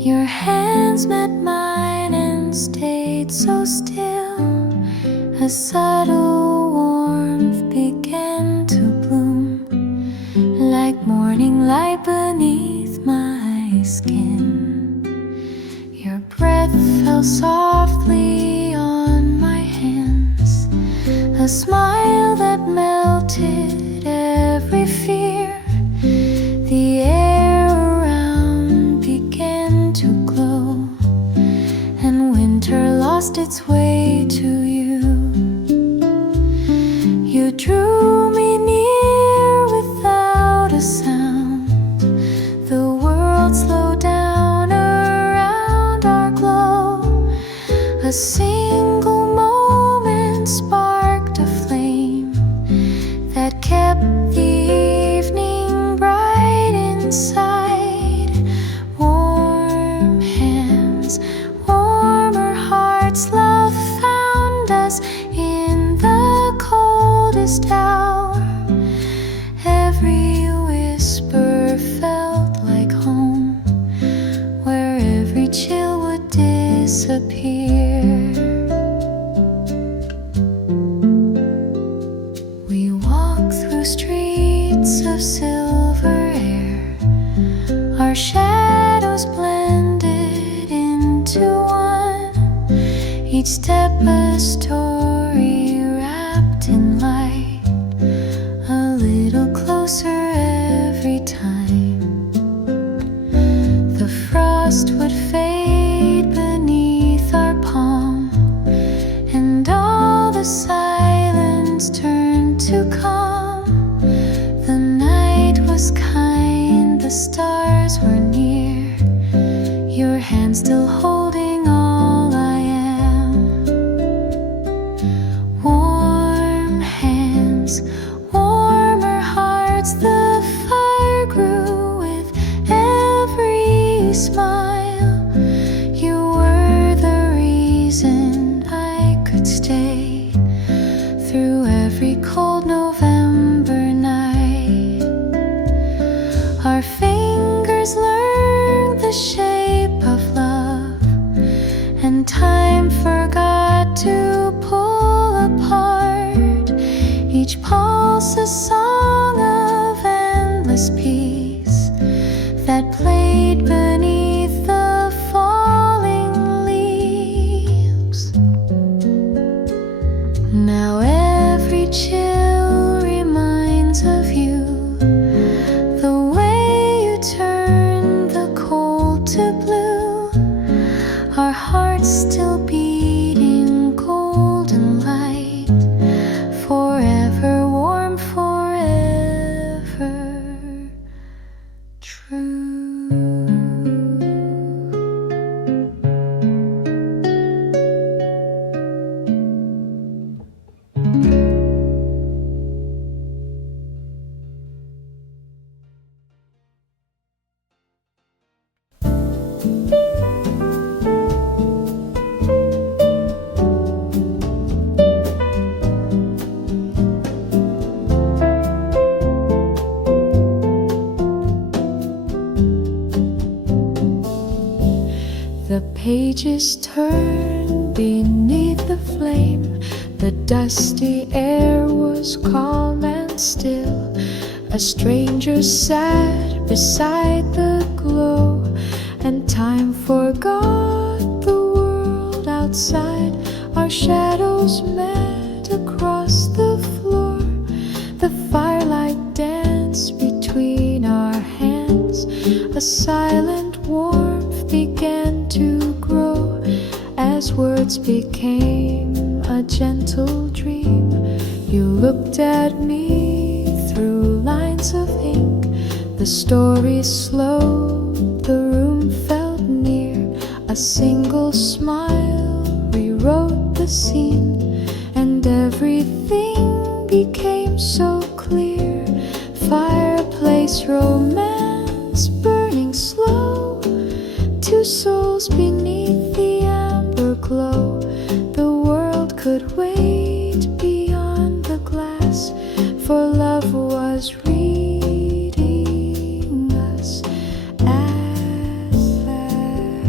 Your hands met mine and stayed so still. A subtle warmth began to bloom, like morning light beneath my skin. Your breath fell softly on my hands, a smile that melted every fear. The air around began to glow, and winter lost its way to you. You drew me near without a sound. The world slowed down around our glow. A single moment sparked a flame that kept the evening bright inside. Warm hands, warmer hearts, love found us in the coldest hour. Every whisper felt like home, where every chill would disappear. We walked through streets of silver air, our shadows blended into one, each step a story wrapped in light, a little closer every time. The frost would fade beneath our palm, and all the silence turned to calm. The night was kind, the stars were near, your hand still holding all I am. Warm hands, warmer hearts, the fire grew with every smile. You were the reason I could stay through every cold November night. Our fingers learned the shape of love, and time forgot to pull apart. Each pulse a song of endless peace that played beneath the falling leaves. Now every chill reminds of you, the way you turned the cold to blue. Our hearts still beating golden light, forever warm, forever true. The pages turned beneath the flame. The dusty air was calm and still. A stranger sat beside the glow, and time forgot the world outside. Our shadows met across the floor. The firelight danced between our hands. A silent warmth began to grow as words became a gentle dream. You looked at me through lines of ink. The story slowed, the room felt near. A single smile rewrote the scene, and everything became so clear. Fireplace romance burning slow, two souls beneath the amber glow. The world could wait beyond the glass, for love was reading us at last.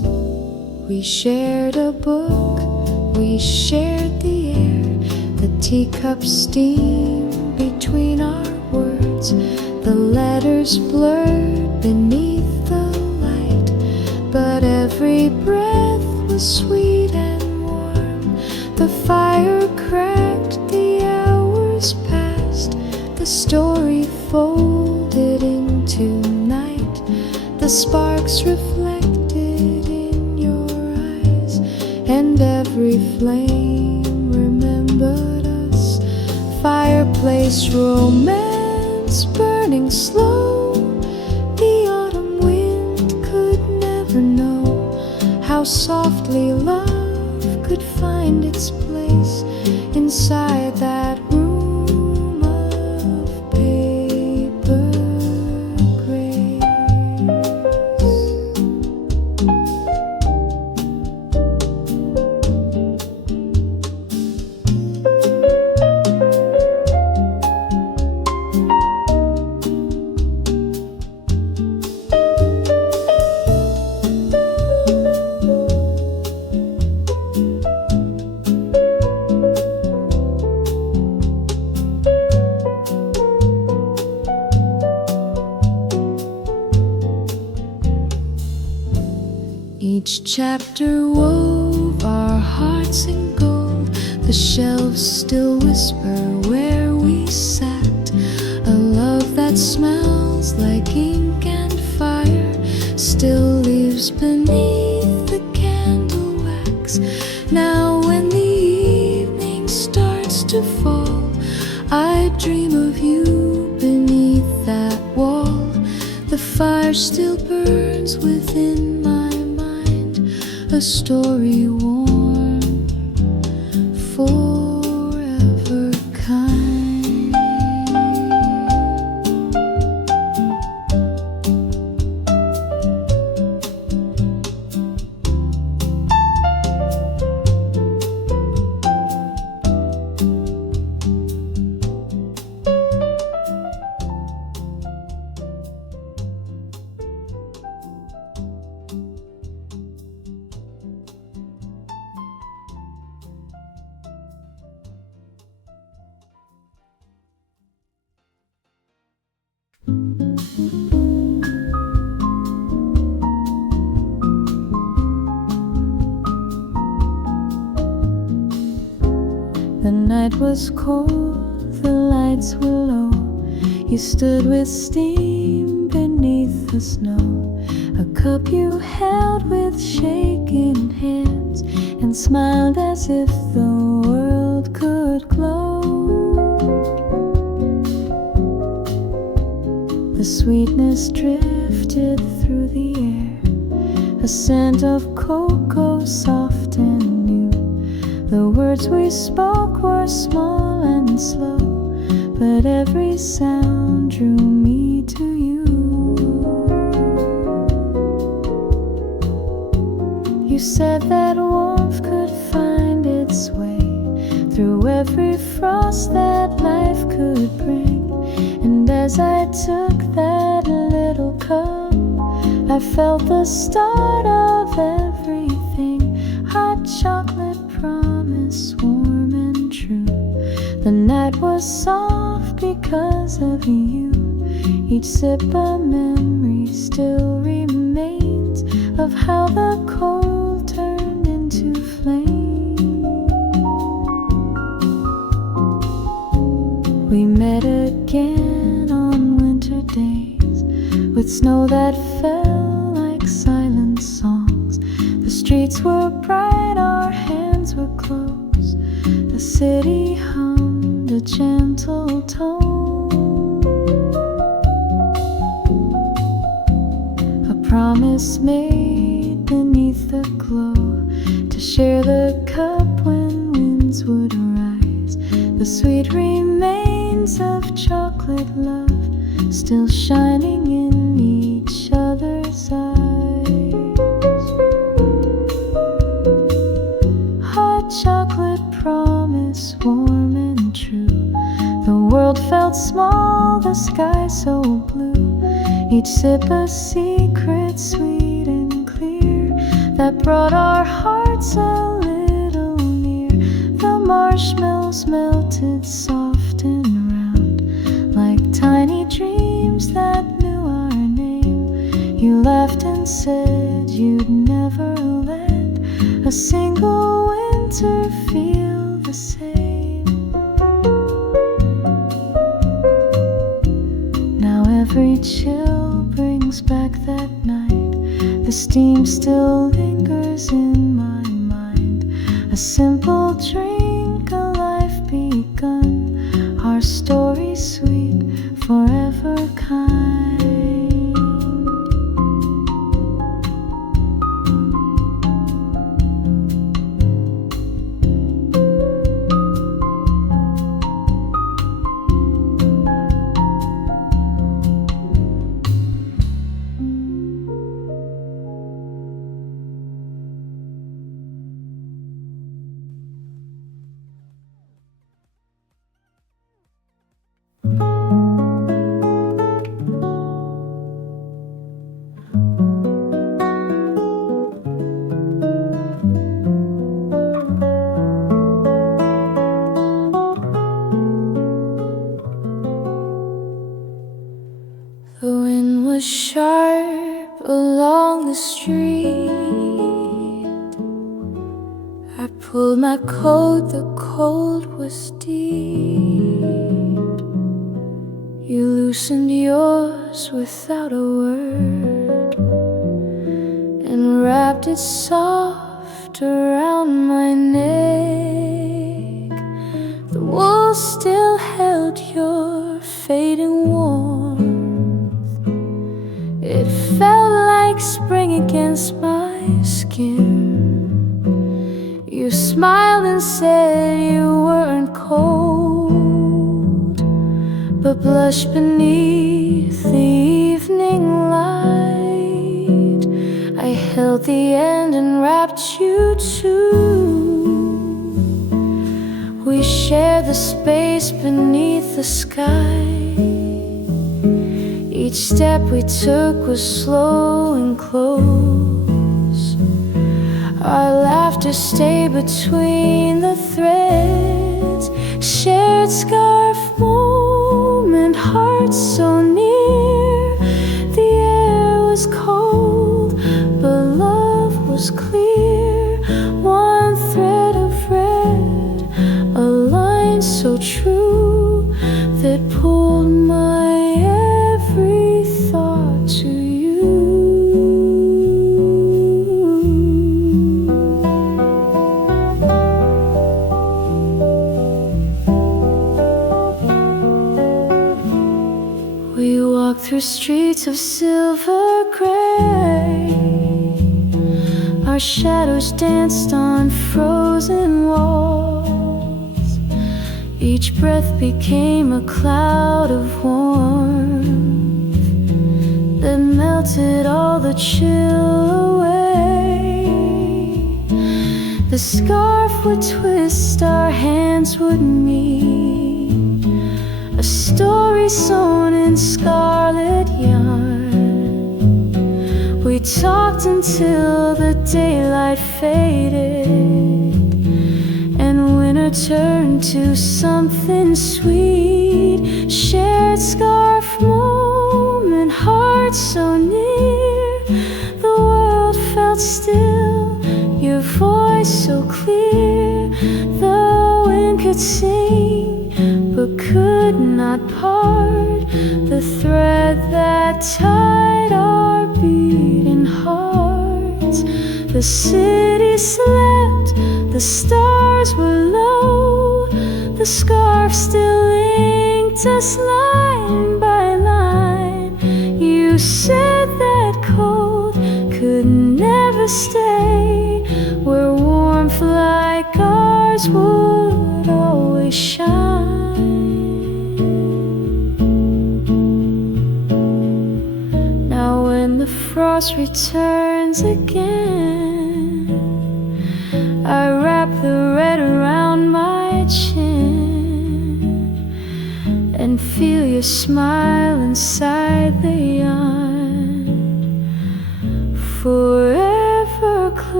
We shared a book, we shared the air, the teacup steam between our words, the letters blurred beneath the light, but every breath was sweet and warm. The fire cracked, the hours passed, the story folded into night, the sparks reflected in your eyes, and every flame remembered us. Fireplace romance burning slow, the autumn wind could never know how softly love could find its place inside that room of paper grace. Each chapter wove our hearts in gold. The shelves still whisper where we sat. A love that smells like ink and fire still lives beneath the candle wax. Now when the evening starts to fall, I dream of you beneath that wall. The fire still burns within my mind, a story warm, forever kind. The night was cold, the lights were low. You stood with steam beneath the snow. A cup you held with shaking hands, and smiled as if the world could glow. The sweetness drifted through the air, a scent of cocoa soft and new. The words we spoke were small and slow, but every sound drew me to you. You said that warmth could find its way through every frost that life could bring. And as I took that little cup, I felt the start of everything. Hot chocolate promise, warm and true. The night was soft because of you. Each sip a memory still remains of how the cold turned into flame. We met again on winter days, with snow that fell like silent songs. The streets were bright, our hands were close. The city hummed a gentle tone, a promise made beneath the glow, to share the cup when winds would arise. The sweet remains of chocolate love still shining in each other's eyes. Hot chocolate promise, warm and true. The world felt small, the sky so blue. Each sip a secret, sweet and clear. that brought our hearts a little near. The marshmallows melted soft and round, like tiny dreams that knew our name. You laughed and said you'd never let a single winter feel the same. Now every chill brings back that night. The steam still lingers in my mind. A simple drink, a life begun. Our story sweet, forever kind. The wind was sharp along the street. I pulled my coat, the cold was deep. You loosened yours without a word and wrapped it soft around my neck. The wool still held your fading warmth. It felt like spring against my skin. You smiled and said you weren't cold, but blushed beneath the evening light. I held the end and wrapped you too. We shared the space beneath the sky. Each step we took was slow and close. Our laughter stayed between the threads. Shared scarf moment, hearts so near. The air was cold, but love was clear. One thread of red, a line so true that pulled my every thought to you. We walked through streets of silver gray. Our shadows danced on frozen walls. Each breath became a cloud of warmth that melted all the chill away. The scarf would twist, our hands would meet. A story sewn in scarlet yarn. We talked until the daylight faded and winter turned to something sweet. Shared scarf moment, hearts so near. The world felt still, your voice so clear. The wind could sing, but could not part the thread that tied our beating hearts. The city slept, the stars were low. The scarf still linked us line by line. You said that cold could never stay, where warmth like ours would always shine. Now when the frost returns again, I wrap the red around my chin and feel your smile inside the yarn. Forever close.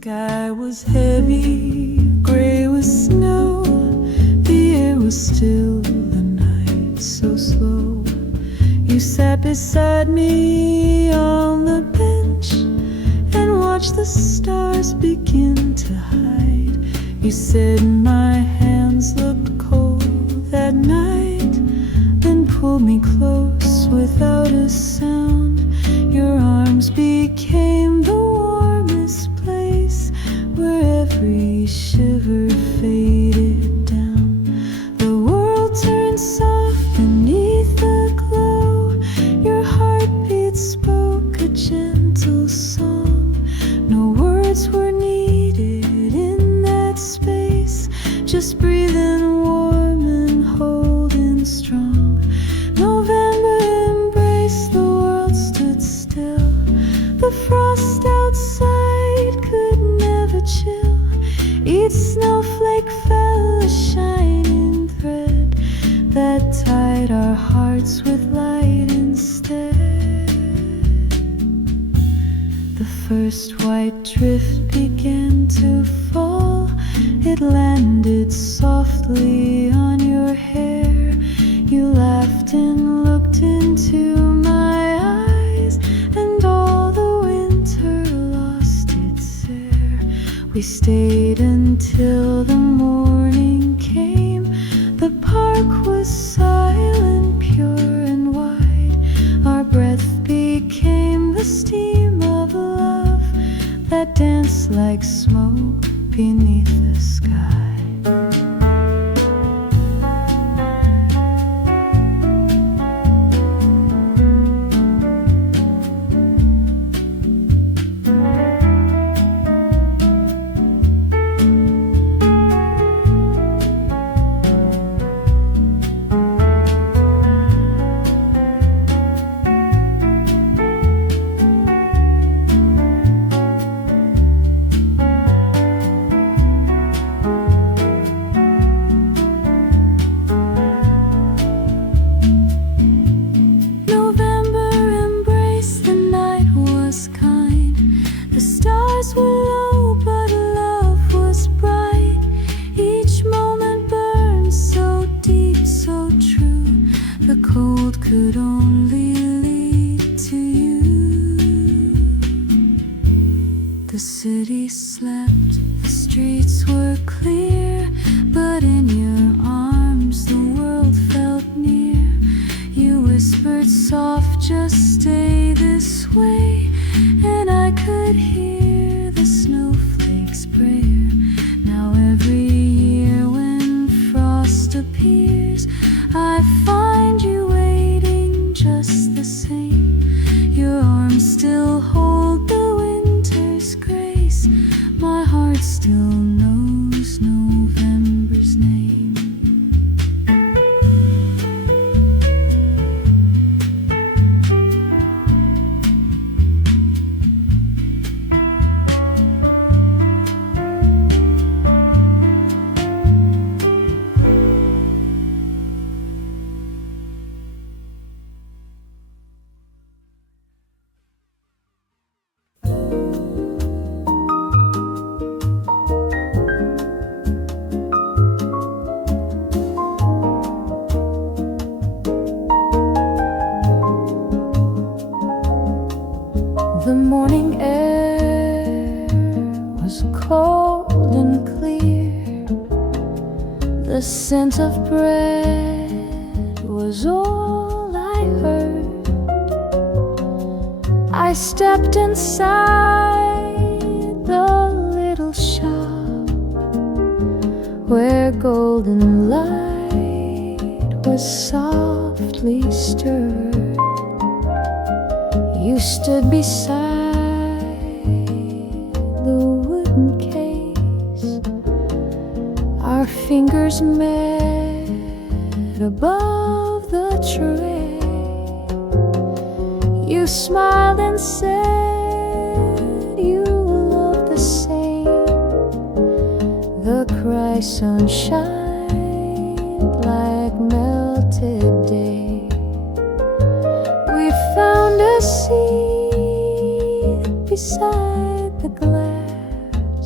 sky was heavy, gray with snow. The air was still, the night so slow. You sat beside me on the bench and watched the stars begin to hide. You said my hands looked cold that night, then pulled me close without a sound. Your arms became the warmest place where every shiver faded down. The world turned soft beneath the glow. Your heartbeat spoke a gentle song. No words were needed in that space, just breathing warm and holding strong. November embraced, the world stood still. The frost outside could never chill. Each snowflake fell a shining thread that tied our hearts with light instead. The first white drift began to fall. It landed softly on your hair. You laughed and looked into my eyes, and all the winter lost its air. We stayed until the morning came. The park was silent, pure and wide. Our breath became the steam of love that danced like smoke beneath the sky. Could only lead to you. The city slept, the streets were clear, but in your arms the world felt near. You whispered soft, just stay this way, and I could hear the snowflakes' prayer. Now every year when frost appears, I find you waiting just the same. Your arms still hold the winter's grace. My heart still knows November's name. The morning air was cold and clear. The scent of bread was all I heard. I stepped inside the little shop where golden light was softly stirred. You stood beside the wooden case. Our fingers met above the tray. You smiled and said you loved the same. The cry sunshine like melted day. We found a seat beside the glass.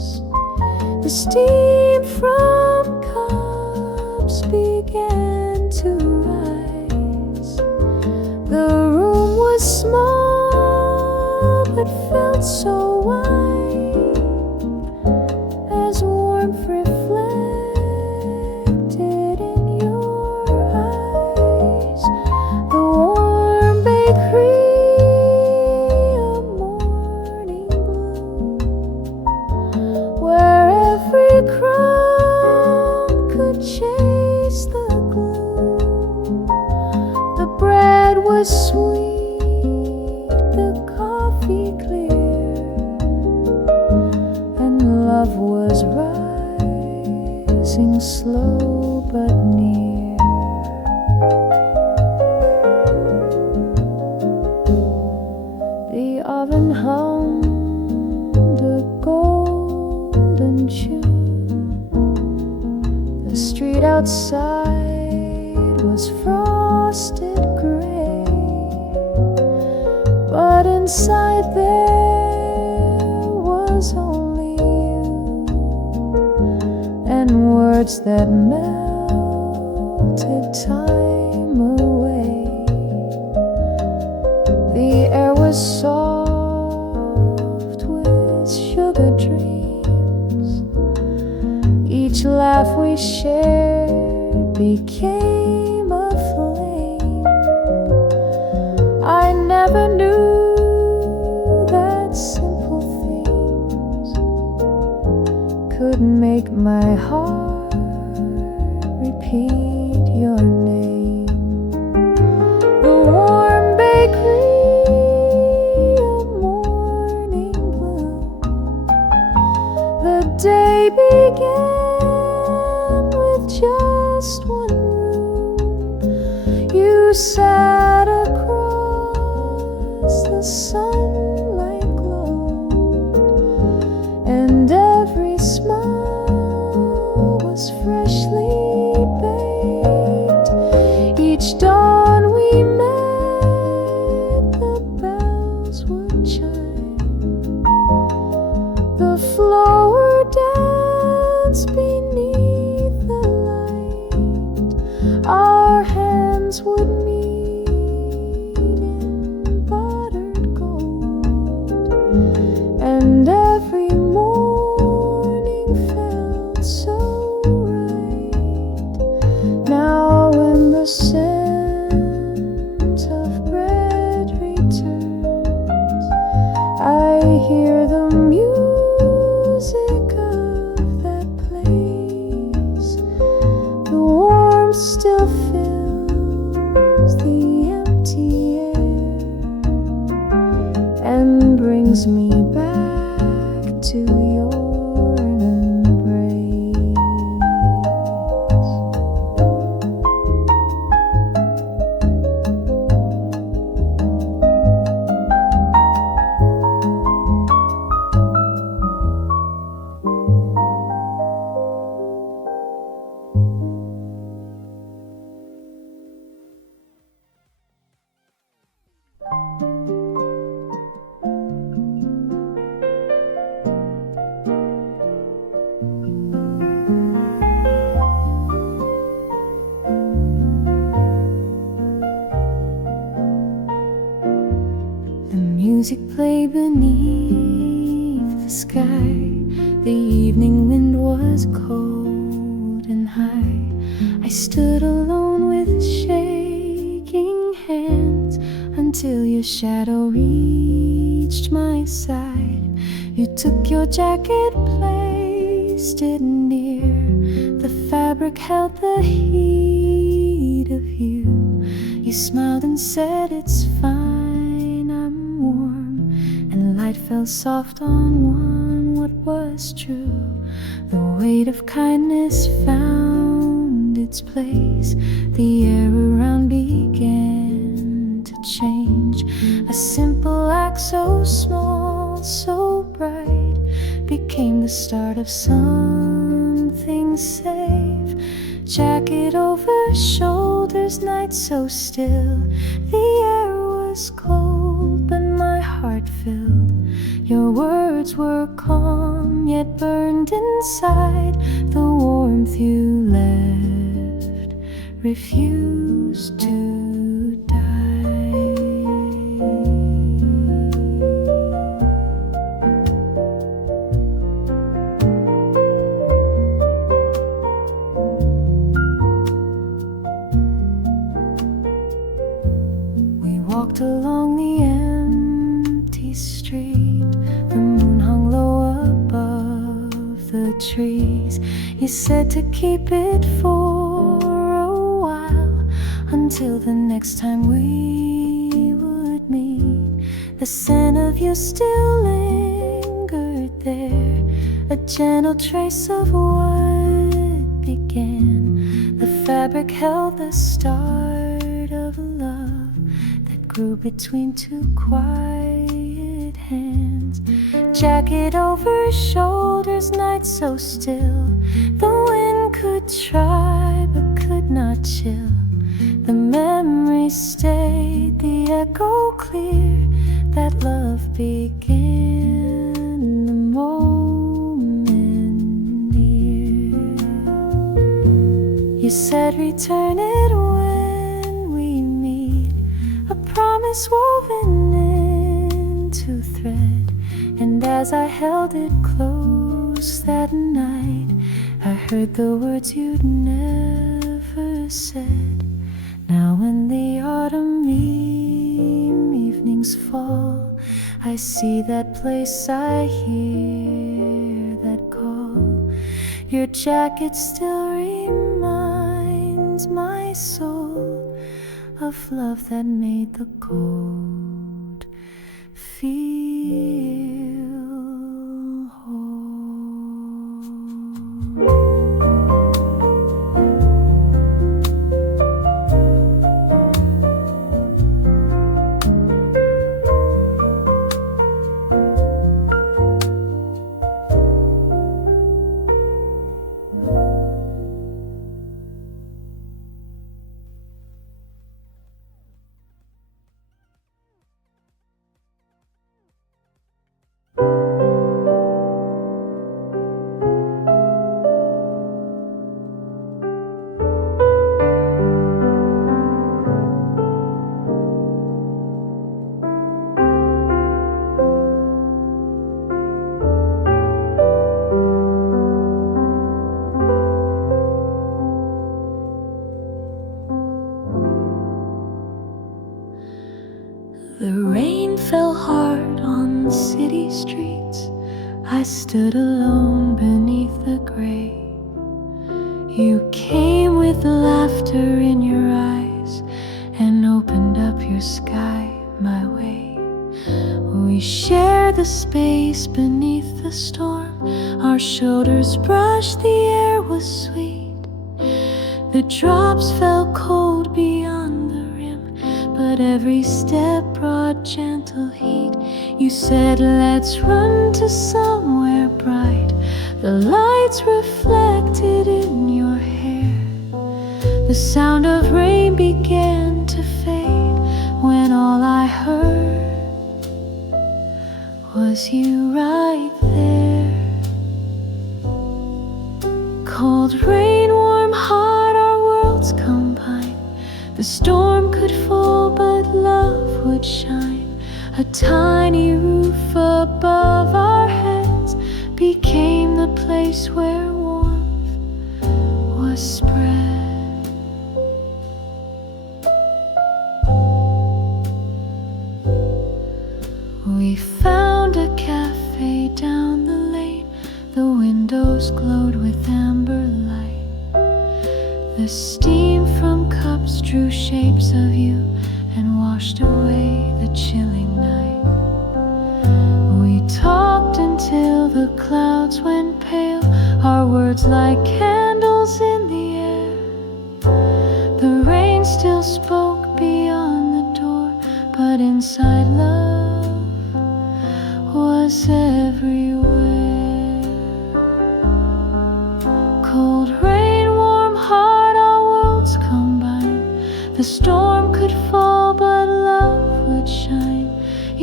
The steam from cups began to rise. The room was small but felt so wide as warmth reflected in your eyes. The warm bakery, a morning bloom, where every crumb could chase the gloom. The bread was sweet, the coffee clear, and love was rising slow but near. The oven hummed a golden tune. The street outside was frosted gray, but inside there was only you and words that melted time away. The air was soft with sugar dreams. Each laugh we shared became a flame. I never knew that simple things could make my heart repeat your name. The warm bakery, a morning bloom. The day began with just one room. You sat across the sunlight glow, and every smile was freshly baked. Each dawn we met, the bells would chime. The flower danced beneath the light. Our hands would meet in buttered gold, and every morning felt so right. Now when the scent of bread returns, I hear the music of that place. The warmth still fills the empty air and brings me back to your embrace. The music played beneath the sky. The evening wind was cold and high. I stood alone with shaking hands until your shadow reached my side. You took your jacket, placed it near. The fabric held the heat of you. You smiled and said, "It's fine, I'm warm." And light fell soft on one, what was true. The weight of kindness found its place. The air around began to change. A simple act so small, so bright, became the start of something safe. Jacket over shoulders, night so still. The air was cold, but my heart filled. Your words words were calm, yet burned inside. The warmth you left refused to die. We walked along the empty street. The moon hung low above the trees. You said to keep it for a while, until the next time we would meet. The scent of you still lingered there, a gentle trace of what began. The fabric held the start of a love that grew between two quiet hands. Jacket over shoulders, night so still. The wind could try but could not chill. The memory stayed, the echo clear. That love began the moment near. You said return it when we meet, a promise woven into thread. And as I held it close that night, I heard the words you'd never said. Now when the autumn evenings fall, I see that place, I hear that call. Your jacket still reminds my soul of love that made the cold feel whole. The rain fell hard on the city streets. I stood alone beneath the gray. You came with laughter in your eyes and opened up your sky my way. We shared the space beneath the storm. Our shoulders brushed, the air was sweet. The drops fell cold beyond the rim, but every step brought gentle heat. You said, let's run to somewhere bright. The lights reflected in your hair. The sound of rain began to fade when all I heard was you right there. Cold rain, warm heart, our worlds combine. The storm could fall, but love would shine. A tiny roof above our heads became the place where warmth was spread. We found a cafe down the lane. The windows glowed with amber light. The steam from cups drew shapes of you and washed away the chilling night. We talked until the clouds went pale, our words like candles in the air. The rain still spoke beyond the door, but inside love was everywhere. Cold rain, warm heart, our worlds combined. The storm could fall, but love would shine.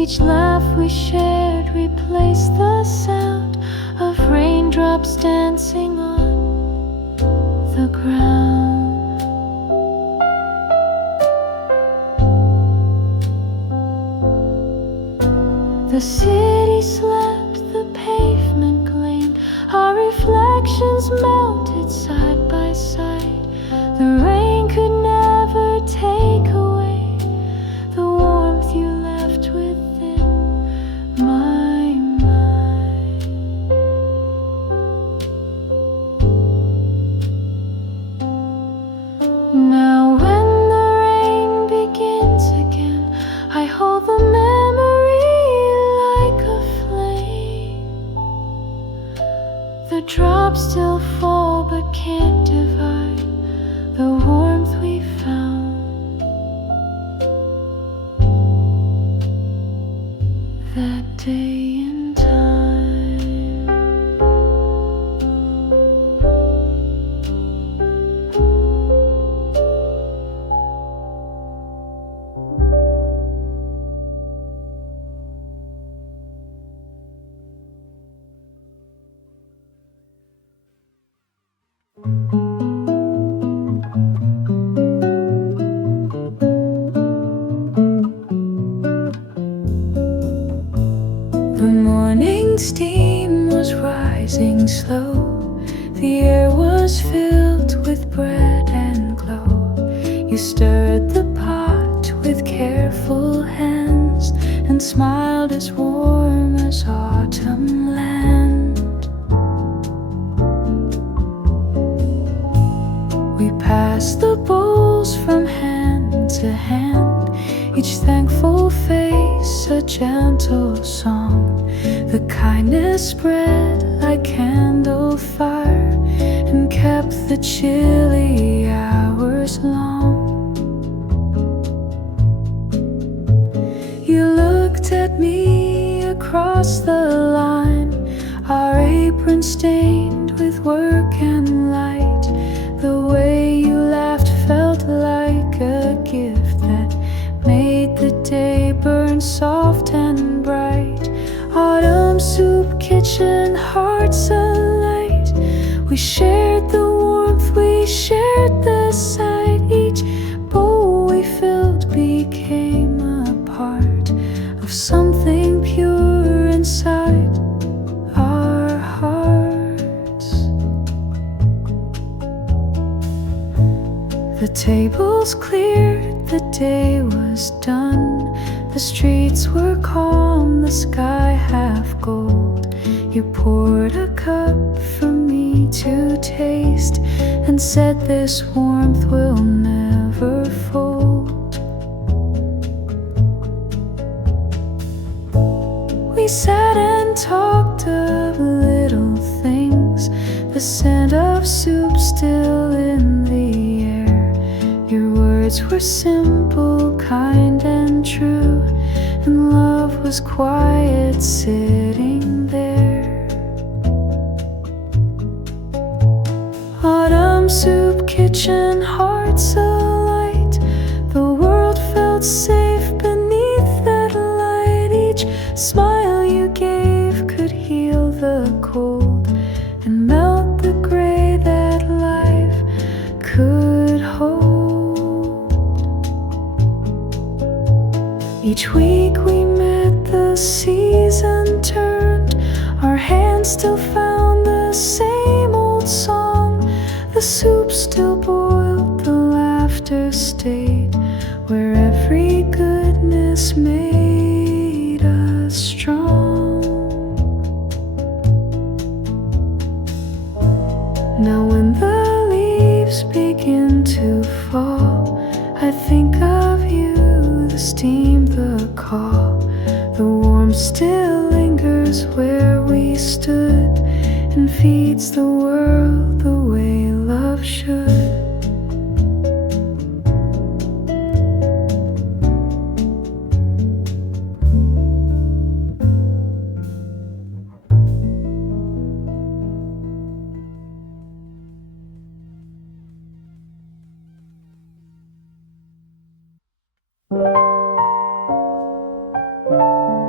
Each laugh we shared replaced the sound of raindrops dancing on the ground. The city slept, the pavement gleamed, our reflections melted side by side. The rain could never take away the warmth you left within my mind. Now when the rain begins again, I hold the memory like a flame. The drops still fall but can't divide the warmth we found that day in time. The morning steam was rising slow. The air was filled with bread and glow. You stirred the pot with careful hands and smiled as warm as autumn land. We passed the bowls from hand to hand, each thankful face a gentle song. The kindness spread like candle fire and kept the chilly hours long. You looked at me across the line, our apron stained with work and light. The way you laughed felt like a gift that made the day burn soft and bright. Autumn soup, kitchen, hearts alight. We shared the warmth, we shared the sight. Each bowl we filled became a part of something pure inside our hearts. The tables cleared, the day was done. The streets were calm, the sky half gold. You poured a cup for me to taste and said this warmth will never fold. We sat and talked of little things, the scent of soup still in the air. Your words were simple, kind and true, and love was quiet sitting there. Autumn soup, kitchen, hearts alight. The world felt safe beneath that light. Each smile you gave could heal the cold and melt the gray that life could hold. Each week we met, the season turned. Our hands still found the same old song. The soup still boiled, the laughter stayed, where every goodness made us strong. Now when the leaves begin to fall, I think of you, the steam, the call. The warmth still lingers where we stood and feeds the world the way love should.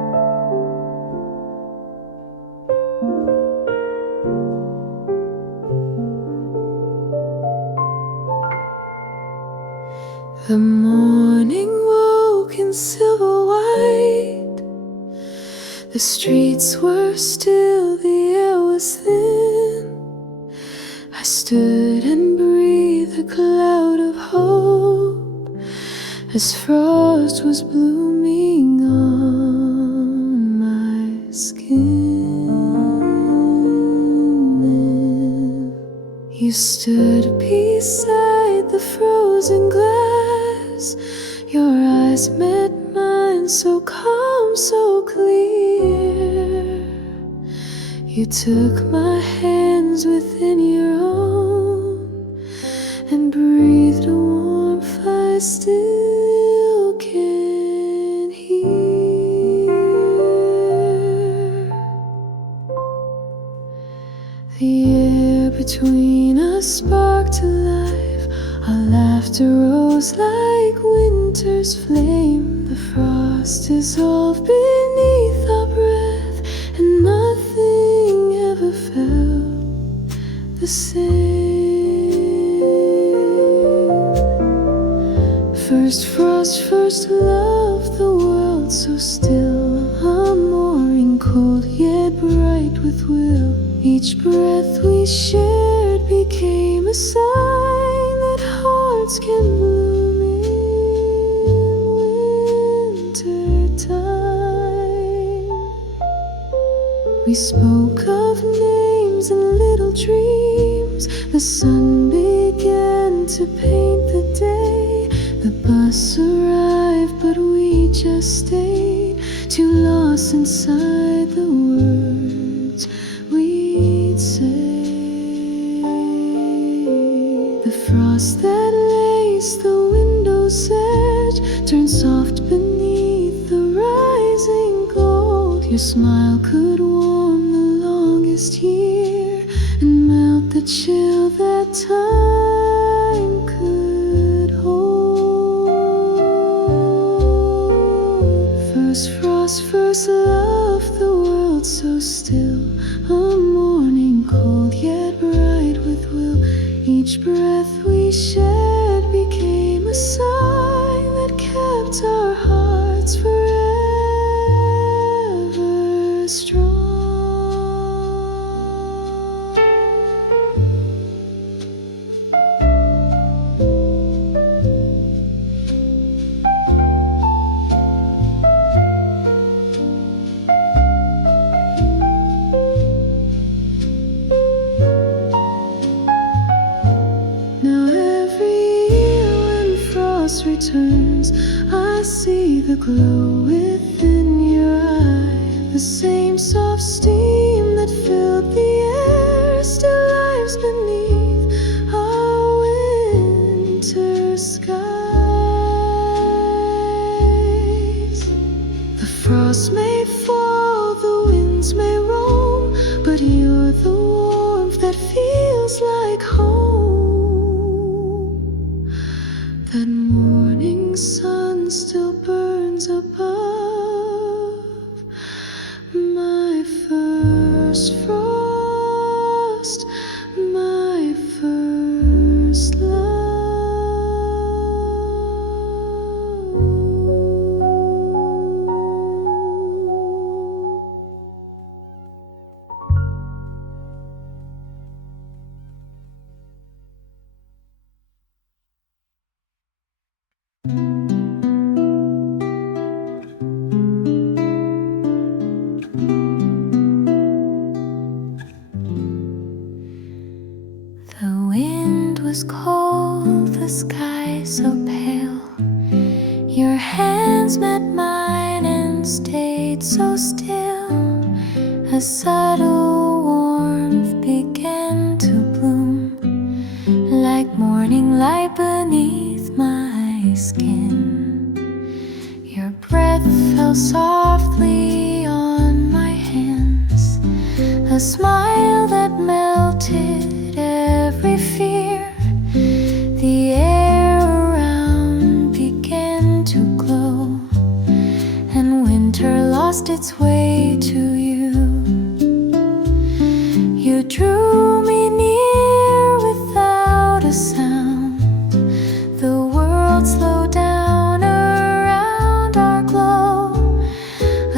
The morning woke in silver white. The streets were still, the air was thin. I stood and breathed a cloud of hope as frost was blooming on my skin. You stood beside the frozen glass. Your eyes met mine, so calm, so clear. You took my hands within your own and breathed a warmth I still can hear. The air between us sparked to life. Our laughter rose like winter's flame. The frost dissolved beneath our breath, and nothing ever felt the same. First frost, first love, the world so still. A morning cold yet bright with will. Each breath we shared became a sign that hearts can bloom in winter time. We spoke of names and little dreams. The sun began to paint the day. The bus arrived, but we just stayed, too lost inside the words we'd say. The frost that laced the window's edge turned soft beneath the rising gold. Your smile could warm the longest year and melt the chill that time could hold. First frost, first love, the world so still. A morning cold yet bright with will. Each breath we shared became a sign that kept our hearts forever strong. Returns, I see the glow within your eye. The same soft steam that filled the air still lives beneath our winter skies. The frost may fall, the winds may roam, but you're the warmth that feels like home. That morning sun still burns above my first frost, my first love. The wind was cold, the sky so pale. Your hands met mine and stayed so still. A subtle warmth began to bloom, like morning light beneath my skin. Your breath fell softly on my hands, a smile that melted every fear. The air around began to glow, and winter lost its way to you. You drew me near without a sound. The world slowed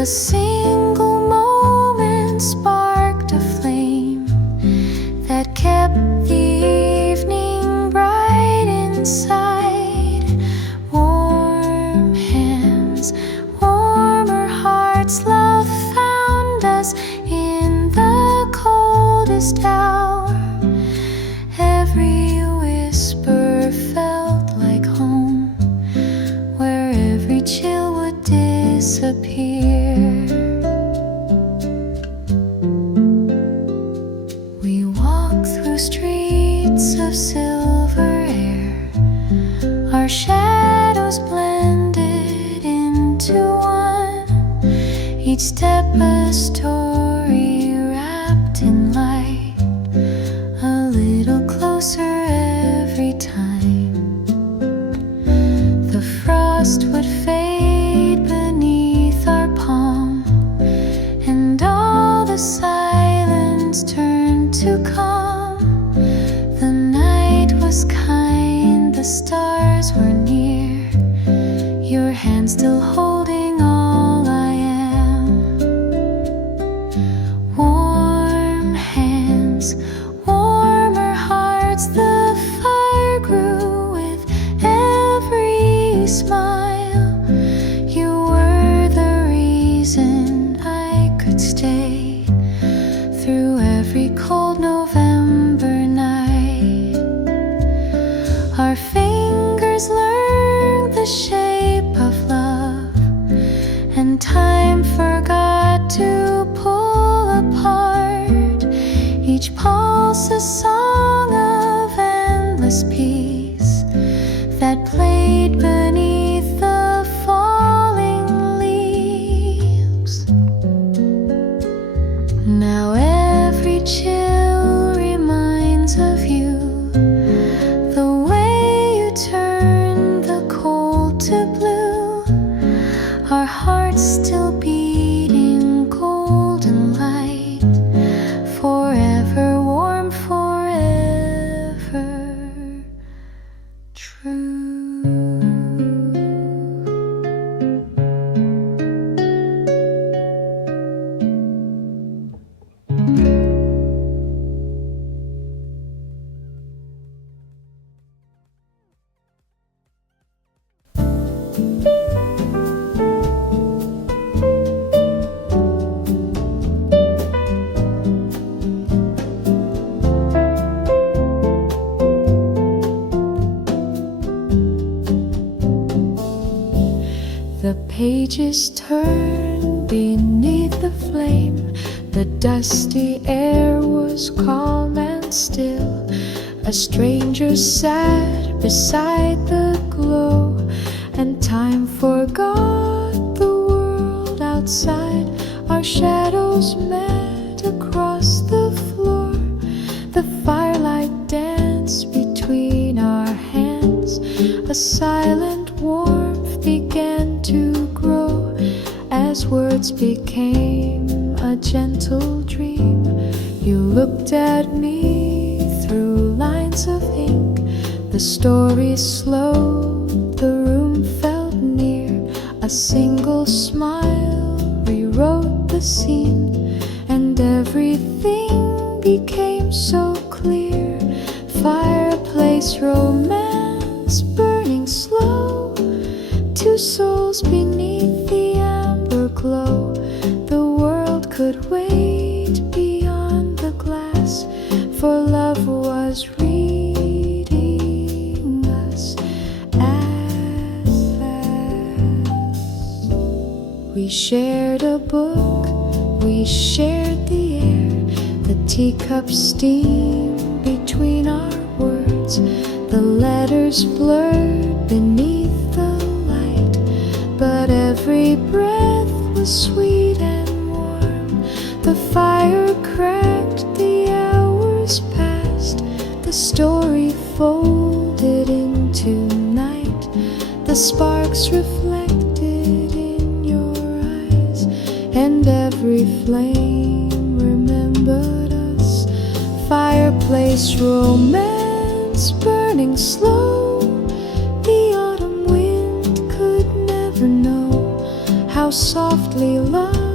A single moment sparked a flame that kept the evening bright inside. Warm hands, warmer hearts, love found us in the coldest hour. Every whisper felt like home, where every chill would disappear. We walk through streets of silver air, our shadows blended into one, each step a story wrapped in light, a little closer every time. The frost would fade beneath our palm, and all the silence turned to calm. The night was kind, the stars were near, your hand still holding all I am. Warm hands, warmer hearts, the fire grew with every smile. You were the reason I could stay through every cold November night. Our fingers learned the shape of love, and time forgot to pull apart. Each pulse a song of endless peace that played beneath the falling leaves. Now every chill reminds of you, the way you turn the cold to blue. Our hearts still beating golden light, forever warm, forever true. The pages turned beneath the flame. The dusty air was calm and still. A stranger sat beside the glow, and time forgot the world outside. Our shadows met across the floor. The firelight danced between our hands. A silent warmth began to grow as words became a gentle dream. You looked at me through lines of ink. The story slowed, the room felt near. A single smile rewrote the scene, and everything became so clear. Fireplace romance burning slow, two souls beneath the amber glow. The world could wait beyond the glass, for love was reading us at last. We shared a book, we shared the air, the teacup steam between our words, the letters blurred beneath the light, but every breath was sweet and warm. The fire cracked, the hours passed, the story folded into night. The sparks reflected in your eyes, and every flame remembered us. Fireplace romance burning slow, the autumn wind could never know how softly love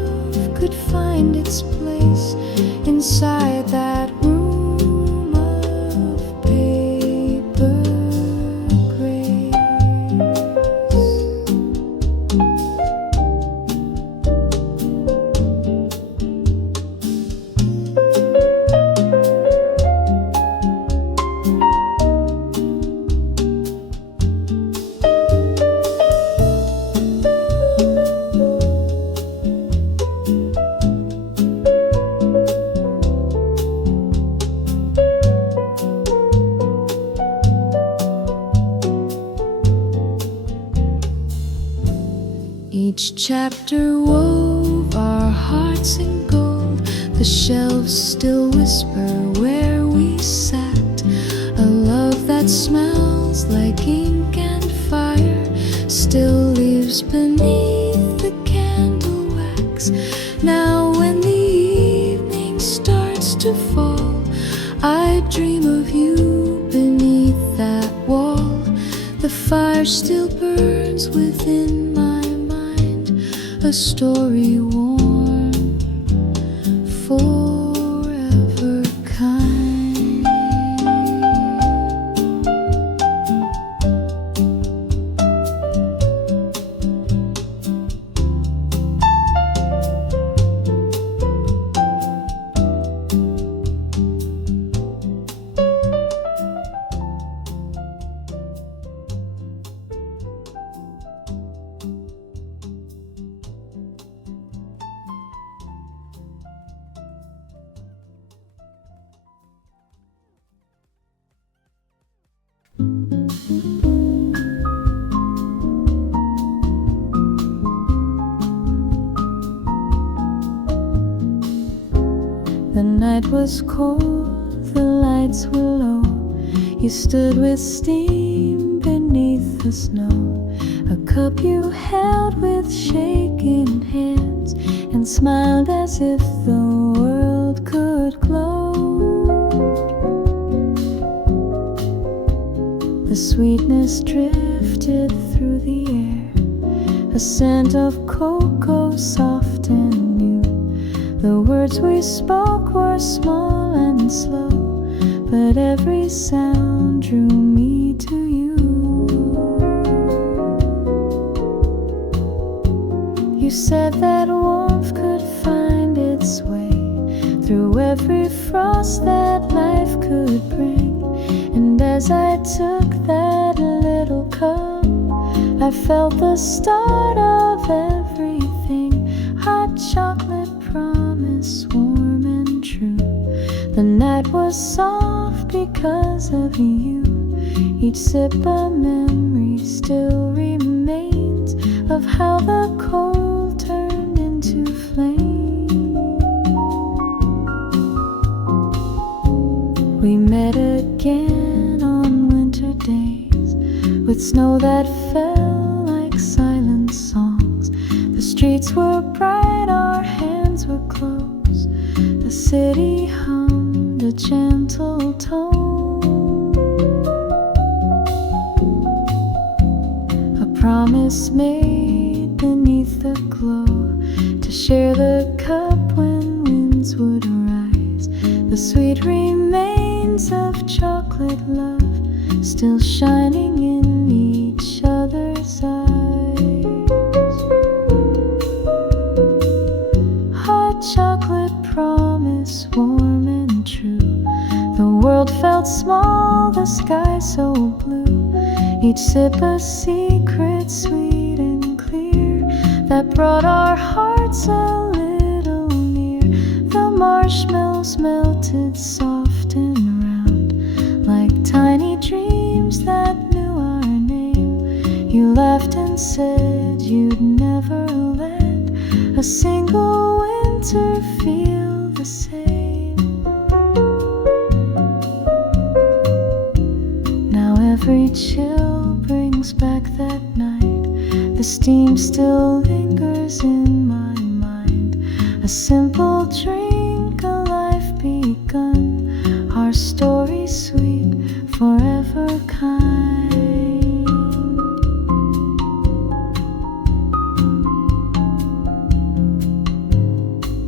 could find its place inside that room of paper grace. Each chapter wove our hearts in gold. The shelves still whisper where we sat. A love that smells like ink and fire still lives beneath the candle wax. Now when the evening starts to fall, I dream of you beneath that wall. The fire still burns within my mind, a story warm, forever kind. The night was cold, the lights were low. You stood with steam beneath the snow. A cup you held with shaking hands and smiled as if the world could glow. The sweetness drifted through the air, a scent of cocoa soft and new. The words we spoke were small and slow, but every sound drew me to you. You said that warmth could find its way through every frost that life could bring. And as I took that little cup, I felt the start of everything. Hot chocolate promise, warm and true. The night was soft because of you. Each sip a memory still remains of how the cold turned into flame. We met again on winter days with snow that fell like silent songs. The streets were bright, our hands were close. The city hummed a gentle tone. A promise made beneath the glow to share the cup when winds would arise. The sweet remains of chocolate love still shining in each other's eyes. Hot chocolate promise, warm and true. The world felt small, the sky so blue. Each sip a secret, sweet and clear, that brought our hearts a little near. The marshmallows melted soft and round, like tiny dreams that knew our name. You laughed and said you'd never let a single winter feel the same. Now every chill brings back that night. The steam still lingers in my mind. A simple drink, a life begun. Our story sweet, forever kind.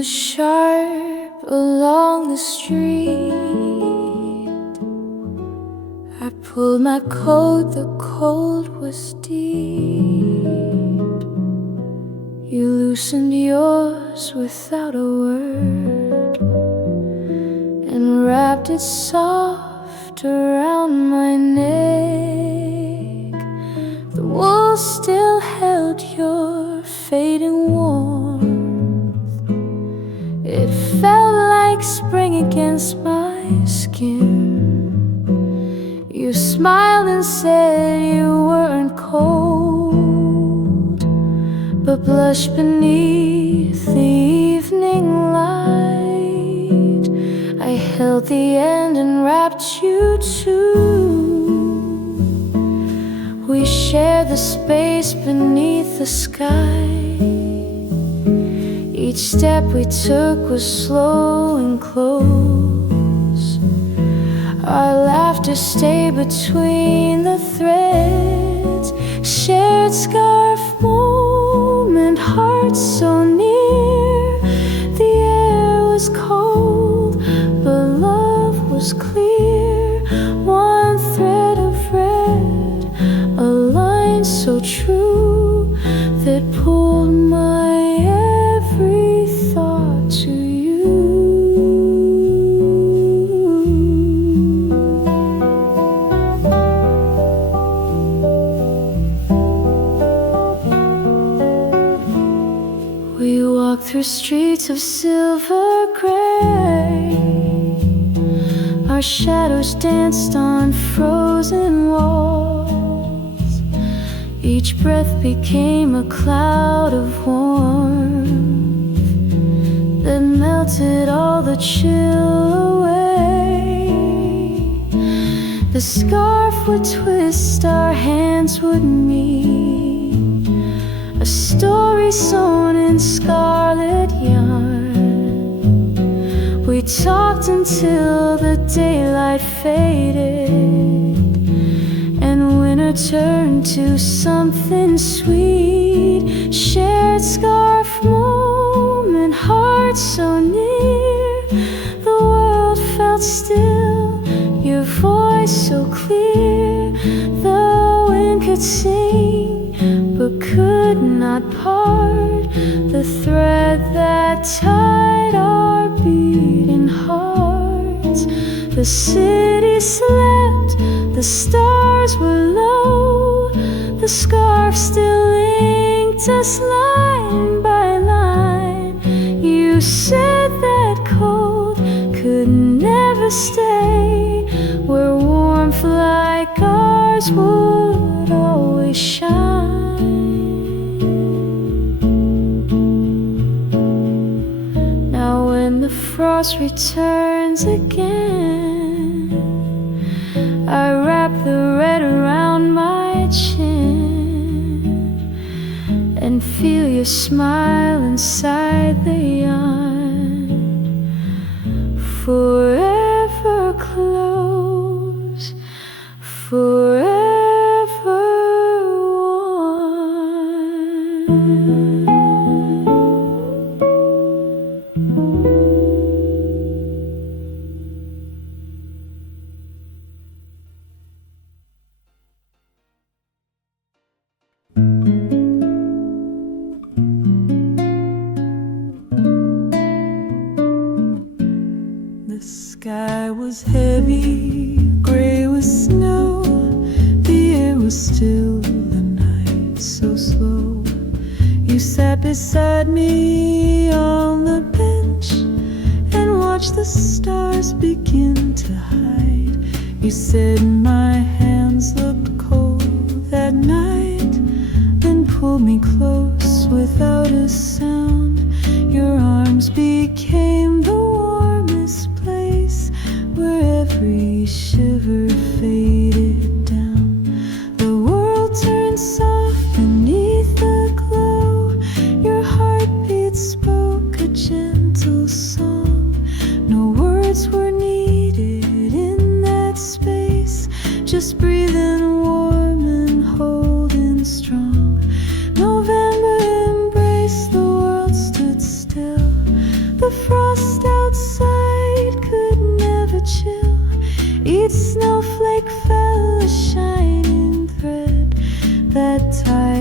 was sharp along the street. I pulled my coat, the cold was deep. You loosened yours without a word and wrapped it soft around my neck. The wool still held your fading warmth. It felt like spring against my skin. You smiled and said you weren't cold, but blushed beneath the evening light. I held the end and wrapped you too. We shared the space beneath the sky. Each step we took was slow and close. Our laughter stayed between the threads. Shared scarf moment, hearts so near. The air was cold, but love was clear. One thread of red, a line so true that pulled my every thought to you. We walked through streets of silver gray. Our shadows danced on frozen walls. Each breath became a cloud of warmth that melted all the chill away. The scarf would twist, our hands would meet. A story sewn in scarlet yarn. We talked until the daylight faded and winter turned to something sweet. Shared scarf moment, hearts so near. The world felt still, your voice so clear. The wind could sing, but could not part the thread that tied our beating hearts. The city slept, the stars were low. The scarf still linked us line by line. You said that cold could never stay, where warmth like ours would always shine. Now when the frost returns again, I wrap the red around my chin and feel your smile inside the yarn. Forever close, forever one. The sky was heavy, gray with snow. The air was still, the night so slow. You sat beside me on the bench and watched the stars begin to hide. You said my hands looked cold that night, then pulled me close without a sound. Your arms became the warmest place where every shiver faded down. The world turned soft beneath the glow. Your heartbeat spoke a gentle song. No words were needed in that space, just breathing warm and holding strong. November embraced, the world stood still.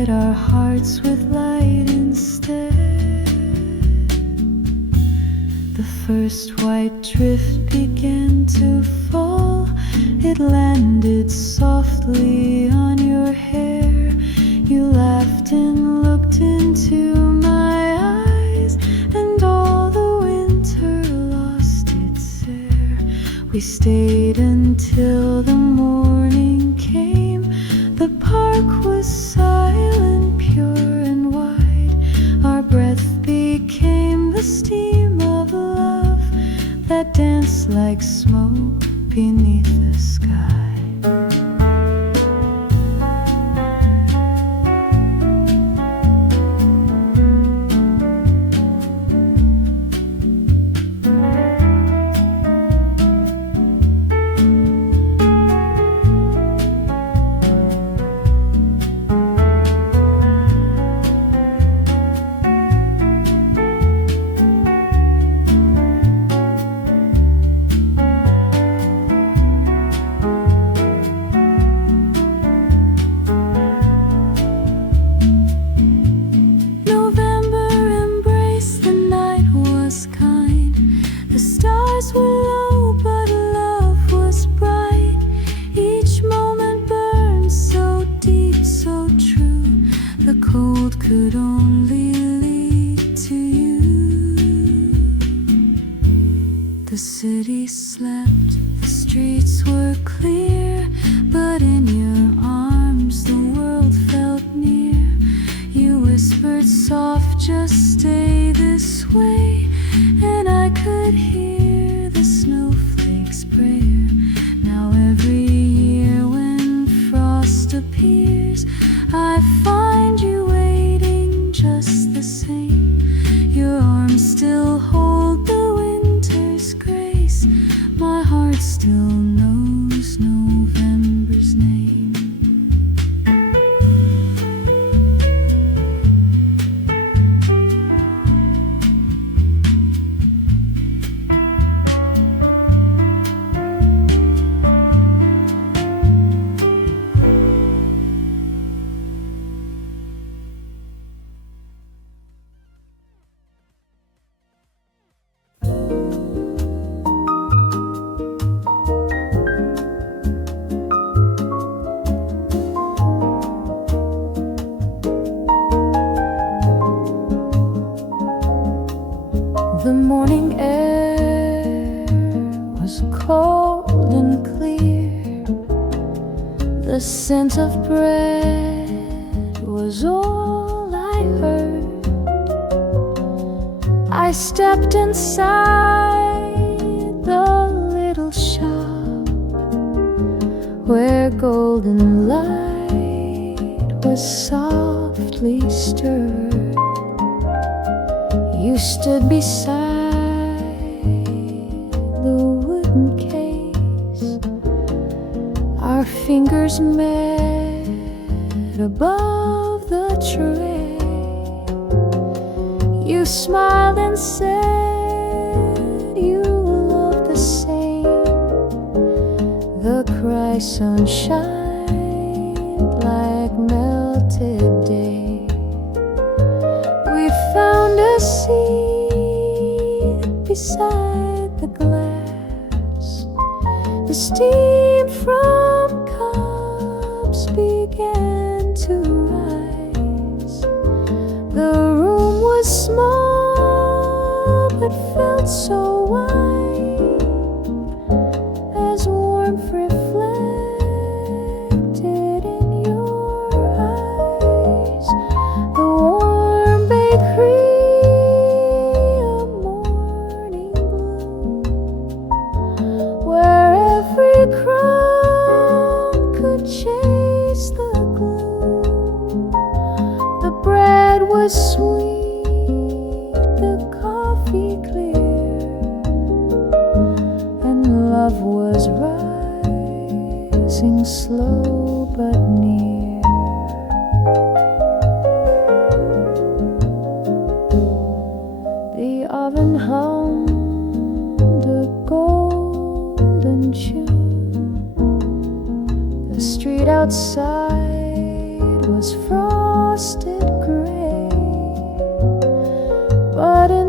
our hearts with light instead. The first white drift began to fall. It landed softly on your hair. You laughed and looked into my eyes, and all the winter lost its air. We stayed until the morning came. The park was silent, pure and wide. Our breath became the steam of love that danced like smoke beneath the sky. Could only lead to you. The city slept, the streets were clear, but in your arms the world felt near. You whispered soft, just stay this way, and I could hear the snowflakes' prayer. Now every year when frost appears, I find you just the same. Your arms still hold the winter's grace. My heart still knows November's name. The morning air was cold and clear. The scent of bread was all I heard. I stepped inside the little shop where golden light was softly stirred. You stood beside the wooden case. Our fingers met above the tray. You smiled and said you loved the same. The cry sunshine like melted day. We found a seat beside the glass. The steam from cups began to rise. The room was small but felt so wide, as warmth reflected in your eyes. The warm bakery, a morning bloom, where every crumb could chase the gloom. The bread was sweet, the coffee clear, and love was rising slow but near. The oven hummed a golden tune. The street outside was frost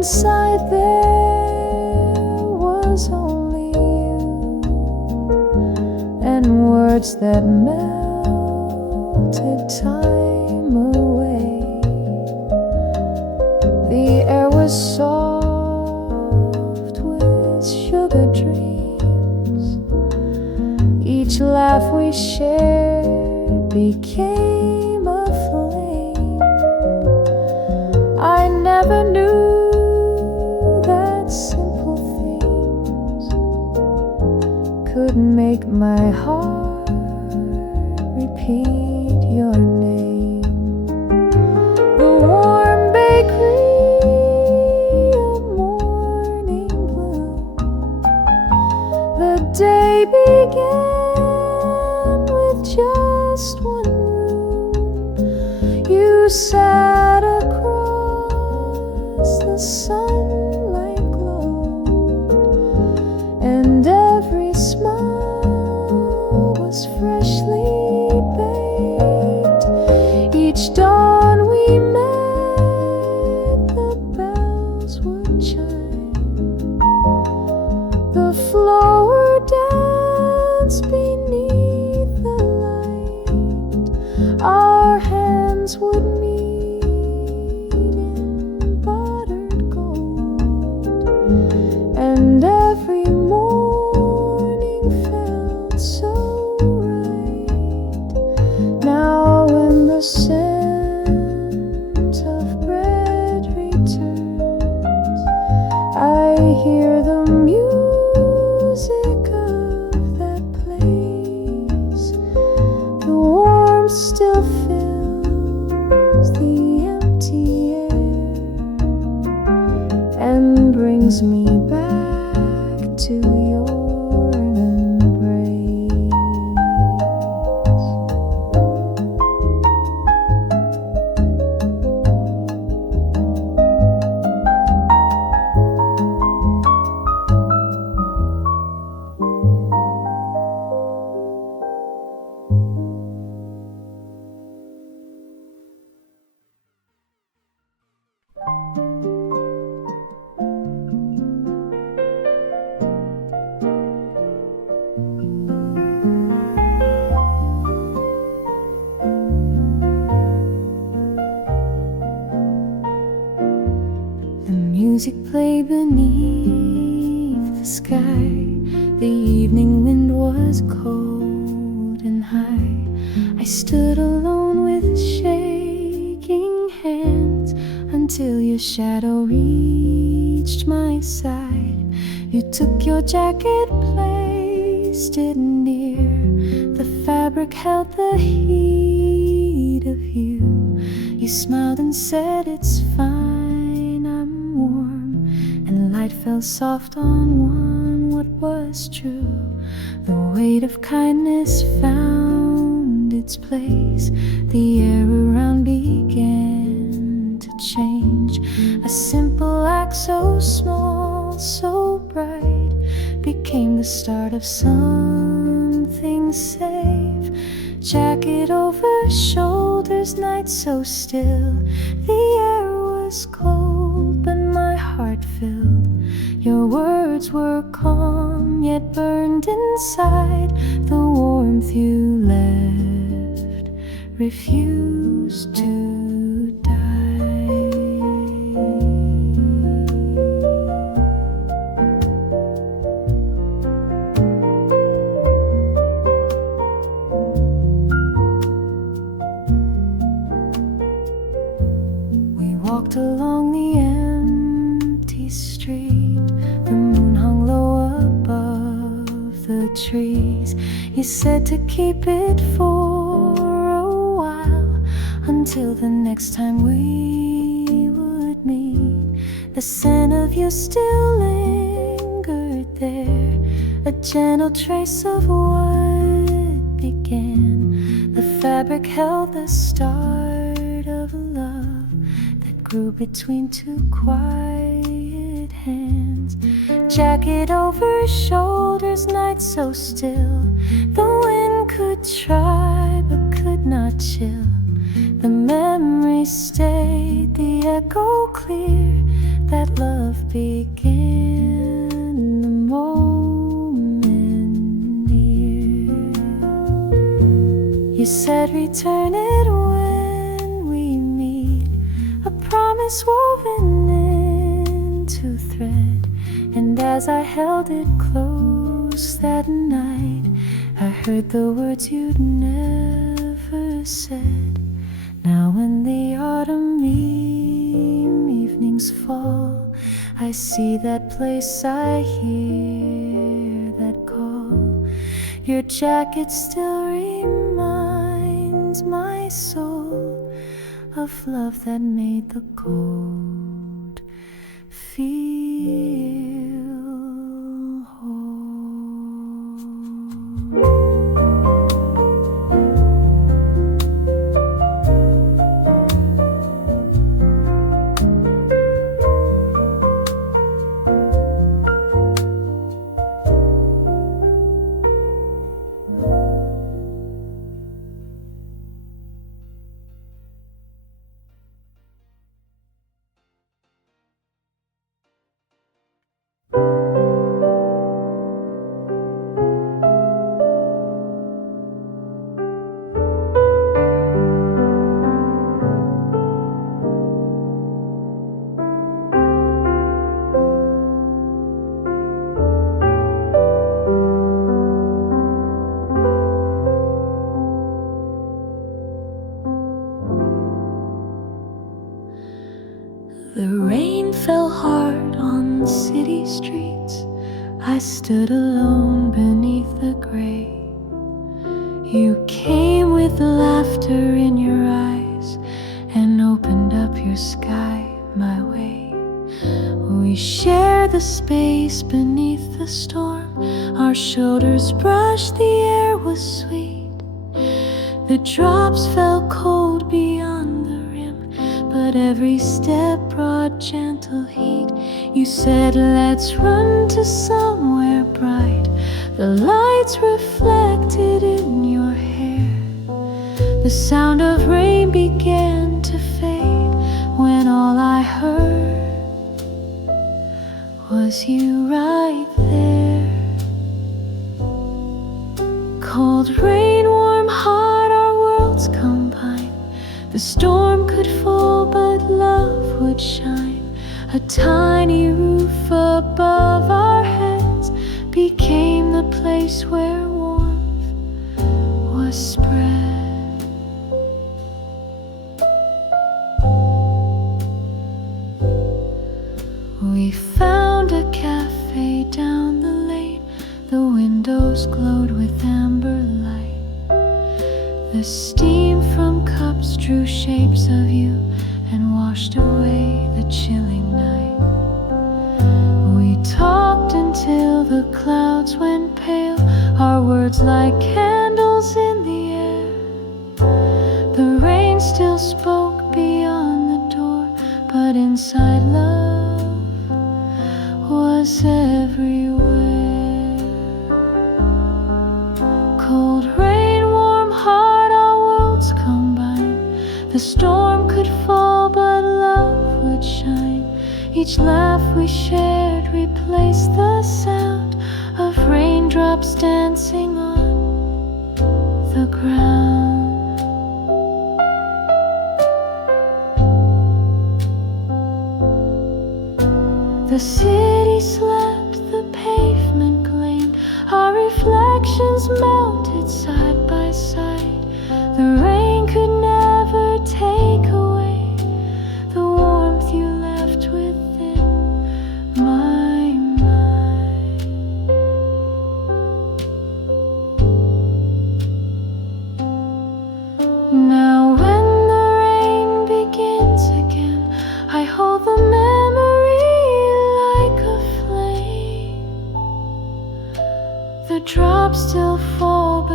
inside there was only you, and words that melted time away. The air was soft with sugar dreams. Each laugh we shared became a flame. I never knew that simple things could make my heart repeat your name. The warm bakery of morning bloom. The day began with just one room. You sat across the sunlight glow, and every smile was freshly baked. Each dawn we met, the bells would chime. The flower danced beneath the light. Our hands would meet in buttered gold, and every morning felt so right. Now when the scent of bread returns, I hear the music of that place. The warmth still fills the empty air and brings me back to your embrace. The music played beneath the sky. The evening wind was cold and high. I stood alone with shaking hands until your shadow reached my side. You took your jacket, placed it near. The fabric held the heat of you. You smiled and said, "It's fine, I'm warm." And light fell soft on one, what was true. The weight of kindness found its place. The air around began to change. A simple act so small, so bright, became the start of something safe. Jacket over shoulders, night so still. The air was cold, but my heart filled. Your words were calm, yet burned inside. The warmth you left refused to die. We walked along the empty street. The moon hung low above the trees. You said to keep it for a while, until the next time we would meet. The scent of you still lingered there, a gentle trace of what began. The fabric held the start of love that grew between two quiet hands. Jacket over shoulders, night so still. The wind could try but could not chill. The memory stayed, the echo clear. That love begin, the moment near. You said return it when we meet, a promise woven into thread. And as I held it close that night, I heard the words you'd never said. Now when the autumn evenings fall, I see that place, I hear that call. Your jacket still reminds my soul of love that made the cold feel whole. The rain fell hard on the city streets. I stood alone beneath the gray. You came with laughter in your eyes and opened up your sky my way. We shared the space beneath the storm. Our shoulders brushed, the air was sweet. The drops fell cold beyond the rim, but every step brought gentle heat. You said, let's run to somewhere bright. The lights reflected in your hair. The sound of rain began to fade when all I heard was you right there. Cold rain, warm heart, our worlds combine. The storm could fall, but love would shine. A tiny roof above our heads became the place where warmth was spread. We found a cafe down the lane. The windows glowed with amber light. The steam from cups drew shapes of you and washed away the chilling night. We talked until the clouds went pale, our words like candles in the air. The rain still spoke beyond the door, but inside love was everywhere. Cold rain, warm heart, our worlds combined. The storm could fall, but love would shine. Each laugh we shared replaced the sound of raindrops dancing on the ground. The city slept, the pavement gleamed. Our reflections melted side by side. The rain could never take away the warmth you left within my mind. Now when the rain begins again, I hold the memory like a flame. The drops still fall,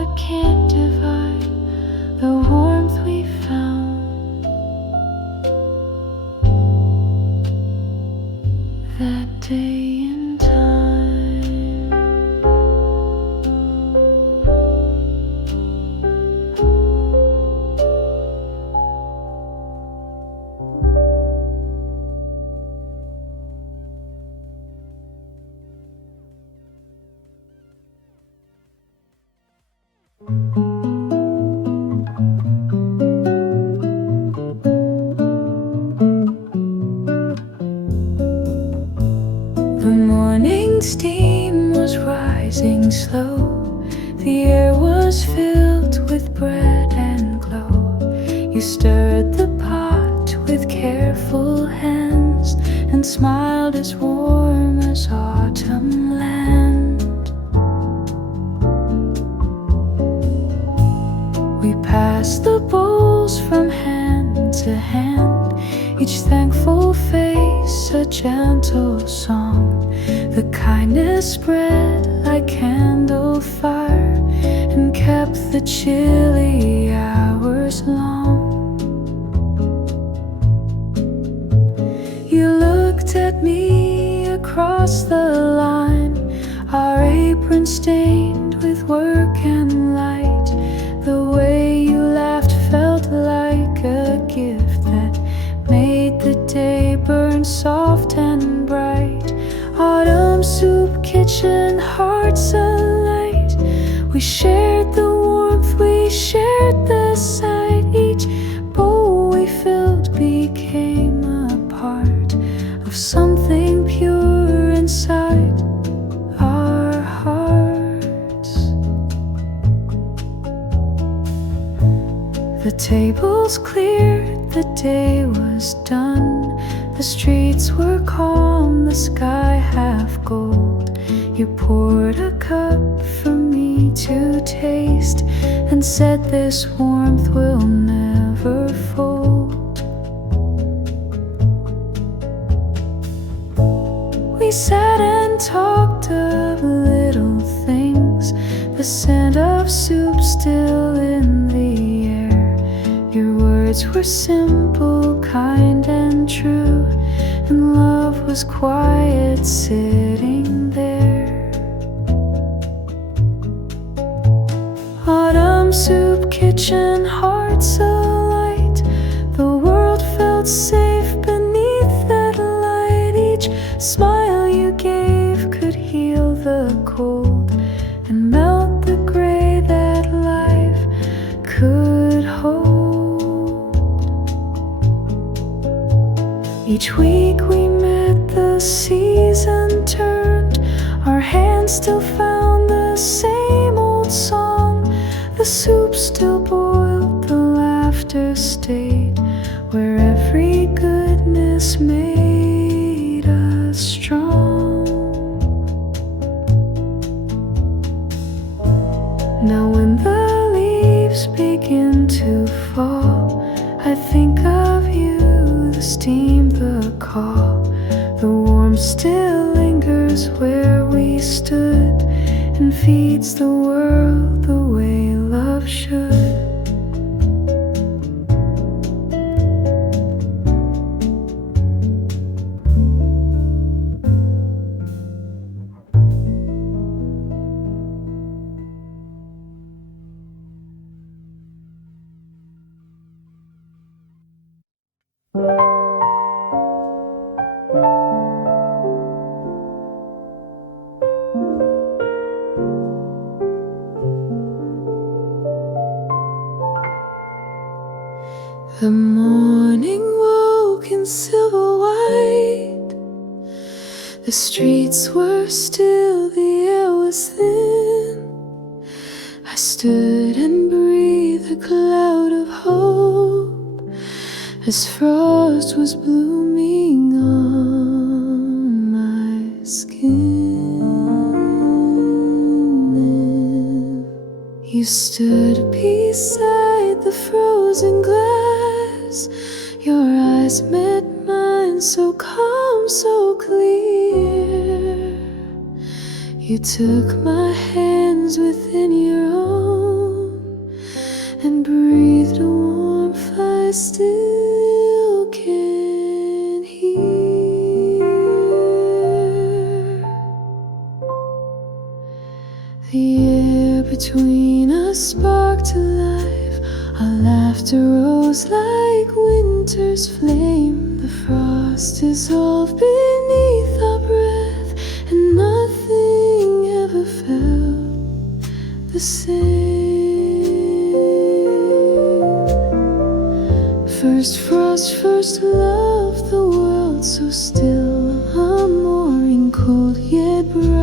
Green steam was rising slow. The air was filled with bread and glow. You stirred the pot with careful hands and smiled as warm as autumn land. We passed the bowls from hand to hand, each thankful face a gentle song. The kindness spread like candle fire and kept the chilly hours long. You looked at me across the line, our apron stained with work and light. The way you laughed felt like a gift that made the day burn soft and bright. Autumn soup, kitchen, hearts alight. We shared the warmth, we shared the sight. Each bowl we filled became a part of something pure inside our hearts. The tables cleared, the day was done. The streets were calm, the sky half gold. You poured a cup for me to taste and said this warmth will never fold. We sat and talked of little things, the scent of soup still in the air. Your words were simple, kind and true, and love was quiet sitting there. Autumn soup, kitchen, hearts alight. The world felt safe beneath that light. Each smile you gave could heal the cold and melt the gray that life could hold. Each week we met, the season turned. Our hands still found the same old song. The soup still boiled, the laughter stayed, where every goodness made us strong. Now when the leaves begin to fall, I think of you, the steam, the call. The warmth still lingers where we stood and feeds the world the way love should. The morning woke in silver white. The streets were still, the air was thin. I stood and breathed a cloud of hope as frost was blooming on my skin. You stood beside the frozen glass. Your eyes met mine, so calm, so clear. You took my hands within your own and breathed a warmth I still can hear. The air between us sparked to life. Our laughter rose like winter's flame. The frost dissolved beneath our breath, and nothing ever felt the same. First frost, first love, the world so still. A morning cold yet bright.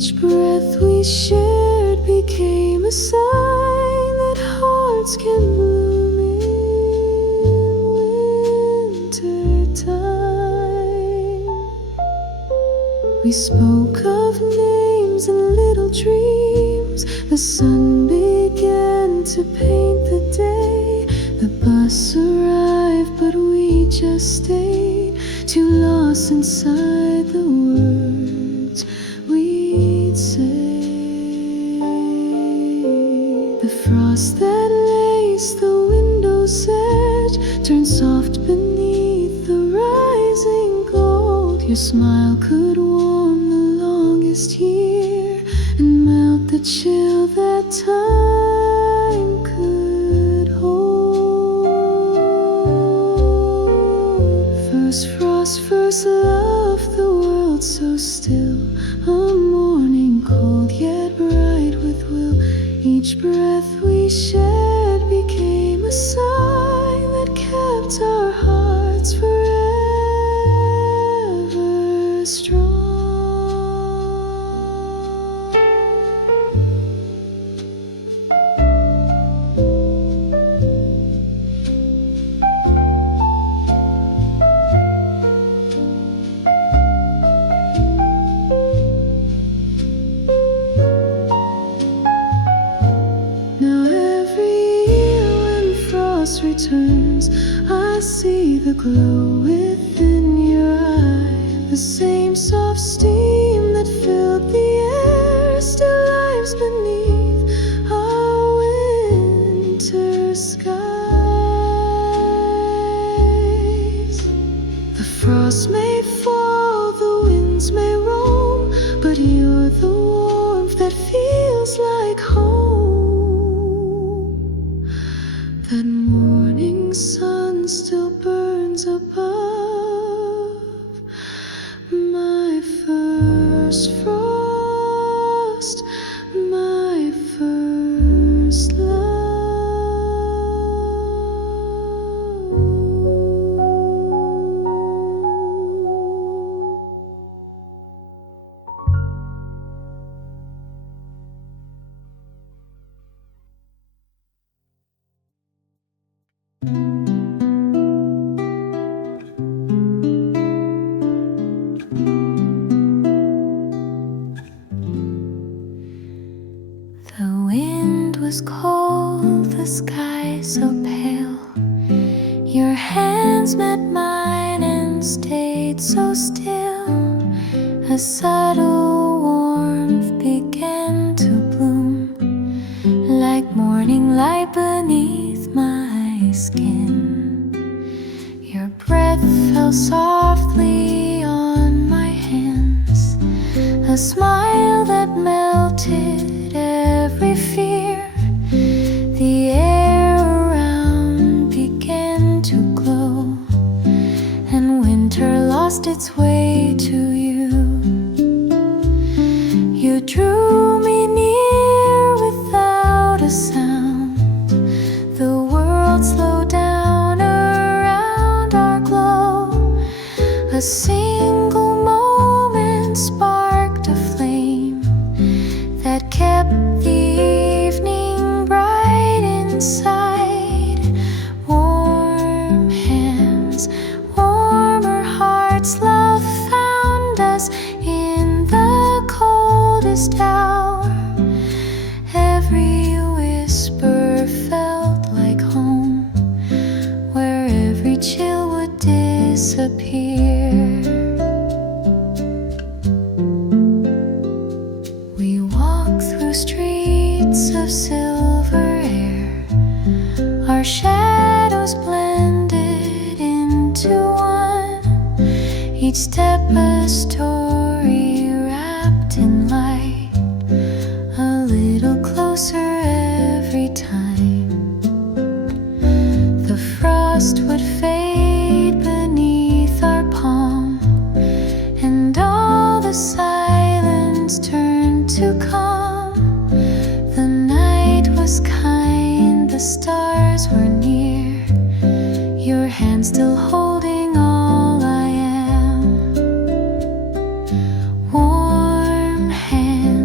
Each breath we shared became a sign that hearts can bloom in wintertime. We spoke of names and little dreams. The sun began to paint the day. The bus arrived, but we just stayed, too lost inside the words we'd say. The frost that laced the window's edge turned soft beneath the rising gold. Your smile could warm the longest year and melt the chill that time could hold. First frost, first love, the world so still. A morning cold yet bright with will. Each breath we shared became a sign that kept our hearts forever strong. Now every year when frost returns, I see the glow within your eye. The same soft steam that filled the air still lives beneath our winter skies. The frost may fall, the winds may roam, but you're the warmth that feels like home. That morning sun still burns above my first frost, my first The wind was cold, the sky so pale. Your hands met mine and stayed so still. A subtle warmth began to bloom, like morning light beneath my skin. Your breath fell softly on my hands, a smile that melted every fear. The air around began to glow, and winter lost its way to you. You drew me near without a sound. The world slowed down around our glow. A single moment sparked a flame that kept the evening bright inside. Warm hands, warmer hearts, love found us in the coldest hour. Every whisper felt like home, where every chill would disappear. We walk through streets of silver air, our shadows blended into one. Each step a story wrapped in light, a little closer every time. The frost would fade beneath our palm, and all the silence turned to calm. The night was kind, the stars were near, your hand still holding all I am. Warm hands,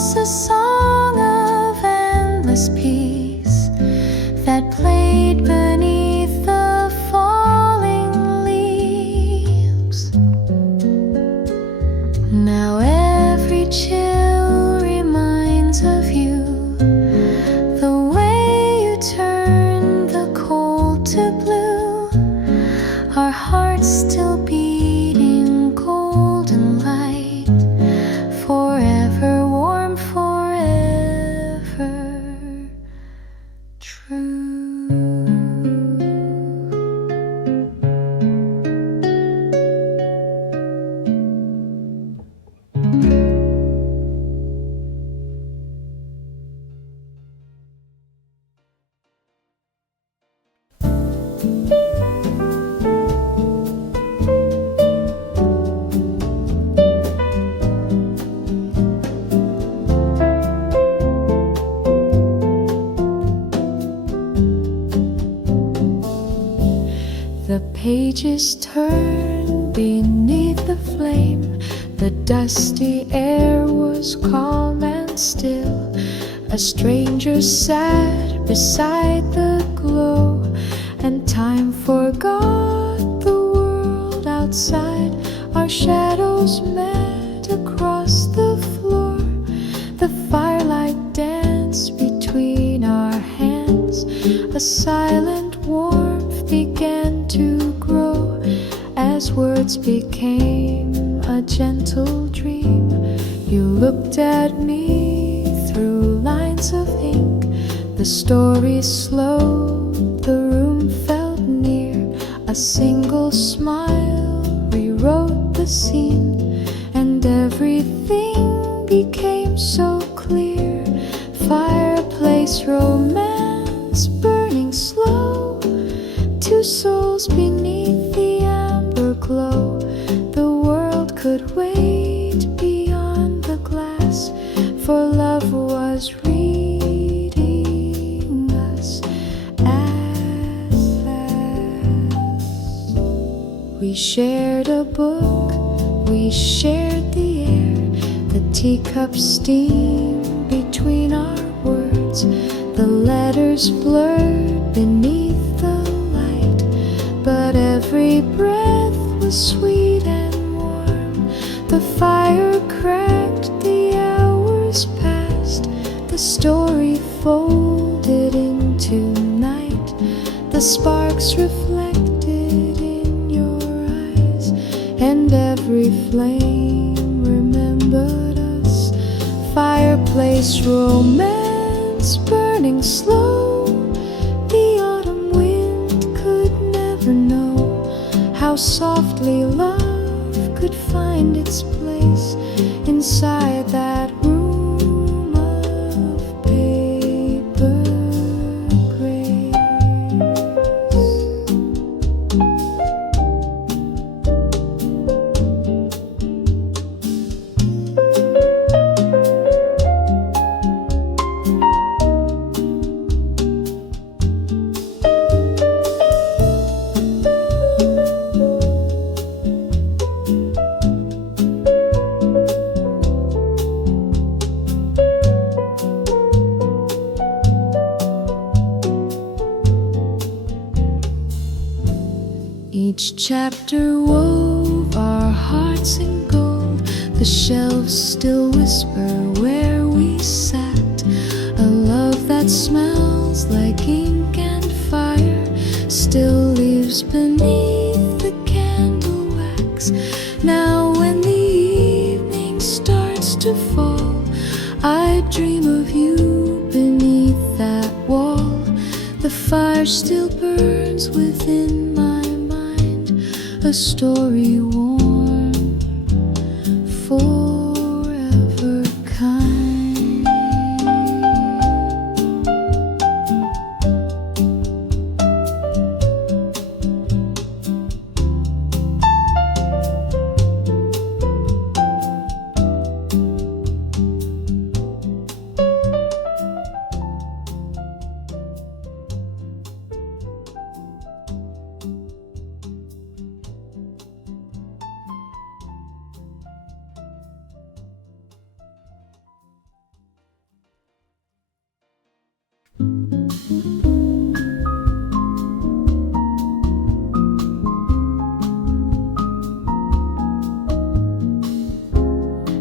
house a song of endless peace that played beneath the falling leaves. Now every chill reminds of you, the way you turn the cold to blue, our hearts still beating golden light, forever warm, forever true. The pages turn beneath the flame. The dusty air was calm and still. A stranger sat beside the glow, and time forgot the world outside. Our shadows met across the floor. The firelight danced between our hands. A silent warmth began to grow as words became a gentle dream. You looked at me through lines of ink. The story slowed, the room felt near. A single smile rewrote the scene, and everything became so clear. Fireplace romance burning slow, two souls beneath the amber glow. The world could wait beyond the glass, for love was reading us at last. We shared a book, we shared the air, the teacup steam between our words, the letters blurred beneath the light, but every breath was sweet and warm. The fire cracked, the hours passed, the story folded into night. The sparks reflected in your eyes, and every flame remembered us. Fireplace romance burning slow, the autumn wind could never know how softly love could find its place inside that room of paper grace. Each chapter wove our hearts in gold. The shelves still whisper where we sat. A love that smells like ink and fire still lives beneath the candle wax. Now when the evening starts to fall, I dream of you beneath that wall. The fire still burns within my mind, a story warm, forever kind.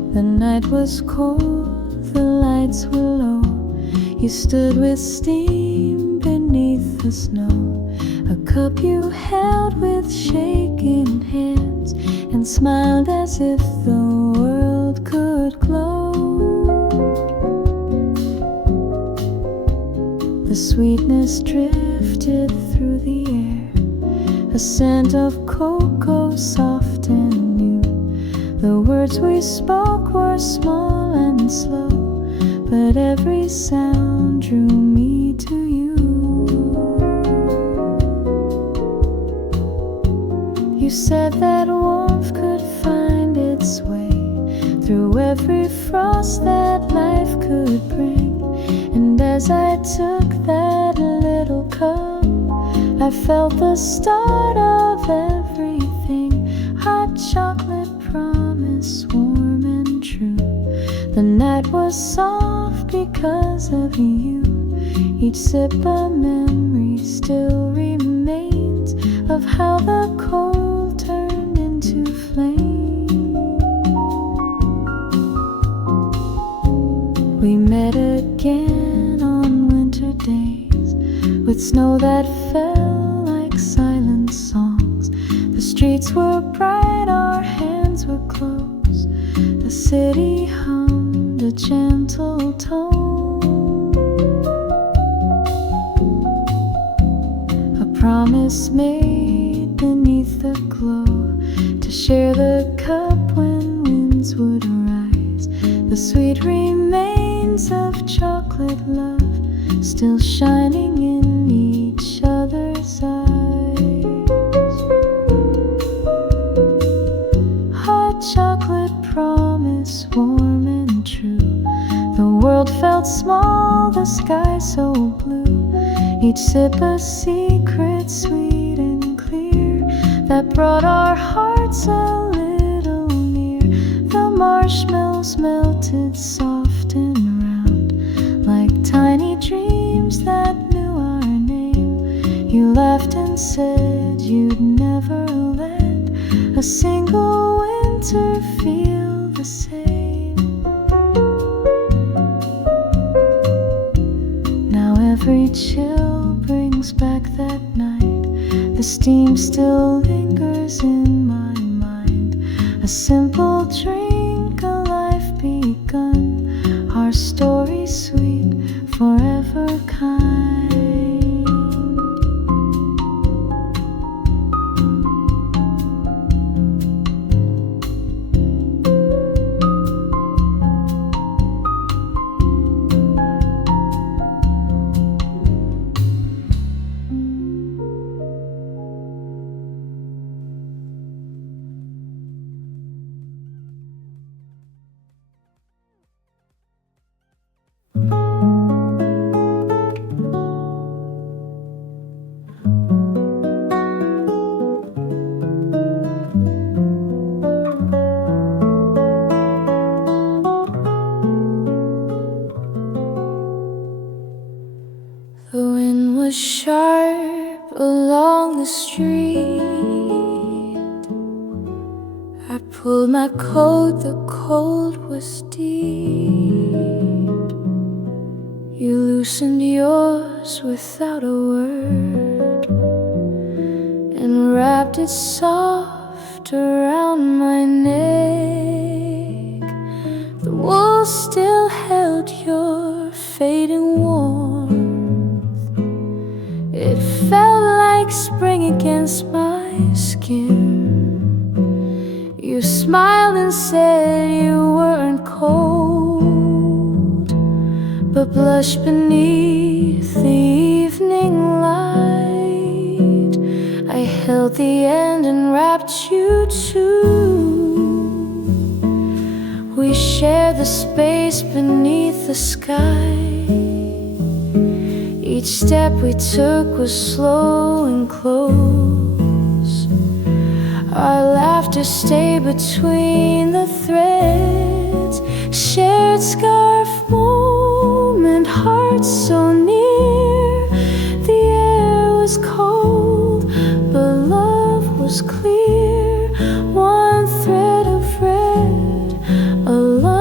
The night was cold, the lights were low. You stood with steam beneath the snow, a cup you held with shaking hands, and smiled as if the world could glow. The sweetness drifted through the air, a scent of cocoa soft and new. The words we spoke were small and slow, but every sound drew me to you. You said that warmth could find its way through every frost that life could bring. And as I took that little cup, I felt the start of everything. Hot chocolate promise, warm and true. The night was soft because of you. Each sip a memory still remains of how the cold turned into flame. We met again on winter days, with snow that fell like silent songs. The streets were bright, our hands were close. The city hummed a gentle tone, a promise made beneath the glow, to share the cup when winds would arise. The sweet remains of chocolate love still shining in each other's eyes. Hot chocolate promise, warm and true. The world felt small, the sky so blue. Each sip a secret, sweet and clear, that brought our hearts a little near. The marshmallows melted soft and round, like tiny dreams that knew our name. You laughed and said you'd never let a single winter feel the same. Now every chill brings back that night. The steam still lingers in my mind. A simple drink, a life begun. Our story sweet, forever kind. The wind was sharp along the street. I pulled my coat, the cold was deep. You loosened yours without a word and wrapped it soft around my neck. The wool still held your fading warmth. It felt like spring against my skin. You smiled and said you weren't cold, but blushed beneath the evening light. I held the end and wrapped you too. We shared the space beneath the sky. Each step we took was slow and close. Our laughter stayed between the threads. Shared scarf moment, hearts so near. The air was cold, but love was clear. One thread of red, a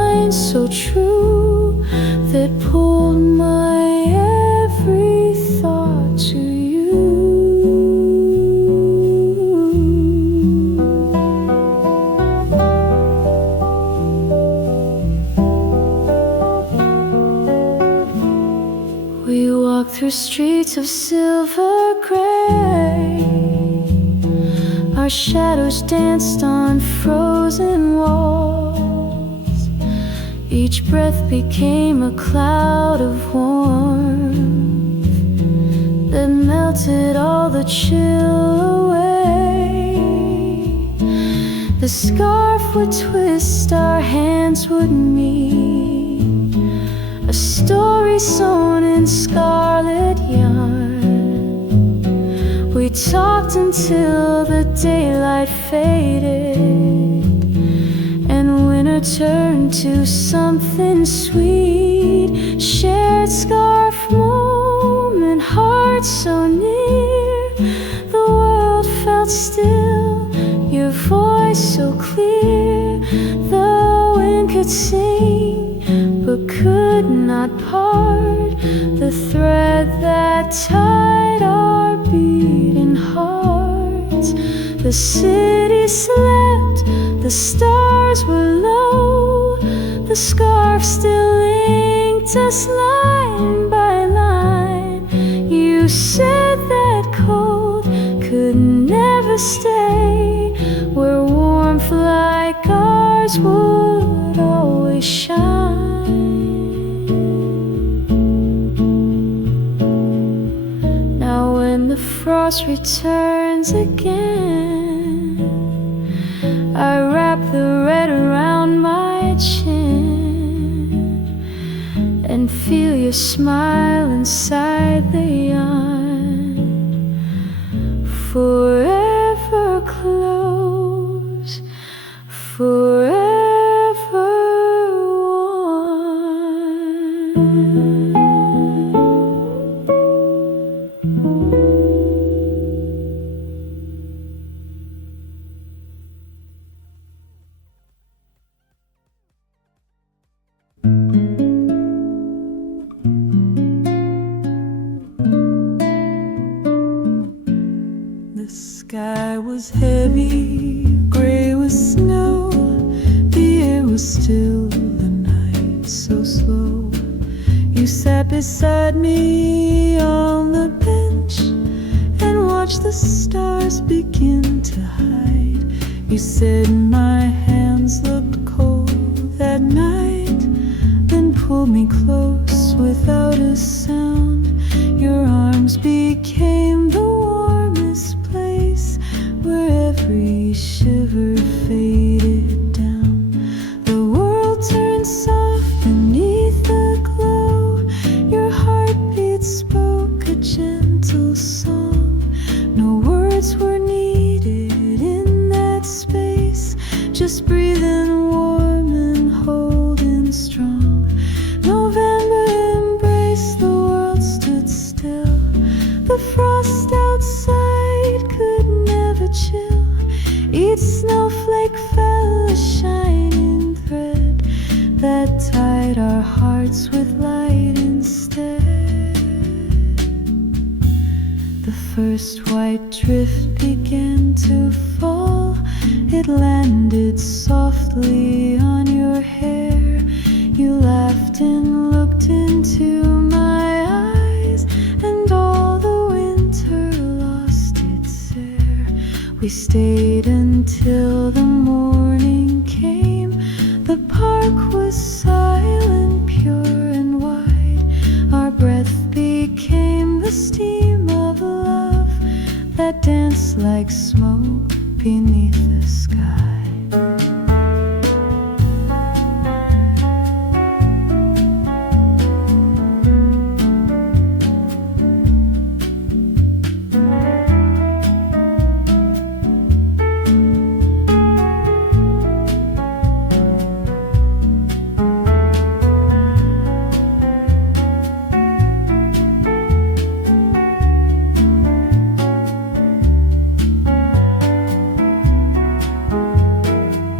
through streets of silver gray. Our shadows danced on frozen walls. Each breath became a cloud of warmth that melted all the chill away. The scarf would twist, our hands would meet, a story sewn in scarlet yarn. We talked until the daylight faded and winter turned to something sweet. Shared scarf moment, hearts so near, the world felt still, your voice so clear. The wind could sing but could not part the thread that tied our beating hearts. The city slept, the stars were low, the scarf still linked us line by line. You said that cold could never stay, where warmth like ours would always shine. Now when the frost returns again, I wrap the red around my chin and feel your smile inside the yarn. Forever close, forever one. The sky was heavy, gray with snow. The air was still, the night so slow. You sat beside me on the bench and watched the stars begin to hide. You said my hands looked cold that night, then pulled me close without a sound. Your arms became the warmest place where every shiver faded down. The world turned soft beneath the glow. Your heartbeat spoke a gentle song. No words were needed in that space, just breathing warm and holding strong. November embraced, the world stood still. The frost outside could never chill. Each snowflake fell a shining thread that tied our hearts with light instead. The first white drift began to fall. It landed softly on your hair. You laughed and looked into my eyes, and all the winter lost its air. We stayed until the morning came. The park was silent, pure and wide. Our breath became the steam of love that danced like smoke beneath the sky.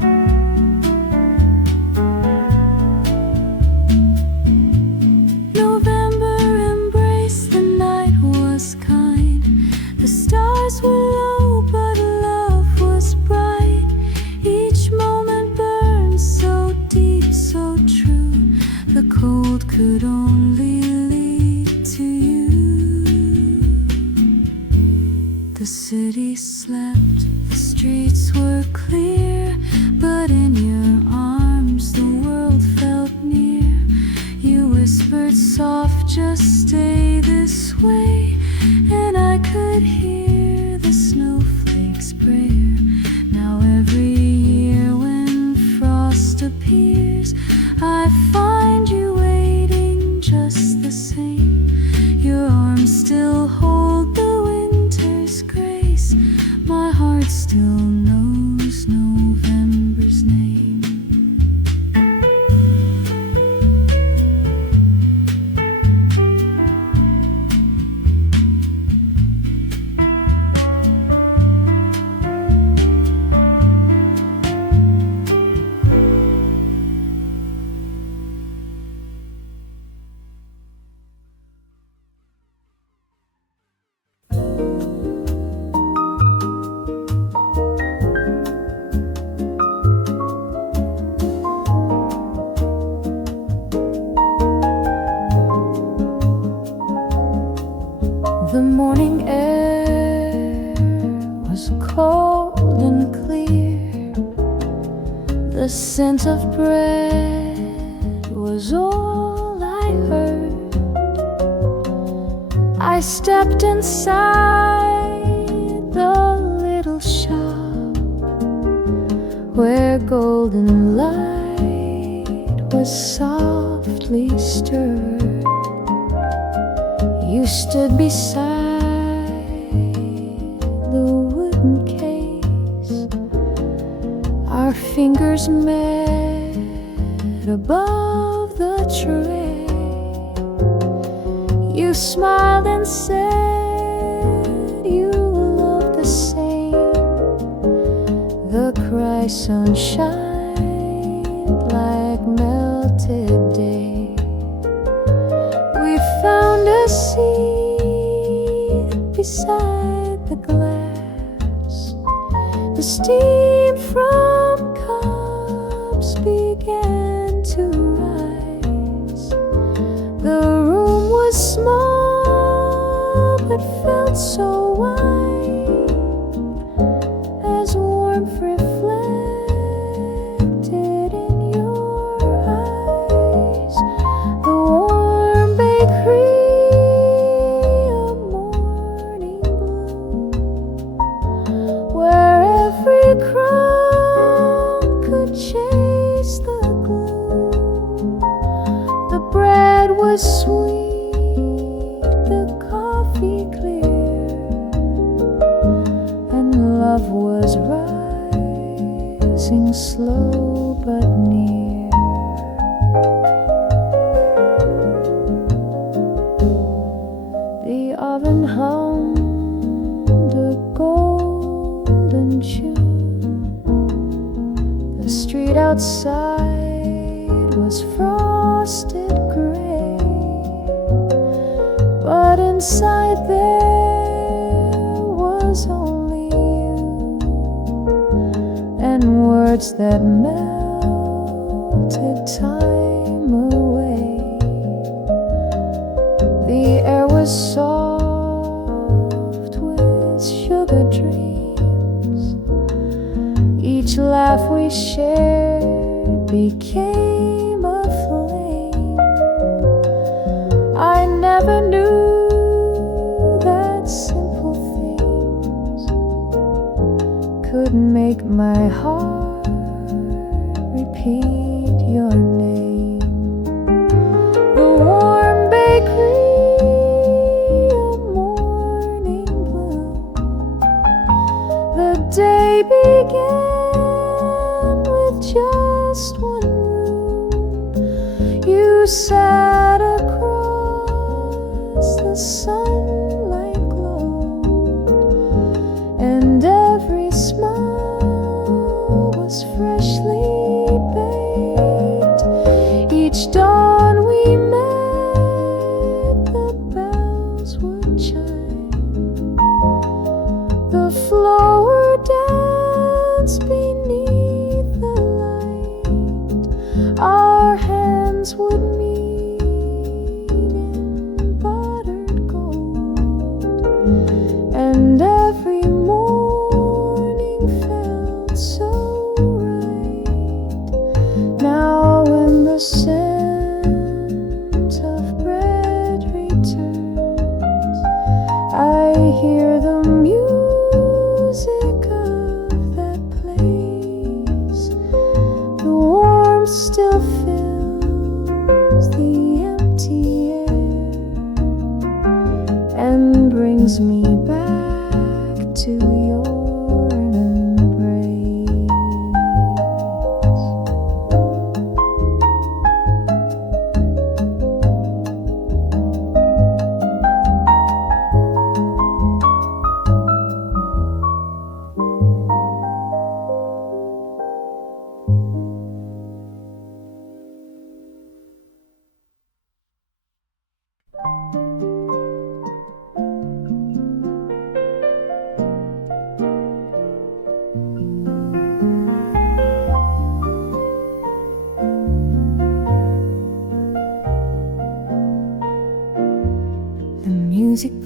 slept, the streets were clear, but in your arms the world felt near. You whispered soft, just stay this way, and I could hear the snowflakes prayer. Now every year when frost appears, I find you waiting just the same. Your arms still hold the winter's grace. My heart still knows November's name. The morning air was cold and clear. The scent of bread was all I heard. I stepped inside the little shop where golden light was softly stirred. You stood beside the wooden case. Our fingers met above the tray. You smiled and said you loved the same. The cry sunshine like melted day. We found a seat beside the glass. The steam from cups began to rise. The room was small but felt so wide, as warmth reflected in your eyes. The warm bakery, a morning bloom, where every crumb could chase the gloom. The bread was sweet, the coffee clear, and love was rising slow but near. The oven hummed a golden tune. The street outside was frosted gray, but inside there was only you, and words that melted time away. The air was soft with sugar dreams. Each laugh we shared became a flame. I never knew that simple things could make my heart repeat your name. The warm bakery, a morning bloom. The day began with just one room. You sat across the sunlight glow, and every smile was freshly baked. Each dawn we met, the bells would chime. The flower danced beneath the light. Our hands would meet in buttered gold.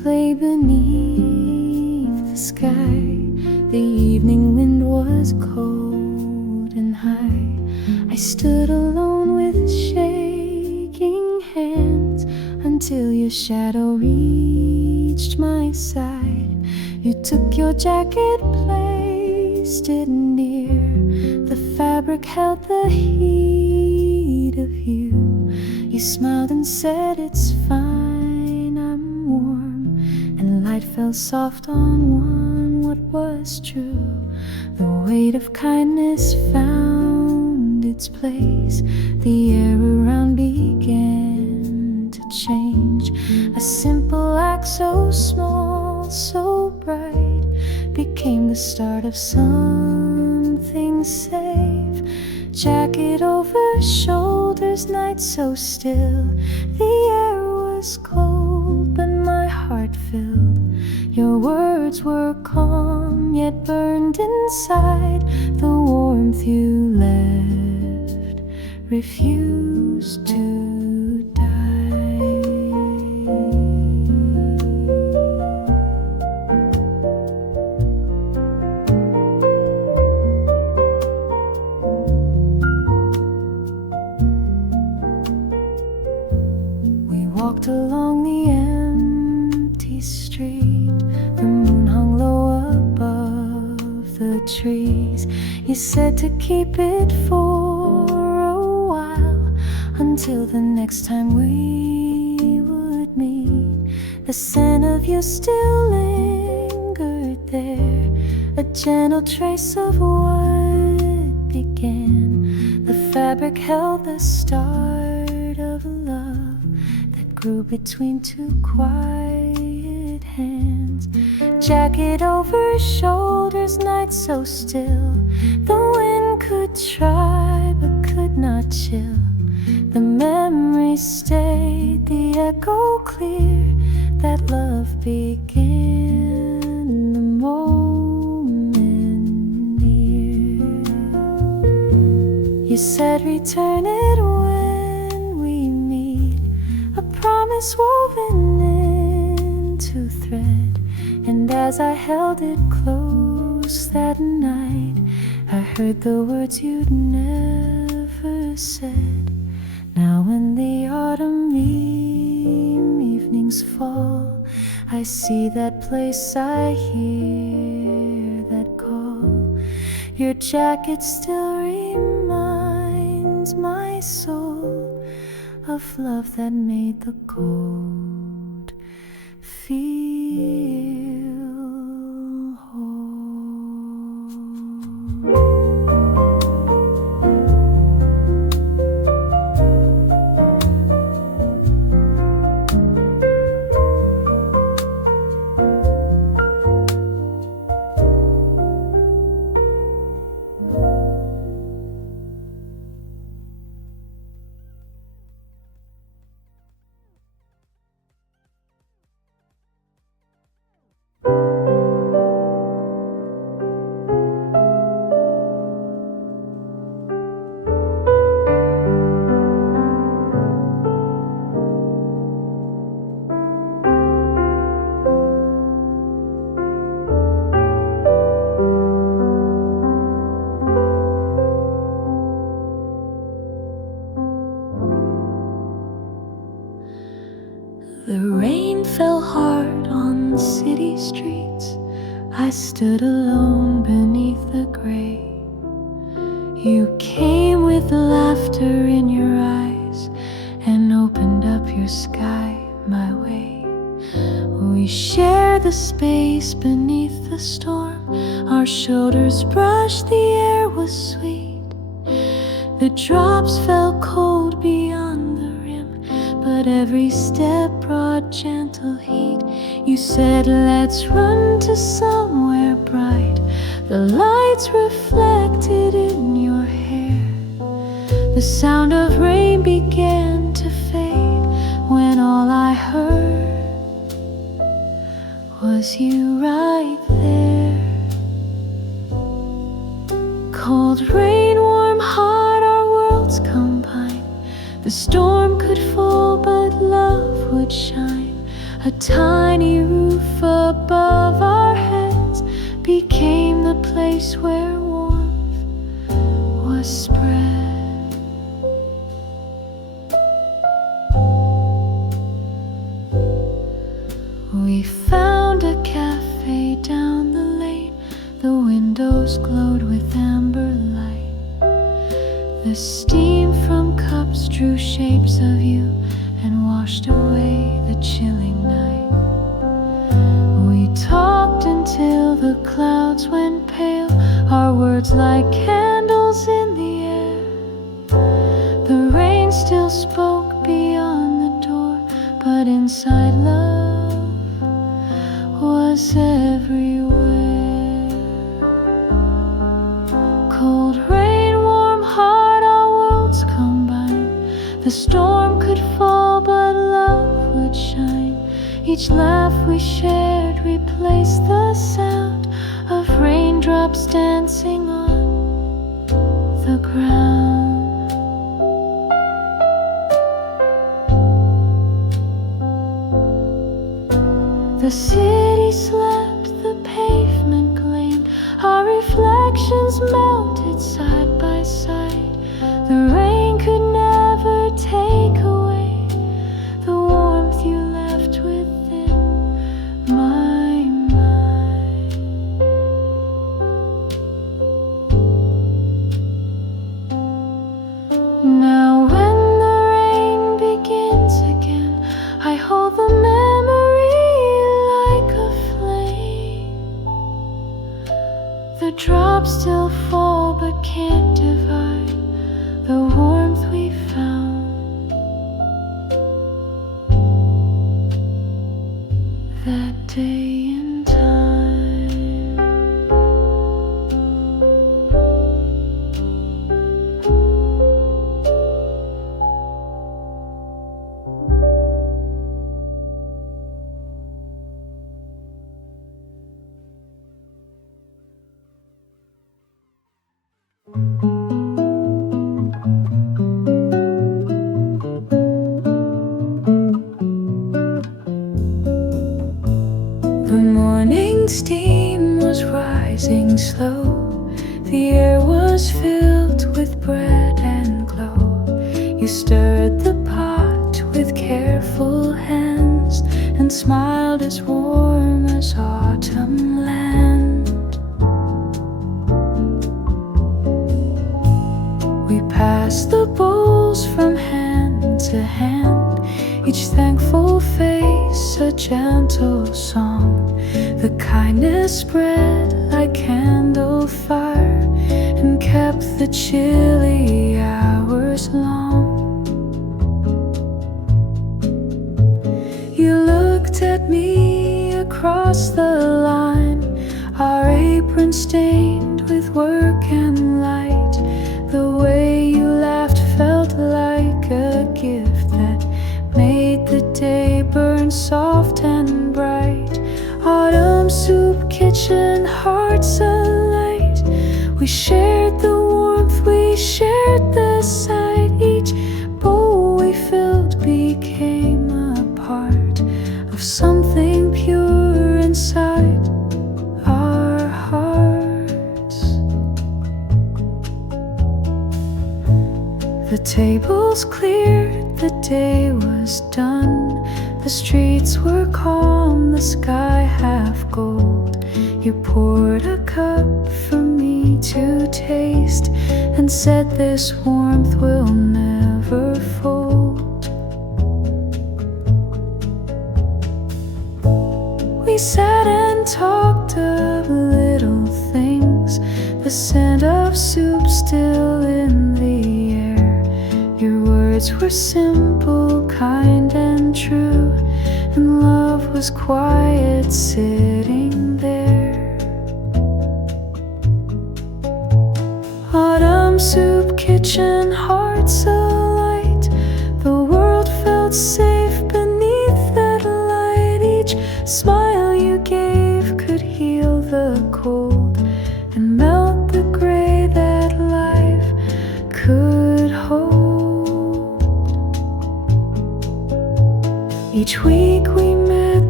play beneath the sky. The evening wind was cold and high. I stood alone with shaking hands until your shadow reached my side. You took your jacket, placed it near. The fabric held the heat of you. You smiled and said, "It's fine, I'm warm." And light fell soft on one, what was true. The weight of kindness found its place. The air around began to change. A simple act so small, so bright, became the start of something safe. Jacket over shoulders, night so still. The air was cold, but my heart filled. Your words were calm, yet burned inside. The warmth you left refused to die. We walked along the empty street. The moon hung low above the trees. You said to keep it for a while, until the next time we would meet. The scent of you still lingered there, a gentle trace of what began. The fabric held the start of love that grew between two quiet hands. Jacket over shoulders, night so still. The wind could try but could not chill. The memory stayed, the echo clear, that love began the moment near. You said return it when we meet, a promise woven into thread. And as I held it close that night, I heard the words you'd never said. Now when the autumn evenings fall, I see that place, I hear that call. Your jacket still reminds my soul of love that made the cold feel whole. The rain fell hard on the city streets. I stood alone beneath the gray. You came with laughter in your eyes and opened up your sky my way. We shared the space beneath the storm. Our shoulders brushed, the air was sweet. The drops fell cold beyond the rim, but every step brought gentle heat. You said, let's run to somewhere bright. The lights reflected in your hair. The sound of rain began to fade when all I heard was you right there. Cold rain, warm heart, our worlds combine. The storm could fall, but love would shine. A tiny roof above our heads became the place where warmth was spread. We found a cafe down the lane. The windows glowed with amber light. The steam from cups drew shapes of you and washed away the chilling night. We talked until the clouds went pale, our words like candles in the air. The rain still spoke beyond the door, but inside love was everywhere. Cold rain, warm heart, our worlds combined. The storm could fall, but love would shine. Each laugh we shared replaced the sound of raindrops dancing on the ground. The city slept, the pavement gleamed, our reflections melted side by side. The rain could never take away the warmth you left within my mind. Now when the rain begins again, I hold the memory like a flame. The drops still fall but can't divide the warmth we found that day in time. The morning steam was rising slow. The air was filled with bread and glow. You stirred the pot with careful hands and smiled as warm as autumn land. We passed the bowls from hand to hand, each thankful face a gentle song. The kindness spread like candle fire and kept the chilly hours long. You looked at me across the line, our apron stained with work and light. The way you laughed felt like a gift that made the day burn soft and bright. Autumn soup, kitchen, hearts alight. We shared the warmth, we shared the sight. Each bowl we filled became a part of something pure inside our hearts. The tables cleared, the day was done. The streets were calm, the sky half gold. You poured a cup for me to taste and said this warmth will never fold. We sat and talked of little things, the scent of soup still in the air. Your words were simple, kind and true, and love was quiet sitting there. Autumn soup, kitchen, hearts alight. The world felt safe beneath that light. Each smile you gave could heal the cold and melt the gray that life could hold. Each week we met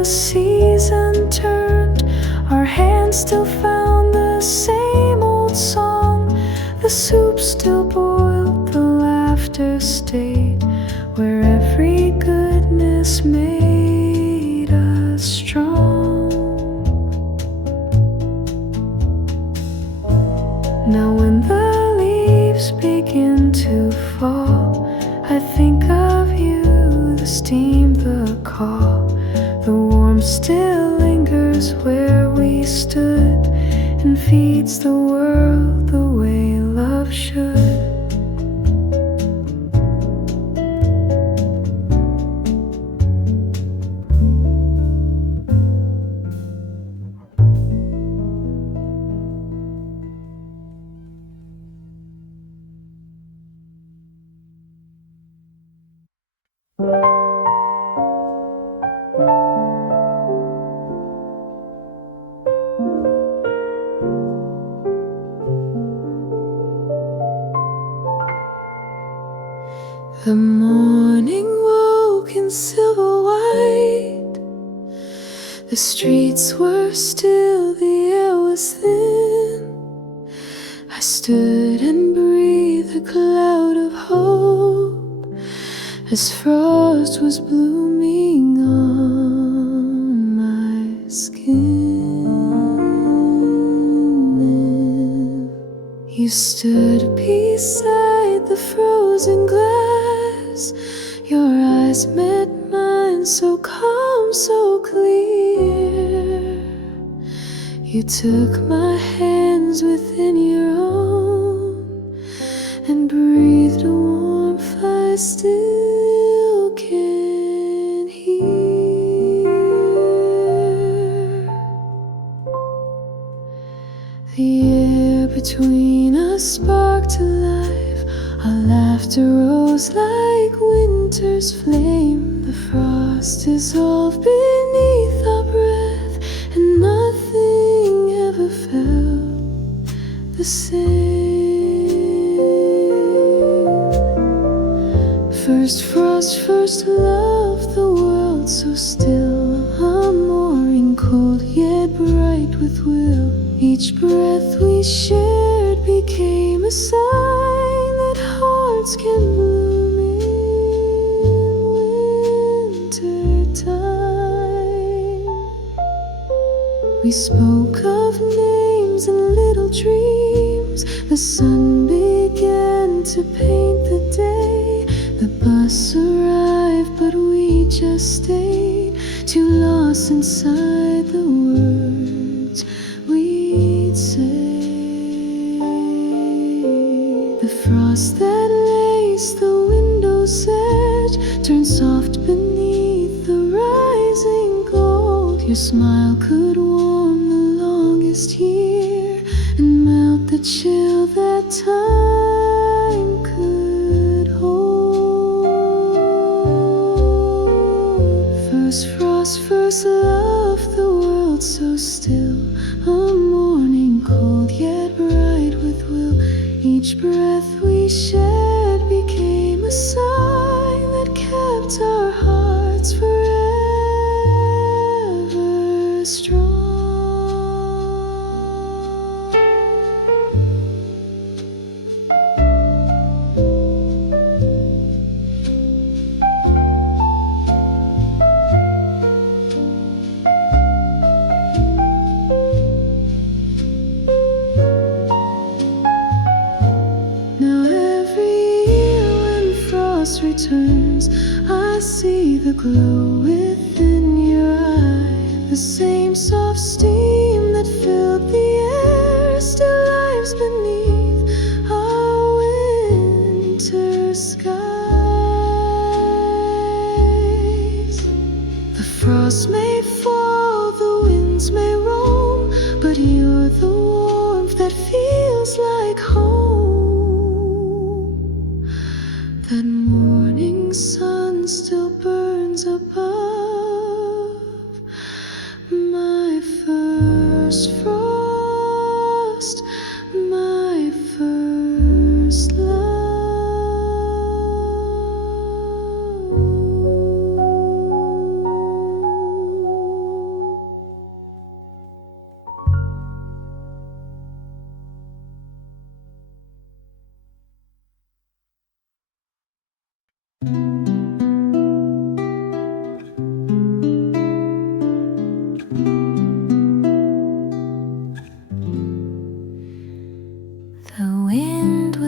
the season turned, our hands still found the same old song. The soup still boiled, the laughter stayed, where every goodness made us strong. Now when the leaves begin to fall, I think of you, the steam, the call. The warmth still lingers where we stood and feeds the world the way love should. The morning woke in silver white. The streets were still, the air was thin. I stood and breathed a cloud of hope as frost was blooming on my skin. You stood beside the frozen glass. Your eyes met mine, so calm, so clear. You took my hands within your own and breathed a warmth I still can hear. The air between us sparked to life. Our laughter rose like winter's flame. The frost dissolved beneath our breath, and nothing ever felt the same. First frost, first love, the world so still. A morning cold yet bright with will. Each breath we shared became a sign that hearts can bloom in winter time. We spoke of names and little dreams. The sun began to paint the day. The bus arrived, but we just stayed, too lost inside the words we'd say. The frost that laced the window's edge turned soft beneath the rising gold. Your smile could warm the longest year and melt the chill that time could hold. First frost, first love, the world so still. A morning cold yet bright with will. Each breath we shared became a sign that kept our hearts forever strong. Returns, I see the glow within your eye. The same soft steam that filled the air still lies beneath our winter skies. The frost may fall, the winds may roam, but you're the warmth that feels like home. That morning sun still burns above my first frost, my first love.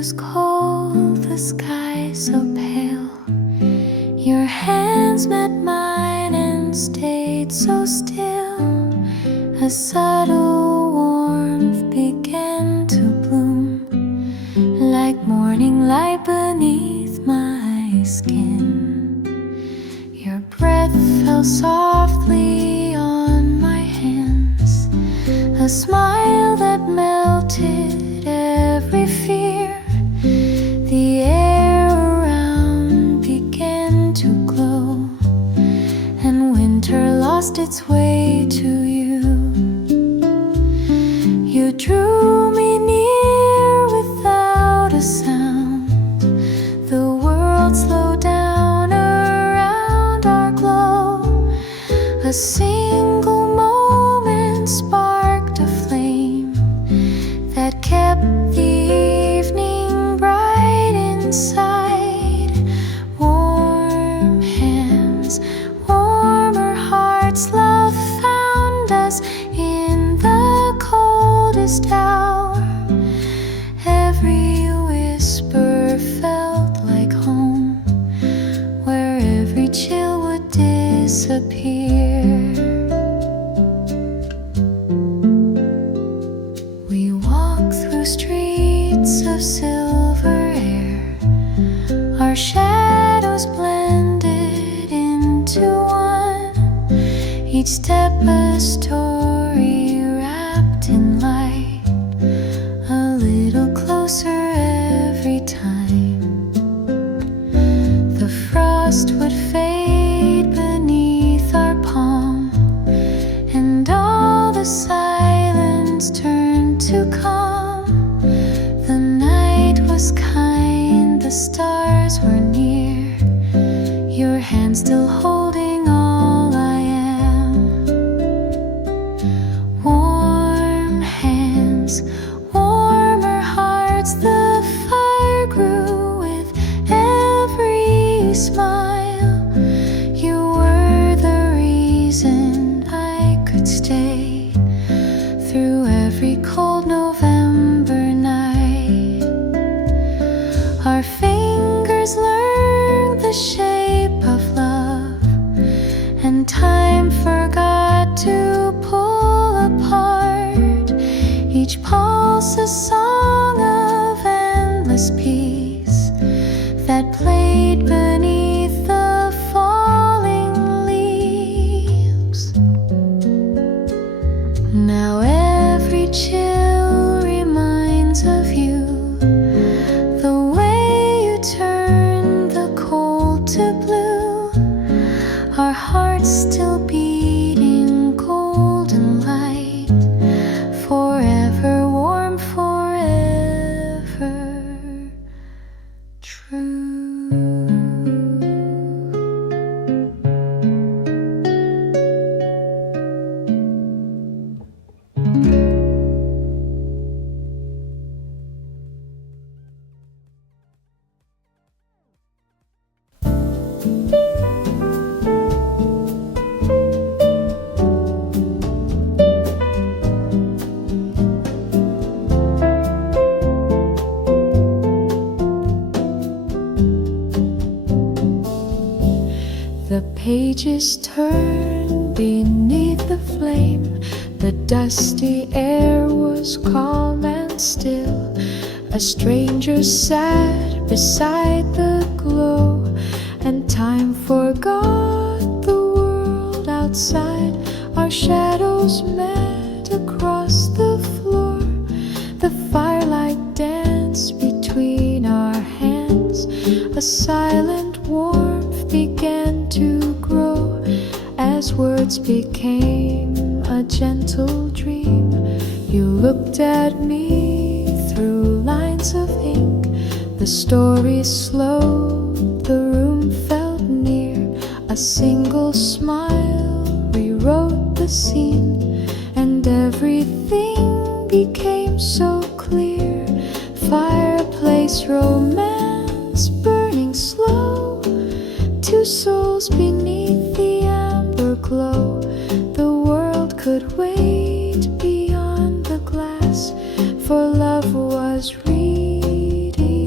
was cold, the sky so pale. Your hands met mine and stayed so still. A subtle warmth began to bloom, like morning light beneath my skin. Your breath fell softly on my hands, a smile that melted every fear. The air around began to glow, and winter lost its way to you. You drew me near without a sound. The world slowed down around our glow. A single moment sparked a flame that kept the evening bright inside. Warm hands, warmer hearts, love found us in the coldest hour. Every whisper felt like home, where every chill would disappear. We walked through streets of silver air, our shadows blended into one, each step a story wrapped in light, a little closer every time. The frost would fade beneath our palm, and all the silence turned to calm. The night was kind, the stars were near, your hand still holding all I am. Warm hands, warmer hearts, the fire grew with every smile. You were the reason I could stay through every cold November night. Our fingers learned the shape of love, and time forgot to pull apart. Each pulse a song of endless peace that played beneath the falling leaves. Now every chill reminds of you, the way you turned the cold to blue. Our hearts still beating golden light, forever warm, forever true. The pages turned beneath the flame. The dusty air was calm and still. A stranger sat beside the glow, and time forgot the world outside. Our shadows met across the floor. The firelight danced between our hands. A silent warmth began to grow as words became a gentle dream. You looked at me through lines of ink. The story slowed, the room felt near. A single smile rewrote the scene, and everything became so clear. Fireplace romance burning slow, two souls beneath the amber glow. The world could wait beyond the glass, for love was reading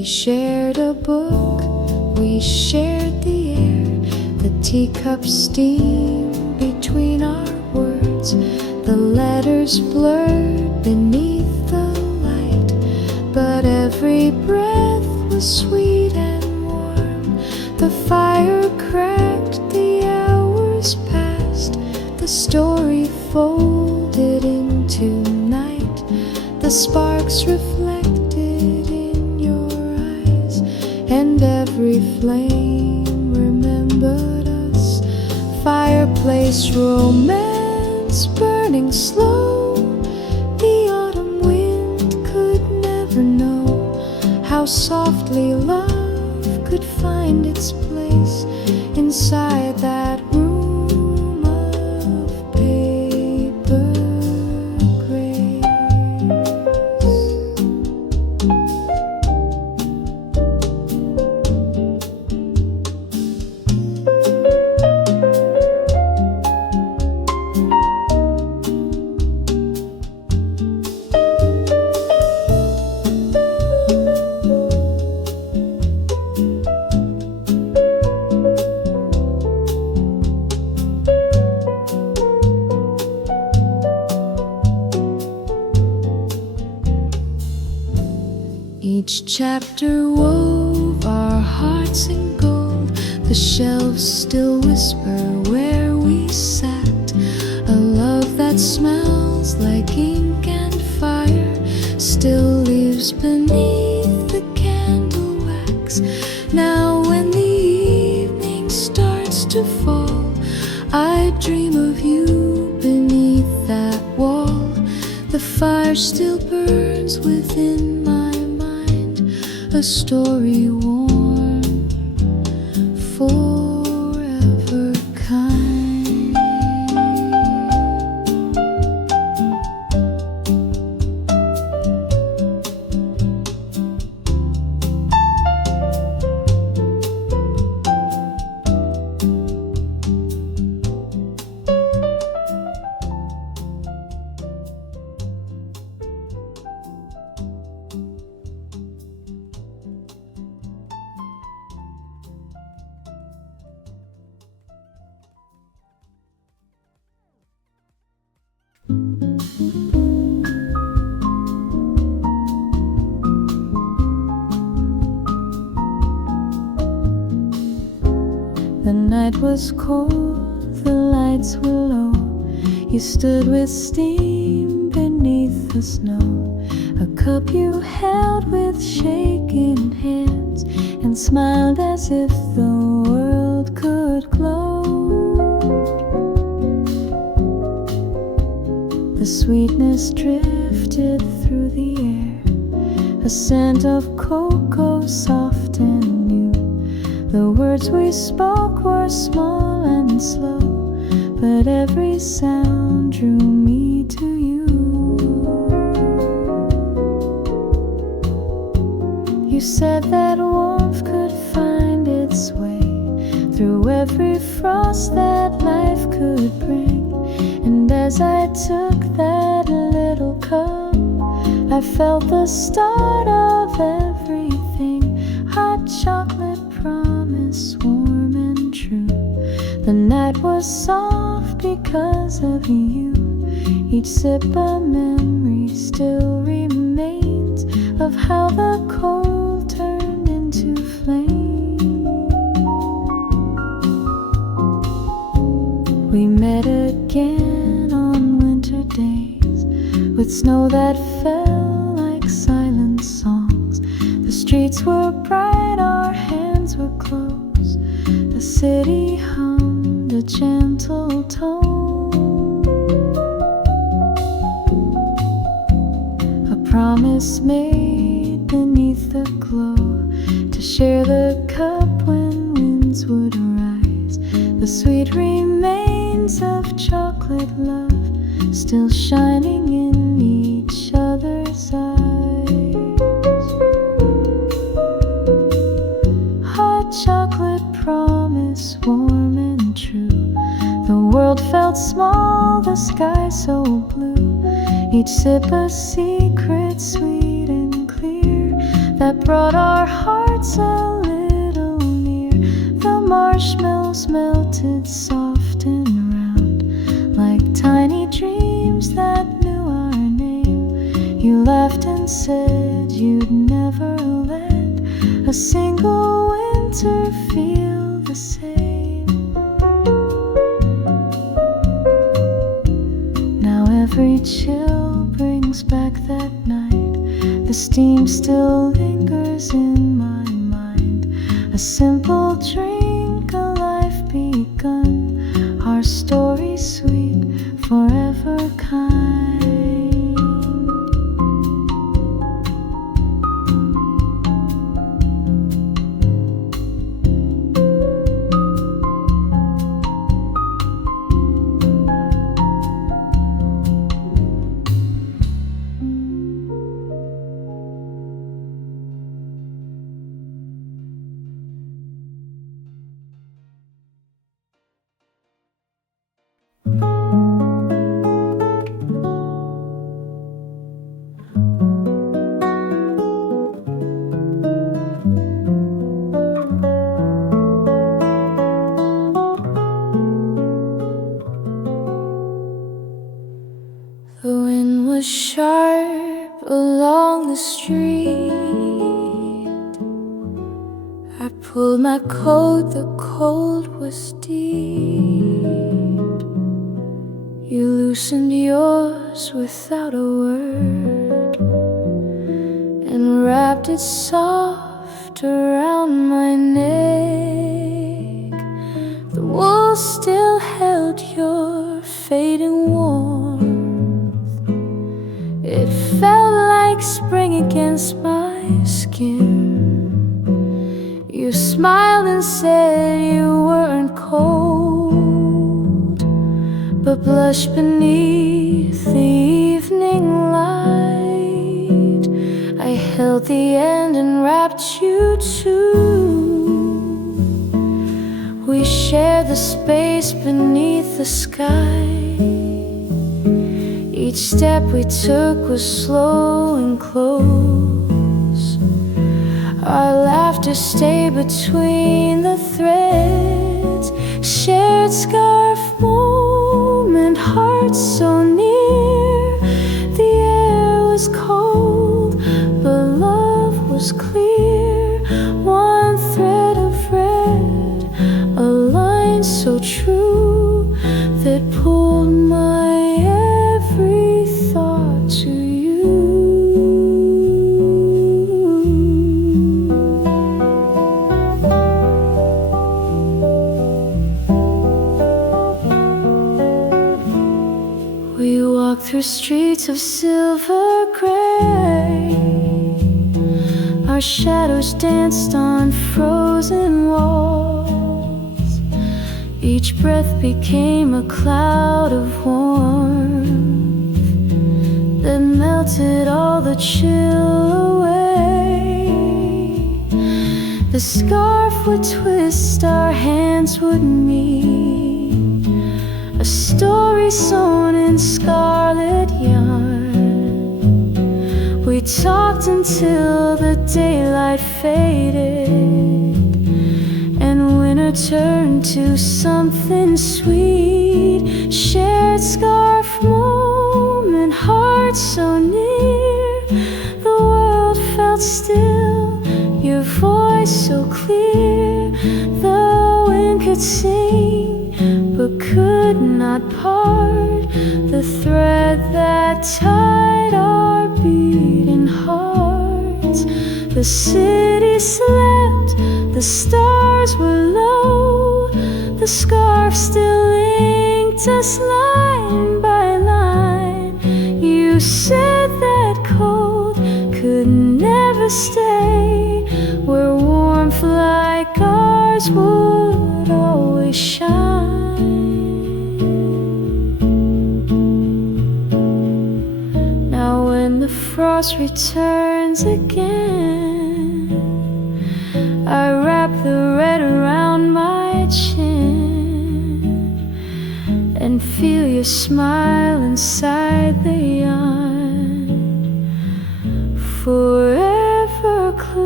We shared a book, we shared the air, the teacup steam between our words, the letters blurred beneath the light, but every breath was sweet and warm. The fire cracked, the hours passed, the story folded into night, the sparks reflected in your eyes, and every flame remembered us. Fireplace romance burning slow, the autumn wind could never know how softly love could find its place inside that room of paper grace. Each chapter wove our hearts in gold. The shelves still whisper where we sat. A love that smells like ink and fire still lives beneath the candle wax. Now when the evening starts to fall, I dream of you beneath that wall. The fire still burns within my mind, a story warm, forever kind. The night was cold, the lights were low. You stood with steam beneath the snow. A cup you held with shaking hands, and smiled as if the world could glow. The sweetness drifted through the air, a scent of cocoa soft and new. The words we spoke were small and slow, but every sound drew me to you. You said that warmth could find its way through every frost that life could bring. And as I took that little cup, I felt the start of everything. Hot chocolate promise, warm and true. The night was soft because of you. Each sip a memory still remains of how the cold turned into flame. We met again on winter days, with snow that fell like silent songs. The streets were bright, our hands were close. The city hummed a gentle tone. A promise made beneath the glow, to share the cup when winds would arise. The sweet remains of chocolate love still shining in each other's eyes. Hot chocolate promise, warm and true. The world felt small, the sky so blue. Each sip a secret, sweet and clear. that brought our hearts a little near. The marshmallows melted soft and round, like tiny dreams that knew our name. You laughed and said you'd never let a single winter feel the same. Now every chill brings back that night. The steam still lingers in my mind. A simple drink, a life begun. Our story sweet, forever kind. The wind was sharp along the street. I pulled my coat, the cold was deep. You loosened yours without a word and wrapped it soft around my neck. The wool still held your fading warmth. It felt like spring against my skin. You smiled and said you weren't cold, but blushed beneath the evening light. I held the end and wrapped you too. We shared the space beneath the sky. Each step we took was slow and close. Our laughter stayed between the threads. Shared scarf moment, hearts so near. The air was cold, but love was clear. One thread of red, a line so true that pulled my every thought to you. We walked through streets of silver gray. Our shadows danced on frozen walls. Each breath became a cloud of warmth that melted all the chill away. The scarf would twist, our hands would meet. A story sewn in scarlet yarn. We talked until the daylight faded and winter turned to something sweet. Shared scarf moment, hearts so near. The world felt still, your voice so clear. The wind could sing but could not part the thread that tied our beating hearts. The city slept, the stars were low. The scarf still linked us line by line. You said that cold could never stay, where warmth like ours would always shine. Now when the frost returns again, I wrap the red around my chin and feel your smile inside the yarn. Forever close.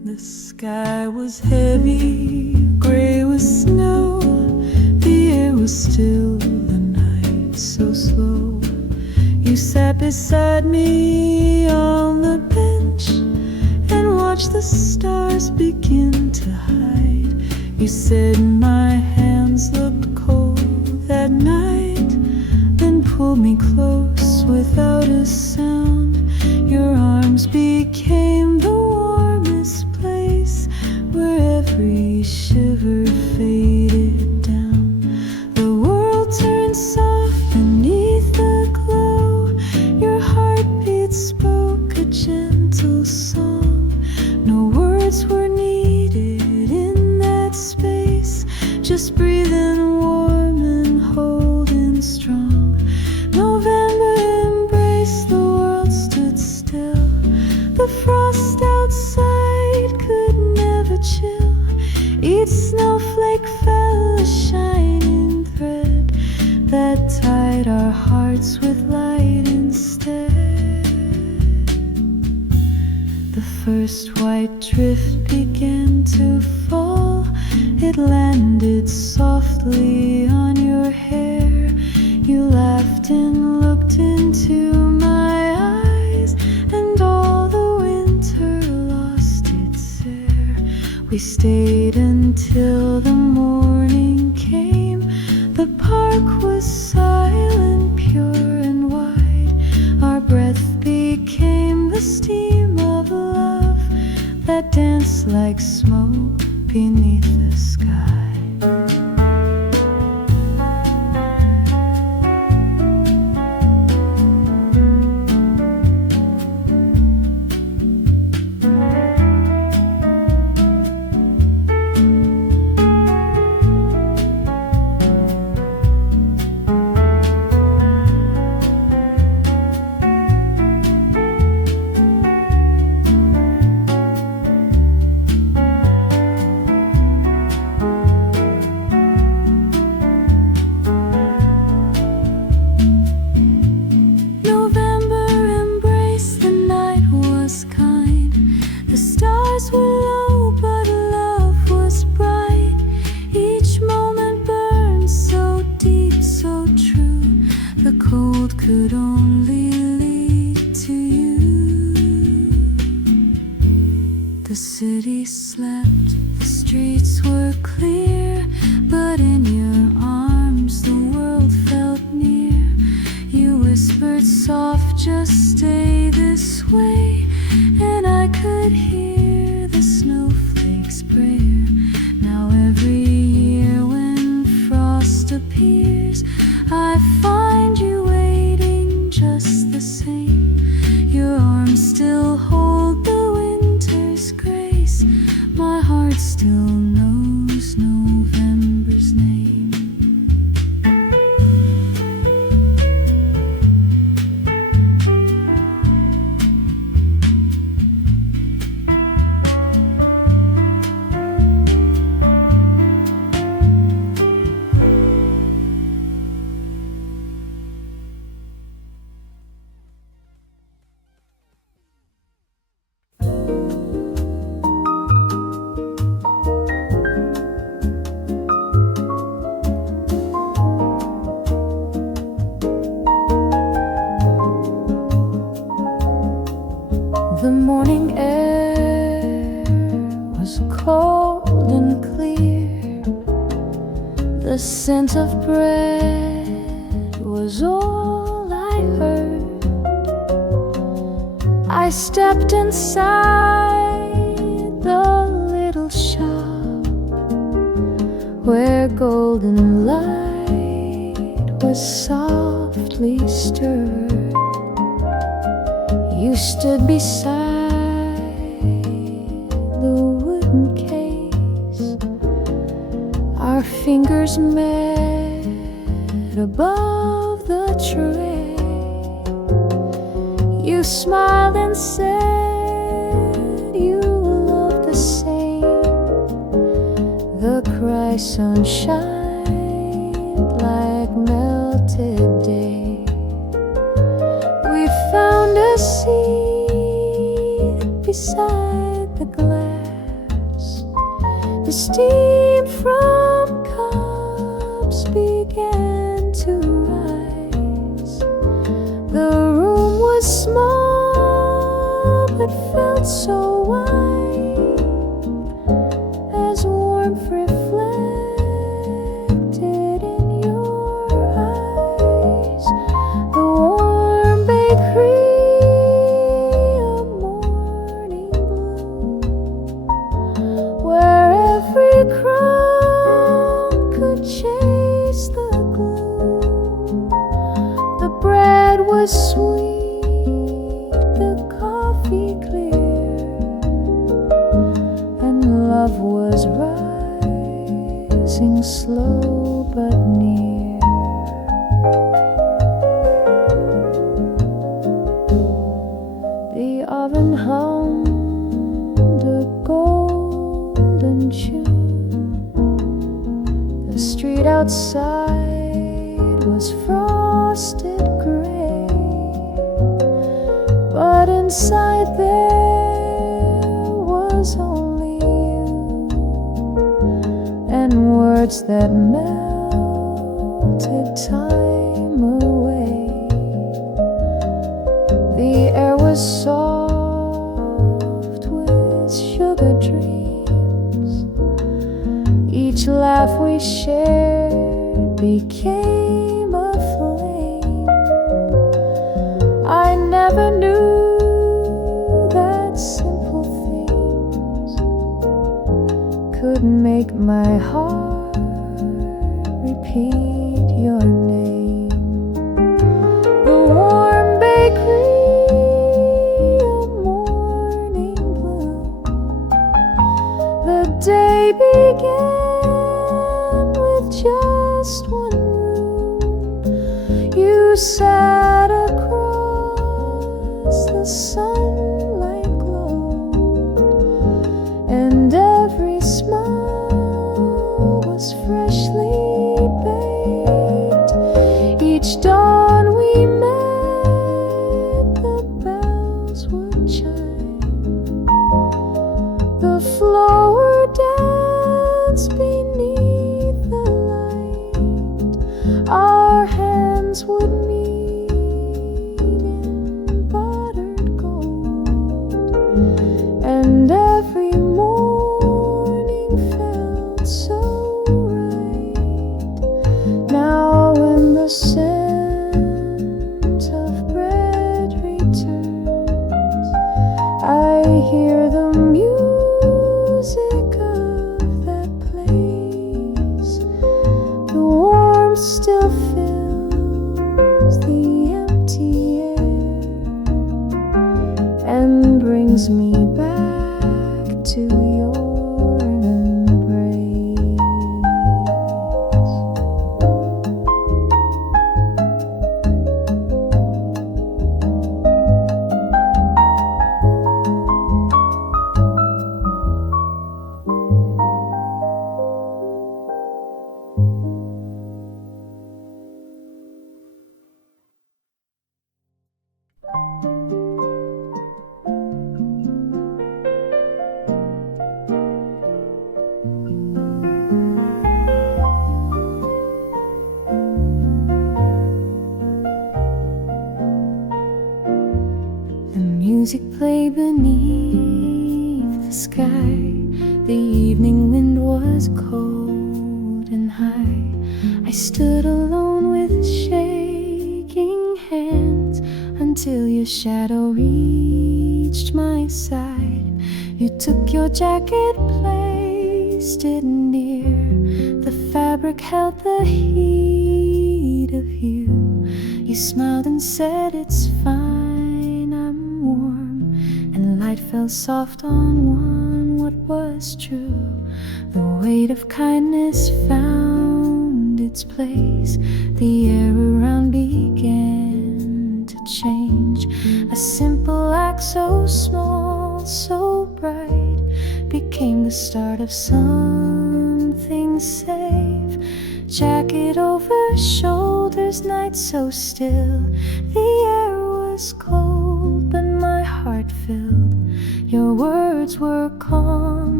was heavy, gray with snow. The air was still, the night so slow. You sat beside me on the bench and watched the stars begin to hide. You said my hands looked cold that night, then pulled me close without a sound. Your arms became the warmest place where every shiver faded down. The world turned soft beneath the glow. Your heartbeat spoke a gentle song. No words were needed in that space, just breathing warm and holding strong. November embraced, the world stood still. The frost outside could never chill. Each snowflake fell a shining thread that tied our hearts with light instead. The first white drift began to fall. It landed softly on your hair. You laughed and looked into my eyes, and all the winter lost its air. We stayed until the morning came. The park was silent, pure and wide. Our breath became the steam of love that danced like smoke beneath the sky. Could only lead to you. The city slept, the streets were clear, but in your arms the world felt near. You whispered soft, just stay this way, and I could hear the snowflakes prayer. Now every year when frost appears, I find you waiting just the same. Your arms still hold the winter's grace. My heart still knows November's name. The morning air was cold and clear. The scent of bread was all I heard. I stepped inside the little shop where golden light was softly stirred. You stood beside the wooden case. Our fingers met above the tray. You smiled and said you loved the same. The cry sunshine like melted day. We found a seat beside the glass. The steam from cups began to rise. The room was small but felt so wide as warmth reflected in your eyes. The warm bakery of morning bloom, where every crumb could chase the gloom. The bread was sweet, the coffee clear, and love was rising slow but near. The oven hummed a golden tune. The street outside was frosted gray, but inside there was only you and words that melted time away. The air was soft with sugar dreams. Each laugh we shared became a flame. I never knew that simple things could make my heart repeat your name. The warm bakery of morning bloom. The day began with just one room. You sat across the sunlight glow, and every smile was freshly baked. Each dawn we met, the bells would chime. The flower danced beneath the light. Our hands would meet in buttered gold, and every morning felt so right. Now when the scent of bread returns, I hear the music of that place. The warmth still fills the empty air and brings me back to your embrace. The music played beneath the sky. The evening wind was cold and high. I stood alone with shaking hands until your shadow reached my side. You took your jacket, placed it near. The fabric held the heat of you. You smiled and said, "It's fine, I'm warm." And light fell soft on one, what was true. The weight of kindness found its place. The air around began to change. A simple act so small, so bright, became the start of something safe. Jacket over shoulders, night so still. The air was cold, but my heart filled. Your words were calm,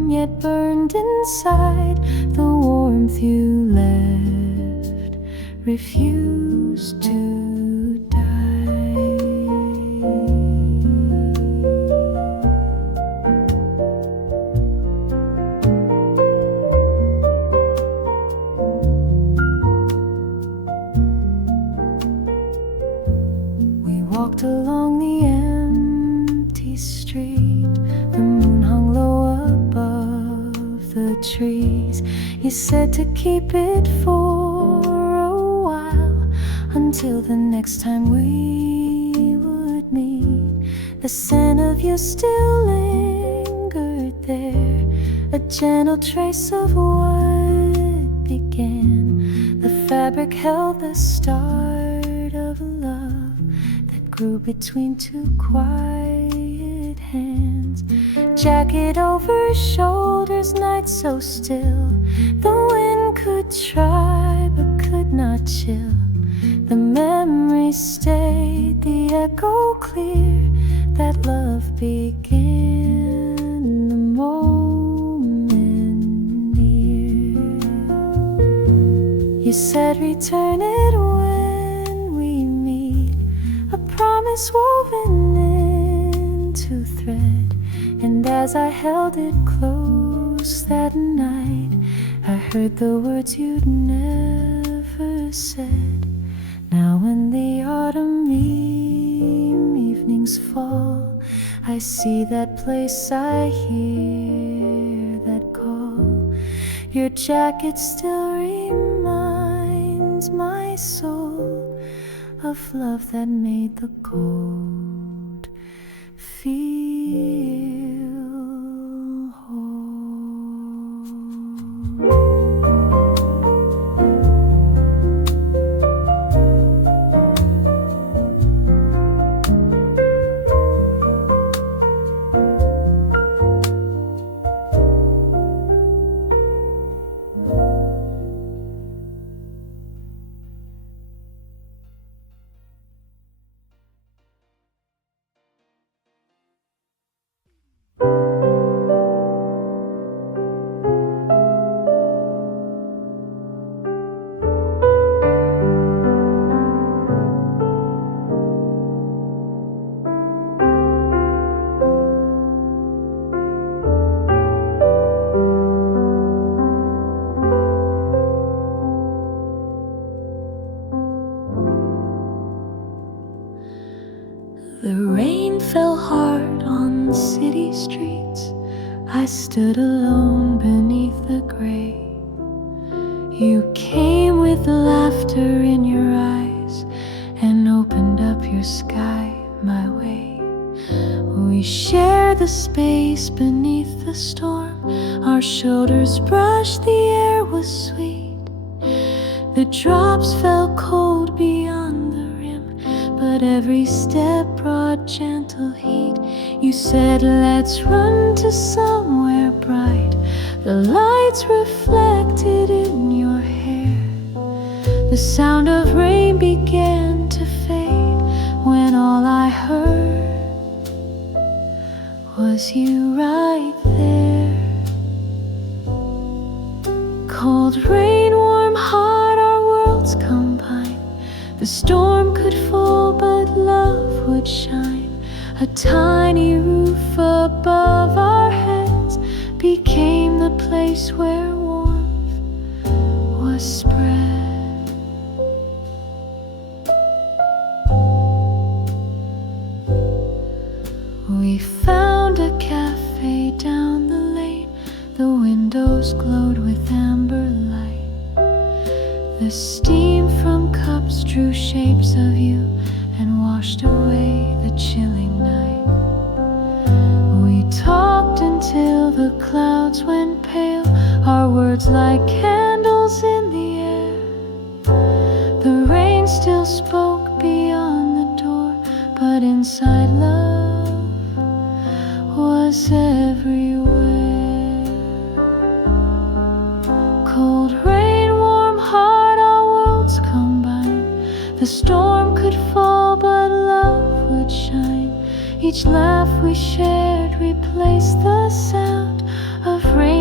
yet burned inside. The warmth you left refused to die. We walked along the empty street. The moon hung low above the trees. You said to keep it for a while, until the next time we would meet. The scent of you still lingered there, a gentle trace of what began. The fabric held the start of a love that grew between two quiet hands. Jacket over shoulders, night so still. The wind could try but could not chill. The memory stayed, the echo clear, that love began the moment near. You said return it when we meet, a promise woven into thread. And as I held it close that night, I heard the words you'd never said. Now when the autumn evenings fall, I see that place, I hear that call. Your jacket still reminds my soul of love that made the cold feel whole. The rain fell hard on the city streets. I stood alone beneath the gray. You came with laughter in your eyes and opened up your sky my way. We shared the space beneath the storm. Our shoulders brushed, the air was sweet. The drops fell cold beyond the rim, but every step brought gentle heat. You said, let's run to somewhere bright. The lights reflected in your hair. The sound of rain began to fade when all I heard was you right there. Cold rain, warm heart, our worlds combine. The storm could fall, but love would shine. A tiny roof above our heads became the place where warmth was spread. We found a cafe down the lane. The windows glowed with amber light. The steam from cups drew shapes of you and washed away the chilling night. We talked until the clouds went pale, our words like candles in the air. The rain still spoke beyond the door, but inside love was everywhere. Cold rain, warm heart, our worlds combine. The storm could fall, but love would shine. Each laugh we shared replaced the sound of rain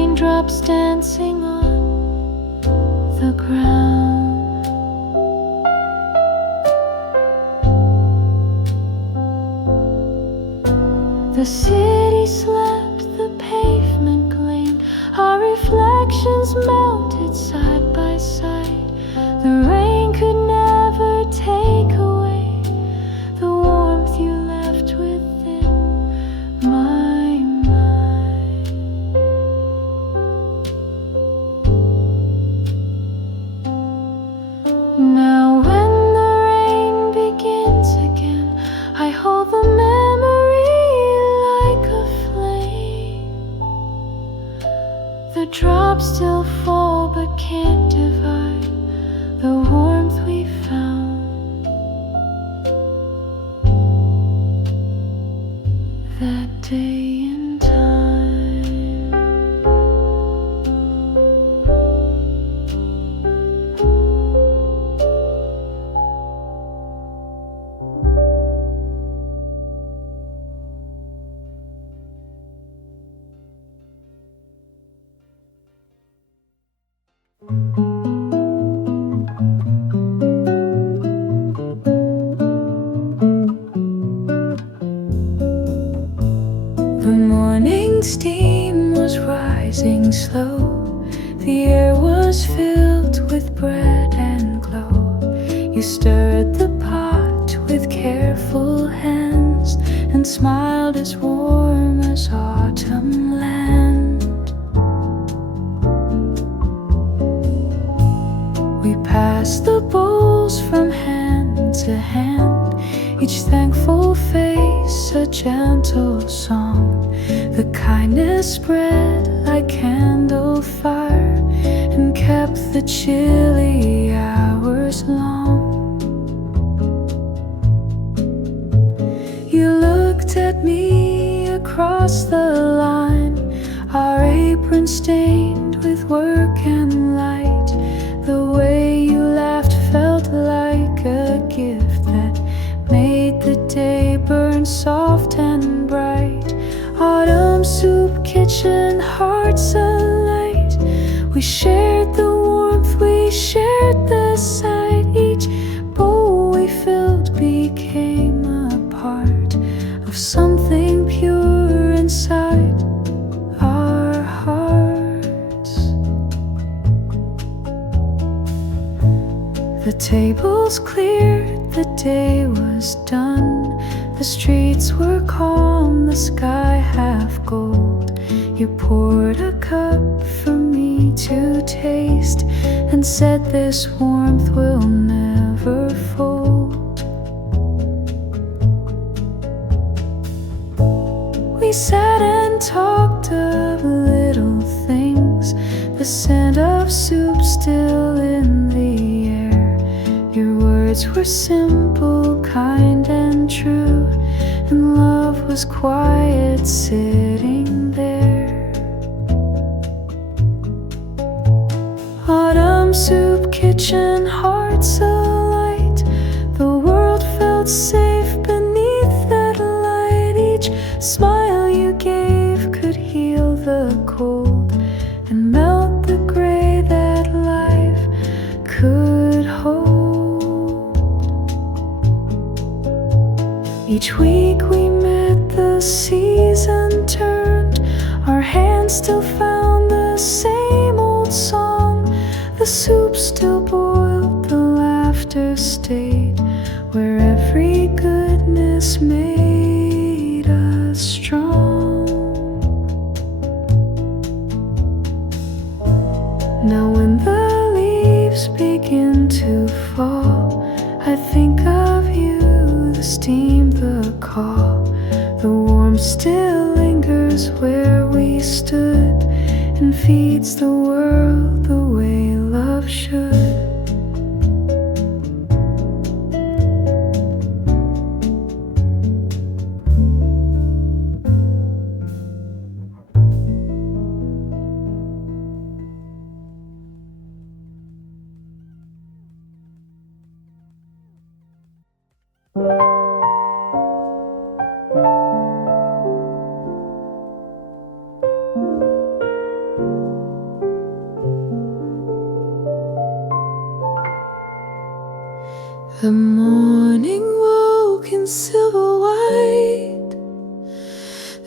raindrops dancing on the ground. The city slept, the pavement gleamed, our reflections melted side by side. The rain could never take away the warmth you left within my mind. Now when the rain begins again, I hold the memory like a flame. The drops still fall but can't divide the warmth we found that day in time. The morning steam was rising slow. The air was filled with bread and glow. You stirred the pot with careful hands and smiled as warm as autumn land. We passed the bowls from hand to hand, each thankful face a gentle song. The kindness spread like candle fire and kept the chilly hours long. You looked at me across the line, our apron stained with work and light. The way you laughed felt like a gift that made the day burn soft and bright. Autumn soup, kitchen, hearts alight. We shared the warmth, we shared the sight. Each bowl we filled became a part of something pure inside our hearts. The tables cleared, the day was done. The streets were calm, the sky half gold. You poured a cup for me to taste and said this warmth will never fold. We sat and talked of little things, the scent of soup still in the air. Your words were simple, kind and true, and love was quiet sitting there. Autumn soup, kitchen, hearts alight. The world felt safe beneath that light. Each smile you gave could heal the cold and melt the gray that life could hold. Each week we met, the season turned. Our hands still found the same old song. The soup still boiled, the laughter stayed, where every goodness made us strong. Now when the leaves begin to fall, I think of you, the steam, the call. The warmth still lingers where we stood and feeds the world the way love should.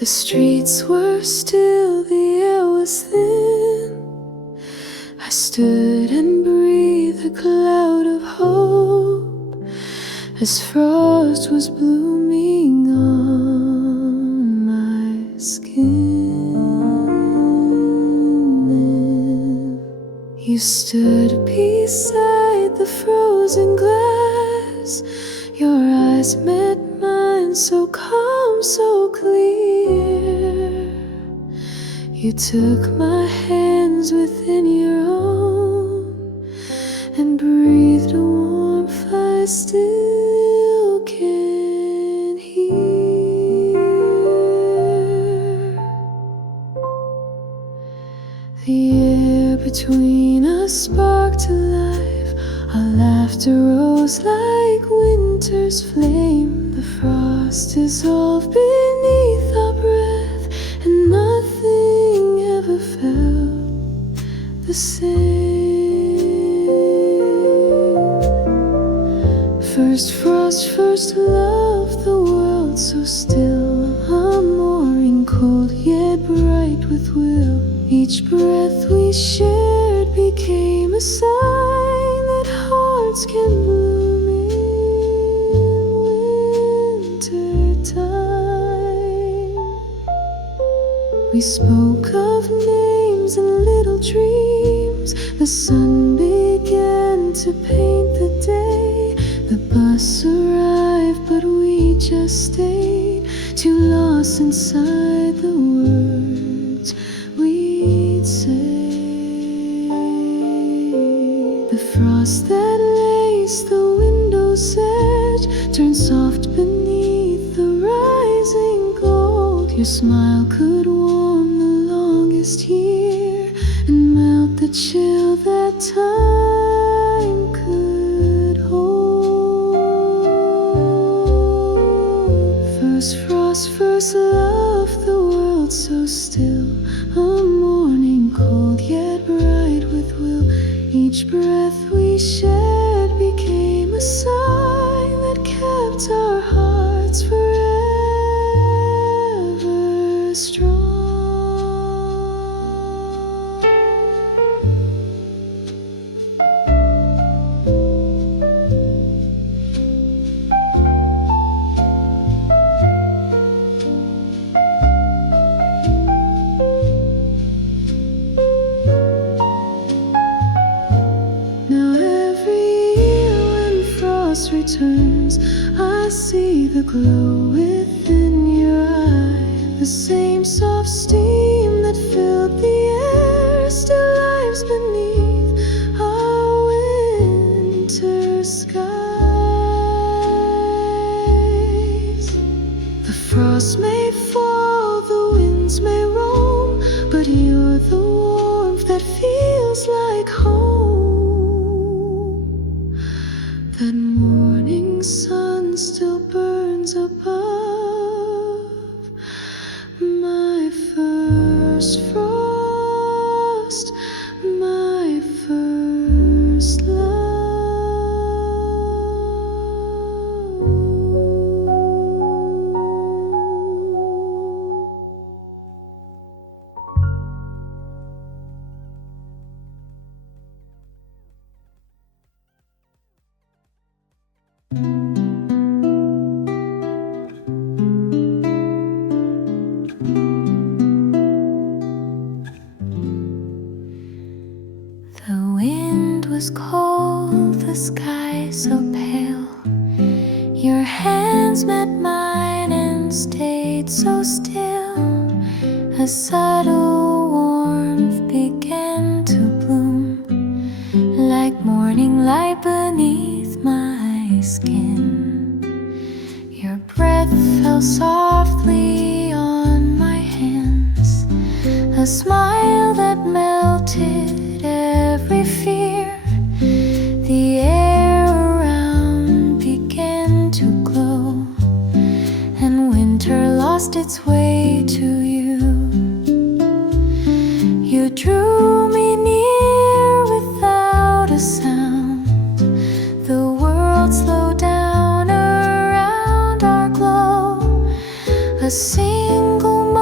The streets were still, the air was thin. I stood and breathed a cloud of hope as frost was blooming on my skin. You stood beside the frozen glass. Your eyes met mine, so calm, so clear. You took my hands within your own and breathed a warmth I still can hear. The air between us sparked to life. Our laughter rose like winter's flame. The frost dissolved beneath our breath, and nothing ever felt the same. First frost, first love, the world so still. A morning cold yet bright with will. Each breath we shared became a sign that hearts can bloom in winter time. We spoke of names and little dreams. The sun began to paint the day. The bus arrived, but we just stayed, too lost inside the words we'd say. The frost that laced the window's edge turned soft beneath the rising gold. Your smile could warm the longest year and melt the chill that time could hold. First frost, first love, the world so still. A morning cold yet bright with will. Each breath we shared became a sign that kept our hearts forever strong. Returns, I see the glow within your eye. The same soft steam that filled the air still lives beneath our winter skies. The frost may fall, the winds may roam, but you're the warmth that feels like home. That morning sun still burns above my first frost, my first love. The wind was cold, the sky so pale. Your hands met mine and stayed so still. A subtle warmth began to bloom, like morning light beneath my skin. Your breath fell softly on my hands, a smile that melted every fear. The air around began to glow, and winter lost its way to you. You drew me near without a sound. The world slowed down around our glow. A single moment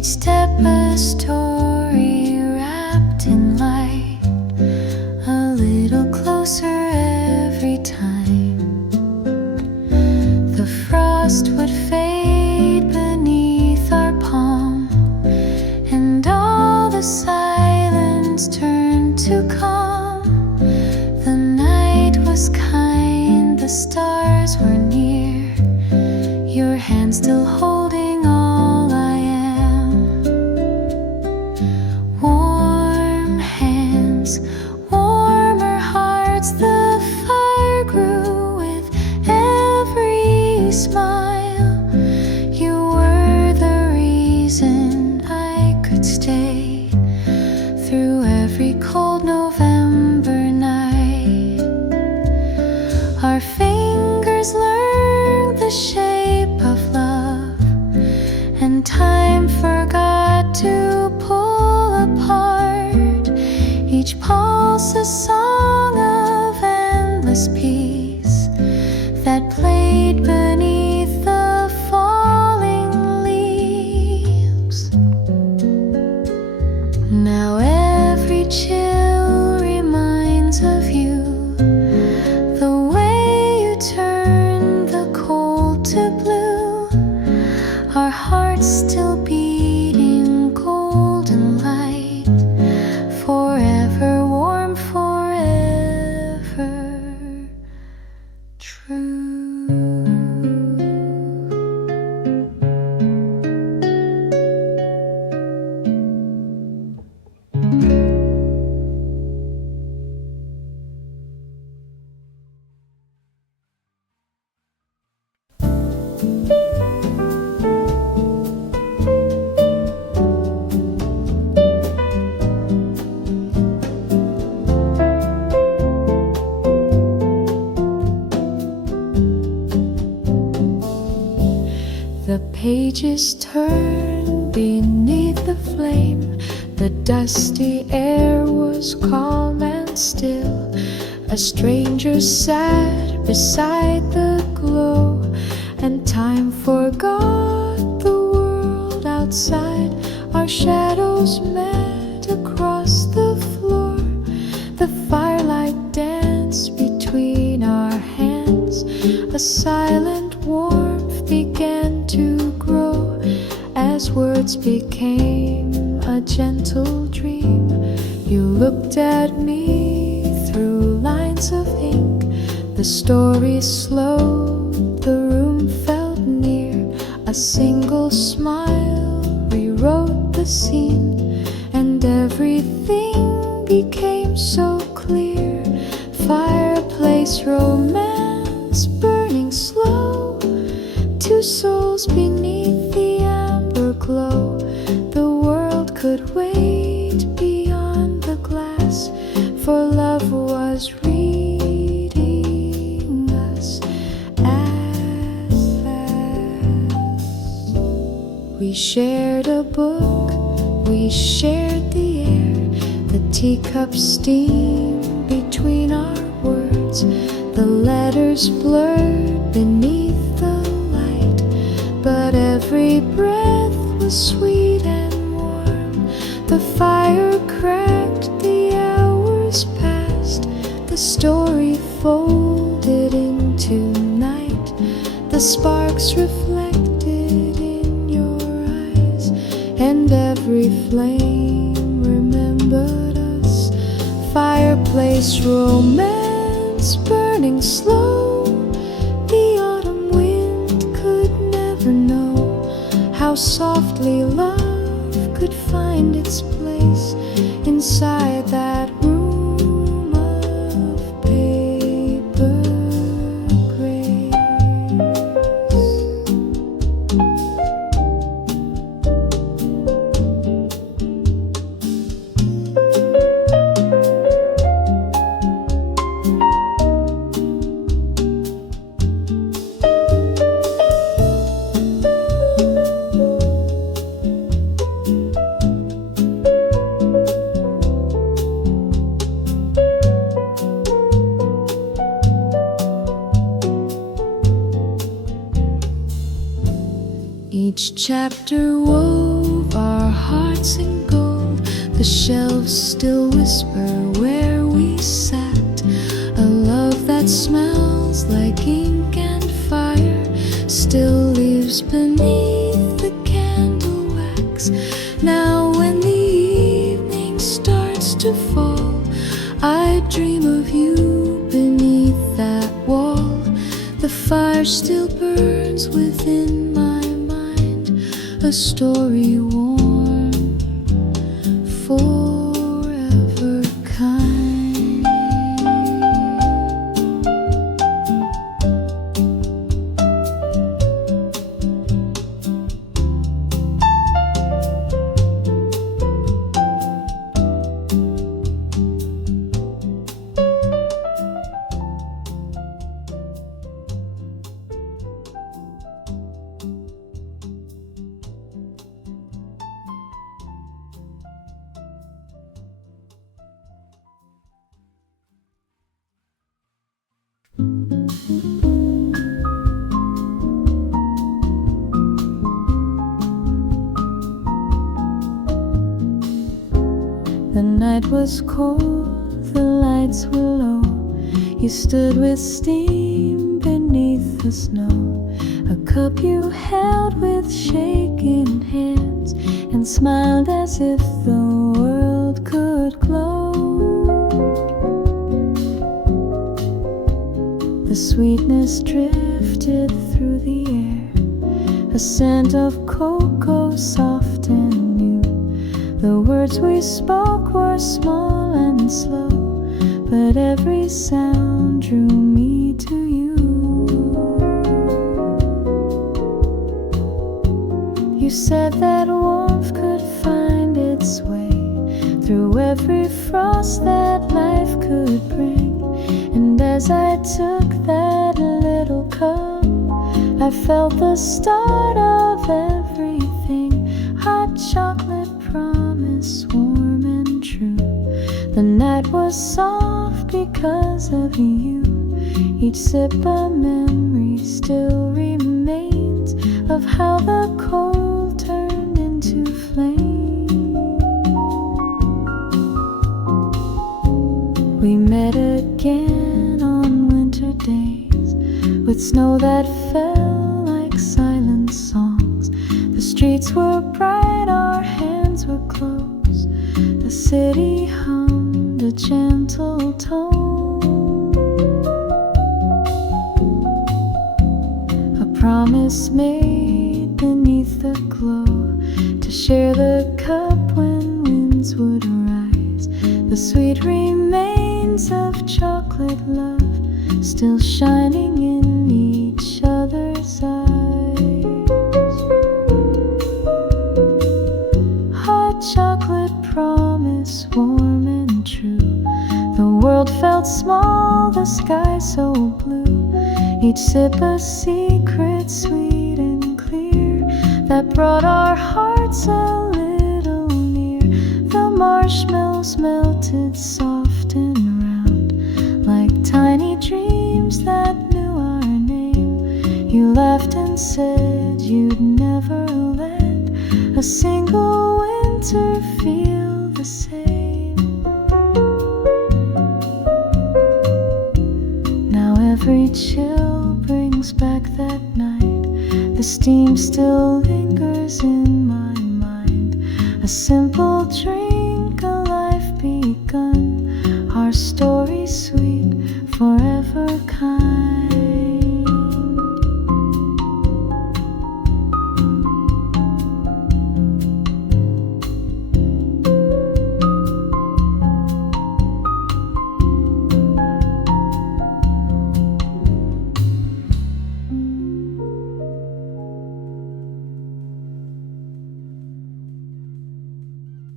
Each step a story wrapped in light, a little closer every time. The frost would fade beneath our palm, and all the silence turned to calm. The night was kind, the stars were near, your hand still holding all I am. Warm hands, warmer hearts, the fire grew with every smile. You were the reason I could stay through every cold November night. Our fingers learned the shape of love, and time forgot to pull apart. Each pulse a song of endless peace that played beneath the falling leaves. Now every chill reminds of you, the way you turn the cold to blue. Our hearts still beating golden light, forever warm, forever true. The pages turn beneath the flame. The dusty air was calm and still. A stranger sat beside the glow, and time forgot the world outside. Our shadows met across the floor. The firelight danced between our hands. A silent warmth began to grow as words became a gentle dream. You looked at me through lines of ink. The story slowed, the room felt near. A single smile rewrote the scene, and everything became so clear. Fireplace romance burning slow, two souls beneath the amber glow. The world could wait beyond the glass, for love was reading us at last. We shared a book, we shared the air, the teacup steam between our words. The letters blurred beneath the light, but every breath was sweet and warm. The fire cracked, the hours passed, the story folded into night. The sparks reflected in your eyes, and every flame remembered us. Fireplace romance burning slow. The autumn wind could never know how softly love could find its place inside that room of paper grace. Each chapter wove wove our hearts in gold. The shelves still whisper where we sat. A love that smells like ink and fire still lives beneath the candle wax. Now when the evening starts to fall, I dream of you beneath that wall. The fire still burns within my mind, a story warm, forever kind. The night was cold, the lights were low. You stood with steam beneath the snow. A cup you held with shaking hands, and smiled as if the world could glow. The sweetness drifted through the air, a scent of cocoa soft and new. The words we spoke were small and slow, but every sound drew me to you. You said that warmth could find its way through every frost that life could bring. And as I took that little cup, I felt the start of everything. Hot chocolate promise, warm and true. The night was soft because of you. Each sip a memory still remains of how the cold turned into flame. We met again on winter days, with snow that fell like silent songs. The streets were bright, our hands were close. The city hummed a gentle tone. A promise made beneath the glow, to share the cup when winds would rise. The sweet remains of chocolate love still shining in each other's eyes. Hot chocolate promise, warm and true. The world felt small, the sky so blue. Each sip a secret, sweet and clear, that brought our hearts a little near. The marshmallows melted soft and round, like tiny dreams that knew our name. You laughed and said you'd never let a single winter feel the same. Now every chill brings back that night. The steam still lingers in my mind. A simple drink, a life begun. Our story sweet, forever kind.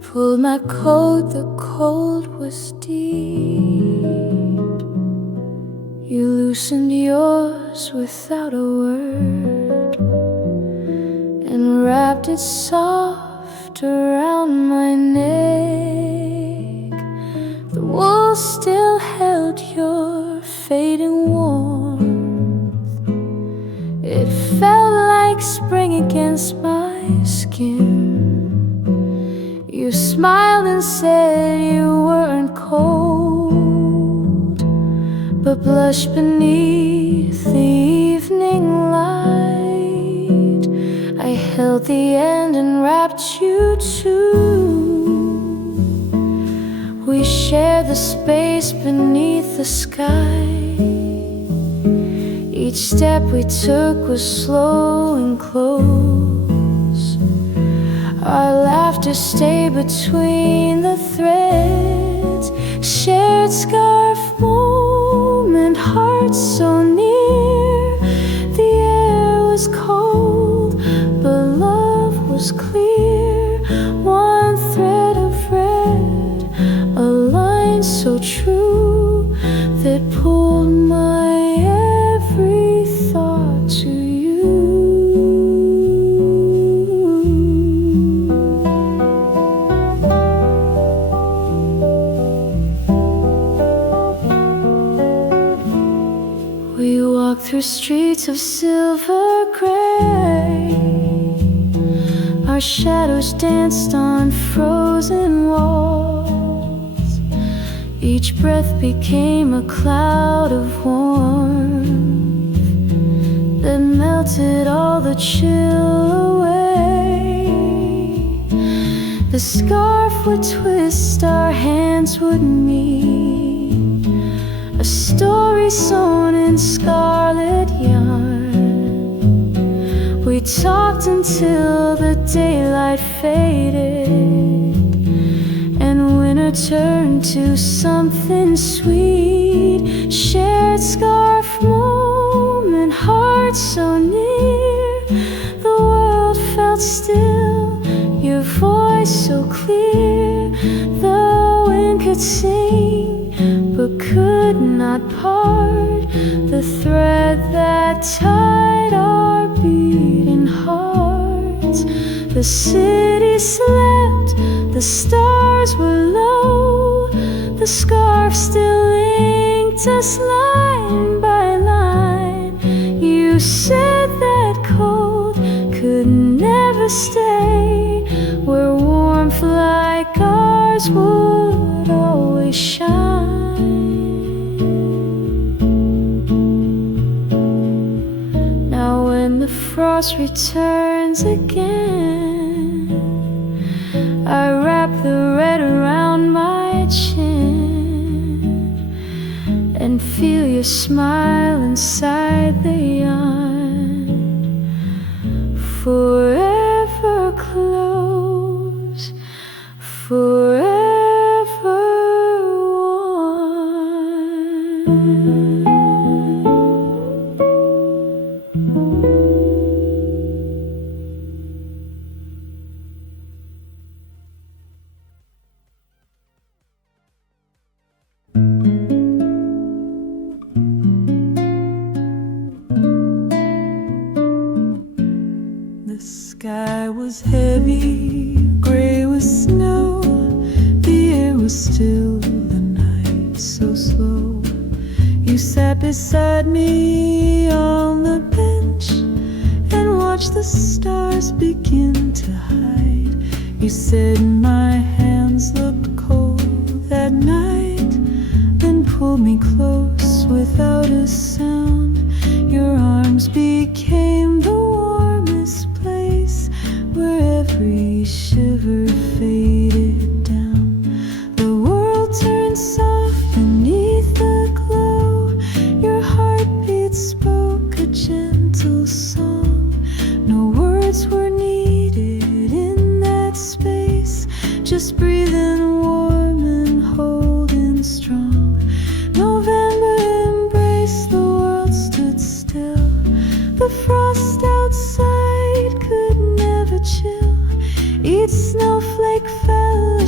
pulled my coat, the cold was deep. You loosened yours without a word and wrapped it soft around my neck. The wool still held your fading warmth. It felt like spring against my skin. You smiled and said you weren't cold, but blushed beneath the evening light. I held the end and wrapped you too. We shared the space beneath the sky. Each step we took was slow and close. Our laughter stayed between the threads. Shared scarf moment, hearts so near. The air was cold, but love was clear. One thread of red, a line so true that pulled my every thought to you. We walked through streets of silver gray. Our shadows danced on frozen walls. Each breath became a cloud of warmth that melted all the chill away. The scarf would twist, our hands would meet, a story sewn in scarlet yarn. We talked until the daylight faded and winter turned to something sweet. Shared scarf moment, hearts so near. The world felt still, your voice so clear. The wind could sing but could not part the thread that tied our beating hearts. The city slept, the stars were low. The scarf still linked us line by line. You said that cold could never stay, where warmth like ours would always shine. Now when the frost returns again, I wrap the red around my chin and feel your smile inside the yarn. Forever close, forever one. The sky was heavy, gray with snow. The air was still, the night so slow. You sat beside me on the bench and watched the stars begin to hide. You said my hands looked cold that night, then pulled me close without a sound. Your arms became the warmest place where every shiver faded down. The world turned soft beneath the glow. Your heartbeat spoke a gentle song. No words were needed in that space, just breathing warm and holding strong. November embraced, the world stood still. The frost outside could never chill. Each snowflake fell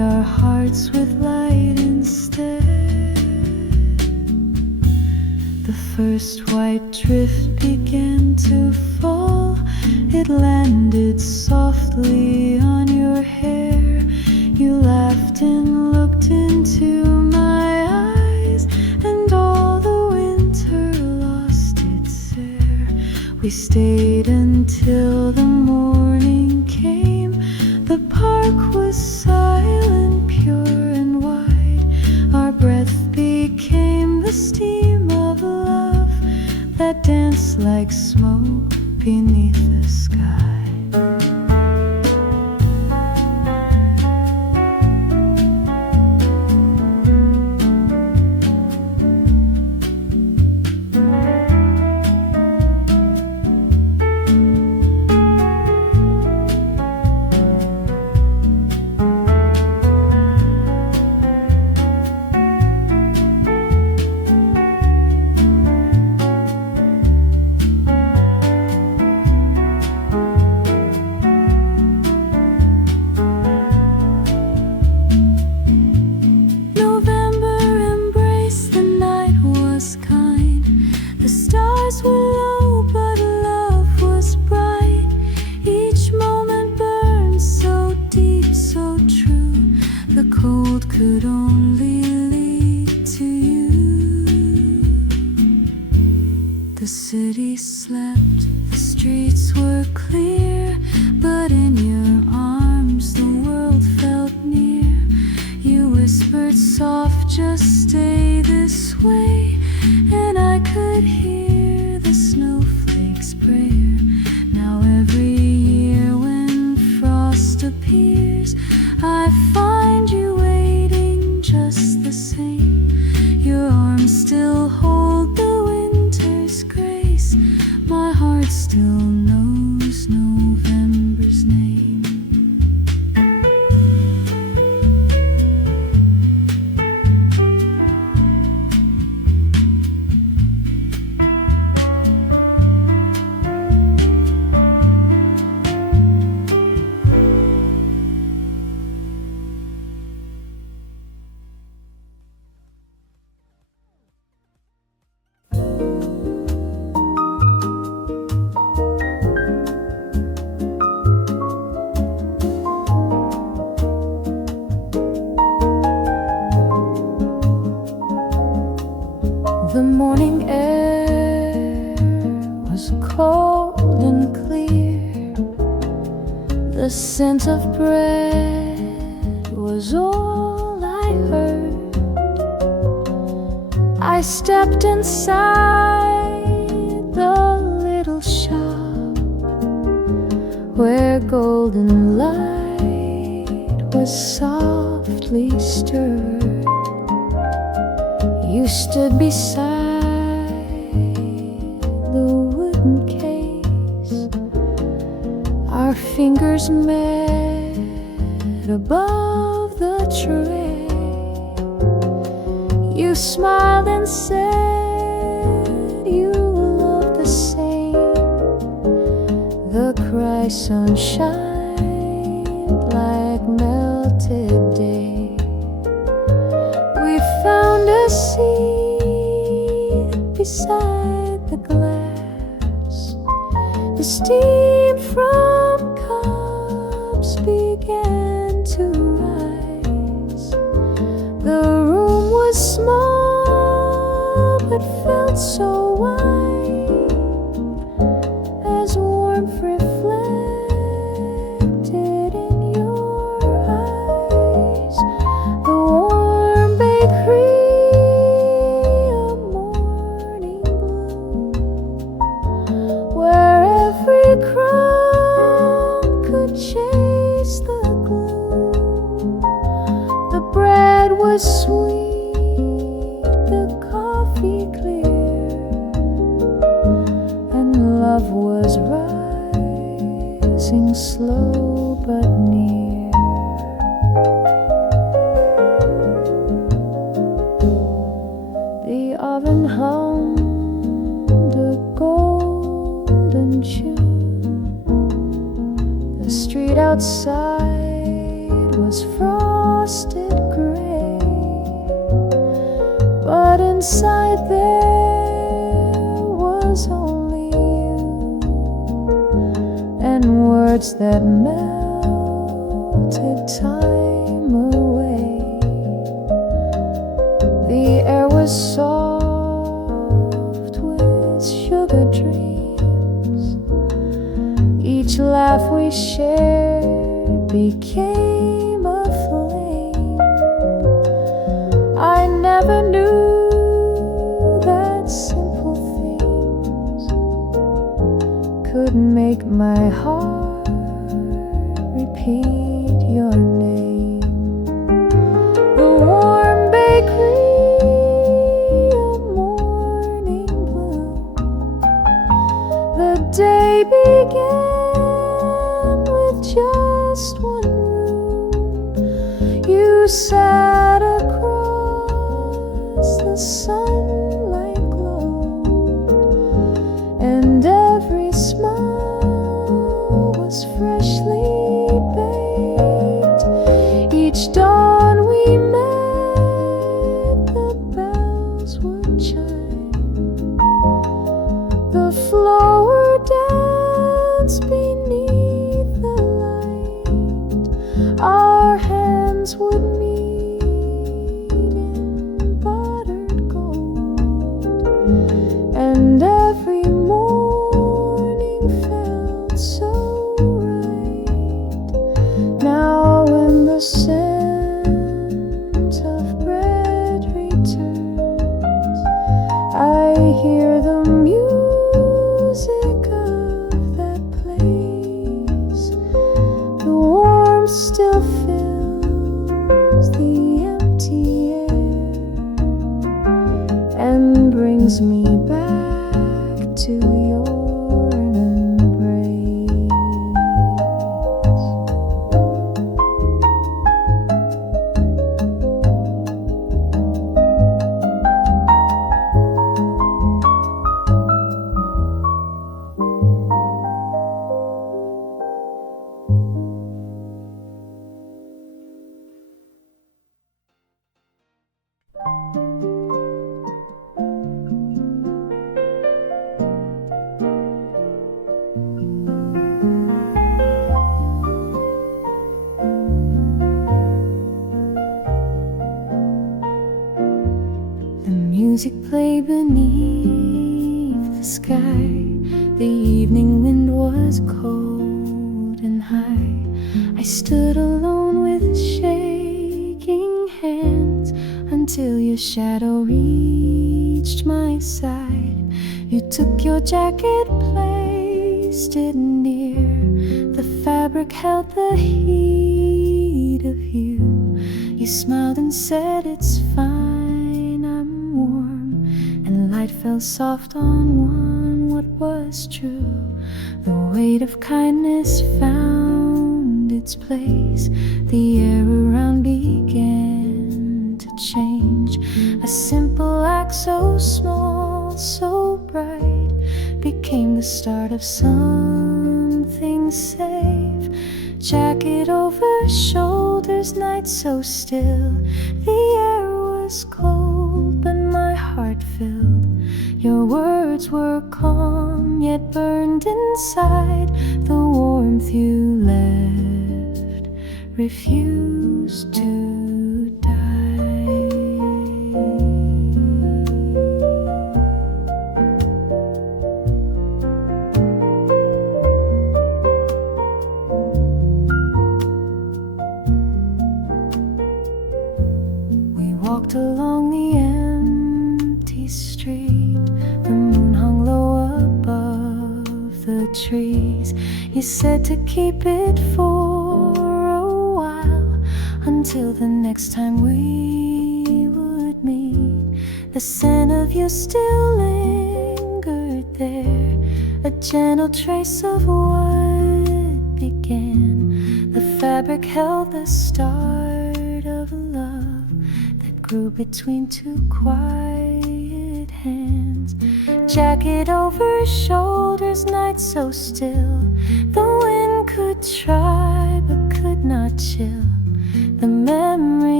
hearts with light instead. The first white drift began to fall. It landed softly on your hair. You laughed and looked into my eyes, and all the winter lost its air. We stayed until the morning came. The park was silent, pure and wide. Our breath became the steam of love that danced like smoke beneath the sky. Could only lead to you. The city slept, the streets were clear, but in your arms the world felt near. You whispered soft, just stay this way, and I could hear the snowflakes' prayer. Now every year when frost appears, I find you waiting just the same. Your arms still hold the winter's grace. My heart still knows November's name. The morning air was cold and clear. The scent of bread was all I heard. I stepped inside the little shop where golden light was softly stirred. You stood beside the wooden case. Our fingers met above the tray. You smiled and said you loved the same. The cry sunshine like melted day. We found a seat beside the glass. The steam from cups began to rise. The room was small but felt so wide, as warmth reflected in your eyes. The warm bakery, a morning bloom, where every crumb could chase the gloom. The bread was sweet, the coffee clear, and love was rising slow but near. The oven hummed a golden tune. The street outside was frosty frosted gray, but inside there was only you and words that melted time away. The air was soft with sugar dreams. Each laugh we shared became a flame. I never knew that simple things could make my heart repeat your name. The warm bakery of morning bloom. The day began with just one room. You sat across the sunlight glow, and every smile was freshly baked. Each dawn we met, the bells would chime. The flower danced beneath the light. Our hands would meet in buttered gold, and every morning felt so right. Now when the scent of bread returns, I hear the music of that place. The warmth still fills the empty air and brings me back to your embrace. The music played beneath the sky. The evening wind was cold and high. I stood alone with shaking hands until your shadow reached my side. You took your jacket, placed it near. The fabric held the heat of you. You smiled and said, "It's fine, I'm warm." And light fell soft on one, what was true. The weight of kindness found its place. The air around began to change. A simple act so small, so bright, became the start of something safe. Jacket over shoulders, night so still. The air was cold, but my heart filled. Your words were calm, yet burned inside. The warmth you left refused to die. We walked along the empty street. The moon hung low above the trees. You said to keep it for a while, until the next time we would meet. The scent of you still lingered there, a gentle trace of what began. The fabric held the start of a love that grew between two quiet hands. Jacket over shoulders, night so still. The wind could try but could not chill the memory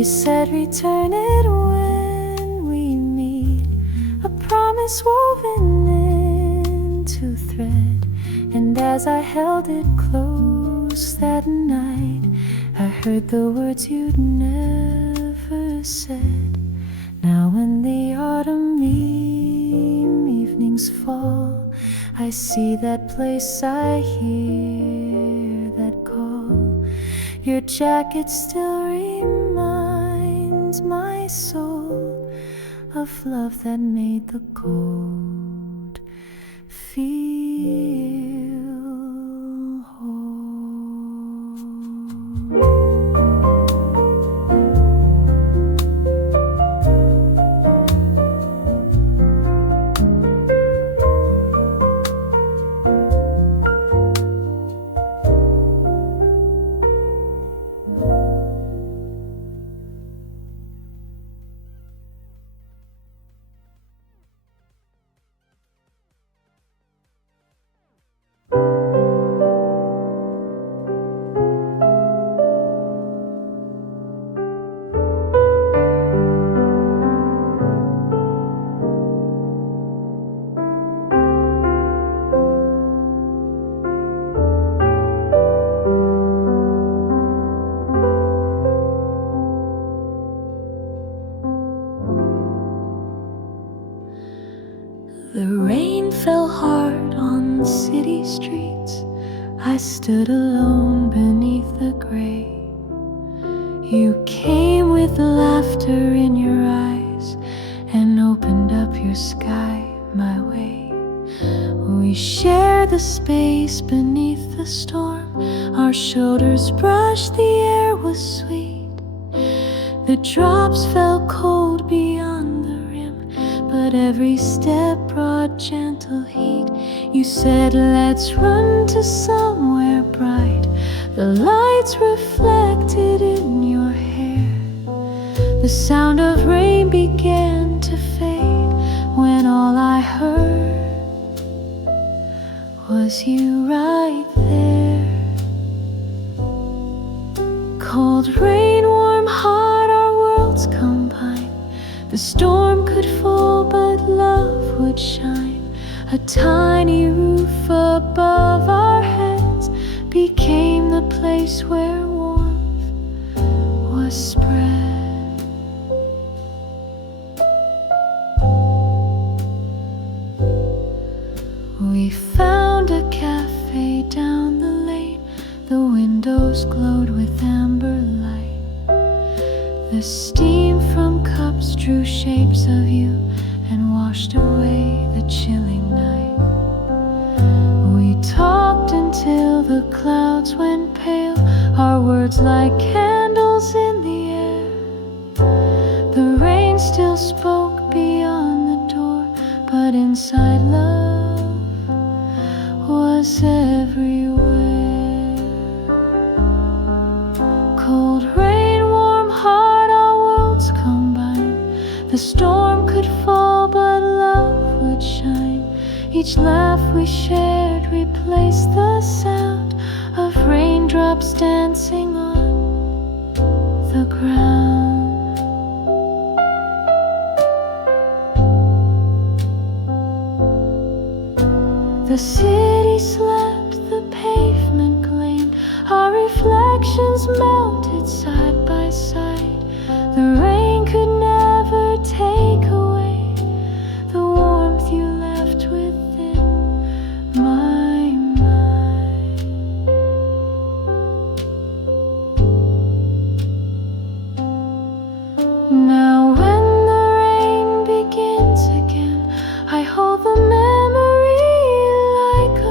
You said return it when we meet, a promise woven into thread. And as I held it close that night, I heard the words you'd never said. Now when the autumn evenings fall, I see that place, I hear that call. Your jacket still reminds my soul of love that made the cold feel whole. The rain fell hard on the city streets. I stood alone beneath the gray. You came with laughter in your eyes and opened up your sky my way. We shared the space beneath the storm. Our shoulders brushed, the air was sweet. The drops fell cold beyond the rim, but every step brought gentle heat. You said, let's run to somewhere bright. The lights reflected in your hair. The sound of rain began to fade when all I heard was you right there. Cold rain, warm heart, our worlds combine. The storm could fall, but love would shine. A tiny roof above our heads became the place where warmth was spread. We found a cafe down the lane. The windows glowed with amber light. The steam from cups drew shapes of you and washed away the chilling night. We talked until the clouds went pale, our words like candles in the air. The rain still spoke beyond the door, but inside love was everywhere. Cold rain, warm heart, our worlds combined. The storm could fall, but love would shine. Each laugh we shared replaced the sound of raindrops dancing on the ground. The city slept, the pavement gleamed. Our reflections melted side by side. The rain could never take away the warmth you left within my mind. Now when the rain begins again, I hold the memory like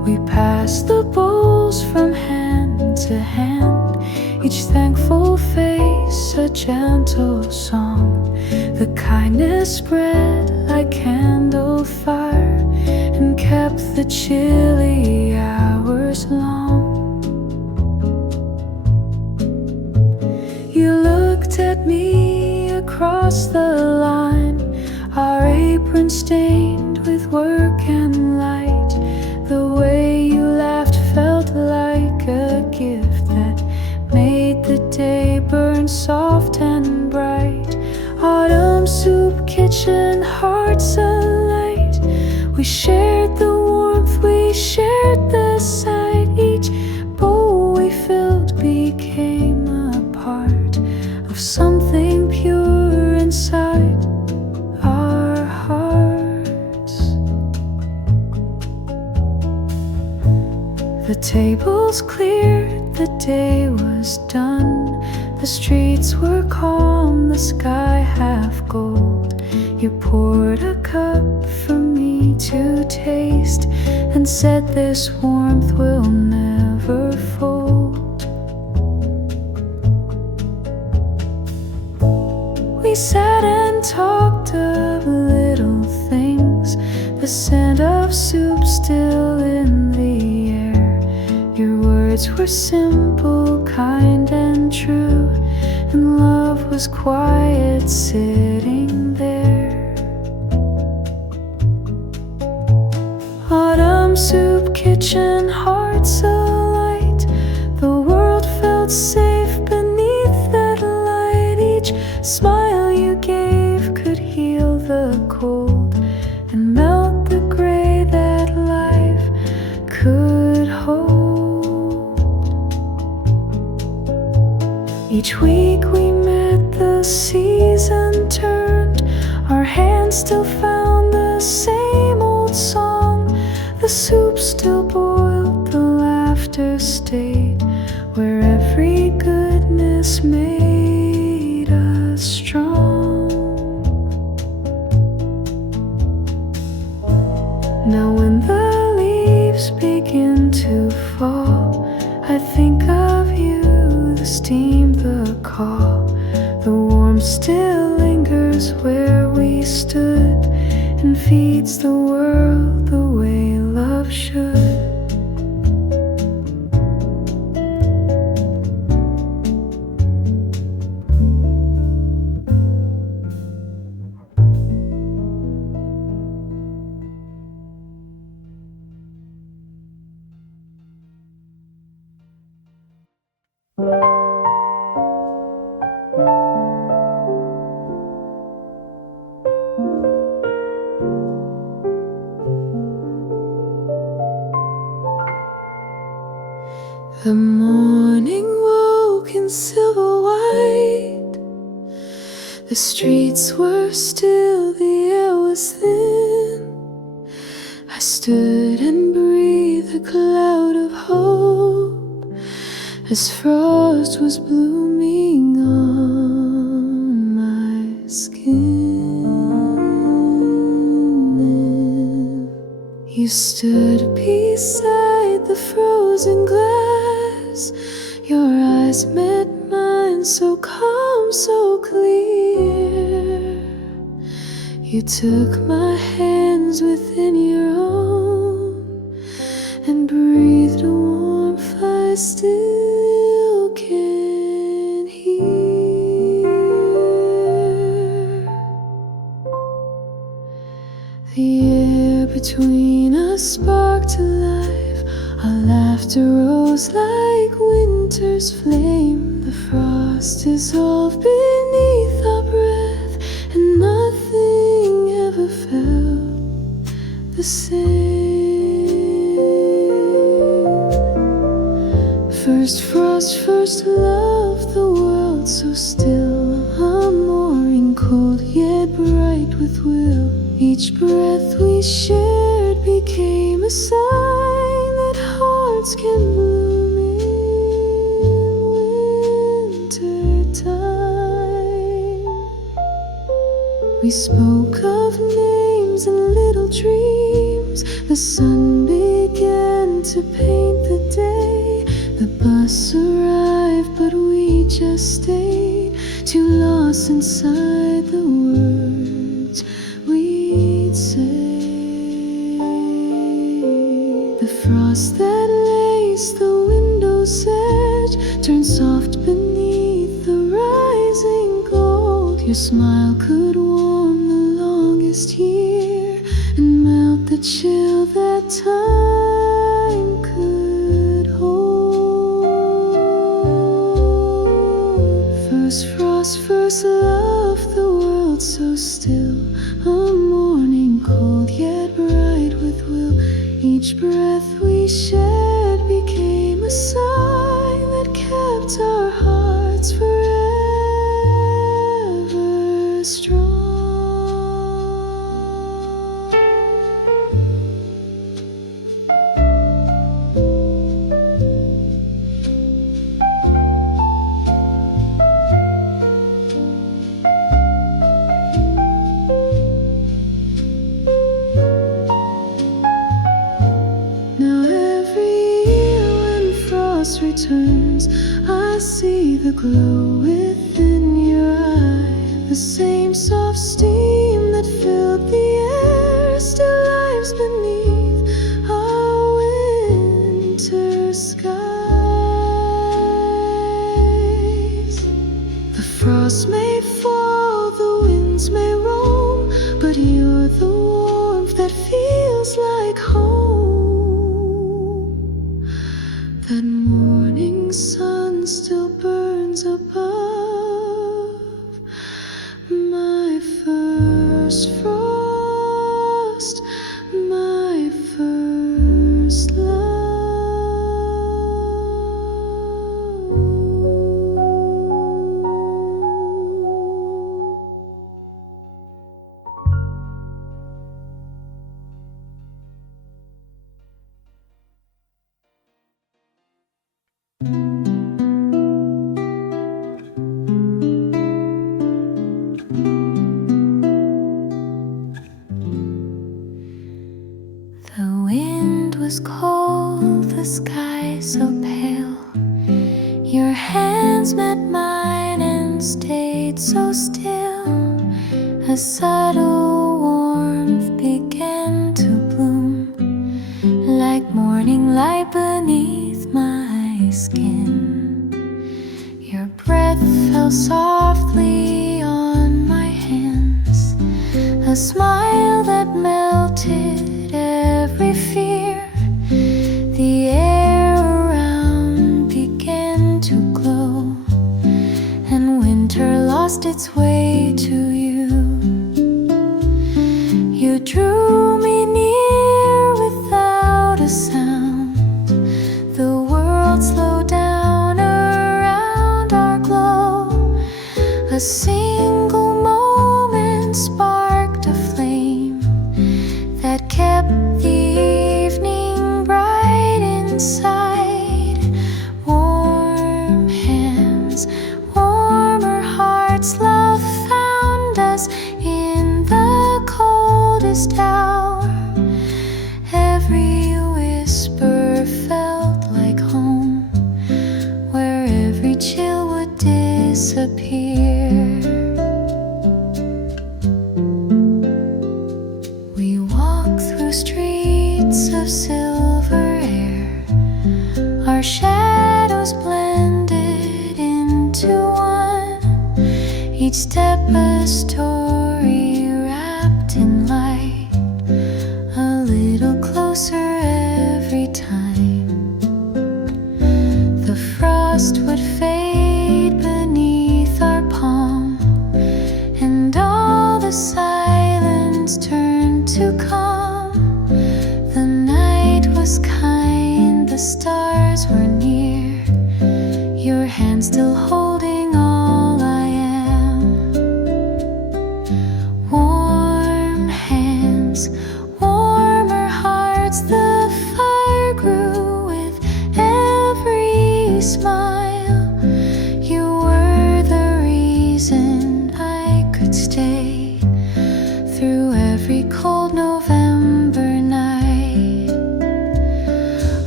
We passed the bowls from hand to hand, each thankful face a gentle song. The kindness spread like candle fire and kept the chilly hours long. You looked at me across the line, our apron stained with work and light. The way you laughed felt like a gift that made the day burn soft and bright. Autumn soup kitchen hearts alight. We shared the warmth, we shared the sight. Each bowl we filled became a part of something pure inside our hearts. The tables cleared, the day was done. The streets were calm, the sky half gold. You poured a cup for me to taste and said this warmth will never fold. We sat and talked of little things, the scent of soup still in the air. Your words were simple, kind and true, and love was quiet sitting there. Autumn soup kitchen hearts alight. The world felt safe beneath that light. Each smile you gave could heal the cold and melt the gray that life could hold. Each week we met, the season turned. Our hands still found the same old song. The soup still boiled, the laughter stayed, where every goodness made us strong. Now when the leaves begin to fall, I think of you, the steam, the call. The warmth still lingers where we stood and feeds the world the way love should. The morning woke in silver white. The streets were still, the air was thin. I stood and breathed a cloud of hope as frost was blooming on my skin. You stood beside the frozen glass. Your eyes met mine, so calm, so clear. You took my hands within your own and breathed a warmth I still can hear. The air between us sparked to life. Our laughter rose like winter's flame. The frost dissolved beneath our breath, and nothing ever felt the same. First frost, first love, the world so still. A morning cold yet bright with will. Each breath we shared became a sign that hearts can bloom in winter time. We spoke of names and little dreams. The sun began trying to paint the day. The bus arrived, but we just stayed, too lost inside the words we'd say. The frost that laced the window's edge turned soft beneath the rising gold. Your smile could warm the longest year and melt the chill that time could hold. First frost, first love, the world so still. A morning cold yet bright with will. Each breath we shed became a sign that kept our hearts forever strong. Returns, I see the glow within your eye. The same soft steam that filled the air still lives beneath our winter skies. The frost may fall, the winds may roam, but you're the warmth that feels like home. That morning sun still burns above my first frost, my first love. The wind was cold, the sky so pale. Your hands met mine and stayed so still. A subtle warmth began to bloom, like morning light beneath my skin. Your breath fell softly on my hands, a smile that melted every fear. The air around began to glow, and winter lost its way to you. You drew me near without a sound. The world slowed down around our glow. A single moment sparked a flame that kept the evening bright inside. Warm hands, warmer hearts, love found us in the coldest hour. Every whisper felt like home, where every chill would disappear. We walked through streets of silver air, our shadows blended into one. Each step a story wrapped in light, a little closer every time. The frost would fade beneath our palm, and all the silence turned to calm. The night was kind, the stars were near, your hand still holding all I am. Warm hands, warmer hearts, the fire grew with every smile. You were the reason I could stay through every cold November night.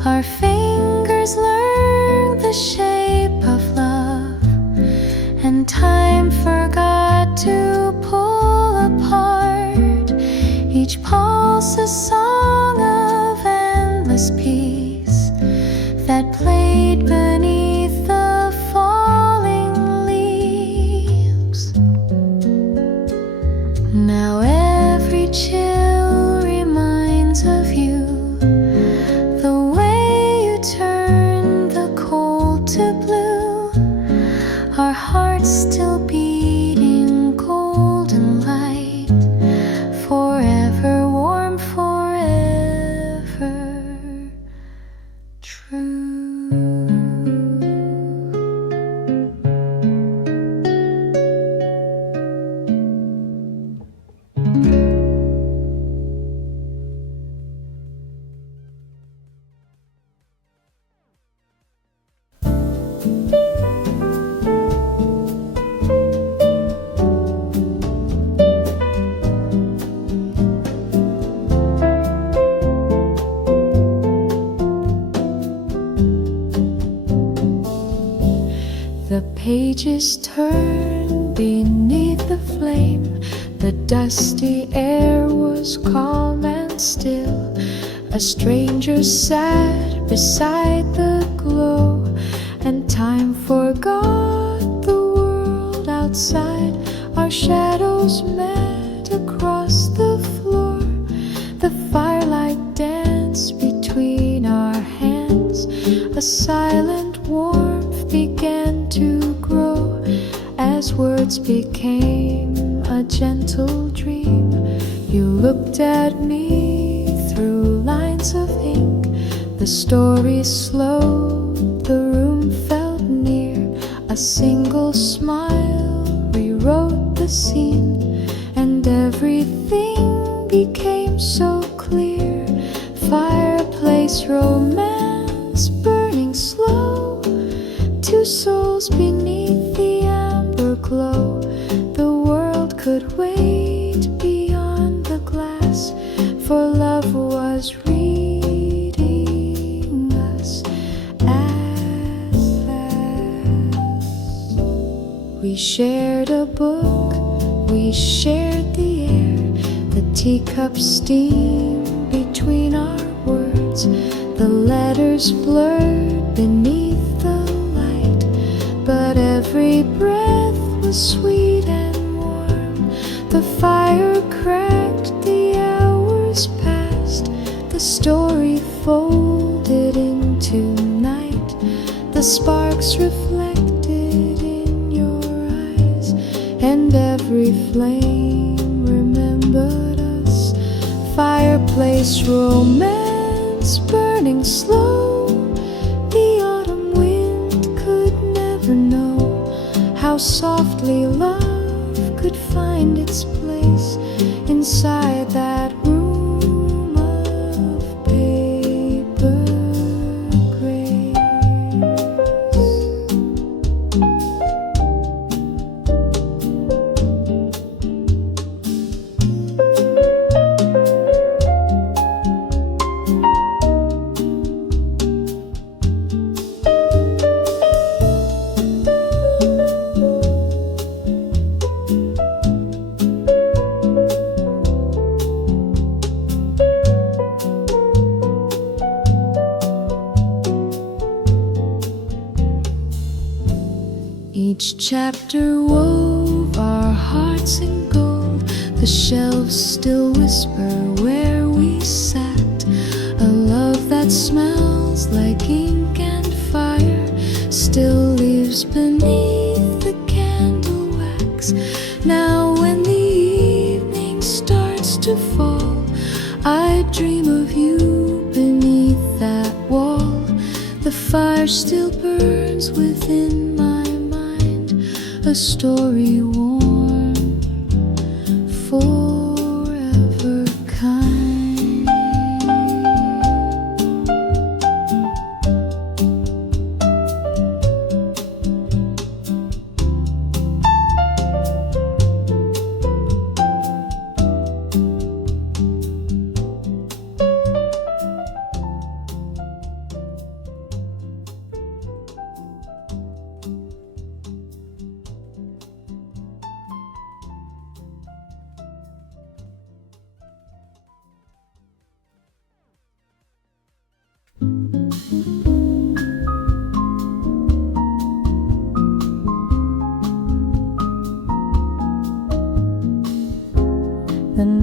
Our fingers learned the shape of love, and time forgot to pull apart each pulse, a song of endless peace that played beneath the falling leaves. Now every chill reminds of you, the way you turn the cold to blue, our hearts still beating golden light, forever warm, forever true. The pages turn beneath the flame. The dusty air was calm and still. A stranger sat beside the glow, and time forgot the world outside. Our shadows met across the floor. The firelight danced between our hands. A silent warmth began to grow as words became a gentle dream. You looked at me through lines of ink. The story slowed, the room felt near. A single smile rewrote the scene, and everything became so clear. Fireplace romance burning slow, two souls beneath the amber glow. The world could wait beyond the glass, for love was reading us at last. We shared a book, we shared the air, the teacup steam between our words, the letters blurred beneath the light, but every breath was sweet and warm. The fire cracked, the hours passed, the story folded into night. The sparks reflected in your eyes, and every flame remembered us. Fireplace romance burning slow, the autumn wind could never know how softly love could find its place inside that room of paper grace. Each chapter wove our hearts in gold. The shelves still whisper where we sat. A love that smells like ink and fire still lives beneath the candle wax. Now when the evening starts to fall, I dream of you beneath that wall. The fire still burns within my mind, a story warm, forever kind.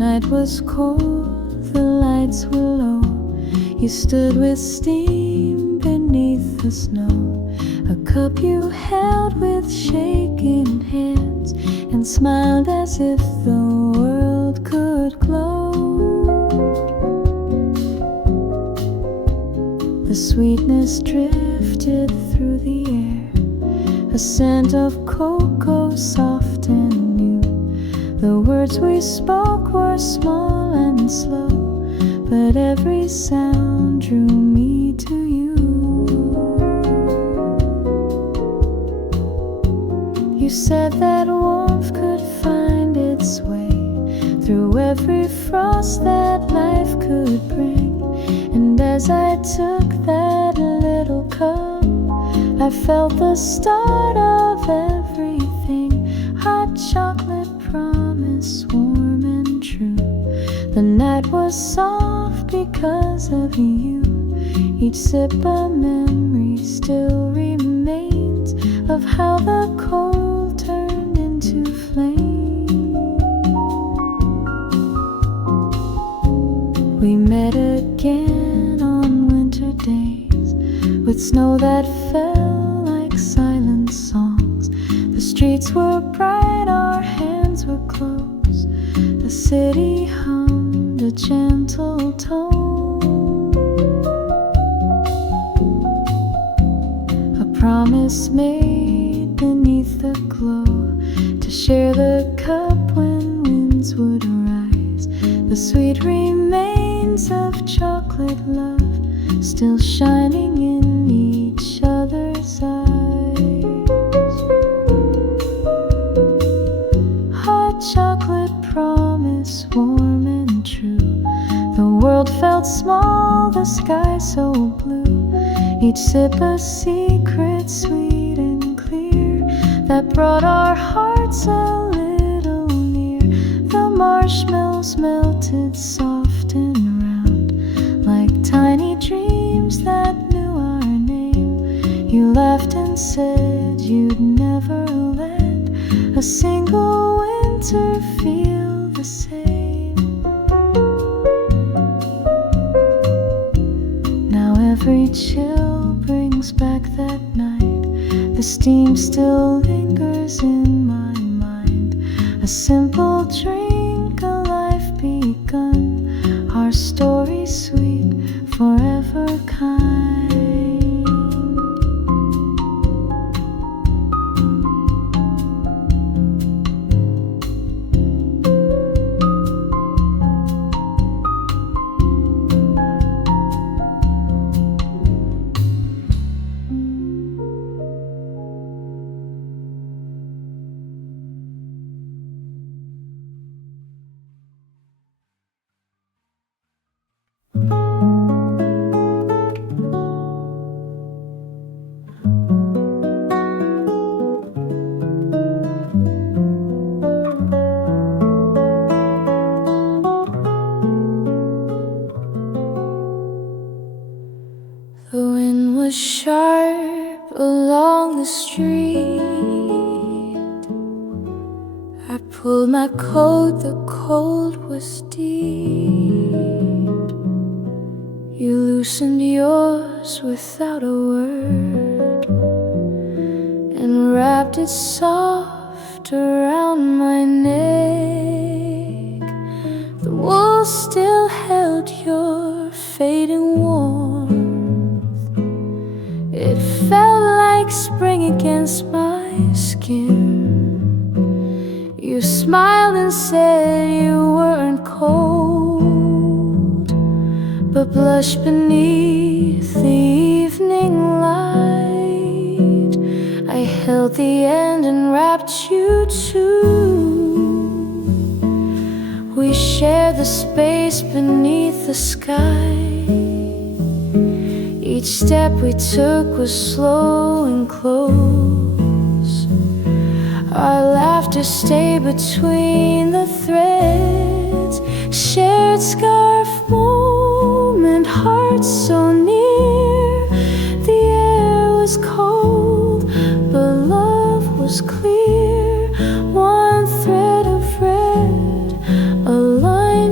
night was cold, the lights were low. You stood with steam beneath the snow, a cup you held with shaking hands, and smiled as if the world could glow. The sweetness drifted through the air, a scent of cocoa soft and new. The words we spoke were small and slow, but every sound drew me to you. You said that warmth could find its way through every frost that life could bring. And as I took that little cup, I felt the start of everything. Hot chocolate promise, warm and true. The night was soft because of you. Each sip a memory still remains of how the cold turned into flame. We met again on winter days, with snow that fell like silent songs. The streets were bright, our hands were close. The city hummed a gentle tone, a promise made beneath the glow, to share the cup when winds would arise. The sweet remains of chocolate love still shining in each other's eyes. Hot chocolate promise, warm and true. The world felt small, the sky so blue. Each sip a secret, sweet and clear, that brought our hearts a little near. The marshmallows melted soft and round, like tiny dreams that knew our name. You laughed and said you'd never let a single winter feel the same. Now every chill brings back that night. The steam still lingers in my mind. A simple drink, a life begun. Our story sweet, forever kind. The wind was sharp along the street. I pulled my coat, the cold was deep. You loosened yours without a word, and wrapped it soft around my neck. The wool still held your fading warmth. It felt like spring against my skin. You smiled and said you weren't cold, but blushed beneath the evening light. I held the end and wrapped you too. We shared the space beneath the sky. Each step we took was slow and close. Our laughter stayed between the threads. Shared scarf moment, hearts so near. The air was cold, but love was clear. One thread of red, a line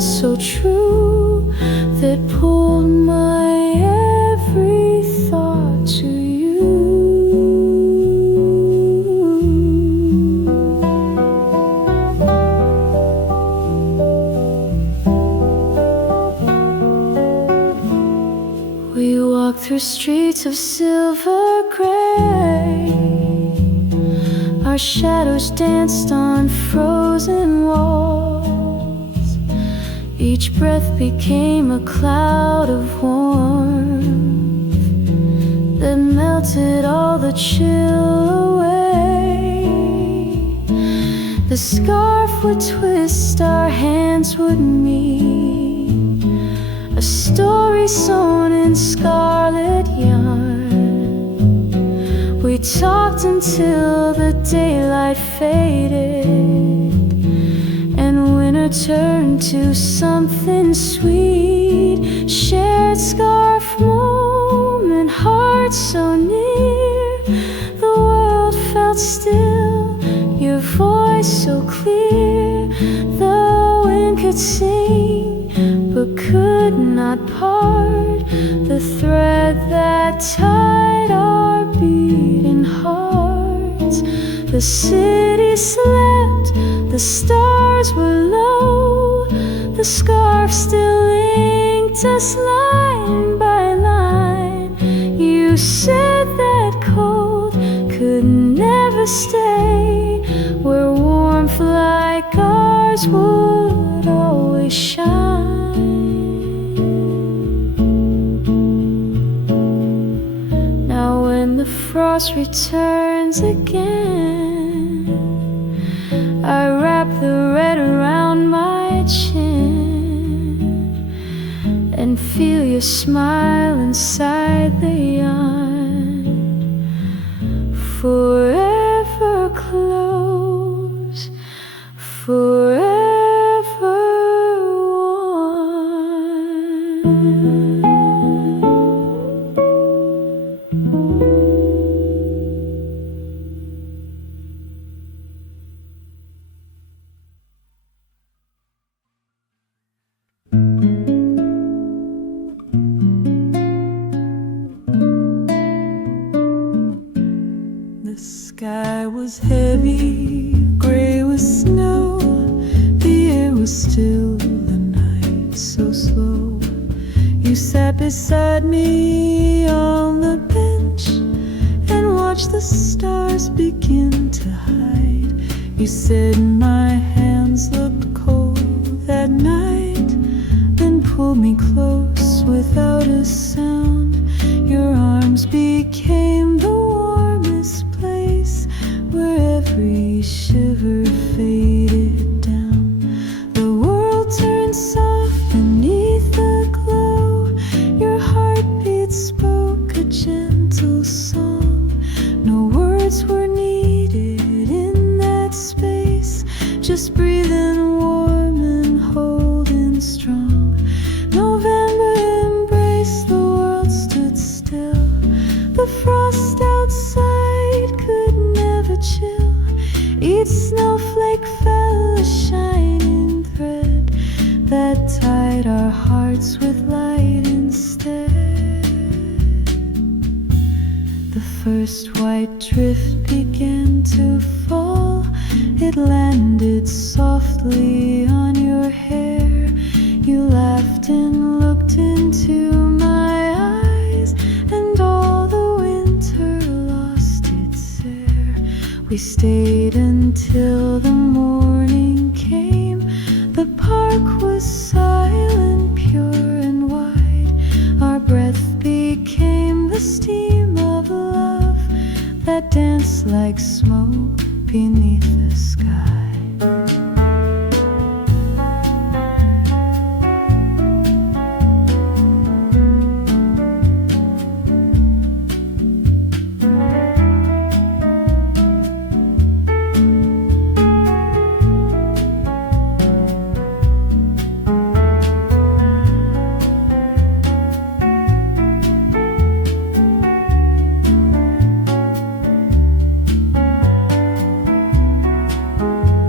walk through streets of silver gray. Our shadows danced on frozen walls. Each breath became a cloud of warmth that melted all the chill away. The scarf would twist, our hands would meet, a story sewn in scarlet yarn. We talked until the daylight faded and winter turned to something sweet. Shared scarf moment, hearts so near. The world felt still, your voice so clear. The wind could sing but could not part the thread that tied our beating hearts. The city slept, the stars were low. The scarf still linked us line by line. You said that cold could never stay, where warmth like ours would always shine. Now when the frost returns again, I wrap the red around my chin and feel your smile inside the yarn. Forever close, forever one. The sky was heavy, gray with snow. The air was still, the night so slow. You sat beside me on the bench and watched the stars begin to hide. You said my hands looked cold that night, then pulled me close without a sound. Your arms became the warmest place where every shiver faded down. The world turned soft beneath the glow. Your heartbeat spoke a gentle song. No words were needed in that space, just breathing warm and holding strong. November embraced, the world stood still. The frost outside could never chill. Each snowflake fell a shining thread that tied our hearts with light instead. The first white drift began to fall. It landed softly on your hair. You laughed and looked into my eyes, and all the winter lost its air. We stayed until the morning came. The park was silent, pure and wide. Our breath became the steam of love that danced like smoke beneath the sky.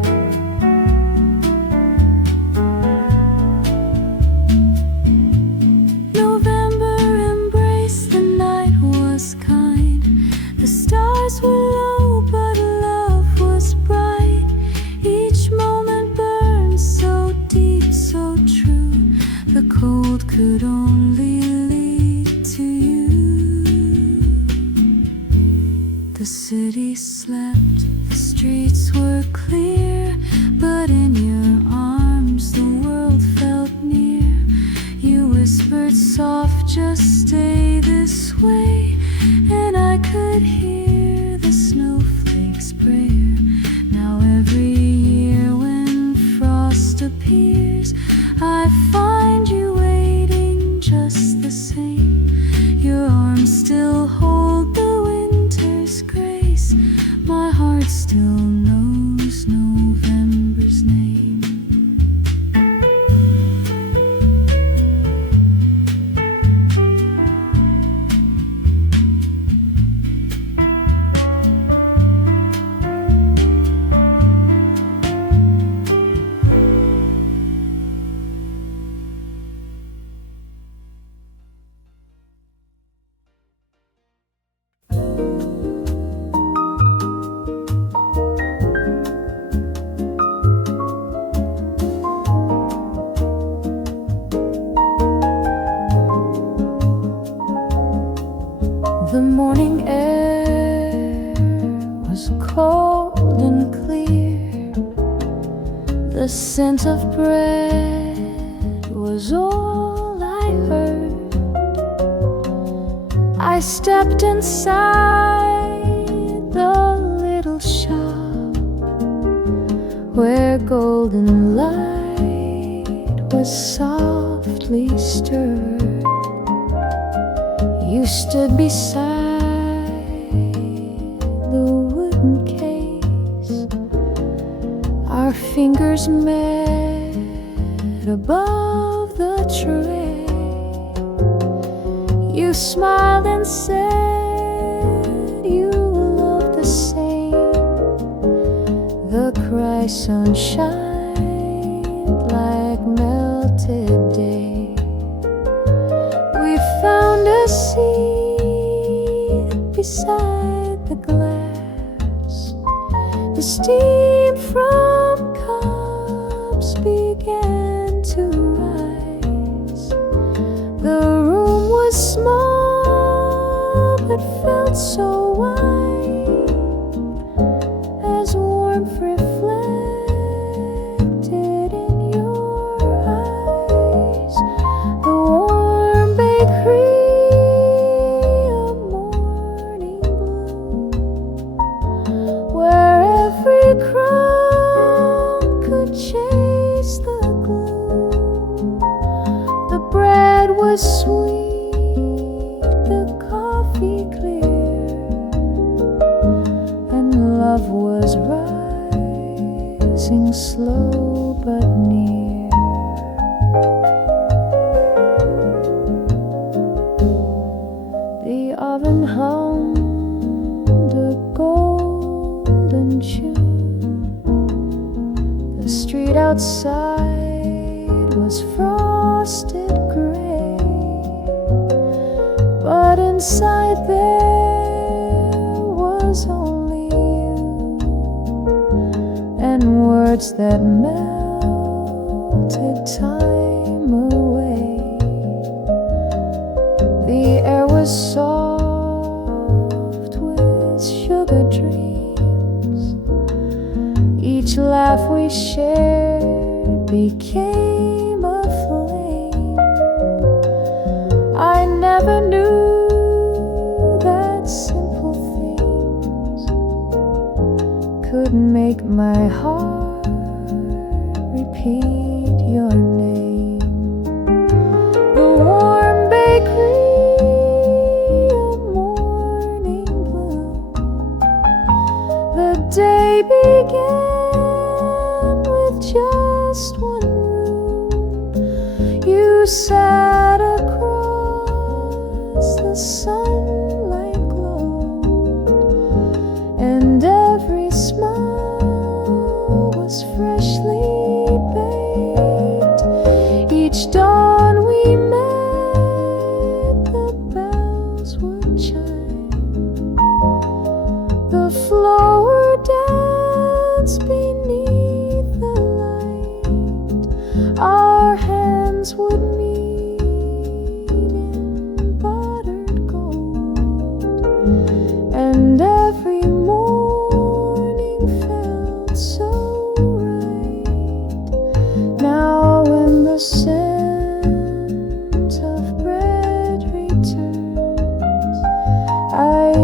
The city slept, the streets were clear, but in your arms the world felt near. You whispered soft, just stay this way, and I could hear the snowflakes prayer. Now every year when frost appears, I find you waiting just the same. Your arms still hold the winter's grace. My heart still knows November's name. The morning air was cold and clear. The scent of bread was all I heard. I stepped inside the little shop where golden light was softly stirred. You stood beside the wooden case. Our fingers met above the tray. You smiled and said you loved the same. The cry sunshine like melted day. We found a seat beside the glass. The steam from cups began to rise. The room was small but felt so wide as warmth reflected in your eyes. The warm bakery, a morning bloom, where every crumb could chase the gloom. The bread was sweet, the coffee clear, and love was rising slow but near. The oven hummed a golden tune. The street outside was frosted gray, but inside there was only you and words that melted time away. The air was soft with sugar dreams. Each laugh we shared became a flame. I never knew that simple things could make my heart repeat your name. The warm bakery, a morning bloom. The day began with just one room. You sat across the sunlight glow, and every smile was freshly baked. Each dawn we met, the bells would chime. The flower danced beneath the light. Our hands would meet in buttered gold, and every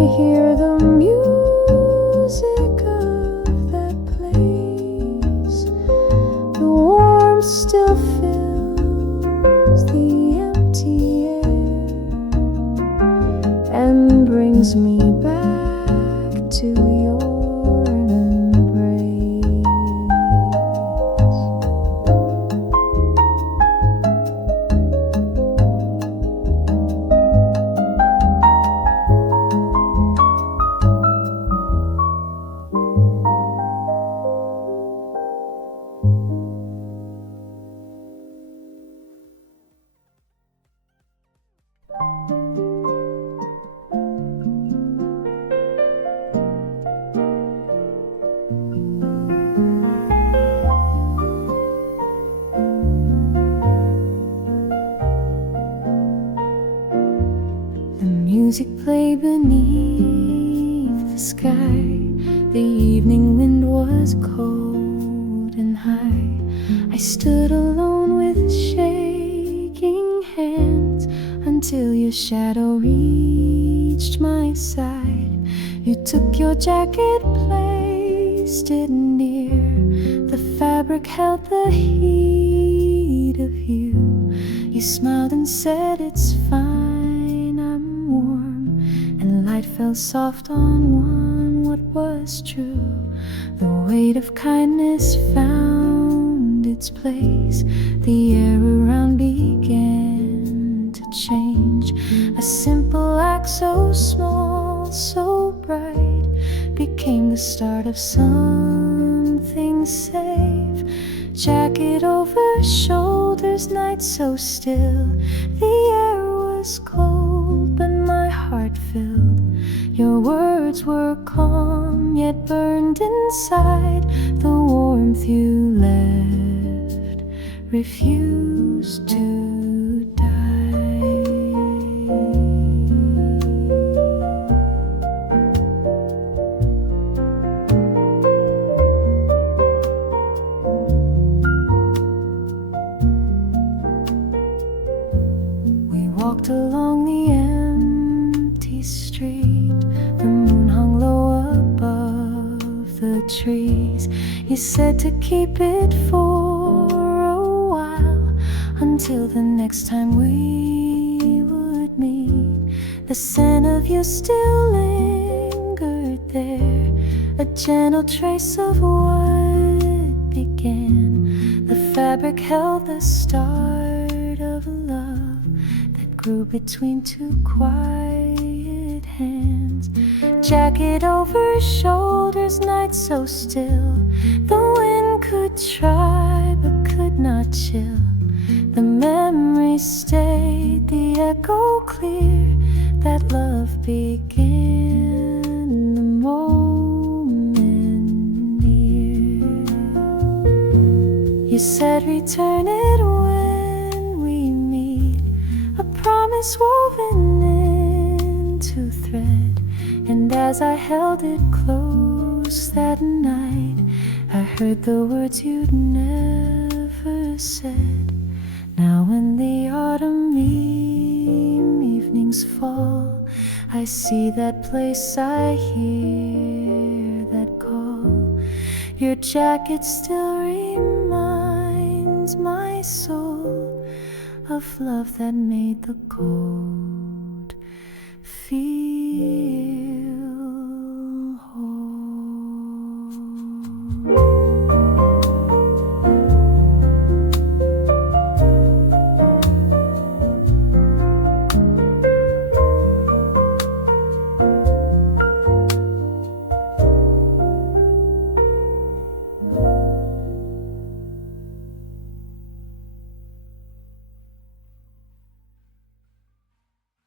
hear the music of that place. The warmth still fills the empty air and brings me back to your embrace. Music played beneath the sky. The evening wind was cold and high. I stood alone with shaking hands until your shadow reached my side. You took your jacket, placed it near. The fabric held the heat of you. You smiled and said, "It's fine, I'm warm." And light fell soft on one, what was true. The weight of kindness found its place. The air around began to change. A simple act so small, so bright, became the start of something safe. Jacket over shoulders, night so still. The air was cold, but my heart filled. Your words were calm, yet burned inside. The warmth you left refused to die. We walked along the empty street. The moon hung low above the trees. You said to keep it for a while, until the next time we would meet. The scent of you still lingered there, a gentle trace of what began. The fabric held the start of a love that grew between two quiet hands. Jacket over shoulders, night so still. The wind could try but could not chill. The memory stayed, the echo clear. That love began the moment near. You said return it when we meet, a promise woven into thread. And as I held it close that night, I heard the words you'd never said. Now when the autumn evenings fall, I see that place, I hear that call. Your jacket still reminds my soul of love that made the cold feel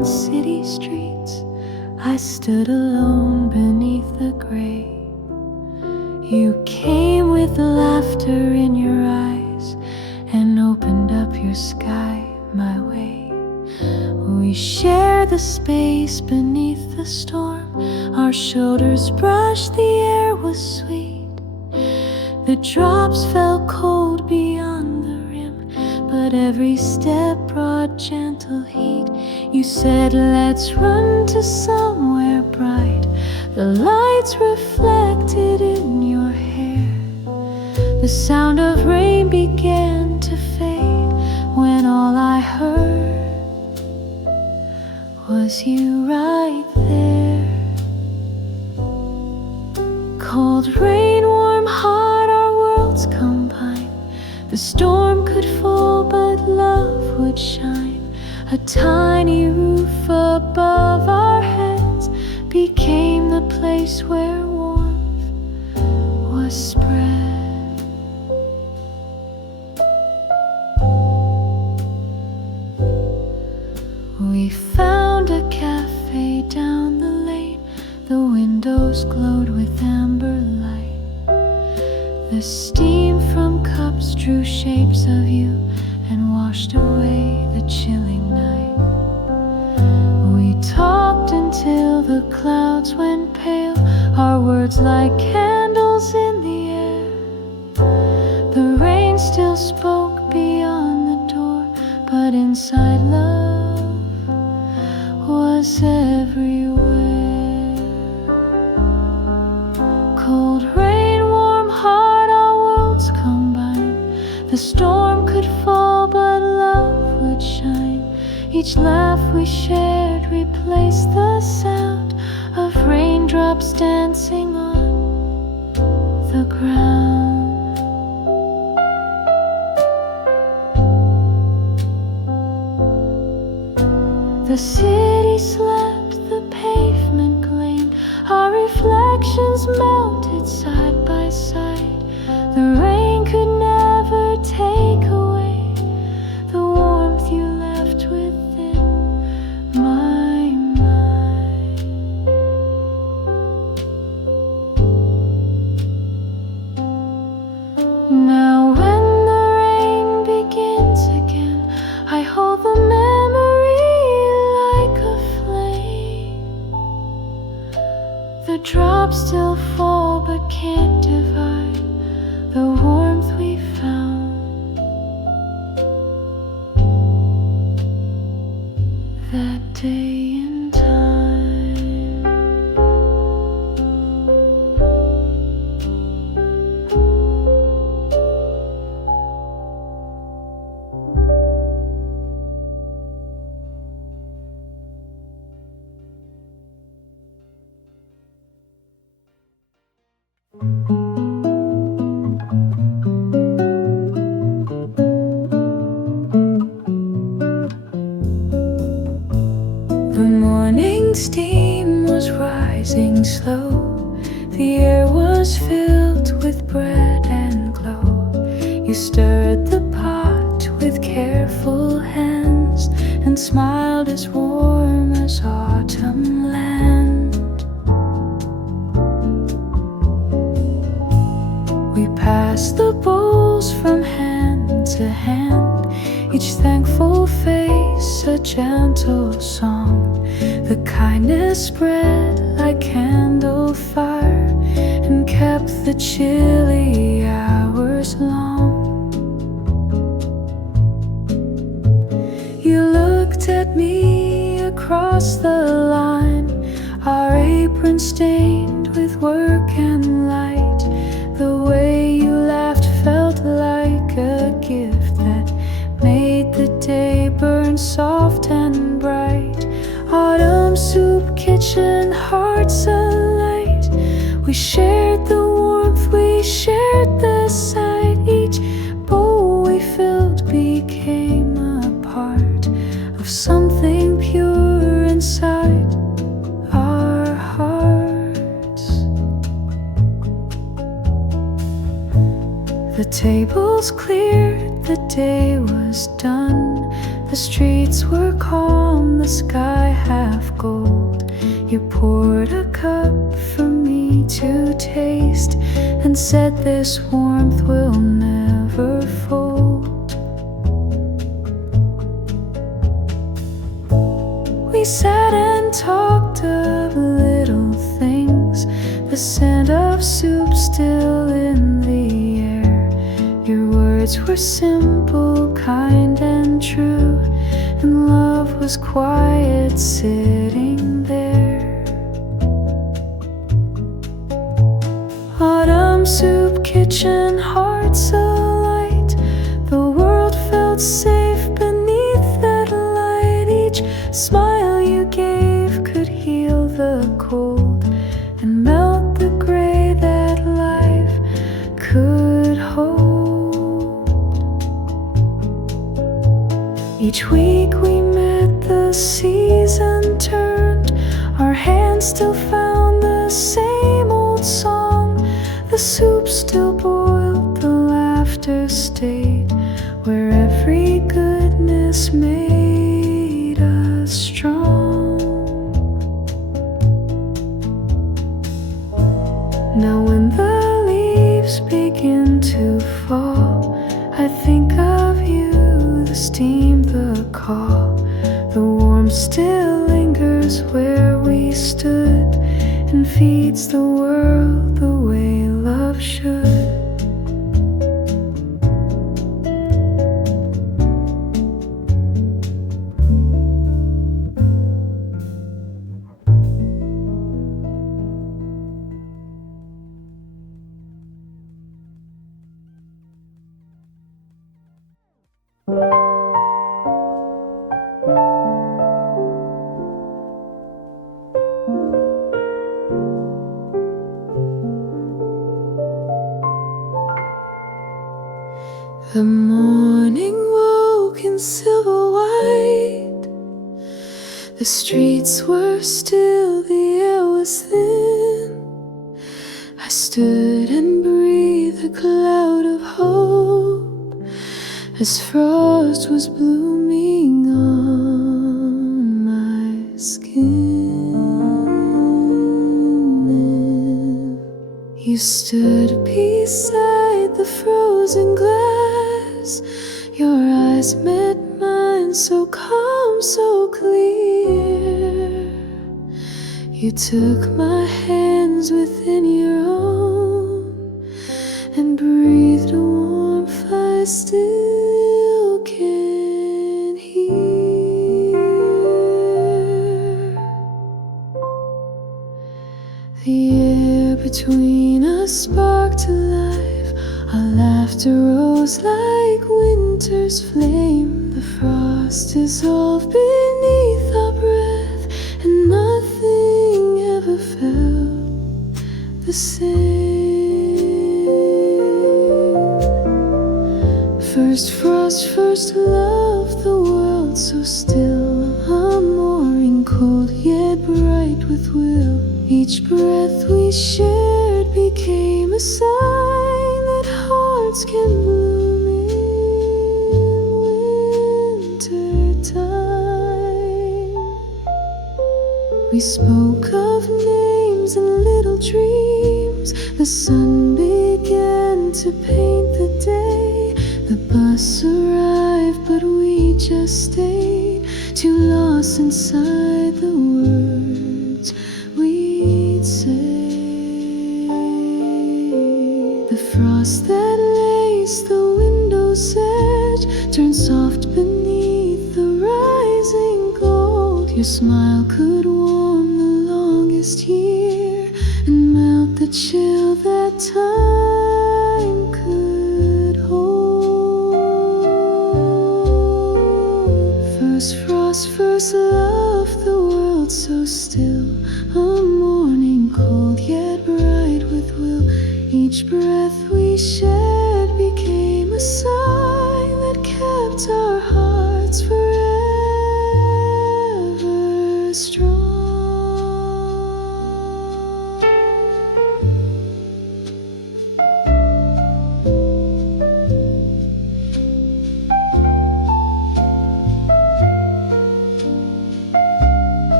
on city streets, I stood alone beneath the gray. You came with laughter in your eyes and opened up your sky my way. We shared the space beneath the storm. Our shoulders brushed, the air was sweet. The drops fell cold beyond the rim, but every step brought gentle heat. You said, let's run to somewhere bright. The lights reflected in your hair. The sound of rain began to fade when all I heard was you right there. Cold rain, warm, hot, our worlds combine. The storm could fall, but love would shine. A tiny roof above our heads became the place where warmth was spread. We found a cafe down the lane. The windows glowed with amber light. The steam from cups drew shapes of you and washed away the chilling night. We talked until the clouds went pale, our words like candles in the air. The rain still spoke beyond the door, but inside love was everywhere. Cold rain, warm, hot, our worlds combined. The storm could fall, but love would shine. Each laugh we shared replaced the sound of raindrops dancing on the ground. The city slept, the pavement gleamed. Our reflections melted side by side. The rain could never take away the warmth you left within my mind. Now when the rain begins again, I hold the memory like a flame. The drops still fall but can't divide the warmth we found that day in time. The morning steam was rising slow. The air was filled with bread and glow. You stirred the pot with careful hands and smiled as warm as autumn land. We passed the bowls from hand to hand, each thankful face a gentle song. The kindness spread like candle fire and kept the chilly hours long. You looked at me across the line, our apron stained with work and light. The way you laughed felt like a gift that made the day burn soft and bright. Autumn soup, kitchen, hearts alight. We shared the warmth, we shared the sight. Each bowl we filled became a part of something pure inside our hearts. The tables cleared, the day was done. The streets were calm, the sky half gold. You poured a cup for me to taste and said this warmth will never fold. We sat and talked of little things, the scent of soup still in the air. Your words were simple, kind and true, and love was quiet sitting there. Autumn soup kitchen, hearts alight. The world felt safe beneath that light. Each smile you gave could heal the cold and melt the gray that life could hold. Each week we met, the season turned. Our hands still found the same old song. The soup still boiled, the laughter stayed, where every goodness made us strong. Now when the leaves begin to fall, I think of you, the steam, the call. The warmth still lingers where we stood and feeds the world the way love should. The morning woke in silver white. The streets were still, the air was thin. I stood and breathed a cloud of hope as frost was blooming on my skin. You stood beside the frozen glass. Your eyes met mine, so calm, so clear. You took my hands within your own and breathed a warmth I still can hear. The air between us sparked to life. Our laughter rose like winter's flame. The frost dissolved beneath our breath, and nothing ever felt the same. First frost, first love, the world so still. A morning cold yet bright with will. Each breath we shared became a sign that hearts can bloom in winter time. We spoke of names and little dreams. The sun began to paint the day. The bus arrived, but we just stayed, too lost inside the words we'd say. The frost that laced the window's edge turned soft beneath the rising gold. Your smile could warm the longest year and melt the chill that time could hold. First frost, first love, the world so still. A morning cold yet bright with will. Each breath we shed became a sign that kept our hearts forever strong.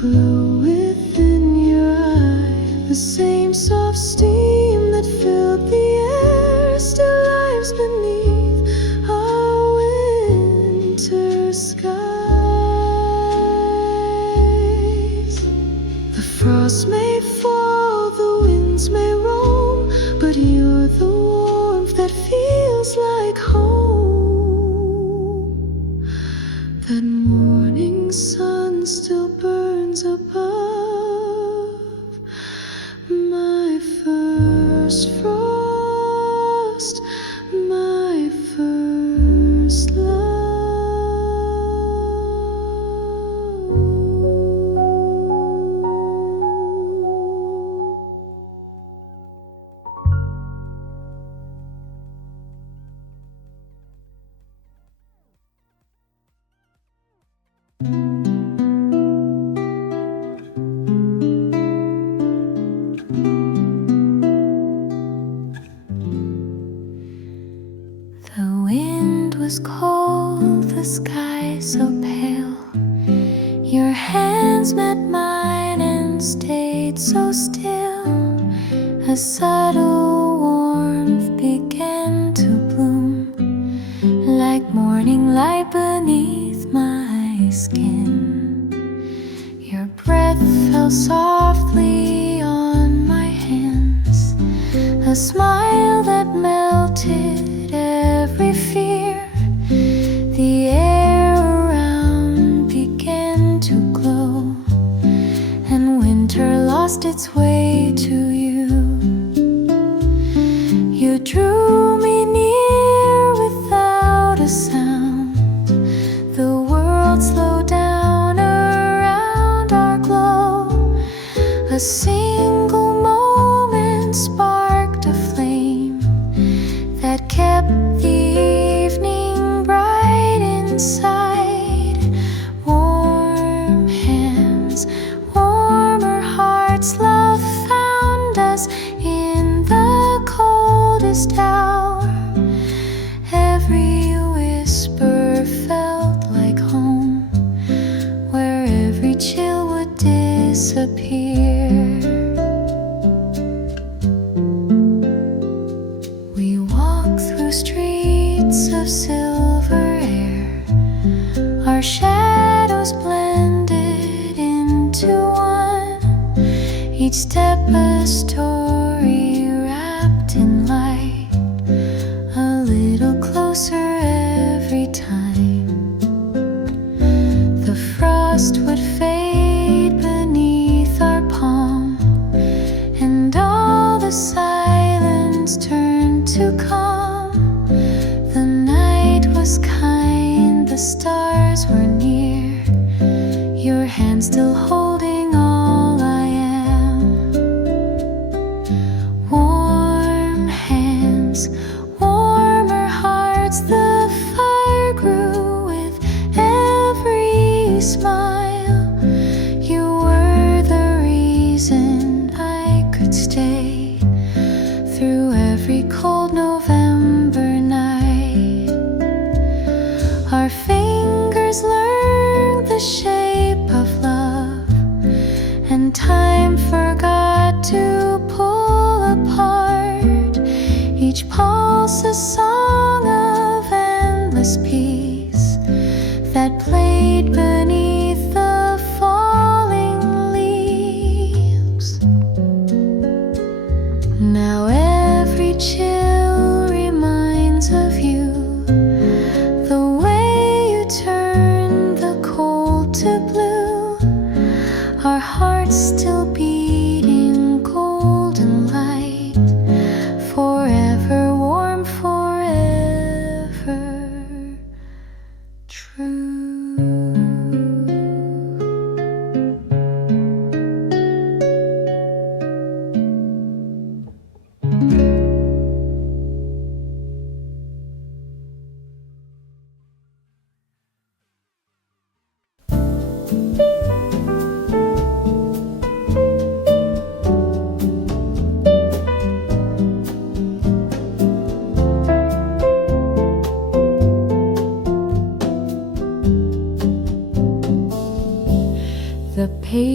glow within your eye. The same soft steam that filled the air still lies beneath our winter skies. The frost may fall, the winds may roam, but you're the warmth that feels like home. That morning sun still burns above my first frost, my first love. The wind was cold, the sky so pale. Your hands met mine and stayed so still. A subtle warmth began to bloom, like morning light beneath my skin. Your breath fell softly on my hands, a smile that melted every fear. The air around began to glow, and winter lost its way to you. You drew me near without a sound. The world slowed down around our glow. A single moment sparked a flame that kept the evening bright inside. Warm hands, warmer hearts, love found us in the coldest hour. Every whisper felt like home, where every chill would disappear. We walk through streets of silver air, our shadows blended into one. Each step a story wrapped in light, a little closer every time. The frost would fade beneath our palm, and all the silence turned to calm. The night was kind, the stars were near, your hand still holding all I am.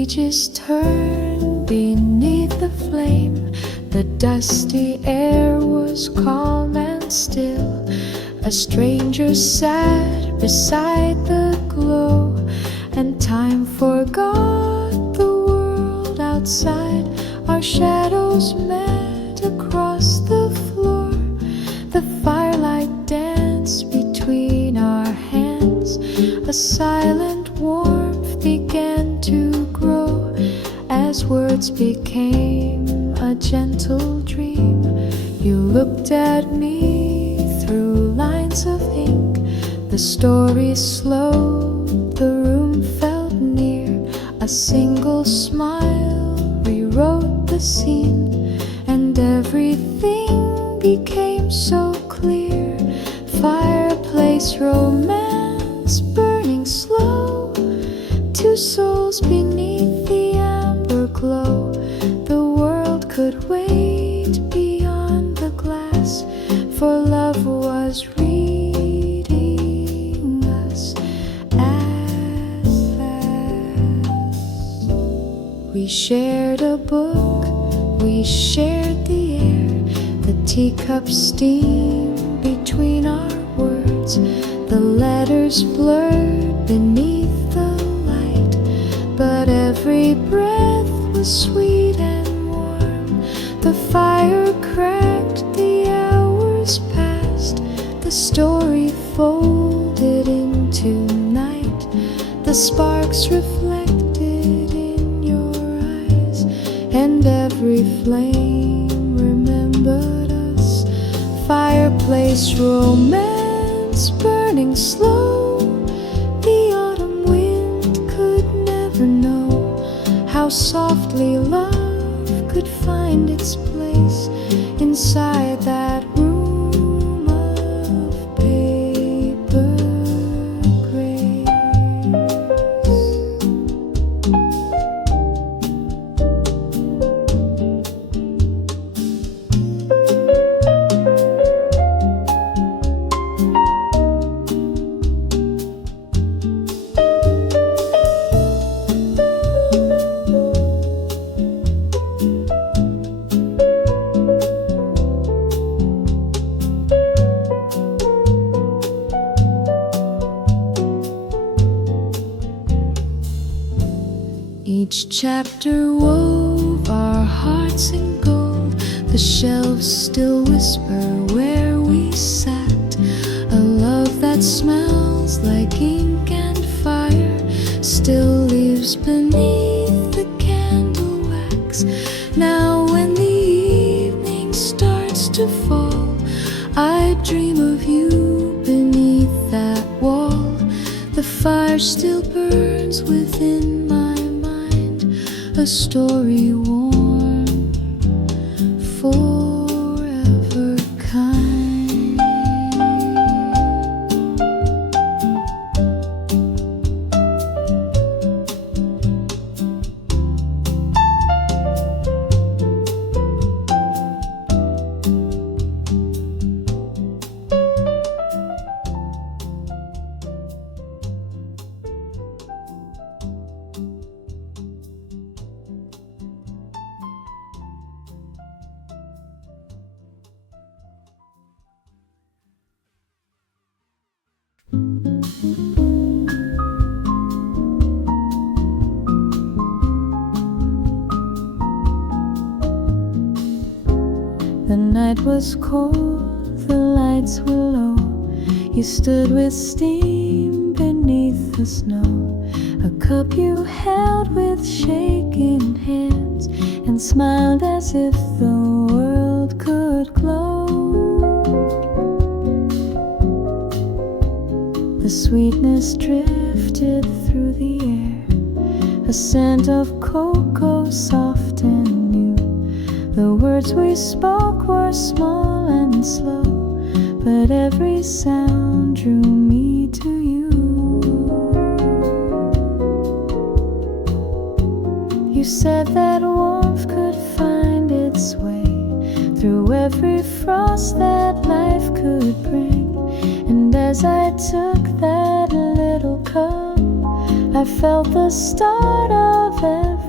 pages turned beneath the flame. The dusty air was calm and still. A stranger sat beside the glow, and time forgot the world outside. Our shadows met across the floor. The firelight danced between our hands. A silent warmth began to grow as words became a gentle dream. You looked at me through lines of ink. The story slowed, the room felt near. A single smile rewrote the scene, and everything became so clear. Fireplace romance burning slow, two souls beneath the amber glow. The world could wait beyond the glass, for love was reading us at last. We shared a book, we shared the air, the teacup steam between our words, the letters blurred beneath the light, but every breath was sweet and warm. The fire cracked, the hours passed, the story folded into night. The sparks reflected in your eyes, and every flame remembered us. Fireplace romance burning slow. The autumn wind could never know how softly love could find its place inside that room of paper grace. Each chapter wove our hearts in gold. The shelves still whisper where we sat. A love that smells like ink and fire still lives beneath the candle wax. Now when the evening starts to fall, I dream of you beneath that wall. The fire still burns within my mind, a story warm, forever kind. The night was cold, the lights were low. You stood with steam beneath the snow. A cup you held with shaking hands, and smiled as if the world could glow. The sweetness drifted through the air, a scent of cocoa soft and new. The words we spoke were small and slow, but every sound drew me to you. You said that warmth could find its way through every frost that life could bring. And as I took that little cup, I felt the start of everything.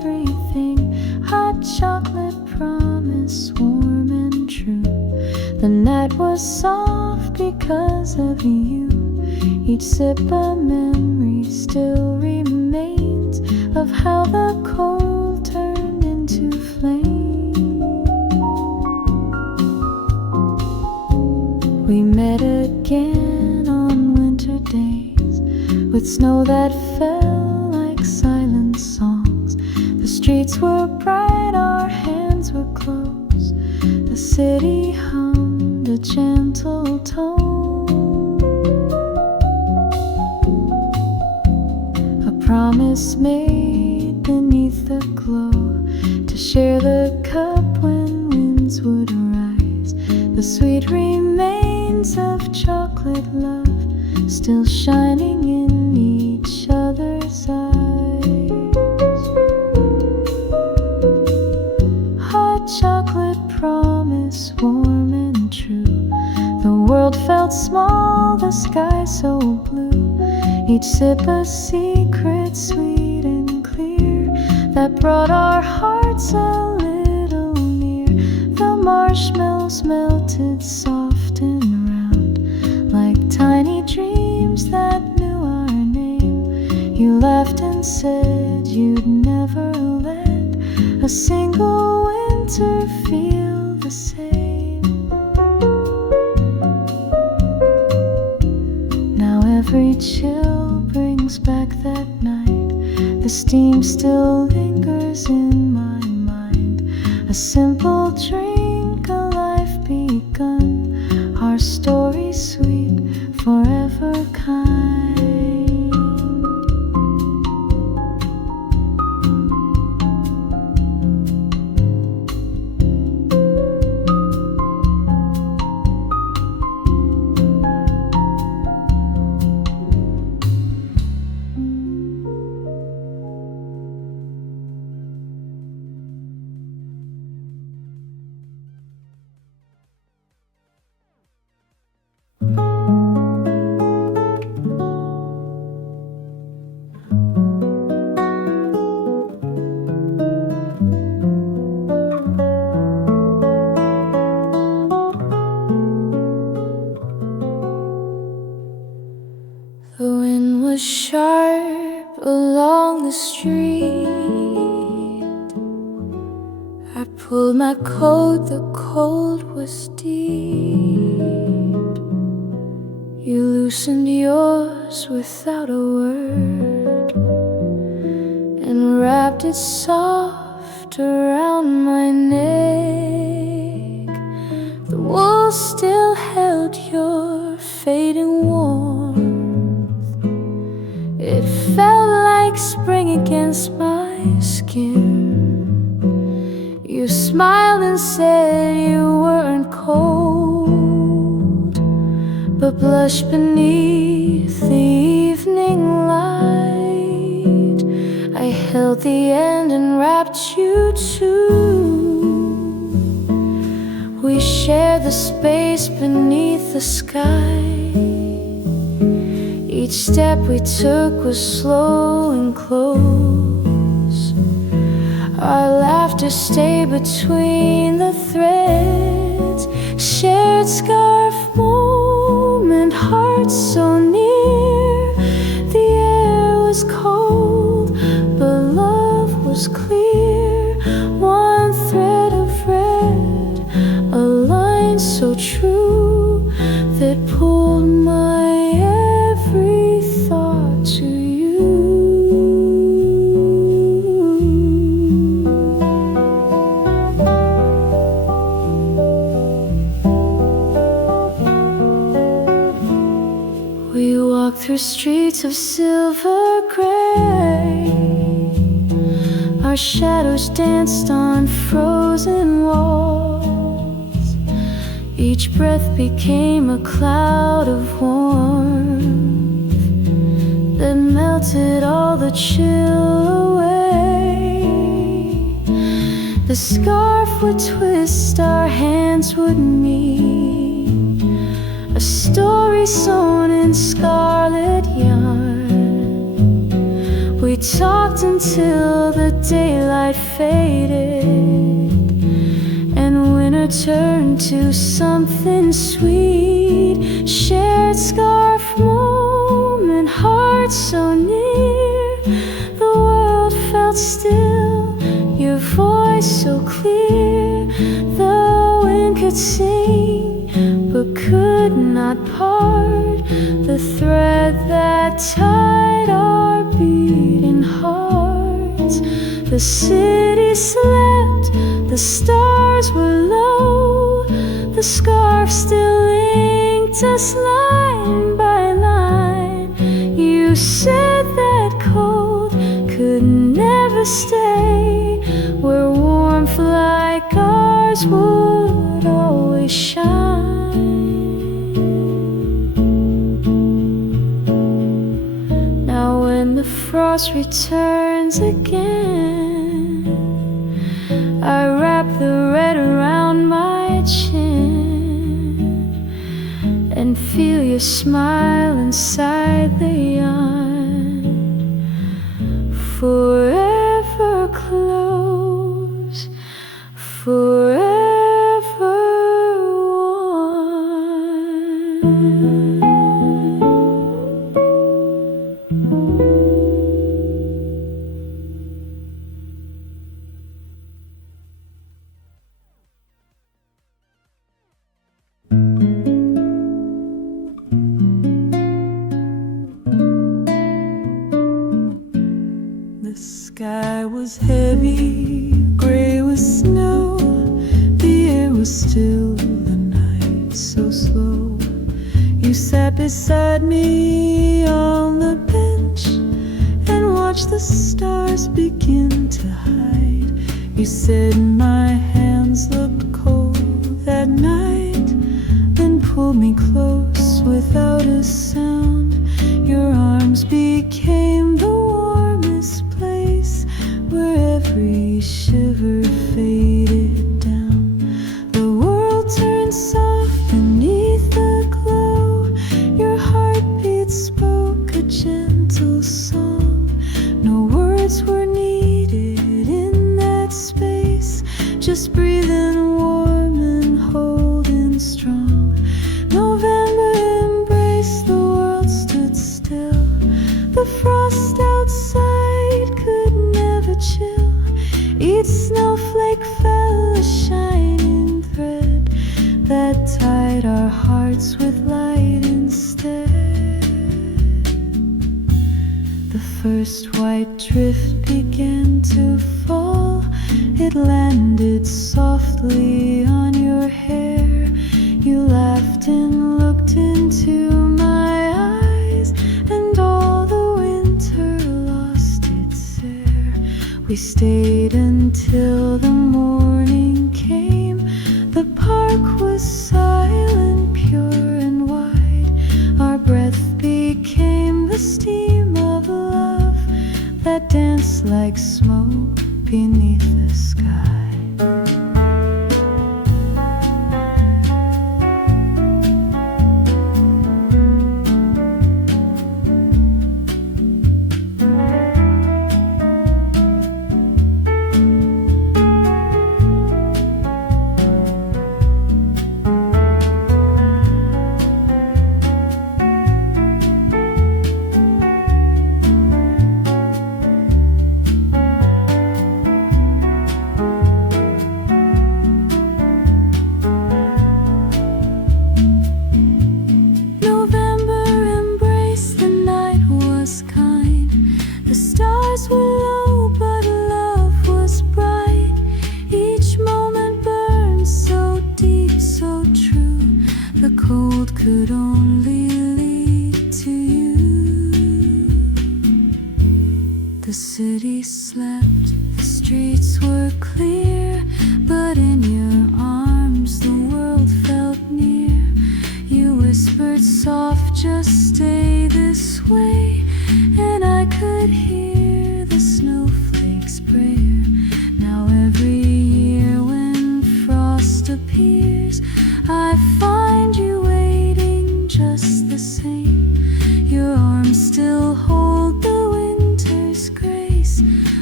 promise warm and true. The night was soft because of you. Each sip a memory still remains of how the cold turned into flame. We met again on winter days with snow that fell like silent songs. The streets were bright, our hands were close. The city hummed a gentle tone. A promise made beneath the glow to share the cup when winds would arise. The sweet remains of chocolate love still shining in each other's eyes. Hot chocolate promise warm and true. The world felt small, the sky so blue. Each sip a secret sweet and clear that brought our hearts a little near. The marshmallows melted soft and round like tiny dreams that knew our name. You laughed and said you'd never let a single winter feel the same. Now every chill brings back that night. The steam still lingers in my mind. A simple drink, a life begun. Our story sweet, forever kind. The wind was sharp along the street. I pulled my coat, the cold was deep. You loosened yours without a word and wrapped it soft around my neck. The wool still held your fading warmth. It felt like spring against my skin. You smiled and said you weren't cold, but blushed beneath the evening light. I held the end and wrapped you too. We shared the space beneath the sky. Each step we took was slow and close. Our laughter stayed between the threads. Shared scarf moment, hearts so near. The air was cold, but love was clear. One thread of red, a line so true that pulled my every thought to you. We walked through streets of silver gray. Our shadows danced on frozen walls. Each breath became a cloud of warmth that melted all the chill away. The scarf would twist, our hands would meet. A story sewn in scarlet yarn. We talked until the daylight faded, and return to something sweet. Shared scarf moment, heart so near. The world felt still, your voice so clear. The wind could sing, but could not part the thread that tied our beating hearts. The city slept, the stars were low. The scarf still linked us line by line. You said that cold could never stay, where warmth like ours would always shine. Now when the frost returns again, I wrap the red around my chin and feel your smile inside the yawn. Forever close, forever one. The sky was heavy, gray with snow. The air was still, the night so slow. You sat beside me on the bench and watched the stars begin to hide. You said my hands looked cold that night, then pulled me close without a sound. Your arms became the warmest place where every shiver faded down. The world turned soft beneath the glow. Your heartbeat spoke a gentle song. No words were needed in that space, just breathing warm and holding strong. November embraced, the world stood still. The frost outside could never chill. Each snowflake fell a shining thread that tied our hearts with light instead. The first white drift began to fall. It landed softly on your hair. You laughed and looked into my eyes, and all the winter lost its air. We stayed until the morning came. The park was silent, pure and wide. Our breath became the steam of love that danced like smoke beneath the sky. Could only lead to you. The city slept, the streets were clear, but in your arms the world felt near. You whispered soft, just stay this way, and I could hear the snowflakes' prayer. Now every year when frost appears, I find you waiting just the same. Your arms still hold the winter's grace.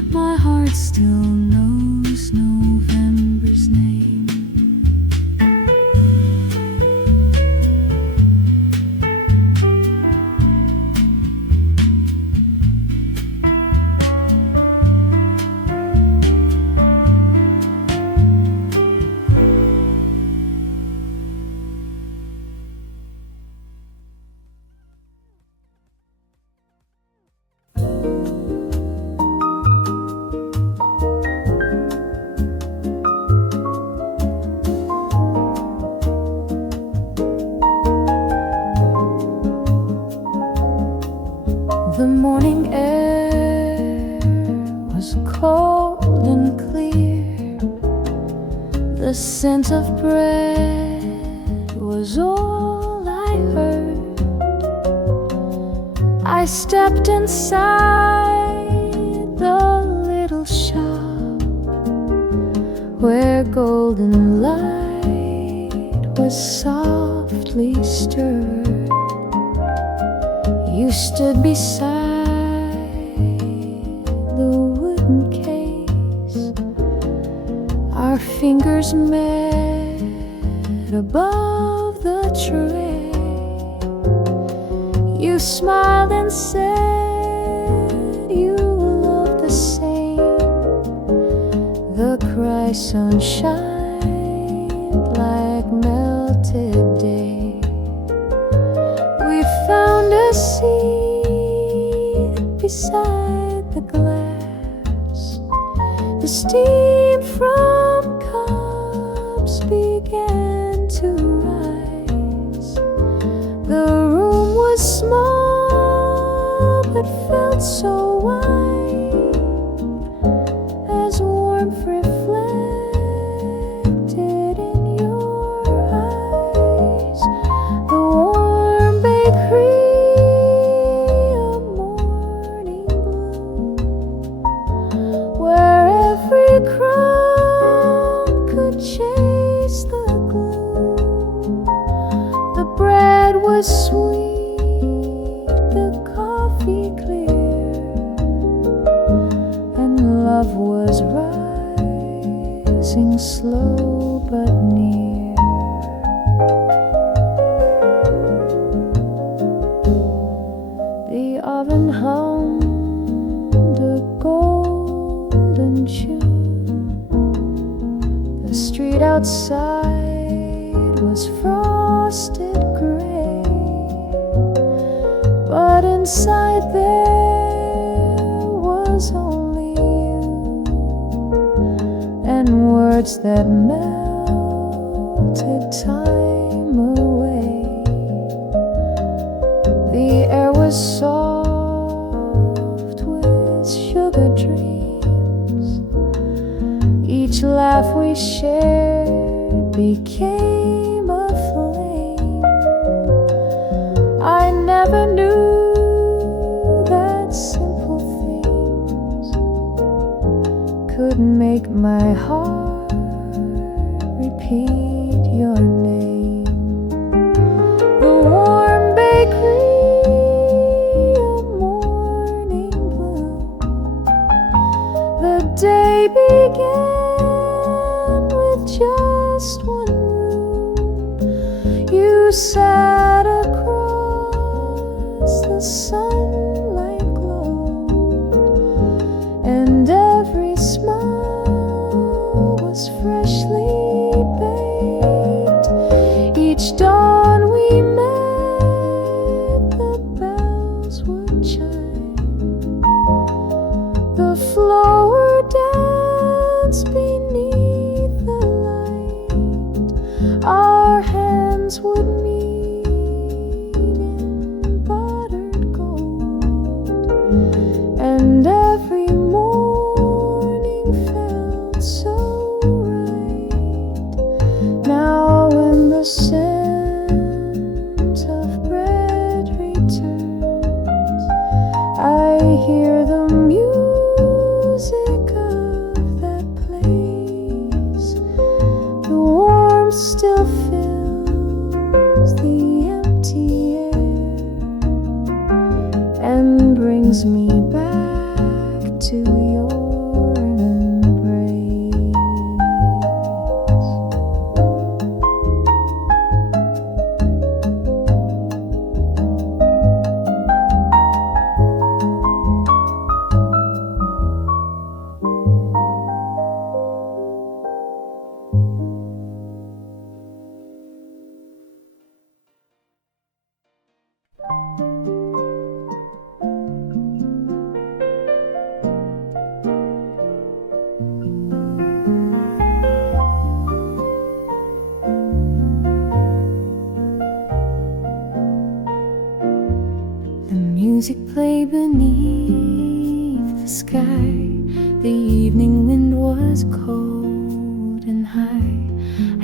scent of bread was all I heard. I stepped inside the little shop where golden light was softly stirred. You stood beside the wooden case. Our fingers met above the tray. You smiled and said you loved the same. The cry sunshine like melted day. We found a seat beside the glass. The steam from cups began to rise. The room was small but felt so wide as warmth reflected in your eyes. The warm bakery, a morning bloom, where every crumb could chase the gloom. The bread was sweet, the coffee clear, and love was rising slow but near. The oven hummed a golden tune. The street outside was frosted gray, but inside there was only you and words that melted time away. The air was soft with sugar dreams. Each laugh we shared became a flame. I never knew that simple things could make my heart repeat your name. The warm bakery, a morning bloom. The day began with just one room. You sat across the sunlight glow, and every smile was freshly baked. Each dawn we met, the bells would chime. The flower danced beneath the light. Our hands would meet in buttered gold, and every morning felt so right. Now when the scent of bread returns, I hear the music of that place. The warmth still fills the empty air and brings me back to your embrace. Music played beneath the sky. The evening wind was cold and high.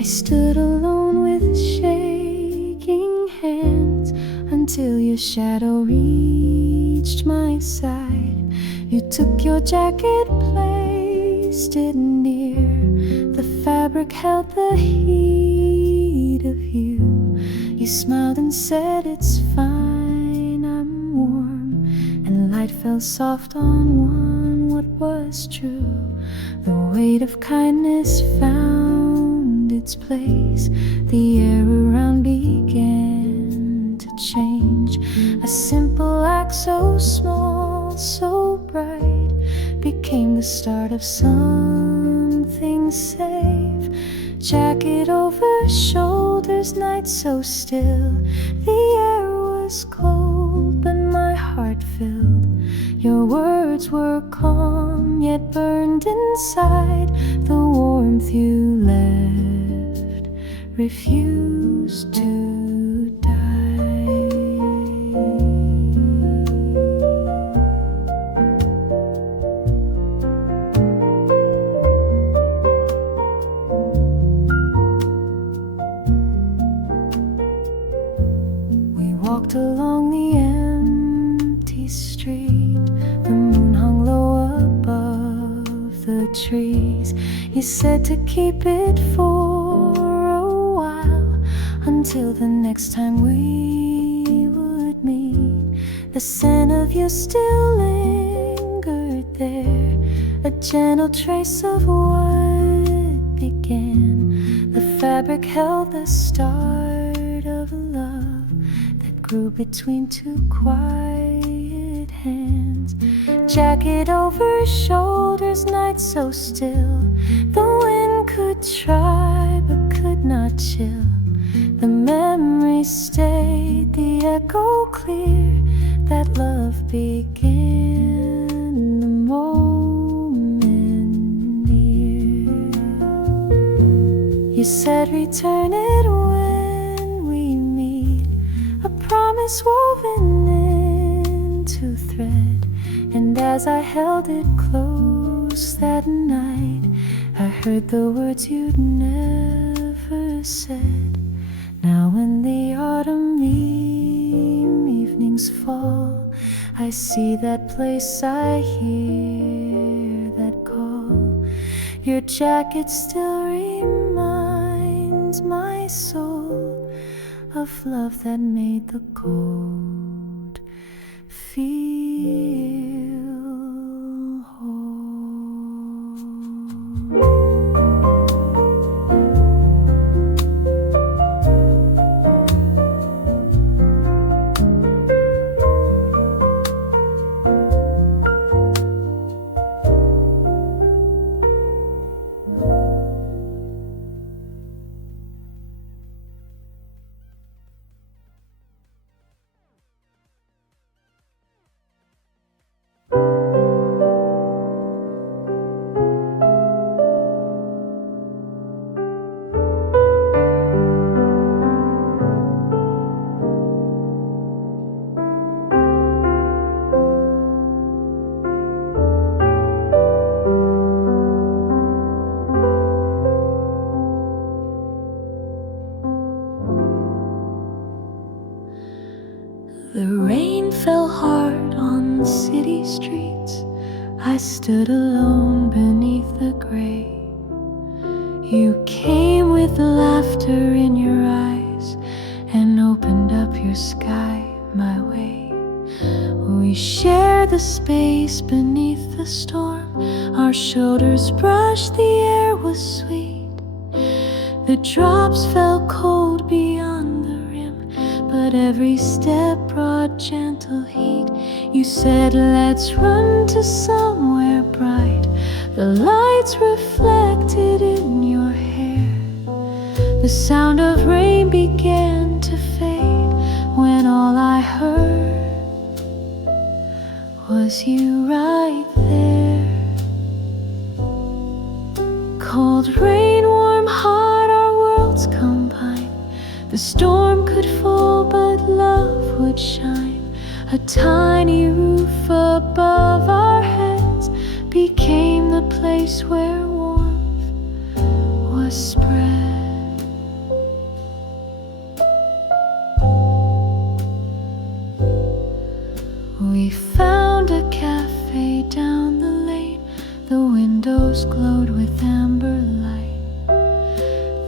I stood alone with shaking hands until your shadow reached my side. You took your jacket, placed it near. The fabric held the heat of you. You smiled and said, "It's fine, I'm warm." And light fell soft on one, what was true. The weight of kindness found its place. The air around began to change. A simple act so small, so bright, became the start of something safe. Jacket over shoulders, night so still. The air was cold, but my heart filled. Your words were calm, yet burned inside. The warmth you left refused to die. We walked along the empty street. The moon hung low above the trees. You said to keep it for a while, until the next time we would meet. The scent of you still lingered there, a gentle trace of what began. The fabric held the start of a love that grew between two quiet hands. Jacket over shoulders, night so still. The wind could try but could not chill. The memory stayed, the echo clear. That love began the moment near. You said return it when we meet, a promise woven into thread. And as I held it close that night, I heard the words you'd never said. Now when the autumn evenings fall, I see that place, I hear that call. Your jacket still reminds my soul of love that made the cold feel whole. The rain fell hard on the city streets. I stood alone beneath the gray. You came with laughter in your eyes and opened up your sky my way. We shared the space beneath the storm. Our shoulders brushed, the air was sweet. The drops fell cold beyond the rim, but every step brought gentle heat. You said, let's run to somewhere bright. The lights reflected in your hair. The sound of rain began to fade when all I heard was you right there. Cold rain, warm heart, our worlds combine. The storm could fall, but love would shine. A tiny roof above our heads became the place where warmth was spread.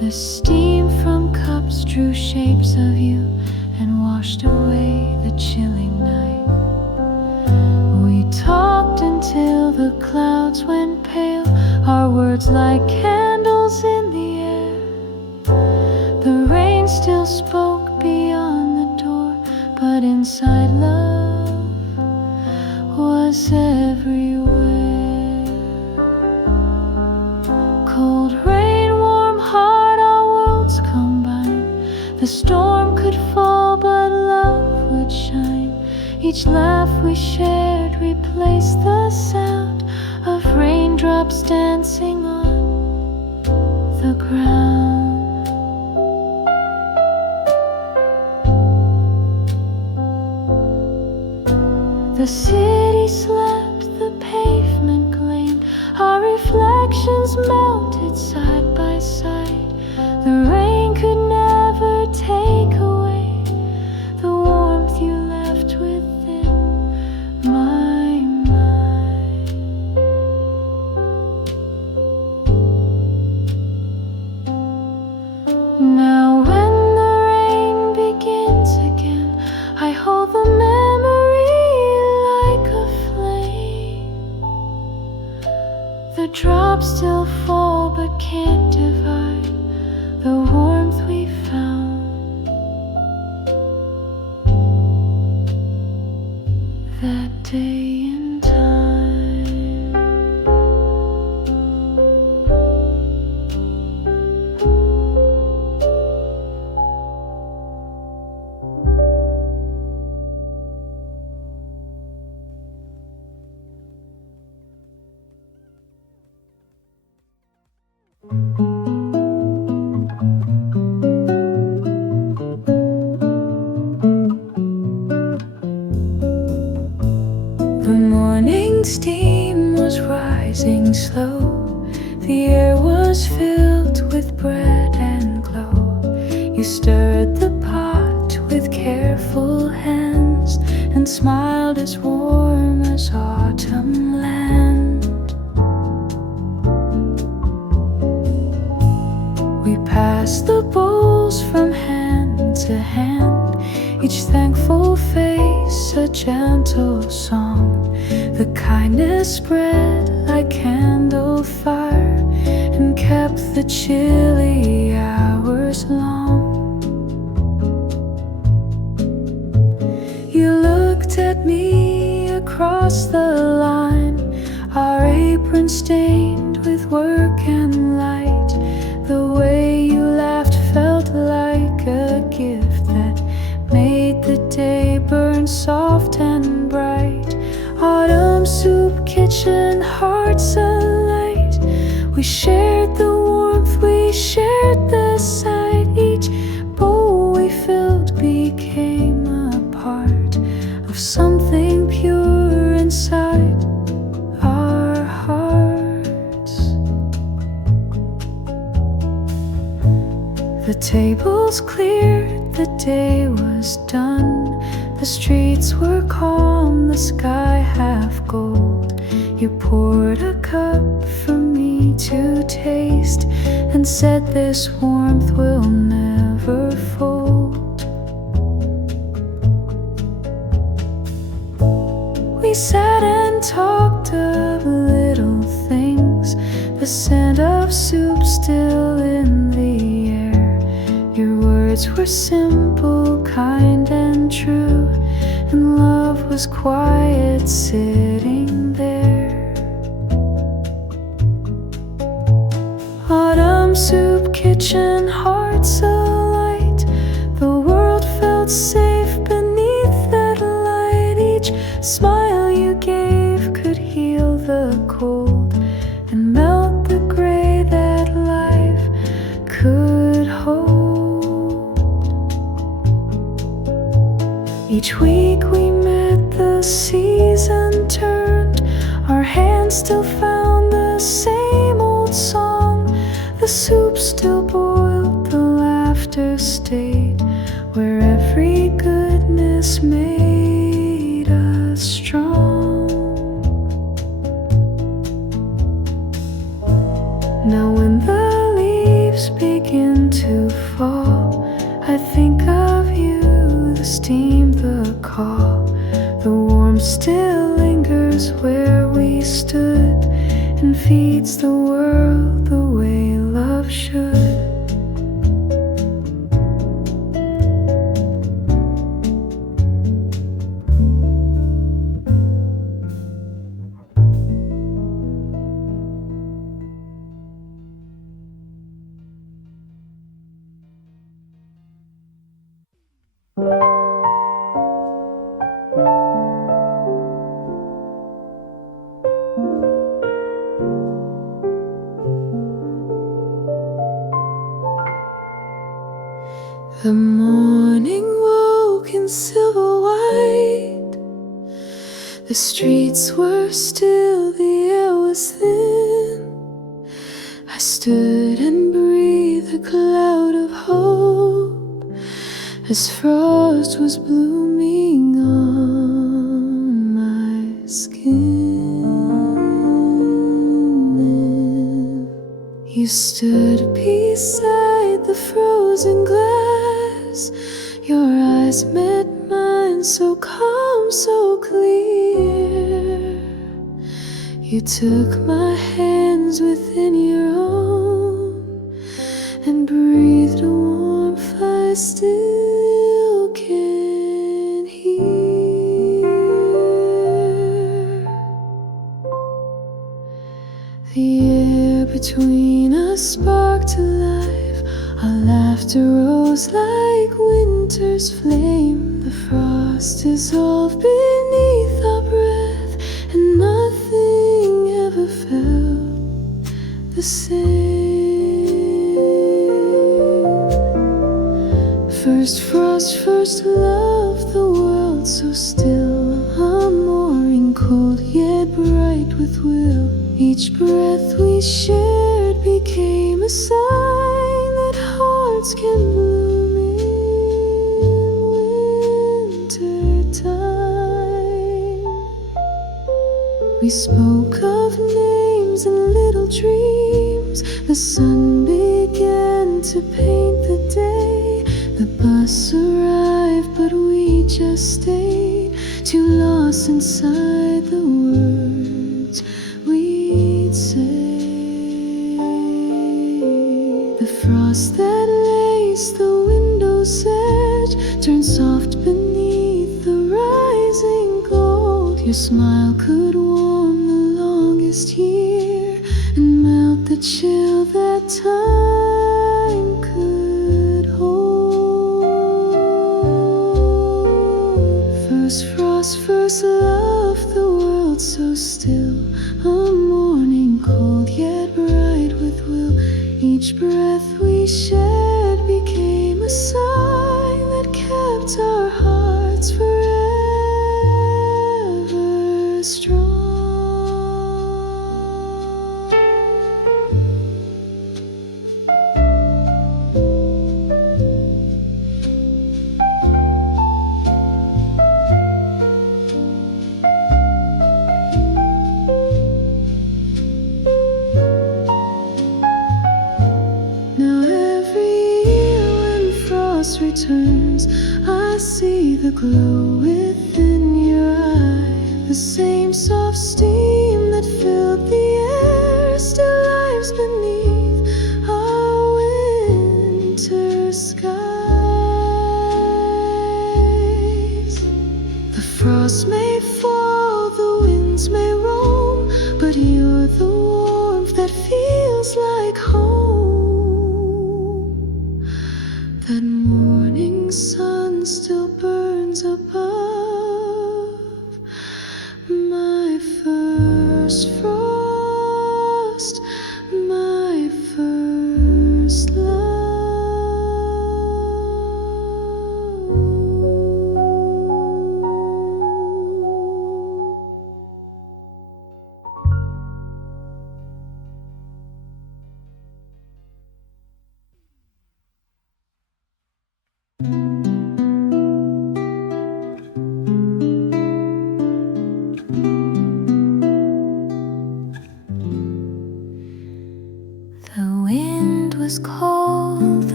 The steam from cups drew shapes of you and washed away the chilling night. We talked until the clouds went pale, our words like candles in the air. The rain still spoke beyond the door, but inside love was everywhere. Cold rain, warm heart, our worlds combined. The storm could fall, but love would shine. Each laugh we shared replaced the sound of raindrops dancing on the ground. The city slept, the pavement gleamed, our reflections melted side by side. The rain could never take away the warmth you left within my mind. Now when the rain begins again, I hold the memory like a flame. The drops still fall but can't divide the warmth we found that day in time. The morning steam was rising slow. The air was filled with bread and glow. You stirred the pot with careful hands and smiled as warm as autumn land. We passed the bowls from hand to hand, each thankful face a gentle song. The kindness spread like candle fire and kept the chilly hours long. You looked at me across the line, our apron stained with work and light. The way you laughed felt like a gift that made the day burn soft and bright. Autumn soup, kitchen, hearts alight. We shared the warmth, we shared the sight. Each bowl we filled became a part of something pure inside our hearts. The tables cleared, the day was done. The streets were calm, the sky half gold. You poured a cup for me to taste and said this warmth will never fold. We sat and talked of little things, the scent of soup still in the air. Your words were simple, kind and true, and love was quiet sitting there. Autumn soup, kitchen, hearts alight. The world felt safe beneath that light. Each smile you gave could heal the cold and melt the gray that life could hold. Each week we met, the season turned. Our hands still found the same old song. The soup still boiled, the laughter stayed, where every goodness made us strong. Now when the leaves begin begin to fall, I think of you, the steam, the call. The warmth still lingers where we stood and feeds the world the way love should. The morning woke in silver white. The streets were still, the air was thin. I stood and breathed a cloud of hope as frost was blooming on my skin. You stood beside the frozen glass. Your eyes met mine, so calm, so clear. You took my hands within your own and breathed a warmth I still can hear. The air between us sparked to life. Our laughter rose like winter's flame. The frost dissolved beneath our breath, and nothing ever felt the same. First frost, first love, the world so still. A morning cold yet bright with will. Each breath we shared became a sign that hearts can bloom in winter time. We spoke of names and little dreams. The sun began to paint the day. The bus arrived, but we just stayed, too lost inside the words we'd say. The frost that laced the window's edge turned soft beneath the rising gold. Your smile could warm the longest year and melt the chill that time could hold. First frost, first love, the world so still. A morning cold yet bright with will. Each breath we shared became a sign that kept our hearts forever strong. Now every year when frost returns, I see the glow within your eye. The same soft steam that filled the air still lies beneath our winter skies. The frost may fall, the winds may roam, but you're the warmth that feels like home. That morning sun still burns above my first frost, my first love.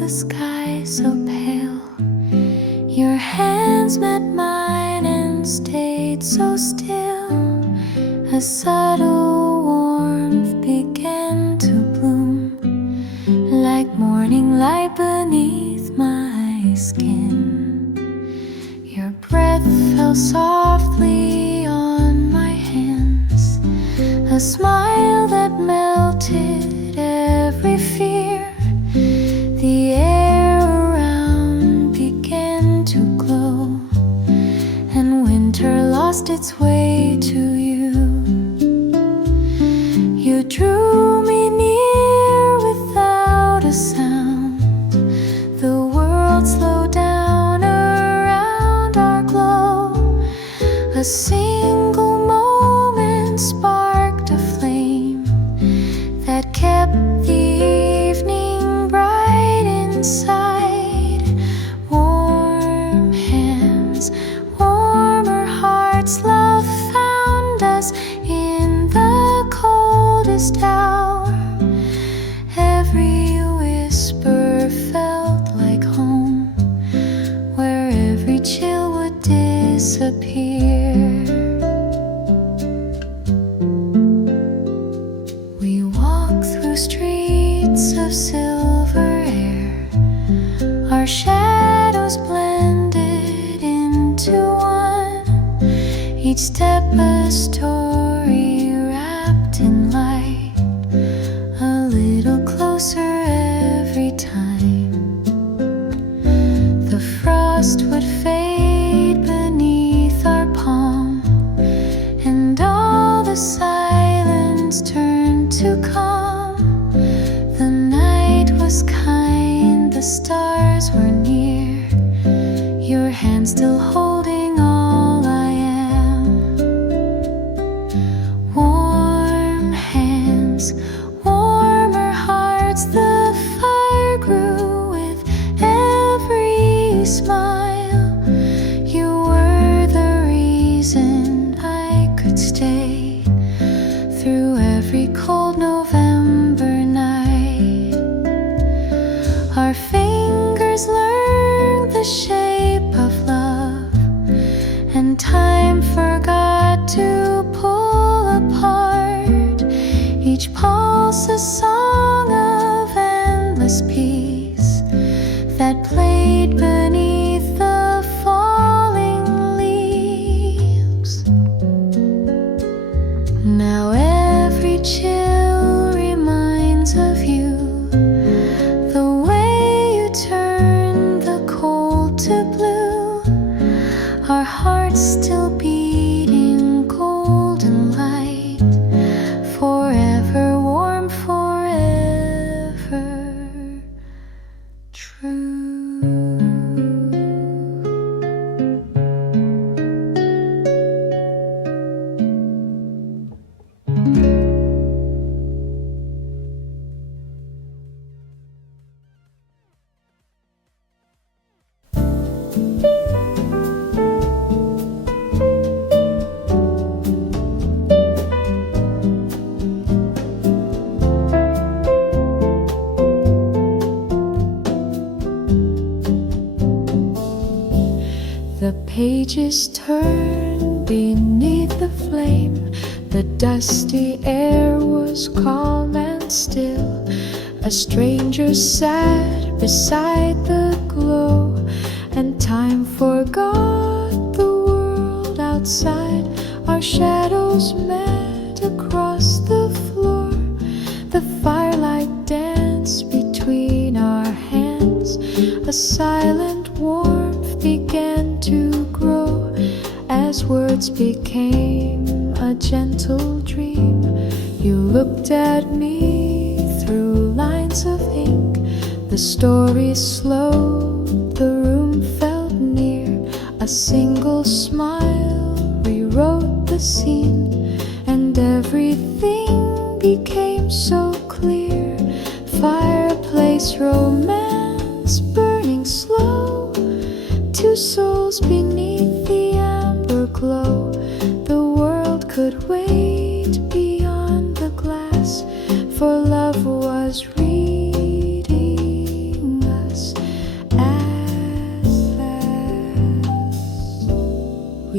the sky so pale. Your hands met mine and stayed so still. A subtle warmth began to bloom, like morning light beneath my skin. Your breath fell softly on my hands, a smile that melted every fear. The air around began to glow, and winter lost its way to you. You drew me near without a sound. The world slowed down around our glow. A single moment sparked a flame that kept the evening bright inside. Warm hands, warmer hearts, love found us in the coldest hour. Every whisper felt like home, where every chill would disappear. We walked through streets of silver air, our shadows blended into one, each step a story wrapped in light, a little closer every time. The frost would fade beneath our palm, and all the silence turned to calm. The night was kind, the stars were near, your hand still holding all I am. Warm hands, warmer hearts, the fire grew with every smile. You were the reason I could stay through every cold November night. Our fingers learned the shape of love, and time forgot to pull apart. Each pulse a song of endless peace that played beneath the falling leaves. Now every chill reminds of you, the way you turn the cold to blue. Our hearts still beating golden light, forever warm, forever true. The pages turned beneath the flame. The dusty air was calm and still. A stranger sat beside the glow, and time forgot the world outside. Our shadows met across the floor. The firelight danced between our hands. A silent warmth began to grow as words became a gentle dream. You looked at me through lines of ink. The story slowed, the room felt near. A single smile rewrote the scene, and everything became so clear. Fireplace romance burning slow, two souls beneath the amber glow. The world could wait beyond the glass, for love was reading us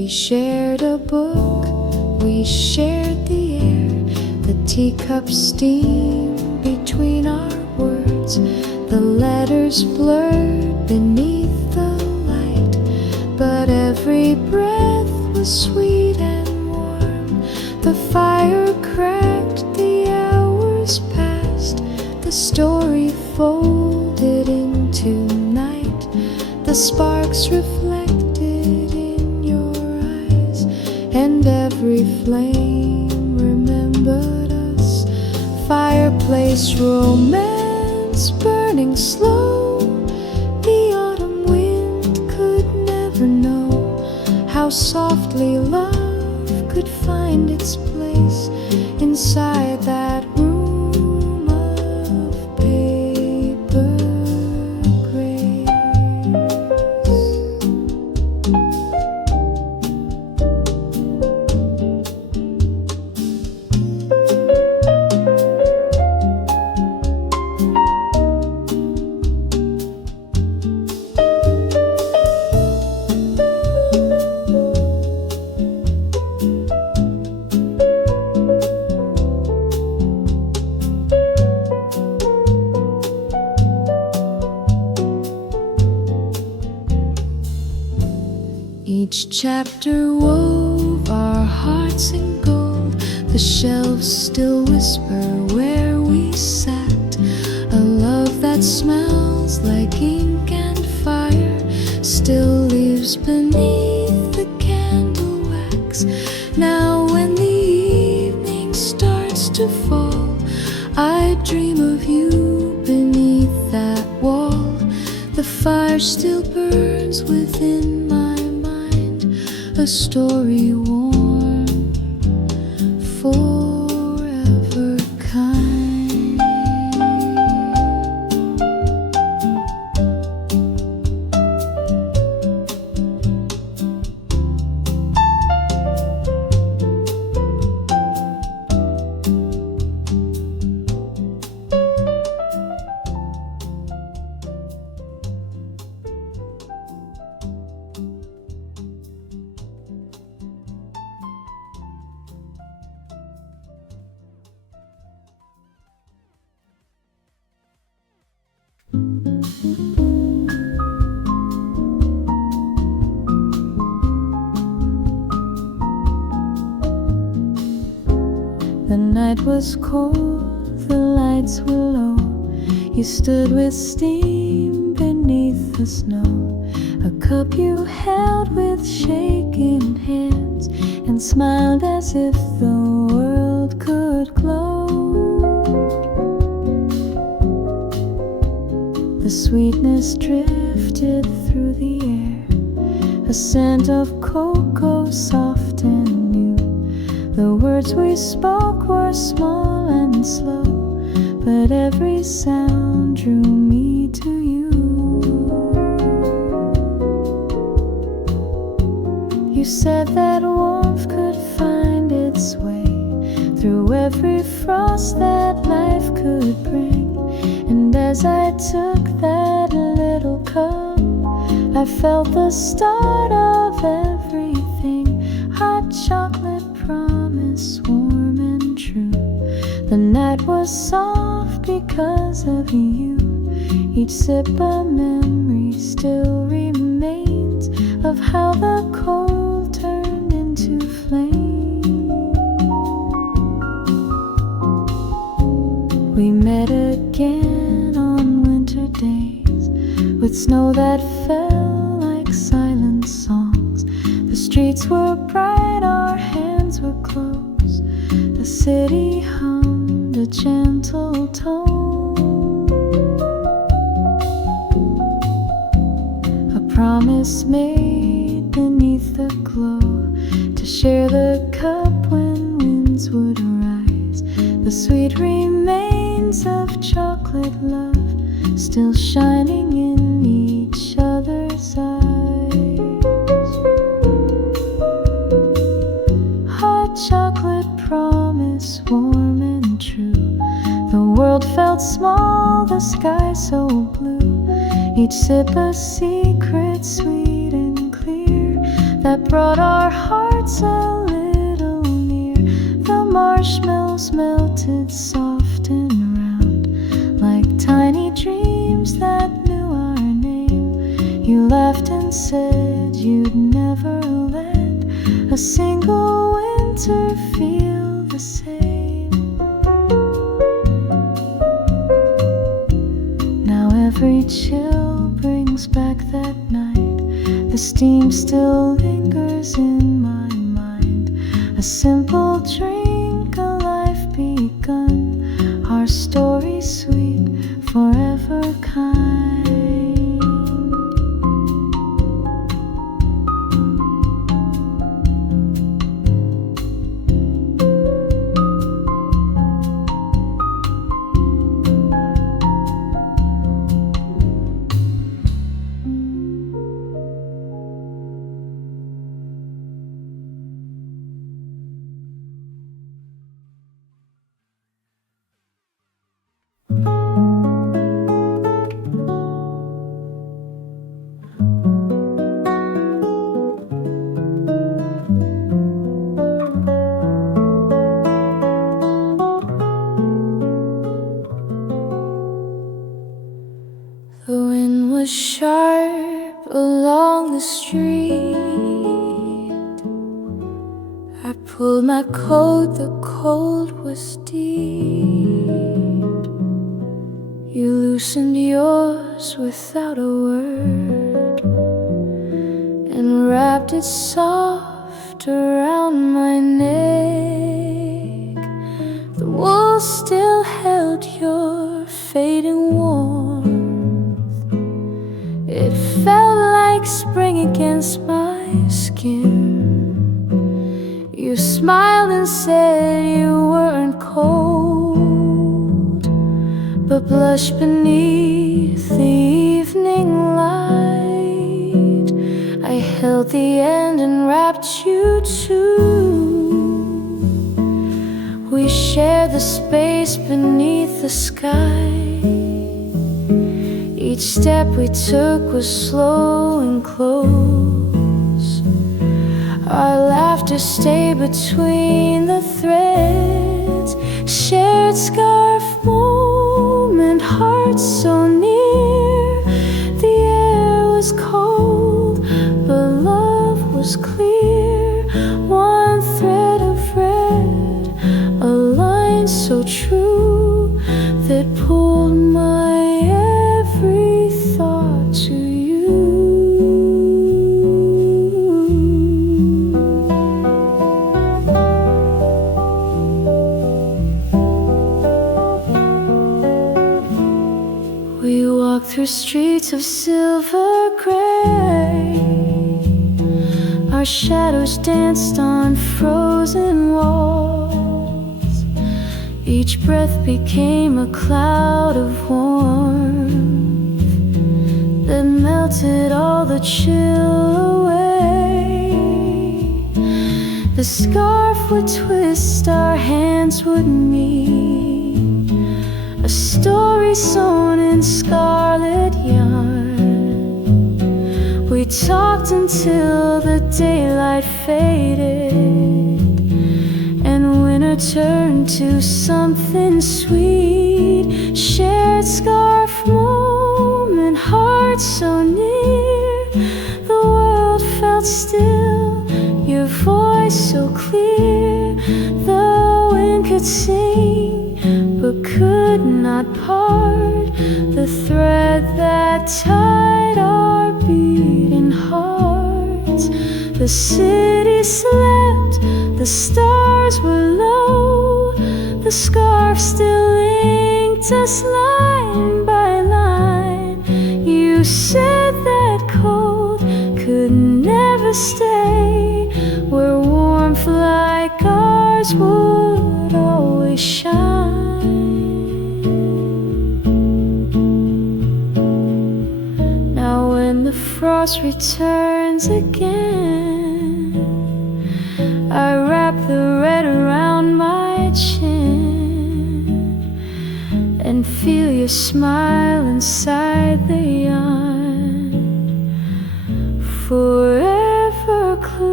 We shared a book, we shared the air, the teacup steam between our words, the letters blurred beneath the light, but every breath was sweet and warm. The fire cracked, the hours passed, the story folded into night, the sparks reflected in your eyes, and every flame remembered us. Fireplace romance burning slow, the autumn wind could never know how softly love could find its place inside that room of paper grace. Each chapter wove our hearts in gold. The shelves still whisper where we sat. A love that smells like ink and fire still lives beneath the candle wax. Now when the evening starts to fall, I dream of you beneath that wall. The fire still burns within my mind, a story warm, forever kind. The night was cold, the lights were low. You stood with steam beneath the snow. A cup you held with shaking hands, and smiled as if the world could glow. The sweetness drifted through the air, a scent of cocoa soft and new. The words we spoke were small and slow, but every sound drew me to you. You said that warmth could find its way through every frost that life could bring. And as I took that little cup, I felt the start of everything. Hot chocolate promise, warm and true. The night was soft because of you. Each sip a memory still remains of how the cold turned into flame. We met again on winter days, with snow that fell like silent songs. The streets were bright, our hands were close. The city hummed a gentle tone, a promise made beneath the glow, to share the cup when winds would arise. The sweet remains of chocolate love still shining in each other's eyes. Hot chocolate promise, warm and true. The world felt small, the sky so blue. Each sip a secret sweet and clear that brought our hearts a little near. The marshmallows melted soft and round, like tiny dreams that knew our name. You laughed and said you'd never let a single winter feel the same. Now every chill brings back that night. The steam still lingers in my mind. A simple drink, a life begun. Our story sweet, forever kind. The wind was sharp along the street. I pulled my coat, the cold was deep. You loosened yours without a word and wrapped it soft around my neck. The wool still held your fading warmth. It felt like spring against my skin. You smiled and said you weren't cold, but blushed beneath the evening light. I held the end and wrapped you too. We shared the space beneath the sky. Each step we took was slow and close. Our laughter stayed between the threads. Shared scarf moment, hearts so near. The air was cold, but love was clear. One thread of red, a line so true that pulled my every thought to you. We walked through streets of silver gray. Our shadows danced on frozen walls. Each breath became a cloud of warmth that melted all the chill away. The scarf would twist, our hands would meet. A story sewn in scarlet yarn. We talked until the daylight faded and winter turned to something sweet. Shared scarf moment, hearts so near. The world felt still, your voice so clear. The wind could sing but could not part the thread that tied our beating hearts. The city slept, the stars were low. The scarf still linked us line by line. You said that cold could never stay, where warmth like ours would always shine. Now when the frost returns again, I wrap the red around my chin and feel your smile inside the yarn, forever close.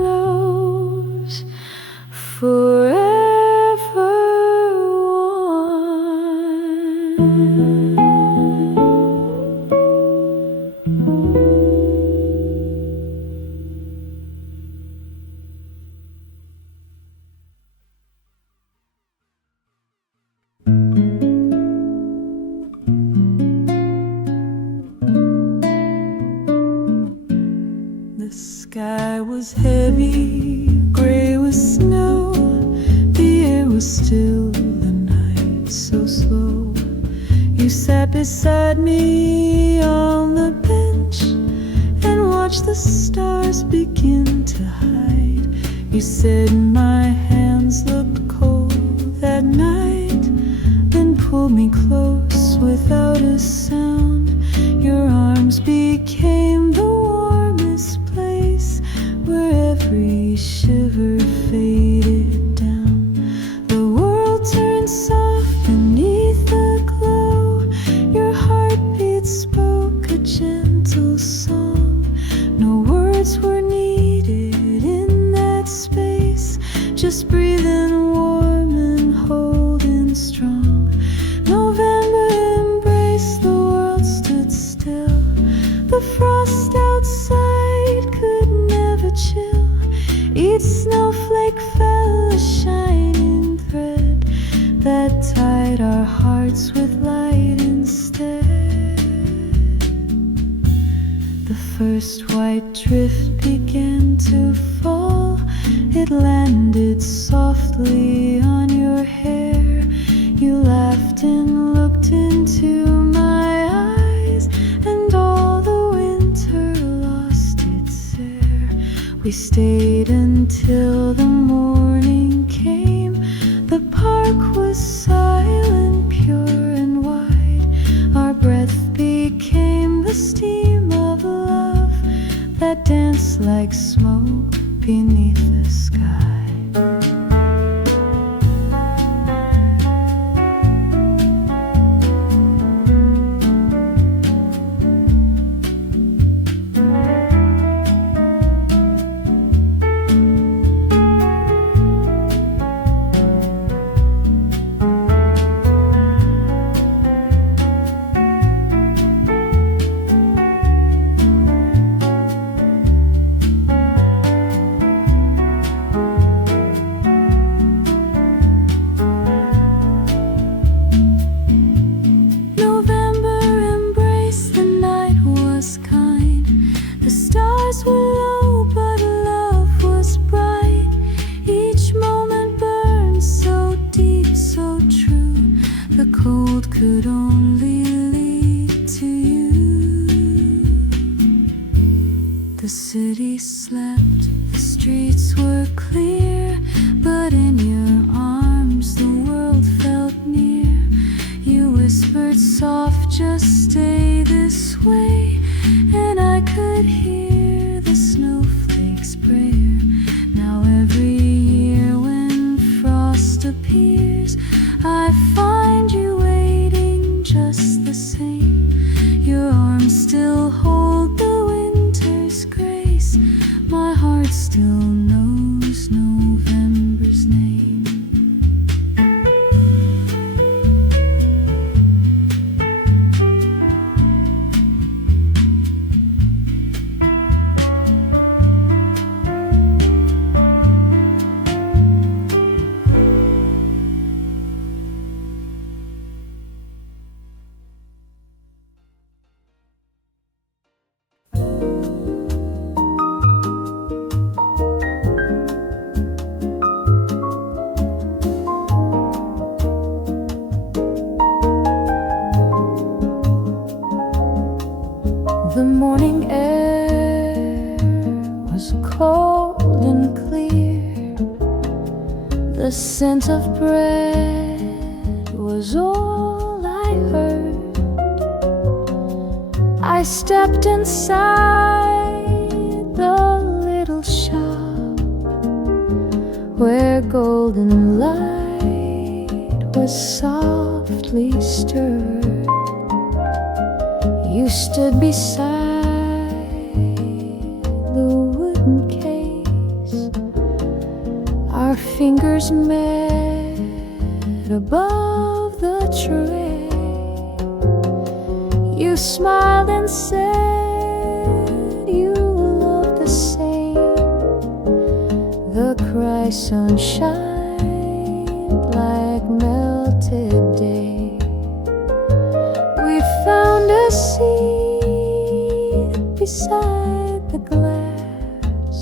sky was heavy, gray with snow. The air was still, the night so slow. You sat beside me on the bench and watched the stars begin to hide. You said my hands looked cold that night, then pulled me close without a sound. Your arms became the warmest place where every shiver faded down. The world turned soft beneath the glow. Your heartbeat spoke a gentle song. No words were needed in that space, just breathing warm and holding strong. November embraced, the world stood still. The frost outside could never chill. Each snowflake fell a shining thread that tied our hearts with light instead. The first white drift began to fall. It landed softly on your hair. You laughed and looked into my eyes, and all the winter lost its air. We stayed until the morning came. The park was silent, pure and wide. Our breath became the steam of love that danced like smoke beneath the sky. Could only lead to you. The city slept, the streets were clear, but in your arms the world felt near. You whispered soft, just stay this way, and I could hear the snowflakes' prayer. Now every year when frost appears, I find you just the same. Your arms still hold the winter's grace. My heart still knows November's name. The morning air was cold and clear. The scent of bread was all I heard. I stepped inside the little shop where golden light was softly stirred. You stood beside the wooden case. Our fingers met above the tray. You smiled and said you loved the same. The cry sunshine like melted day. We found a seat beside the glass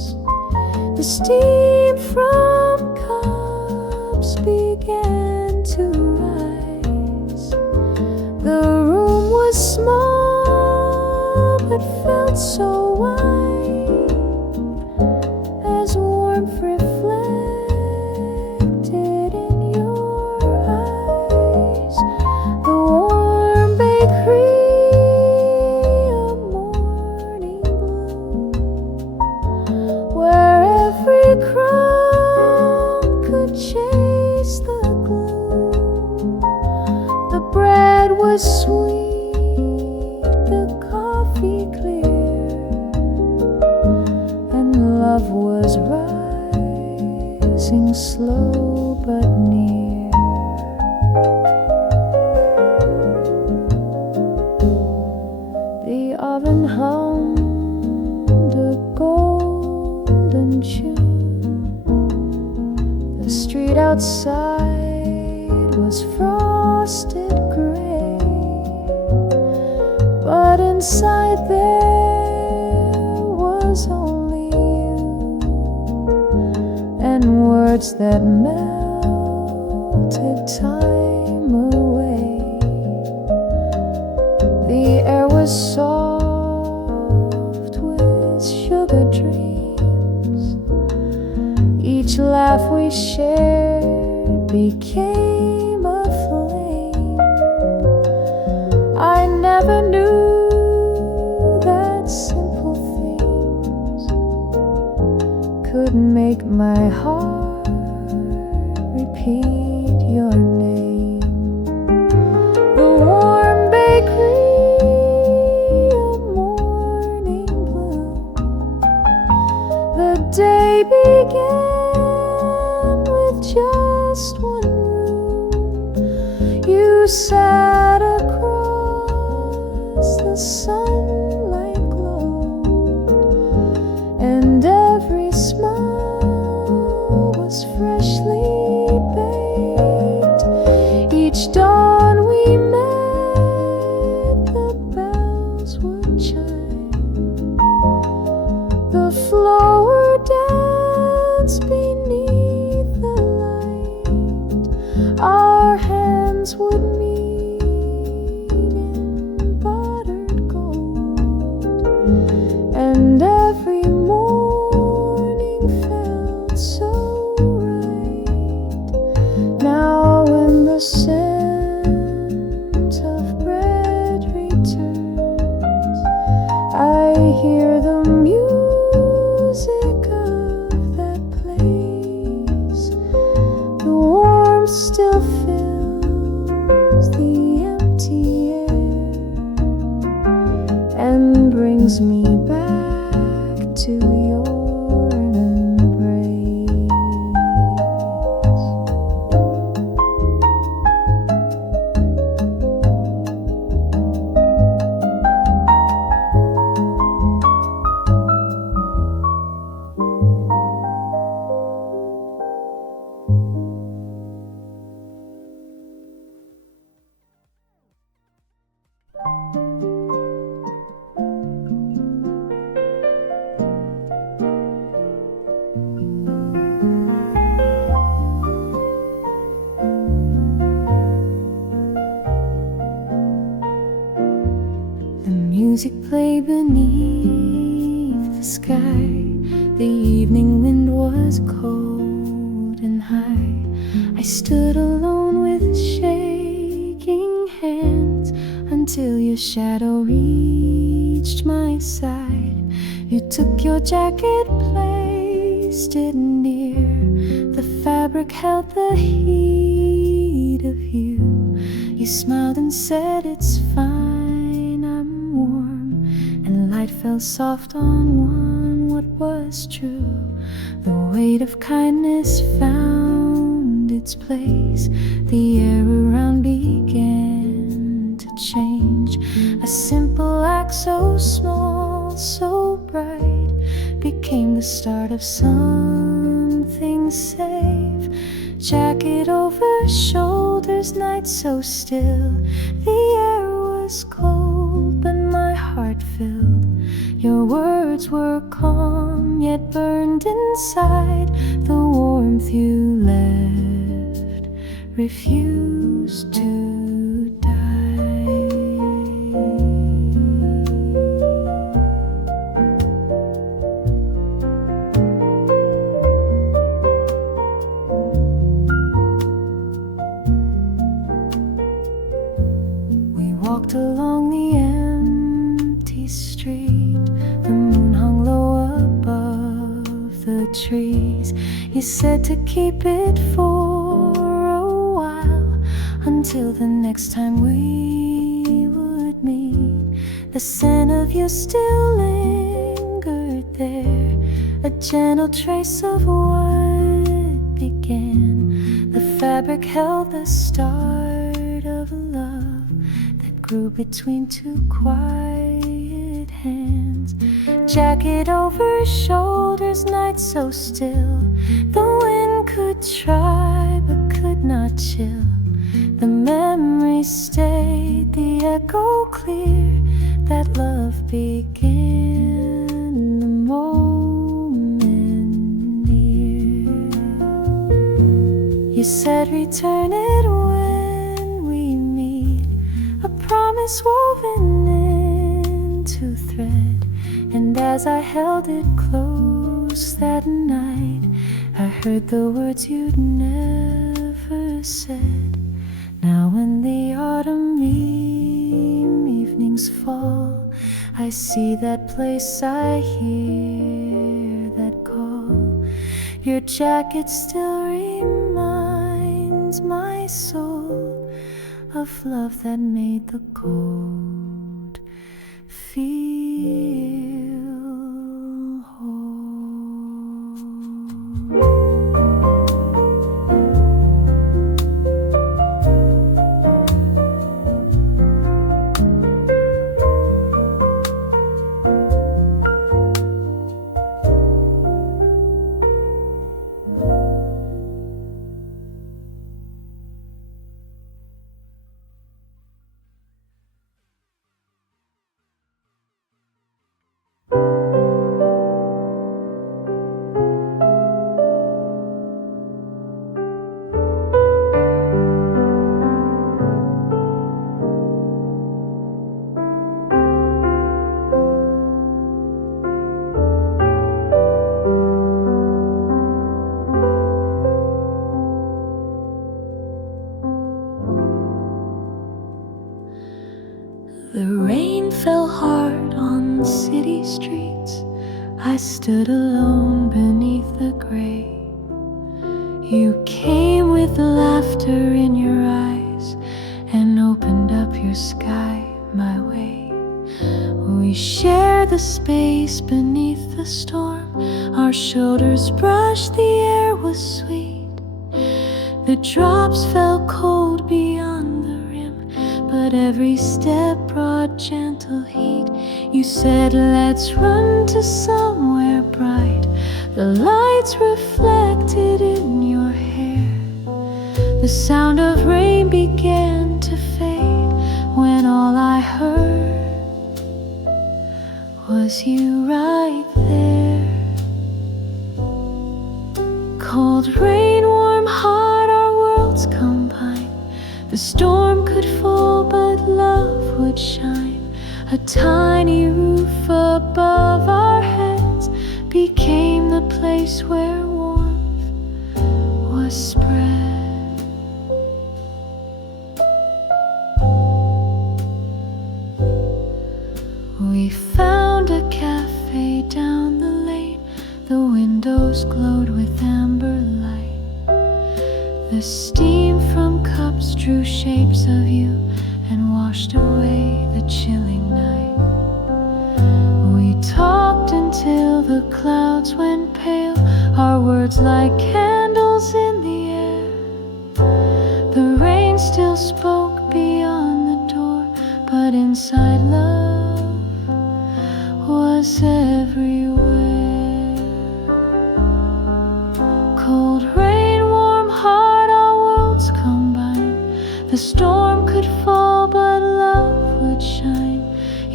The steam from cups began to rise. The room was small but felt so wide as warmth reflected in your eyes. The warm bakery, a morning bloom, where every crumb could chase the gloom. The bread was sweet, the coffee clear, and love was rising slow but near. The oven hummed a golden tune. The street outside was frosted gray, but inside there was only you and words that melted time away. The air was soft with sugar dreams. Each laugh we shared became a flame. I never knew that simple things could make my heart repeat your name. The warm bakery, a morning bloom. The day began with just one room. You sat across the sunlight glowed, and every smile was freshly baked. Each dawn we met, the bells would chime. The flower danced beneath the light. Our hands would meet in buttered gold, and every morning felt so right. Now when the scent of bread returns, I hear the music of that place. The warmth still fills the empty air and brings me back to your embrace. The music played beneath the sky. The evening wind was cold and high. I stood alone with shaking hands until your shadow reached my side. You took your jacket, placed it near. The fabric held the heat of you. You smiled and said, "It's fine, I'm warm." And light fell soft on one, what was true. The weight of kindness found its place. The air around began to change. A simple act so small, so bright, became the start of something safe. Jacket over shoulders, night so still. The air was cold, but my heart filled. Your words were calm, yet burned inside. The warmth you left refused to die. We walked along the empty street. The moon hung low above the trees. You said to keep it for a while, until the next time we would meet. The scent of you still lingered there, a gentle trace of what began. The fabric held the start of a love that grew between two quiet hands. Jacket over shoulders, night so still. The wind could try but could not chill. The memory stayed, the echo clear. That love began the moment near. You said return it when we meet, a promise woven into thread. And as I held it close that night, I heard the words you'd never said. Now when the autumn evenings fall, I see that place, I hear that call. Your jacket still reminds my soul of love that made the cold feel whole. The rain fell hard on the city streets. I stood alone beneath the gray. You came with laughter in your eyes and opened up your sky my way. We shared the space beneath the storm. Our shoulders brushed, the air was sweet. The drops fell cold beyond the rim, but every step brought gentle heat. You said, let's run to somewhere bright. The lights reflected in your hair. The sound of rain began to fade when all I heard was you right there. Cold rain, warm heart, our worlds combine. The storm could fall, but love would shine. A tiny roof above our heads became the place where warmth was spread. We found a cafe down the lane. The windows glowed with amber light. The steam from cups drew shapes of you and washed away the chilling night. We talked until the clouds went pale, our words like candles in the air. The rain still spoke beyond the door, but inside love was everywhere. Cold rain, warm heart, our worlds combined. The storm could fall, but love would shine. You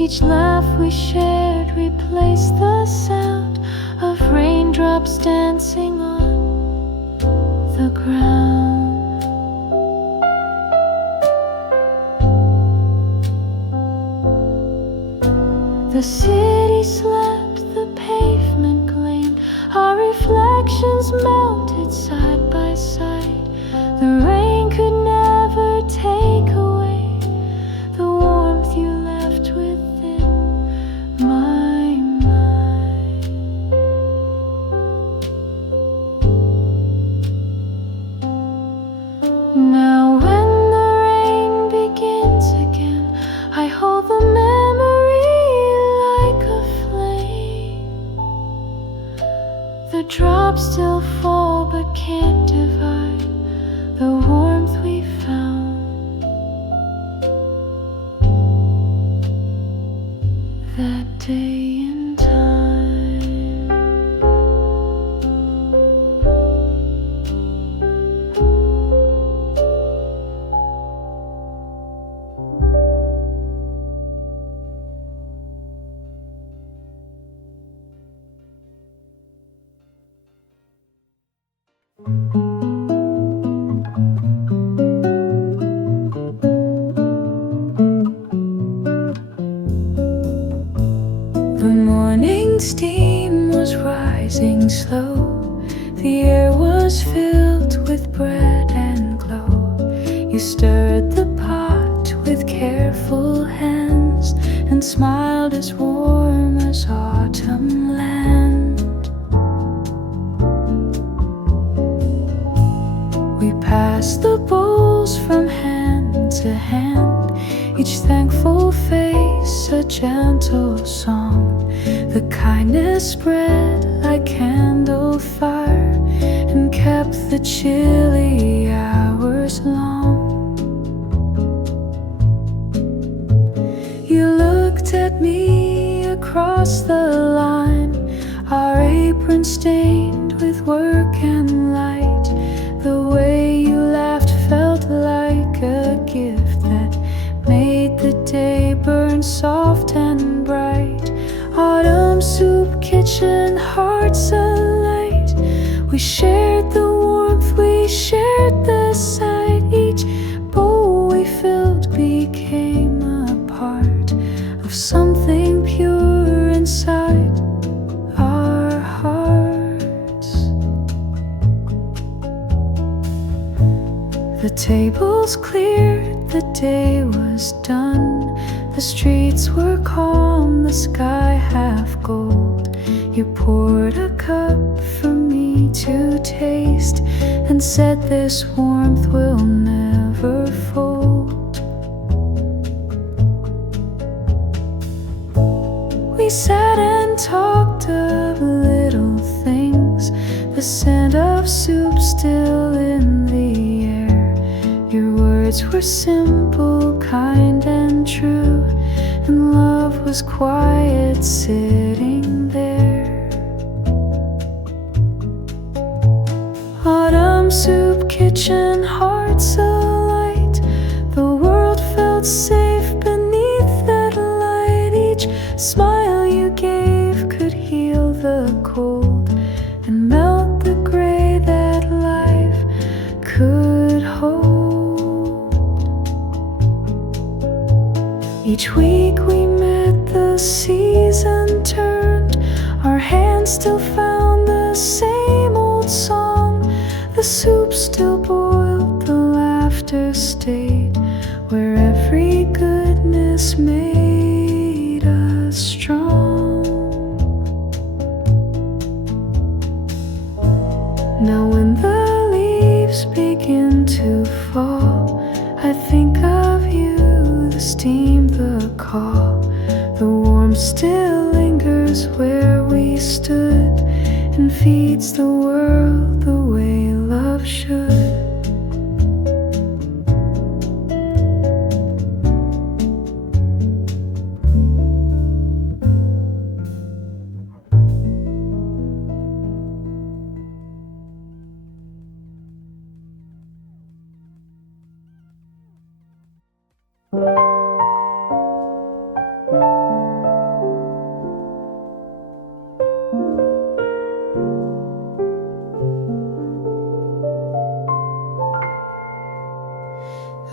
Each laugh we shared replaced the sound of raindrops dancing on the ground. The city slept, the pavement gleamed, our reflections melted side by side. The rain could never take away the warmth you left within my mind. Now when the rain begins again, I hold the memory like a flame. The drops still fall but can't divide the warmth we found that day in time. The morning steam was rising slow. The air was filled with bread and glow. You stirred the pot with careful hands and smiled as warm as autumn land. We passed the bowls from hand to hand, each thankful face a gentle song. The kindness spread like candle fire and kept the chilly hours long. You looked at me across the line, our apron stained with work and light. The way you laughed felt like a gift that made the day burn soft and bright. Autumn soup kitchen hearts alight. We shared the warmth, we shared the sight. Each bowl we filled became a part of something pure inside our hearts. The tables cleared, the day was done. The streets were calm, the sky half gold. You poured a cup for me to taste and said this warmth will never fold. We sat and talked of little things, the scent of soup still in the air. Your words were simple, kind and true, and love was quiet sitting there. Autumn soup kitchen hearts alight. The world felt safe beneath that light. Each smile you gave could heal the cold and melt the gray that life could hold. Each week we met, the season turned. Our hands still found the same old song. The soup still boiled, the laughter stayed, where every goodness made us strong. Now when the leaves begin to fall, I think of you, the steam, the call. The warmth still lingers where we stood and feeds the world the way love should.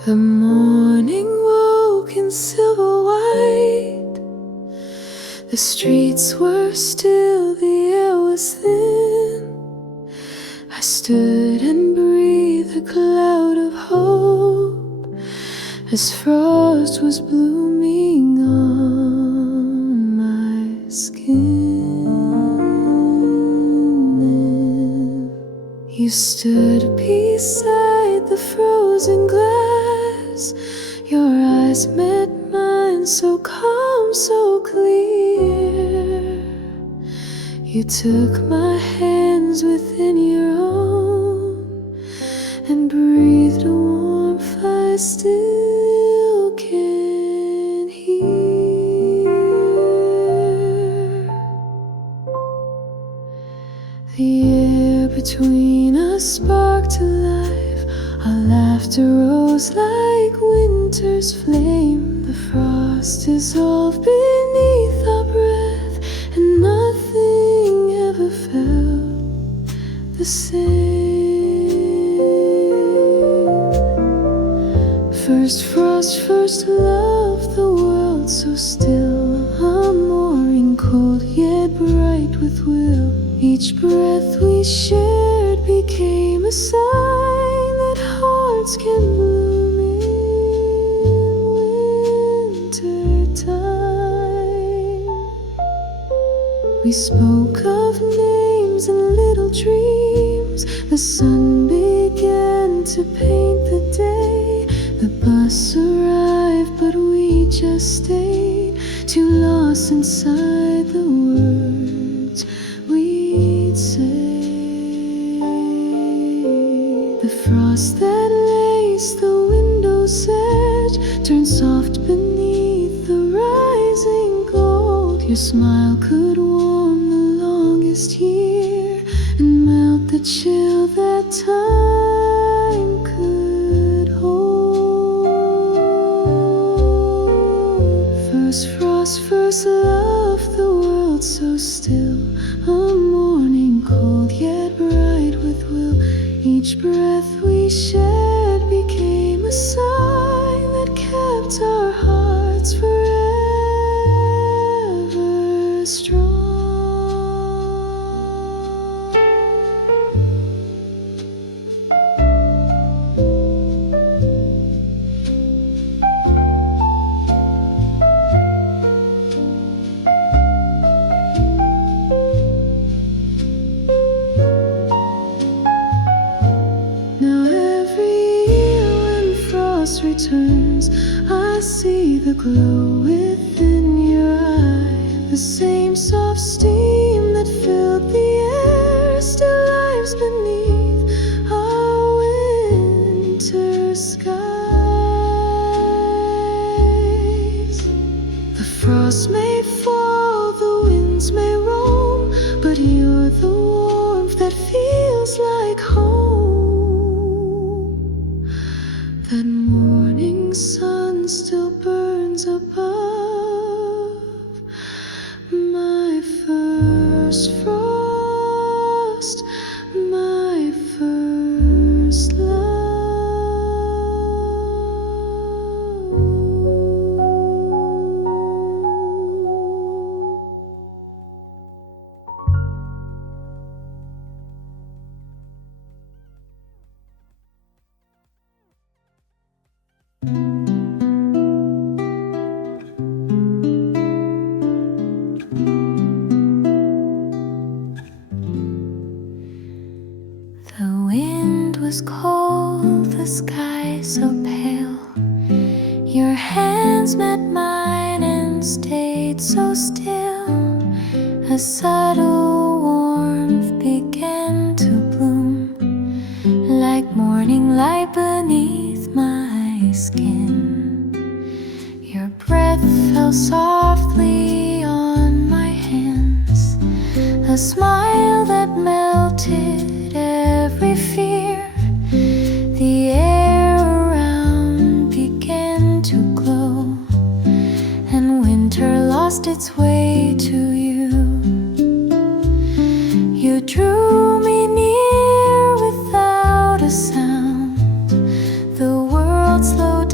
The morning woke in silver white. The streets were still, the air was thin. I stood and breathed a cloud of hope as frost was blooming on my skin. You stood beside the frozen glass. Your eyes met mine, so calm, so clear. You took my hands within your own and breathed a warmth I still can hear. The air between us sparked to life. Our laughter rose like winter's flame. The frost dissolved beneath our breath, and nothing ever felt the same. First frost, first love, the world so still. A morning cold yet bright with will. Each breath we shared became a sign that hearts can bloom in winter time. We spoke of names and little dreams. The sun began to paint the day. The bus arrived, but we just stayed, too lost inside the words we'd say. The frost that laced the window's edge turned soft beneath the rising gold. Your smile could warm the longest year and melt the chill that time could hold. First frost, first love, the world so still. A morning cold yet bright with will. Each breath we shared became a sign that kept our hearts forever strong. Returns, I see the glow within your eye. The same soft steam that filled the air still lies beneath our winter skies. The frost may fall, the winds may roam, but you're the warmth that feels like home. That morning sun still burns above my first frost, my first love. The wind was cold, the sky so pale. Your hands met mine and stayed so still. A subtle warmth began to bloom, like morning light beneath my skin. Your breath fell softly on my hands, a smile that melted every fear. The air around began to glow, and winter lost its way to you. You drew me near without a sound. The world slowed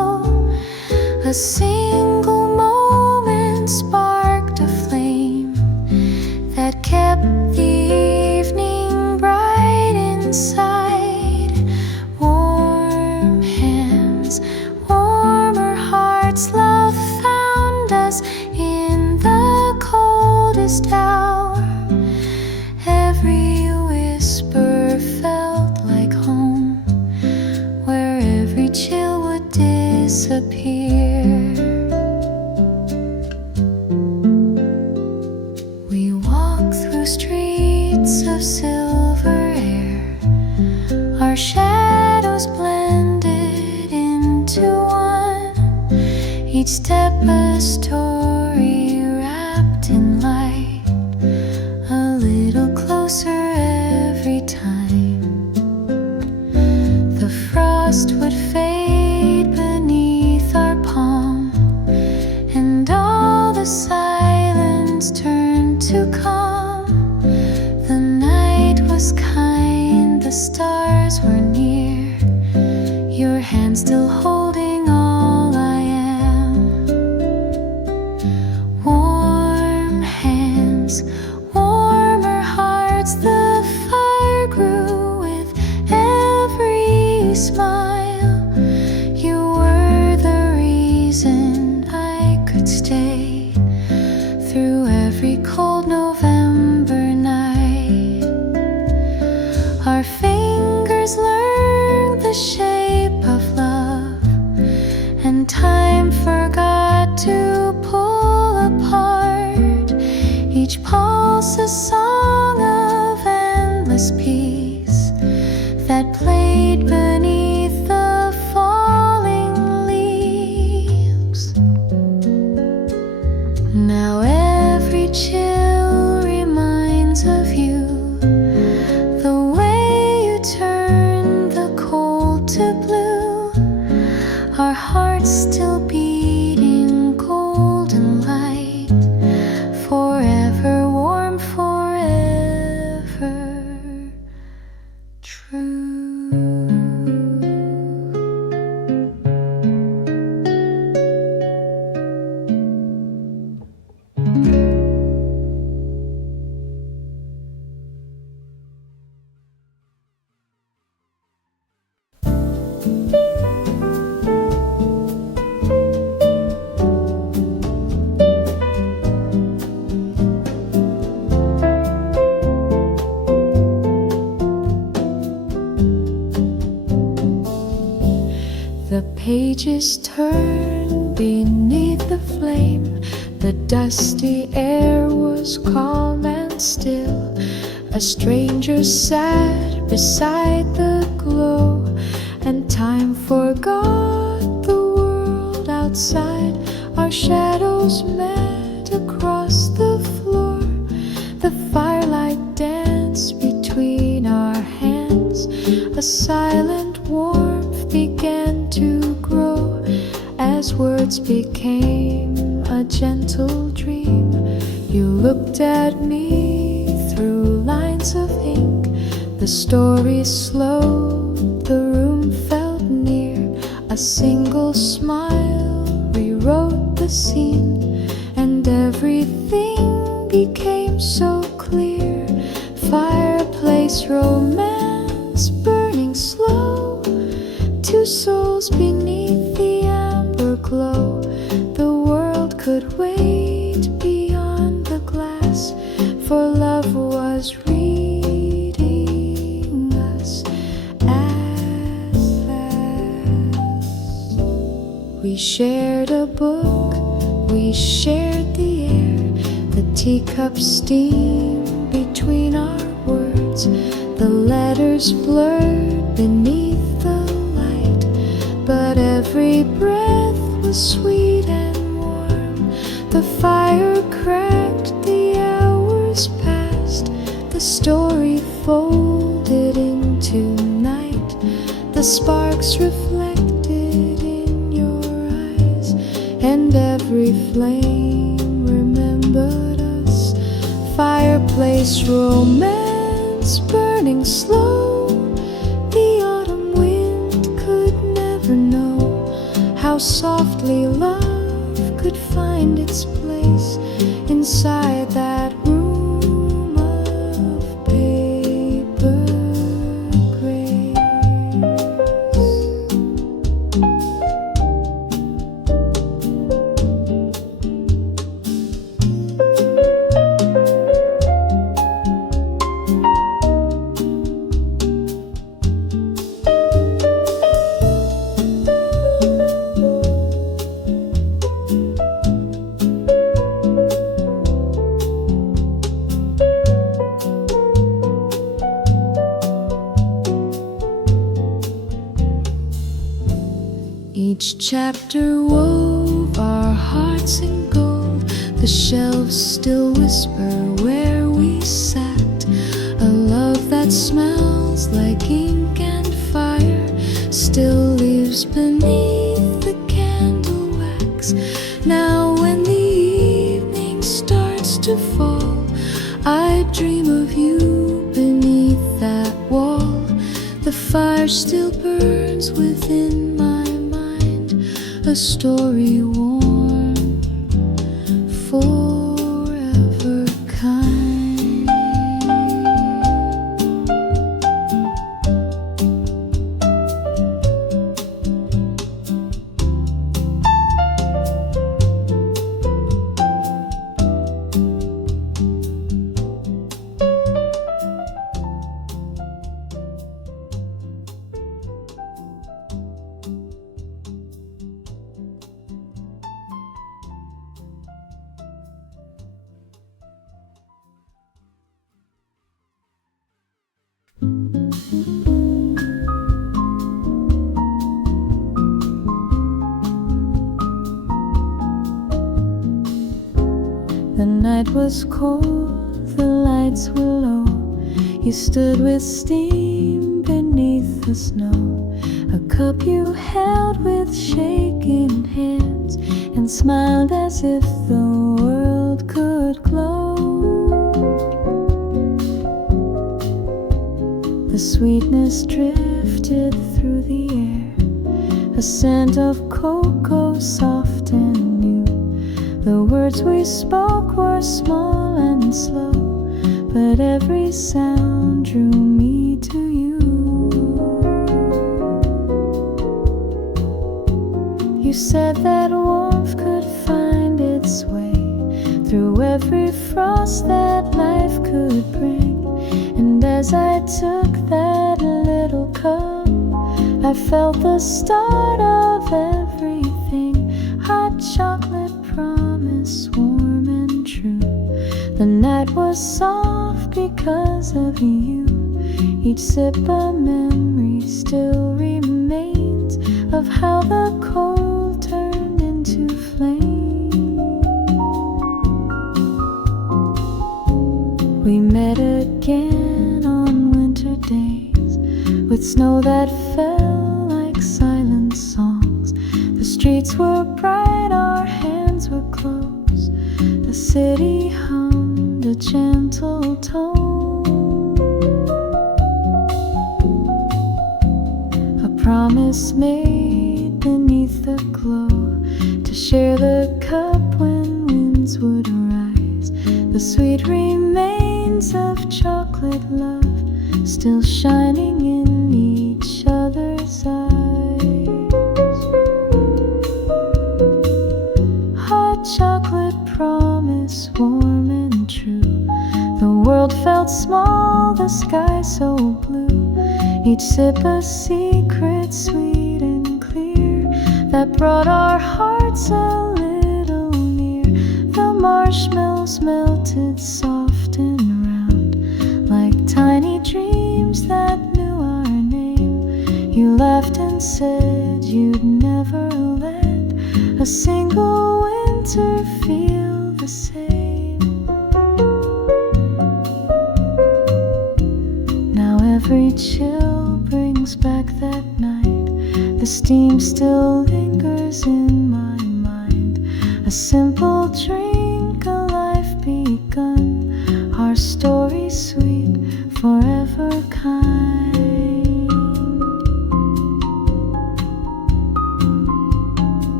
single moment sparked a flame that kept the evening bright inside. Warm hands, warmer hearts, love found us in the coldest hour. Every whisper felt like home, where every chill would disappear. We walked through streets of silver air, our shadows blended into one, each step a story wrapped in light, a little closer every time. The frost would fade beneath our palm, and all the silence turned to calm. The night was kind, the stars were near, your hand still holding all I am. Warm hands, warmer hearts, the fire grew with every smile. You were the reason I could stay through every cold November night. Our fingers learned the shape of love, and time forgot to pull apart. Each pulse a song of endless peace that played beneath the falling leaves. Now every chill reminds of you, the way you turn the cold to blue. Our hearts still beating golden light, forever warm, forever true. The pages turn beneath the flame. The dusty air was calm and still. A stranger sat beside the glow, and time forgot the world outside. Our shadows met across the floor. The firelight danced between our hands. A silent warmth began to grow as words became a gentle dream. You looked at me through lines of ink. The story slowed, the room felt near. A single smile rewrote the scene, and everything became so clear. Fireplace romance burning slow, two souls beneath the amber glow. The world could wait beyond the glass, for love was reading us at last. We shared a book, we shared the air, the teacup steam between our words. The letters blurred beneath the light, but every breath was sweet and warm. The fire cracked, the hours passed, the story folded into night. The sparks reflected in your eyes, and every flame remembered us. Fireplace romance burning slow. The autumn wind could never know how how softly love could find its place inside that room of paper grace. Each chapter wove our hearts in gold. The shelves still whisper where we sat. A love that smells like ink and fire still lives beneath the candle wax. Now when the evening starts to fall, I dream of you beneath that wall. The fire still burns within my mind, a story warm, forever kind. The night was cold, the lights were low. You stood with steam beneath the snow. A cup you held with shaking hands and smiled as if the world could glow. The sweetness drifted through the air, a scent of cocoa soft and new. The words we spoke were small and slow, but every sound drew me to you. You said that warmth could find its way through every frost that life could bring. And as I took that little cup, I felt the start of everything. Hot chocolate promise, warm and true. The night was soft because of you. Each sip a memory still remains of how the cold turned into flame. We met again on winter days with snow that fell like silent songs. The streets were bright, our hands were close. The city hummed a gentle tone. A promise made beneath the glow to share the cup when winds would rise. The sweet remains of chocolate love still shining in each other's eyes. Hot chocolate promise, warm and true. The world felt small, the sky so blue. Each sip a secret, sweet and clear, that brought our hearts a little near. The marshmallows melted soft and round, like tiny dreams that knew our name. You laughed and said you'd never let a single winter feel the same. Now every chill brings back that night. The steam still lingers in my mind. A simple drink, a life begun. Our story sweet, forever kind.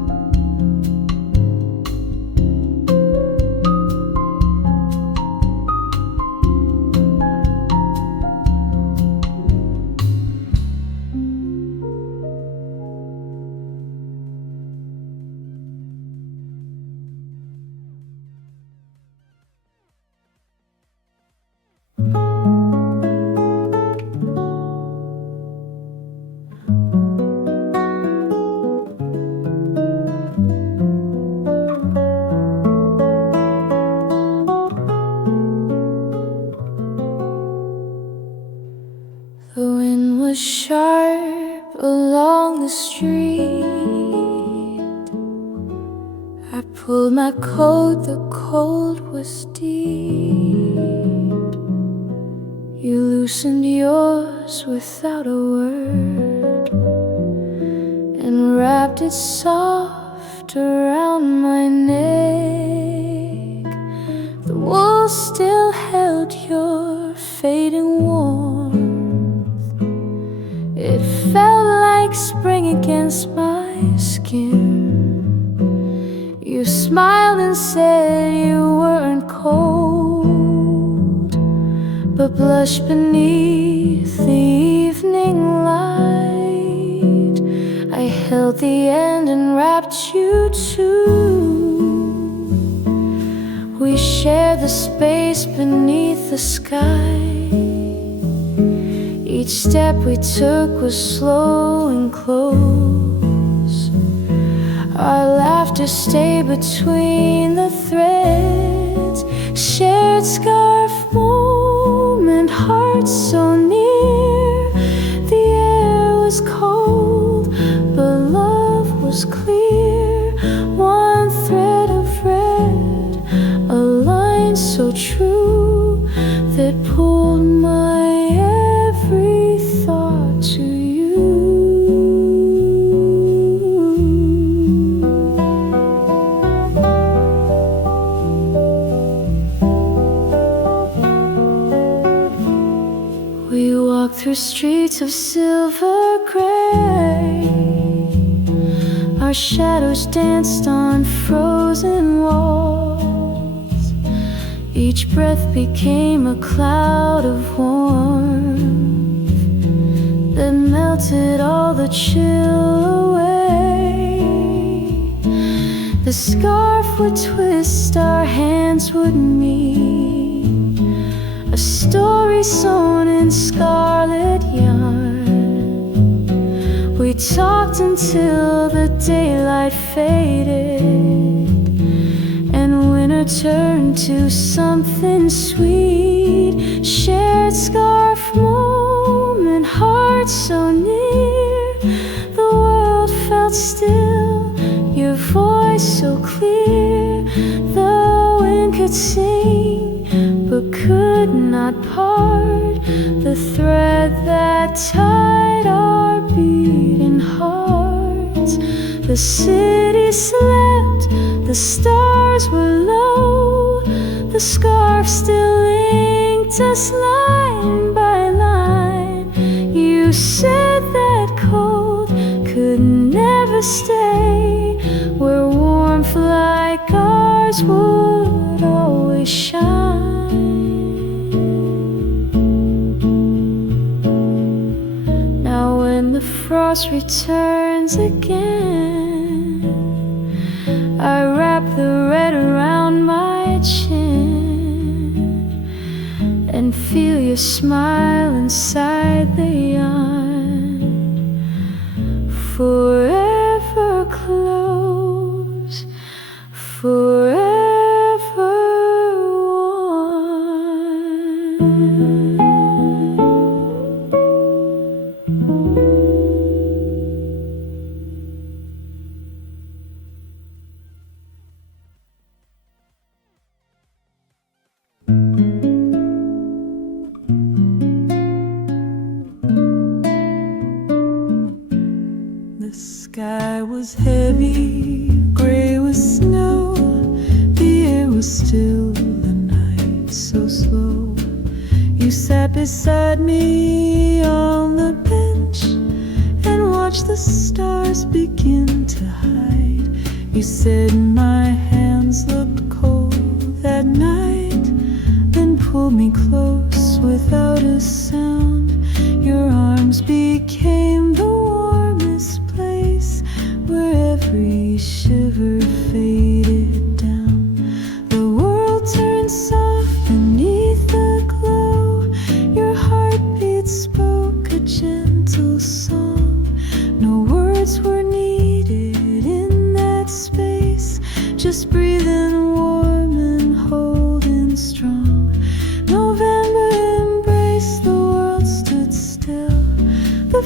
was sharp along the street. I pulled my coat, the cold was deep. You loosened yours without a word and wrapped it soft around my neck. The wool still held your fading warmth. It felt like spring against my skin. You smiled and said you weren't cold, but blushed beneath the evening light. I held the end and wrapped you too. We shared the space beneath the sky. Each step we took was slow and close. Our laughter stayed between the threads. Shared scarf moment, hearts so near. The air was cold, but love was clear. One thread of red, a line so true that pulled my every thought to you. We walked through streets of silver gray. Our shadows danced on frozen walls. Each breath became a cloud of warmth that melted all the chill away. The scarf would twist, our hands would meet. A story sewn in scarlet yarn. We talked until the daylight faded and winter turned to something sweet. Shared scarf moment, hearts so near. The world felt still, your voice so clear. The wind could sing but could not part the thread that tied our beating hearts. The city slept, the stars were low. The scarf still linked us line by line. You said that cold could never stay, where warmth like ours would always shine. Now when the frost returns again, I wrap the red around my chin and feel your smile inside the yarn. Forever close, forever one. The sky was heavy, gray with snow. The air was still, the night so slow. You sat beside me on the bench and watched the stars begin to hide. You said my hands looked cold that night, then pulled me close without a sound. Your arms became the warmest place where every shiver faded down. The world turned soft beneath the glow. Your heartbeat spoke a gentle song. No words were needed in that space, just breathing warm and holding strong. November embraced, the world stood still.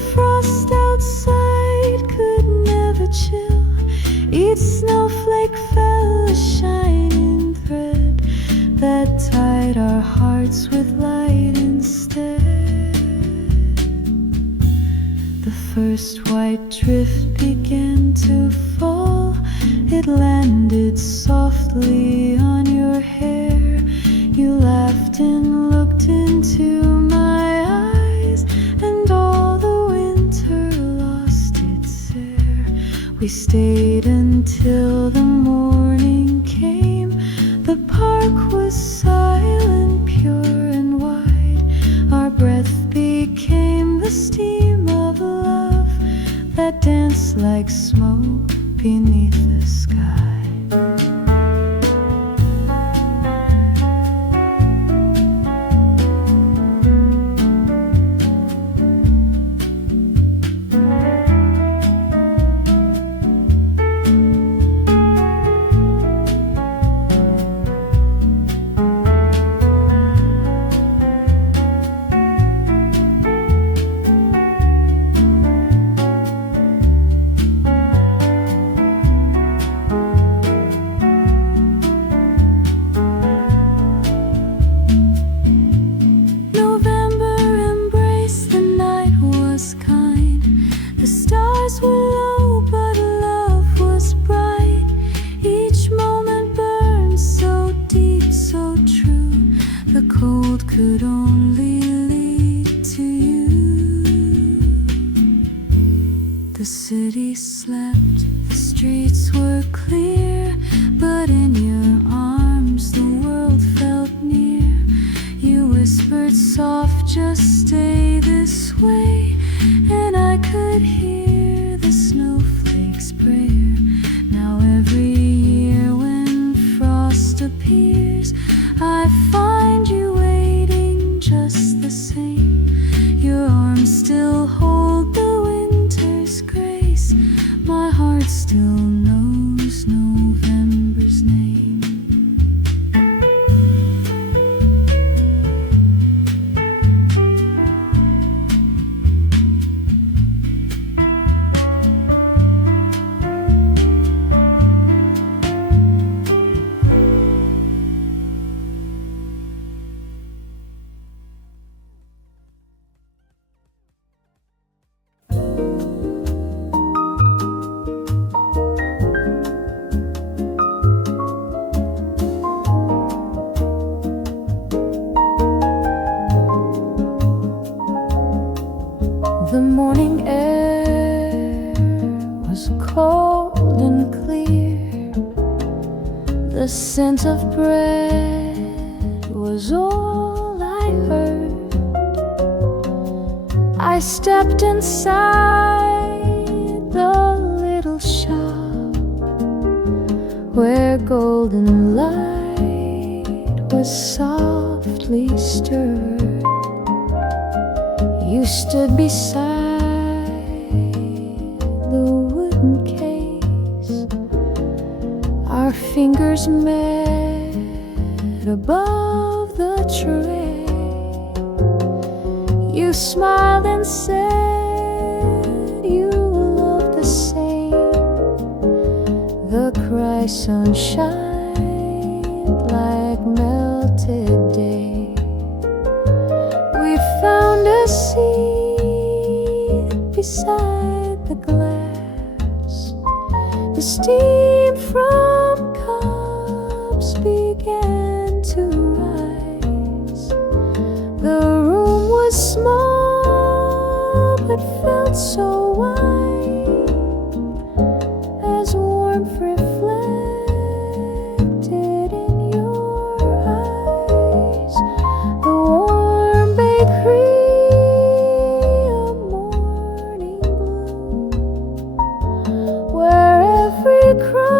that tied our hearts with light instead. The first white drift began to fall. It landed softly on your hair. You laughed and looked into my eyes, and all the winter lost its air. We stayed until the morning came. The park was silent, pure and wide. Our breath became the steam of love that danced like smoke beneath the sky. Could only lead to you. The city slept, the streets were clear, but in your arms the world felt near. You whispered soft, just stay this way, and I could hear the snowflakes' prayer. Now every year when frost appears, I find you waiting just the same. Your arms still hold the winter's grace. My heart still knows November's name. The morning air was cold and clear. The scent of bread was all I heard. I stepped inside the little shop where golden light was softly stirred. You stood beside the wooden case. Our fingers met above the tray. You smiled and said you loved the same. The cry sunshine like melted day. We found a seat beside the glass. The steam from cups began to rise. The room was small but felt so wide as warmth reflected in your eyes. The warm bakery, a morning bloom, where every cry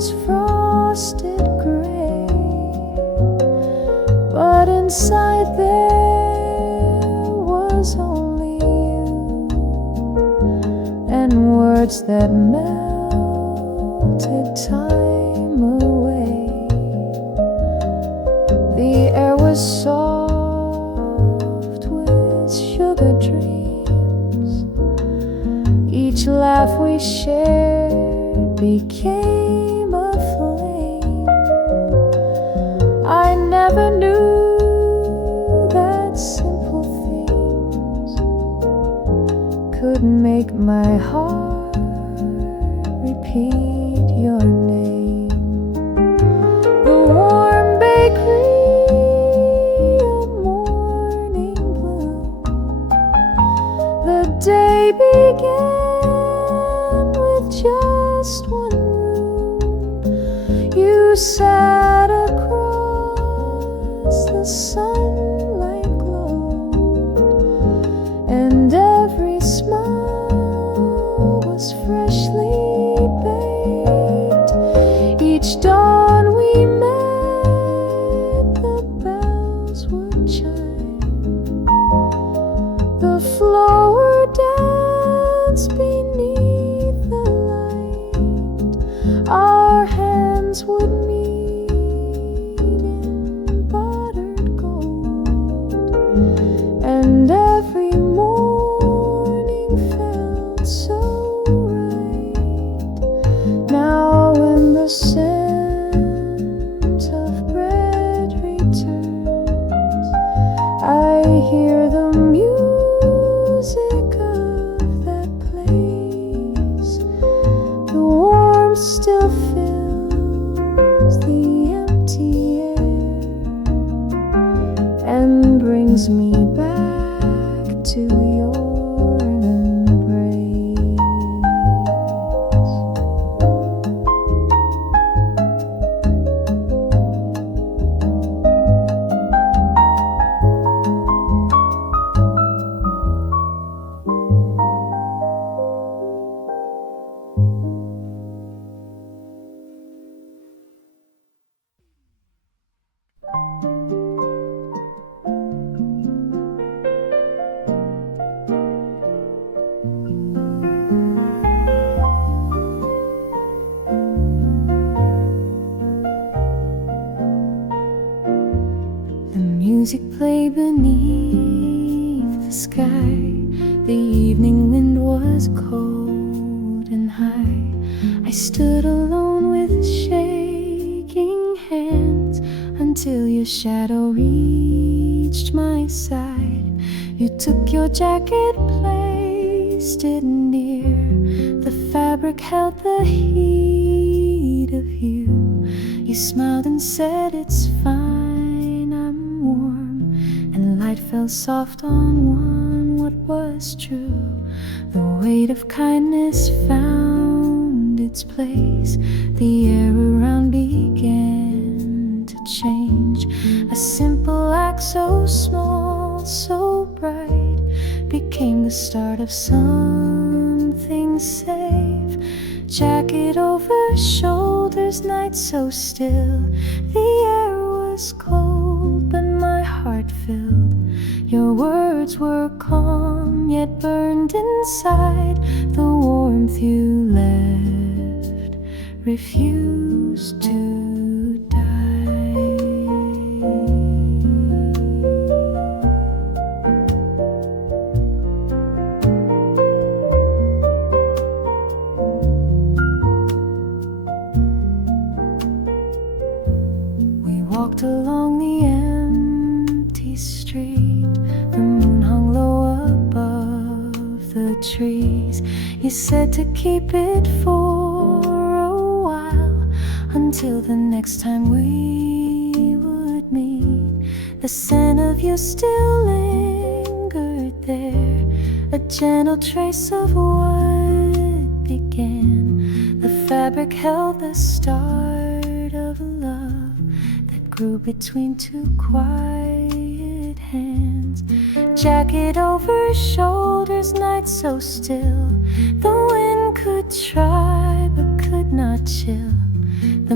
was frosted gray, but inside there was only you and words that melted time away. The air was soft with sugar dreams. Each laugh we shared became a flame. I never knew that simple things could make my heart repeat your name. The warm bakery of morning bloom. The day began with just one room. You sat across the sunlight glow, and every smile was freshly baked. Each dawn we met, the bells would chime. The floor would dance beneath the light. Our hands would meet in buttered gold, and every morning felt so right. Now when the scent of bread returns, I hear the music of that place. The warmth still fills the empty air and brings me back to your embrace. The music played beneath the sky. The evening wind was cold and high. I stood alone with shaking hands until your shadow reached my side. You took your jacket, placed it near. The fabric held the heat of you. You smiled and said, "It's fine, I'm warm." And light fell soft on one, what was true. The weight of kindness found its place. The air around began to change. A simple act so small, so bright, became the start of something safe. Jacket over shoulders, night so still. The air was cold, but my heart filled. Your words were calm, yet burned inside. The warmth you left refused to die. We walked along the empty street. The moon hung low above the trees. You said to keep it for a while, until the next time we would meet. The scent of you still lingered there, a gentle trace of what began. The fabric held the start of a love that grew between two quiet hands. Jacket over shoulders, night so still. The wind could try but could not chill.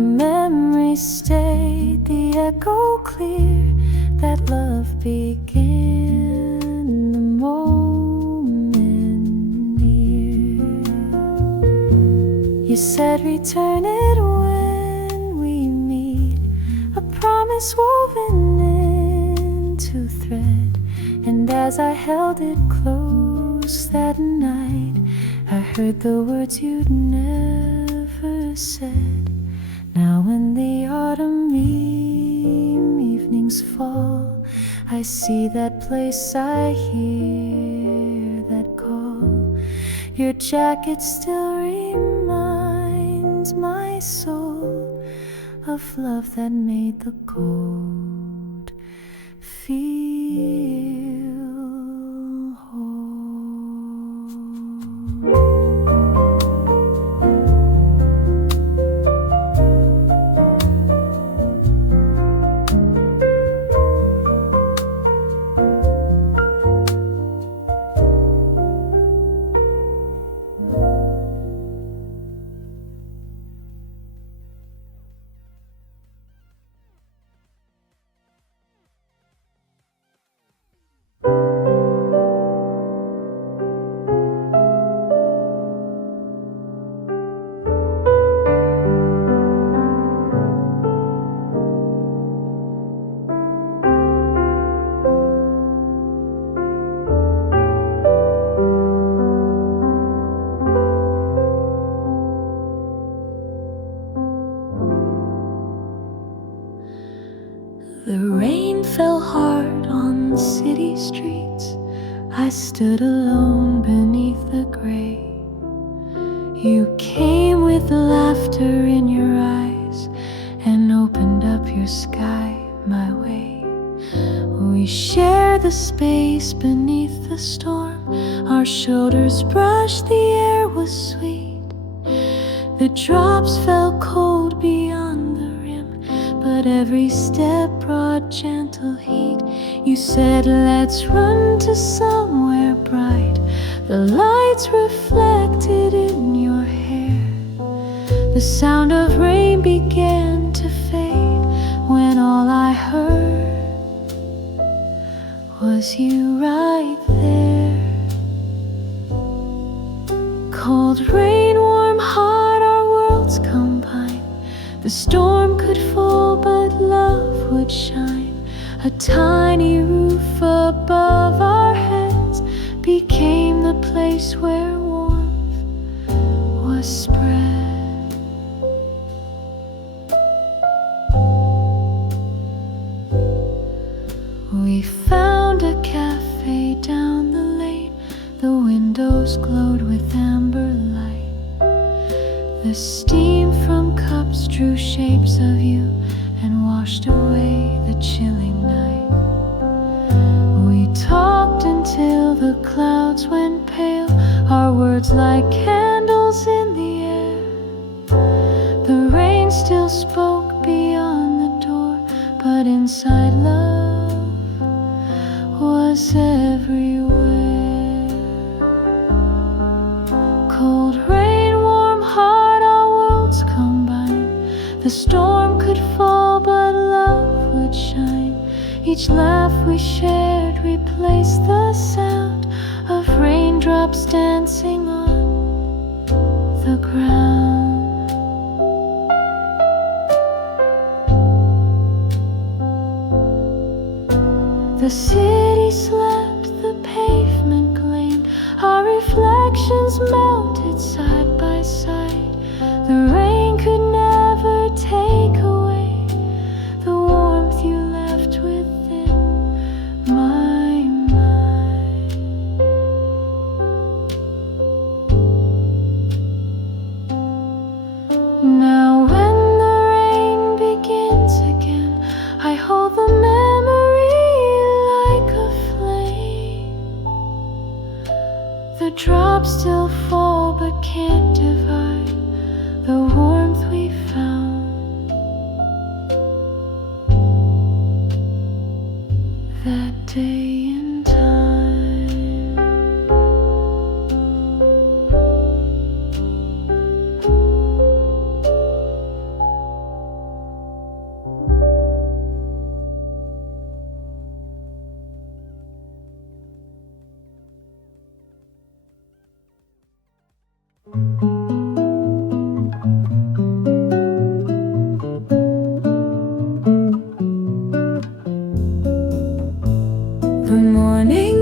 echo clear that love began the moment near. You said return it when we meet, a promise woven into thread. And as I held it close that night, I heard the words you'd never said. Now when the autumn evenings fall, I see that place, I hear that call. Your jacket still reminds my soul of love that made the cold feel whole. The rain fell hard on the city streets. I stood alone beneath the gray. You came with laughter in your eyes and opened up your sky my way. We shared the space beneath the storm. Our shoulders brushed, the air was sweet. The drops fell cold beyond the rim, but every step brought gentle heat. You said, let's run to somewhere bright. The lights reflected in your hair. The sound of rain began to fade when all I heard was you right there. Cold rain, warm heart, our worlds combine. The storm could fall, but love would shine. A tiny roof above our heads became the place where warmth was spread. We found a cafe down the lane. The windows glowed with amber light. The steam from cups drew shapes of you and washed away the chilling night. We talked until the clouds went pale, our words like candles in the air. The rain still spoke beyond the door, but inside love was everywhere. Cold rain, warm heart, our worlds combine. The storm could fall, but love would shine. Each laugh we shared replaced the sound of raindrops dancing on the ground. The city slept, the pavement gleamed. Our reflections melted side by side. The rain could never take away the warmth you left within my mind. Now when the rain begins again, I hold the memory like a flame. The drops still fall but can't divide the warmth we found that day in time.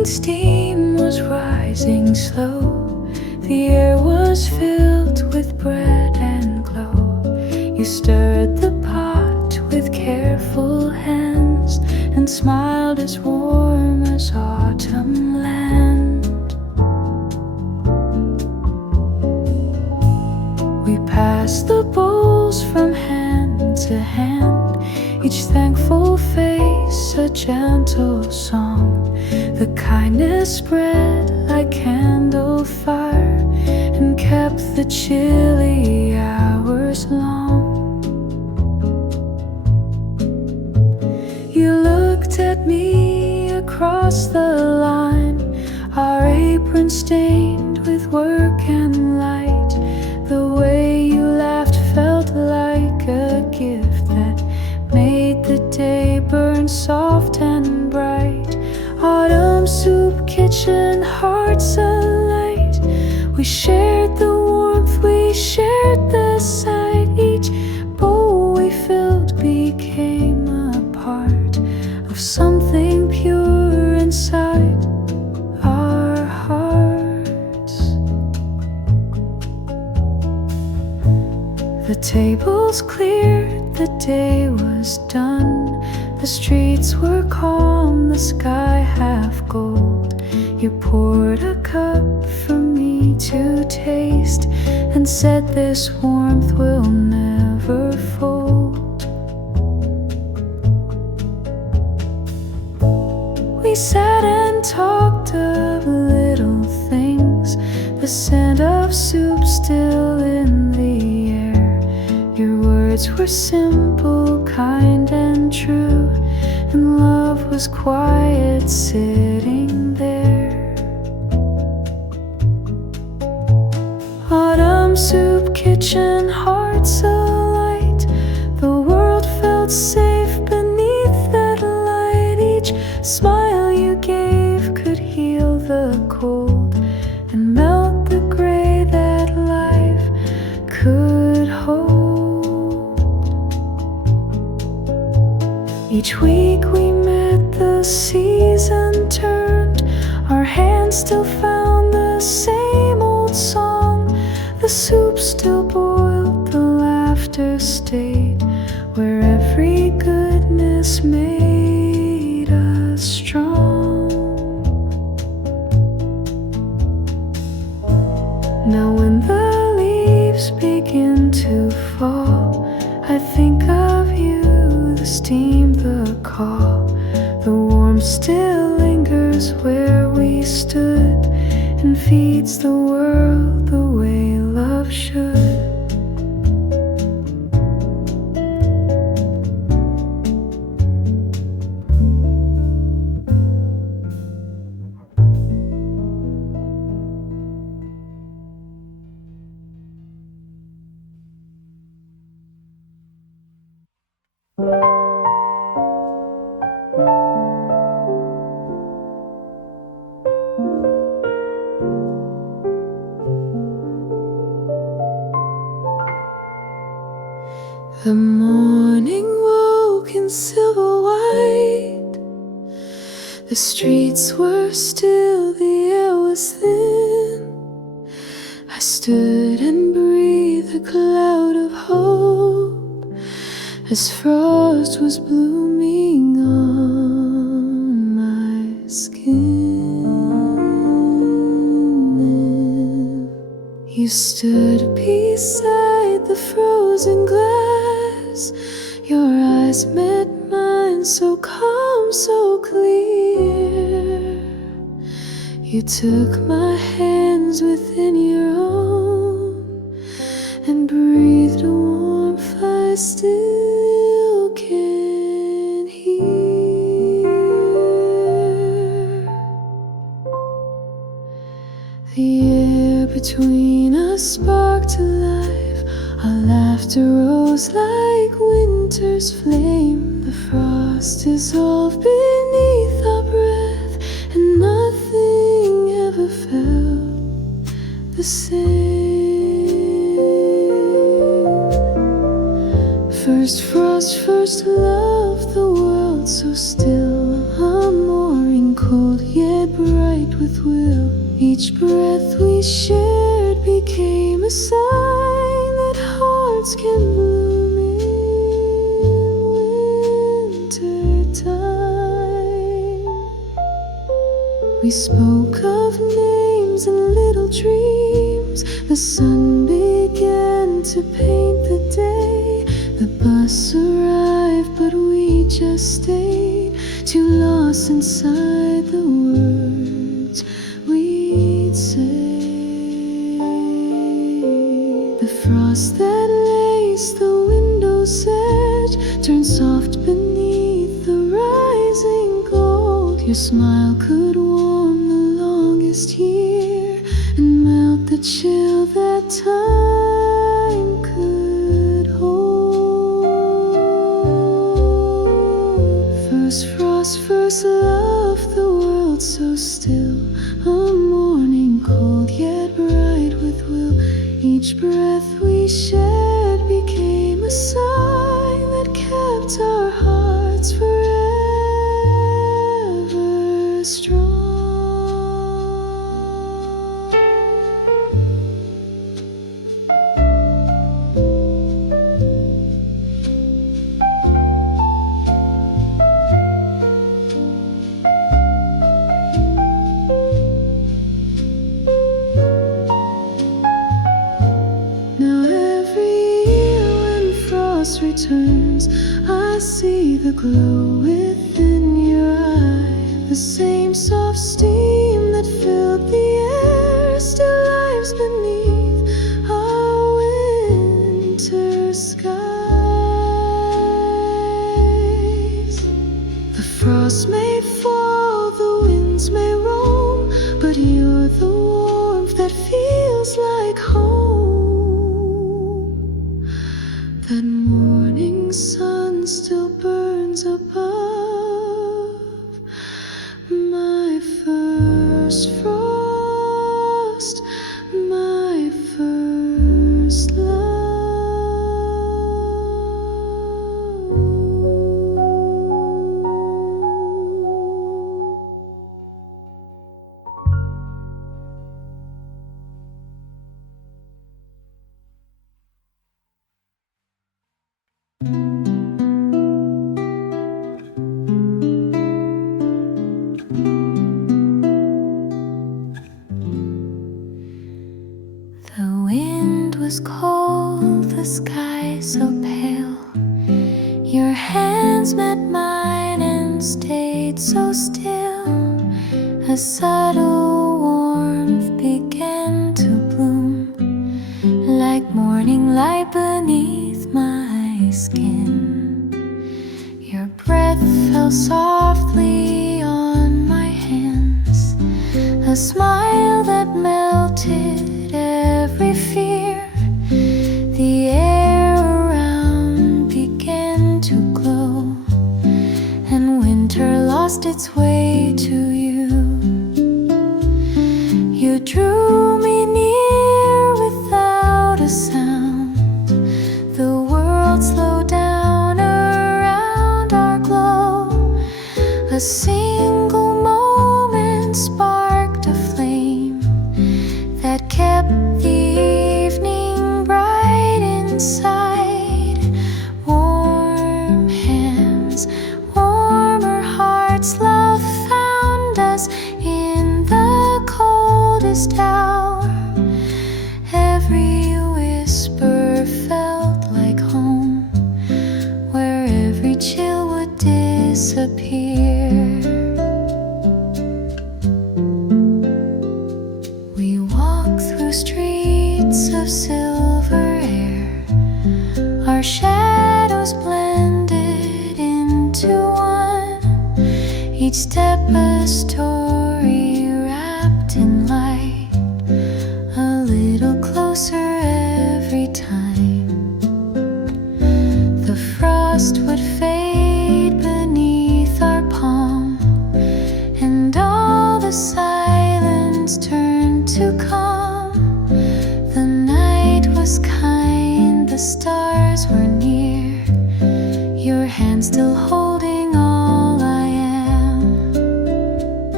Cooking steam was rising slow. The air was filled with bread and glow. You stirred the pot with careful hands and smiled as warm as autumn land. We passed the bowls from hand to hand, each thankful face a gentle song. The kindness spread like candle fire and kept the chilly hours long. You looked at me across the line, our apron stained with work and light. The way you laughed felt like a gift that made the day burn soft and bright. Autumn soup kitchen hearts alight. We shared the warmth, we shared the sight. Each bowl we filled became a part of something pure inside our hearts. The tables cleared, the day was done. The streets were calm, the sky half gold. You poured a cup for me to taste and said this warmth will never fold. We sat and talked of little things, the scent of soup still in the air. Your words were simple, kind and true, and love was quiet sitting there. Autumn soup kitchen hearts alight. The world felt safe beneath that light. Each smile you gave could heal the cold and melt the gray that life could hold. Each week we met, the season turned. Our hands still found the same old song. The soup still boiled, the laughter stayed, where every goodness made us strong. Now when the leaves begin to fall, I think of you, the steam, the call. The warmth still lingers where we stood and feeds the world the way love should. The morning woke in silver white. The streets were still, the air was thin. I stood and breathed a cloud of hope as frost was blooming on my skin. You stood beside the frozen glass. Your eyes met mine, so calm, so clear. You took my hands within your own and breathed a warmth I still can hear. The air between us sparked to life. Our laughter rose like winter's flame. The frost dissolved beneath our breath, and nothing ever felt the same. First frost, first love, the world so still. A mooring morning cold yet bright with will. Each breath we shared became a sign that hearts can bloom in winter time. We spoke of names and little dreams. The sun began to paint the day. The bus arrived, but we just stayed, too lost inside the words we'd say. The frost that laced the window's edge turned soft beneath the rising gold. Your smile could warm the longest year and melt the chill that time could hold. First frost, first love, the world so still. A morning cold yet bright with will. Each breath we shed became a sign that kept our hearts forever strong. Returns, I see the glow within your eye. The same soft steam that filled the air still lives beneath our winter skies. The frost may fall, the winds may roam, but you're the warmth that feels like home. That morning sun still burns above my first frost, my first love. The wind was cold, the sky so pale. Your hands met mine and stayed so still. A subtle warmth began to bloom, like morning light beneath my skin. Your breath fell softly on my hands, a smile that melted every fear. The air around began to glow, and winter lost its way to you. You drew me near without a sound. The world slowed down around our glow. A single moment sparked a flame that kept the evening bright inside. Warm hands, warmer hearts, love found us in the coldest hour. Every whisper felt like home, where every chill would disappear. We walked through streets of silver air, our shadows blended into one. Each step a story wrapped in light, a little closer every time. The frost would fade beneath our palm, and all the silence turned to calm. The night was kind, the stars were near, your hand still holding all I am.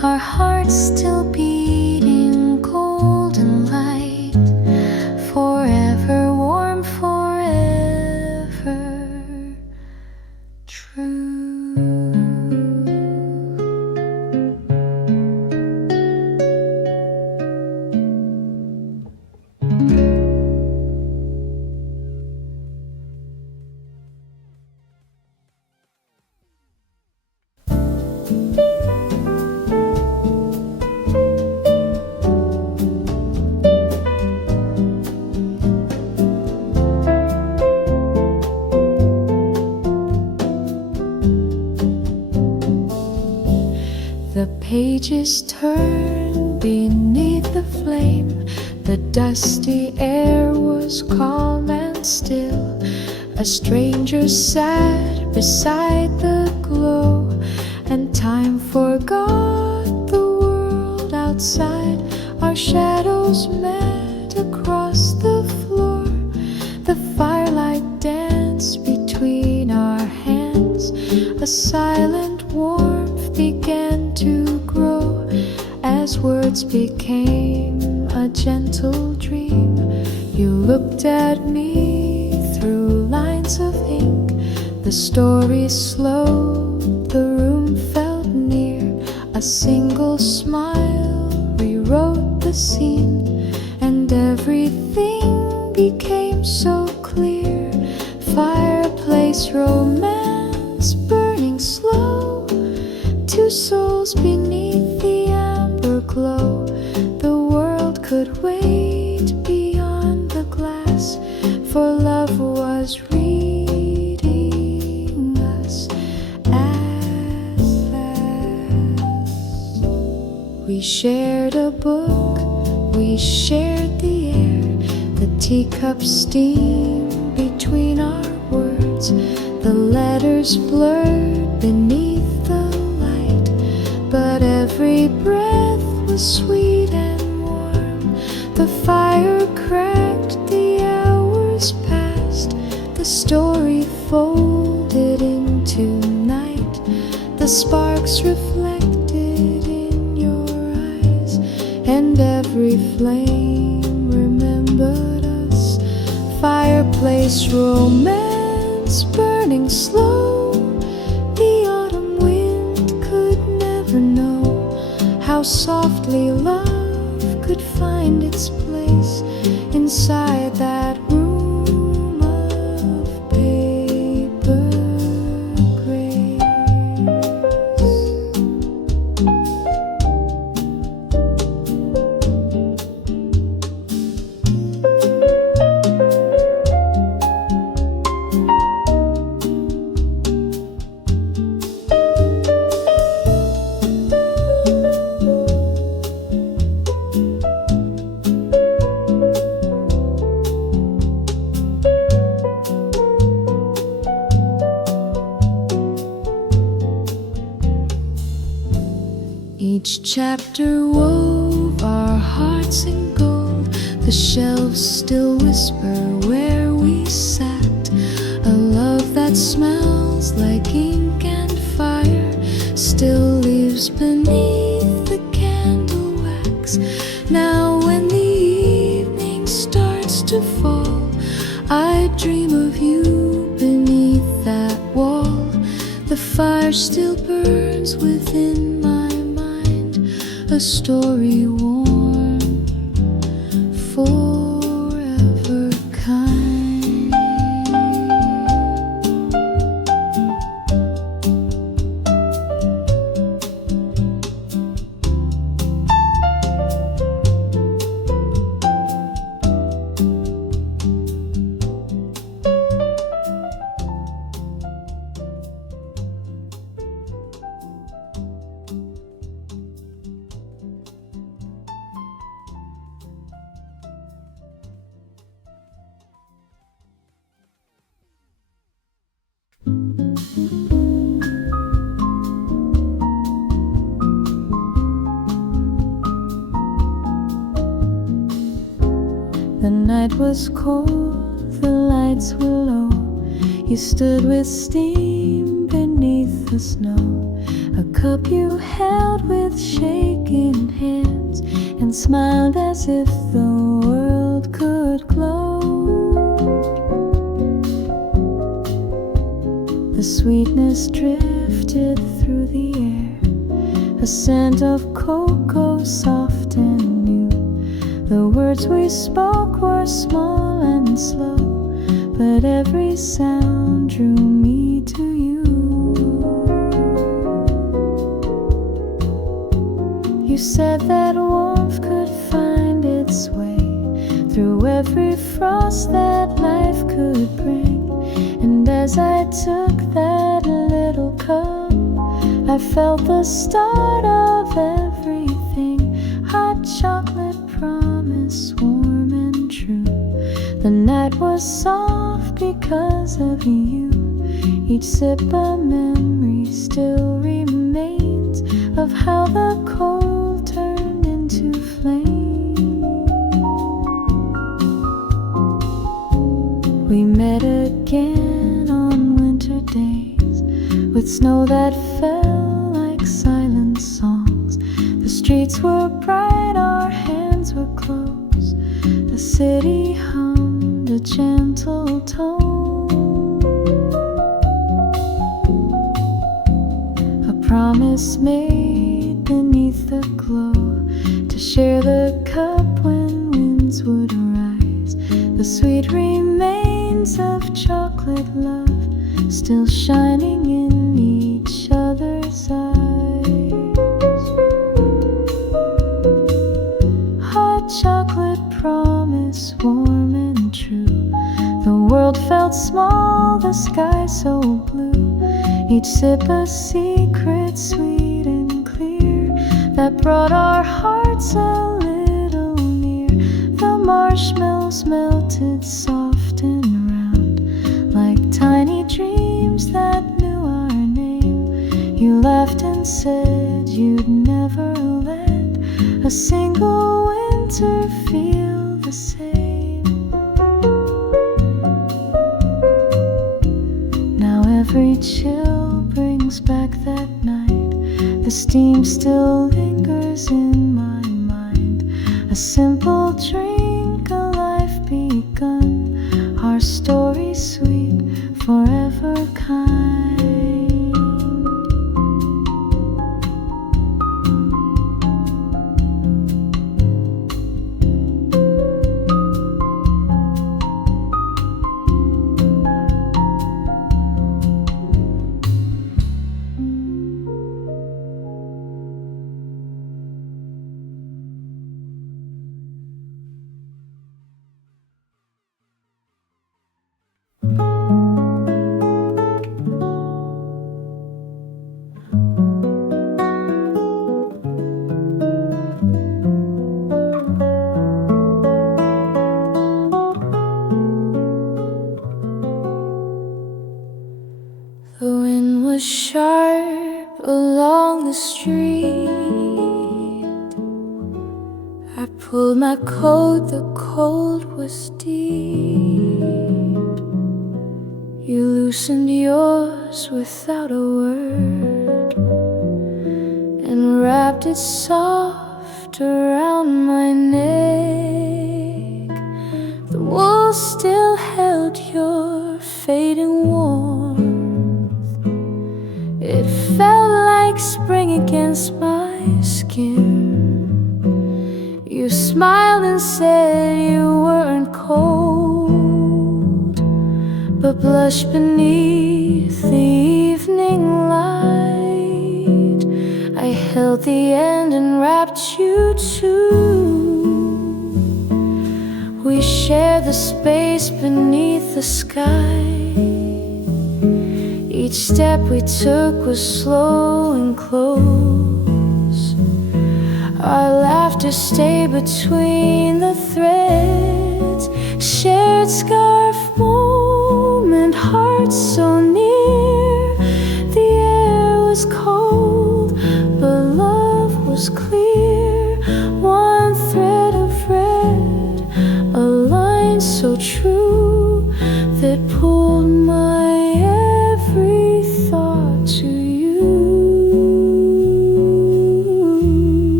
our hearts still beating golden light, forever warm, forever true. The pages turn beneath the flame. The dusty air was calm and still. A stranger sat beside the glow, and time forgot the world outside. Our shadows met across the floor. The firelight danced between our hands. A silent warmth began to grow as words became a gentle dream. You looked at me through lines of ink. The story slowed, the room felt near. A single smile rewrote the scene, and everything became so clear. Fireplace romance burning slow, two souls beneath the amber glow. The world could wait beyond the glass, for love was reading us at last. We shared a book, we shared the air, the teacup steam between our words. The letters blurred beneath the light, but every breath was sweet and warm. The fire cracked, the hours passed, the story folded into night. The sparks reflected in your eyes, and every flame remembered us. Fireplace romance burning slow. The autumn wind could never know how softly love could find its place inside that room of paper grace. Each chapter wove our hearts in gold. The shelves still whisper where we sat. A love that smells like ink and fire still lives beneath the candle wax. Now when the evening starts to fall, I dream of you beneath that wall. The fire still burns within my mind, a story warm, forever kind. The night was cold, the lights were low. You stood with steam beneath the snow. A cup you held with shaking hands and smiled as if the world could glow. The sweetness drifted through the air, a scent of cocoa soft and new. The words we spoke were small and slow, but every sound drew me to you. You said that warmth could find its way through every frost that life could bring. And as I took that little cup, I felt the start of everything. Hot chocolate promise, warm and true. The night was soft because of you. Each sip a memory still remains of how the cold turned into flame. We met again on winter days with snow that fell like silent songs. The streets were bright, our hands were close. The city hummed a gentle tone. A promise made beneath the glow to share the cup when winds would rise. The sweet remains of chocolate love still shining in each other's eyes. Hot chocolate promise, warm and true. The world felt small, the sky so blue. Each sip a secret, sweet and clear, that brought our hearts a little near. The marshmallows melted soft and round, like tiny dreams that knew our name. You laughed and said you'd never let a single winter feel the same. Now every chill brings back that night. The steam still lingers in my mind. A simple drink, a life begun. Our story sweet, forever kind. The wind was sharp along the street. I pulled my coat, the cold was deep. You loosened yours without a word and wrapped it soft around my neck. The wool still held your fading warmth. It felt like spring against my skin. You smiled and said you weren't cold, but blushed beneath the evening light. I held the end and wrapped you too. We shared the space beneath the sky. Each step we took was slow and close. Our laughter stayed between the threads. Shared scarf moment, hearts so near. The air was cold, but love was clear. One thread of red, a line so true that pulled my every thought to you.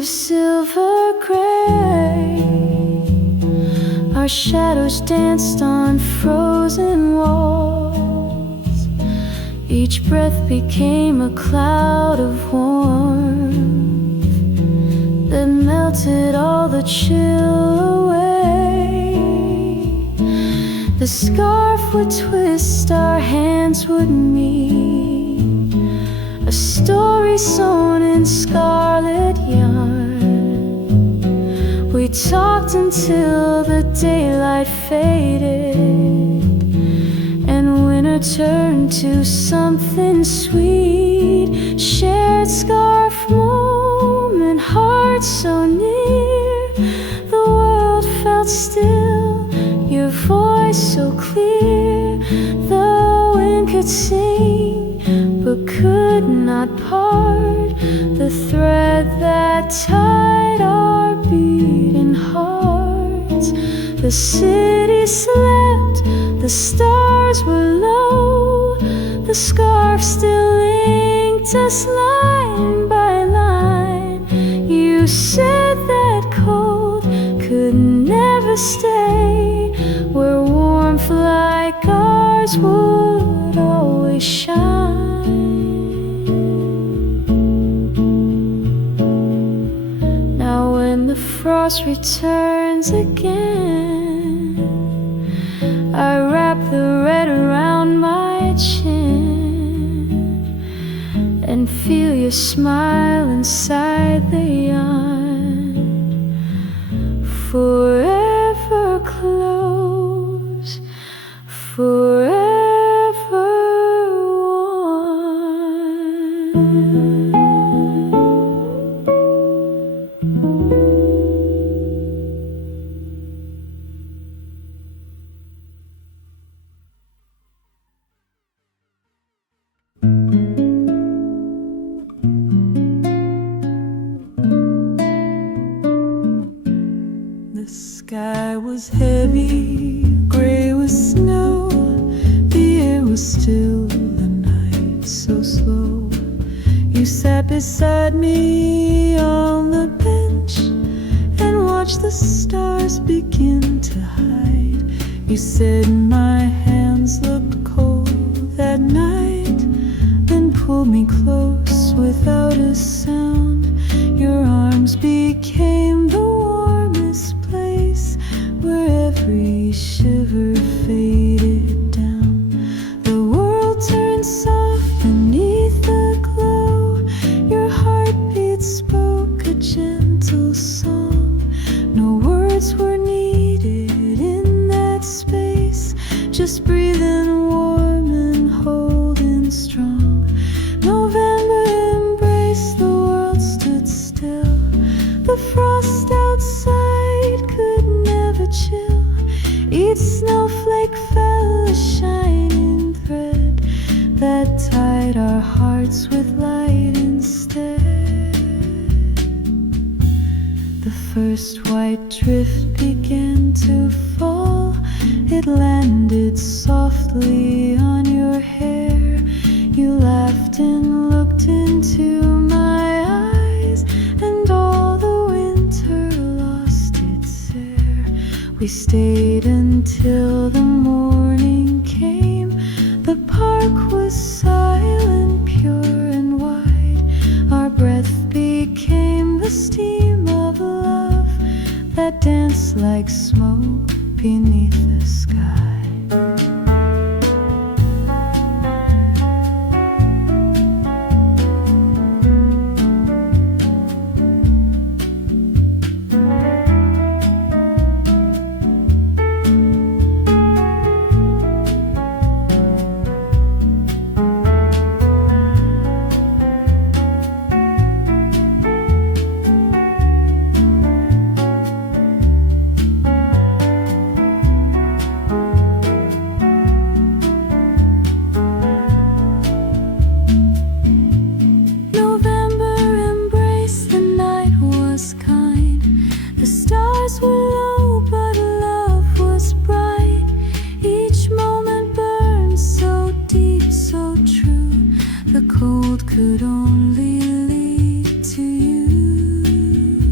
of silver gray. Our shadows danced on frozen walls. Each breath became a cloud of warmth that melted all the chill away. The scarf would twist, our hands would meet, a story sewn in scarlet yarn. We talked until the daylight faded and winter turned to something sweet. Shared scarf moment, hearts so near, the world felt still, your voice so clear. The wind could sing but could not part the thread that tied our beating hearts. The city slept, the stars were low, the scarf still linked us line by line. You said that cold could never stay, where warmth like ours would always shine. Now when the frost returns again, I wrap the red around my chin and feel your smile inside the yarn. Forever close, forever one. The sky was heavy, gray with snow. The air was still, the night so slow. You sat beside me on the bench and watched the stars begin to hide. You said my hands looked cold that night, then pulled me close without a sound. Your arms became the warmest place where every shiver faded down. The world turned soft beneath the glow. Your heartbeat spoke a gentle song. No words were needed in that space, just breathing warm and holding strong. November embraced, the world stood still. The frost outside could never chill. Each snowflake fell a shining thread that tied our hearts with light instead. The first white drift began to fall. It landed softly on your hair. You laughed and looked into my eyes, and all the winter lost its air. We stayed until the morning came. The park was silent, pure and wide. Our breath became the steam of love that danced like smoke beneath the sky. cold could only lead to you.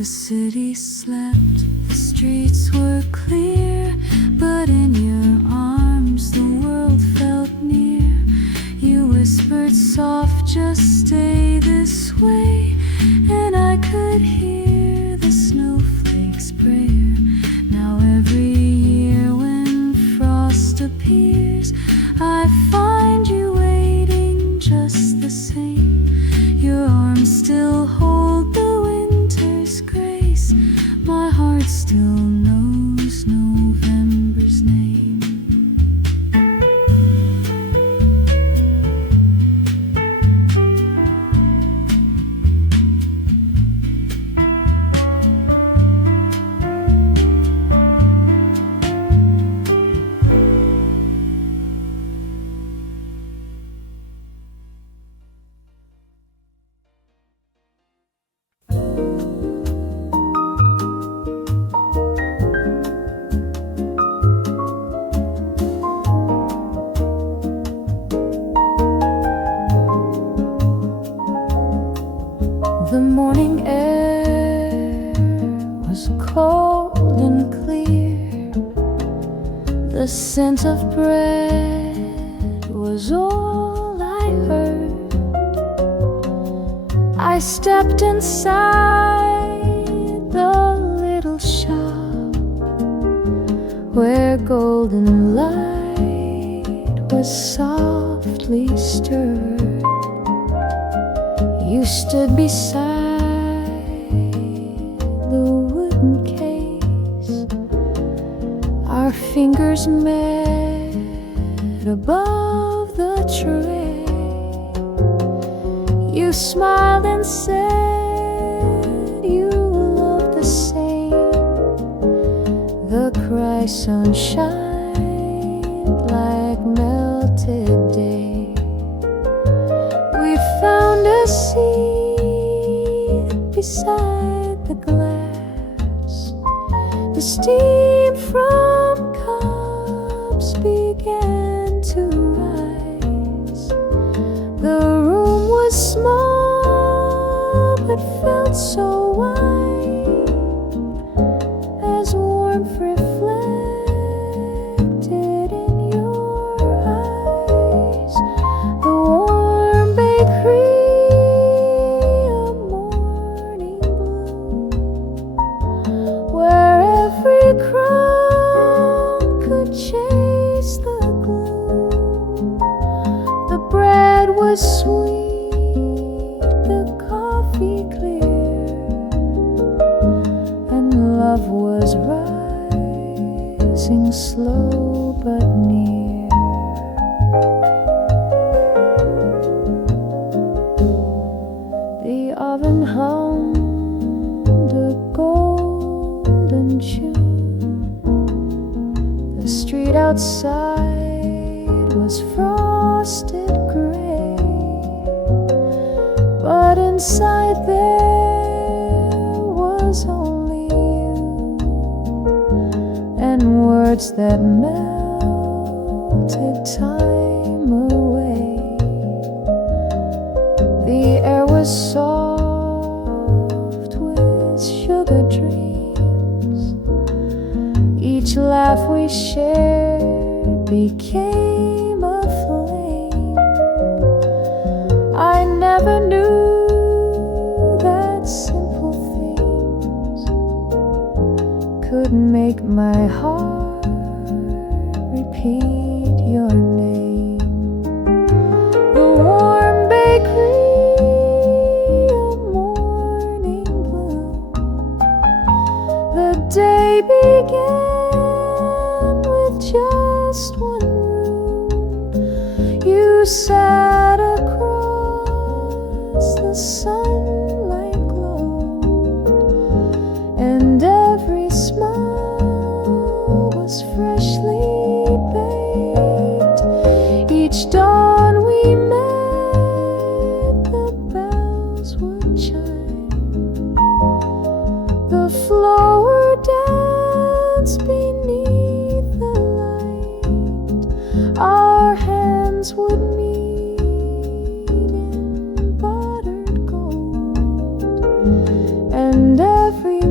The city slept, the streets were clear, but in your arms the world felt near. You whispered soft, just stay this way, and I could hear the snowflakes prayer. Now every year when frost appears, I find you waiting just the same. Your arms still hold the winter's grace. My heart still knows November's name. The morning air was cold and clear. The scent of bread was all I heard. I stepped inside the little shop where golden light was softly stirred. You stood beside the wooden case. Our fingers met above the tray. You smiled and said you loved the same. The cry sunshine like melted day. We found a seat beside the glass. The steam from cups began to rise. The room was small but felt so wide as warmth reflected in your eyes. The warm bakery, a morning bloom, where every crumb could chase the gloom. The bread was sweet, the coffee clear, and love was rising slow but near. The oven hummed a golden tune. The street outside was frosted gray, but inside there was only you and words that melted time away. The air was soft with sugar dreams. Each laugh we shared became a flame. I never knew that simple things could make my heart repeat your name. The warm bakery, a morning bloom. The day began with just one room. You sat across the sunlight glow, and every smile was freshly baked. Each dawn we met, the bells would chime. The flower danced beneath the light. Our hands would meet in buttered gold, and every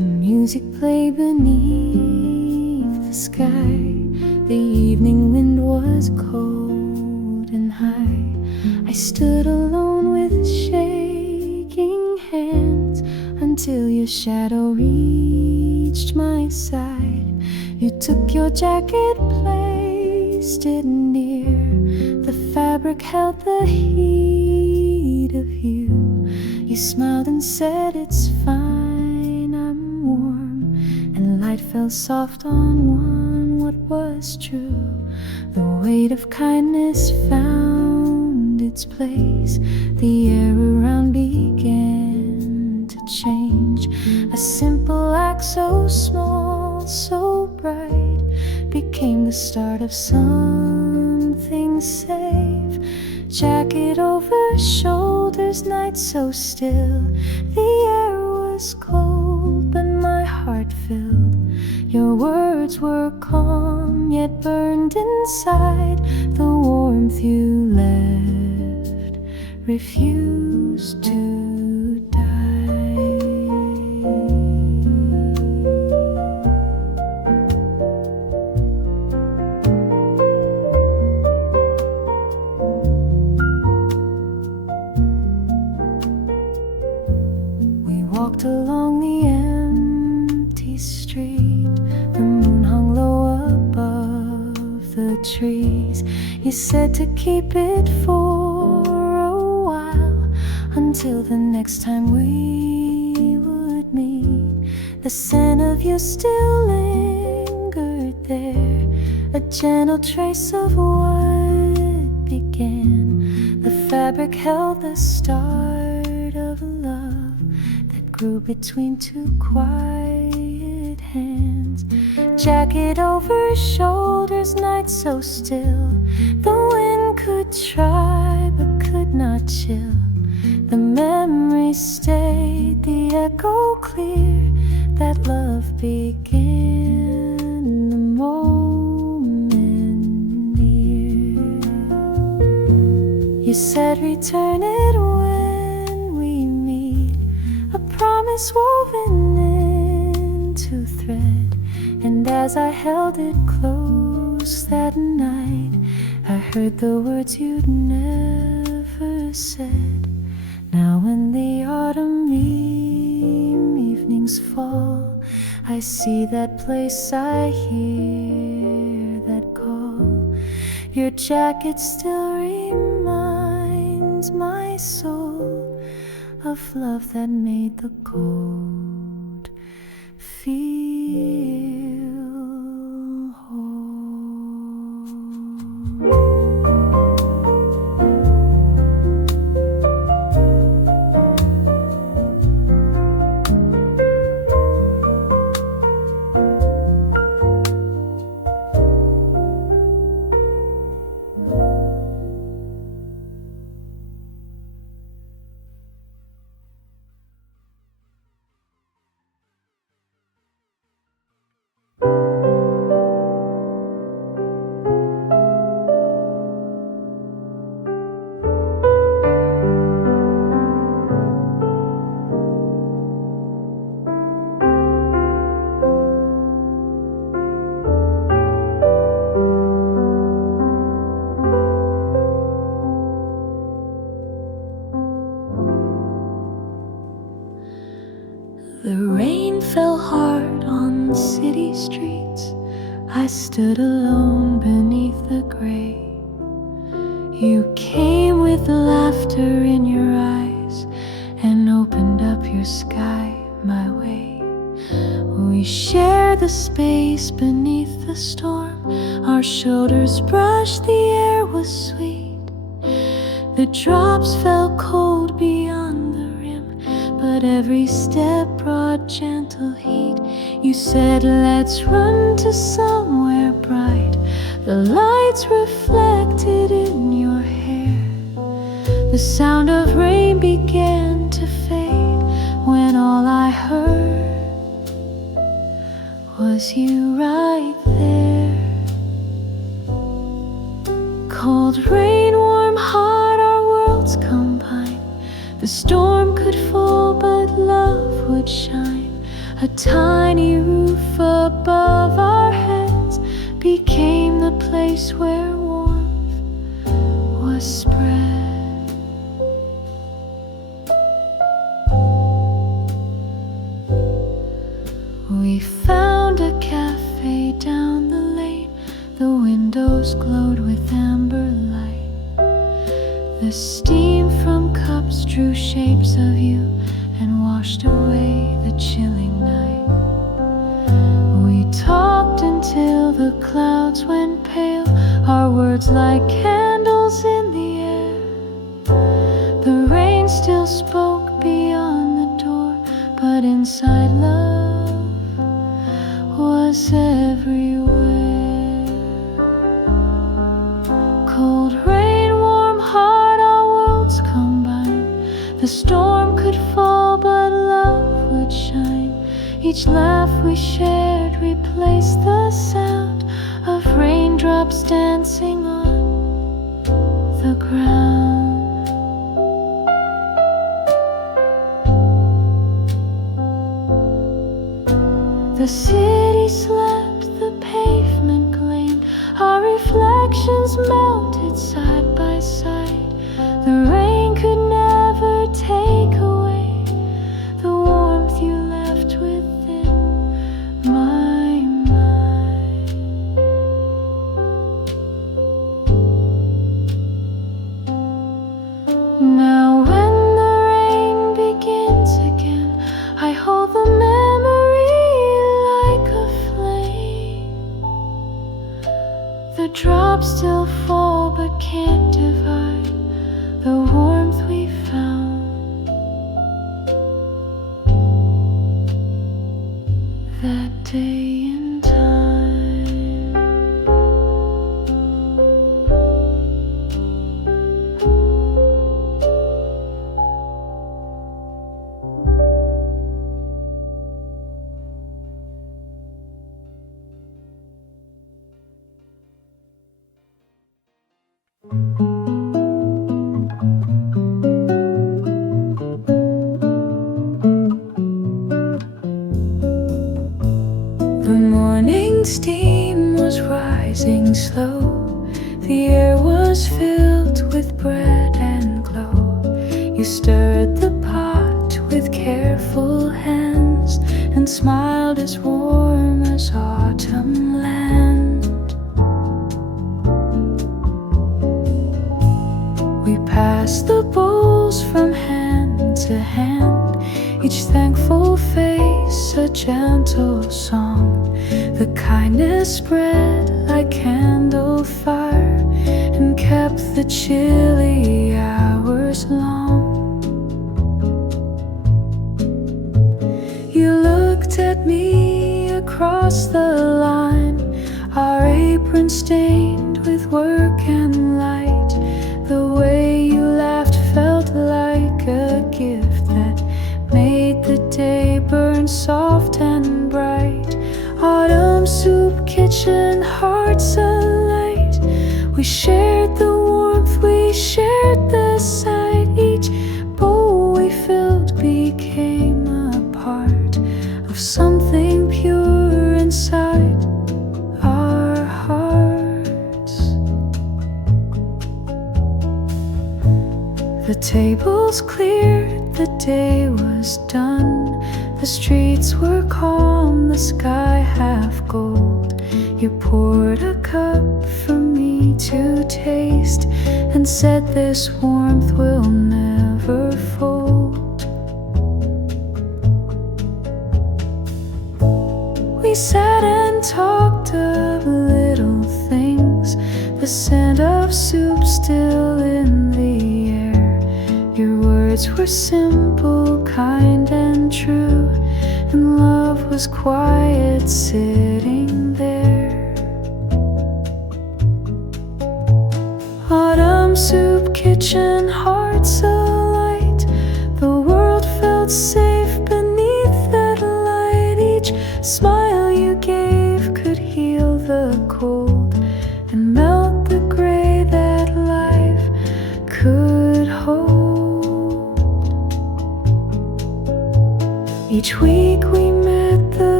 beneath the sky. The evening wind was cold and high. I stood alone with shaking hands until your shadow reached my side. You took your jacket, placed it near. The fabric held the heat of you. You smiled and said, "It's fine, I'm warm." And light fell soft on one, what was true. The weight of kindness found its place. The air around began to change. A simple act so small, so bright, became the start of something safe. Jacket over shoulders, night so still. The air was cold, but my heart filled. Your words were calm, yet burned inside. The warmth you left refused to die. We walked along the empty street. The moon hung low above the trees. You said to keep it for a while, until the next time we would meet. The scent of you still lingered there, a gentle trace of what began. The fabric held the start of a love that grew between two quiet hands. Jacket over shoulders, night so still. The wind could try but could not chill. The memory stayed, the echo clear. That love began the moment near. You said return it when we meet, a promise woven into thread. And as I held it close that night, I heard the words you'd never said. Now when the autumn evenings fall, I see that place, I hear that call. Your jacket still reminds my soul of love that made the cold feel whole. The rain fell hard on the city streets. I stood alone beneath the gray. You came with laughter in your eyes and opened up your sky my way. We shared the space beneath the storm. Our shoulders brushed, the air was sweet. The drops fell cold beyond the rim, but every step brought gentle heat. You said, let's run to somewhere bright. The lights reflected in your hair. The sound of rain began to fade when all I heard was you right there. Cold rain, warm heart, our worlds combine. The storm could fall, but love would shine. A tiny roof roof above our heads became the place where warmth was spread. We found a cafe down the lane. The windows glowed with amber light. The steam from cups drew shapes of you and washed away the chilling night. We talked until the clouds went pale, our words like candles in the air. The rain still spoke beyond the door, but inside love was everywhere. Cold rain, warm heart, our worlds combined. The storm could fall, but love would shine. Each laugh we shared replaced the sound of raindrops dancing on the ground. The city slept, the pavement gleamed, our reflections melted side by side. The rain could never take away the warmth you left within my mind. Now when the rain begins again, I hold the memory like a flame. The drops still fall but can't divide the warmth we found that day in time. The morning steam was rising slow. The air was filled with bread and glow. You stirred the pot with careful hands and smiled as warm as autumn land. We passed the bowls from hand to hand, each thankful face a gentle song. The kindness spread like candle fire and kept the chilly hours long. You looked at me across the line, our apron stained with work and light. The way you laughed felt like a gift that made the day burn soft and bright. Autumn soup, kitchen, hearts alight. We shared the warmth, we shared the sight. Each bowl we filled became a part of something pure inside our hearts. The tables cleared, the day was done. The streets were calm, the sky half gold. You poured a cup for me to taste and said this warmth will never fold. We sat and talked of little things, the scent of soup still in the air. Your words were simple, kind and true, and love was quiet sitting there. Autumn soup, kitchen, hearts alight. The world felt safe beneath that light. Each smile you gave could heal the cold and melt the gray that life could hold. Each week we met, the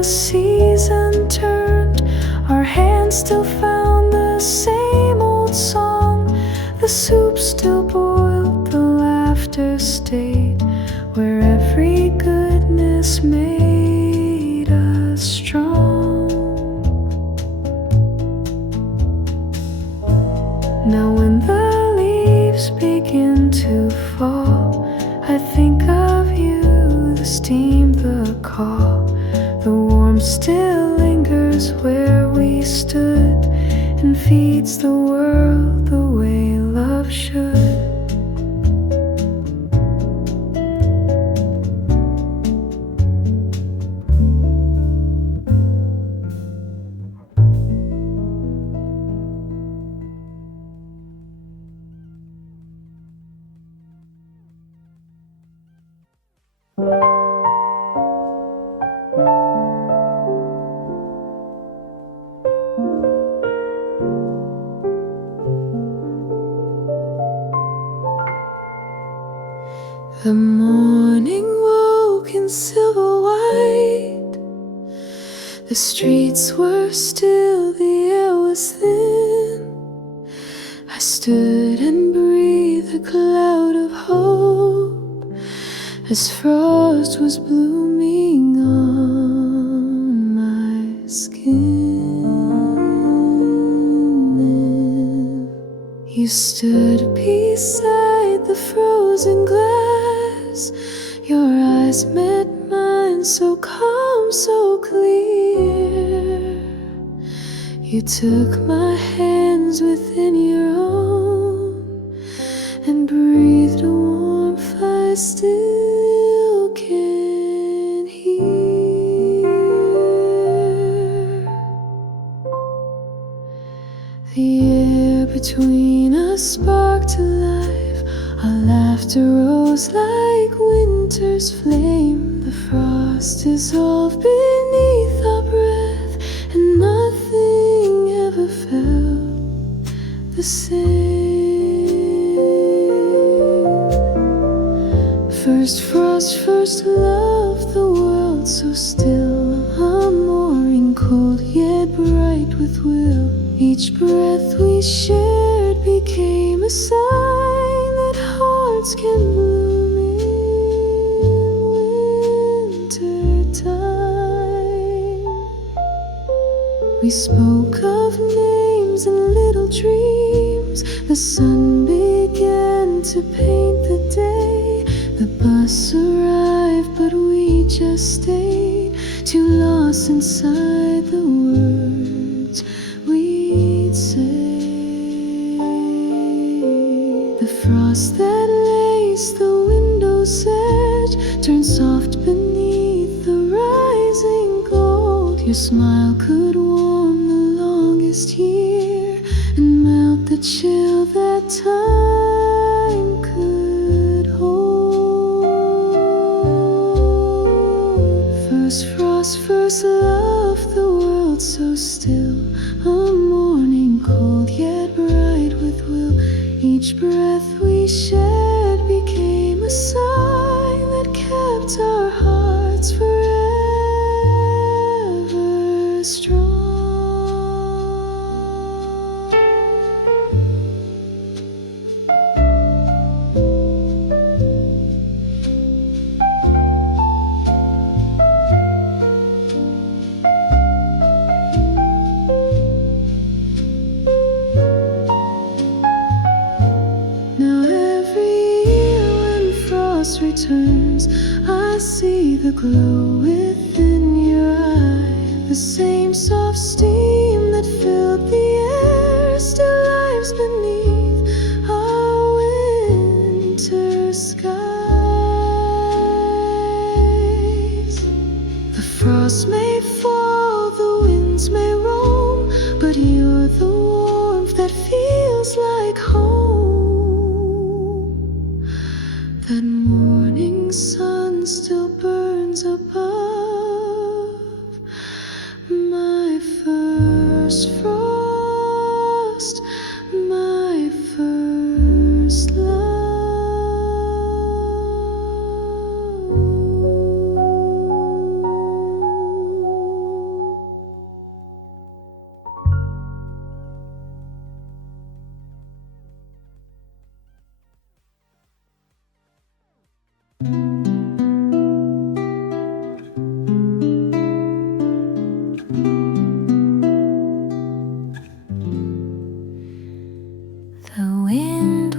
season turned, our hands still found the same old song. The soup still boiled, the laughter stayed, where every goodness made us strong. Now when the leaves begin to fall, I think of you, the steam, the call. The warmth still lingers where we stood, and feeds the world the way love should. The morning woke in silver white. The streets were still, the air was thin. I stood and breathed a cloud of hope as frost was blooming on my skin. You stood beside the frozen glass. Your eyes met mine, so calm, so clear. You took my hands within your own and breathed a warmth I still can hear. The air between us sparked to life. Our laughter rose like winter's flame. The frost dissolved beneath our breath, and nothing ever felt the same. First frost, first love, the world so still. A morning cold yet bright with will. Each breath we shared became a sign that hearts can bloom in winter time. We spoke of names and little dreams. The sun began to paint the day. The bus arrived, but we just stayed, too lost inside the words we'd say. The frost that laced the window's edge turned soft beneath the rising gold. Your smile could warm the longest year and melt the chill that time could hold. First frost, first love, the world so still. A morning cold yet bright with will. Each breath we shared became a sign that kept our hearts forever strong. Returns, I see the glow within your eye. The same soft steam that filled the air still lives beneath our winter skies. The frost may fall, the winds may roam, but you're the warmth that feels like home. That sun still burns above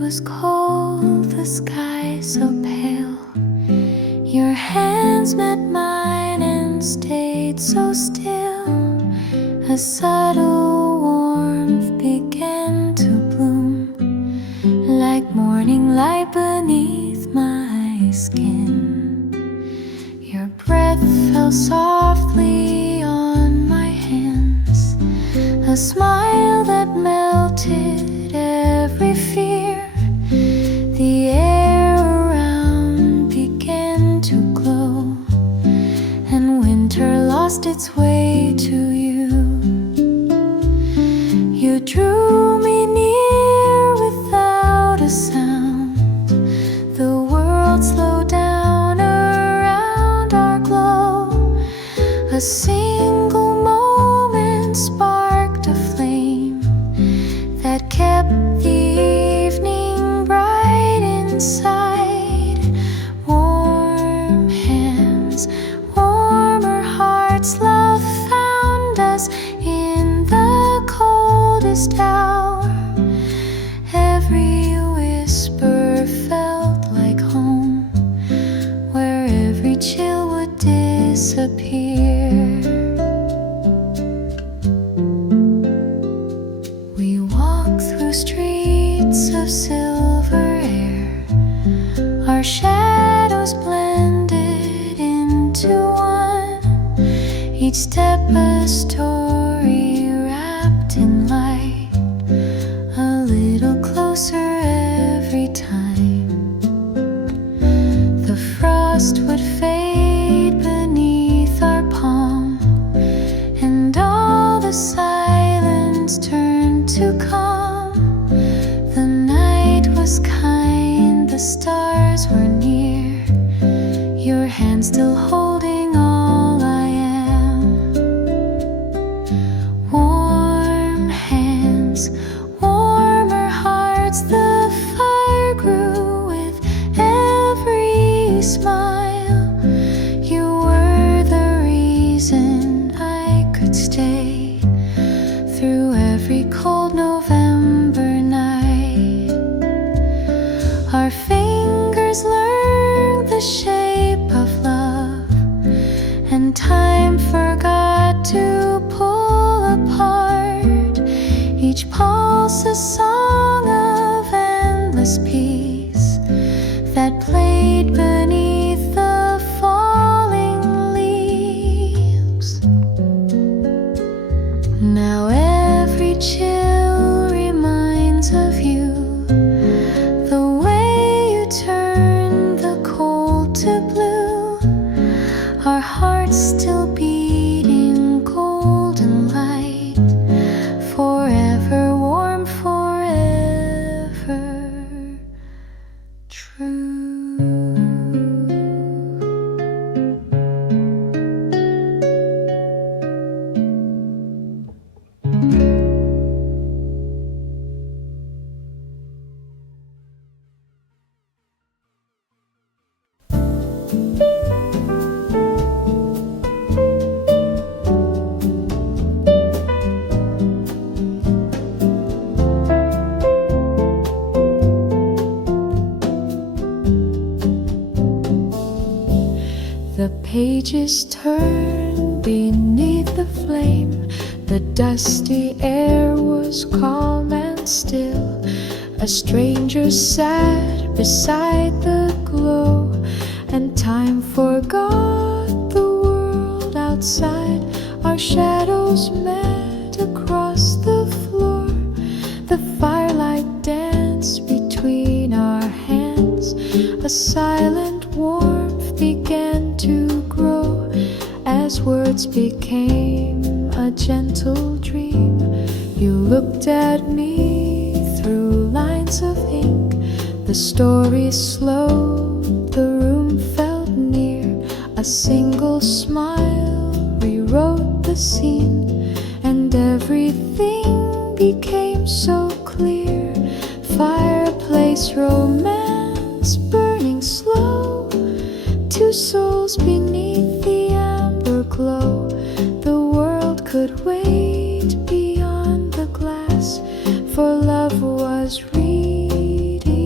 was cold, the sky so pale. Your hands met mine and stayed so still. A subtle warmth began to bloom, like morning light beneath my skin. Your breath fell softly on my hands, a smile that melted every fear. The air around began to glow, and winter lost its way to you. You drew me near without a sound. The world slowed down around our glow. A single moment sparked a flame that kept the evening bright inside. Warm hands, warmer hearts, love found us in the coldest hour. Every whisper felt like home, where every chill would disappear. We walked through streets of silver air, our shadows blended into one, each step a story wrapped in light, a little closer every time. The frost would fade beneath our palm, and all the silence turned to calm. The night was kind, the stars were near, your hand still holding all I am. Warm hands, warmer hearts, the fire grew with every smile. You were the reason I could stay through every cold November night. Our fingers learned the shape of love, and time forgot to pull apart. Each pulse a song of endless peace that played beneath the falling leaves. Now every chill reminds of you, the way you turn the cold to blue. Our hearts still beating golden light, forever warm, forever true. The pages turned beneath the flame. The dusty air was calm and still. A stranger sat beside the glow, and time forgot the world outside. Our shadows met across the floor. The firelight danced between our hands. A silent warmth began to grow as words became a gentle dream. You looked at me through lines of ink. The story slowed, the room felt near. A single smile rewrote the scene, and everything became so clear. Fireplace romance burning slow, two souls beneath the amber glow. The world could wait beyond the glass, for love was reading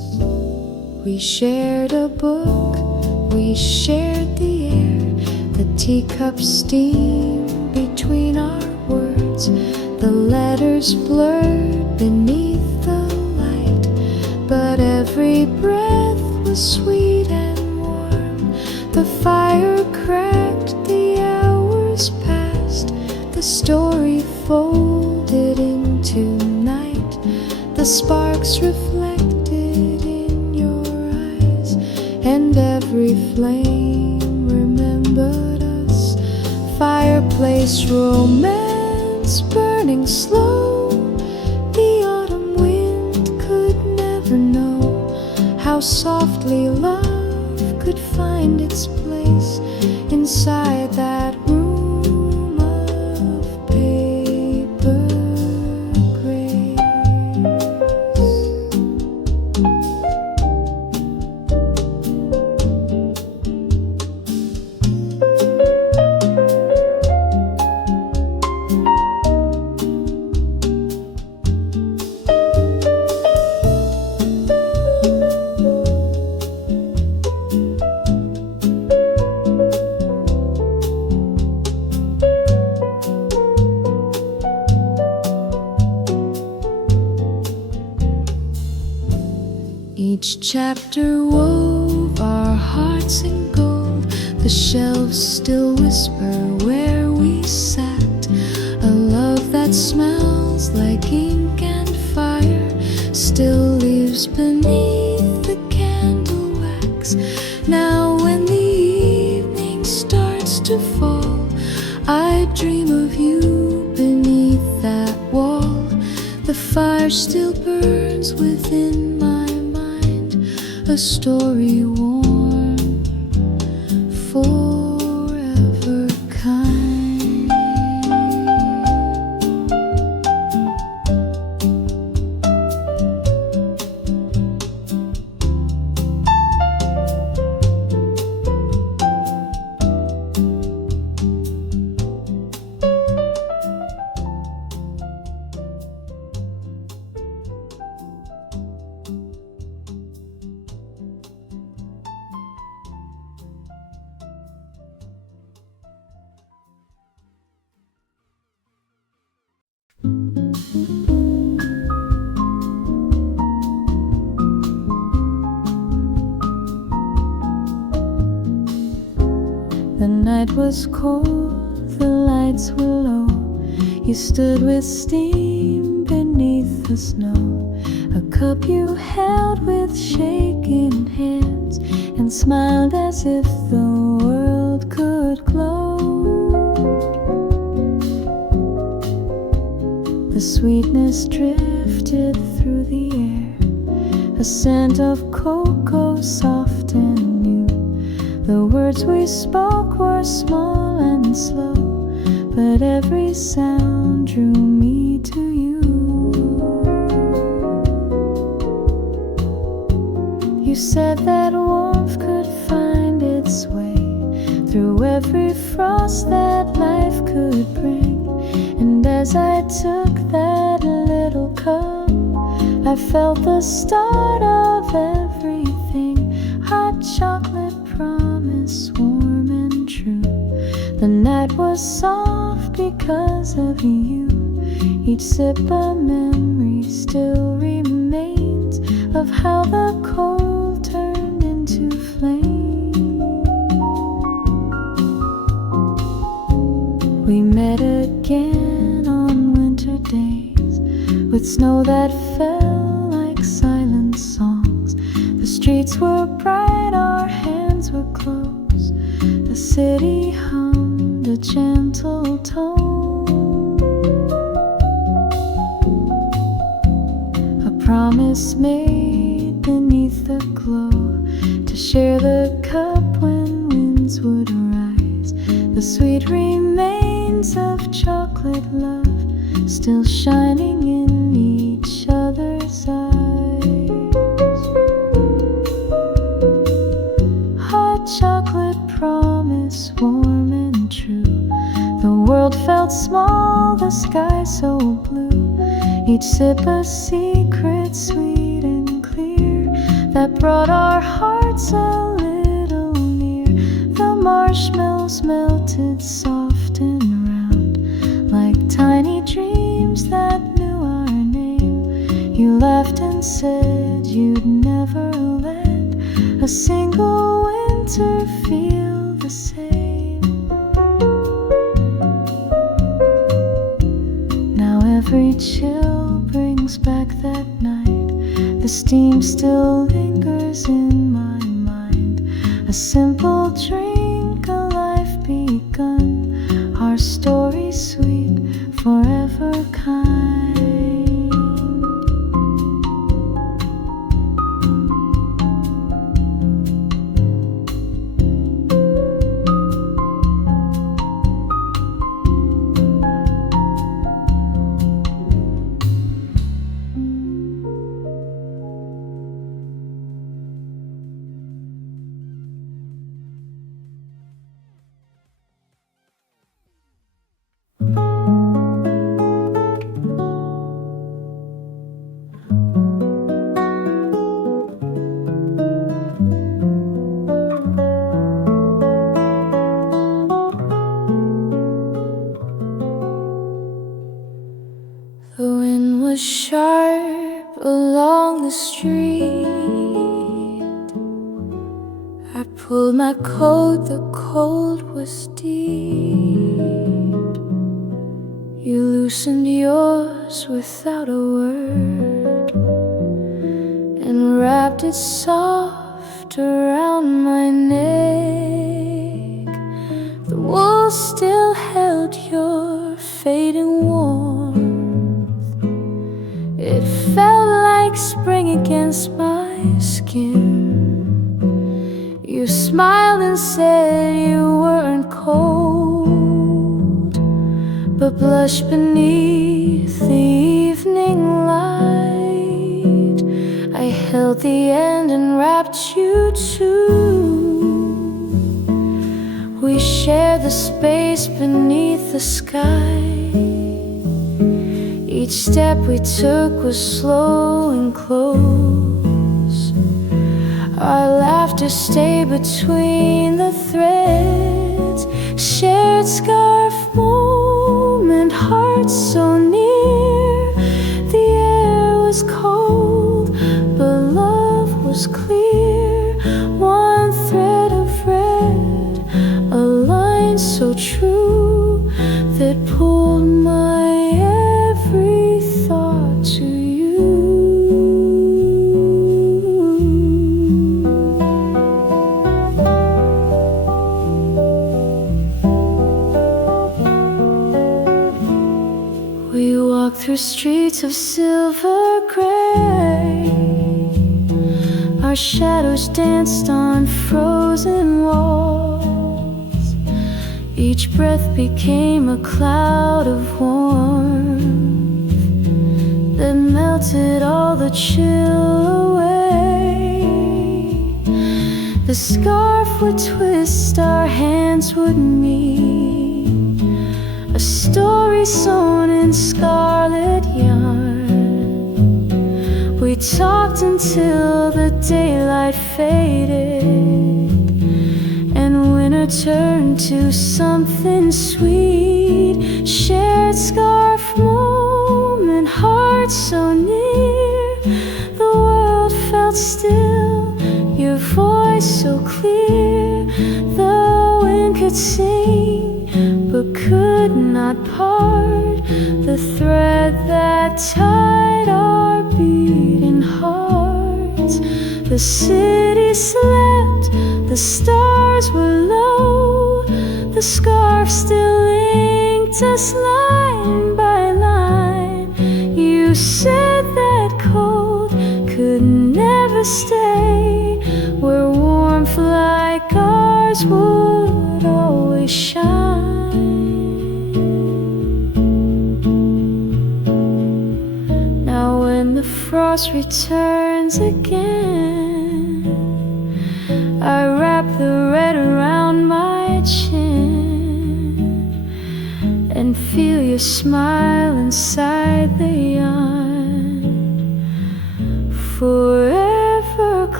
shared a book, we shared the air, the teacup steam between our words, the letters blurred beneath the light, but every breath was sweet and warm. The fire cracked, the hours passed, the story folded into night, the sparks reflected in your eyes, and every flame remembered us. Fireplace romance burning slow, the autumn wind could never know how softly love could find its place inside that room of paper grace. Each chapter wove our hearts in gold, the shelves still whisper where we sat, a love that smells like ink and fire still lives beneath the candle wax. Now when the evening starts to fall, I dream of you beneath that wall. The fire still burns within my mind, a story warm, forever kind. The night was cold, the lights were low. You stood with steam beneath the snow, a cup you held with shaking hands, and smiled as if the world could glow. The sweetness drifted through the air, a scent of cocoa soft and new. The words we spoke were small and slow, but every sound drew me to you. You said that warmth could find its way through every frost that life could bring. And as I took that little cup, I felt the start of everything. Hot chocolate promise, warm and true. The night was soft because of you. Each sip a memory still remains of how the cold turned into flame. We met again on winter days, with snow that fell like silent songs. The streets were bright, our hands were close. The city hummed a gentle tone, a promise made beneath the glow, to share the cup when winds would rise. The sweet remains of chocolate love still shining in each other's eyes. Hot chocolate promise, warm and true. The world felt small, the sky so blue. Each sip a secret, sweet and clear. that brought our hearts a little near. The marshmallows melted soft and round, like tiny dreams that knew our name. You laughed and said you'd never let a single winter feel the same. Now every chill brings back that night. The steam still lingers in my mind. A simple drink, a life begun. Our story sweet, forever kind. The wind was sharp along the street. I pulled my coat, the cold was deep. You loosened yours without a word and wrapped it soft around my neck. The wool still held your fading warmth. It felt like spring against my skin. You smiled and said you weren't cold, but blushed beneath the evening light. I held the end and wrapped you too. We shared the space beneath the sky. Each step we took was slow and close. Our laughter stayed between the threads. Shared scarf moment, hearts so near. The air was cold, but love was clear. One thread of red, a line so true that pulled my every thought to you. We walked through streets of silver gray. Our shadows danced on frozen walls. Each breath became a cloud of warmth that melted all the chill away. The scarf would twist, our hands would meet. A story sewn in scarlet yarn. We talked until the daylight faded and winter turned to something sweet. Shared scarf moment, hearts so near. The world felt still, your voice so clear. The wind could sing but could not part the thread that tied our beating hearts. The city slept, the stars were low. The scarf still linked us line by line. You said that cold could never stay, where warmth like ours would always shine. Now when the frost returns again, I wrap the red around my chin and feel your smile inside the yarn. Forever close.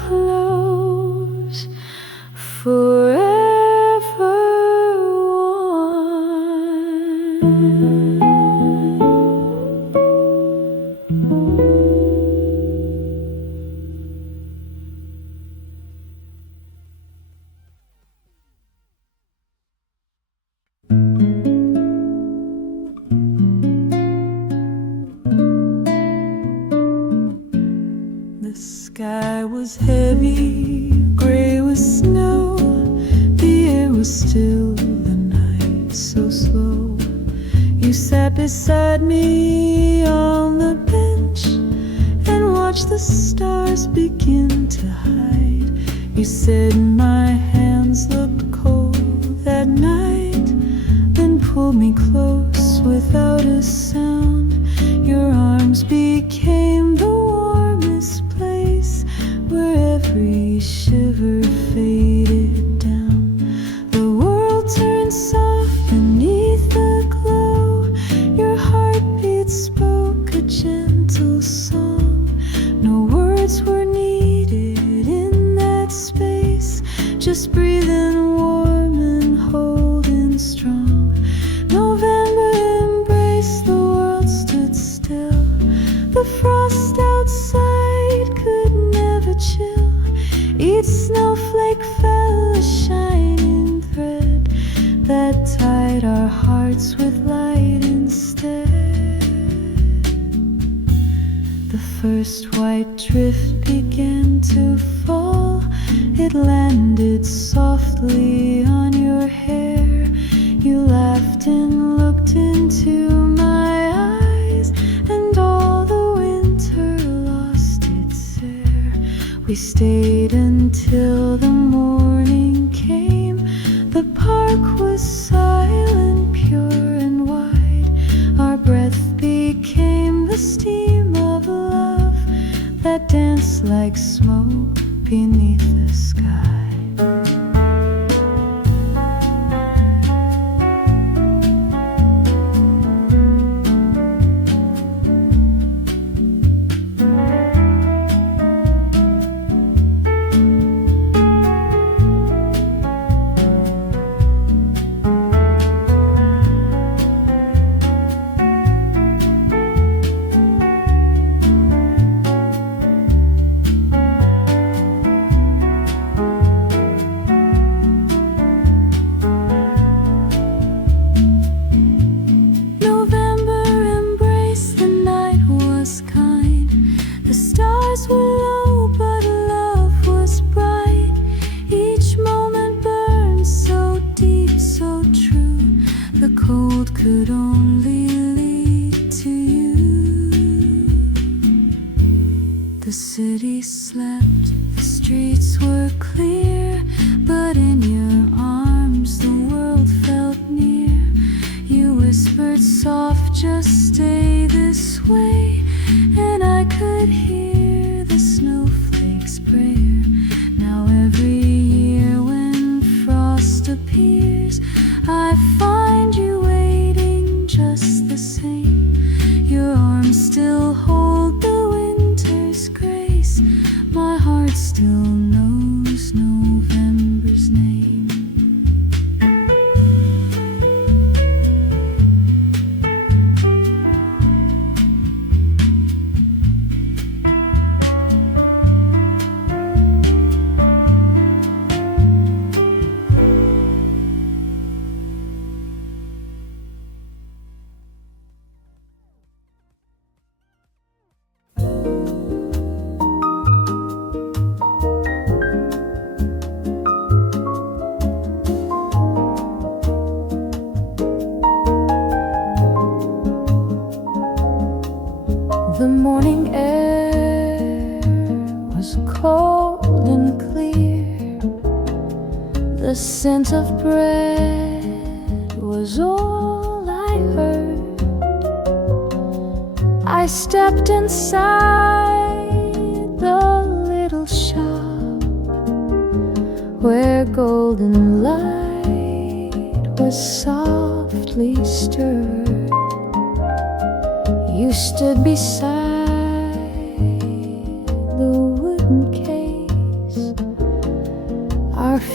close forever one. The sky was heavy, gray with snow. The air was still, the night so slow. You sat beside me on the bench and watched the stars begin to hide. You said my hands looked cold that night, then pulled me close without a sound. Your arms became the warmest place where every shiver faded down. The world turned soft beneath the glow. Your heartbeat spoke a gentle song. No words were needed in that space, just breathing warm and holding strong. November embraced, the world stood still. The frost outside could never chill. Each snowflake fell a shining thread that tied our hearts with light instead. The first white drift began to fall. It landed softly on your hair. You laughed and looked into my eyes, and all the winter lost its air. We stayed until the morning came. The park was silent, pure and wide. Our breath became the steam of love that danced like smoke beneath the sky. Could only lead to you. The city slept, the streets were clear, but in your arms the world felt near. You whispered soft, just stay this way, and I could hear the snowflakes prayer. Now every year when frost appears, I find you waiting just the same. Your arms still hold the winter's grace. My heart still knows November's name. The morning air was cold and clear. The scent of bread was all I heard. I stepped inside the little shop where golden light was softly stirred. You stood beside the wooden case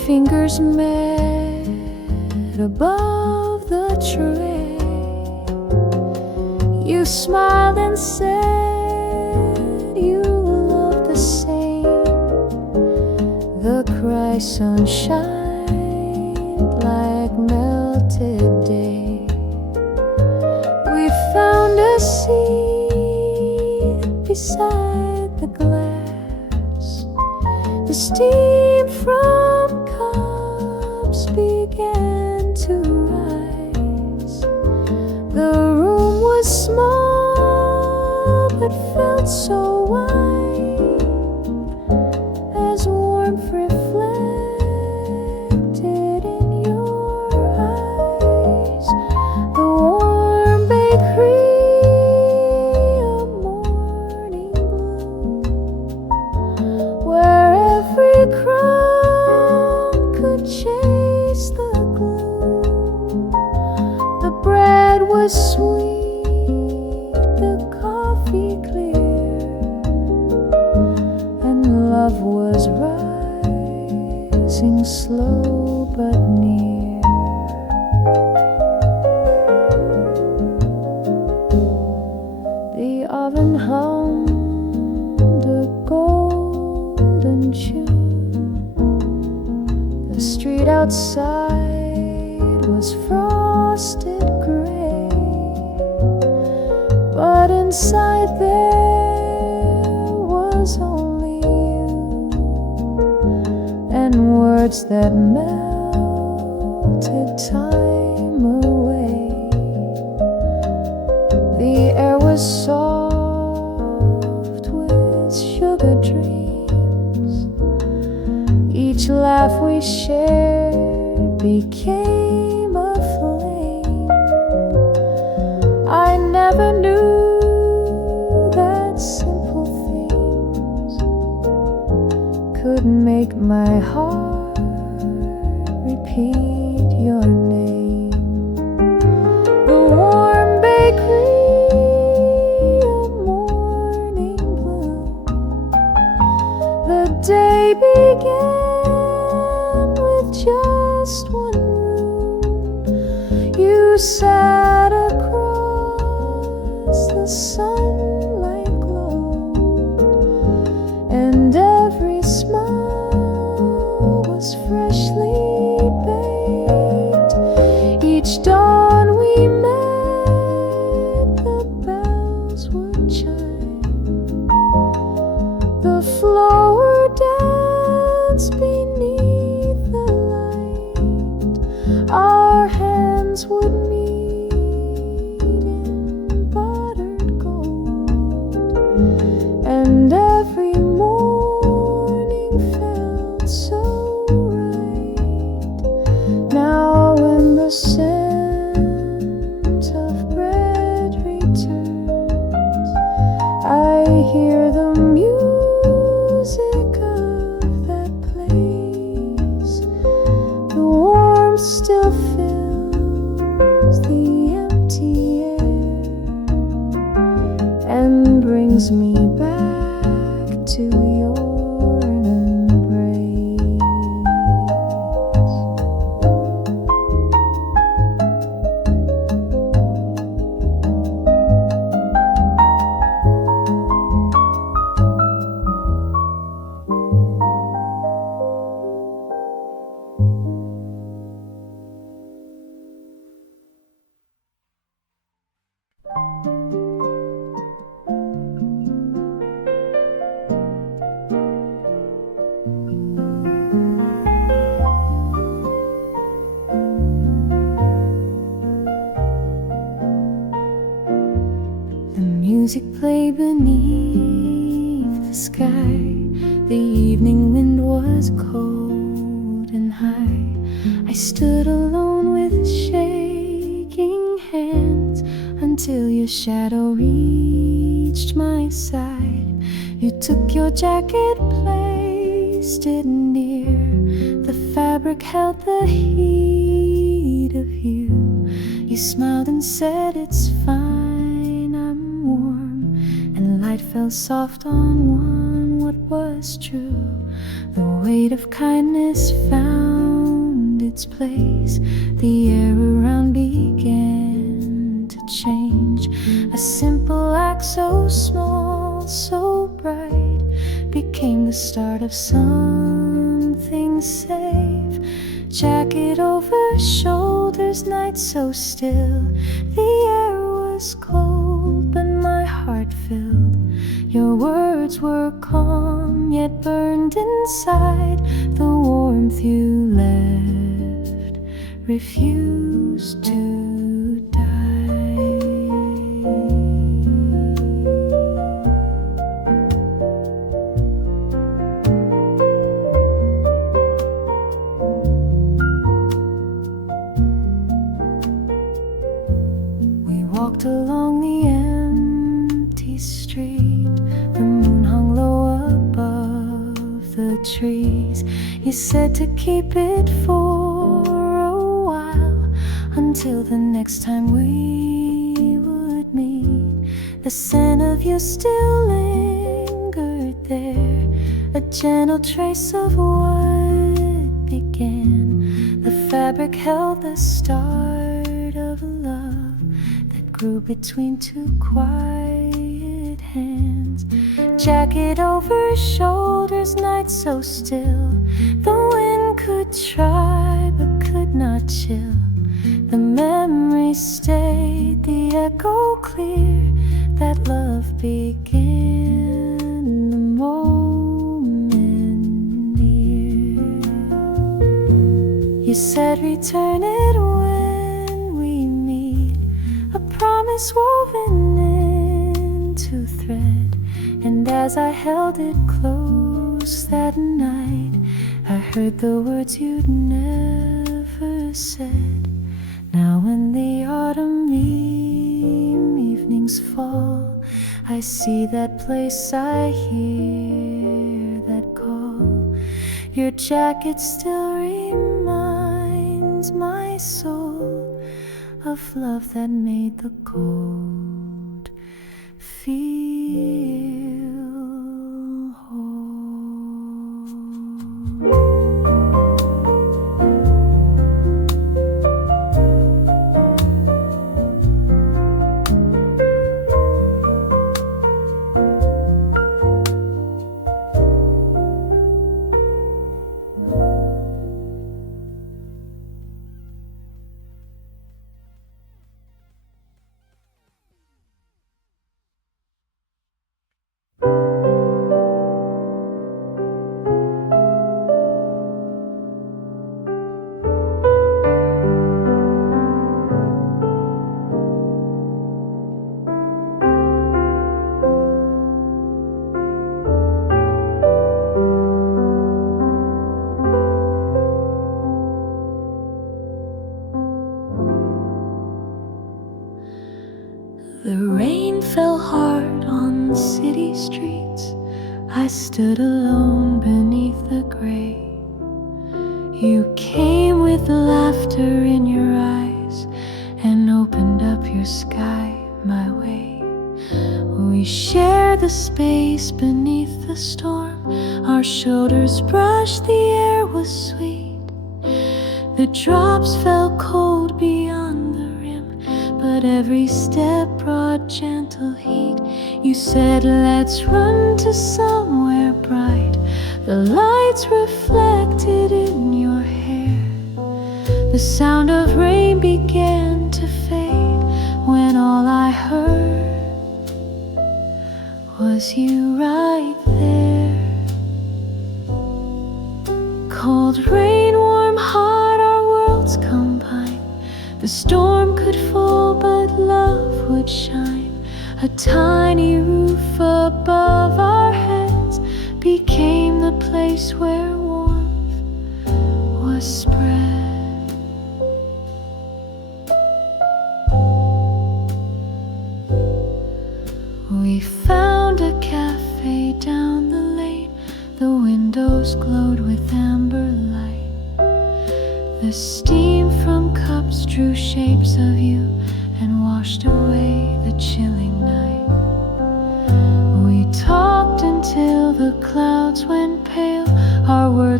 fingers met above the tray. You smiled and said you love the same. The cry sunshine like melted day. We found a seat beside the glass. The steam from cups began to rise. The room was small but felt so wide as warmth reflected in your eyes. The warm bakery of morning blue, where every crumb could chase the gloom. The bread was sweet, the coffee clear, and love was rising slow but near. The oven hummed a golden tune. The street outside was frosted gray, but inside there was only you and words that melted time away. The air was soft with sugar dreams. Each laugh we shared became a flame. I never knew that simple things could make my heart repeat your name. The warm bakery of morning blue. The day began with just one room. You sat across the sunlight glowed, and every smile was freshly baked. Each dawn we met, the bells would chime. The flower danced beneath the light. Our hands would meet in buttered gold, and every morning felt so right. Now when the scent of bread returns, I hear the music of that place. The warmth still fills the empty air and brings me back to your embrace. The music played beneath the sky. The evening wind was cold and high. I stood alone with shaking hands until your shadow reached my side. You took your jacket, placed it near. The fabric held the heat of you. You smiled and said, "It's fine, I'm warm." And light fell soft on one, what was true The weight of kindness found its place. The air around began to change. A simple act so small, so bright, became the start of something safe. Jacket over shoulders, night so still. The air was cold, but my heart filled. Your words were calm, yet burned inside. The warmth you left refused to die. We walked along the empty street. The moon hung low above the trees. You said to keep it for a while, until the next time we would meet. The scent of you still lingered there, a gentle trace of what began. The fabric held the start of a love that grew between two quiet hands. Jacket over shoulders, night so still. The wind could try but could not chill. The memory stayed, the echo clear. That love began the moment near. You said return it when we meet, a promise woven into thread. And as I held it close that night, I heard the words you'd never said. Now when the autumn evenings fall, I see that place, I hear that call. Your jacket still reminds my soul of love that made the cold feel whole. The rain fell hard on the city streets. I stood alone beneath the gray. You came with laughter in your eyes and opened up your sky my way. We shared the space beneath the storm. Our shoulders brushed, the air was sweet. The drops fell cold beyond the rim, but every step brought gentle heat. You said, let's run to somewhere bright. The lights reflected in your hair. The sound of rain began to fade when all I heard was you right there. Cold rain, warm heart, our worlds combine. The storm could fall, but love would shine. A tiny roof above our heads became the place where warmth was spread. We found a cafe down the lane. The windows glowed with amber light. The steam from cups drew shapes of you and washed away the chilling night. We talked until the clouds went pale.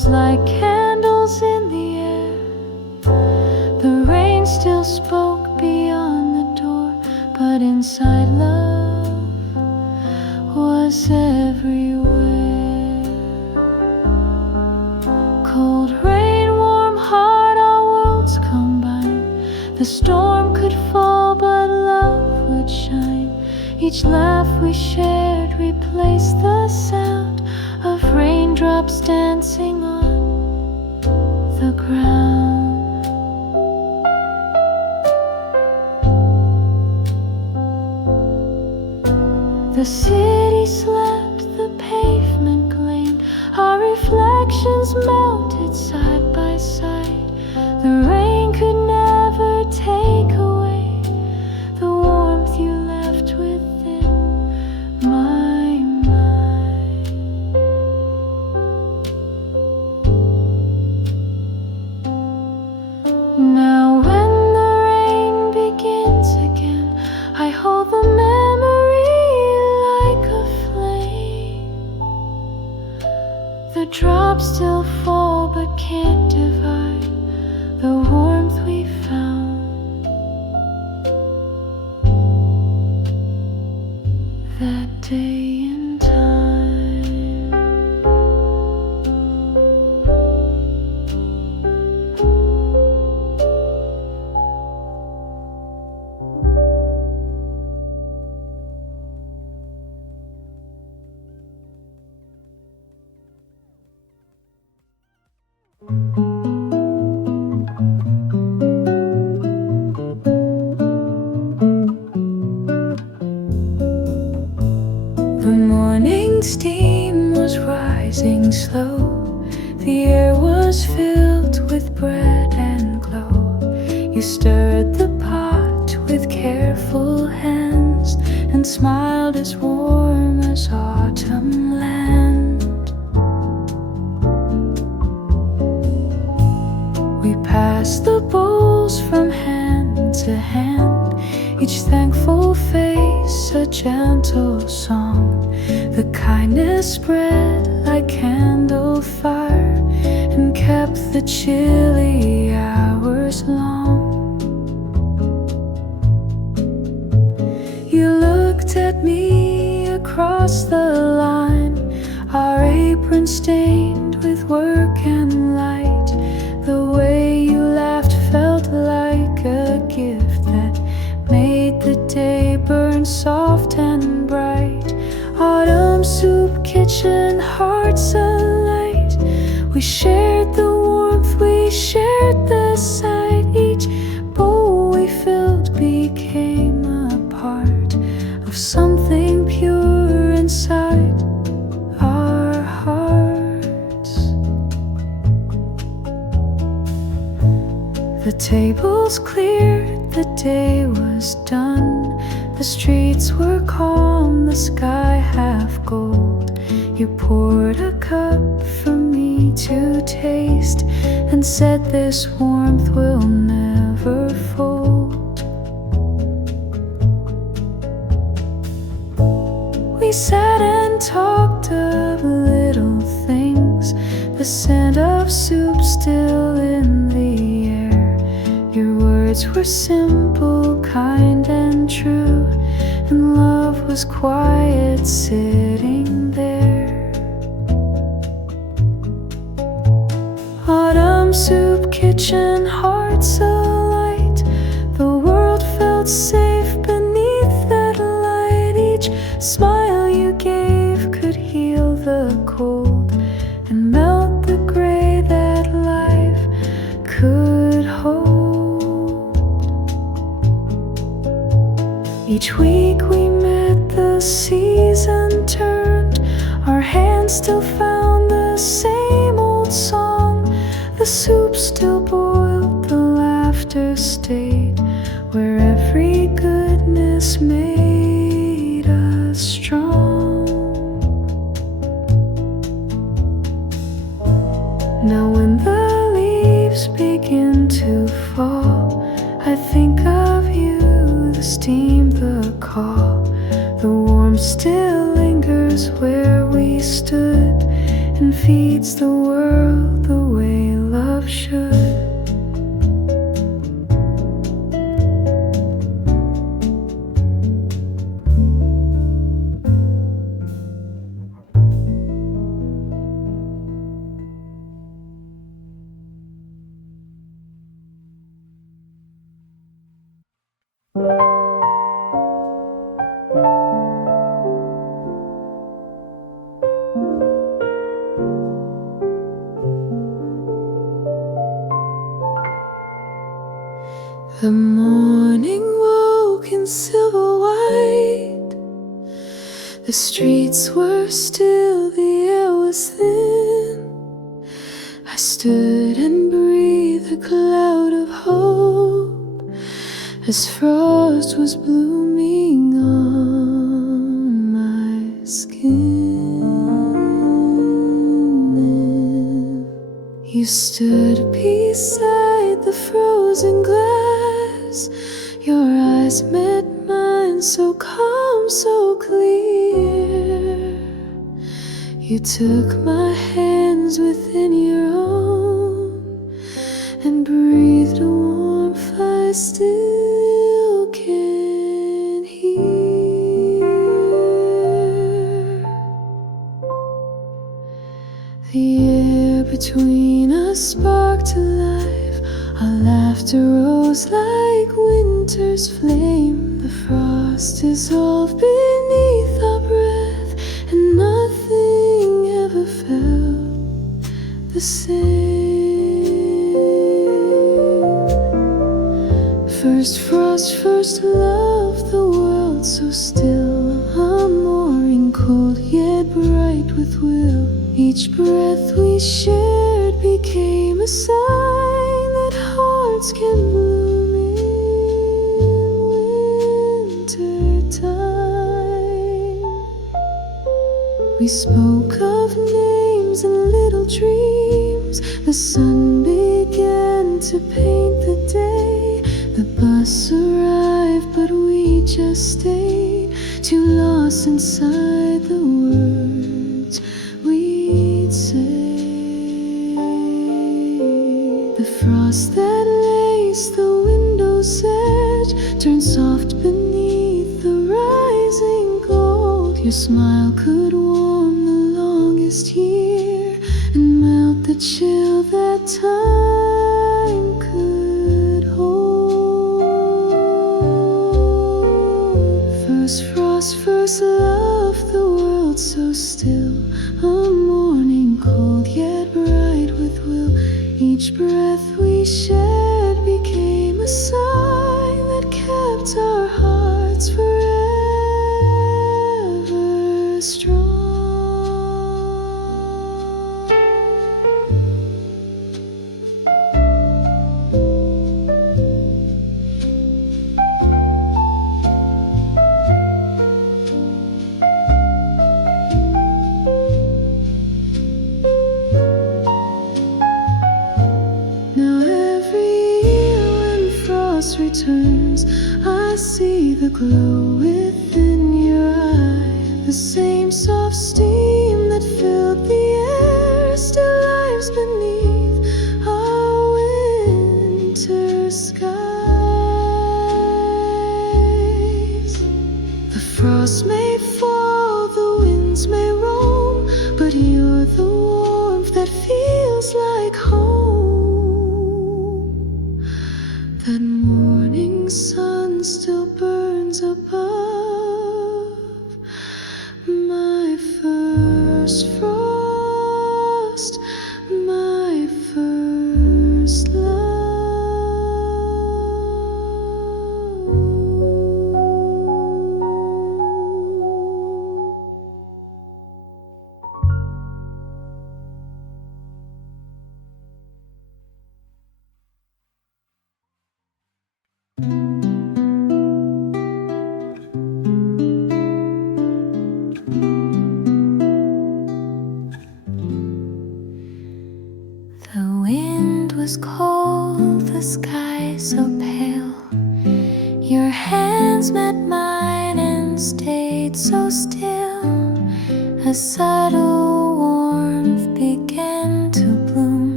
words like candles in the air. The rain still spoke beyond the door, but inside love was everywhere. Cold rain, warm heart, our worlds combine. The storm could fall, but love would shine. Each laugh we shared replaced the sound of raindrops dancing on the ground. The city slept, the pavement gleamed, our reflections melted side by side. The rain could never take away the warmth you left within my mind. Now when the rain begins again, I hold the memory like a flame. The drops still fall but can't divide the warmth we found that day in time. The morning steam was rising slow. The air was filled with bread and glow. You stirred the pot with careful hands and smiled as warm as autumn land. We passed the bowls from hand to hand, each thankful face a gentle song. The kindness spread like candle fire and kept the chilly hours long. You looked at me across the line, our apron stained with work and light. The way you laughed felt like a gift that made the day burn soft and bright. Autumn soup, kitchen, hearts alight. We shared the warmth, we shared the sight. Each bowl we filled became a part of something pure inside our hearts. The tables cleared, the day was done. The streets were calm, the sky half gold. You poured a cup for me to taste and said this warmth will never fold. We sat and talked of little things, the scent of soup still in the air. Your words were simple, kind and true, and love was quiet sitting there. Autumn soup, kitchen, hearts alight. The world felt safe beneath that light. Each smile you gave could heal the cold and melt the gray that life could hold. Each week we met, the season turned. Our hands still found the same old song. The soup still boiled, the laughter stayed, where every goodness made us strong. Now when the leaves begin to fall, I think of you, the steam, the call. The warmth still lingers where we stood, and feeds the world the way love should. The morning woke in silver white. The streets were still, the air was thin. I stood and breathed a cloud of hope as frost was blooming on my skin. You stood beside the frozen glass. Your eyes met mine, so calm, so clear. You took my hands within your own and breathed a warmth I still can hear. The air between us sparked to life. Our laughter rose like winter's flame. The frost dissolved beneath our breath, and nothing ever felt the same. First frost, first love, the world so still. A morning cold yet bright with will. Each breath we shared became a sign that hearts can bloom in winter time. We spoke of names and little dreams. The sun began to paint the day. The bus arrived, but we just stayed, too lost inside the words we'd say. The frost that laced the window's edge turned soft beneath the rising gold. Your smile could warm the longest year and melt the chill that time could hold. First frost, first love, the world so still. A morning cold yet bright with will. Each breath we shared became a sign that kept our hearts forever strong. Returns, I see the glow within your eye. The same soft steam that filled the air still lies beneath our winter skies. The frost may fall, the winds may roam, but you're the warmth that feels like home. That morning sun still burns above my first frost, my first love. The wind was cold, the sky so pale. Your hands met mine and stayed so still. A subtle warmth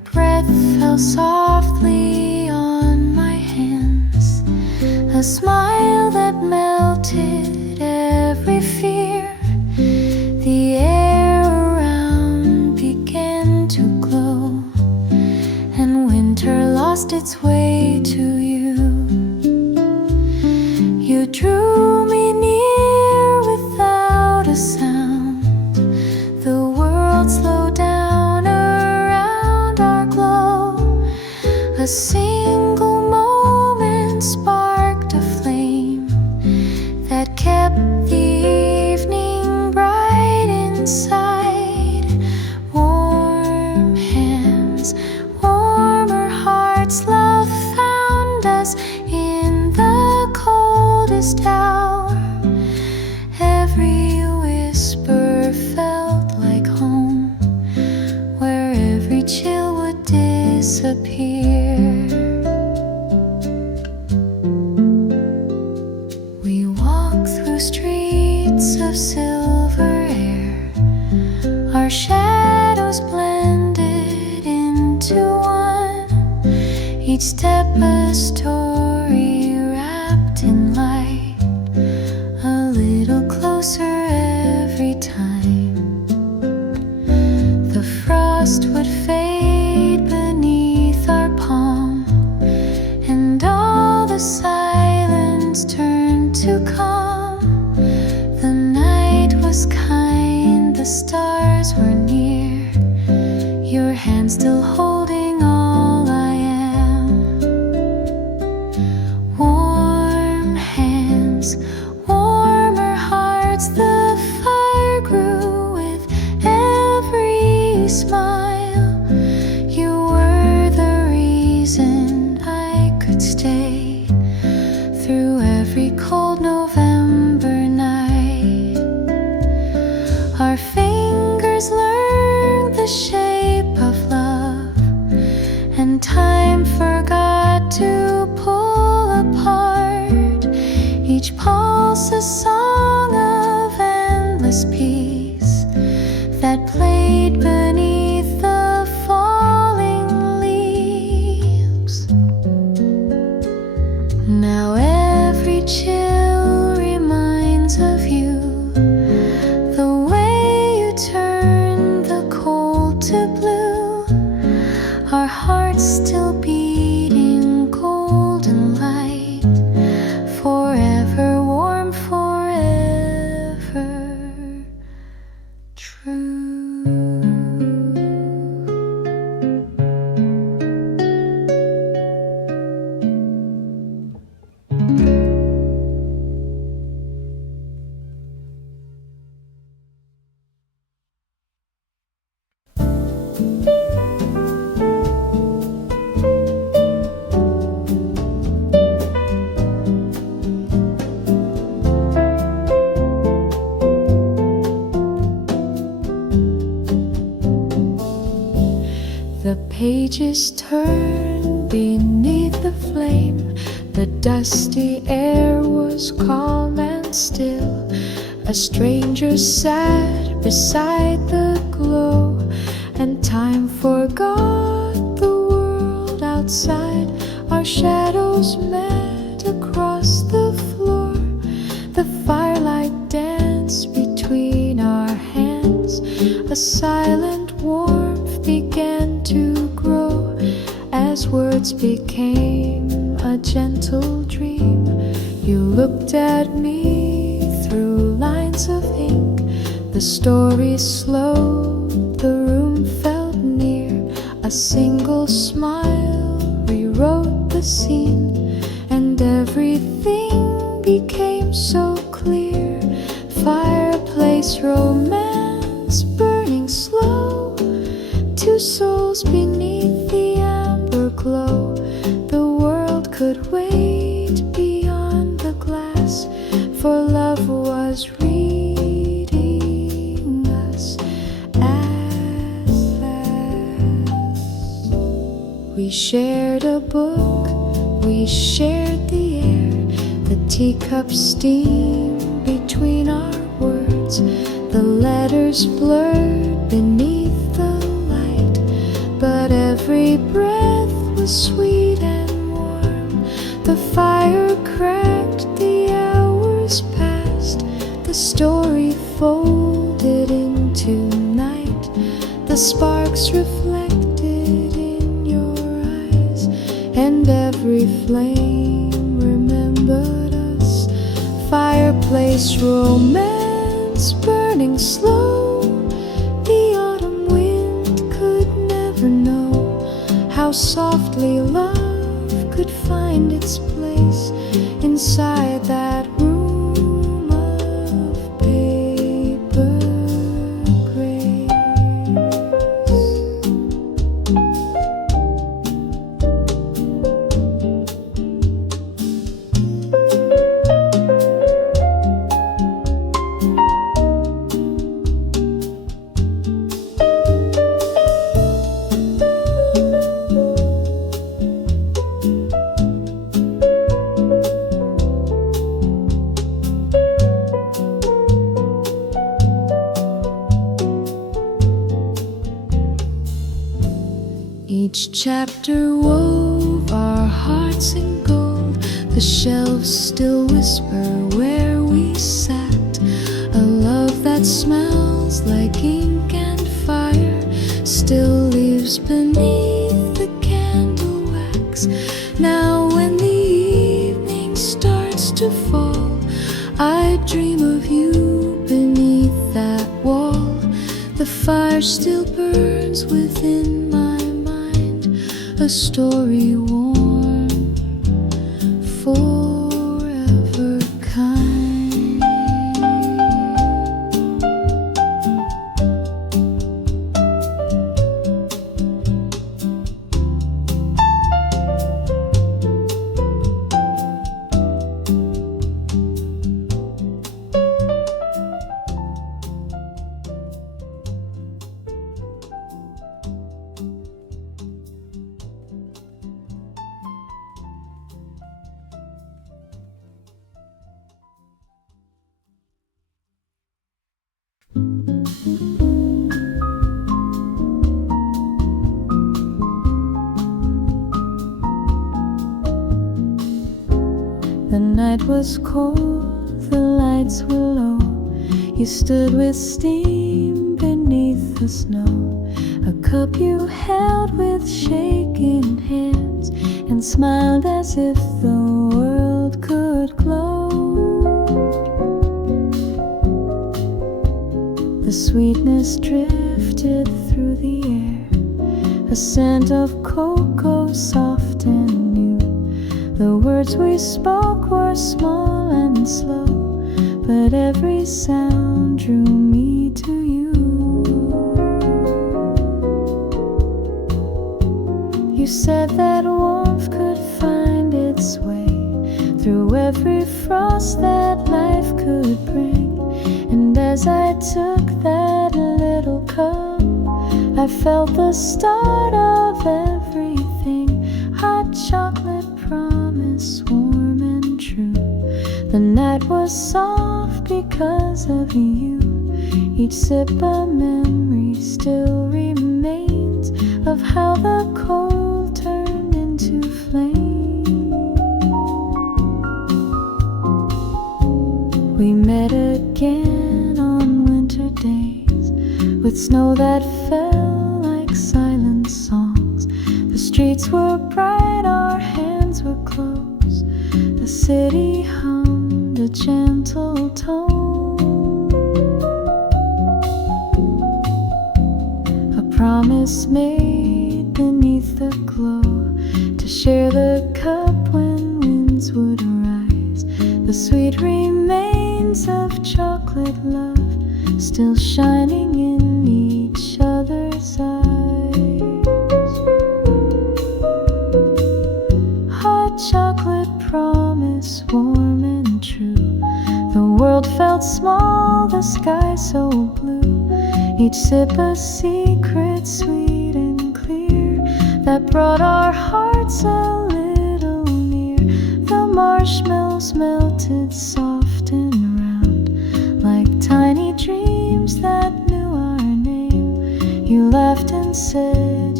breath fell softly on my hands, a smile that melted every fear. The air around began to glow, and winter lost its way to you. You drew me near without a sound. The world slowed down around our glow. A single moment sparked a flame that kept the evening bright inside. Warm hands, warmer hearts, love found us in the coldest hour. Every whisper felt like home, where every chill would disappear. We walked through streets of silver air, our shadows blended into one, each step a story wrapped in light, a little closer every time. The frost would fade beneath our palm, and all the silence turned to calm. The night was kind, the stars were near, your hand still holding all I am. Warm hands, warmer hearts, the fire grew with every smile. You were the reason I could stay through every cold November night. Our fingers learned the shape of love, and time forgot to pull apart. Each pulse a song of endless peace that played beneath the falling leaves. Now every chill reminds of you, the way you turn the cold to blue. Our hearts still beating golden light, forever warm, forever true. The pages turned beneath the flame. The dusty air was calm and still. A stranger sat beside the glow, and time forgot the world outside. Our shadows met across the floor. The firelight danced between our hands. A silent warmth began to grow as words became a gentle dream. You looked at me through lines of ink. The story slowed, the room felt near. A single smile rewrote the scene, and everything became so clear. Fireplace romance burning slow, two souls beneath the amber glow. The world could wait beyond the glass, for love was reading us at last. We shared a book, we shared the air, the teacup steam between our words. The letters blurred beneath the light, but every breath was sweet and warm. The fire cracked, the hours passed, the story folded into night. The sparks reflected in your eyes, and every flame remembered us. Fireplace romance burning slow. The autumn wind could never know how softly love could find its place inside that room of paper grace. Each chapter wove our hearts in gold. The shelves still whisper where we sat. A love that smells like ink and fire still lives beneath the candle wax. Now when the evening starts to fall, I dream of you beneath that wall. The fire still burns within my mind, a story warm, forever kind. The night was cold, the lights were low. You stood with steam beneath the snow. A cup you held with shaking hands, and smiled as if the world could glow. The sweetness drifted through the air, a scent of cocoa soft and new. The words we spoke were small and slow, but every sound drew me to you. You said that warmth could find its way through every frost that life could bring. And as I took that little cup, I felt the start of everything. Hot chocolate promise, warm and true. The night was soft because of you. Each sip a memory still remains of how the cold turned into flame. We met again on winter days, with snow that fell like silent songs. The streets were bright, our hands were close. The city hummed a gentle tone, a promise made beneath the glow, to share the cup when winds would rise. The sweet remains of chocolate love still shining in each other's eyes. Hot chocolate promise, warm and true. The world felt small, the sky so blue. Each sip a secret, sweet and clear, that brought our hearts a little near. The marshmallows melted soft and round, like tiny dreams that knew our name. You laughed and said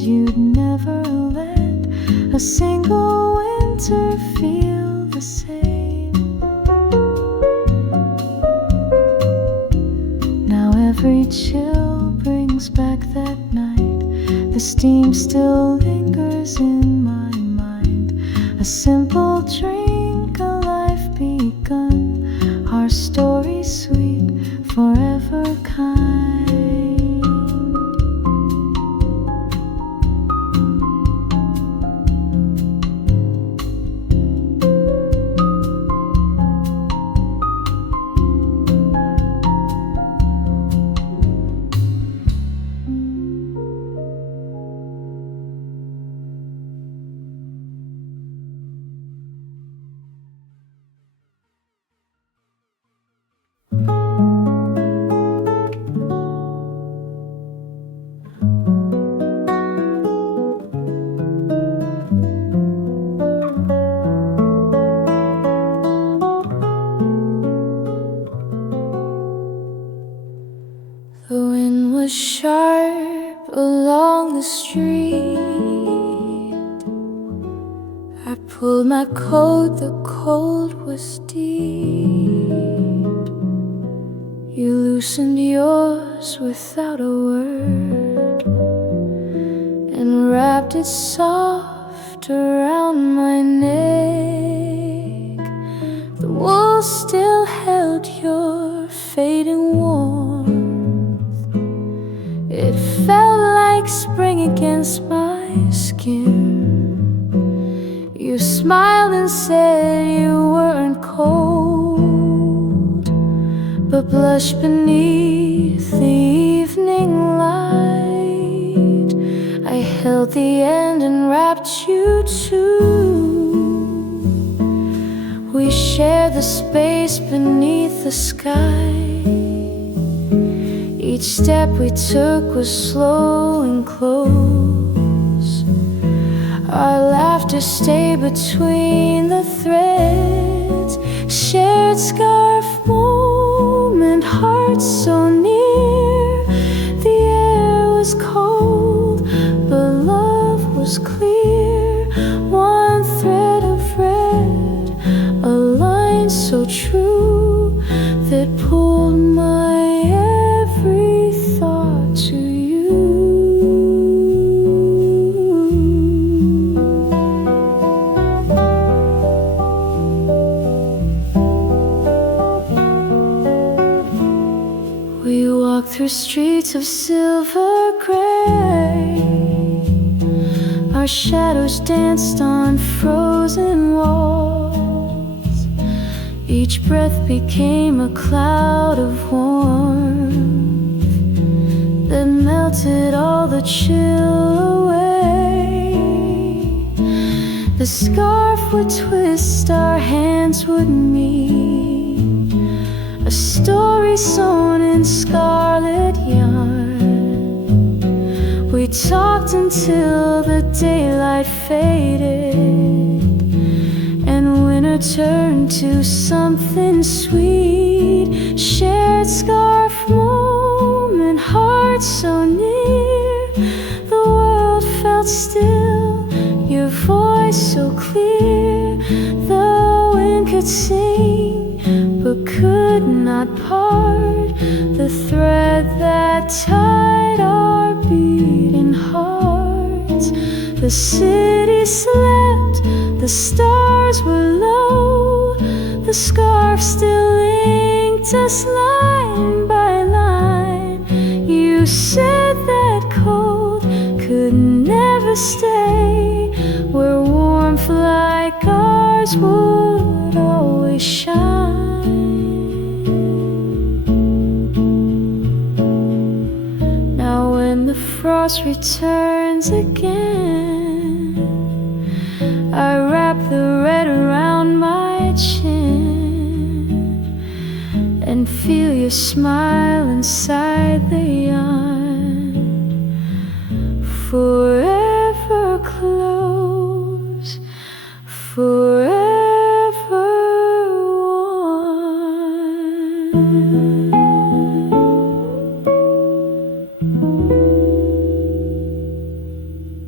you'd never let a single winter feel the same. Now every chill brings back that night. The steam still lingers in my mind. A simple drink, a life begun. Our story sweet, forever kind. The wind was sharp along the street. I pulled my coat, the cold was deep. You loosened yours without a word and wrapped it soft around my neck. The wool still held your fading warmth. It felt like spring against my skin. You smiled and said you weren't cold, but blushed beneath the evening light. I held the end and wrapped you too. We shared the space beneath the sky. Each step we took was slow and close. Our laughter stayed between the threads. Shared scarf moment, hearts so near. The air was cold, but love was clear. One thread of red, a line so true that pulled my every thought to you. We walked through streets of silver gray. Our shadows danced on frozen walls. Each breath became a cloud of warmth that melted all the chill away. The scarf would twist, our hands would meet. A story sewn in scarlet yarn. We talked until the daylight faded and winter turned to something sweet. Shared scarf moment, hearts so near. The world felt still, your voice so clear. The wind could sing, but could not part the thread that tied our beating hearts. The city slept, the stars were low. The scarf still linked us line by line. You said that cold could never stay, where warmth like ours would always shine. Now when the frost returns again, I wrap the red around my chin and feel your smile inside the yarn. Forever close, forever one.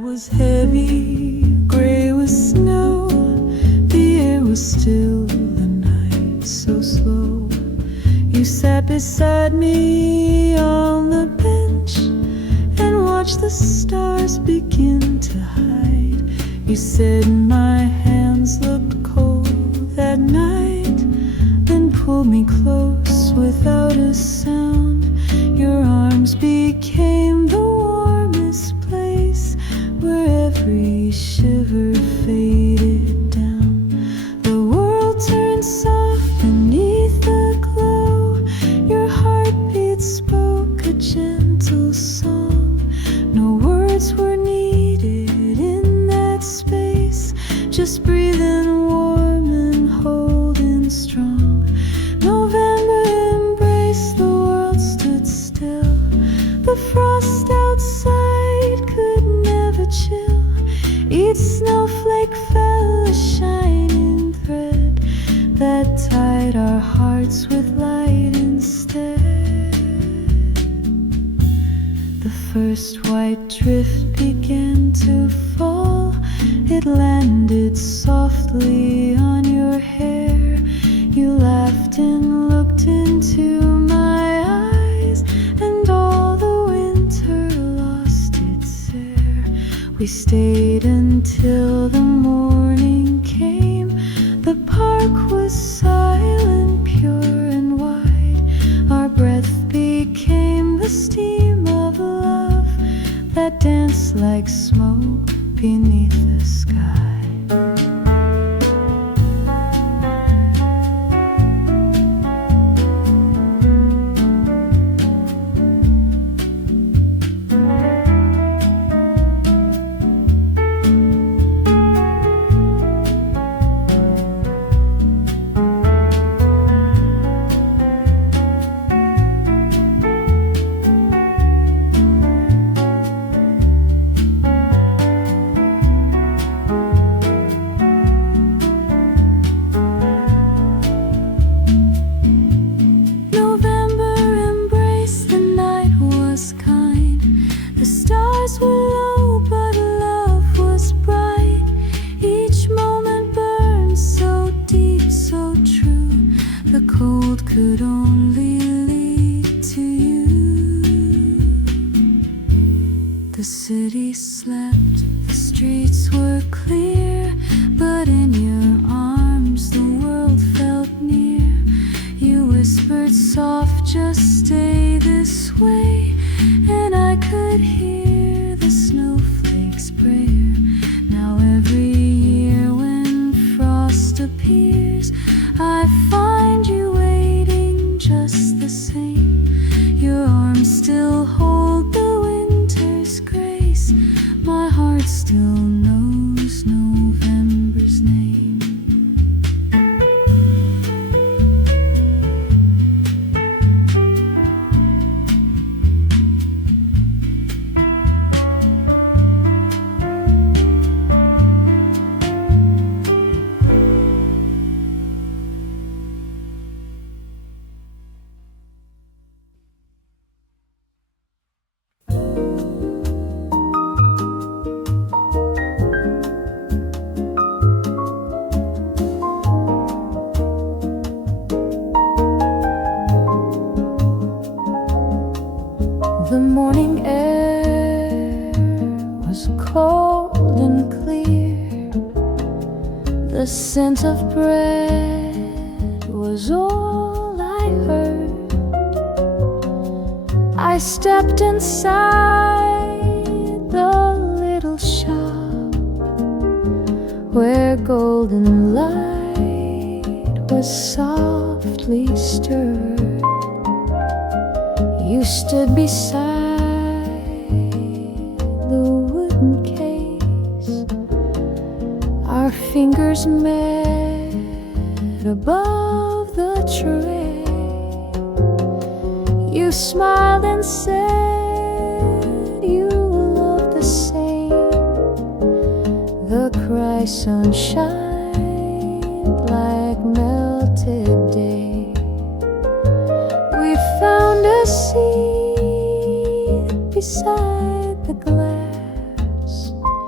was heavy, gray with snow. The air was still, the night so slow. You sat beside me on the bench and watched the stars begin to hide. You said my hands looked cold that night, then pulled me close without a sound. Your arms became the warmest place where every shiver faded down. The world turned soft beneath the glow. Your heartbeat spoke a gentle song. No words were needed in that space, just breathing warm and holding strong. November embraced, the world stood still. The frost outside could never chill. Each snowflake fell a shining thread that tied our hearts with light instead. The first white drift began to fall. It landed softly on your hair. You laughed and looked into my eyes, and all the winter lost its air. We stayed until the morning came. The park was silent, pure and wide. Our breath became the steam of love that danced like smoke beneath the sky. Could only lead to you. The city slept, the streets were clear, but in your arms the world felt near. You whispered soft, just stay this way, and I could hear the snowflakes prayer. Now every year when frost appears, I find you waiting just the same. Your arms still hold the winter's grace. My heart still knows November's name. The morning air was cold and clear. The scent of bread was all I heard. I stepped inside the little shop where golden light was softly stirred. You stood beside the wooden case. Our fingers met above the tray. You smiled and said you loved the same. The cry sunshine like melted day. We found a seat beside the glass.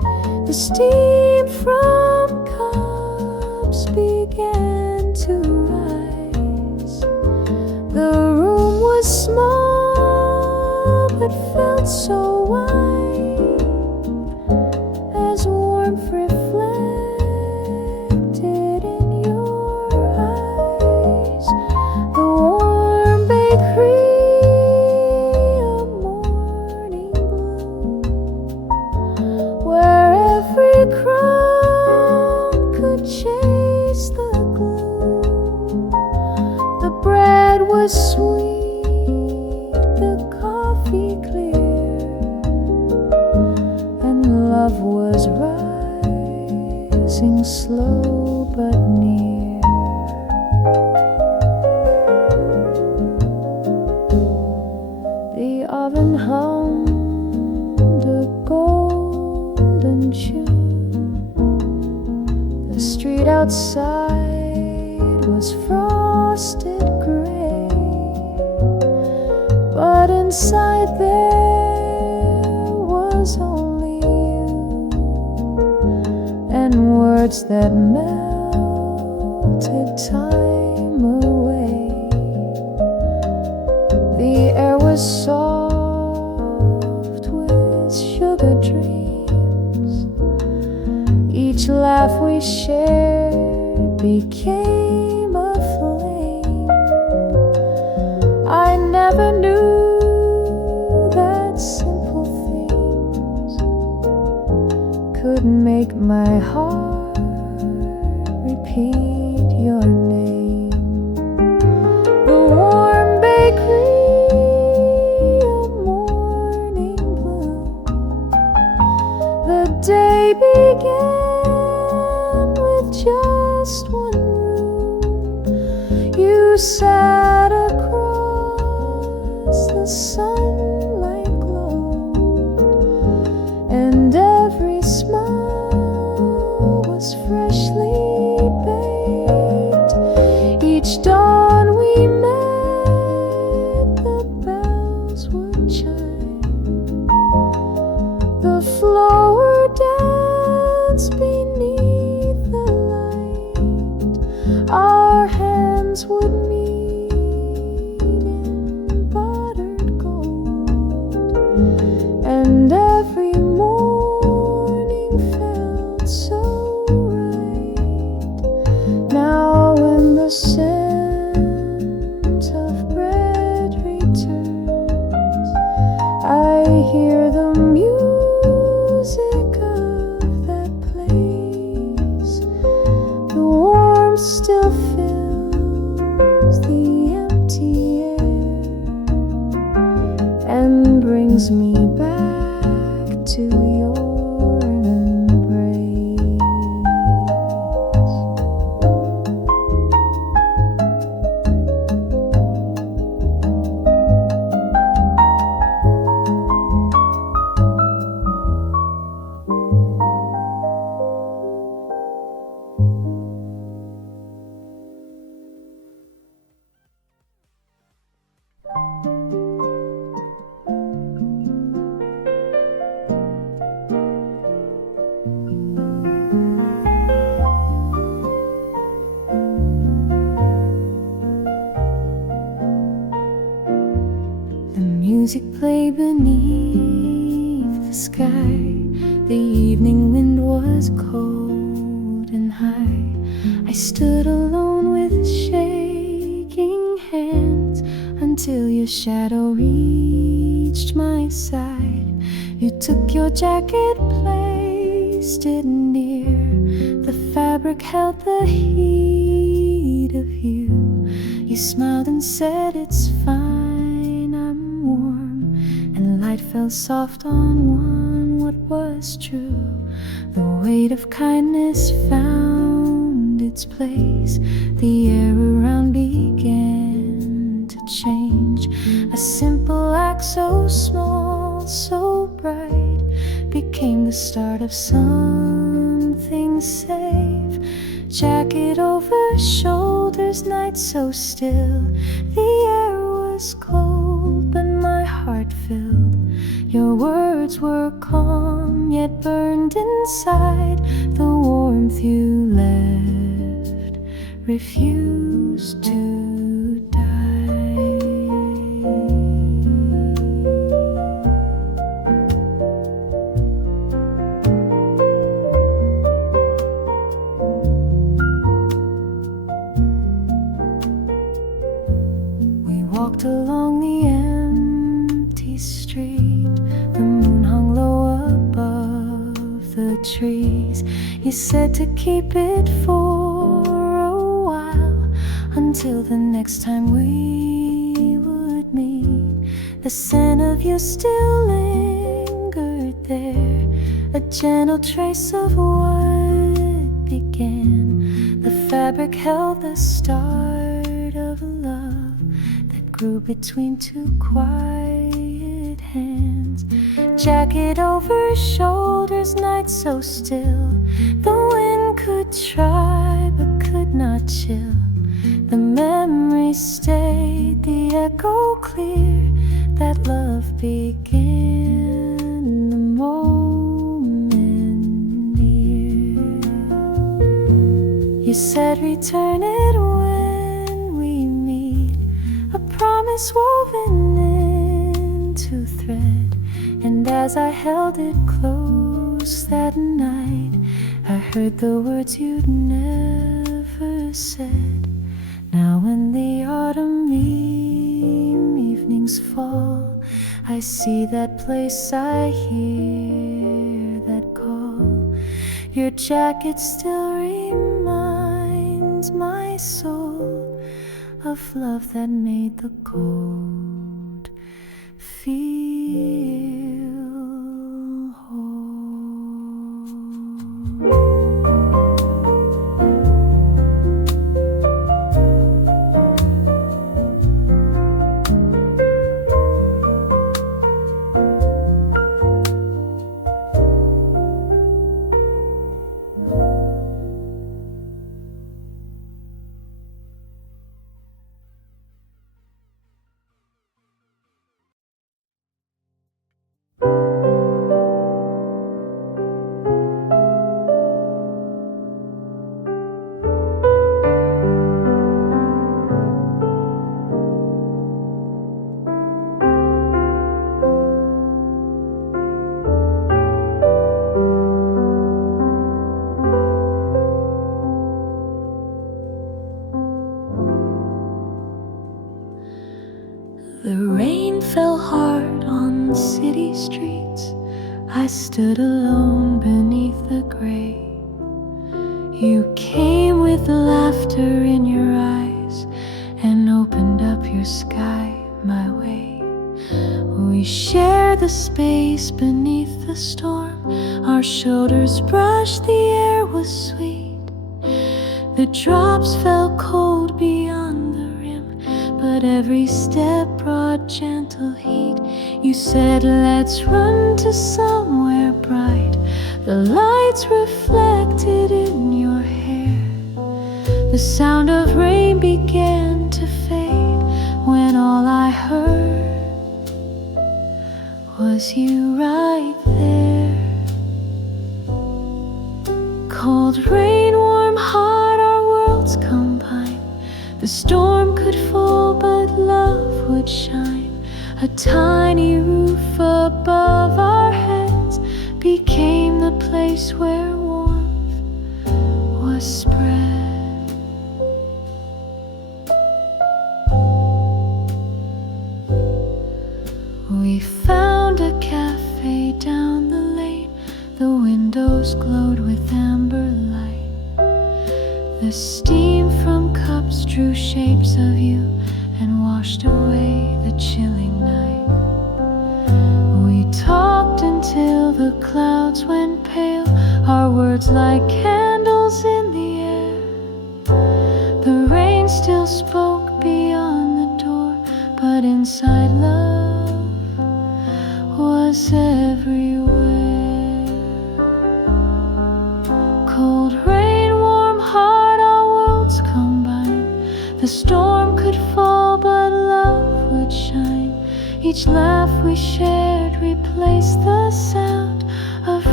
steam from cups began to rise. The room was small but felt so wide as warmth reflected in your eyes. The warm bakery, a morning bloom, where every crumb could chase the gloom. The bread was sweet, the coffee clear, and love was rising slow but near. The oven hummed a golden tune. The street outside was frosted gray, but inside there was only you and words that melted time away. The air was soft with sugar dreams. Each laugh we shared became a flame. I never knew that simple things could make my heart repeat your name. The warm bakery, a morning bloom. The day began with just one room. You sat across, the sunlight glowed, and every smile was freshly baked. Each dawn we met, the bells would chime. The flower danced beneath the light. Our hands would meet in buttered gold, and every morning felt so right. Now when the scent of bread returns, I hear the music of that place. The warmth still fills the empty air and brings me back to your embrace. The music played beneath the sky. The evening wind was cold and high. I stood alone with shaking hands until your shadow reached my side. You took your jacket, placed it near. The fabric held the heat of you. You smiled and said, "It's fine, I'm warm." And light fell soft on one, what was true. The weight of kindness found its place. The air around began to change. A simple act so small, so bright, became the start of something safe. Jacket over shoulders, night so still. The air was cold, but my heart filled. Your words were calm, yet burned inside. The warmth you left refused to die. We walked along the empty street. The moon hung low above the trees. You said to keep it for a while, until the next time we would meet. The scent of you still lingered there, a gentle trace of what began. The fabric held the start of a love that grew between two quiet hands. Jacket over shoulders, night so still. The wind could try but could not chill. The memory stayed, the echo clear. That love began the moment near. You said return it when we meet, a promise woven into thread. And as I held it close that night, I heard the words you'd never said. Now when the autumn evenings fall, I see that place, I hear that call. Your jacket still reminds my soul of love that made the cold feel whole. The rain fell hard on the city streets. I stood alone beneath the gray. You came with laughter in your eyes and opened up your sky my way. We shared the space beneath the storm. Our shoulders brushed, the air was sweet. The drops fell cold beyond the rim, but every step brought gentle heat. You said, let's run to somewhere bright. The lights reflected in your hair. The sound of rain began to fade when all I heard was you right there. Cold rain, warm heart, our worlds combine. The storm could fall, but love would shine. A tiny roof above our heads became the place where warmth was spread. We found a cafe down the lane. The windows glowed with amber light. The steam from cups drew shapes of you and washed away the chilling night. We talked until the clouds went pale, our words like candles in the air. The rain still spoke beyond the door, but inside love was everywhere. Cold rain, warm heart, our worlds combine. The storm could fall, but love would shine. Each laugh we shared replaced the sound of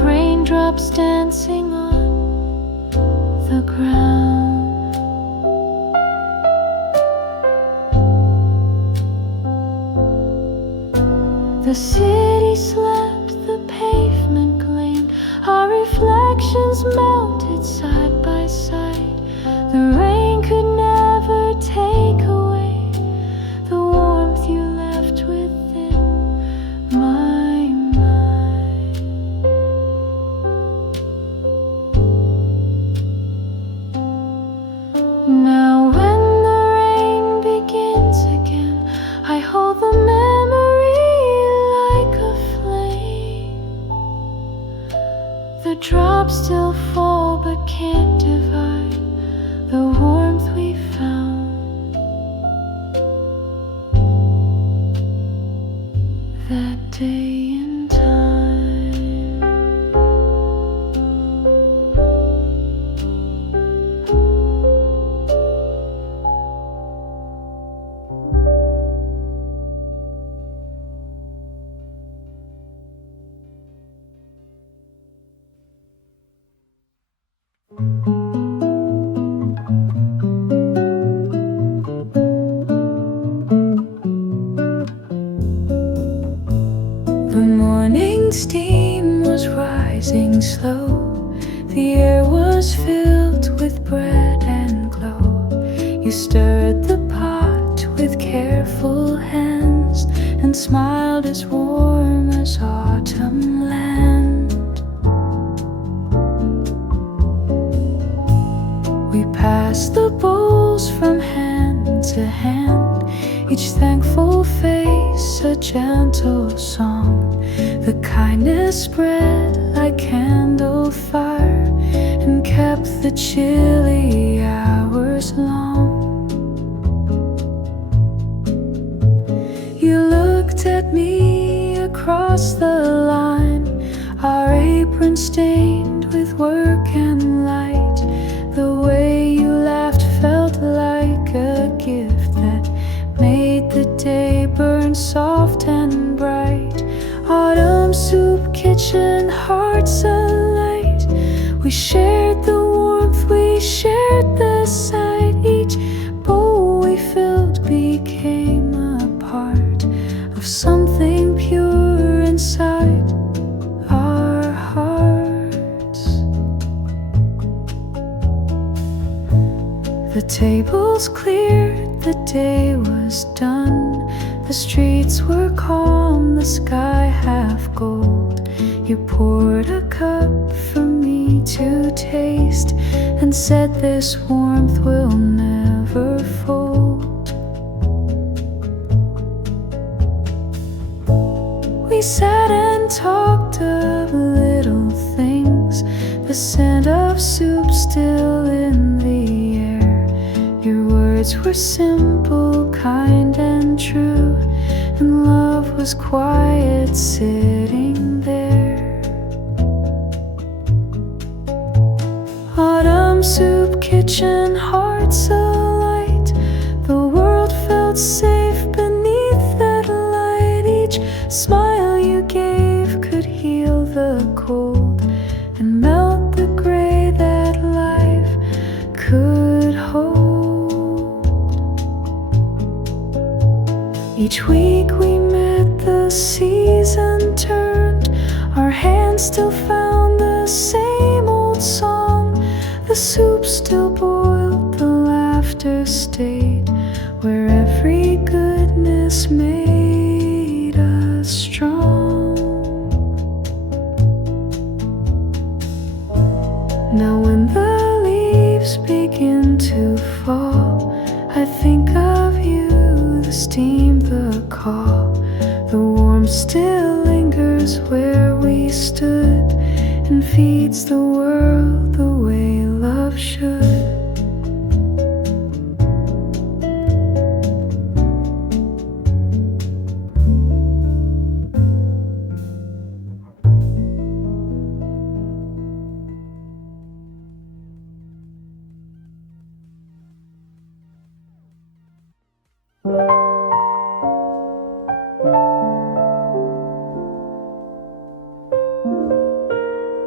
raindrops dancing on the ground. The city slept, the pavement gleamed, our reflections melted side by side. The rain could never take away the warmth you left within my mind. Now when the rain begins again, I hold the memory like a flame. The drops still fall but can't divide the warmth we found that day in time. The morning steam was rising slow. The air was filled with bread and glow. You stirred the pot with careful hands and smiled as warm as autumn land. We passed the bowls from hand to hand, each thankful face a gentle song. The kindness spread like candle fire and kept the chilly hours long. You looked at me across the line, our apron stained with work and light. The way you laughed felt like a gift that made the day burn soft and bright. Autumn soup kitchen hearts alight. We shared the warmth, we shared the sight. Each bowl we filled became a part of something pure inside our hearts. The tables cleared, the day was done. The streets were calm, the sky half gold. You poured a cup for me to taste and said this warmth will never fold. We sat and talked of little things, the scent of soup still in the air. Your words were simple, kind and true, and love was quiet sitting there. Autumn soup kitchen hearts alight. The world felt safe beneath that light. Each smile you gave could heal the cold and melt the gray that life could hold. Each week we met, the season turned. Our hands still found the same old song. The soup still boiled, the laughter stayed, where every goodness made us strong. Now when the leaves begin to fall, I think of you, the steam, the call. The warmth still lingers where we stood and feeds the world the way love should.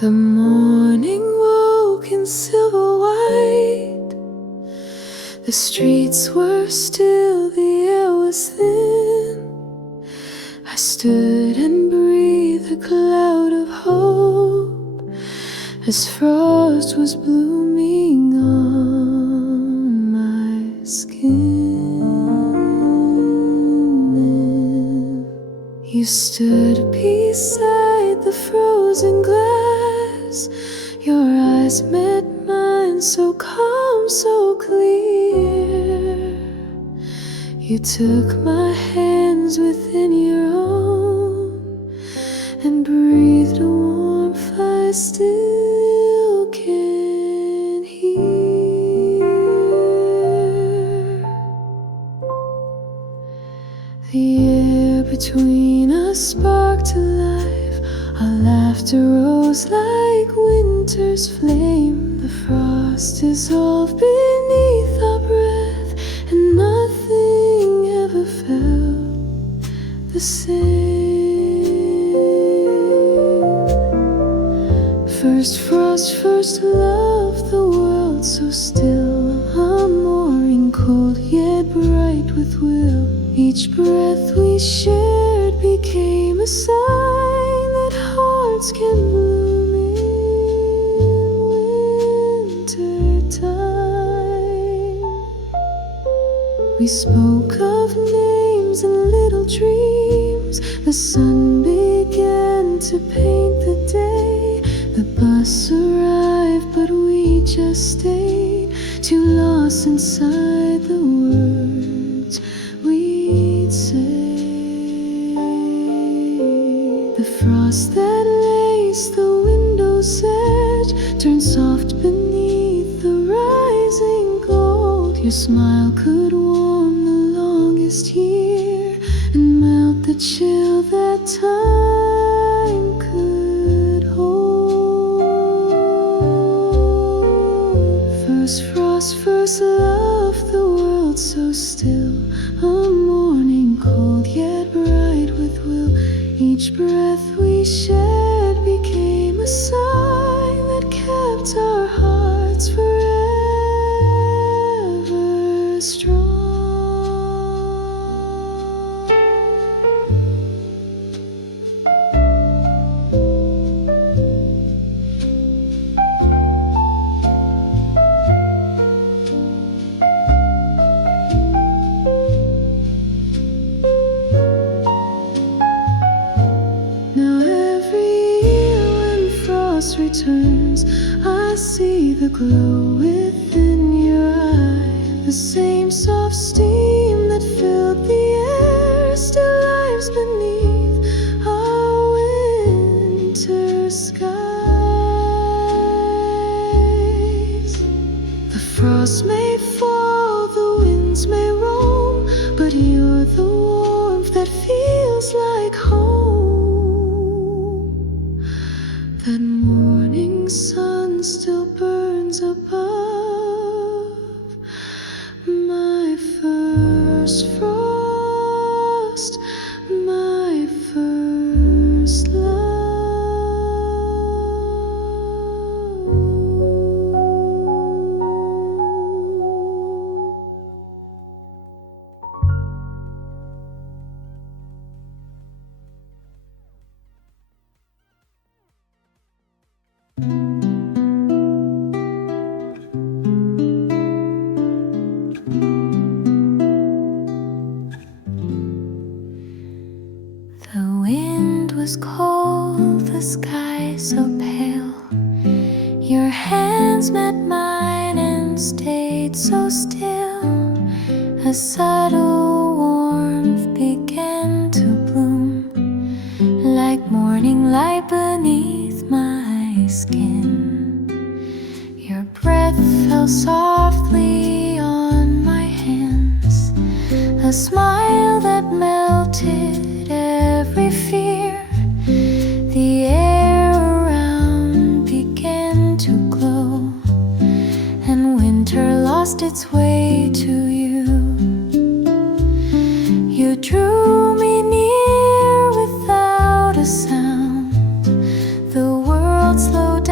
The morning woke in silver white. The streets were still, the air was thin. I stood and breathed a cloud of hope as frost was blooming on my skin. You stood beside the frozen glass. Your eyes met mine, so calm, so clear. You took my hands within your own and breathed a warmth I still can hear. The air between us sparked to life. Our laughter rose like winter's flame. The frost dissolved beneath our breath, and nothing ever felt the same. First frost, first love, the world so still. A morning cold yet bright with will. Each breath we shared became a sign that hearts can bloom in winter time. We spoke of names and little dreams. The sun began to paint the day. The bus arrived, but we just stayed, too lost inside the words we'd say. The frost that laced the window's edge turned soft beneath the rising gold. Your smile could warm the longest year and melt the chill that time could hold. First frost, first love, the world so still. A morning cold yet bright with will. Each breath we shared became a sign that kept our hearts forever strong. Returns, I see the glow within your eye. The same soft steam that filled the air still lies beneath our winter skies. The frost may fall, the winds may roam, but you're the warmth that feels like home. That morning sun still burns above my first frost, my first love. The wind was cold, the sky so pale. Your hands met mine and stayed so still. A subtle warmth began to bloom, like morning light beneath my skin. Your breath fell softly on my hands, a smile that melted every fear. The air around began to glow, and winter lost its way to you. You drew me near without a sound. The world slowed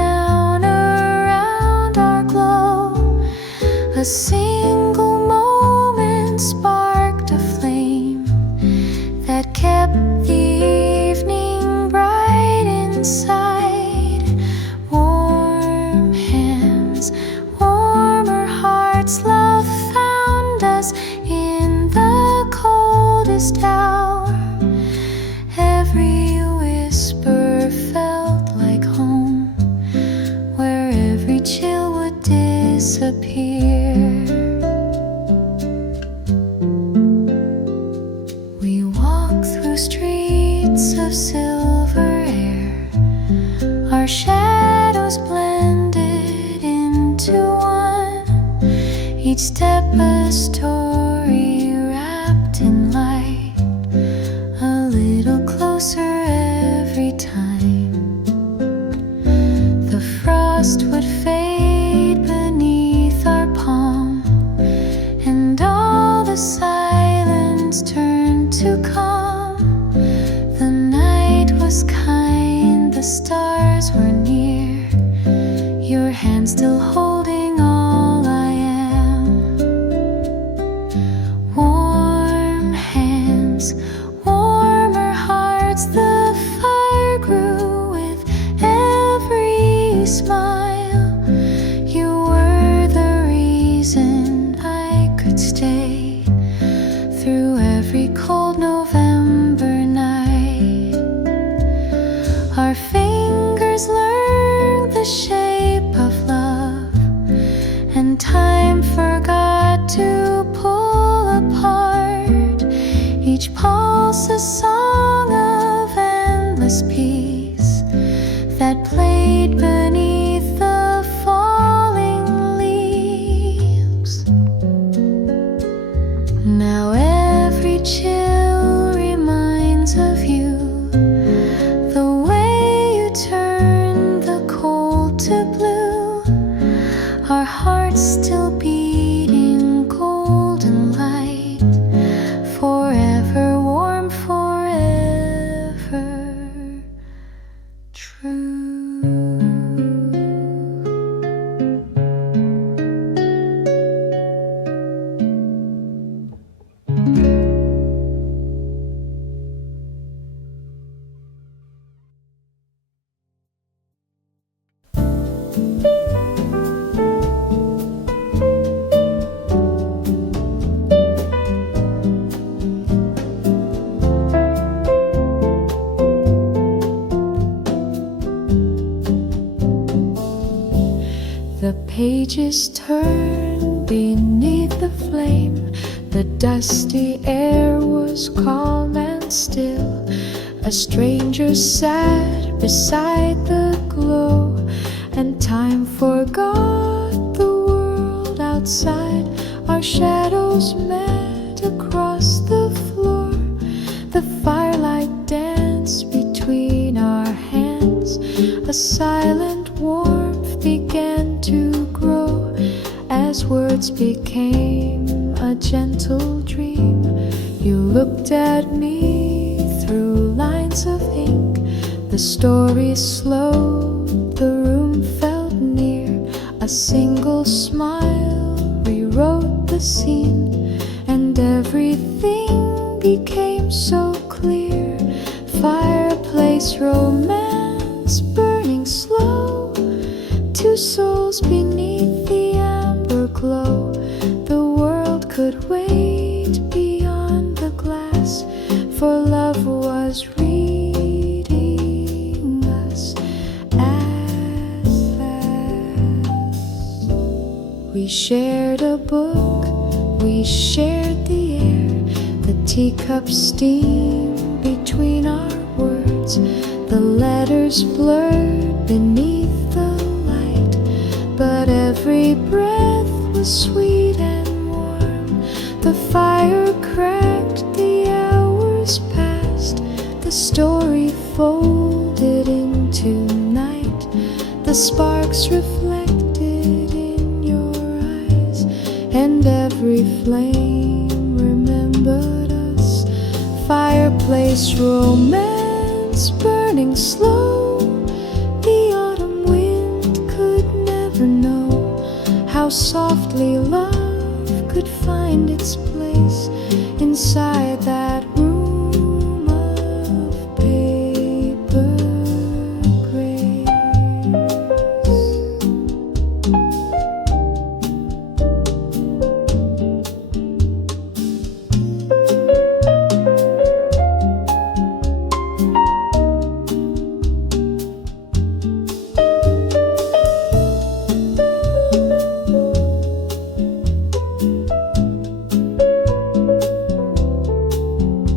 nights of silver air, our shadows blended into one, each step a story wrapped in light, a little closer every time. The frost would fade beneath our palm, and all the silence turned to calm. The night was kind, the stars were near, your hand still holding all I am. Warm hands, warmer hearts, the fire grew with every smile. You were the reason I could stay through every cold November night. Our fingers learned the shape of love, and time forgot to pull apart. Each pulse a song of endless peace that played beneath the falling leaves. Now every chill reminds of you, the way you turn the cold to blue, our hearts still beating golden light, forever warm, forever true. The pages turn beneath the flame. The dusty air was calm and still. A stranger sat beside the glow, and time forgot the world outside. Our shadows met across the floor. The firelight danced between our hands. A silent warmth began to grow as words became a gentle dream. You looked at me through lines of ink. The story slowed, the room felt near. A single smile rewrote the scene, and everything became so clear. Fireplace romance burning slow, two souls beneath the amber glow. The world could wait beyond the glass, for love was reading us at last. We shared a book, we shared the air, the teacup steam between our words, the letters blurred beneath the light, but every breath was sweet and warm. The fire cracked, the hours passed, the story folded into night. The sparks reflected in your eyes, and every flame remembered us. Fireplace romance burning slow, the autumn wind could never know how softly love could find its place inside that room of paper grace.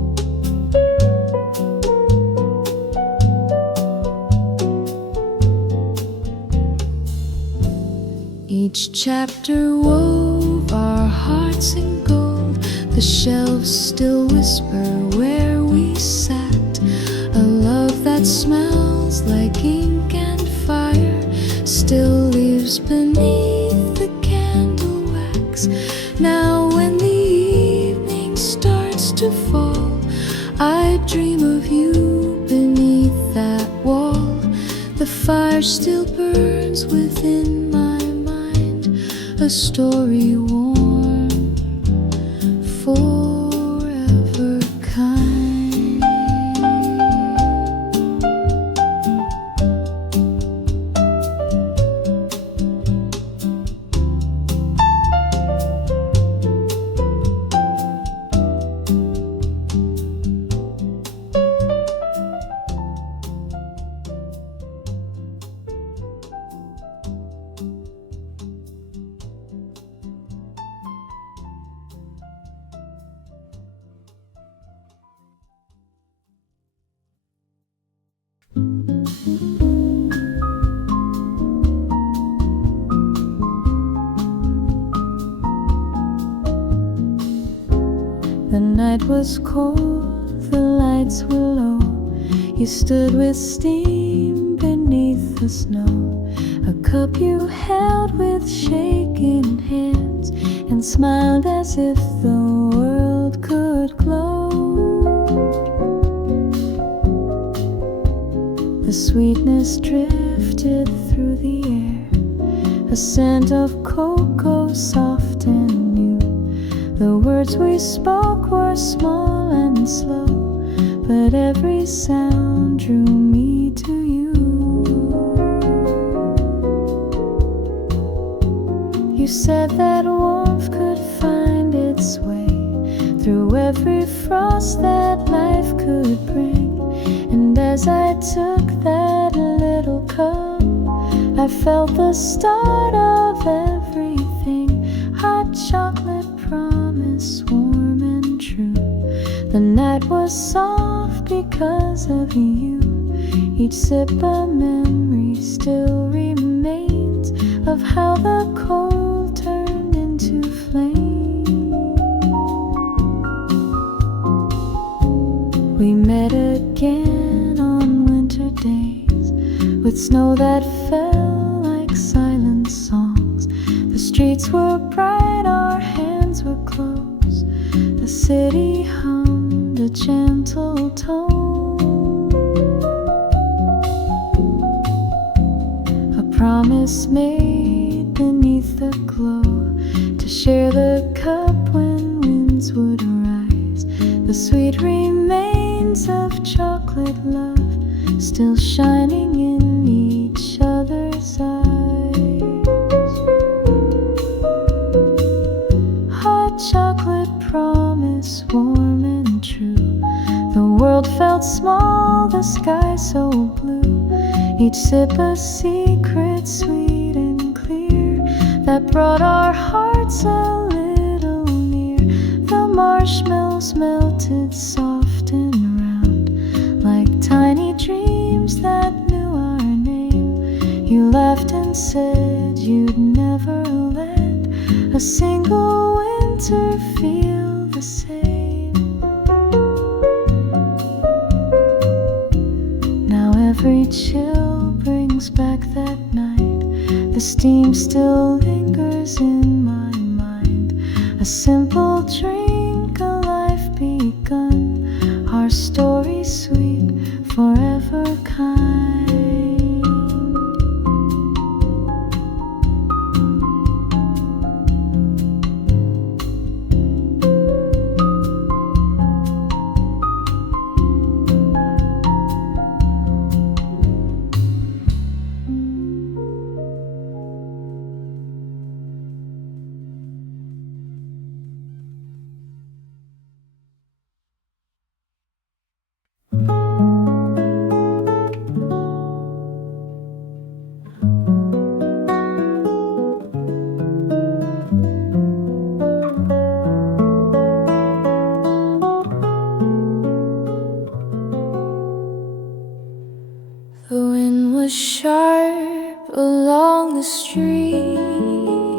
Each chapter wove our hearts in gold. The shelves still whisper where we sat. A love that smells like ink and fire still lives beneath the candle wax. Now when the evening starts to fall, I dream of you beneath that wall. The fire still burns within my mind, a story warm, forever kind. The night was cold, the lights were low. You stood with steam beneath the snow. A cup you held with shaking hands, and smiled as if the world could glow. The sweetness drifted through the air, a scent of cocoa soft and new. The words we spoke were small and slow, but every sound drew me to you. You said that warmth could find its way through every frost that life could bring. And as I took that little cup, I felt the start of everything. Hot chocolate promise, warm and true. The night was soft because of you. Each sip a memory still remains of how the cold turned into flame. We met again on winter days, with snow that fell like silent songs. The streets were bright, our hands were close. The city hummed a gentle tone, a promise made beneath the glow, to share the cup when winds would rise. The sweet remains of chocolate love still shining in each other's eyes. Hot chocolate promise, warm and true. The world felt small, the sky so blue. Each sip a secret, sweet and clear, that brought our hearts a little near. The marshmallows melted soft and round, like tiny dreams that knew our name. You laughed and said you'd never let a single winter feel the same. Now every chill brings back that night. The steam still lingers in my mind. A simple drink, a life begun. Our story sweet, forever kind. The wind was sharp along the street.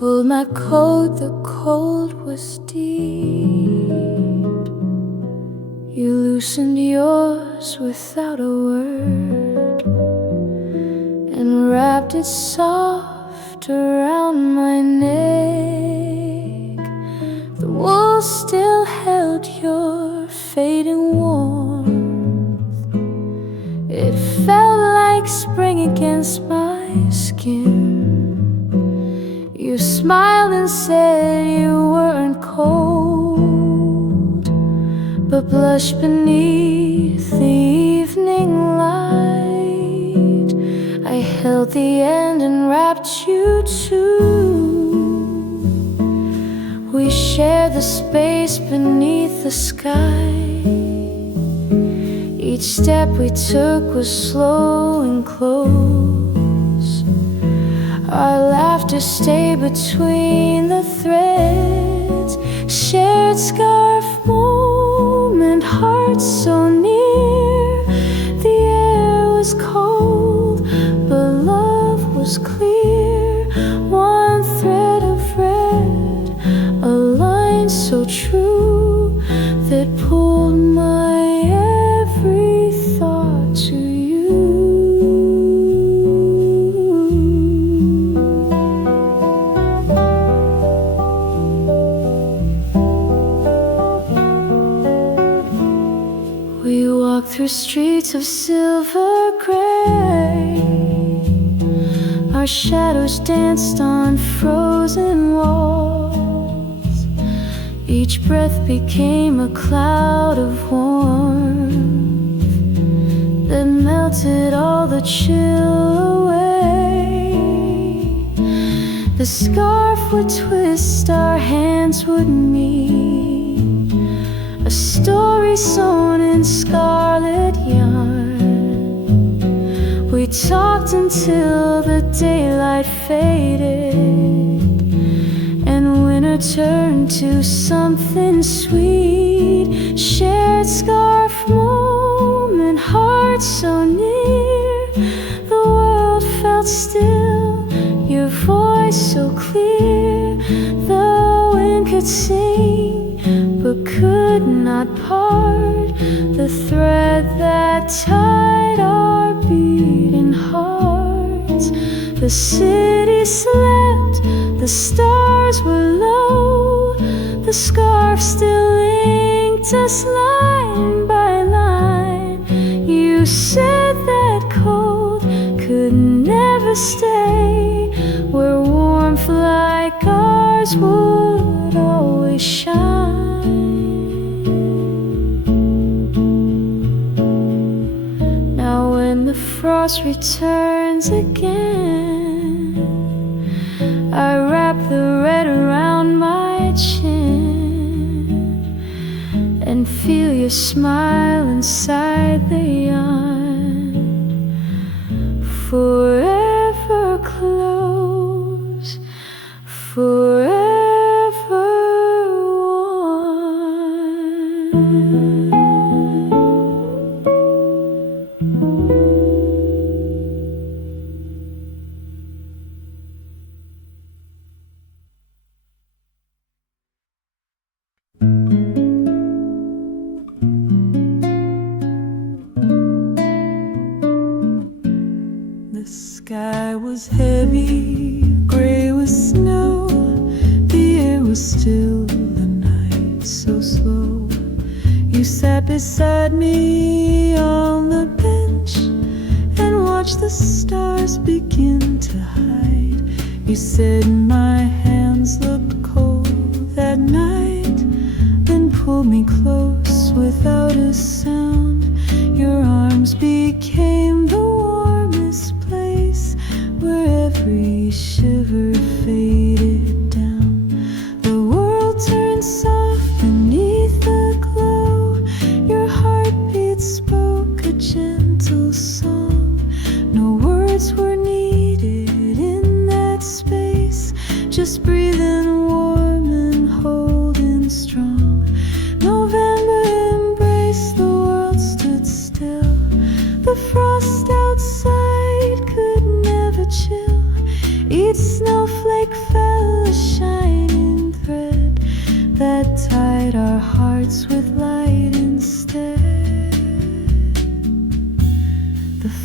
pulled my coat, the cold was deep. You loosened yours without a word and wrapped it soft around my neck. The wool still held your fading warmth. It felt like spring against my skin. You smiled and said you weren't cold, but blushed beneath the evening light. I held the end and wrapped you too. We shared the space beneath the sky. Each step we took was slow and close. Our laughter stayed between the threads. Shared scarf moment, hearts so near. The air was cold, but love was clear. One thread of red, a line so true that pulled my every thought to you. We walked through streets of silver gray. Our shadows danced on frozen walls. Each breath became a cloud of warmth that melted all the chill away. The scarf would twist, our hands would meet, a story sewn in scarlet yarn. We talked until the daylight faded and winter turned to something sweet. Shared scarf moment, hearts so near. The world felt still, your voice so clear. The wind could sing but could not part the thread that tied our beating hearts. The city slept, the stars were low. The scarf still linked us line by line. You said that cold could never stay, where warmth like ours would always shine. Now when the frost returns again, I wrap the red around my chin and feel your smile inside the yarn. Forever close, forever one. The sky was heavy, gray with snow. The air was still, the night so slow. You sat beside me on the bench and watched the stars begin to hide. You said my hands looked cold that night, then pulled me close without a sound. Your arms became the warmest place where every shiver faded down. The world turned soft beneath the glow. Your heartbeat spoke a gentle song. No words were needed in that space, just breathing warm and holding strong. November embraced, the world stood still. The frost outside could never chill. Each snowflake fell a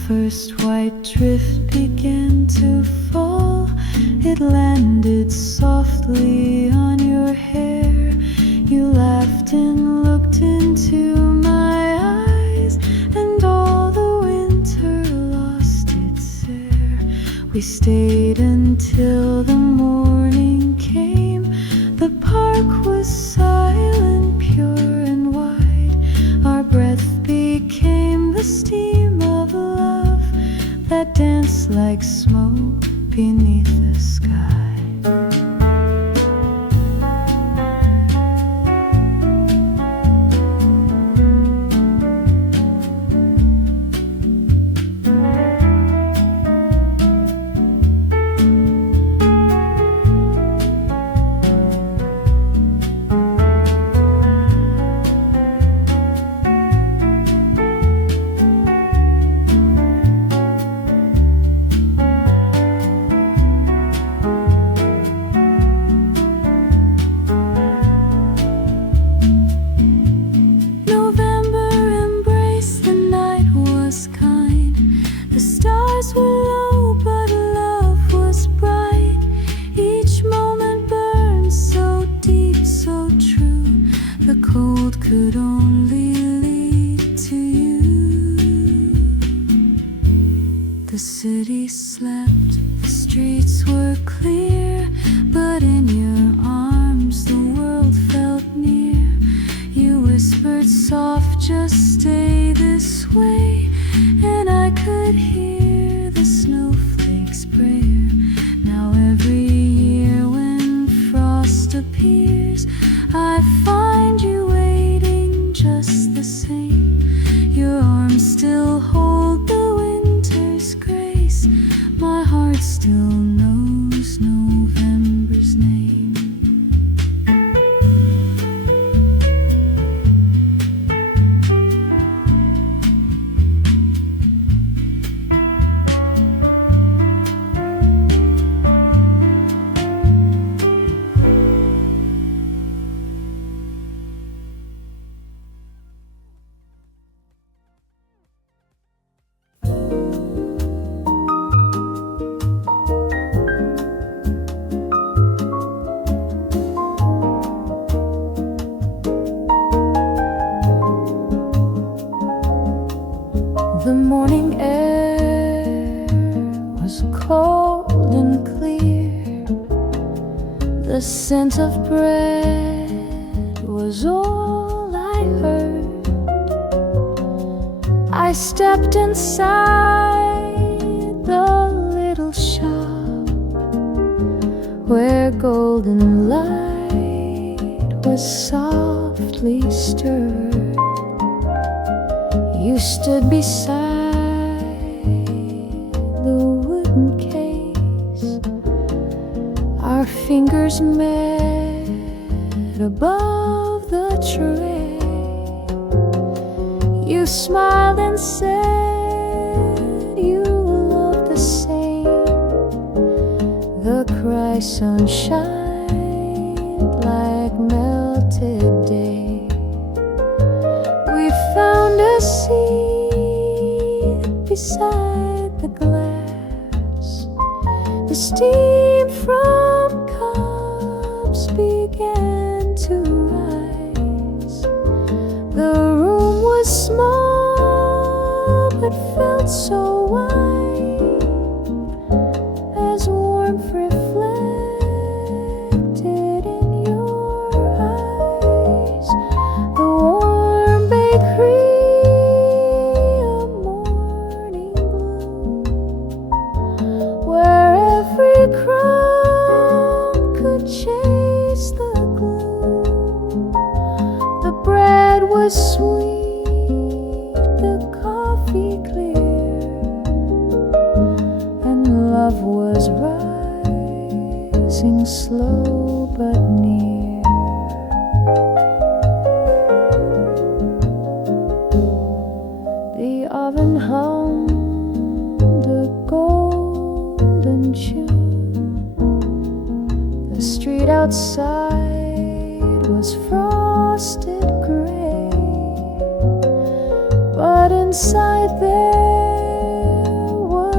first white drift began to fall. It landed softly on your hair. You laughed and looked into my eyes, and all the winter lost its air. We stayed until the morning came. The park was silent, pure and wide. Our breath became the steam of love that danced like smoke beneath the sky. Could only lead to you. The city slept, the streets were clear, but in your arms the world felt near. You whispered soft, just stay this way, and I could hear the snowflakes prayer. Now every year when frost appears, I find you waiting just the same. Your arms still hold the winter's grace. My heart still knows November's name. The morning air was cold and clear. The scent of bread was all I heard. I stepped inside the little shop where golden light was softly stirred. You stood beside the wooden case. Our fingers met above the tray. You smiled and said you loved the same. The cry sunshine like melted day. We found a seat beside the glass. The steam from cups began to rise. The room was small but felt so wide as warmth reflected in your eyes. The warm bakery of morning bloom, where every crumb could chase the gloom. The bread was sweet, the coffee clear, and love was rising slow but near. The oven hummed a golden tune. The street outside was frosted gray, but inside there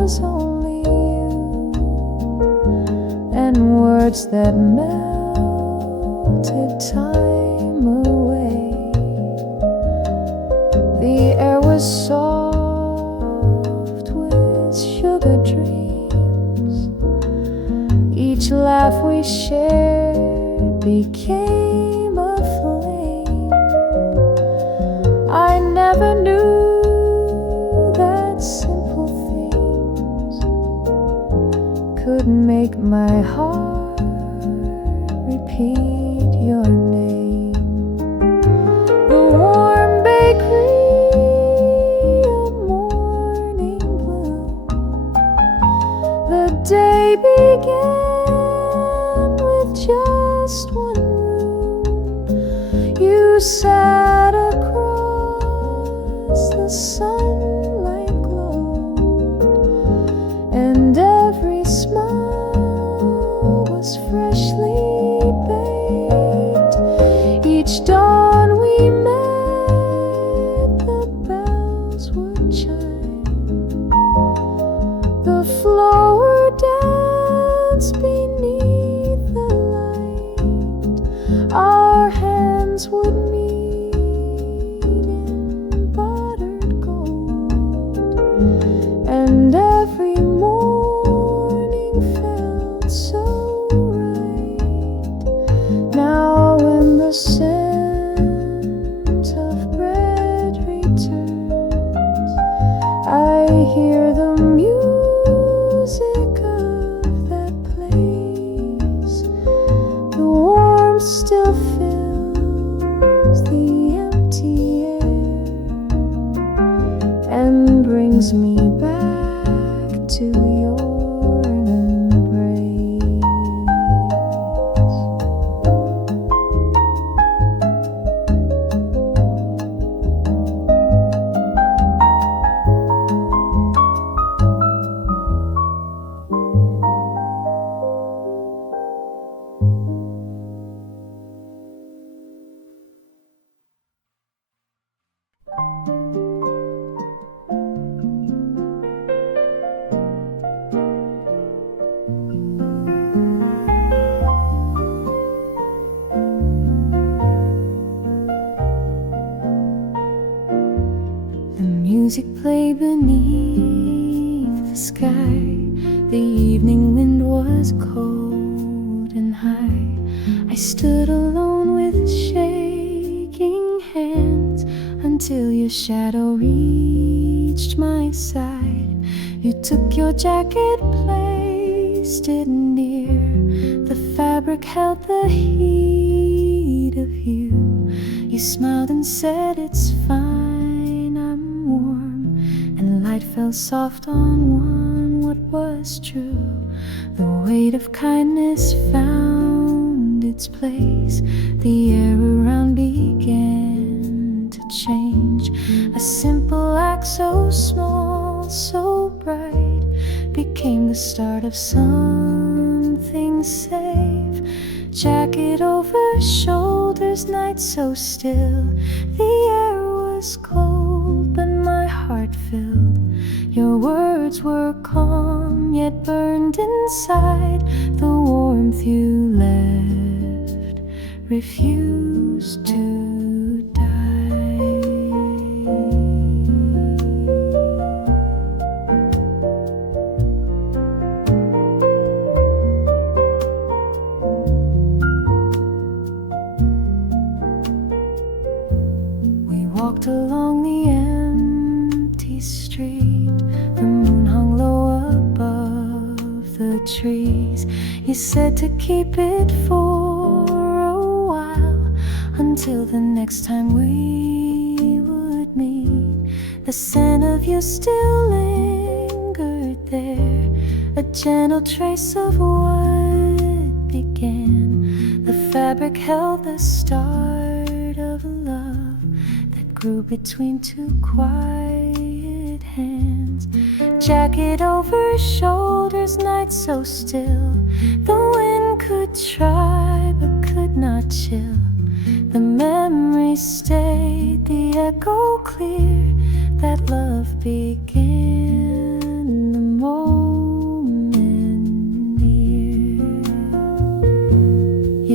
was only you and words that melted time away. The air was soft with sugar dreams. Each laugh we shared became a flame. I never knew that simple things could make my heart repeat your name. The warm bakery of morning bloom. The day began with just one room. You sat across the sunlight glowed, and every smile was freshly baked. Each dawn we met, the bells would chime. The flower danced beneath the light. Our hands would meet in buttered gold, and every morning felt so right. Now when the scent of bread returns, I hear the music of that place. The warmth still fills the empty air and brings me back to your embrace. The music played beneath the sky. The evening wind was cold and high. I stood alone with shaking hands until your shadow reached my side. You took your jacket, placed it near. The fabric held the heat of you. You smiled and said, "It's fine, I'm warm." And light fell soft on one, what was true. The weight of kindness found its place. The air around began to change. A simple act so small, so bright, became the start of something safe. Jacket over shoulders, night so still. The air was cold, but my heart filled. Your words were calm, yet burned inside. The warmth you left refused to die. We walked along the empty street. The moon hung low above the trees. You said to keep it for a while, until the next time we would meet. The scent of you still lingered there, a gentle trace of what began. The fabric held the start of a love that grew between two quiet hands. Jacket over shoulders, night so still. The wind could try but could not chill. The memory stayed, the echo clear. That love began the moment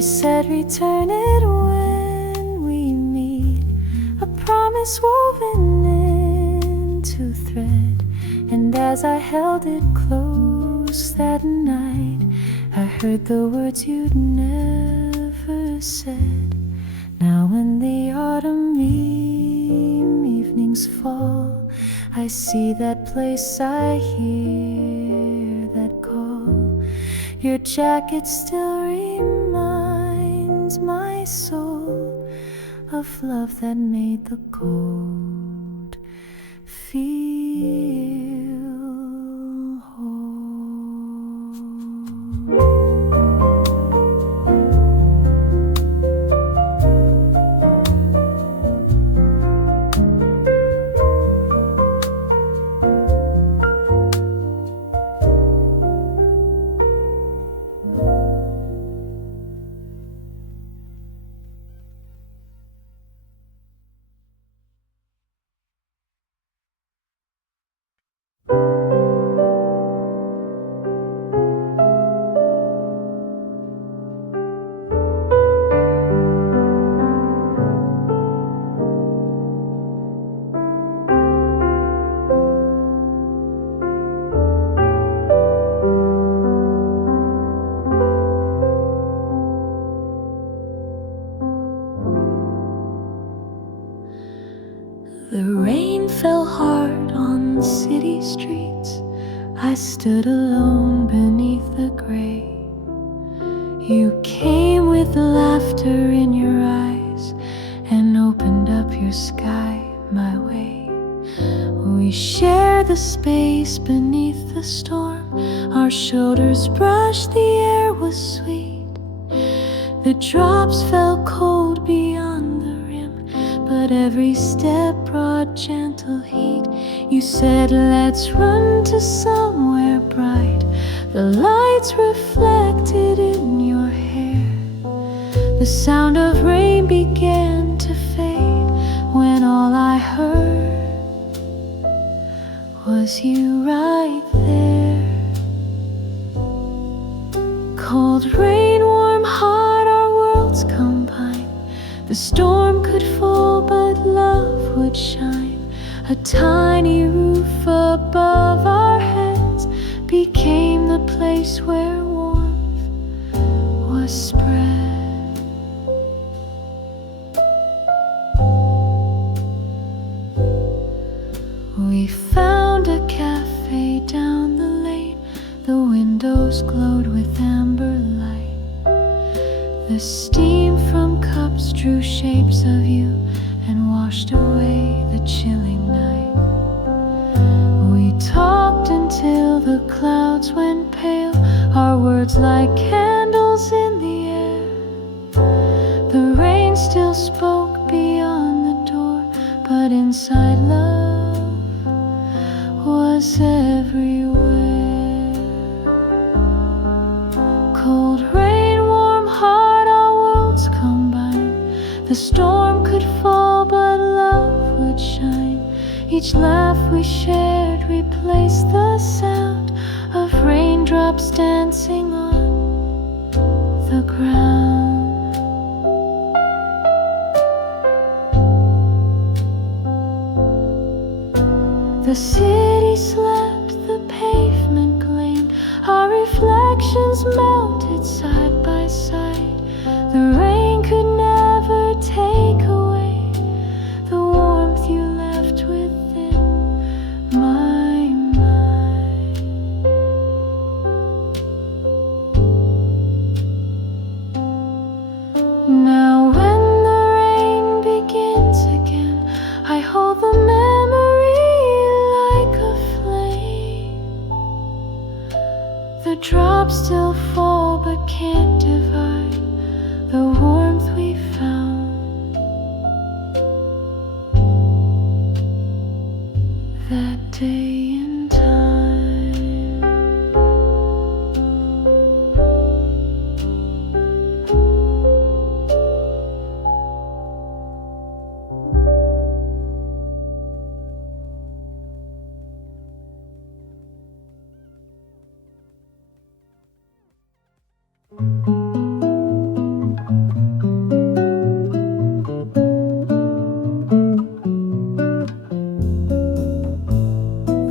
said return it when we meet, a promise woven into thread. And as I held it close that night, I heard the words you'd never said. Now when the autumn evenings fall, I see that place, I hear that call. Your jacket still reminds my soul of love that made the cold feel whole. The rain fell hard on the city streets. I stood alone beneath the gray. You came with laughter in your eyes and opened up your sky my way. We shared the space beneath the storm. Our shoulders brushed, the air was sweet. The drops fell cold beyond the rim, but every step brought gentle heat. You said, let's run to somewhere bright. The lights reflected in your hair. The sound of rain began to fade when all I heard was you right there. Cold rain, warm heart, our worlds combine. The storm could fall, but love would shine. A tiny roof above our heads became the place where warmth was spread. We found a cafe down the lane. The windows glowed with amber light. The steam from cups drew shapes of you and washed away the chilling night. We talked until the clouds went pale, our words like candles in the air. The rain still spoke beyond the door, but inside love was everywhere. Cold rain, warm heart, our worlds combine. The storm could fall, but love would shine. Each laugh we shared replaced the sound of raindrops dancing on the ground. The city slept, the pavement gleamed. Our reflections melted side by side. The rain could never take away the warmth you left within my mind. Now when the rain begins again, I hold the memory like a flame. The drops still fall but can't divide the warmth we found that day in time.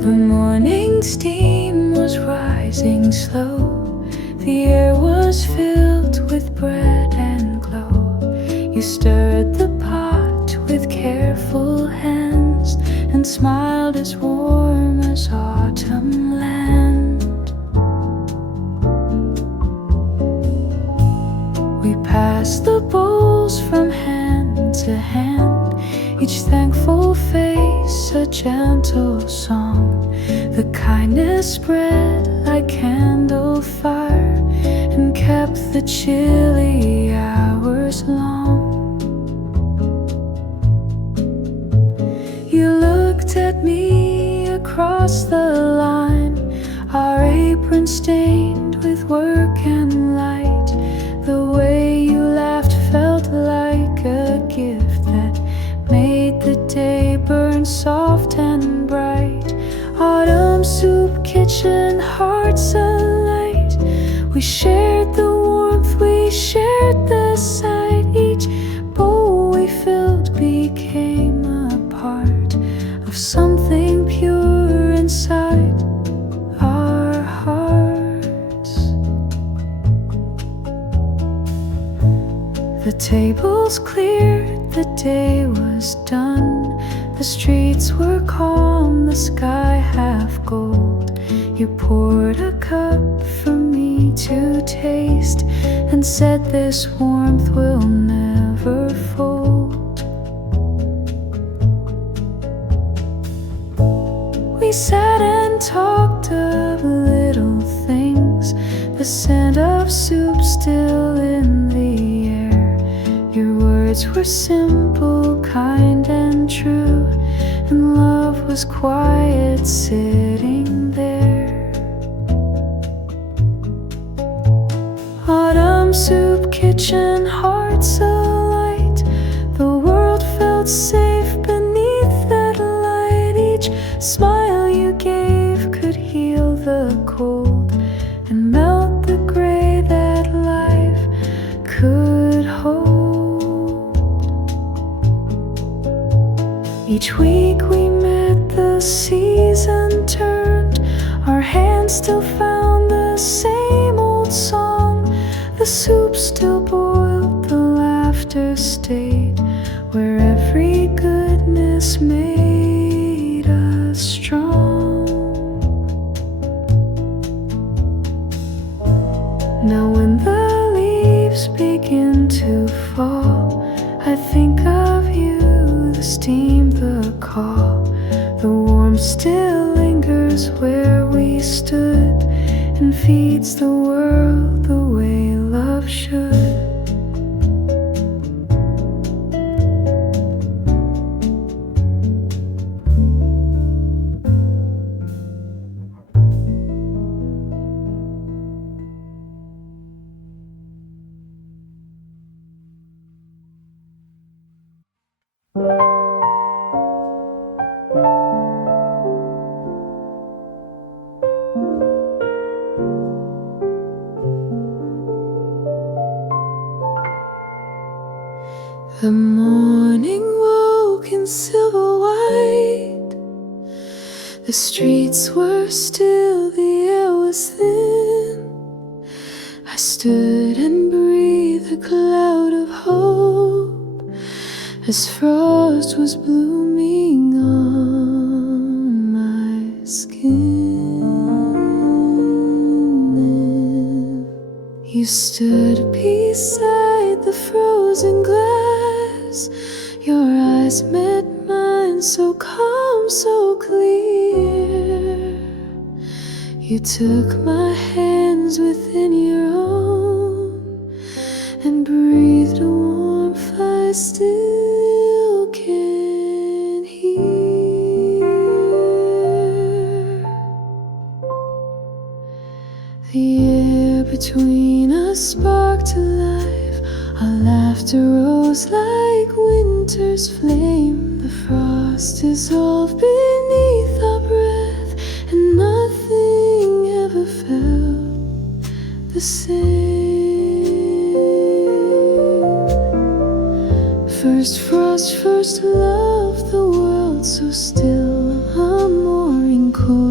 The morning steam was rising slow. The air was filled with bread and glow. You stirred the pot with careful hands and smiled as warm as autumn land. We passed the bowls from hand to hand, each thankful face a gentle song. The kindness spread like candle fire and kept the chilly hours long. You looked at me across the line, our apron stained with work and light. The way you laughed felt like a gift that made the day burn soft and bright. Autumn soup kitchen hearts alight. We shared the warmth, we shared the sight. Each bowl we filled became a part of something pure inside our hearts. The tables cleared, the day was done. The streets were calm, the sky half gold. You poured a cup for me to taste and said this warmth will never fold. We sat and talked of little things, the scent of soup still in the air. Your words were simple, kind and true, and love was quiet sitting there. Autumn soup kitchen hearts alight. The world felt safe beneath that light. Each smile you gave could heal the cold and melt the gray that life could hold. Each week we met, the season turned. Our hands still found the same old song. The soup still boiled, the laughter stayed, where every goodness made us strong. Now when the leaves begin to fall, I think of you, the steam, the call. The warmth still lingers where we stood and feeds the world the way love should. The morning woke in silver white. The streets were still, the air was thin. I stood and breathed a cloud of hope as frost was blooming on my skin. You stood beside the frozen glass. Your eyes met mine, so calm, so clear. You took my hands within your own and breathed a warmth I still can hear. The air between us sparked to life. Our laughter rose like winter's flame. The frost dissolved beneath our breath, and nothing ever felt the same. First frost, first love, the world so still. A mooring cold.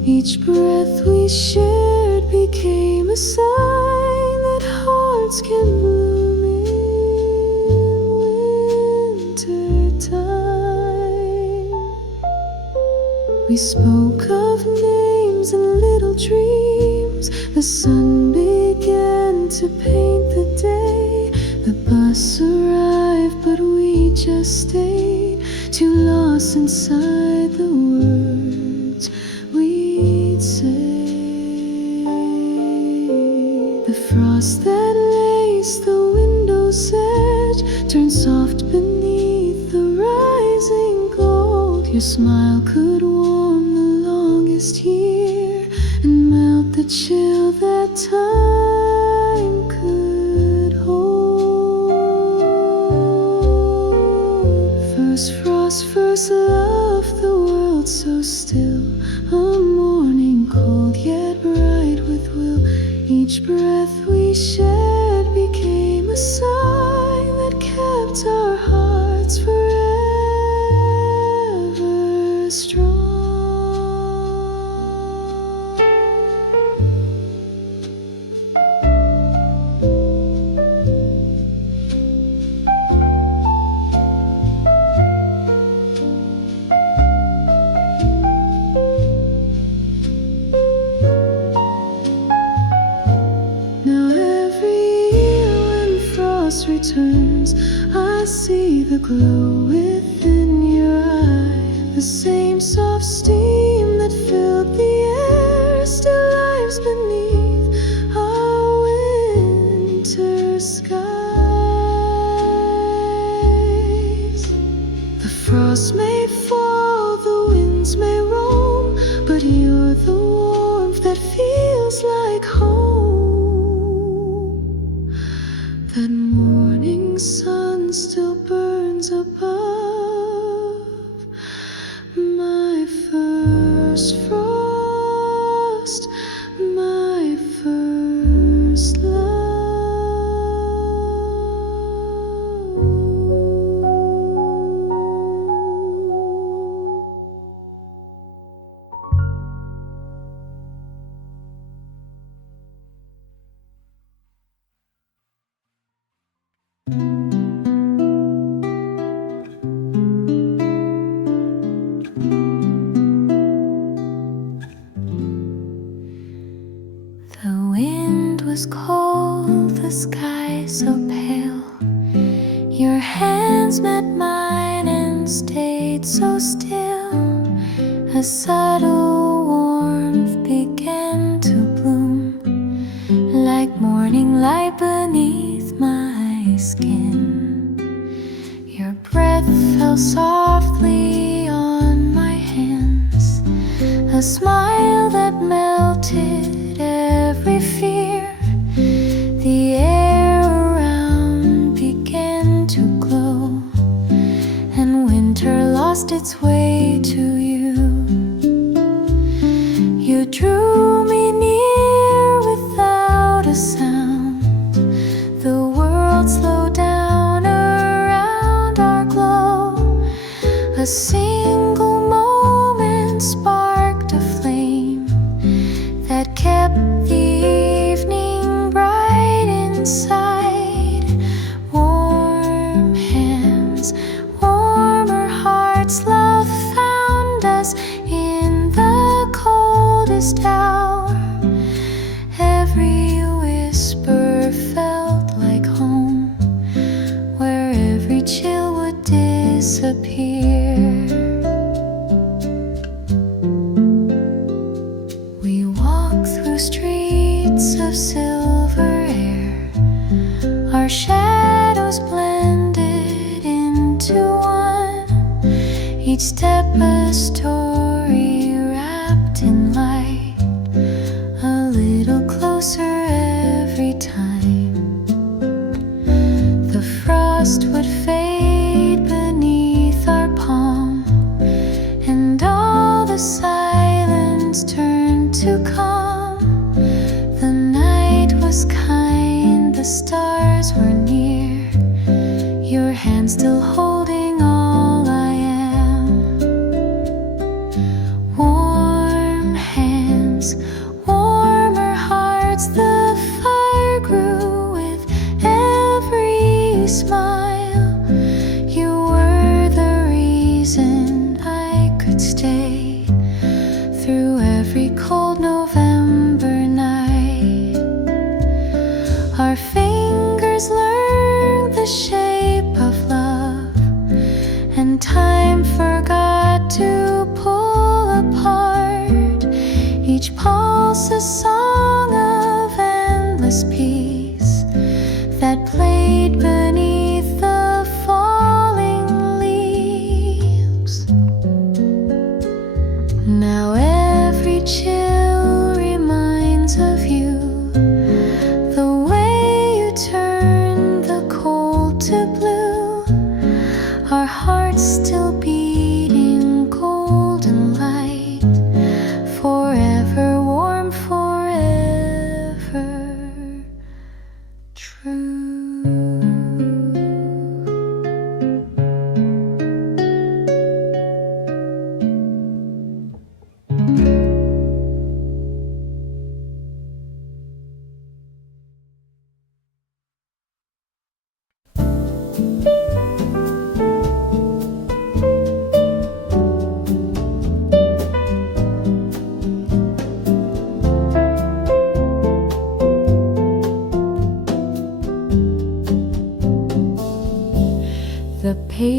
Each breath we shared became a sign that hearts can bloom in wintertime. We spoke of names and little dreams. The sun began to paint the day. The bus arrived, but we just stayed, too lost inside the words we'd say. The frost that laced the window's edge turned soft beneath the rising gold. Your smile could warm the longest year and melt the chill that time could hold. First frost, first love, the world so still. A morning cold yet bright with will. Each breath we shared became a sign that kept our hearts forever strong. Returns, I see the glow within your eye. The same soft steam that filled the air still lies beneath our winter skies. The frost may fall, the winds may roam, but you're the warmth that feels like home. That morning sun still burns above my first frost, my first love. The wind was cold, the sky so pale. Your hands met mine and stayed so still. A subtle warmth began to bloom, like morning light beneath my skin. Your breath fell softly on my hands, a smile that melted every fear. The air around began to glow, and winter lost its way to you. You drew me near without a sound. The world slowed down around our glow. A single moment sparked a flame that kept the evening bright inside. Warm hands, warmer hearts, love found us in the coldest hour. Every whisper felt like home, where every chill would disappear. We walked through streets of silver air, our shadows blended into one, each step a story wrapped in light, a little closer every time. The frost would fade beneath our palm, and all the silence turned to calm. The night was kind, the stars were near, your hand still holding all I am.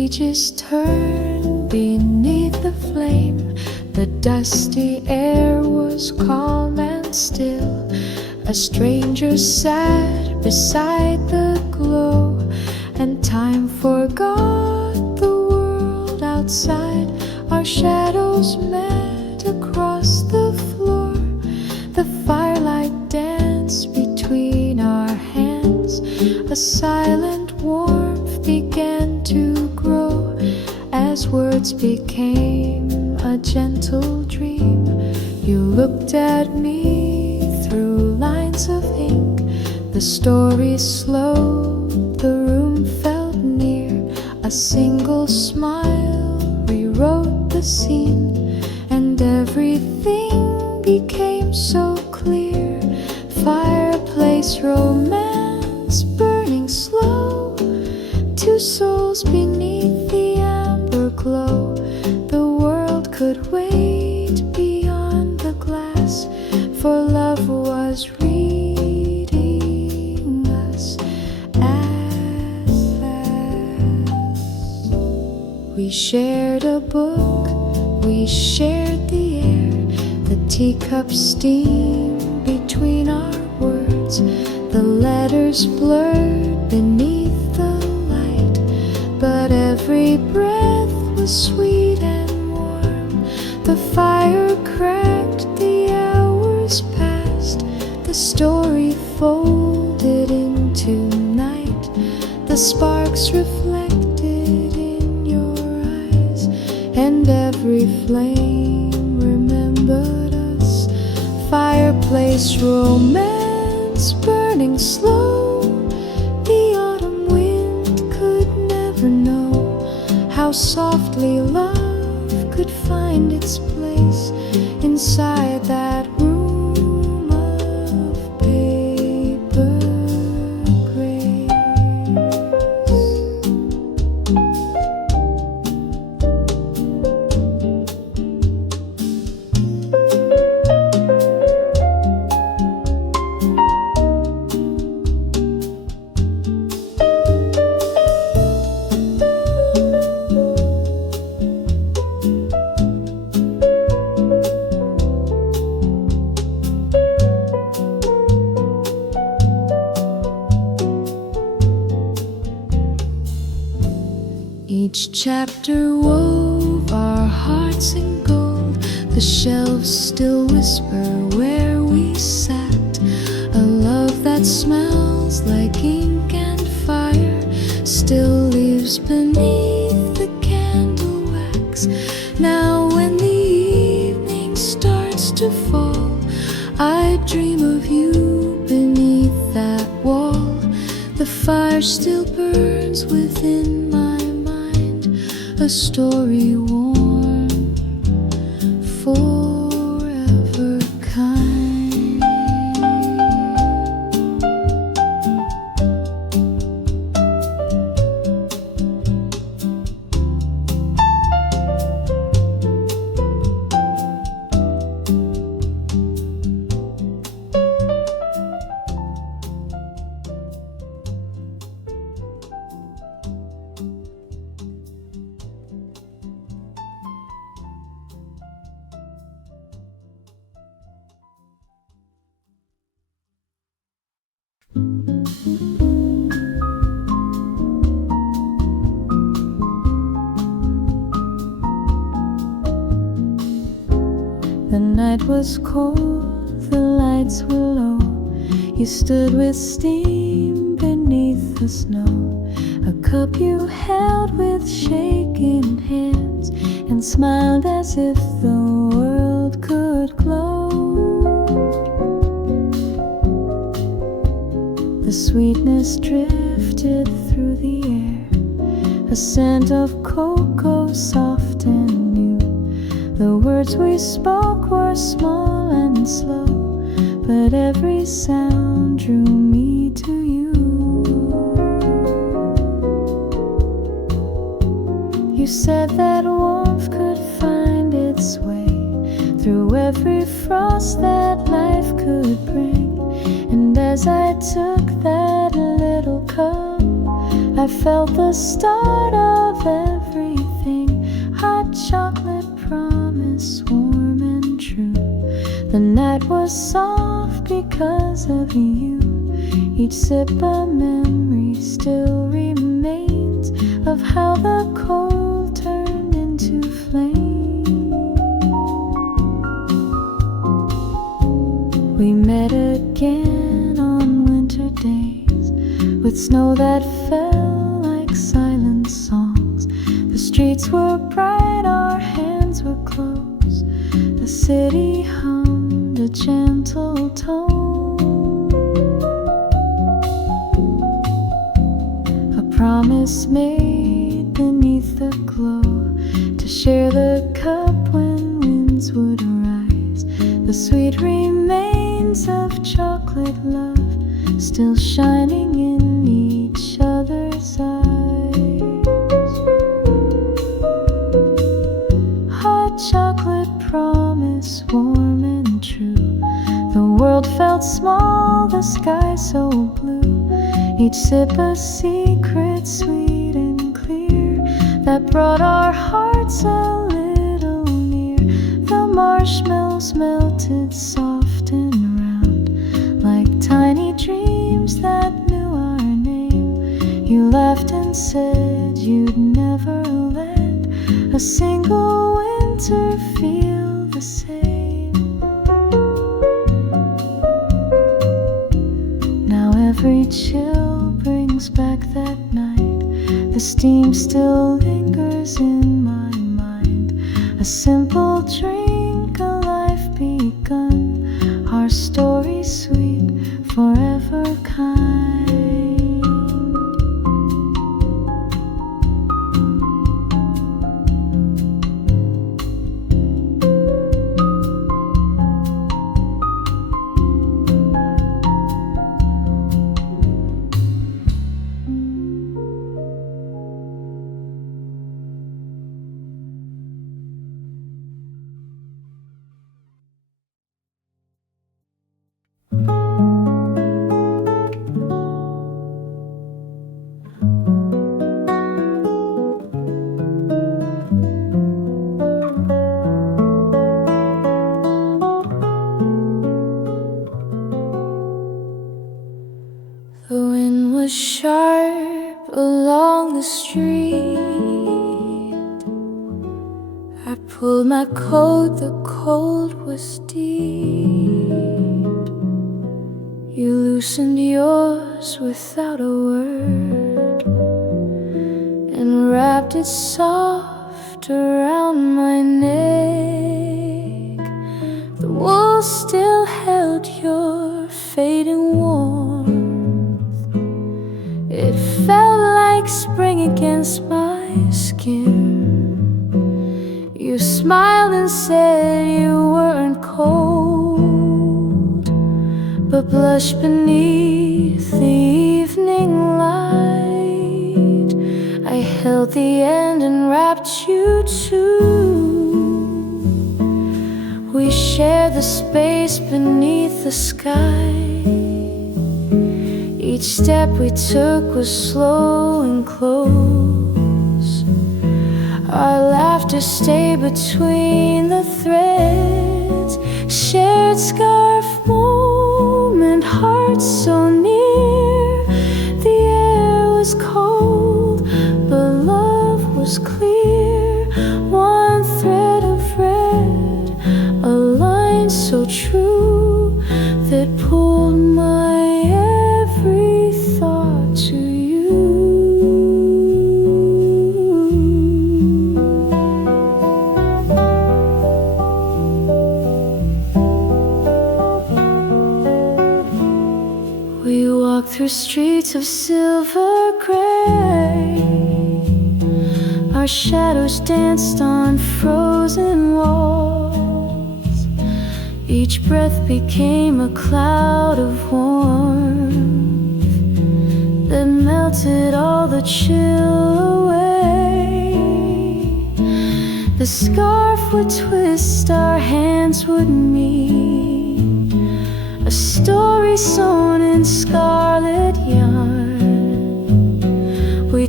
pages turned beneath the flame. The dusty air was calm and still. A stranger sat beside the glow, and time forgot the world outside. Our shadows met across the floor. The firelight danced between our hands. A silent warmth began to grow as words became a gentle dream. You looked at me through lines of ink. The story slowed, the room felt near. A single smile rewrote the scene, and everything became so clear. Fireplace romance burning slow, two souls beneath the amber glow. The world could wait beyond the glass, for love was reading us at last. We shared a book, we shared the air, the teacup steam between our words. The letters blurred beneath the light, but every breath was sweet and warm. The fire cracked, the hours passed, the story folded into night. The sparks reflected in your eyes, and every flame remembered us. Fireplace romance burning slow. The autumn wind could never know how softly love could find its place inside that room of paper grace. Each chapter wove our hearts in gold. The shelves still whisper where we sat. A love that smells like ink and fire still lives beneath the candle wax. Now when the evening starts to fall, I dream of you beneath that wall. The fire still burns within my mind, a story warm, forever kind. The night was cold, the lights were low. You stood with steam beneath the snow. A cup you held with shaking hands, and smiled as if the world could glow. The sweetness drifted through the air, a scent of cocoa soft and new. The words we spoke were small and slow, but every sound drew me to you. You said that warmth could find its way through every frost that life could bring. And as I took that little cup, I felt the start of with everything. Hot chocolate promise, warm and true. The night was soft because of you. Each sip a memory still remains of how the cold turned into flame. We met again on winter days with snow that fell like silent songs. The streets were bright, our hands were close. The city hummed a gentle tone. A promise made beneath the glow to share the cup when winds would arise. The sweet remains of chocolate love still shining in each other's eyes. Hot chocolate promise, warm and true. The world felt small, the sky so blue. Each sip a secret, sweet and clear, that brought our hearts a little near. The marshmallows melted soft and round, like tiny dreams that knew our name. You laughed and said you'd never let a single winter feel the same. Now every chill brings back that night. The steam still lingers in my mind. A simple drink, a life begun. Our story sweet, forever kind. The wind was sharp along the street. I pulled my coat, the cold was deep. You loosened yours without a word and wrapped it soft around my neck. The wool still held your fading warmth. It felt like spring against my skin. You smiled and said you weren't cold, but blushed beneath the evening light. I held the end and wrapped you too. We shared the space beneath the sky. Each step we took was slow and close. Our laughter stayed between the threads. Shared scarf moment, hearts so near. The air was cold, but love was clear. One thread of red, a line so true that pulled my every thought to you. We walked through streets of silver gray. Our shadows danced on frozen walls. Each breath became a cloud of warmth that melted all the chill away. The scarf would twist, our hands would meet. A story sewn in scarlet yarn. We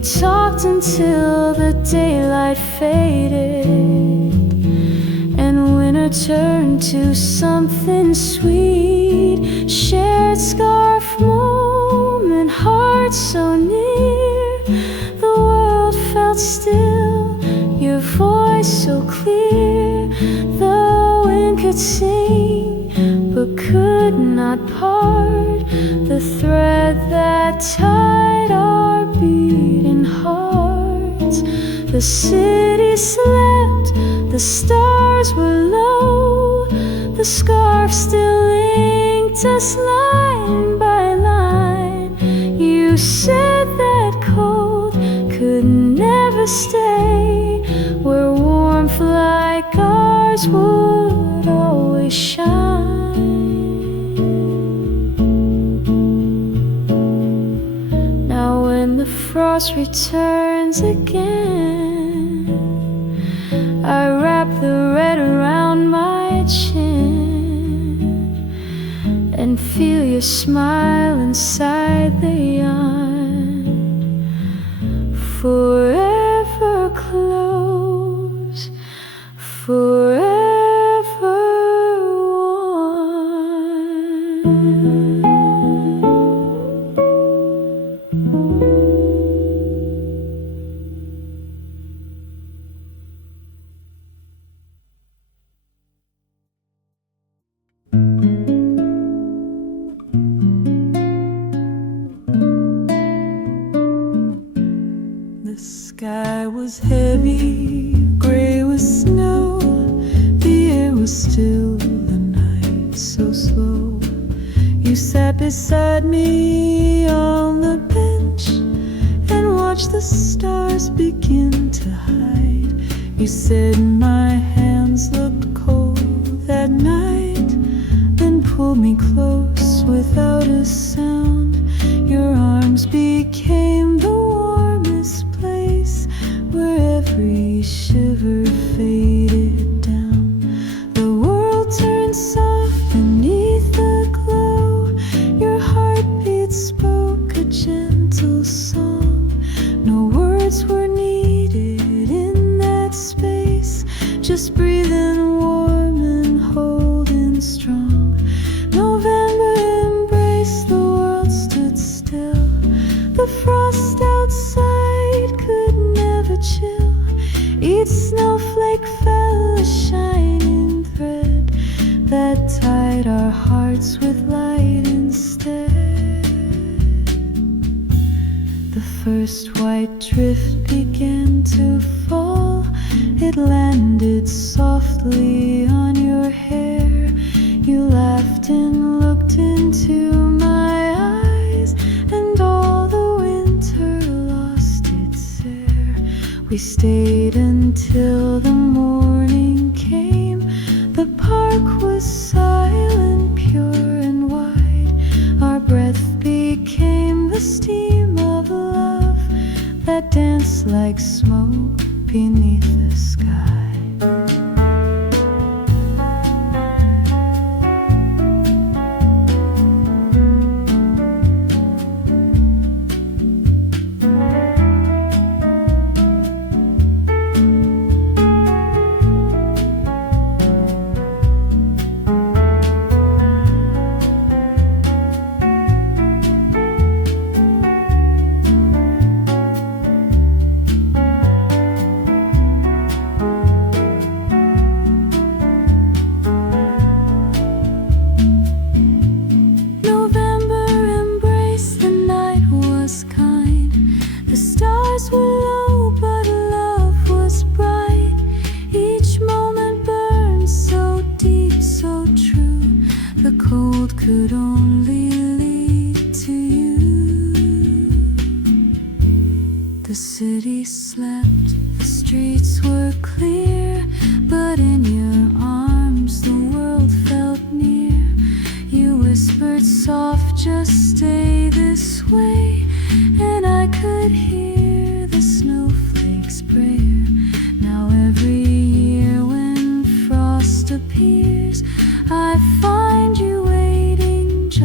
talked until the daylight faded, and winter turned to something sweet. Shared scarf moment, hearts so near. The world felt still, your voice so clear. The wind could sing, but could not part the thread that tied our beating hearts. The city slept, the stars were low. The scarf still linked us line by line. You said that cold could never stay, where warmth like ours would always shine. Now when the frost returns again, I wrap the red around my chin and feel your smile inside the yarn. Forever close, forever one. The sky was heavy, gray with snow. The air was still, the night so slow. You sat beside me on the bench and watched the stars begin to hide. You said my hands looked cold that night, then pulled me close without a sound. Your arms became the warmest place where every shiver faded down. The world turned soft beneath the glow. Your heartbeat spoke a gentle song. No words were needed in that space, just breathing warm and holding strong. November embraced, the world stood still. The frost outside could never chill. Each snowflake fell a shining thread that tied our hearts with light instead. The first white drift began to fall. It landed softly on your hair. You laughed and looked into my eyes, and all the winter lost its air. We stayed until the morning came. The park was silent, pure and wide. Our breath became the steam of love that danced like smoke beneath the sky. Could only lead to you. The city slept, the streets were clear, but in your arms the world felt near. You whispered soft, just stay this way, and I could hear the snowflakes prayer. Now every year when frost appears, I find you waiting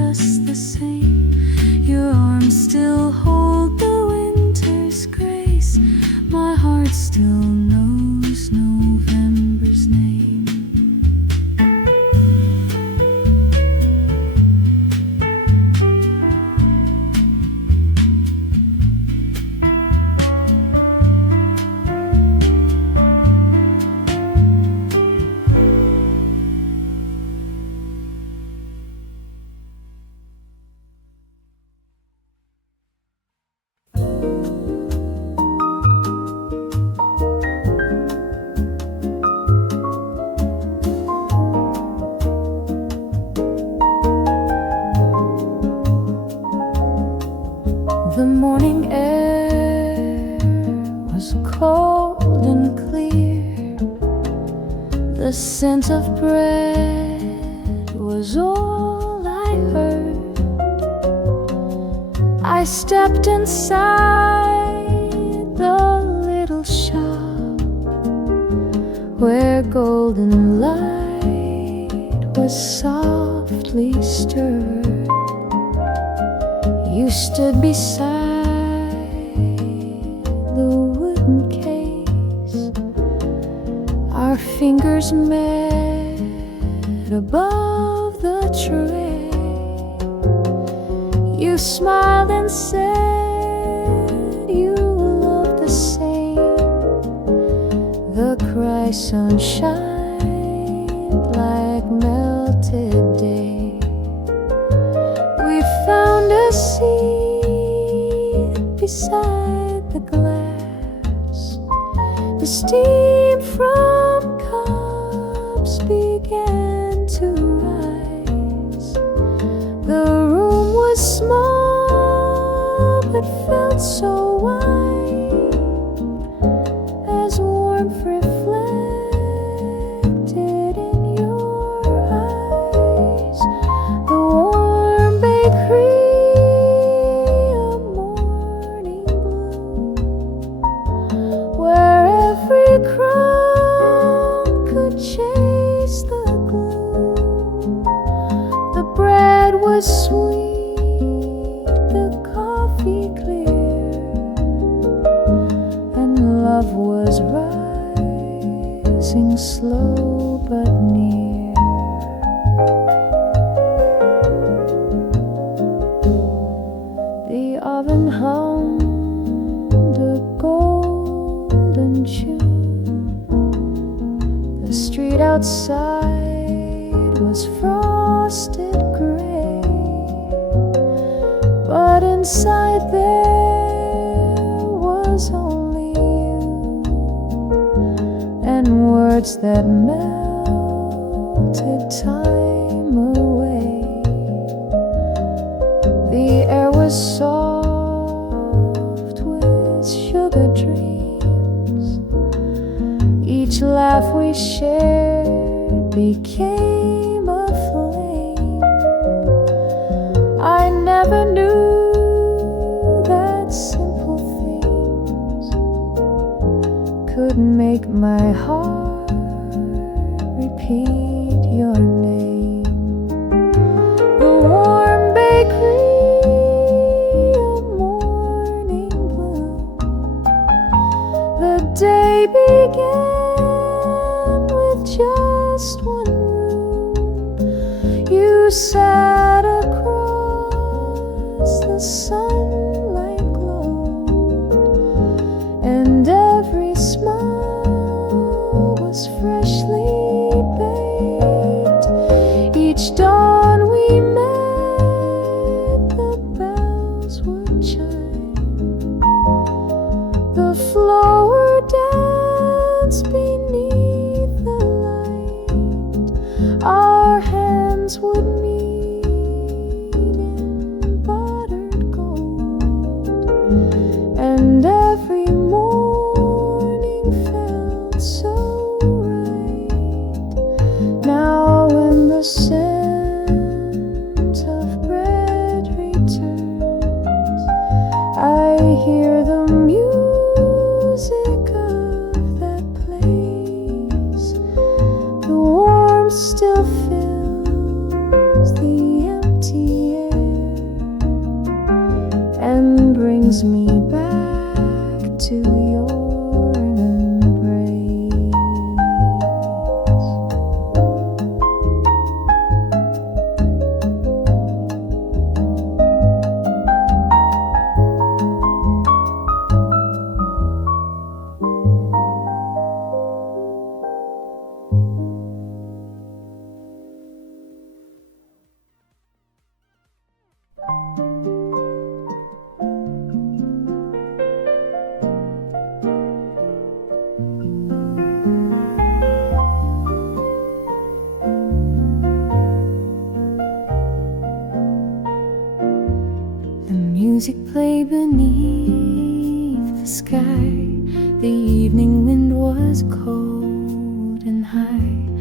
The scent of bread was all I heard. I stepped inside the little shop where golden light was softly stirred. You stood beside the wooden case. Our fingers met above the tray. You smiled and said you loved the same. The cry sunshine like melted day. We found a seat beside the glass. The steam from cups began to rise. The room was small but felt so wide as warmth reflected in your eyes. The warm bakery, a morning bloom, where every crumb could chase the gloom. The bread was sweet, the coffee clear, and love was rising slow but near. The oven hummed a golden tune. The street outside was frosted gray, but inside there was only you and words that melted time away. The air was soft with sugar dreams. Each laugh we shared became a flame. I never knew that simple things could make my heart repeat your name. The warm bakery, a morning bloom. The day began with just one room. You sat across the sunlight glowed, and every smile was freshly baked. Each dawn we met, the bells would chime. The flower danced beneath the light. Our hands would meet in buttered gold, and every morning felt so right. Now when the scent of bread returns, I hear the music of that place. The warmth still fills the empty air and brings me back to your embrace. Music played beneath the sky. The evening wind was cold and high.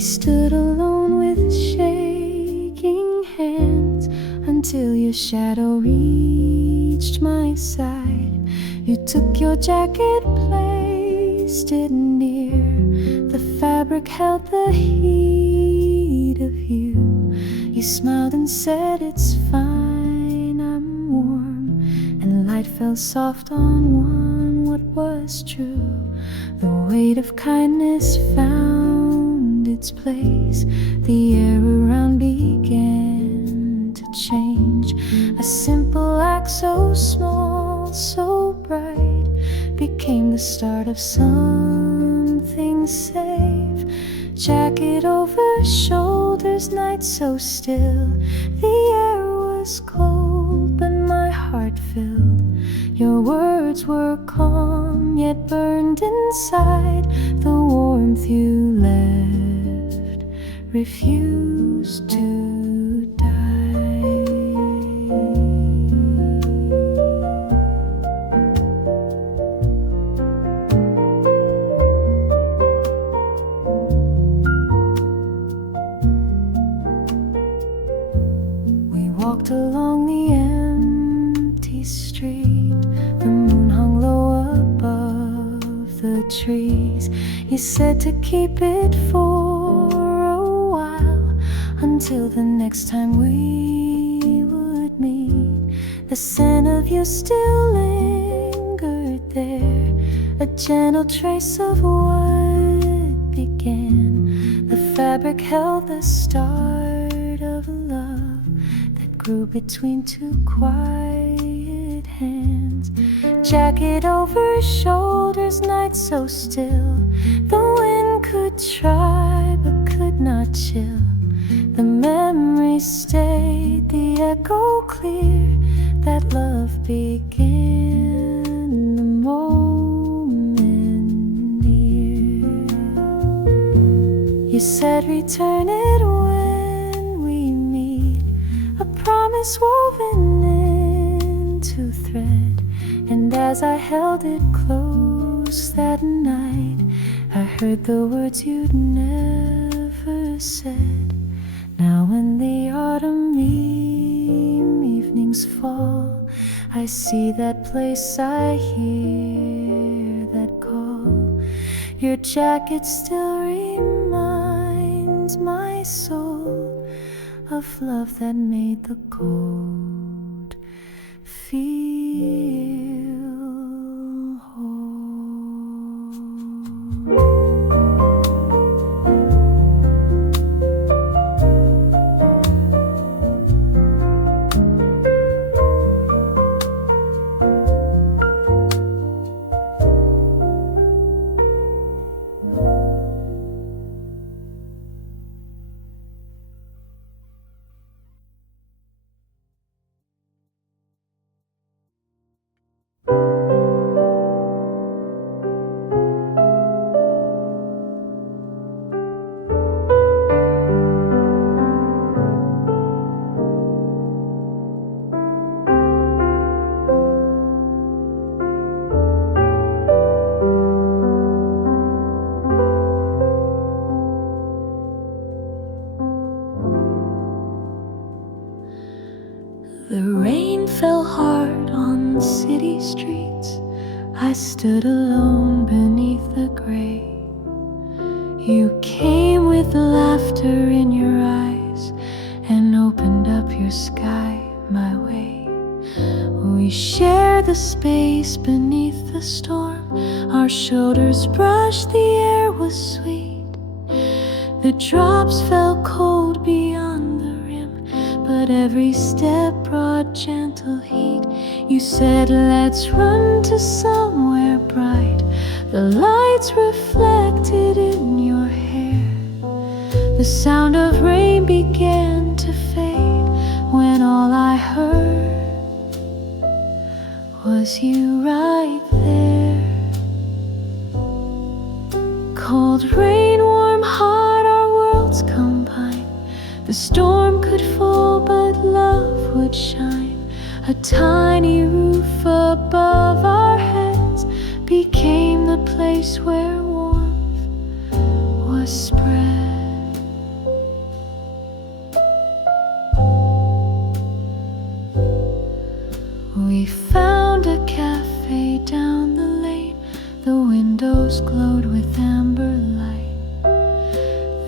stood alone with shaking hands until your shadow reached my side. You took your jacket, placed it near. The fabric held the heat of you. You smiled and said, "It's fine, I'm warm." And light fell soft on one, what was true. The weight of kindness found its place. The air around began to change. A simple act so small, so bright, became the start of something safe. Jacket over shoulders, night so still. The air was cold, but my heart filled. Your words were calm, yet burned inside. The warmth you left refused to die. We walked along the empty street. The moon hung low above the trees. You said to keep it for a while, until the next time we would meet. The scent of you still lingered there, a gentle trace of what began. The fabric held the start of a love that grew between two quiet hands. Jacket over shoulders, night so still. The wind could try but could not chill. The memory stayed, the echo clear. That love began the moment near. You said return it when we meet, a promise woven into thread. And as I held it close that night, I heard the words you'd never said. Now when the autumn evenings fall, I see that place, I hear that call. Your jacket still reminds my soul of love that made the cold feel whole. The rain fell hard on the city streets. I stood alone beneath the gray. You came with laughter in your eyes and opened up your sky my way. We shared the space beneath the storm. Our shoulders brushed, the air was sweet. The drops fell cold beyond the rim, but every step brought gentle heat. You said, let's run to somewhere bright. The lights reflected in your hair. The sound of rain began to fade when all I heard was you right there. Cold rain, warm heart, our worlds combine. The storm could fall, but love would shine. A tiny roof above our heads became the place where warmth was spread.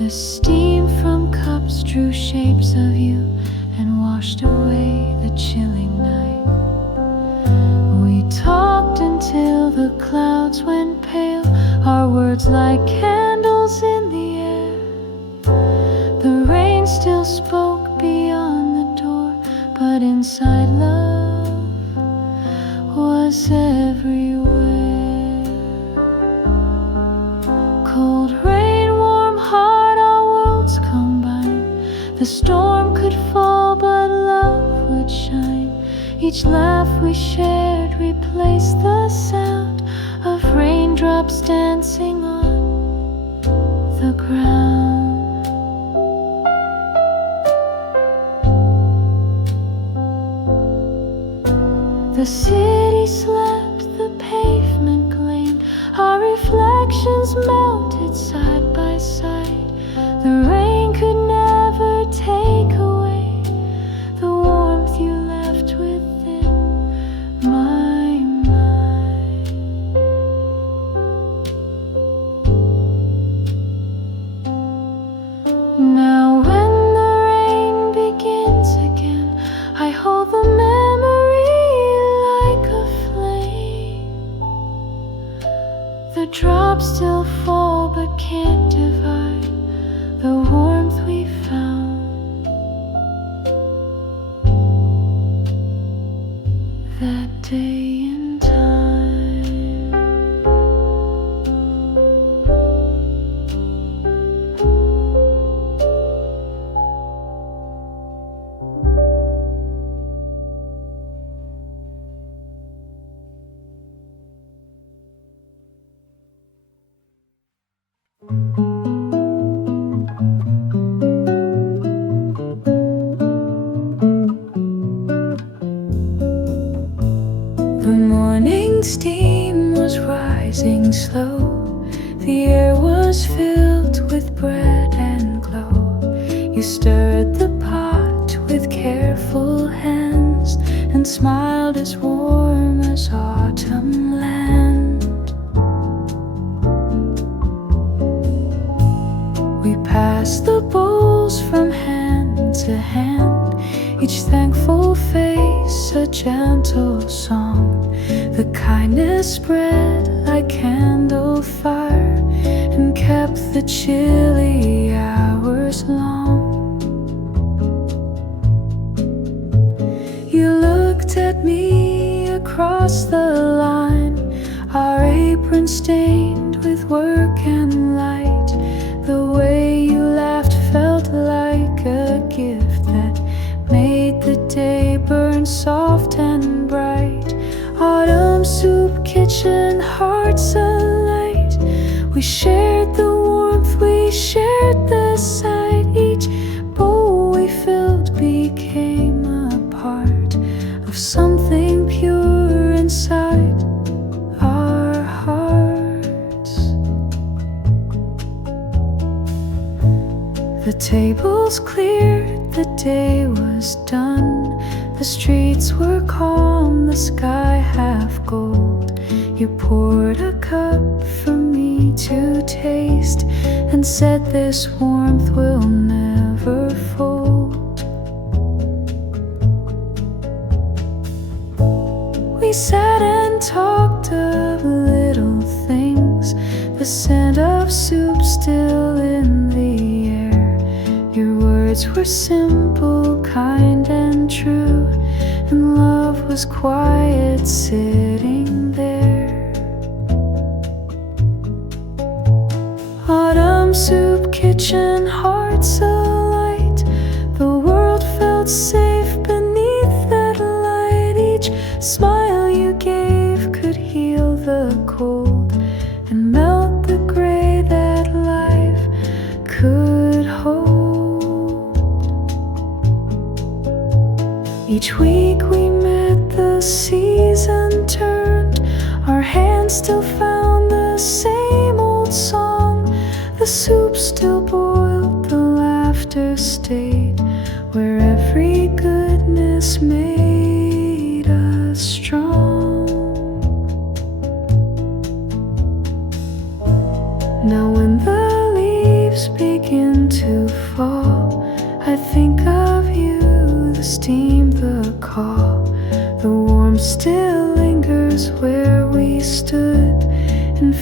The steam from cups drew shapes of you and washed away the chilling night. We talked until the clouds went pale, our words like candles in the air. The rain still spoke beyond the door, but inside love was everywhere. Cold rain, warm heart, our worlds combined. The storm could fall, but love would shine. Each laugh we shared replaced the sound of raindrops dancing on the ground. The city slept, the pavement gleamed, our reflections melted side by side. The rain could never take away the warmth you left within my mind. Now when the rain begins again, I hold the memory like a flame. The drops still fall but can't divide the warmth we found that day in time. The morning steam was rising slow. The air was filled with bread and glow. You stirred the pot with careful hands and smiled as warm as autumn land. We passed the bowls from hand to hand, each thankful face a gentle song. The kindness spread like candle fire and kept the chilly hours long. You looked at me across the line, our apron stained with work and light. The way you laughed felt like a gift that made the day burn soft and bright. Autumn soup, kitchen, hearts alight. We shared the warmth, we shared the sight. Each bowl we filled became a part of something pure inside our hearts. The tables cleared, the day was done. The streets were calm, the sky half gold. You poured a cup for me to taste and said this warmth will never fold. We sat and talked of little things, the scent of soup still in the air. Your words were simple, kind and true, and love was quiet sitting there. Autumn soup, kitchen, hearts alight. The world felt safe beneath that light. Each smile you gave could heal the cold and melt the gray that life could hold. Each week we met, the season turned. Our hands still found the same old song. The soup still boiled, the laughter stayed, where every goodness made us strong. Now when the leaves begin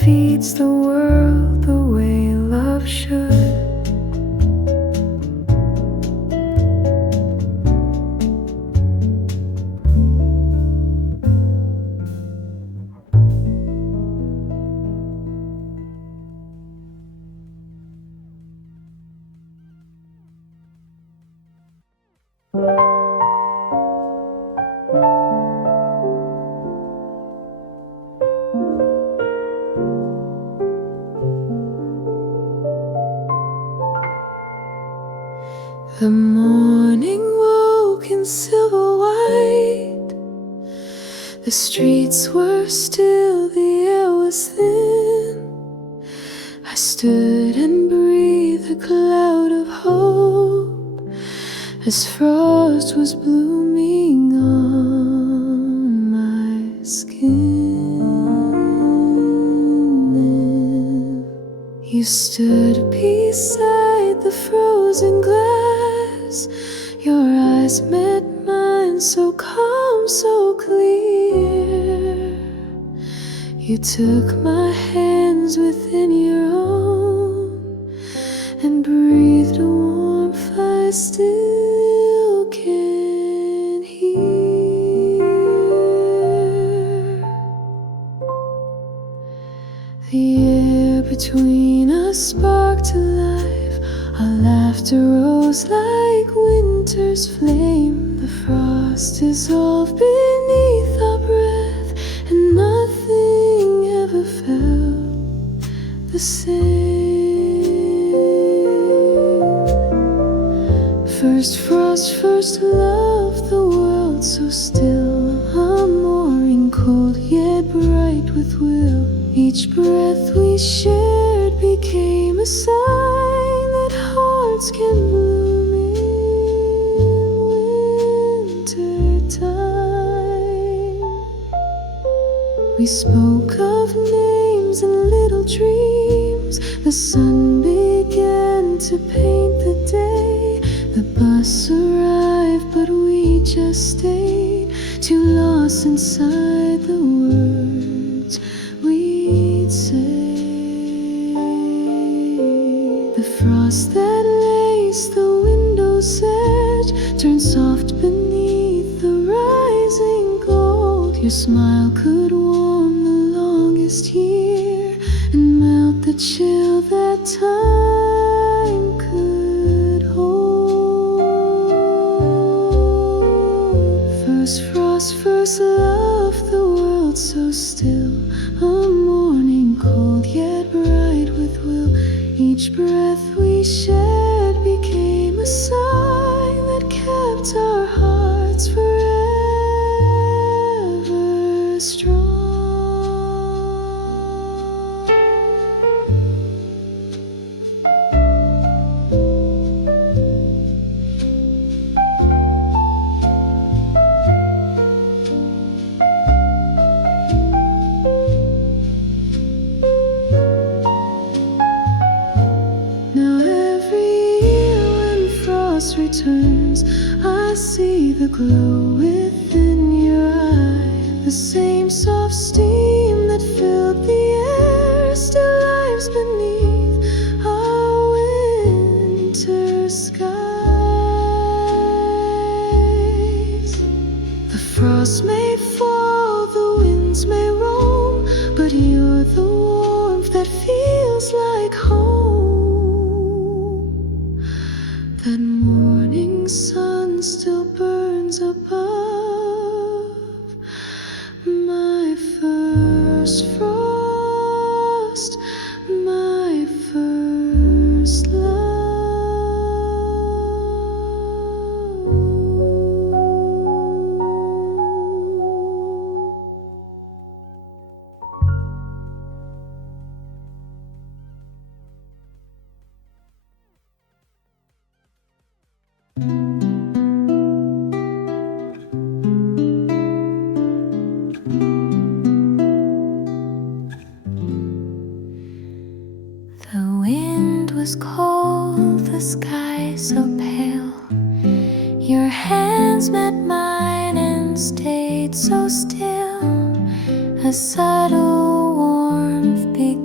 feeds the world the way love should. The morning woke in silver white. The streets were still, the air was thin. I stood and breathed a cloud of hope as frost was blooming on my skin. You stood beside the frozen glass. Your eyes met mine, so calm, so clear. You took my hands within your own and breathed a warmth I still can hear. The air between us sparked to life. Our laughter rose like winter's flame. The frost dissolved beneath our breath, and nothing ever felt the same. First frost, first love, the world so still. A morning cold yet bright with will. Each breath we shared became a sign that hearts can bloom in winter time. We spoke of names and little dreams. The sun began to paint the day. The bus arrived, but we just stayed, too lost inside the words we'd say. The frost that laced the window's edge turned soft beneath the rising gold. Your smile could warm the longest year and melt the chill that time could hold. First frost, first love, the world so still. A morning cold yet bright with will. Each breath we shared became a sign that kept our hearts forever strong. Returns, I see the glow within your eye. The same soft steam that filled the air still lives beneath our winter skies. The frost may fall, the winds may roam, but you're the warmth that feels like home. That morning sun still burns above my first frost, my first love. Was cold, the sky so pale. Your hands met mine and stayed so still. A subtle warmth began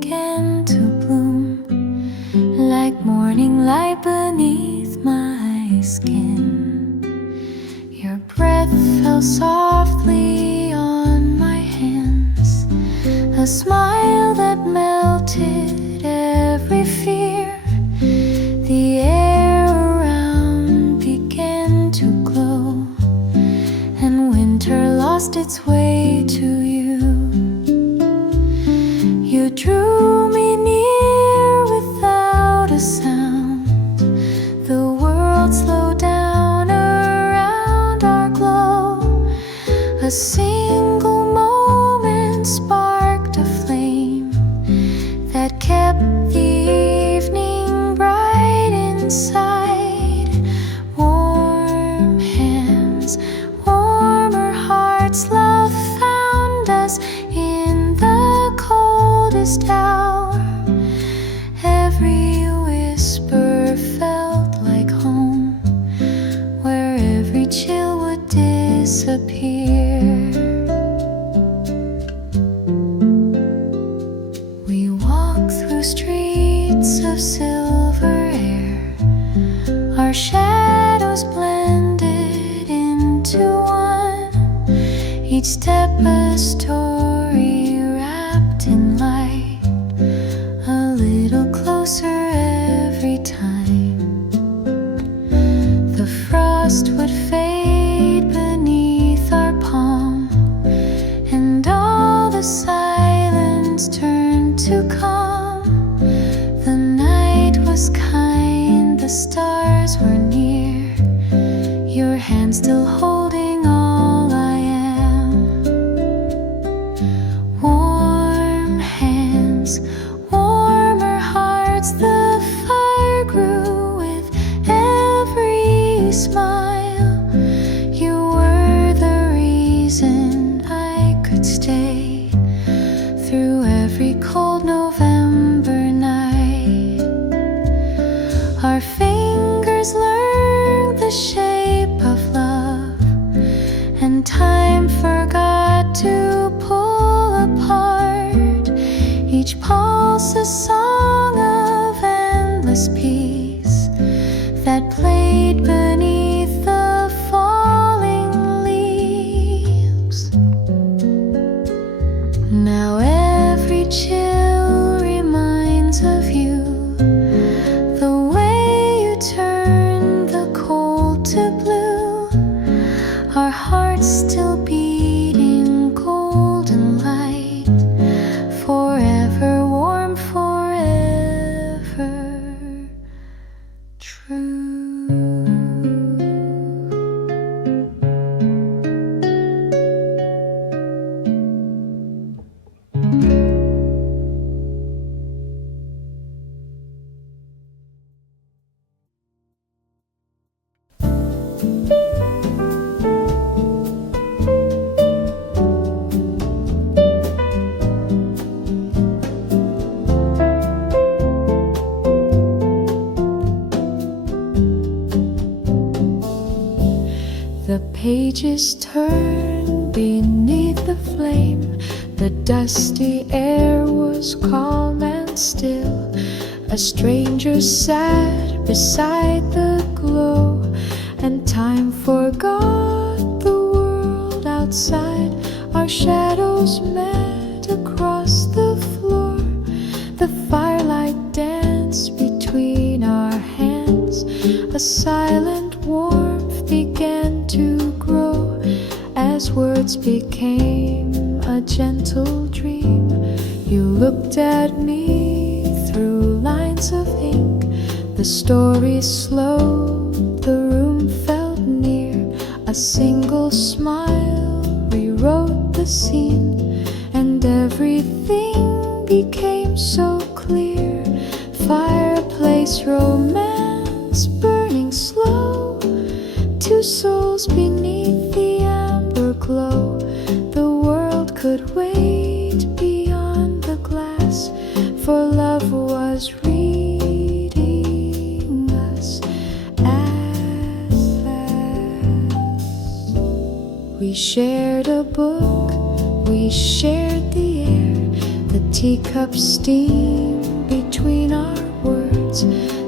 morning light beneath my skin. Your breath fell softly on my hands, a smile that melted every fear. The air around began to glow, and winter lost its way to you. You drew me near without a sound. The world slowed down around our glow. A single moment sparked a flame that kept the evening bright inside. Warm hands, warmer hearts, love found us in the coldest hour. Every whisper felt like home, where every chill would disappear. We walked through streets of silver air, our shadows blended into one, each step a story wrapped in light, a little closer every time. The frost would fade beneath our palm, and all the silence turned to calm. The night was kind, the stars were near, your hand still holding all I am. Warm hands, warmer hearts, the fire grew with every smile. You were the reason I could stay through every cold November night. Our fingers learned the shape of love, and time forgot to pull apart. Each pulse a song of endless peace that played beneath the falling leaves. Now every chill reminds of you, the way you turn the cold to blue. Our hearts still beating golden light, forever warm, forever true. The pages turned beneath the flame. The dusty air was calm and still. A stranger sat beside the glow, and time forgot the world outside. Our shadows met across the floor. The firelight danced between our hands. A silent warmth began to grow as words became a gentle dream. You looked at me through lines of ink. The story slowed, the room felt near. A single smile rewrote the scene, and everything became so clear. Fireplace romance burning slow, two souls beneath the amber glow. The world could wait beyond the glass, for love was reading us at last. We shared a book, we shared the air, the teacup steam between our words.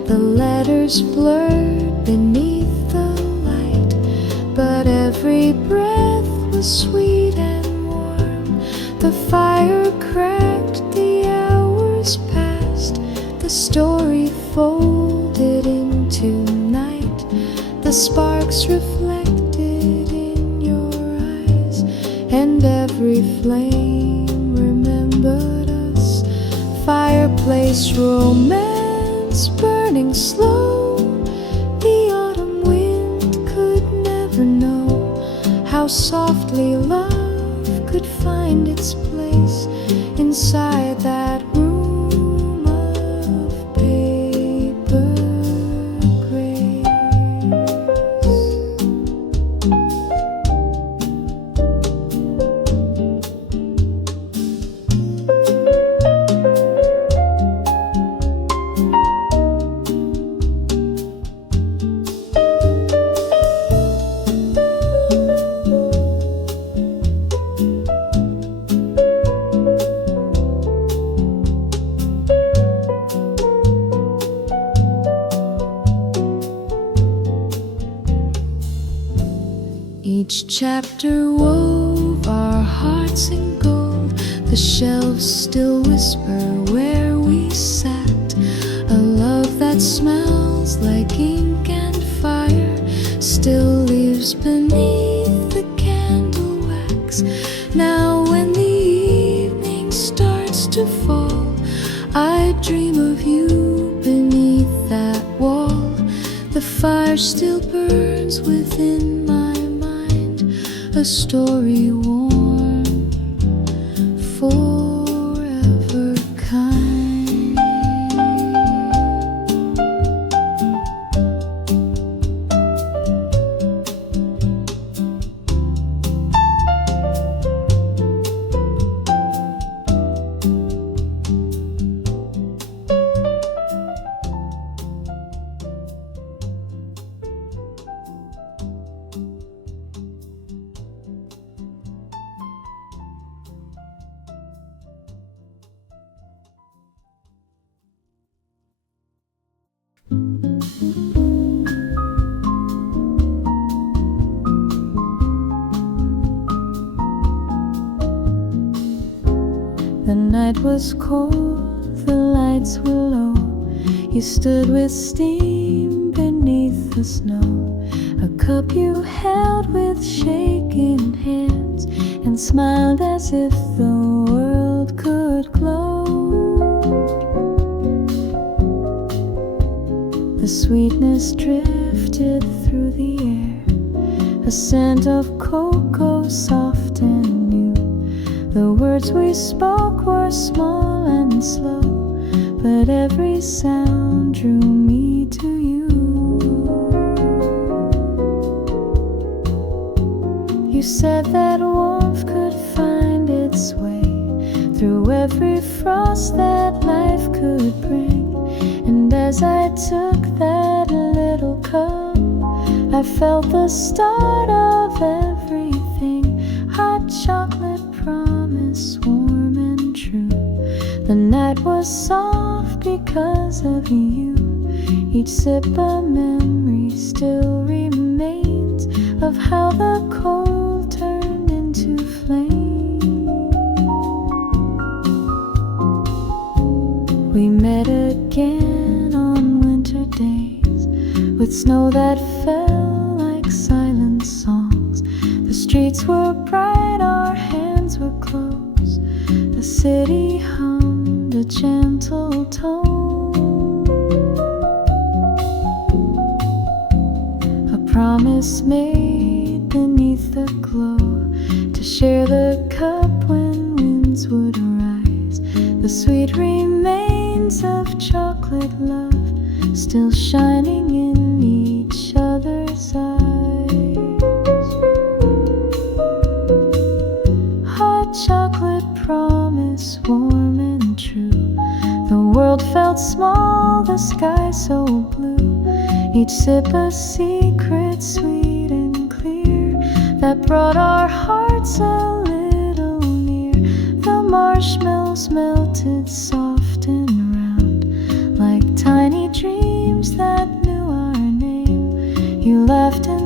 the letters blurred beneath the light, but every breath was sweet and warm. The fire cracked, the hours passed, the story folded into night, the sparks reflected in your eyes, and every flame remembered us. Fireplace romance burning slow, the autumn wind could never know how softly love could find its place inside that room of paper grace. Each chapter wove our hearts in gold. The shelves still whisper where we sat. A love that smells like ink and fire still lives beneath the candle wax. Now when the evening starts to fall, I dream of you beneath that wall. The fire still burns within my mind, a story warm, forever kind. The night was cold, the lights were low. You stood with steam beneath the snow. A cup you held with shaking hands, and smiled as if the world could glow. The sweetness drifted through the air, a scent of cocoa soft and new. The words we spoke were small and slow, but every sound drew me to you. You said that warmth could find its way through every frost that life could bring. And as I took that little cup, I felt the start of everything. Hot chocolate promise, warm and true. The night was soft because of you. Each sip a memory still remains of how the cold turned into flame. We met again on winter days, with snow that fell like silent songs. The streets were bright, our hands were close. The city hummed a gentle tone, a promise made beneath the glow, to share the cup when winds would arise. The sweet remains of chocolate love still shining in each other's eyes. Hot chocolate promise, warm and true. The world felt small, the sky so blue. Each sip a secret, sweet and clear, that brought our hearts a little near. The marshmallows melted soft and round, like tiny dreams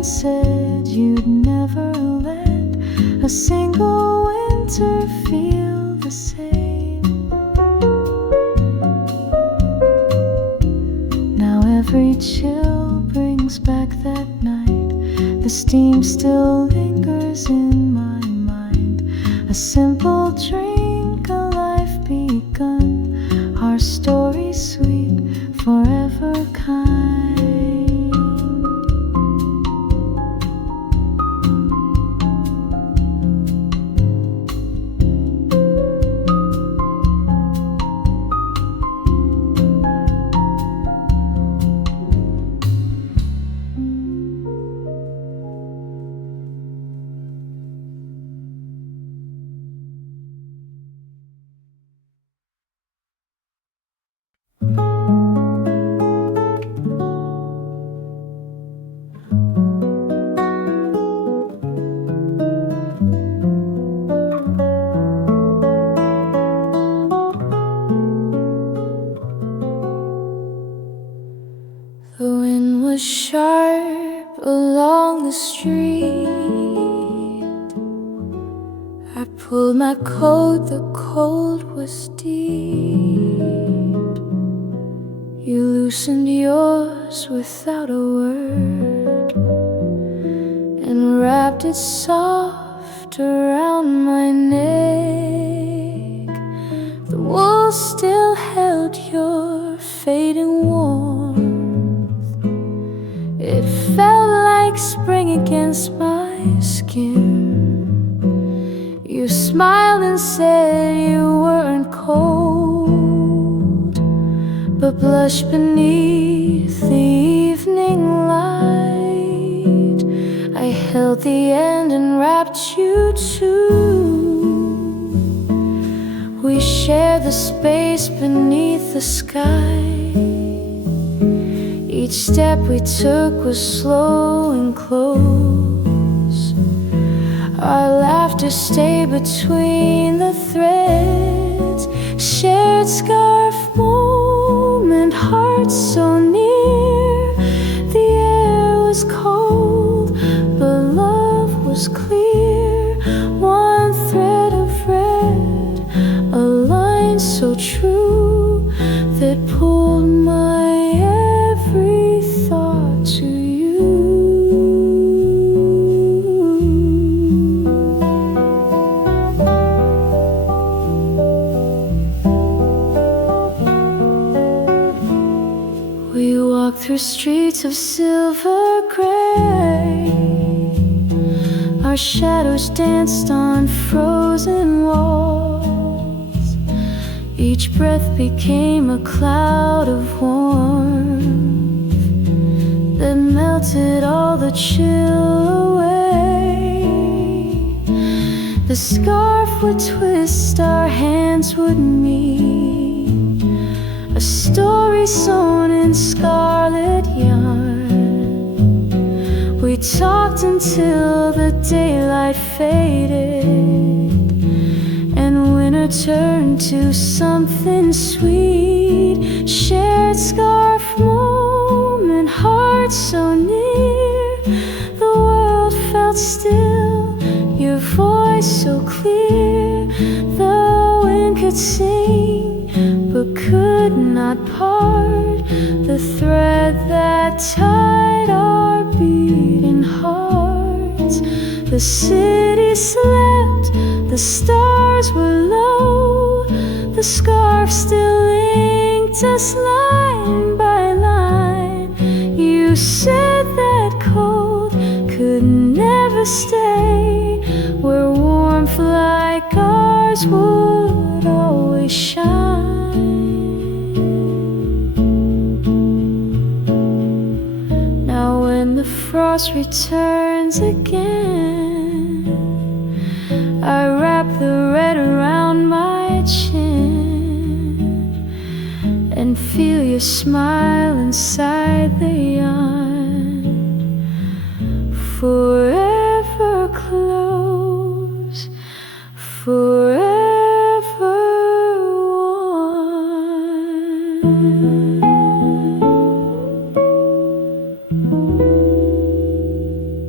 and said you'd never let a single winter feel the same. Now every chill brings back that night. The steam still lingers in my mind. A simple drink, a life begun. Our story sweet, forever kind. The wind was sharp along the street. I pulled my coat, the cold was deep. You loosened yours without a word and wrapped it soft around my neck. The wool still held your fading warmth. It felt like spring against my skin. You smiled and said you weren't cold, but blushed beneath the evening light. I held the end and wrapped you too. We shared the space beneath the sky. Each step we took was slow and close. Our laughter stayed between the threads. Shared scarf moment, hearts so near. The air was cold, but love was clear. One thread of red, a line so true that pulled my every thought to you. We walked through streets of silver gray. Our shadows danced on frozen walls. Each breath became a cloud of warmth that melted all the chill away. The scarf would twist, our hands would meet. A story sewn in scarlet yarn. We talked until the daylight faded and winter turned to something sweet. Shared scarf moment, hearts so near. The world felt still, your voice so clear. The wind could sing, but could not part the thread that tied our beating hearts. The city slept, the stars were low. The scarf still linked us line by line. You said that cold could never stay, where warmth like ours would always shine. Now when the frost returns again, I wrap the red around my chin and feel your smile inside the yarn. Forever close, forever one.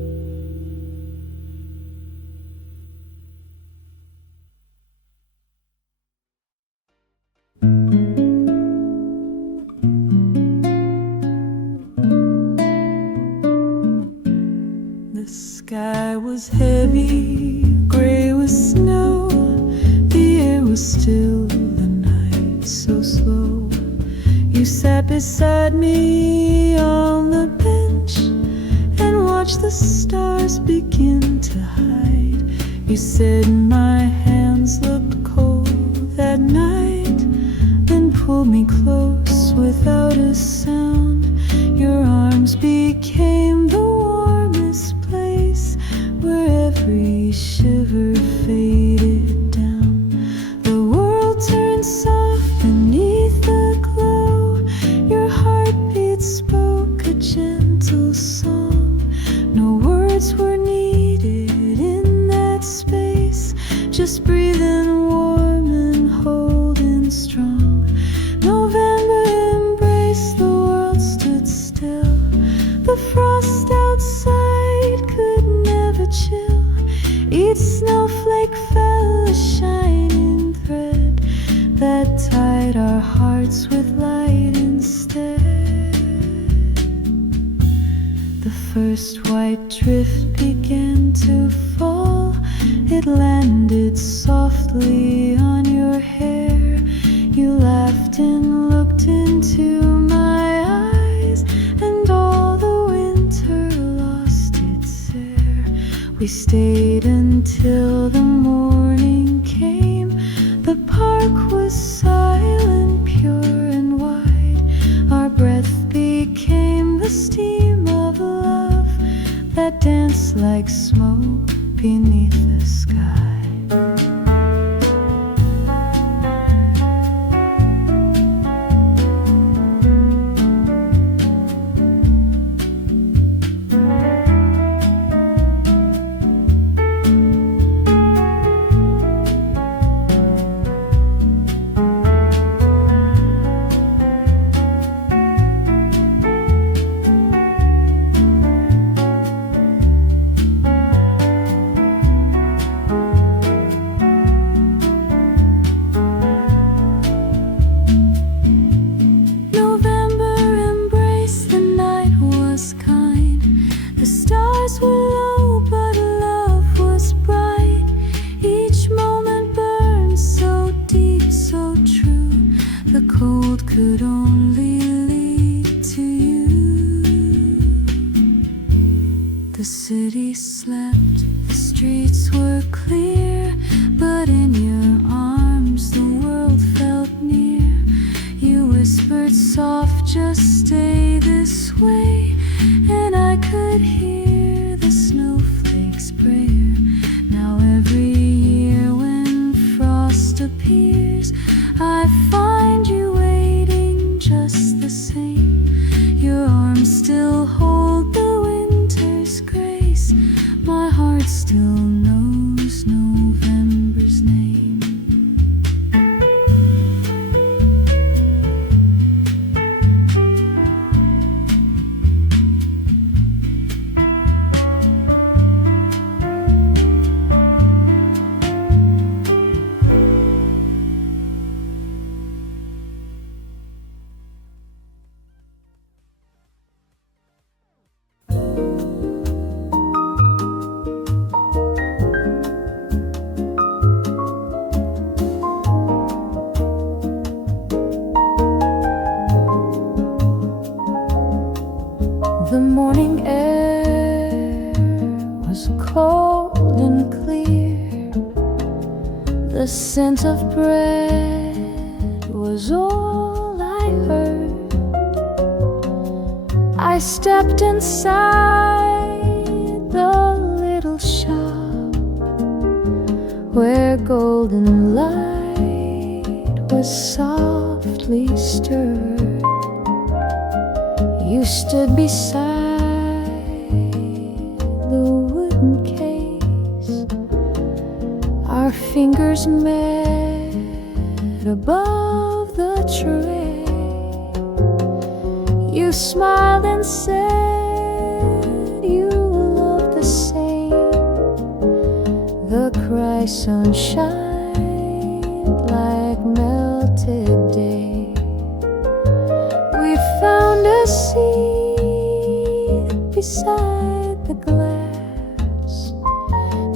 sky was heavy, gray with snow. The air was still, the night so slow. You sat beside me on the bench and watched the stars begin to hide. You said my hands looked cold that night, then pulled me close without a sound. Your arms became the warmest place where every shiver faded down. The world turned soft beneath the glow. Your heartbeat spoke a gentle song. No words were needed in that space, just breathing warm and holding strong. November embraced, the world stood still. The frost outside could never chill. Each snowflake fell a shining thread that tied our hearts with light instead. The first white drift began to fall. It landed softly on your hair. You laughed and looked into my eyes, and all the winter lost its air. We stayed until the morning came. The park was silent, pure and wide. Our breath became the steam of love that danced like smoke beneath the sky. Could only lead to you. The city slept, the streets were clear, but in your arms the world felt near. You whispered soft, just stay this way, and I could hear the snowflakes prayer. Now every year when frost appears, I find you waiting just the same. Your arms still hold the winter's grace. My heart still knows November's name. The morning air was cold and clear. The scent of bread was all I heard. I stepped inside the little shop where golden light was softly stirred. You stood beside the wooden case. Our fingers met above the tray. You smiled and said you loved the same. The cry sunshine like melted day. We found a seat beside the glass.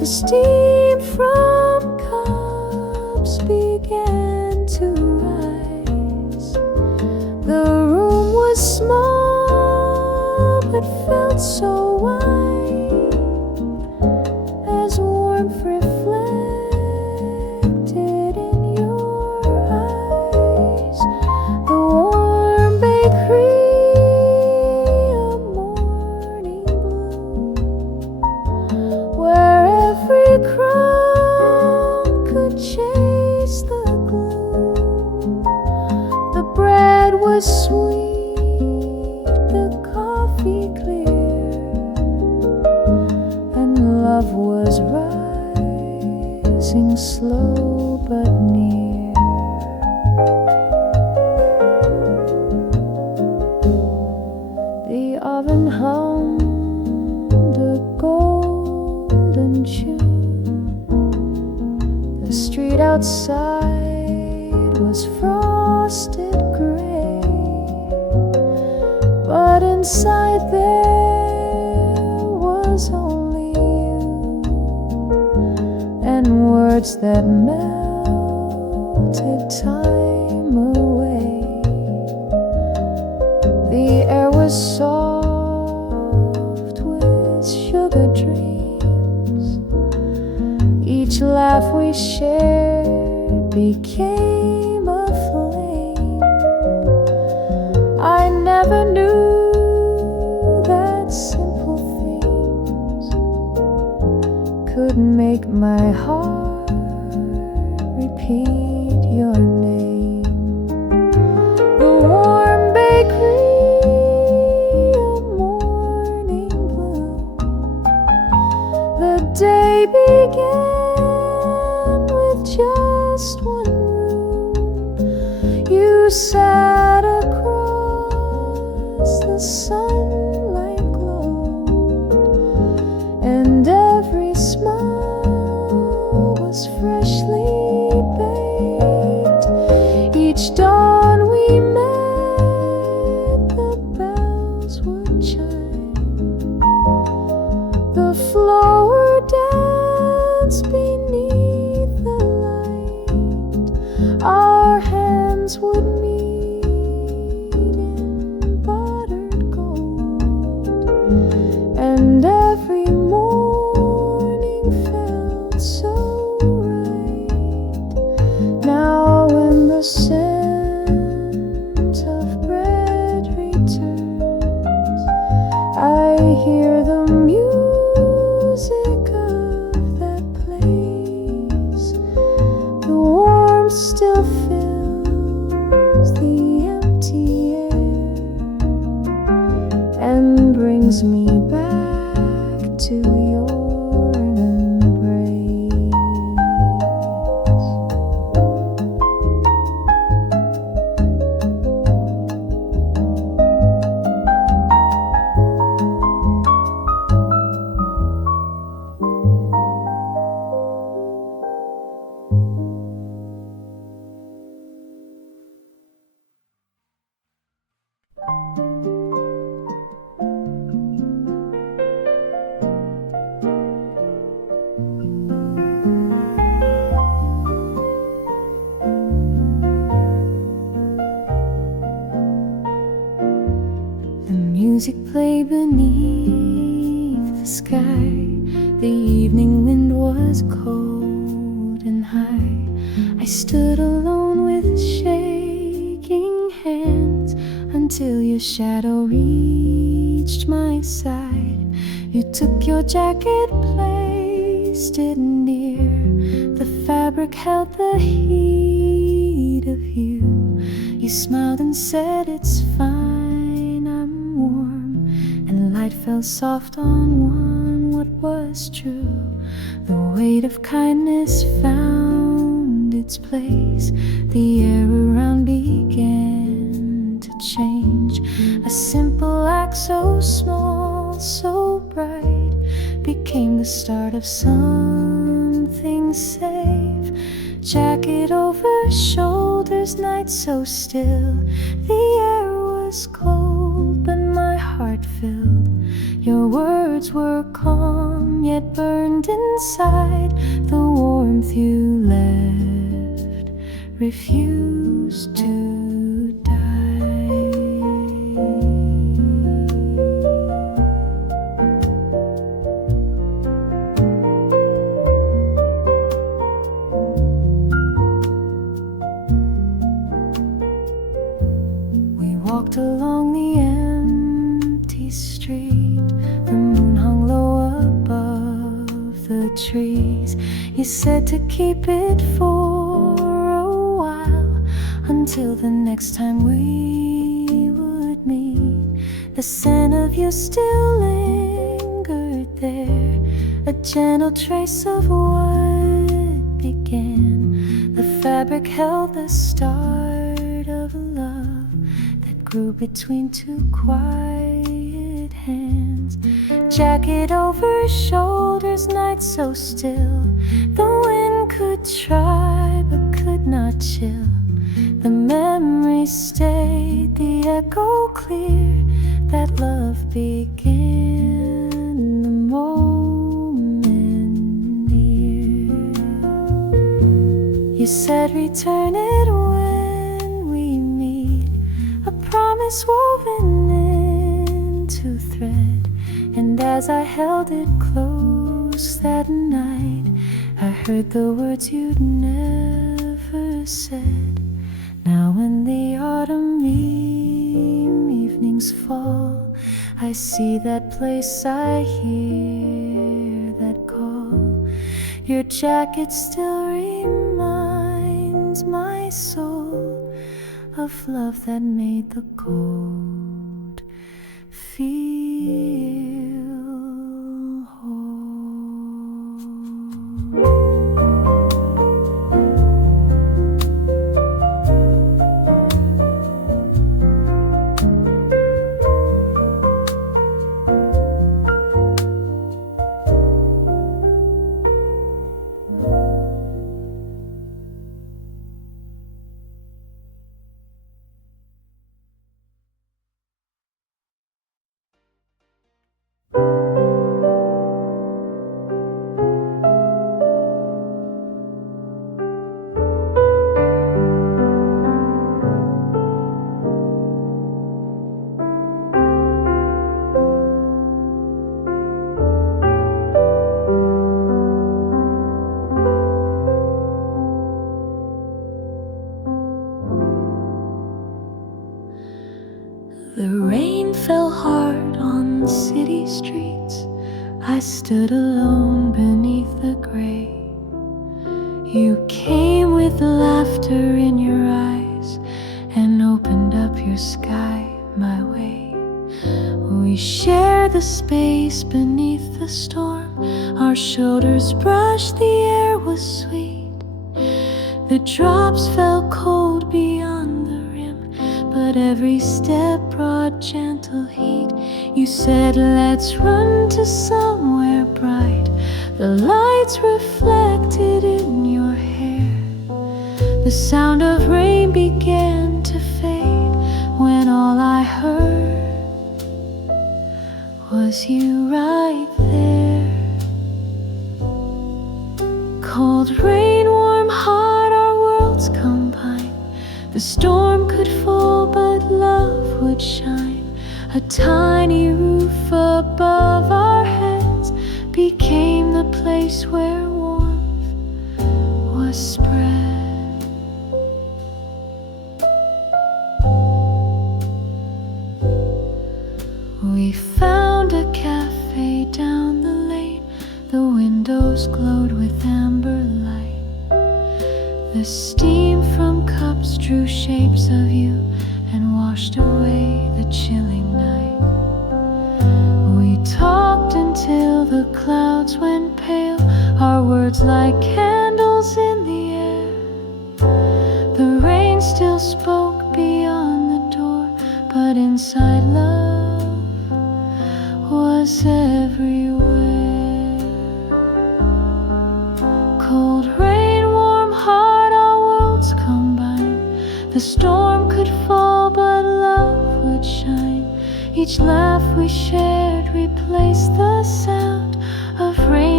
steam from cups began to rise. The room was small but felt so wide as warmth reflected in your eyes. The warm bakery, a morning bloom, where every crumb could chase the gloom. The bread was sweet, the coffee clear, and love was rising slow but near. The oven hummed a golden tune. The street outside was frosted gray, but inside there was only you and words that melted time away. The air was soft with sugar dreams. Each laugh we shared became a flame. I never knew that simple things could make my heart repeat your name. The warm bakery, a morning bloom. The day began with just one room. You sat across the sunlight glowed, and every smile was freshly baked. Each dawn we met, the bells would chime. The flower danced beneath the light. Our hands would meet in buttered gold, and every morning felt so right. Now when the scent of bread returns, I hear the music of that place. The warmth still fills the empty air and brings me back to your embrace. The music played beneath the sky. The evening wind was cold and high. I stood alone with shaking hands until your shadow reached my side. You took your jacket, placed it near. The fabric held the heat of you. You smiled and said, "It's fine, I'm warm." And light fell soft on one, what was true. The weight of kindness found its place. The air around began to change. A simple act so small, so bright, became the start of something safe. Jacket over shoulders, night so still. The air was cold, but my heart filled. Your words were calm, yet burned inside. The warmth you left refused to die. We walked along the empty street. The moon hung low above the trees. You said to keep it for a while, until the next time we would meet. The scent of you still lingered there, a gentle trace of what began. The fabric held the start of a love that grew between two quiet hands. Jacket over shoulders, night so still. The wind could try but could not chill. The memory stayed, the echo clear. That love began the moment near. You said return it when we meet, a promise woven into thread. And as I held it close that night, I heard the words you'd never said. Now when the autumn evenings fall, I see that place, I hear that call. Your jacket still reminds my soul of love that made the cold feel whole. The rain fell hard on the city streets. I stood alone beneath the gray. You came with laughter in your eyes and opened up your sky my way. We shared the space beneath the storm. Our shoulders brushed, the air was sweet. The drops fell cold beyond the rim, but every step brought gentle heat. You said, let's run to somewhere bright. The lights reflected in your hair. The sound of rain began to fade when all I heard was you right there. Cold rain, warm heart, our worlds combine. The storm could fall, but love would shine. A tiny roof above our heads became the place where warmth was spread. We found a cafe down the lane. The windows glowed with amber light. The steam from cups drew shapes of you and washed away the chilling night. We talked until the clouds went pale, our words like candles in the air. The rain still spoke beyond the door, but inside love was everywhere. Cold rain, warm heart, our worlds combine. The storm could fall, but love would shine. Each laugh we shared replaced the sound of rain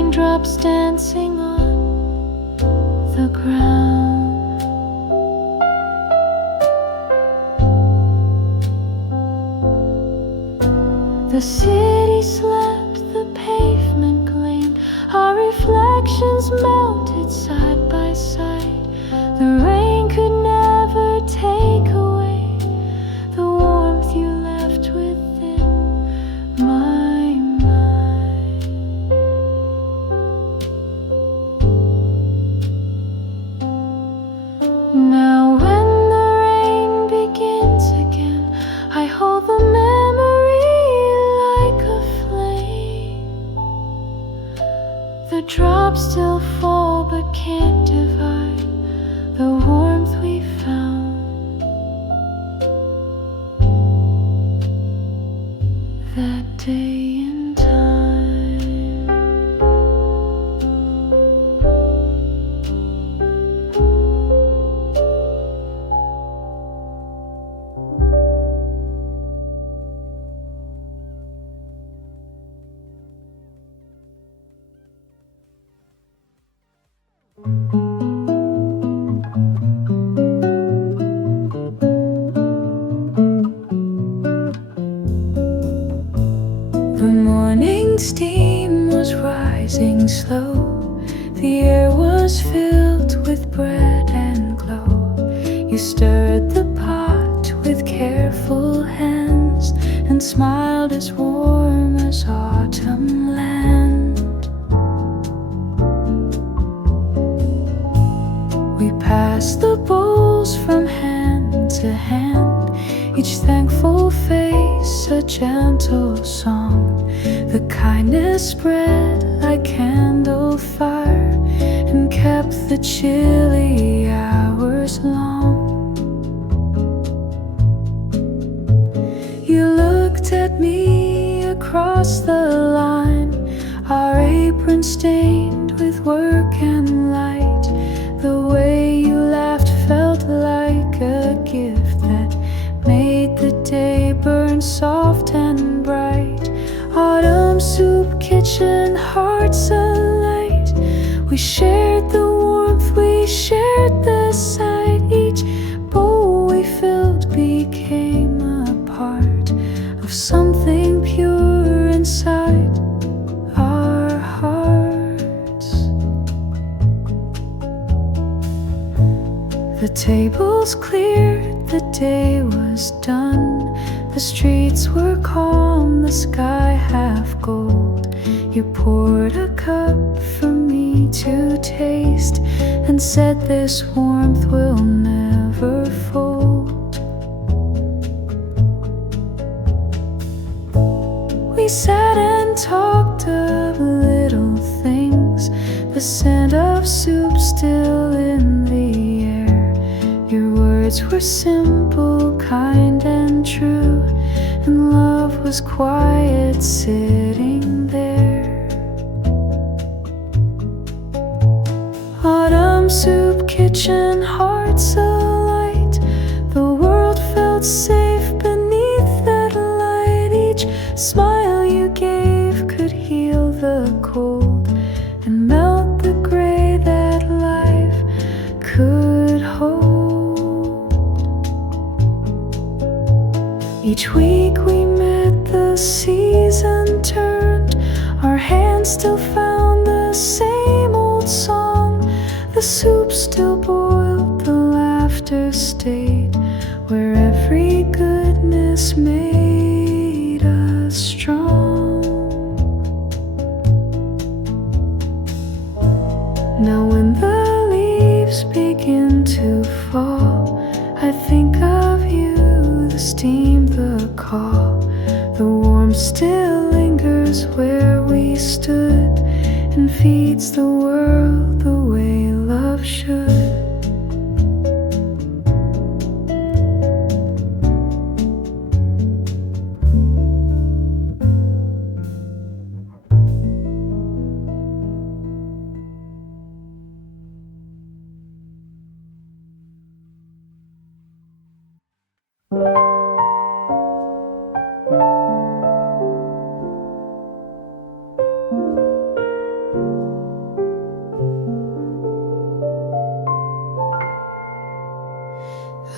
raindrops dancing on the ground. The city slept, the pavement gleamed, our reflections melted side by side. The rain could never take away the warmth you left within my mind. Now when the rain begins again, I hold the memory like a flame. The drops still fall but can't divide the warmth we found that day in time. The morning steam was rising slow. The air was filled with bread and glow. You stirred the pot with careful hands and smiled as warm as autumn land. We passed the bowls from hand to hand, each thankful face a gentle song. The kindness spread like candle fire and kept the chilly hours long. You looked at me across the line, our apron stained with work and light. The way you laughed felt like a gift that made the day burn soft and bright. Autumn soup kitchen hearts alight. We shared the warmth, we shared the sight. Each bowl we filled became a part of something pure inside our hearts. The tables cleared, the day was done. The streets were calm, the sky half gold. You poured a cup for me to taste and said this warmth will never fold. We sat and talked of little things, the scent of soup still in the air. Your words were simple, kind and true, and love was quiet sitting there. Autumn soup kitchen hearts alight. The world felt safe beneath that light. Each smile you gave could heal the cold and melt the gray that life could hold. Each week we met, the season turned. Our hands still found the same old song. The soup still boiled, the laughter stayed, where every goodness made us strong. Now when the leaves begin to fall, I think of you, the steam, the call. The warmth still lingers where we stood and feeds the world the way love should.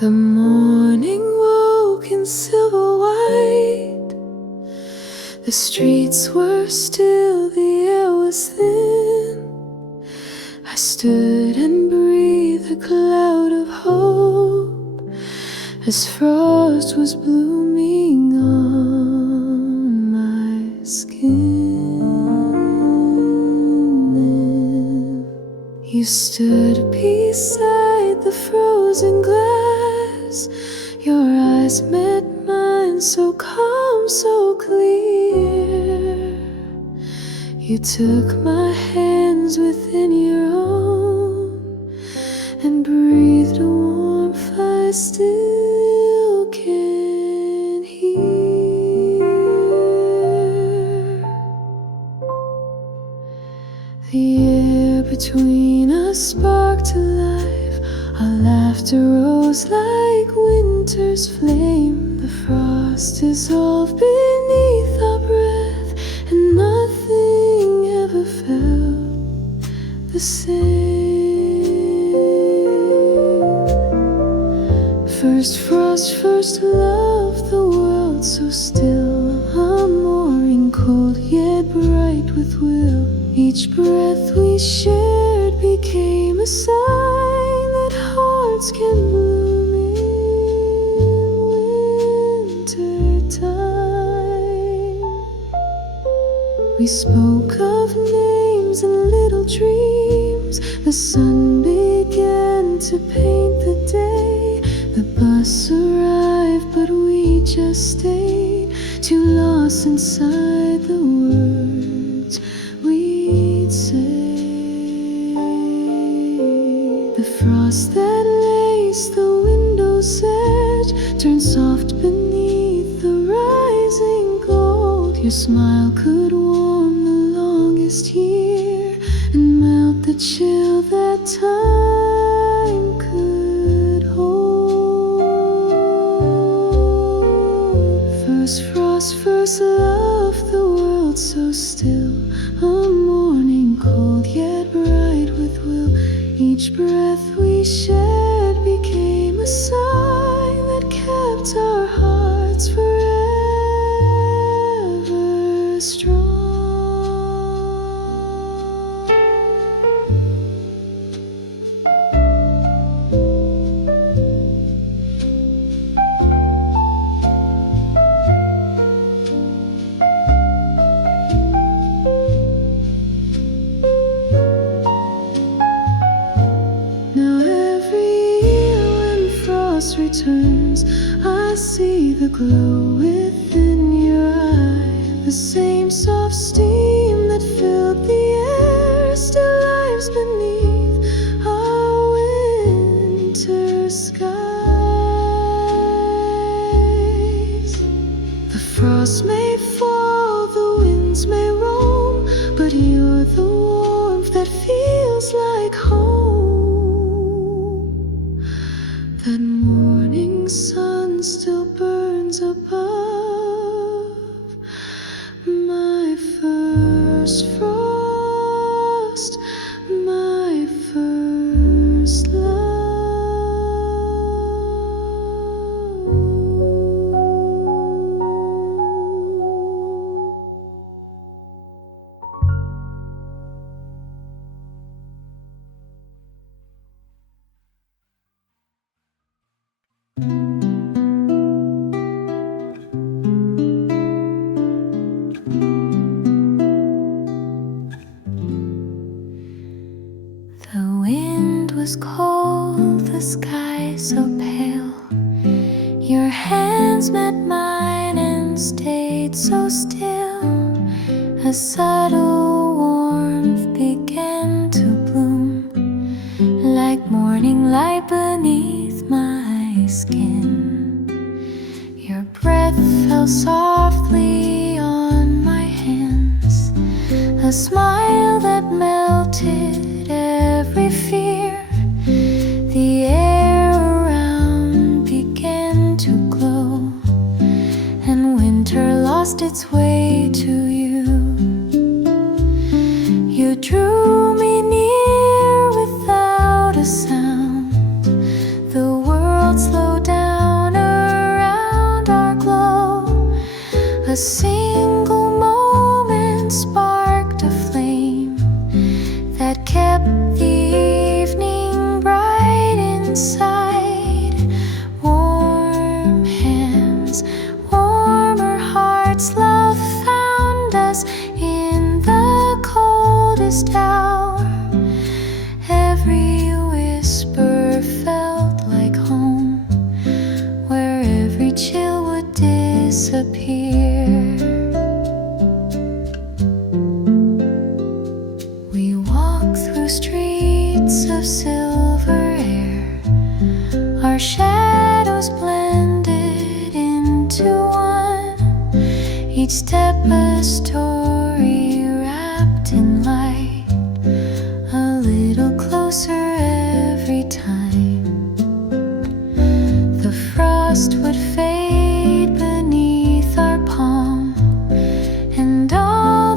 The morning woke in silver white. The streets were still, the air was thin. I stood and breathed a cloud of hope as frost was blooming on my skin. You stood beside the frozen glass. Your eyes met mine, so calm, so clear. You took my hands within your own and breathed a warmth I still can hear. The air between us sparked to life. Our laughter rose like winter's flame. The frost dissolved beneath our breath, and nothing ever felt the same. First frost, first love, the world so still. A morning cold yet bright with will. Each breath we shared became a sign that hearts can bloom in winter time. We spoke of names and little dreams. The sun began to paint the day. The bus arrived, but we just stayed, too lost inside the words we'd say. The frost that laced the window's edge turned soft beneath the rising gold. Your smile could warm the longest year and melt the chill that time could hold. First frost, first love, the world so still. A morning cold yet bright with will. Each breath we shared became a sign that kept our hearts forever strong. Returns, I see the glow within your eye. The same soft steam that filled the air still lies beneath our winter skies. The frost may fall, the winds may roam, but you're the warmth that feels like home. That morning sun still burns above my first frost, my first love. The wind was cold, the sky so pale. Your hands met mine and stayed so still. A subtle warmth began to bloom, like morning light beneath my skin. Your breath fell softly on my hands, a smile that melted every fear. The air around began to glow, and winter lost its way to you. You drew me near without a sound. The world slowed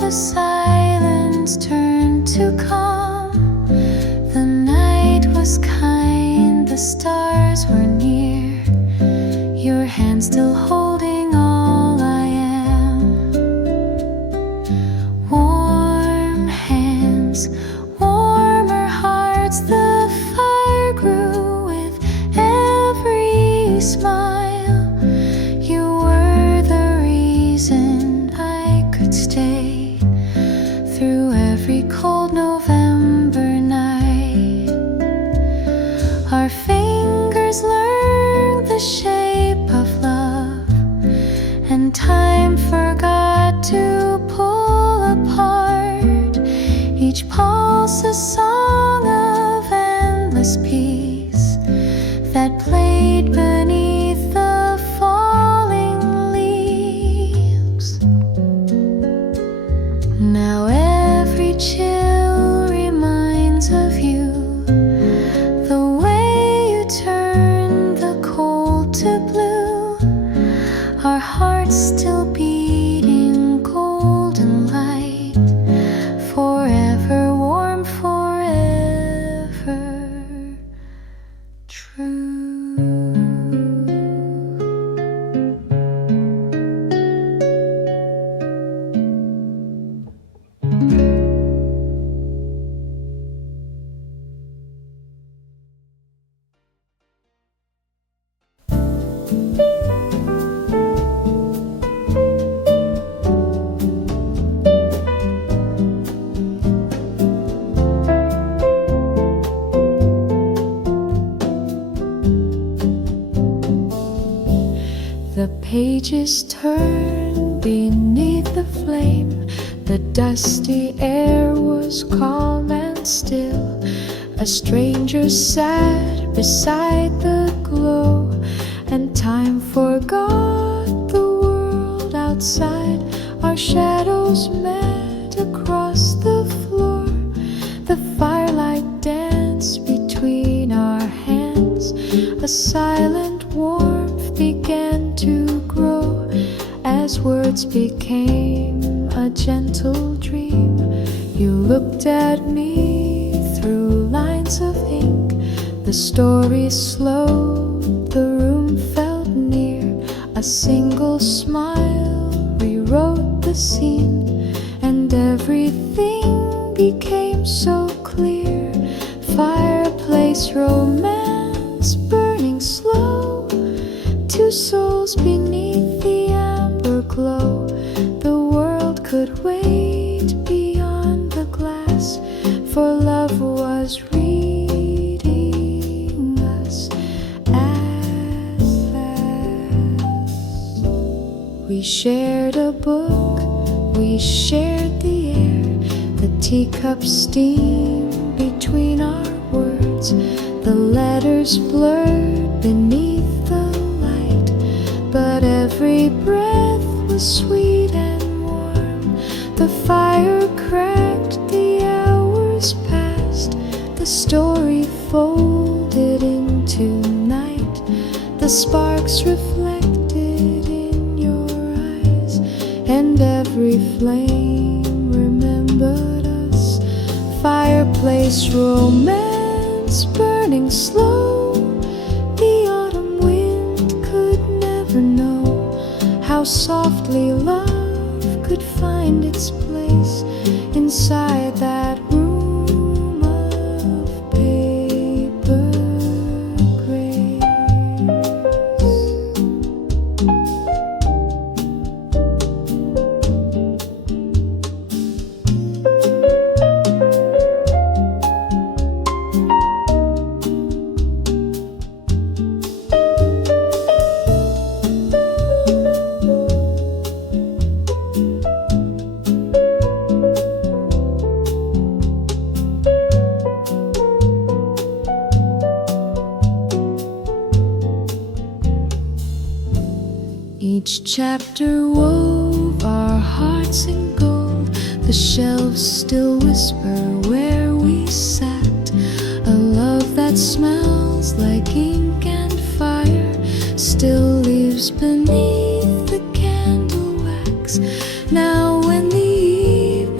the silence turned to calm. The night was kind, the stars were near. Your hand still holding all I am. Warm hands, warmer hearts, the fire grew with every smile. You were the reason I could stay through every cold November night. Our fingers learned the shape of love, and time forgot to pull apart. Each pulse a song of endless peace that played beneath the falling leaves. Now every chill reminds of you, the way you turn the cold to blue. Our hearts still beating golden light, forever warm, forever true. The pages turned beneath the flame. The dusty air was calm and still. A stranger sat beside the glow, and time forgot the world outside. Our shadows met across the floor. The firelight danced between our hands. A silent warmth began to grow as words became a gentle dream. You looked at me through lines of ink. The story slowed, the room felt near. A single smile rewrote the scene, and everything became so clear. Fireplace romance burning slow, two souls beneath the amber glow. The world could wait beyond the glass, for love was reading us at last. We shared a book, we shared the air, the teacup steam between our words. The letters blurred beneath the light, but every breath was sweet and warm. The fire cracked, the hours passed, the story folded into night. The sparks reflected in your eyes, and every flame remembered us. Fireplace romance burning slow. The autumn wind could never know how softly love could find its place inside that room of paper grace. Each chapter wove our hearts in gold. The shelves still whisper where we sat. A love that smells like ink and fire still lives beneath the candle wax. Now when the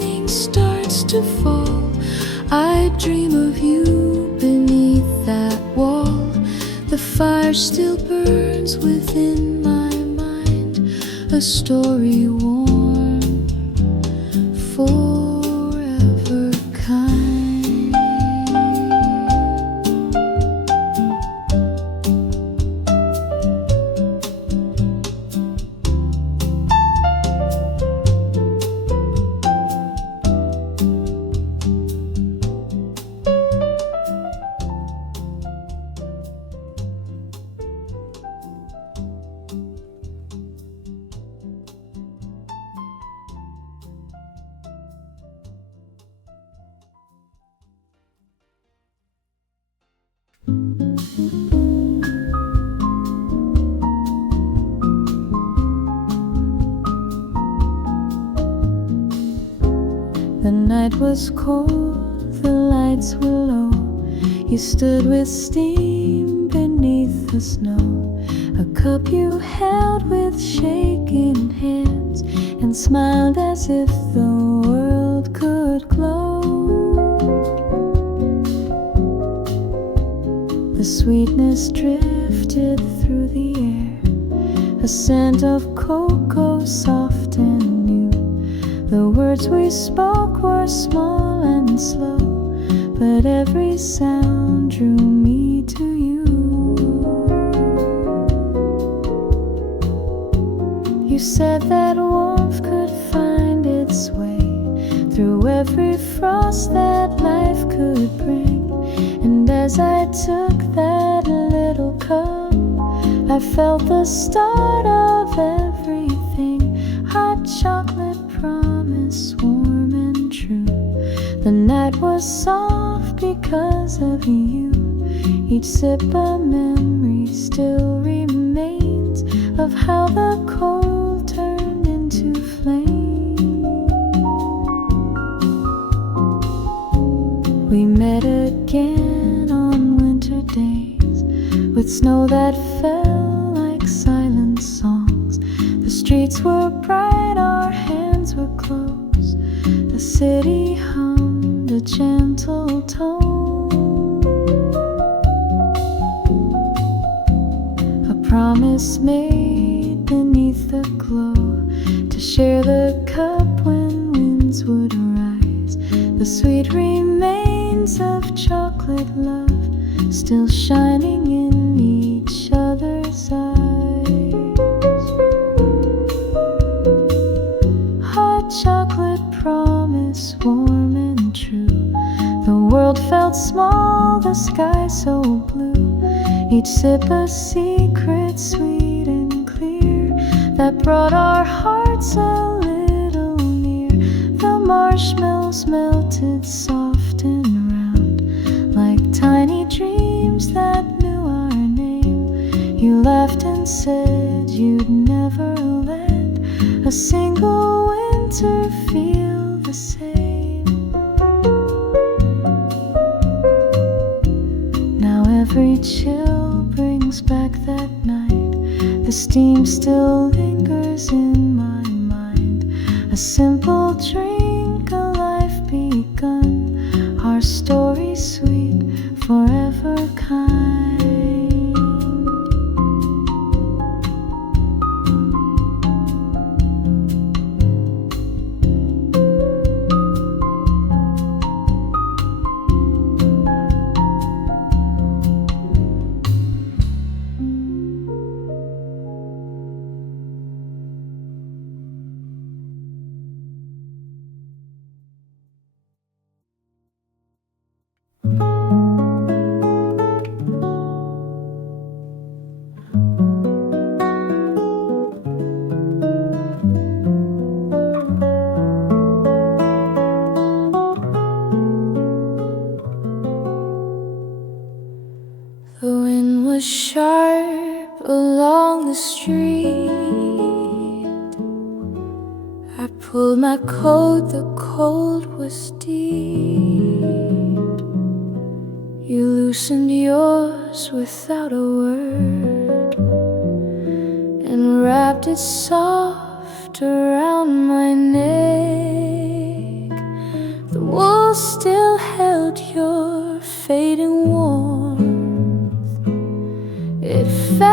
still burns within my mind, a story warm, forever kind. The night was cold, the lights were low. You stood with steam beneath the snow, a cup you held with shaking hands, and smiled as if the world could glow. The sweetness drifted through the air, a scent of cocoa soft and new. The words we spoke were small and slow, but every sound drew me to you. You said that warmth could find its way through every frost that life could bring. And as I took that little cup, I felt the start of everything. Hot chocolate promise, warm and true. The night was soft because of you. Each sip a memory still remains of how the cold turned into flame. We met again on winter days, with snow that fell like silent songs. The streets were bright, our hands were close. The city hummed a gentle tone, a promise made beneath the glow, to share the cup when winds would arise. The sweet remains of chocolate love still shining in each other's eyes. Hot chocolate promise, warm and true. The world felt small, the sky so blue. Each sip a secret, sweet and clear, that brought our hearts a little near. The marshmallows melted soft and round, like tiny dreams that knew our name. You laughed and said you'd never let a single winter feel the same. Now every chill brings back that night. The steam still lingers in my mind. A simple drink, a life begun. Our story sweet, forever kind. The wind was sharp along the street. I pulled my coat, the cold was deep. You loosened yours without a word and wrapped it soft around my neck. The wool still held your fading warmth. It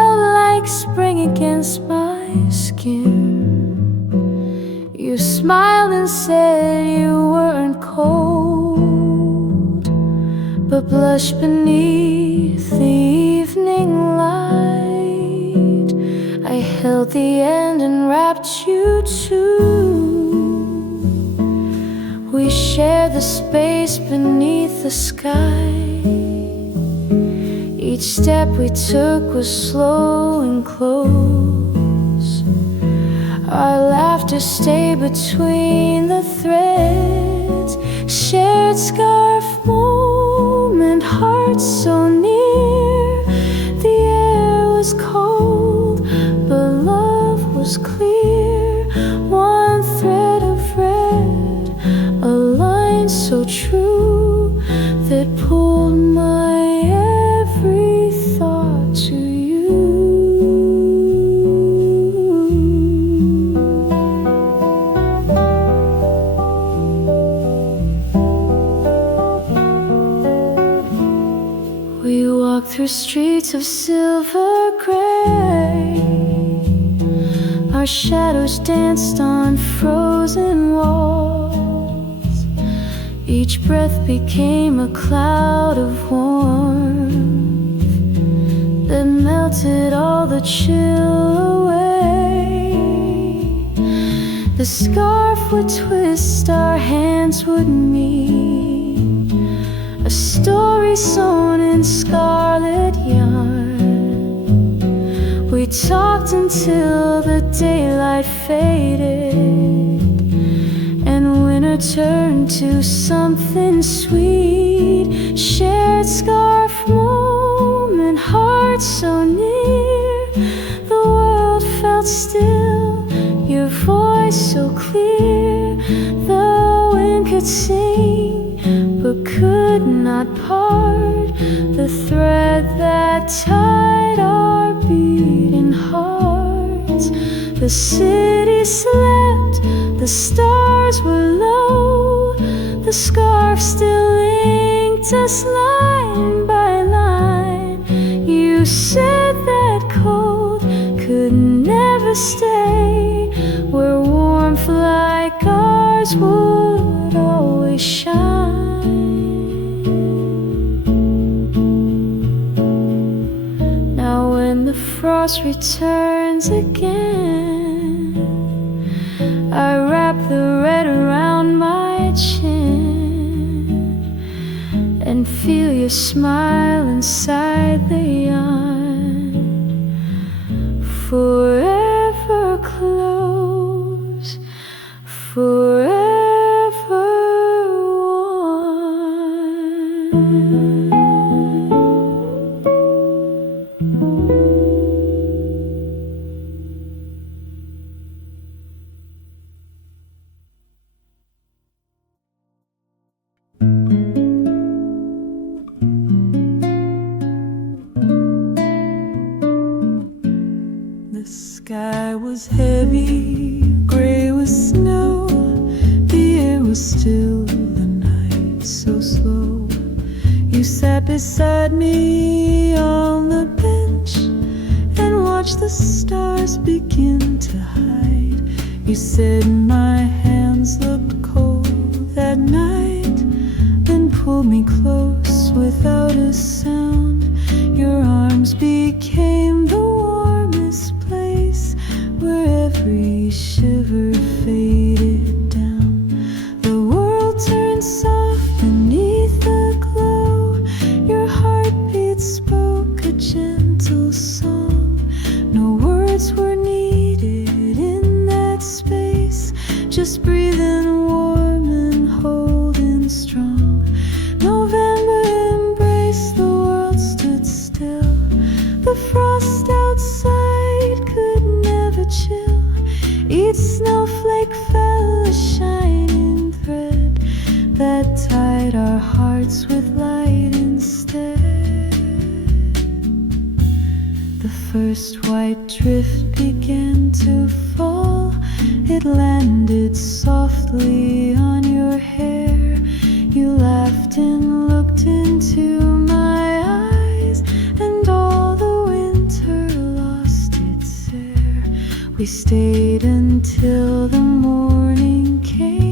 smiled and said you weren't cold, but blushed beneath the evening light. I held the end and wrapped you too. We shared the space beneath the sky. Each step we took was slow and close. Our laughter stayed between the threads. Shared scarf moment, hearts so near. The air was cold, but love was clear. One thread of red, a line so true that pulled my every thought to you. We walked through streets of silver gray. Our shadows danced on frozen walls. Each breath became a cloud of warmth that melted all the chill away. The scarf would twist, our hands would meet, a story sewn in scarlet yarn. We talked until the daylight faded and winter turned to something sweet. Shared scarf moment, hearts so near. The world felt still, your voice so clear. The wind could sing but could not part the thread that tied our beating hearts. The city slept, the stars were low. The scarf still linked us line by line. You said that cold could never stay, where warmth like ours would always shine. Now when the frost returns again, I wrap the red around my chin and feel your smile inside the yarn. Forever close, forever one. The sky was heavy, gray with snow. The air was still, the night so slow. You sat beside me on the bench and watched the stars begin to hide. You said my hands looked cold that night, then pulled me close without a sound. Your arms became the warmest place where every shiver faded down. The world turned soft beneath the glow. Your heartbeat spoke a gentle song. No words were needed in that space, just breathing warm and holding strong. November embraced, the world stood still. The frost outside could never chill. Each snowflake fell a shining thread that tied our hearts with light instead. The first white drift began to fall. It landed softly on your hair. You laughed and looked into my eyes, and all the winter lost its air. We stayed until the morning came.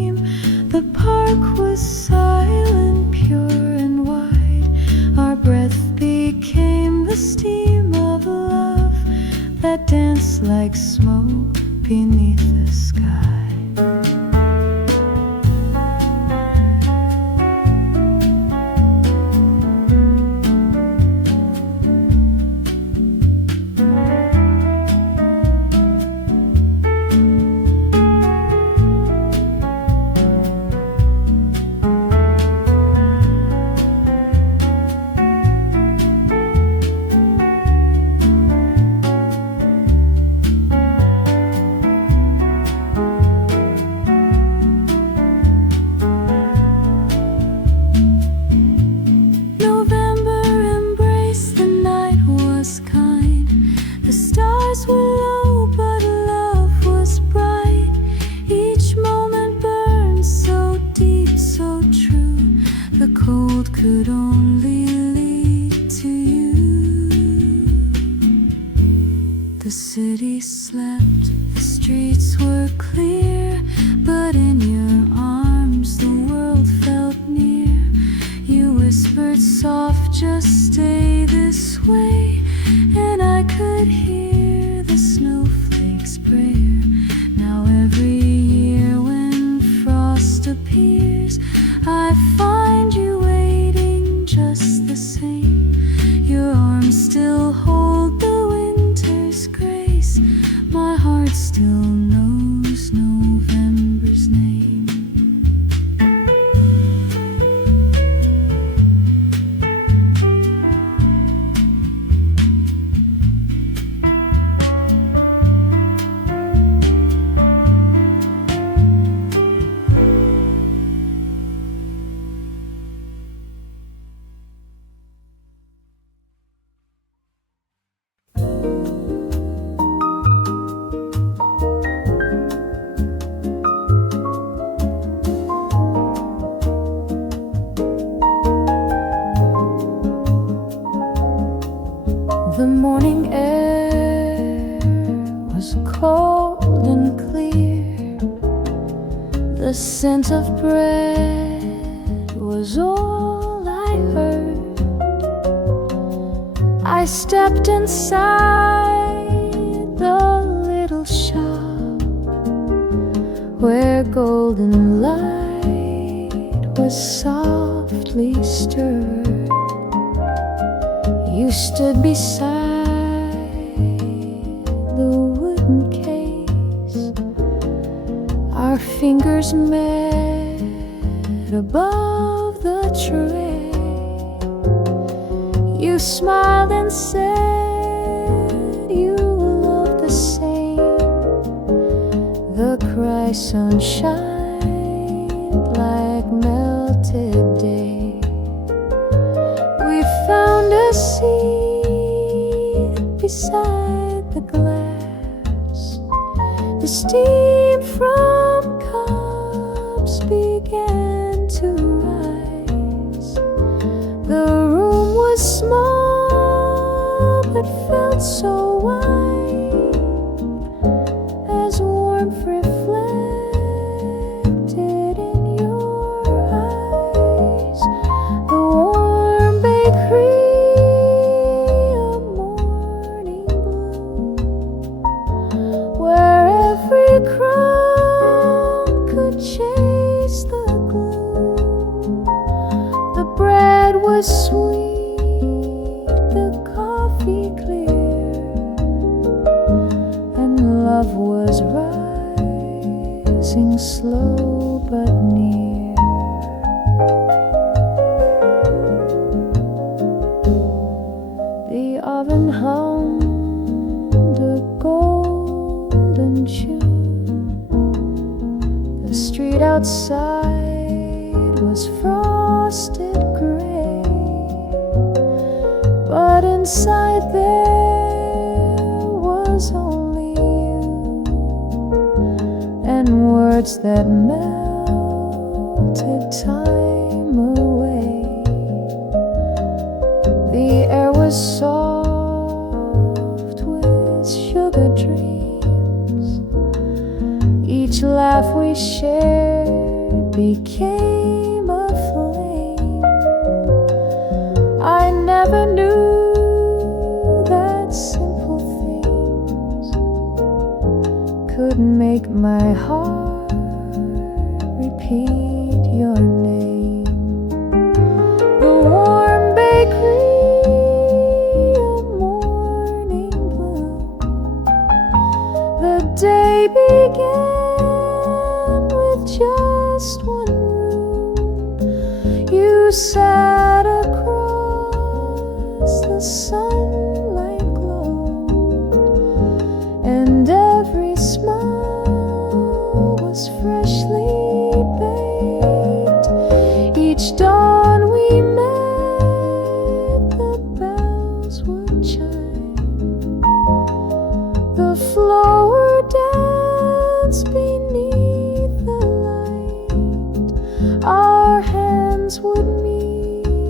told could only lead to you. The city slept, the streets were clear, but in your arms the world felt near. You whispered soft, just stay this way, and I could hear the snowflakes prayer. Now every year when frost appears, I find you waiting just the same. Your arms still hold the winter's grace. My heart still knows November's name. The morning air was cold and clear. The scent of bread was all I heard. I stepped inside the little shop where golden light was softly stirred. You stood beside the wooden case. Our fingers met above the tray. You smiled and said you loved the same. The cry sunshine like melted day. We found a seat beside the glass. The steam from cups began to rise. The room was small but felt so wide as warmth reflected in your eyes. The warm bakery, a morning bloom, where every crumb could chase the gloom. The bread was sweet, the coffee clear, and love was rising slow but near. The oven hummed a golden tune. The street outside was frosted gray, but inside there was only you and words that melted time away. The air was soft with sugar dreams. Each laugh we shared became a flame. I never knew that simple things could make my heart repeat your name. The warm bakery, a morning bloom. The day began with just one room. You sat across the sunlight glow, and every smile was freshly baked. Each dawn we met, the bells would chime. The flower danced beneath the light. Our hands would meet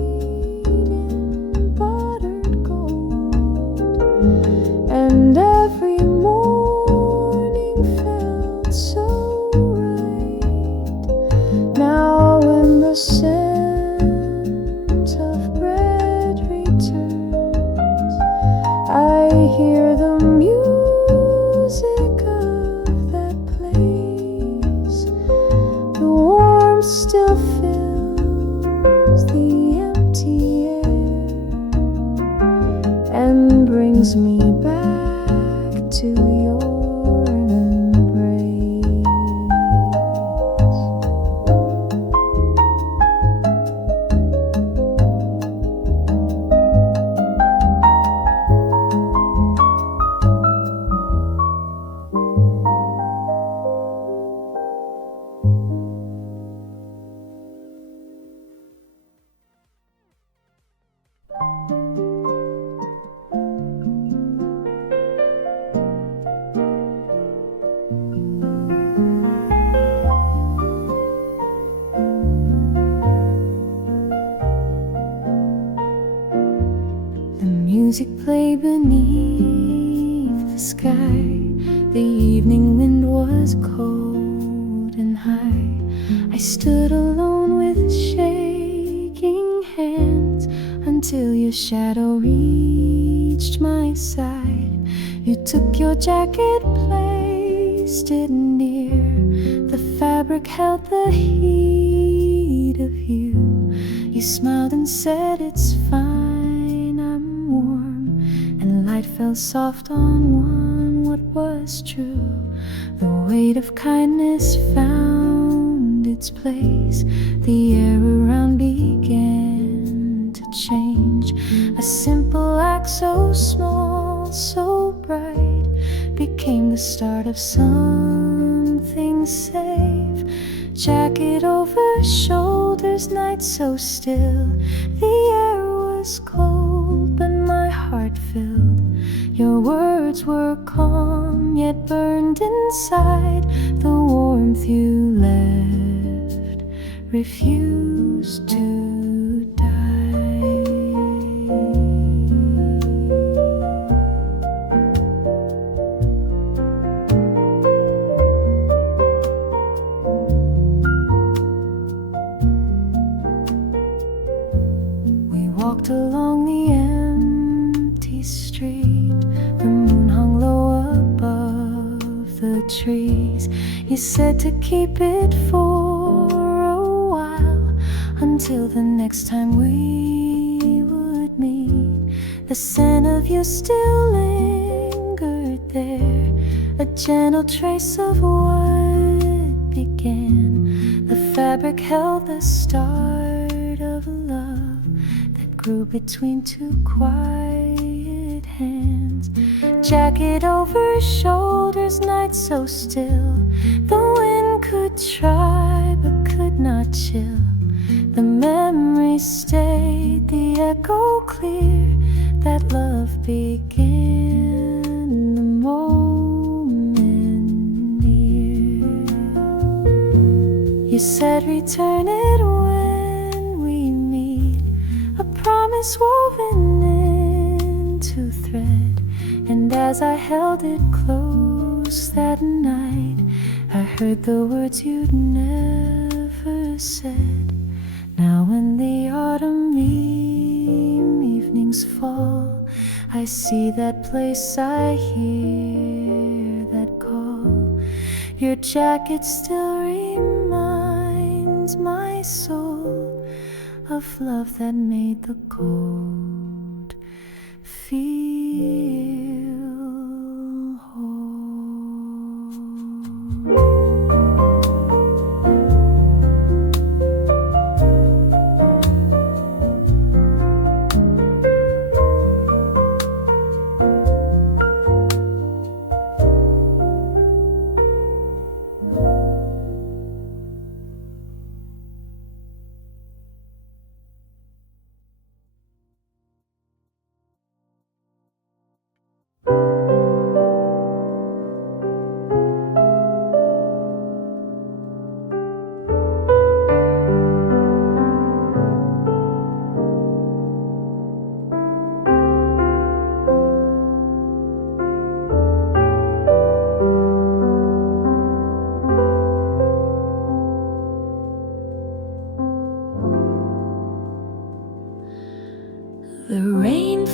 the scent of bread returns, I hear the music of that place. The warmth still fills the empty air and brings me back to your embrace. Music played beneath the sky. The evening wind was cold and high. I stood alone with shaking hands until your shadow reached my side. You took your jacket, placed it near. The fabric held the heat of you. You smiled and said, "It's fine, I'm warm." And light fell soft on one, what was true. The weight of kindness found its place. The air around began to change. A simple act so small, so bright, became the start of something safe. Jacket over shoulders, night so still. The air was cold, but my heart filled. Your words were calm, yet burned inside. The warmth you left refused to die. We walked along the empty street. The moon hung low above the trees. You said to keep it for a while, until the next time we would meet. The scent of you still lingered there, a gentle trace of what began. The fabric held the start of love that grew between two quiet hands. Jacket over shoulders, night so still. The wind could try but could not chill. The memory stayed, the echo clear, that love began the moment near. You said return it when we meet, a promise woven into thread. And as I held it close that night, I heard the words you'd never said. Now when the autumn evenings fall, I see that place, I hear that call. Your jacket still reminds my soul of love that made the cold feel whole.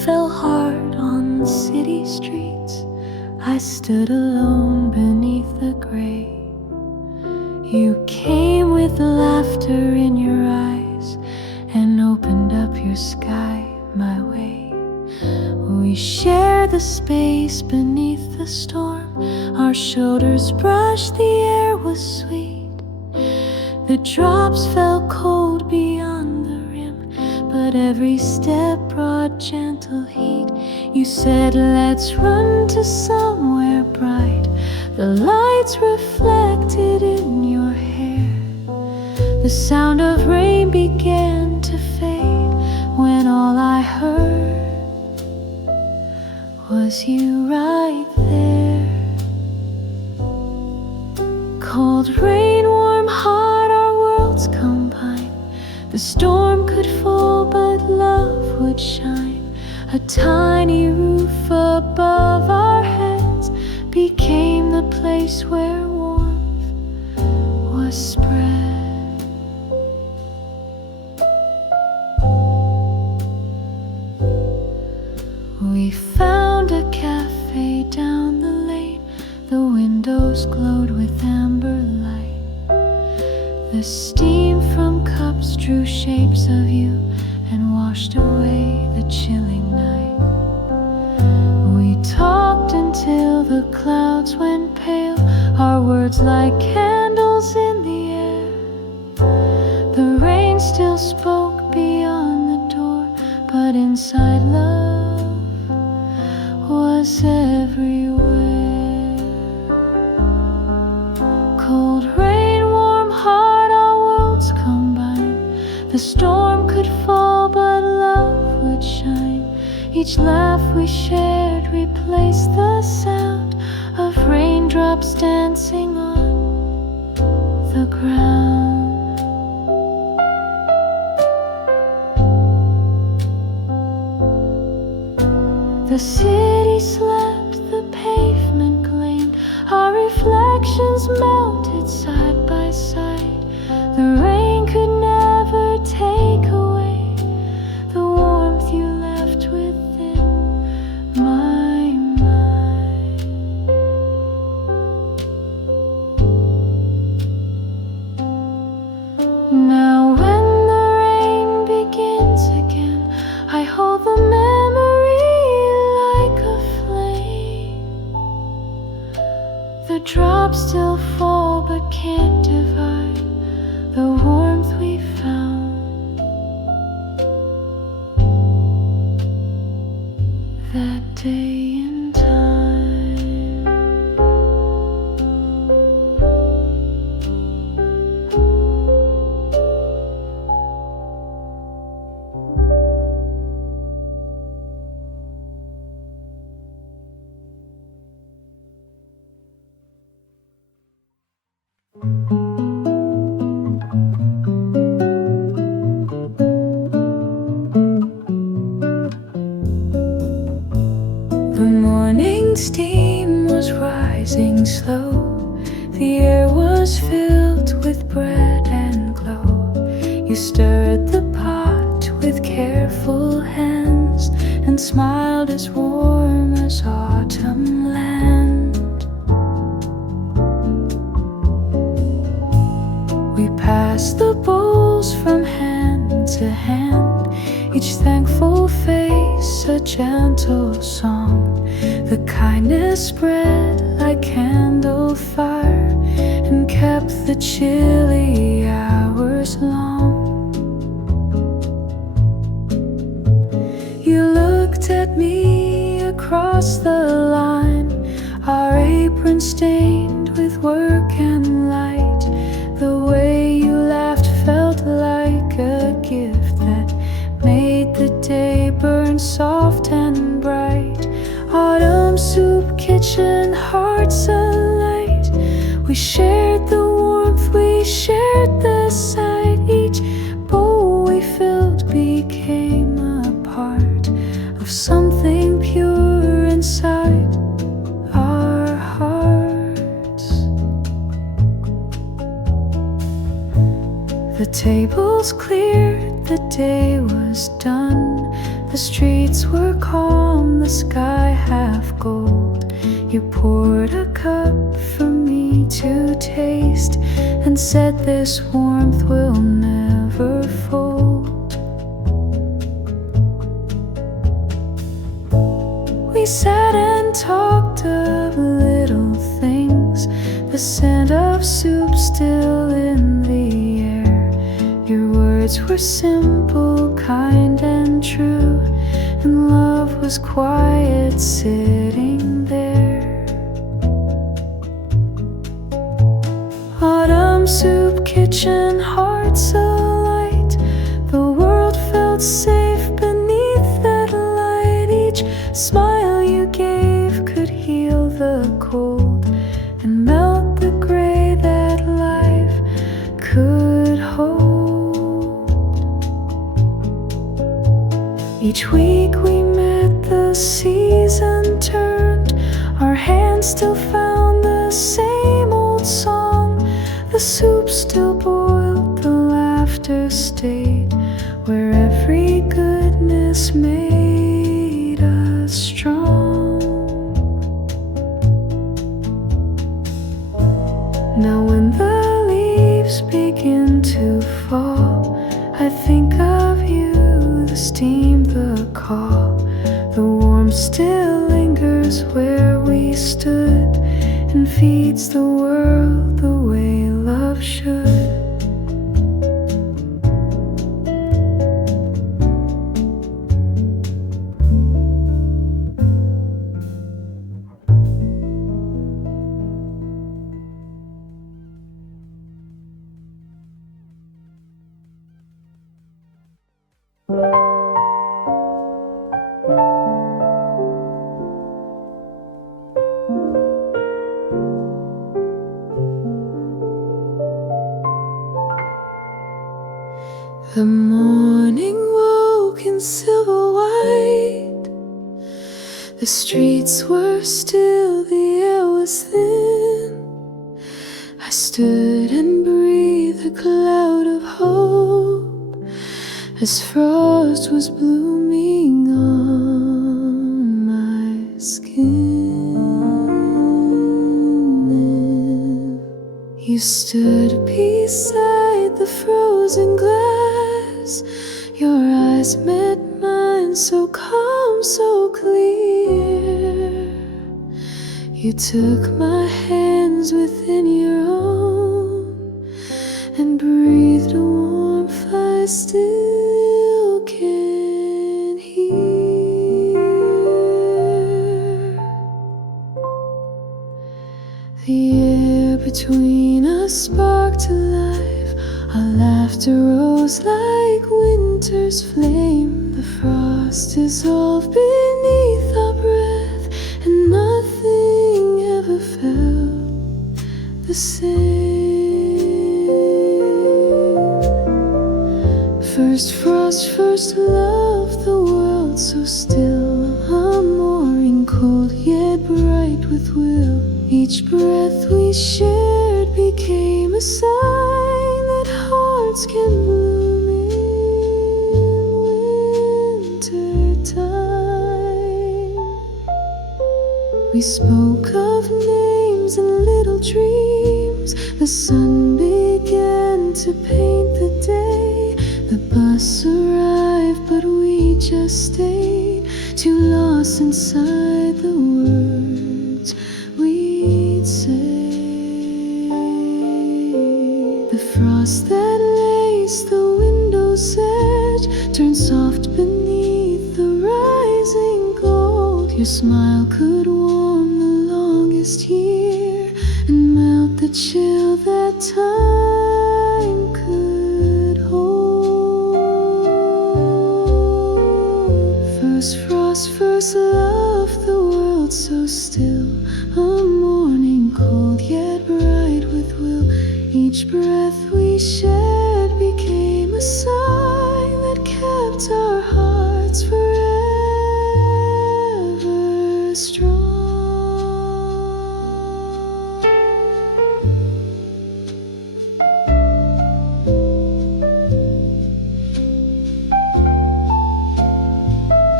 fell hard on the city streets. I stood alone beneath the gray. You came with laughter in your eyes and opened up your sky my way. We shared the space beneath the storm. Our shoulders brushed, the air was sweet. The drops fell cold beyond the rim, but every step brought gentle heat. You said, let's run to somewhere bright. The lights reflected in your hair. The sound of rain began to fade when all I heard was you right there. Cold rain, warm heart, our worlds combine. The storm could fall, but love would shine. A tiny roof above our heads became the place where warmth was spread. We found a cafe down the lane. The windows glowed with amber light. The steam from cups drew shapes of you and washed away the chilling night. We talked until the clouds went pale, our words like candles in the air. The rain still spoke beyond the door, but inside love was everywhere. Cold rain, warm heart, our worlds combine. The storm could fall, but love would shine. Each laugh we shared replaced the sound of raindrops dancing on the ground. The city slept, the pavement gleamed. Our reflections melted side by side. The rain could never take away the warmth you left within my mind. Now when the rain begins again, I hold the memory like a flame. The drops still fall but can't divide the warmth we found that day in time. The morning steam was rising slow. The air was filled with bread and glow. You stirred the pot with careful hands and smiled as warm as autumn land. We passed the bowls from hand to hand, each thankful face a gentle song. The kindness spread like candle fire and kept the chilly hours long. You looked at me across the line, our apron stained with work and light. The way you laughed felt like a gift that made the day burn soft and bright. Autumn soup, kitchen, hearts alight. We shared the warmth, we shared the sight. Each bowl we filled became a part of something pure inside our hearts. The tables cleared, the day was done. The streets were calm, the sky half gold. You poured a cup for me to taste and said this warmth will never fold. We sat and talked of little things, the scent of soup still in the air. Your words were simple, kind and true, and love was quiet sitting there. Autumn soup kitchen, hearts alight. The world felt safe beneath that light. Each smile you gave could heal the cold and melt the gray that life could hold. Each week we met, the season turned. Our hands still found the same old song. The soup still boiled, the laughter stayed, where every goodness made us strong. Now when the leaves begin to fall, I think of you, the steam, the call. The warmth still lingers where we stood and feeds the world the way love should. The morning woke in silver white. The streets were still, the air was thin. I stood and breathed a cloud of hope as frost was blooming on my skin. You stood beside the frozen glass. Your eyes met mine, so calm, so clear. You took my hands within your own and breathed a warmth I still can hear. The air between us sparked to life. Our laughter rose like winter's flame. The frost dissolved beneath our breath, and nothing ever felt the same. First frost, first love, the world so still. A morning cold yet bright with will. Each breath we shared became a sign that hearts can bloom in winter time. We spoke of names and little dreams. The sun began to paint the day. The bus arrived, but we just stayed, too lost inside the words we'd say. The frost that laced the window's edge turned soft beneath the rising gold. Your smile could warm the longest year and melt the chill that time could hold. First frost, first love, the world so still. A morning cold yet bright with will. Each breath we shared became a sign that kept our hearts forever strong.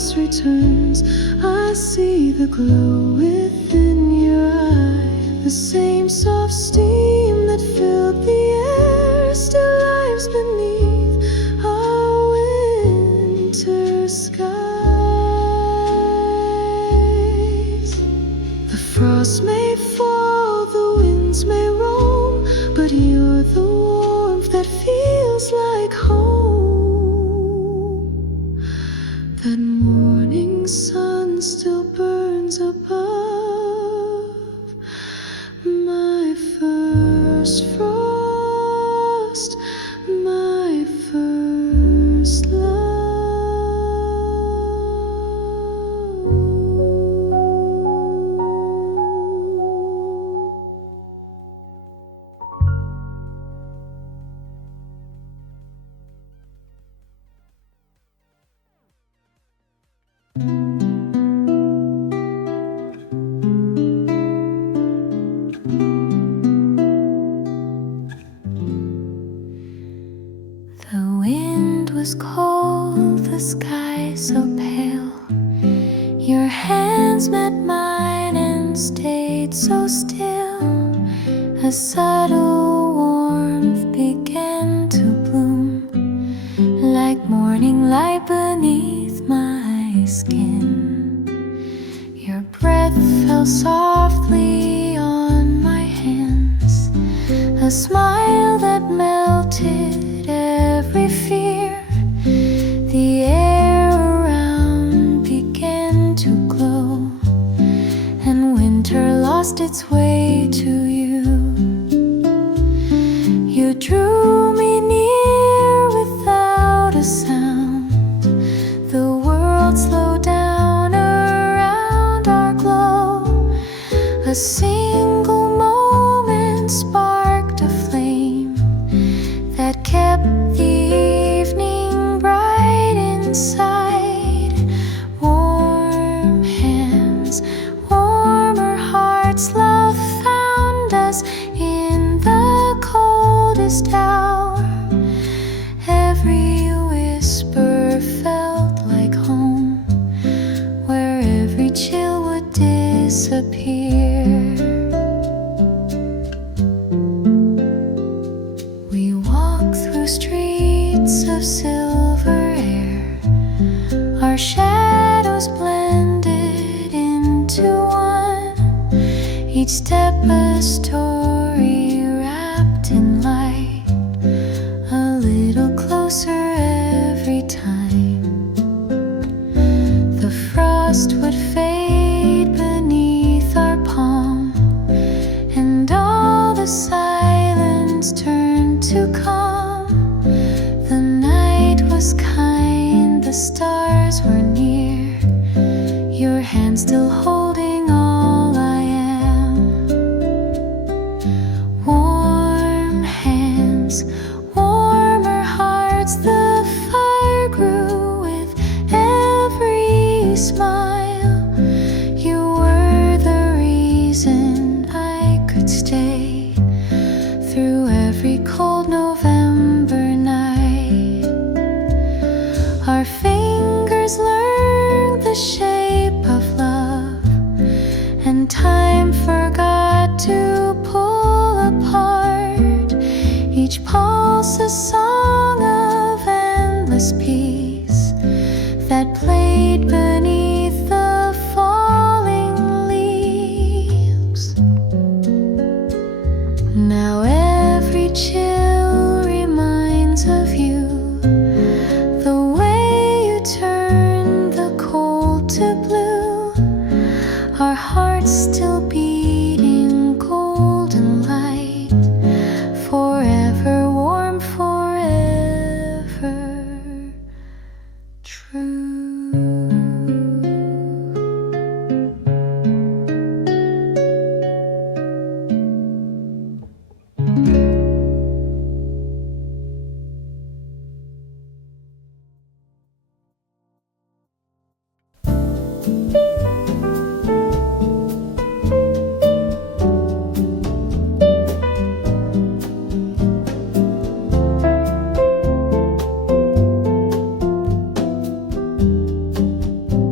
frost returns, I see the glow within your eye. The same soft steam that filled the air still lies beneath our winter skies. The frost may fall, the winds may roam, but you're the warmth that feels like home. That morning sun still burns above my first frost, my first love. The wind was cold, the sky so pale. Your hands met mine and stayed so still. A subtle warmth began to bloom, like morning light beneath my skin. Your breath fell softly on my hands, a smile that melted every fear. The air around began to glow, and winter lost its way to you. You drew me near without a sound. The world slowed down around our glow. A single moment sparked a flame that kept the evening bright inside. Warm hands, warmer hearts, love found us in the coldest hour. Every whisper felt like home, where every chill would disappear. We walked through streets of silver air, our shadows blended into one, each step a story wrapped in light, a little closer every time. The frost would fade beneath our palm, and all the silence turned to calm. The night was kind, the stars were near, your hand still holding all I am. Warm hands, warmer hearts, the fire grew with every smile. You were the reason I could stay through every cold November night. Our fingers learned the shape of love, and time forgot to pull apart. Each pulse a song of endless peace that played beneath the falling leaves. Now every chill reminds of you, the way you turned the cold to blue. Our hearts still beating golden light, forever warm, forever true.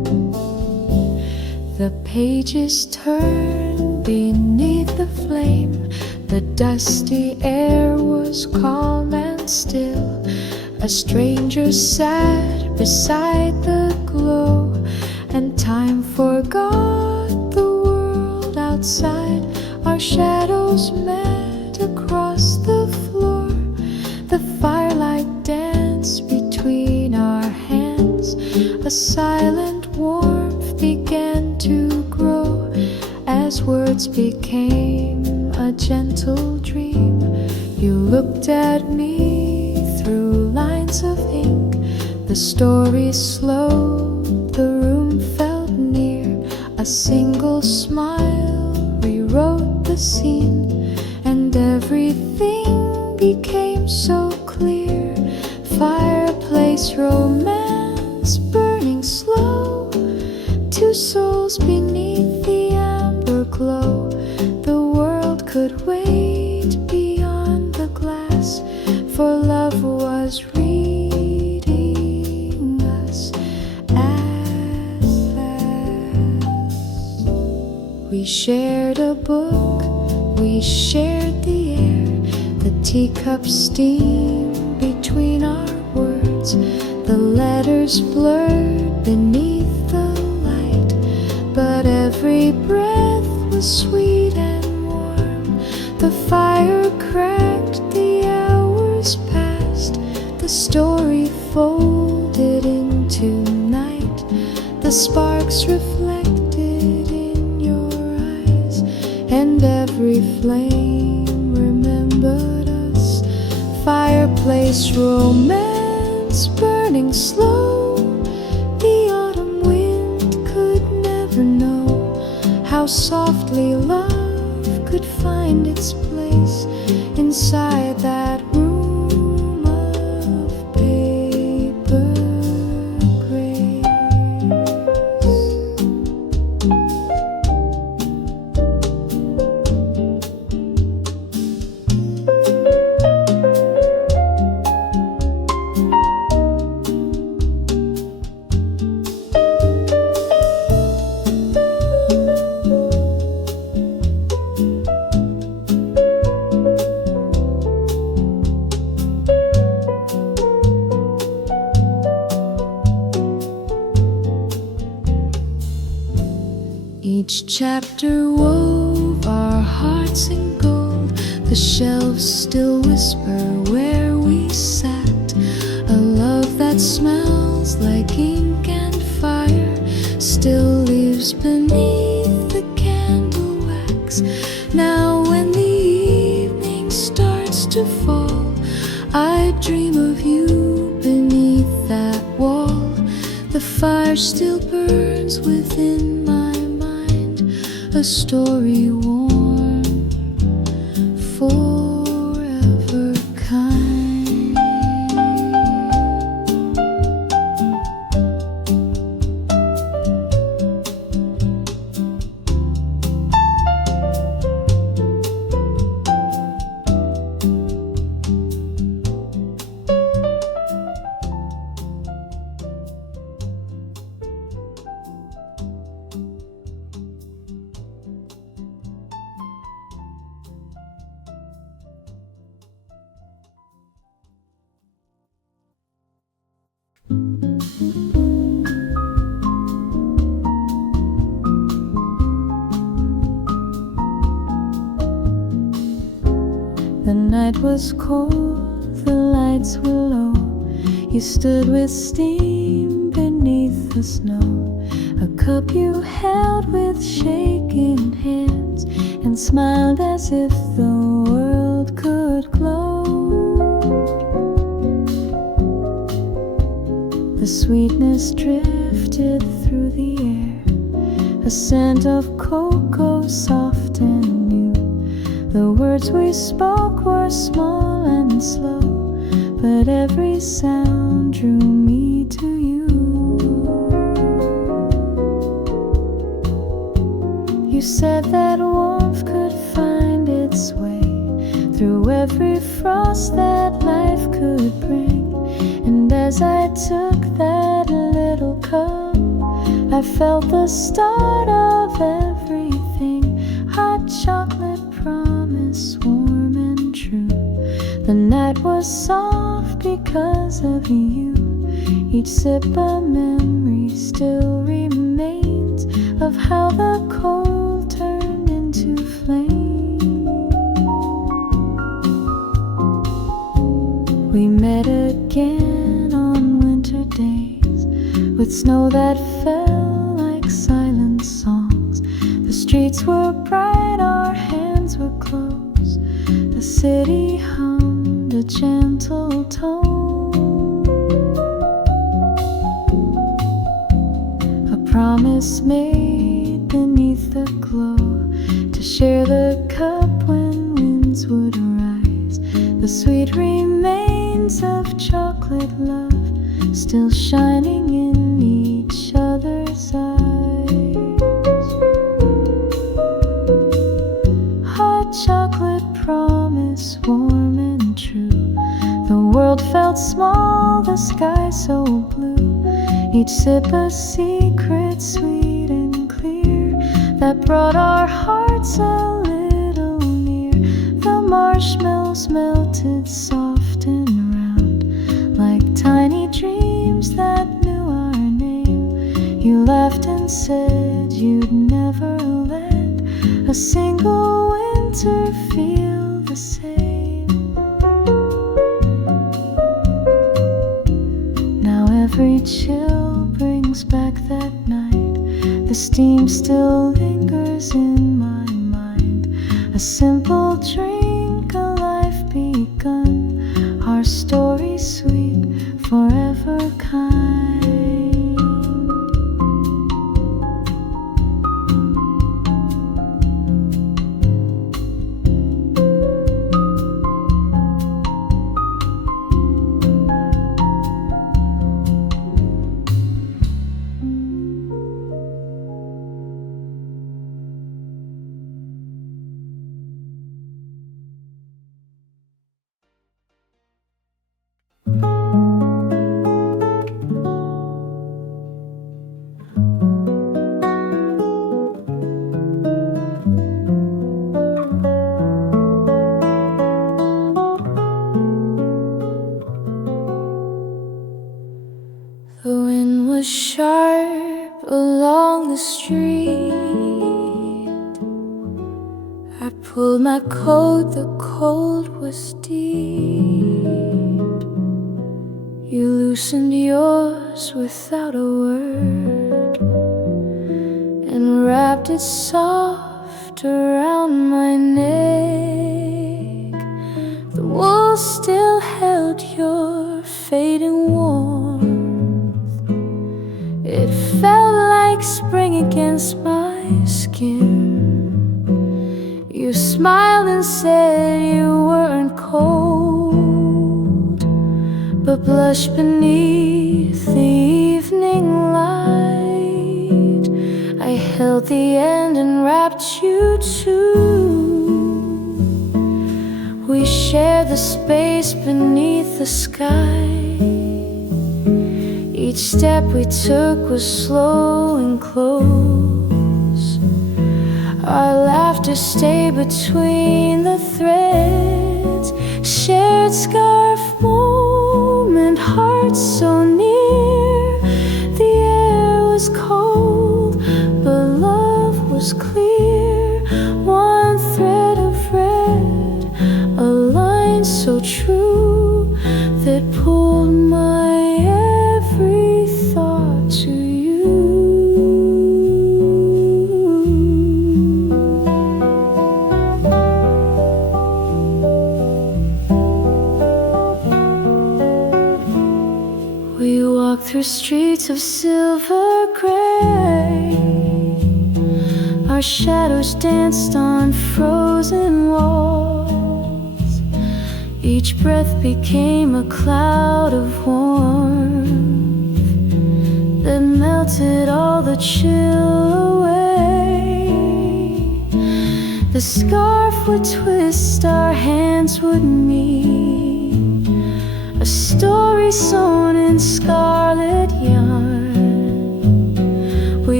The pages turn beneath the flame. The dusty air was calm and still. A stranger sat beside the glow, and time forgot the world outside. Our shadows met across the floor. The firelight danced between our hands. A silent warmth began to grow as words became a gentle dream. You looked at me through lines of ink. The story slowed, the room felt near. A single smile rewrote the scene, and everything became so clear. Fireplace romance burning slow, two souls beneath the amber glow. The world could wait beyond the glass, for love was reading us at last. We shared a book, we shared the air, the teacups steam between our words, the letters blurred beneath the light, but every breath was sweet and warm. The fire cracked, the hours passed, the story folded into night. The sparks reflected in your eyes, and every flame remembered us. Fireplace romance burning slow. The autumn wind could never know how softly love could find its place inside that room of paper grace. Each chapter wove our hearts in gold. The shelves still whisper where we sat. A love that smells like ink and fire still lives beneath the candle wax. Now when the evening starts to fall, I dream of you beneath that wall. The fire still burns within my mind, a story warm, forever kind. The night was cold, the lights were low. You stood with steam beneath the snow. A cup you held with shaking hands, and smiled as if the world could glow. The sweetness drifted through the air, a scent of cocoa soft and new. The words we spoke were small and slow, but every sound drew me to you. You said that warmth could find its way through every frost that life could bring. And as I took that little cup, I felt the start of everything. Hot chocolate promise, warm and true. The night was soft because of you. Each sip a memory still remains of how the cold turned into flame. We met again on winter days with snow that fell like silent songs. The streets were bright, our hands were close. The city hummed a gentle tone. A promise made beneath the glow to share the cup when winds would arise. The sweet remains of chocolate love still shining in each other's eyes. Hot chocolate promise, warm and true. The world felt small, the sky so blue. Each sip a secret, sweet and clear, that brought our hearts a little near. The marshmallows melted soft and round, like tiny dreams that knew our name. You laughed and said you'd never let a single winter feel the same. Now every chill brings back that night. The steam still lingers in my mind. A simple drink, a life begun. Our story sweet, forever kind. The wind was sharp along the street. I pulled my coat, the cold was deep. You loosened yours without a word and wrapped it soft around my neck. The wool still held your fading warmth. It felt like spring against my skin. You smiled and said you weren't cold, but blushed beneath the evening light. I held the end and wrapped you too. We shared the space beneath the sky. Each step we took was slow and close. Our laughter stayed between the threads. Shared scarf moment, hearts so near. The air was cold, but love was clear. One thread of red, a line so true that pulled my every thought to you. We walked through streets of silver gray. Our shadows danced on frozen walls. Each breath became a cloud of warmth that melted all the chill away. The scarf would twist, our hands would meet. A story sewn in scarlet yarn. We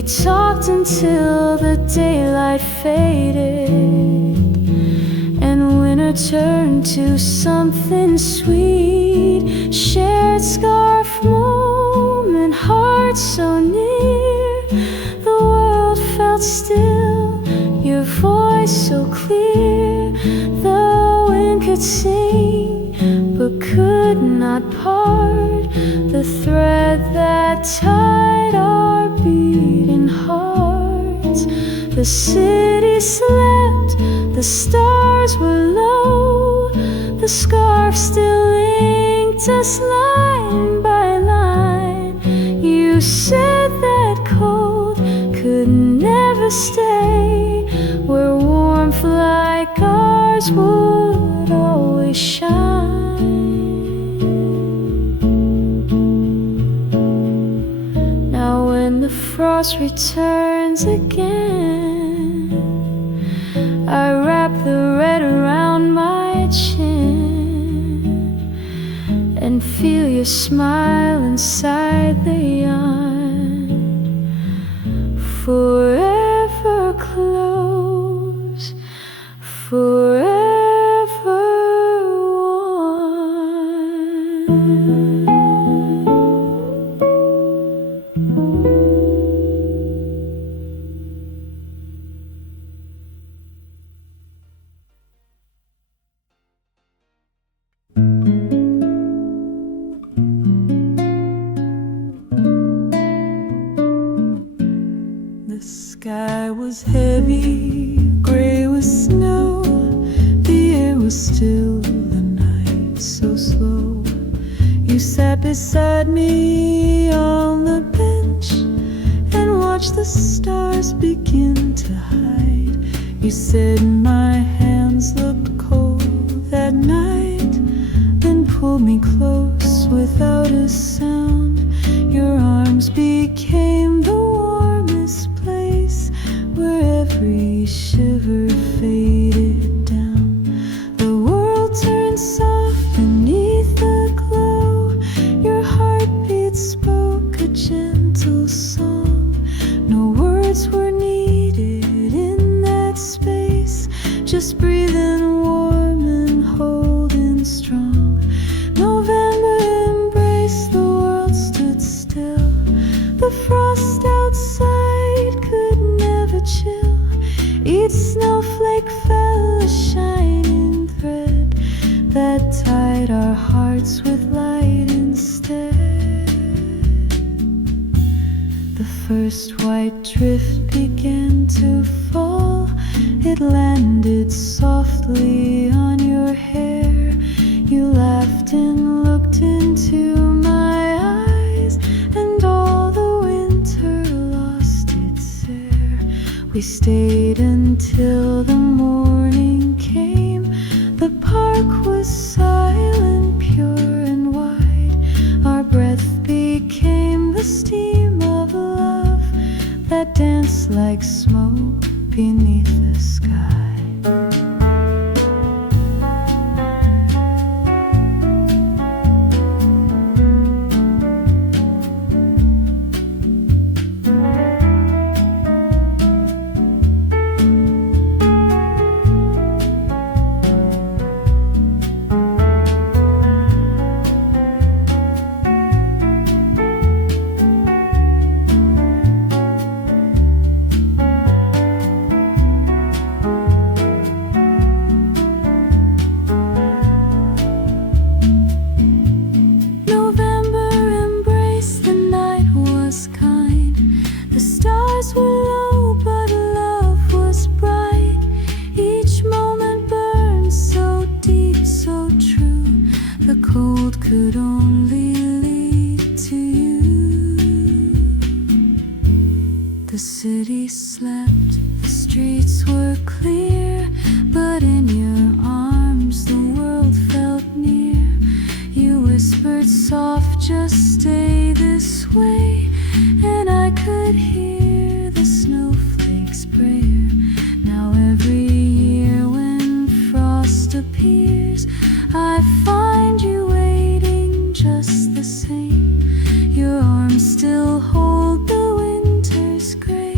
talked until the daylight faded, and winter turned to something sweet. Shared scarf moment, hearts so near. The world felt still, your voice so clear. The wind could sing, but could not part the thread that tied our beating hearts. The city slept, the stars were low. The scarf still linked us line by line. You said that cold could never stay, where warmth like ours would always shine. Now when the frost returns again, I wrap the red around my chin and feel your smile inside the yarn. Forever close, forever one. The sky was heavy, gray with snow. The air was still, the night so slow. You sat beside me on the bench and watched the stars begin to hide. You said my hands looked cold that night, then pulled me close without a sound. Your arms became the warmest place where every shiver faded down. The world turned soft beneath the glow. Your heartbeat spoke a gentle song. No words were needed in that space, just breathing warm and holding strong. November embraced, the world stood still. The frost outside could never chill. Each snowflake fell a shining thread that tied our hearts with light instead. The first white drift began to fall. It landed softly on your hair. You laughed and looked into my eyes, and all the winter lost its air. We stayed until the morning came. The park was silent, pure and wide. Our breath became the steam of love that danced like smoke beneath the sky. Could only lead to you. The city slept, the streets were clear, but in your arms the world felt near. You whispered soft, just stay this way, and I could hear the snowflakes prayer. Now every year when frost appears, I find you waiting just the same. Your arms still hold the winter's grace.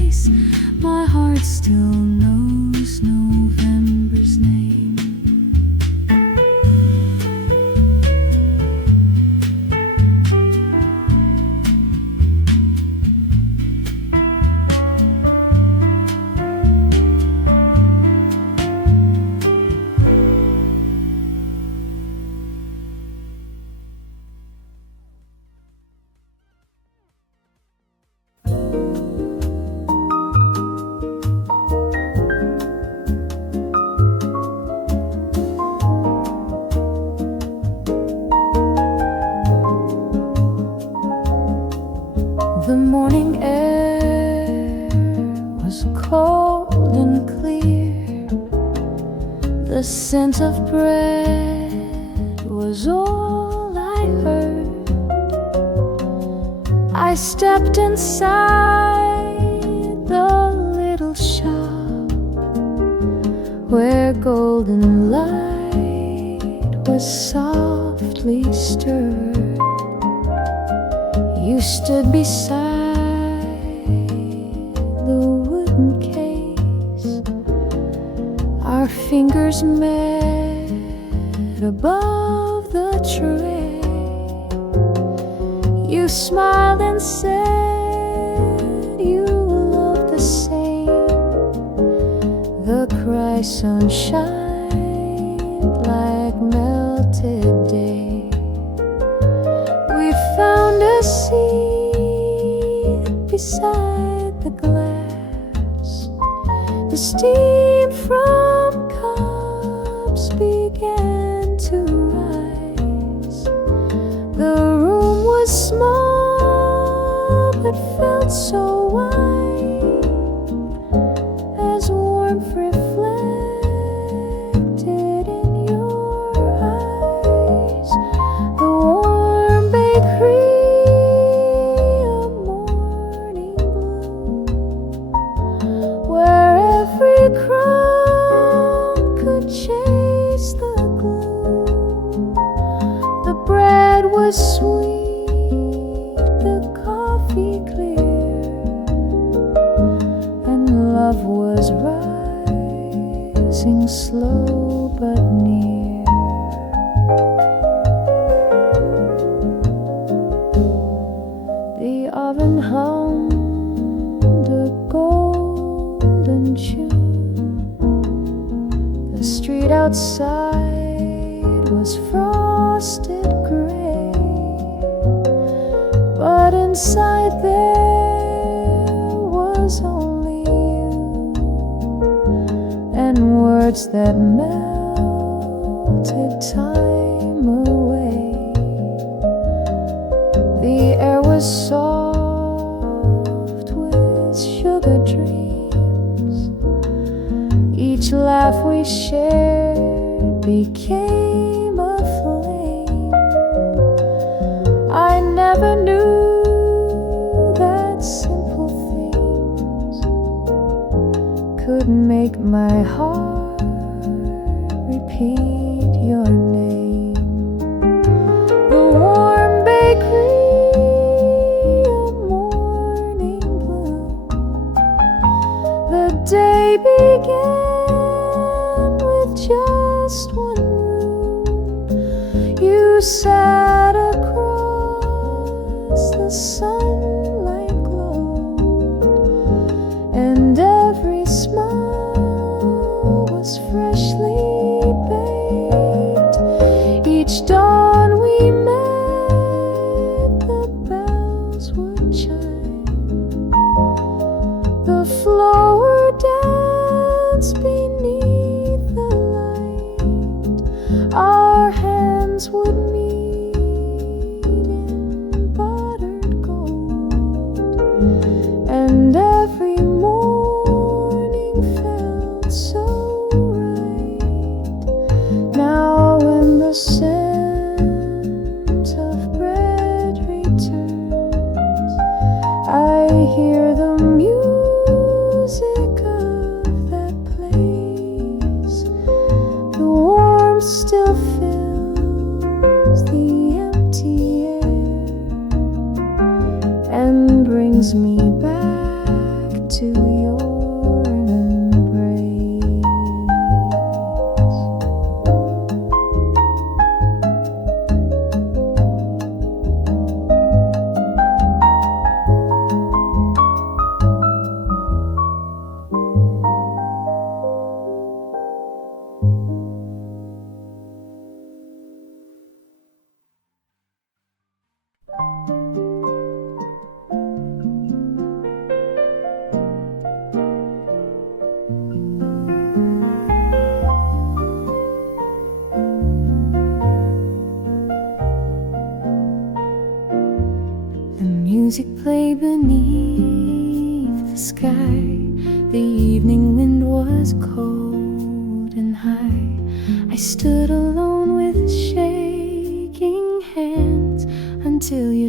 cold and clear. The scent of bread was all I heard. I stepped inside the little shop where golden light was softly stirred. You stood beside the wooden case. Our fingers met above the tray. You smiled and said you loved the same. The cry sunshine like melted day. We found a seat beside the glass. The steam from cups began to rise. The room was small but felt so wide as warmth reflected in your eyes. The warm bakery, a morning bloom, where every crumb could chase the gloom. The bread was sweet, the coffee clear, and love was rising slow but near. The oven hummed a golden tune. The street outside was frosted gray, but inside there was only you and words that melted time away. The air was soft with sugar dreams. Each laugh we shared became a flame. I never knew that simple things could make my heart repeat your name. The warm bakery, a morning bloom. The day began with just one room. You sat across the sunlight glowed, and every smile was freshly baked. Each dawn we met, the bells would chime. The flower danced beneath the light. Our hands would meet in buttered gold, and every morning felt so right. Now when the scent of bread returns, I hear the music of that place. The warmth still fills the empty air and brings me back to your embrace. The music played beneath the sky. The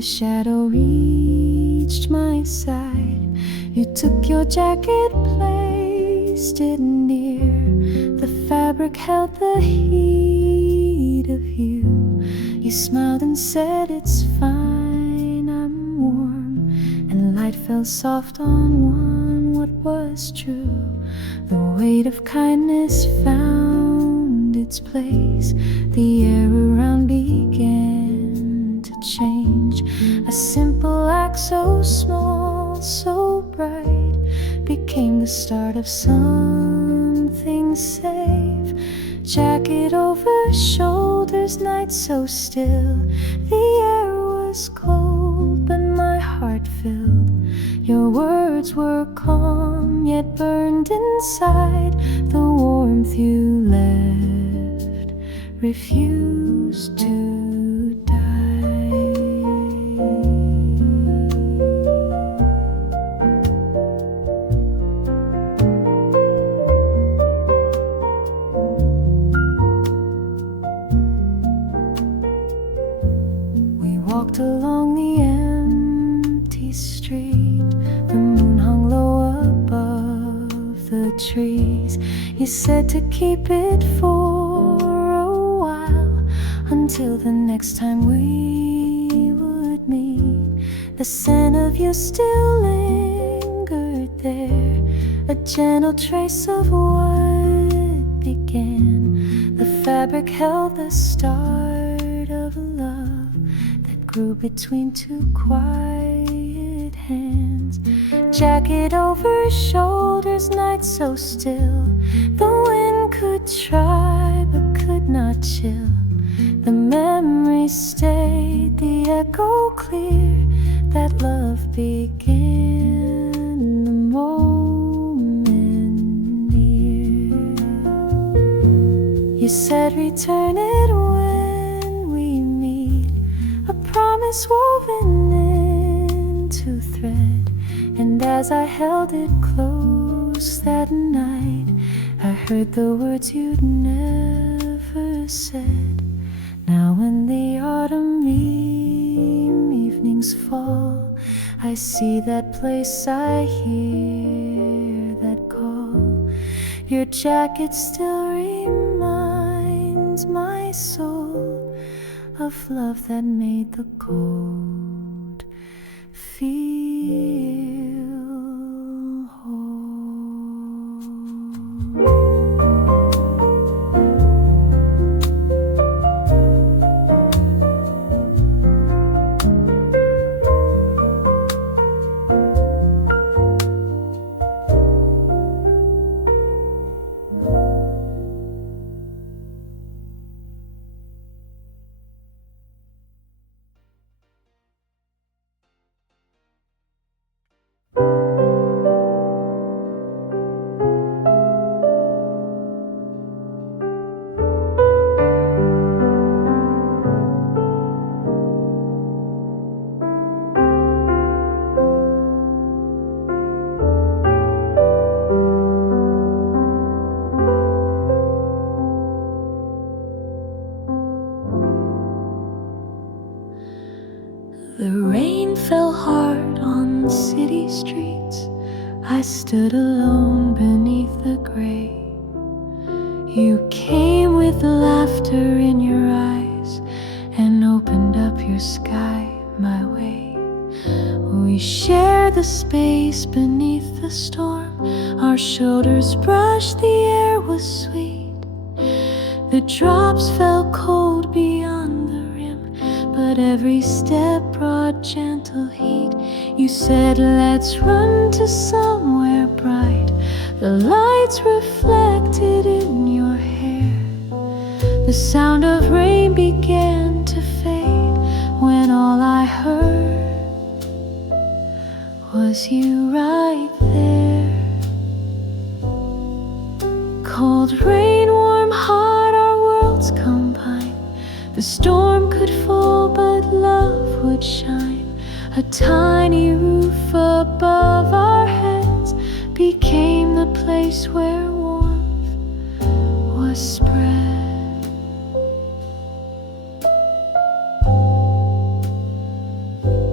a shadow reached my side. You took your jacket, placed it near. The fabric held the heat of you. You smiled and said, it's fine, I'm warm. And light fell soft on one, what was true. The weight of kindness found its place. The air around began to change. A simple act so small, so bright, became the start of something safe. Jacket over shoulders, night so still. The air was cold, but my heart filled. Your words were calm, yet burned inside. The warmth you left refused to die. We walked along the empty street. The moon hung low above the trees. You said to keep it for a while, until the next time we would meet. The scent of you still lingered there, a gentle trace of what began. The fabric held the start of love that grew between two quiet hands. Jacket over shoulders, night so still. The wind could try but could not chill. The memory stayed, the echo clear, that love began the moment near. You said return it when we meet, a promise woven into thread. And as I held it close that night, I heard the words you'd never said. Now when the autumn evenings fall, I see that place, I hear that call. Your jacket still reminds my soul of love that made the cold feel whole. The rain fell hard on the city streets. I stood alone beneath the gray. You came with laughter in your eyes and opened up your sky my way. We shared the space beneath the storm. Our shoulders brushed, the air was sweet. The drops fell cold beyond the rim, but every step brought gentle heat. You said, let's run to somewhere bright. The lights reflected in your hair. The sound of rain began to fade when all I heard was you right there. Cold rain, warm heart, our worlds combine. The storm could fall, but love would shine. A tiny roof above our heads became the place where warmth was spread.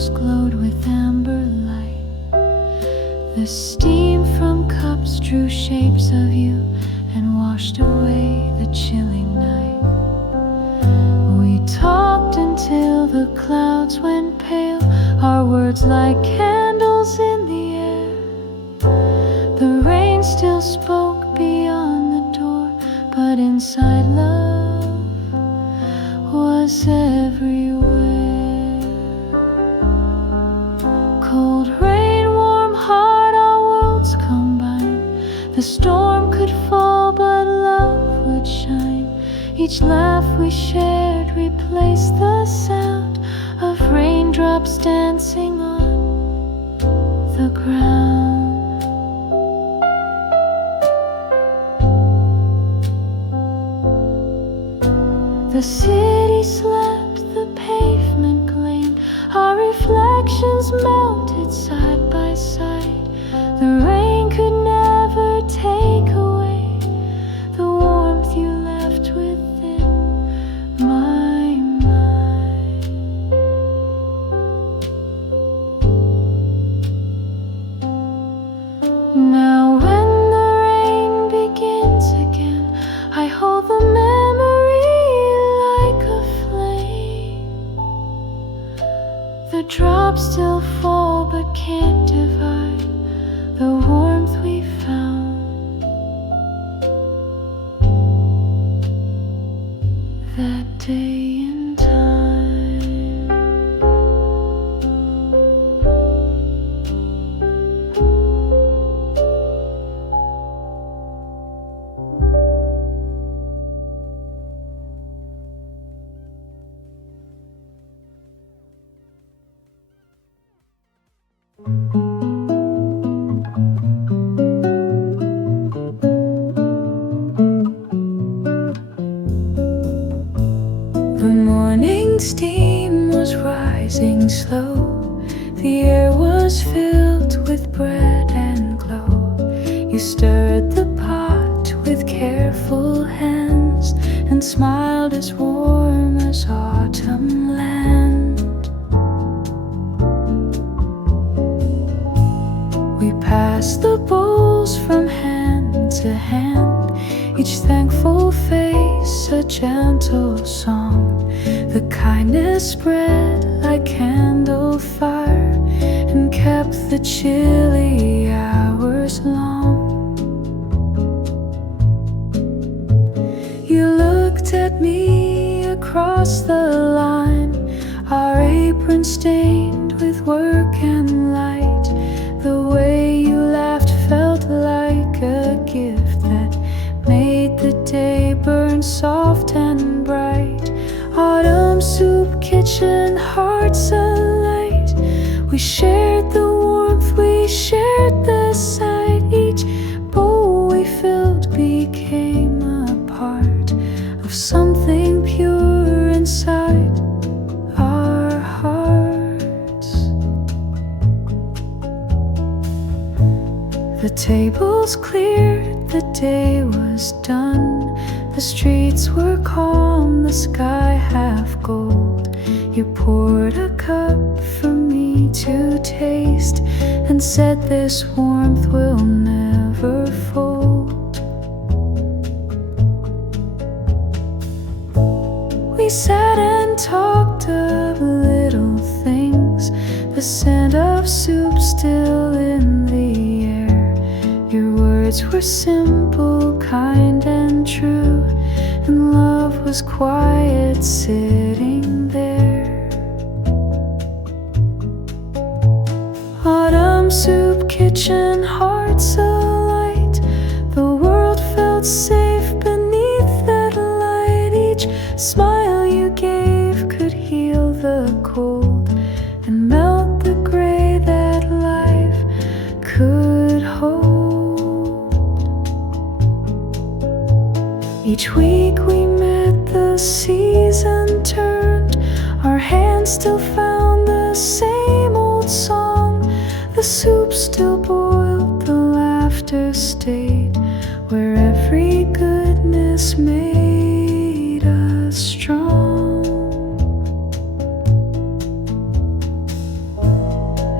windows glowed with amber light. The steam from cups drew shapes of you and washed away the chilling night. We talked until the clouds went pale, our words like candles in the air. The rain still spoke beyond the door, but inside love was everywhere. Cold rain, warm heart, our worlds combined. The storm could fall, but love would shine. Each laugh we shared replaced the sound of raindrops dancing on the ground. The city slept, the pavement gleamed, our reflections melted side by side. The rain could never take away the warmth you left within my mind. Now when the rain begins again, I hold the memory like a flame. The drops still fall but can't divide the warmth we found that day in time. The morning steam was rising slow. The air was filled with bread and glow. You stirred the pot with careful hands and smiled as warm as autumn land. We passed the bowls from hand to hand, each thankful face a gentle song. The kindness spread like candle fire and kept the chilly hours long. You looked at me across the line, our apron stained with work and light. The way you laughed felt like a gift that made the day burn soft and bright. Autumn soup, kitchen, hearts alight. We shared the warmth, we shared the sight. Each bowl we filled became a part of something pure inside our hearts. The tables cleared, the day was done. The streets were calm, the sky half gold. You poured a cup for me to taste and said this warmth will never fold. We sat and talked of little things, the scent of soup still in the air. Your words were simple, kind and true, and love was quiet sitting there. Autumn soup, kitchen, hearts alight. The world felt safe beneath that light. Each smile you gave could heal the cold and melt the gray that life could hold. Each week we met, the season turned. Our hands still found the same old song. The soup still boiled, the laughter stayed, where every goodness made us strong.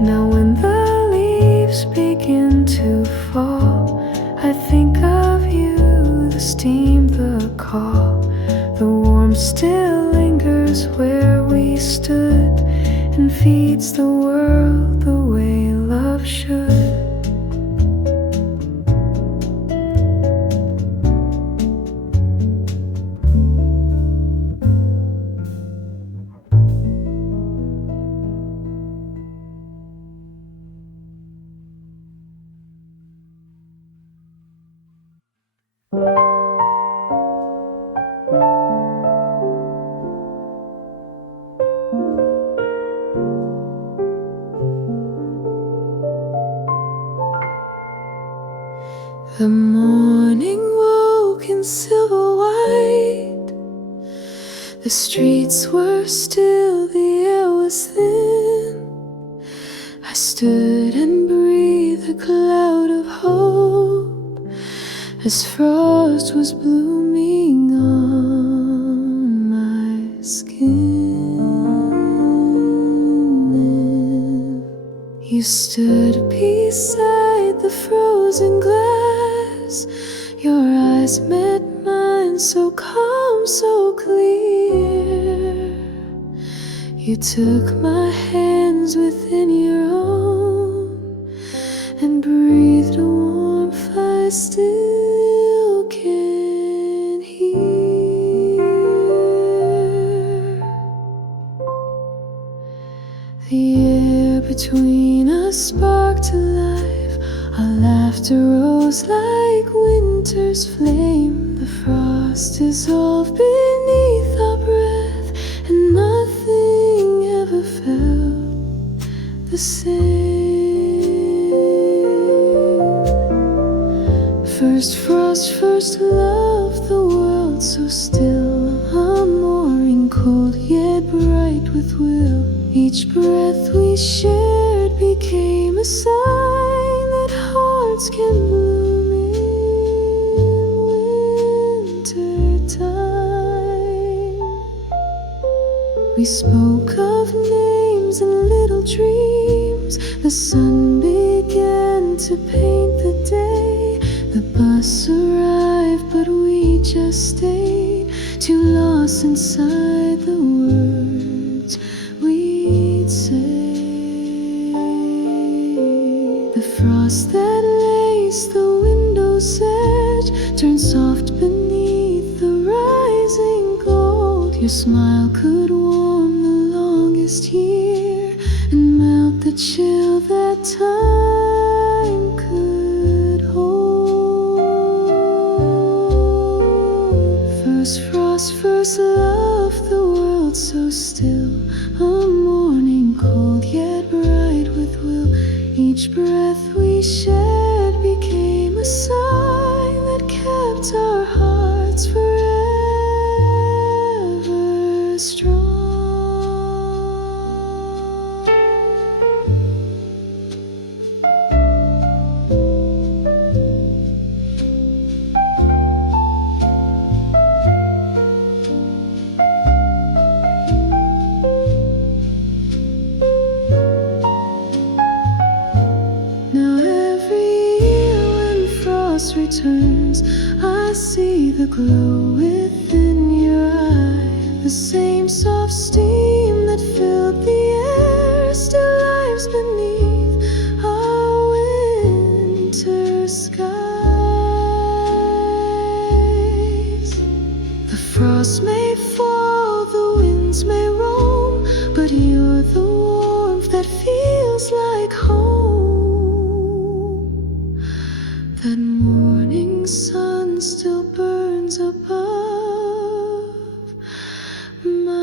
Now when the leaves begin to fall, I think of you, the steam, the call. The warmth still lingers where we stood and feeds the world the way love should. The morning woke in silver white. The streets were still, the air was thin. I stood and breathed a cloud of hope as frost was blooming on my skin. You stood beside the frozen glass. Your eyes met mine, so calm, so clear. You took my hands within your own and breathed a warmth I still can hear. The air between us sparked to life. Our laughter rose like winter's flame. The frost dissolved beneath our breath, and nothing ever felt the same. First frost, first love, the world so still. A morning cold yet bright with will. Each breath we shared became a sign that hearts can bloom in winter time. We spoke of names and little dreams. The sun began to paint the day. The bus arrived, but we just stayed, too lost inside the words we'd say. The frost that laced the window's edge turned soft beneath the rising gold. Your smile could warm the longest year and melt the chill that time could hold. First frost, first love, the world so still. A morning cold yet bright with will. Each breath we shared became a sign that kept our hearts forever strong. Returns, I see the glow within your eye. The same soft steam that filled the air still lies beneath our winter skies. The frost may fall, the winds may roam, but you're the warmth that feels like home. That morning sun still burns above my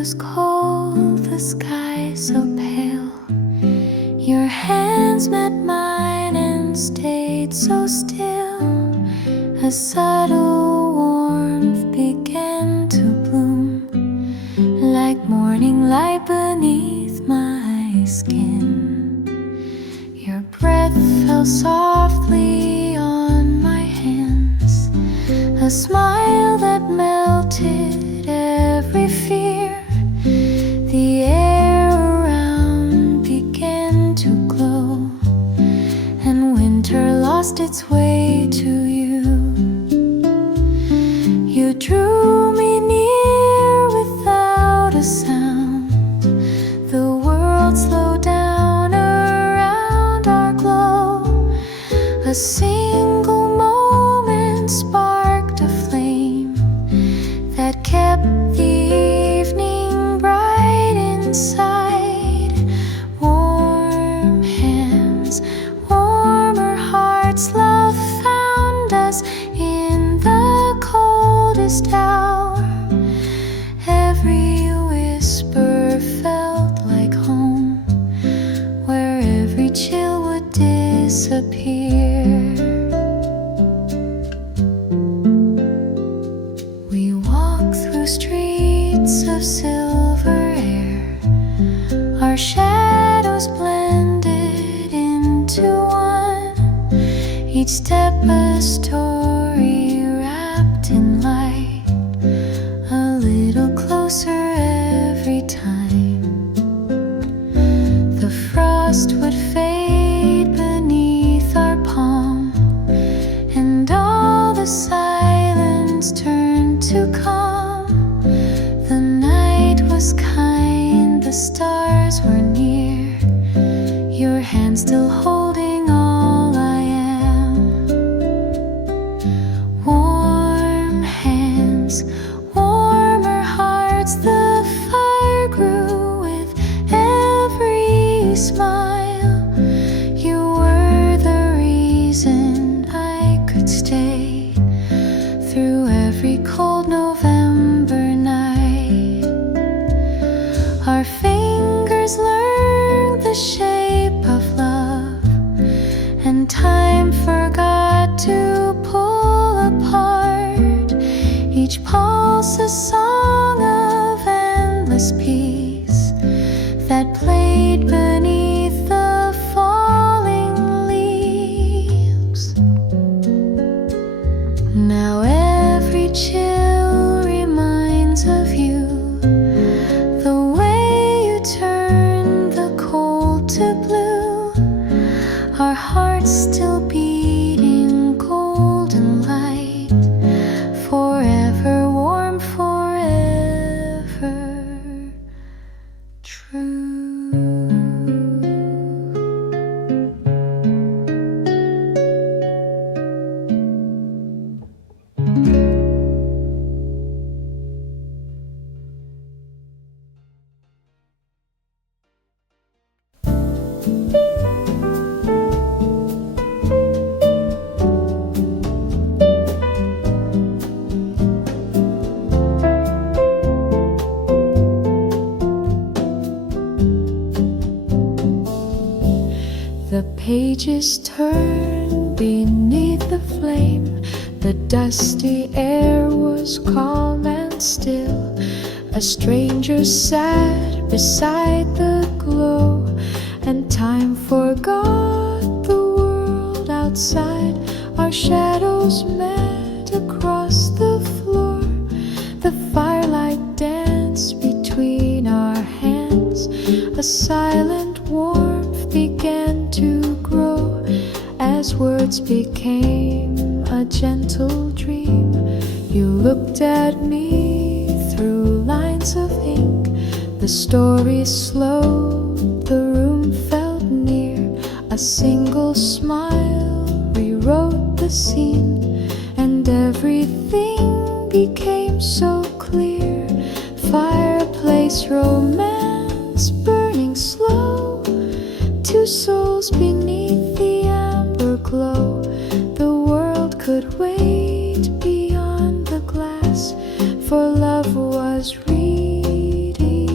was cold, the sky so pale. Your hands met mine and stayed so still. A subtle warmth began to bloom, like morning light beneath my skin. Your breath fell softly on my hands, a smile that melted every fear. The air around began to glow, and winter lost its way to you. You drew me near without a sound. The world slowed down around our glow. A single moment sparked a flame that kept the evening bright inside. Warm hands, warmer hearts, love found us in the coldest hour. Every whisper felt like home, where every chill would disappear. We walked through streets of silver air, our shadows blended into one, each step a story wrapped in light, a little closer every time. The frost would fade beneath our palm, and all the silence turned to calm. The night was kind, the stars were near, your hand still holding all I am. Warm hands, warmer hearts, the fire grew with every smile. You were the reason I could stay through every cold November night. Our fingers learned the shape of love, and time forgot to pull apart. Each pulse a song of endless peace that played beneath the falling leaves. Now every chill reminds of you, the way you turn the cold to blue. Our hearts still beating golden light, forever warm, forever true. The pages turned beneath the flame. The dusty air was calm and still. A stranger sat beside the glow, and time forgot the world outside. Our shadows met across the floor. The firelight danced between our hands. A silent warmth began to grow as words became a gentle dream. You looked at me through lines of ink. The story slowed, the room felt near. A single smile rewrote the scene, and everything became so clear. Fireplace romance burning slow, two souls beneath the amber glow. The world could wait beyond the glass, for love was reading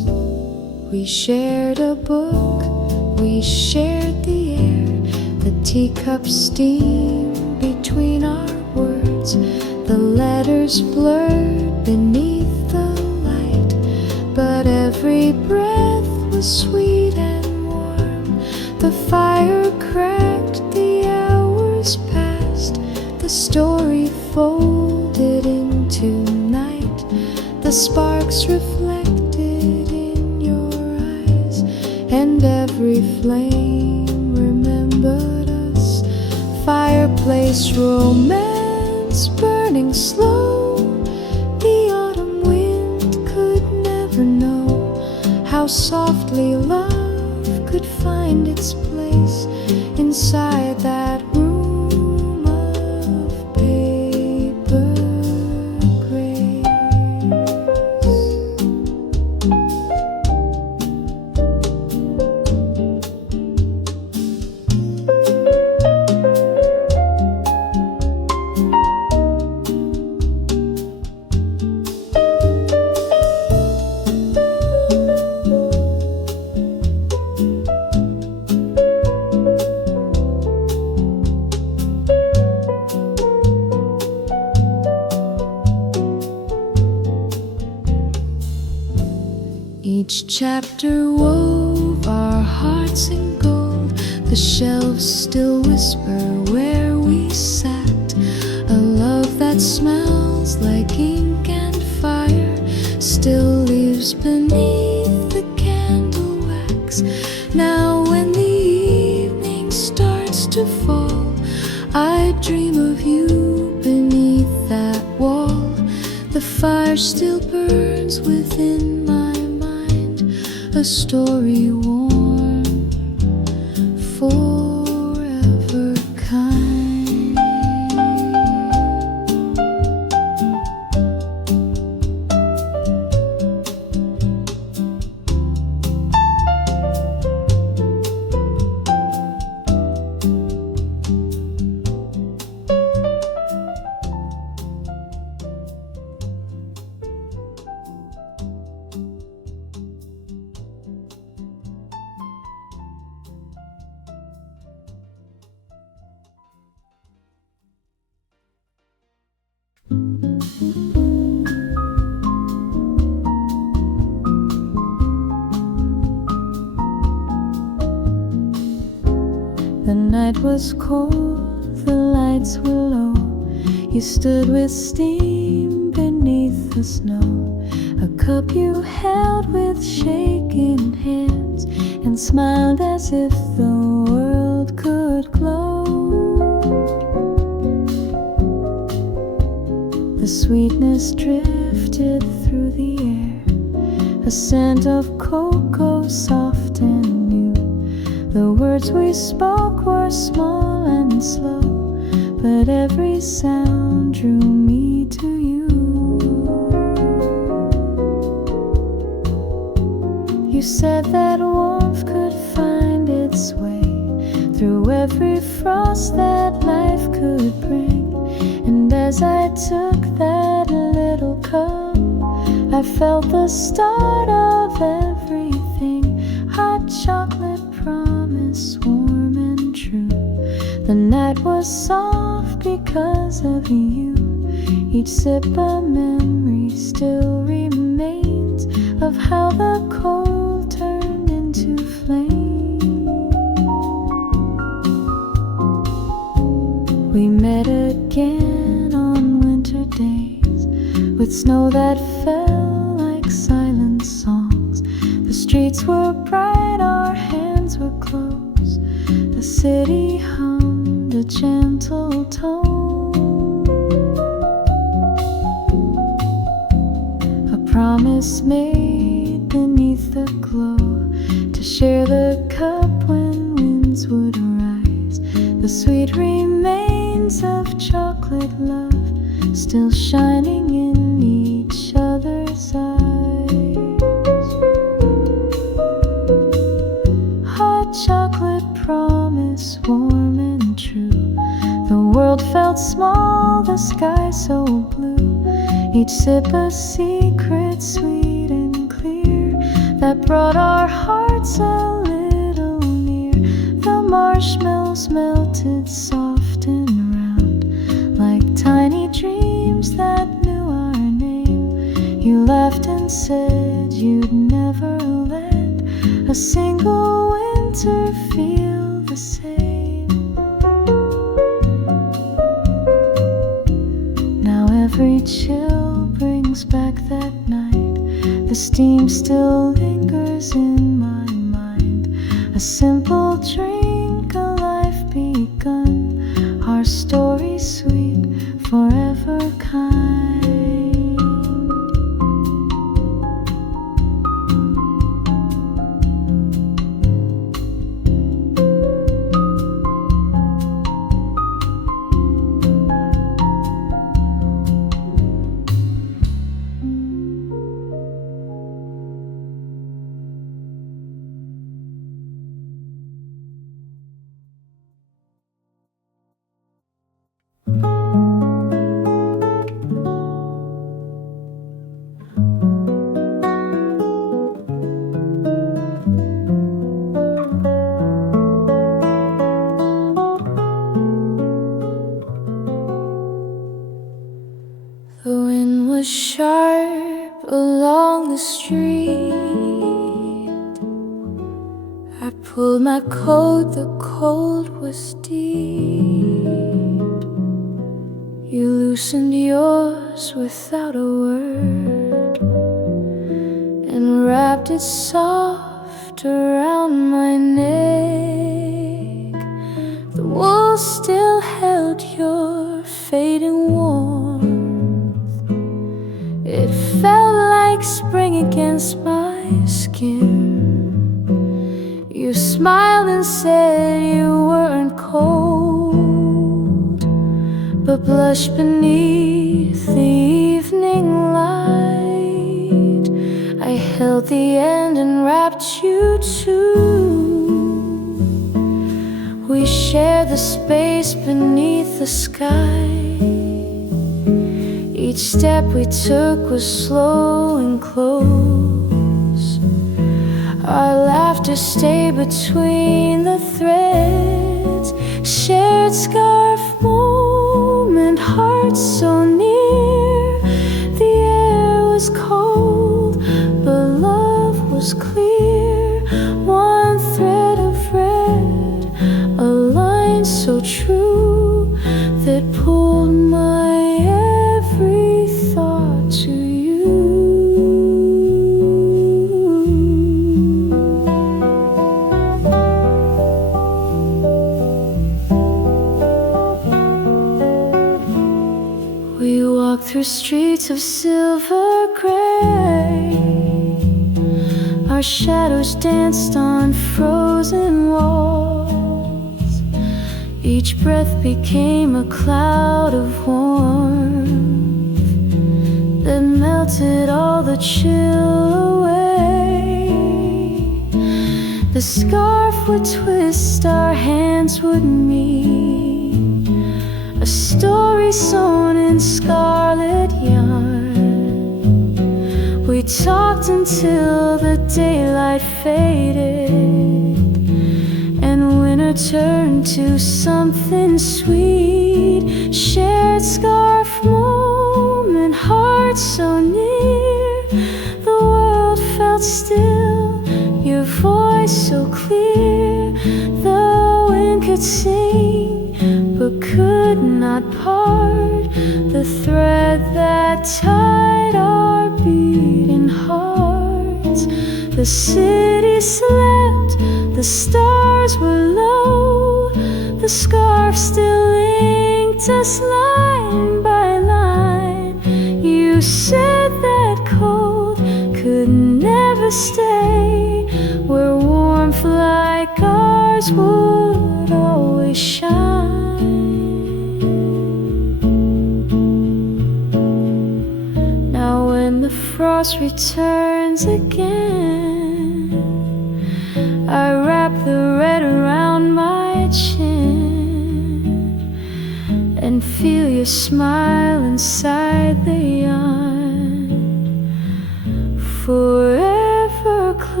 shared a book, we shared the air, the teacup steam between our words, the letters blurred beneath the light, but every breath was sweet and warm. The fire cracked, the hours passed, the story folded into night, the sparks reflected in your eyes, and every flame remembered us. Fireplace romance burning slow, the autumn wind could never know how softly love could find its place inside that room of paper grace. Each chapter wove our hearts in gold. The shelves still whisper where we sat. A love that smells like ink and fire still lives beneath the candle wax. Now when the evening starts to fall, I dream of you beneath that wall. The fire still burns within my mind, a story warm, forever kind. The night was cold, the lights were low. You stood with steam beneath the snow. A cup you held with shaking hands, and smiled as if the world could glow. The sweetness drifted through the air, a scent of cocoa soft and new. The words we spoke were small and slow, but every sound drew me to you. You said that warmth could find its way through every frost that life could bring. And as I took that little cup, I felt the start of everything. Hot chocolate promise, warm and true. The night was soft because of you. Each sip a memory still remains of how the cold turned into flame. We met again on winter days, with snow that fell like silent songs. The streets were bright, our hands were close. The city hummed a gentle tone. A promise made beneath the glow, to share the cup when winds would rise. The sweet remains of chocolate love still shining in each other's eyes. Hot chocolate promise, warm and true. The world felt small, the sky so blue. Each sip a secret, sweet and clear. that brought our hearts a little near. The marshmallows melted soft and round, like tiny dreams that knew our name. You laughed and said you'd never let a single winter feel the same. Now every chill brings back that night. The steam still lingers in my mind. A simple drink, a life begun. Our story sweet, forever kind. The wind was sharp along the street. I pulled my coat, the cold was deep. You loosened yours without a word and wrapped it soft around my neck. The wool still held your fading warmth. It felt like spring against my skin. You smiled and said you weren't cold, but blushed beneath the evening light. I held the end and wrapped you too. We shared the space beneath the sky. Each step we took was slow and close. Our laughter stayed between the threads. Shared scarf moment, hearts so near. The air was cold, but love was clear. One thread of red, a line so true that pulled my every thought to you. We walked through streets of silver gray. Our shadows danced on frozen walls. Each breath became a cloud of warmth that melted all the chill away. The scarf would twist, our hands would meet. A story sewn in scarlet yarn. We talked until the daylight faded and winter turned to something sweet. Shared scarf moment, hearts so near. The world felt still, your voice so clear. The wind could sing but could not part the thread that tied our beating hearts. The city slept, the stars were low. The scarf still linked us line by line. You said that cold could never stay, where warmth like ours would always shine. Now when the frost returns again, I wrap the red around my chin and feel your smile inside the yarn. Forever close.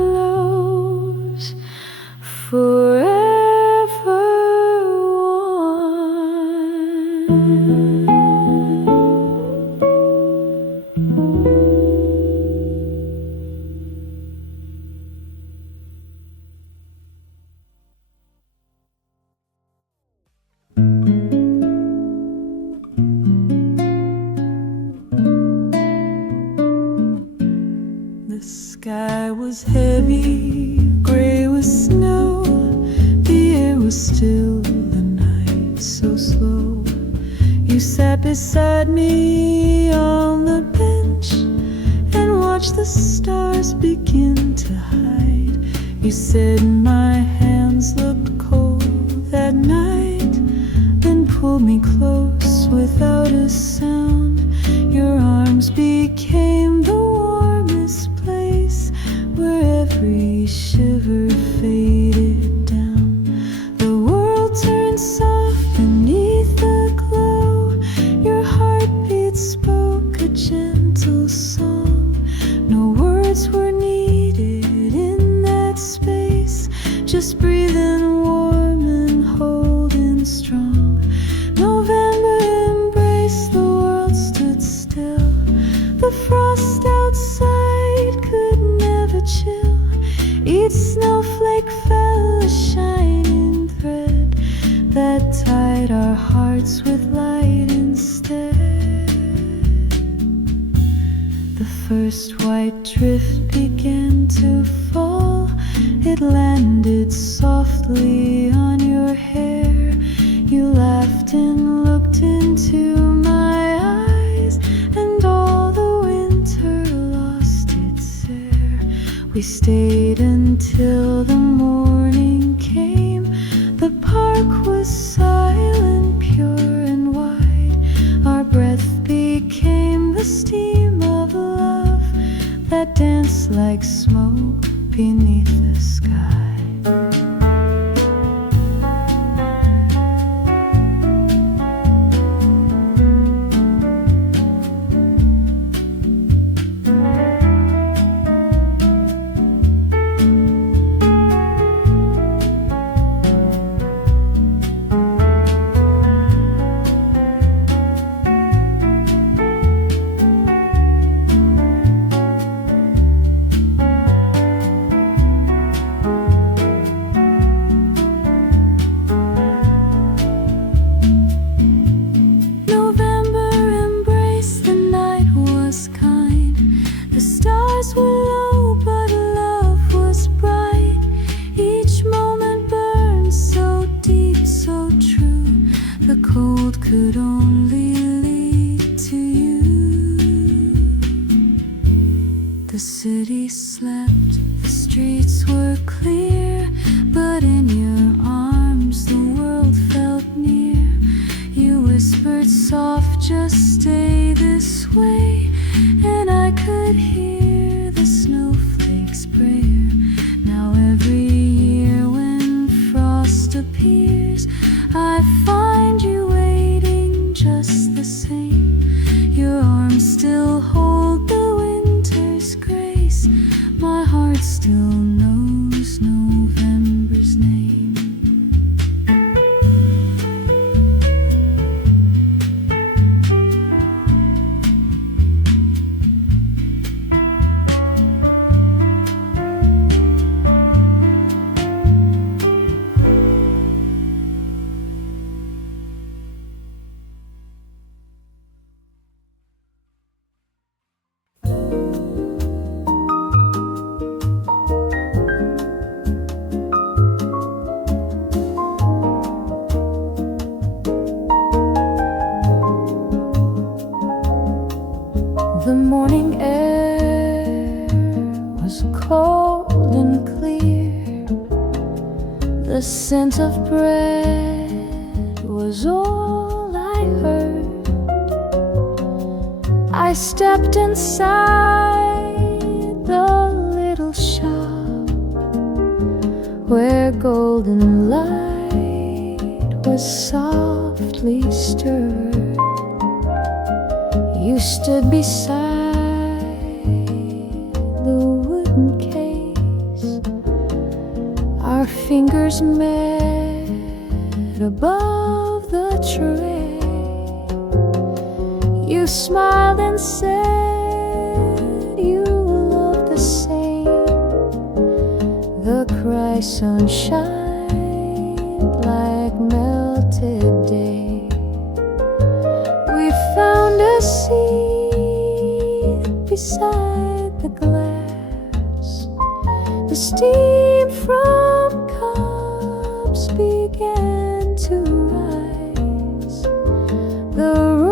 You sat beside me on the bench and watched the stars begin to hide. You said my hands look cold that night, then pulled me close without a sound. Your arms became the warmest place where every shiver faded down. The world turned soft beneath the glow. Your heartbeat spoke a gentle song. No words were needed in that space, just breathing warm and holding strong. November embraced, the world stood still. The frost outside could never chill. Each snowflake fell a shining thread that tied our hearts with light instead. The first white drift began to fall. It landed softly on your hair. You laughed and looked into my eyes, and all the winter lost its air. We stayed until the morning came. The park was silent, pure and wide. Our breath became the steam of love that danced like smoke beneath the sky. Could only lead to you. The city slept, the streets were clear, but in your arms the world felt near. You whispered soft, just stay this way, and I could hear the snowflakes prayer. Now every year when frost appears, I find you waiting just the same. Your arms still hold the winter's grace. My heart still knows November's name. The morning air was cold and clear. The scent of bread was all I heard. I stepped inside the little shop where golden light was softly stirred. You stood beside the wooden case. Our fingers met above the tray. You smiled and said you loved the same. The cry sunshine like melted day. We found a seat beside the glass. The steam from cups began to rise. The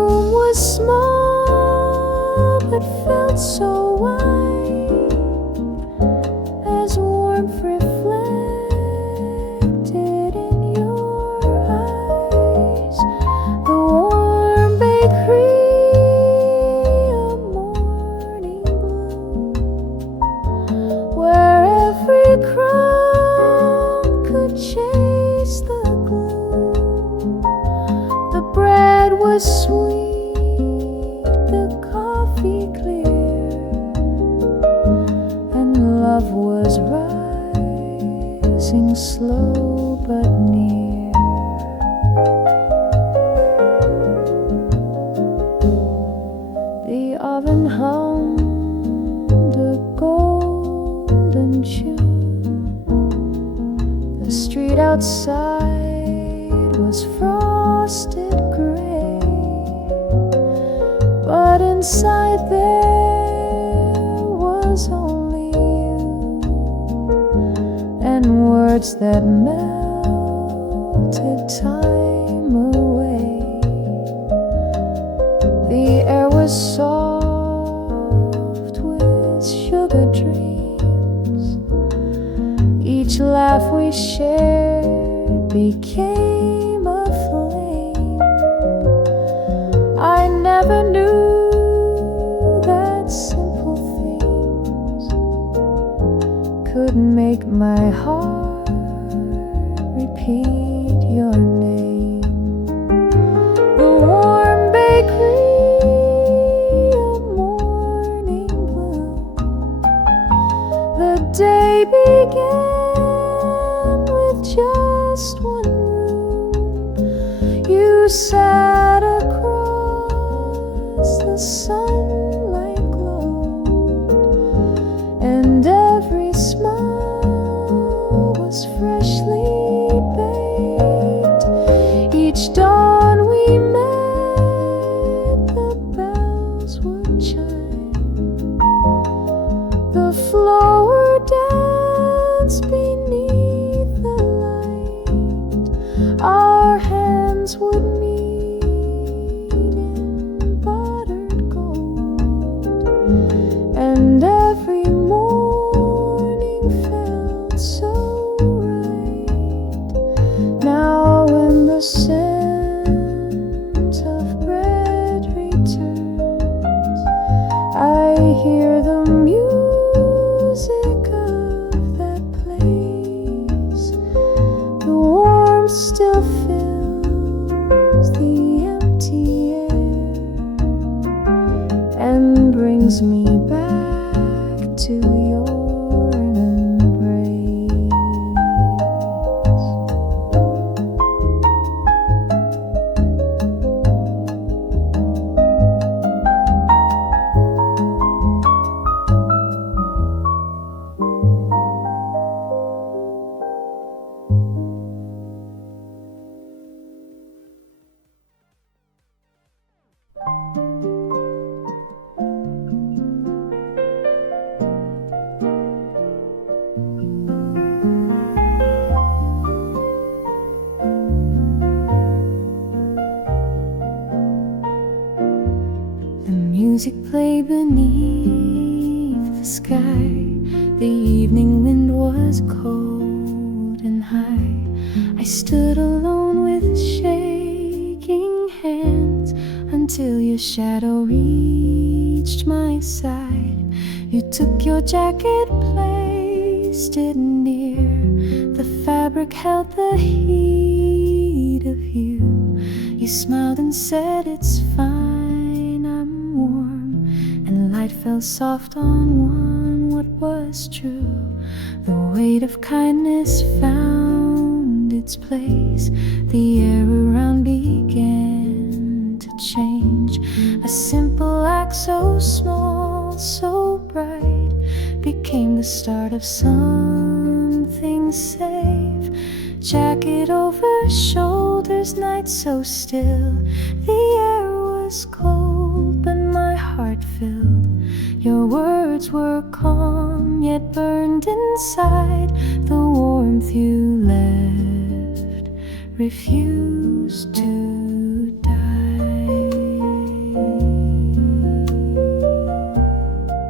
night so wide as warmth reflected in your eyes. The warm bakery of morning bloom, where every crumb could chase the gloom. The bread was sweet, the coffee clear, and love was rising slow but near. The oven hummed a golden tune. The street outside was frosted gray, but inside there was only you and words that melted time away. The air was soft with sugar dreams. Each laugh we shared became a flame. I never knew that simple things could make my heart repeat your name. The warm bakery of morning bloom. The day began with just one room. You sat across the sunlight glow, and every smile was freshly baked. Each dawn we met, the bells would chime. The flower danced beneath the light. Our hands would meet in buttered gold, and every morning felt so right. Now when the scent of bread returns, I hear the music of that place. The warmth still fills the empty air and brings me back to your embrace. The music played beneath the sky. The evening wind was cold and high. I stood alone with shaking hands until your shadow reached my side. You took your jacket, placed it near. The fabric held the heat of you. You smiled and said, "It's fine, I'm warm." And light fell soft on one, what was true. The weight of kindness found its place. The air around began to change. A simple act so small, so bright, became the start of something safe. Jacket over shoulders, night so still. The air was cold, but my heart filled. Your words were calm, yet burned inside. The warmth you left refused to die.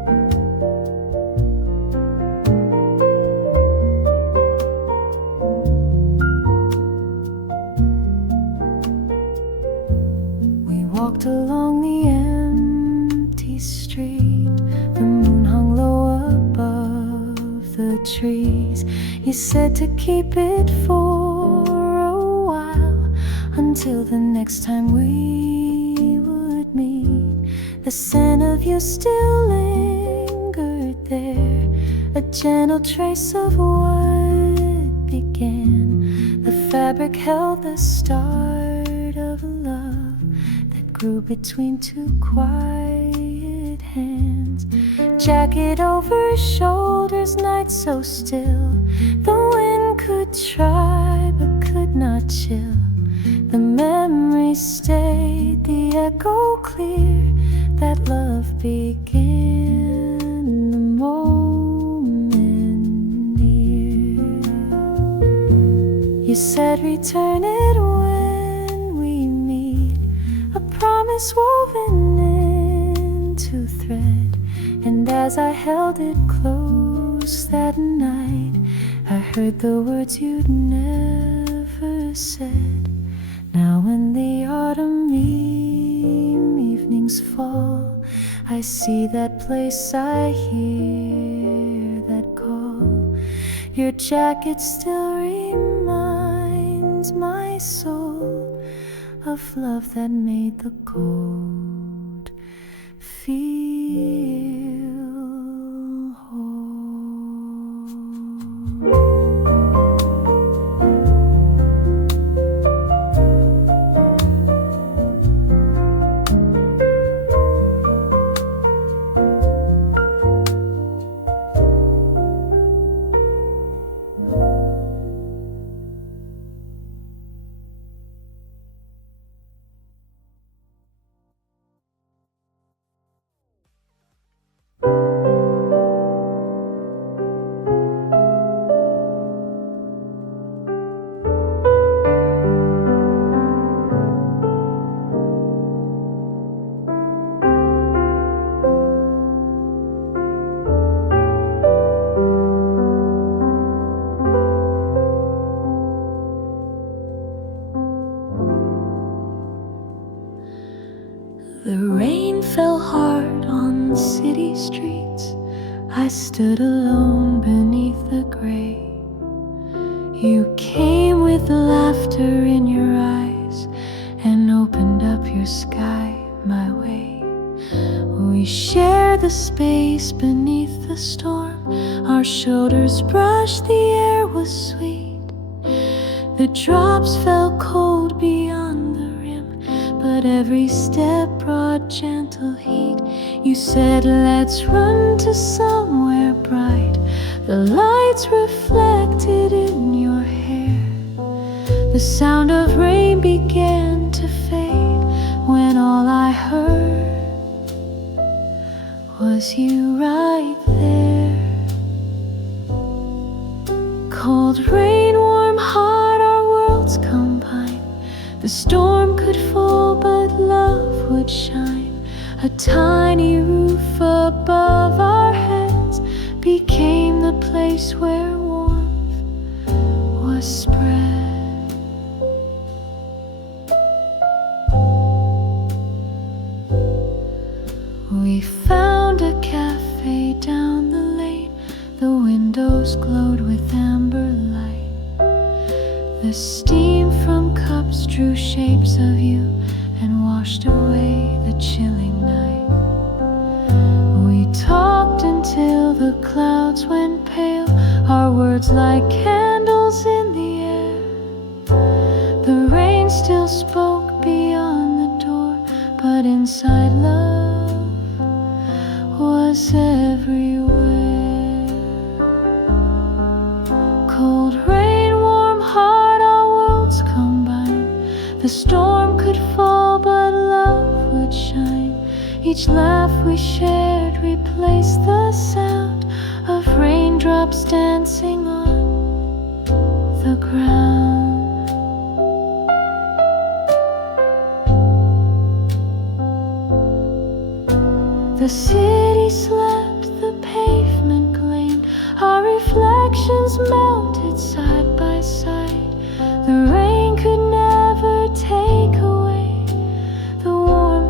walked along the empty street. The moon hung low above the trees. You said to keep it for a while, until the next time we would meet. The scent of you still lingered there, a gentle trace of what began. The fabric held the start of a love that grew between two quiet hands. Jacket over shoulders, night so still. The wind could try but could not chill. The memory stayed, the echo clear, that love began the moment near. You said return it when we meet, a promise woven into thread. And as I held it close that night, I heard the words you'd never said. Now when the autumn evenings fall, I see that place, I hear that call. Your jacket still reminds my soul of love that made the cold feel whole. The rain fell hard on the city streets. I stood alone beneath the gray. You came with laughter in your eyes and opened up your sky my way. We shared the space beneath the storm. Our shoulders brushed, the air was sweet. The drops fell cold beyond the rim, but every step brought gentle heat. You said, let's run to somewhere bright. The lights reflected in your hair. The sound of rain began to fade when all I heard was you right there. Cold rain, warm heart, our worlds combine. The storm could fall, but love would shine. A tiny roof above our heads became the place where warmth was spread. We found a cafe down the lane. The windows glowed with amber light. The steam from cups drew shapes of you and washed away the chilling night. We talked until the clouds went pale, our words like candles in the air. The rain still spoke beyond the door, but inside love was everywhere. Cold rain, warm heart, our worlds combined. The storm could fall, but love would shine. Each laugh we shared replaced the sound of raindrops dancing on the ground. The city slept, the pavement gleamed. Our reflections melted side by side. The rain could never take away the warmth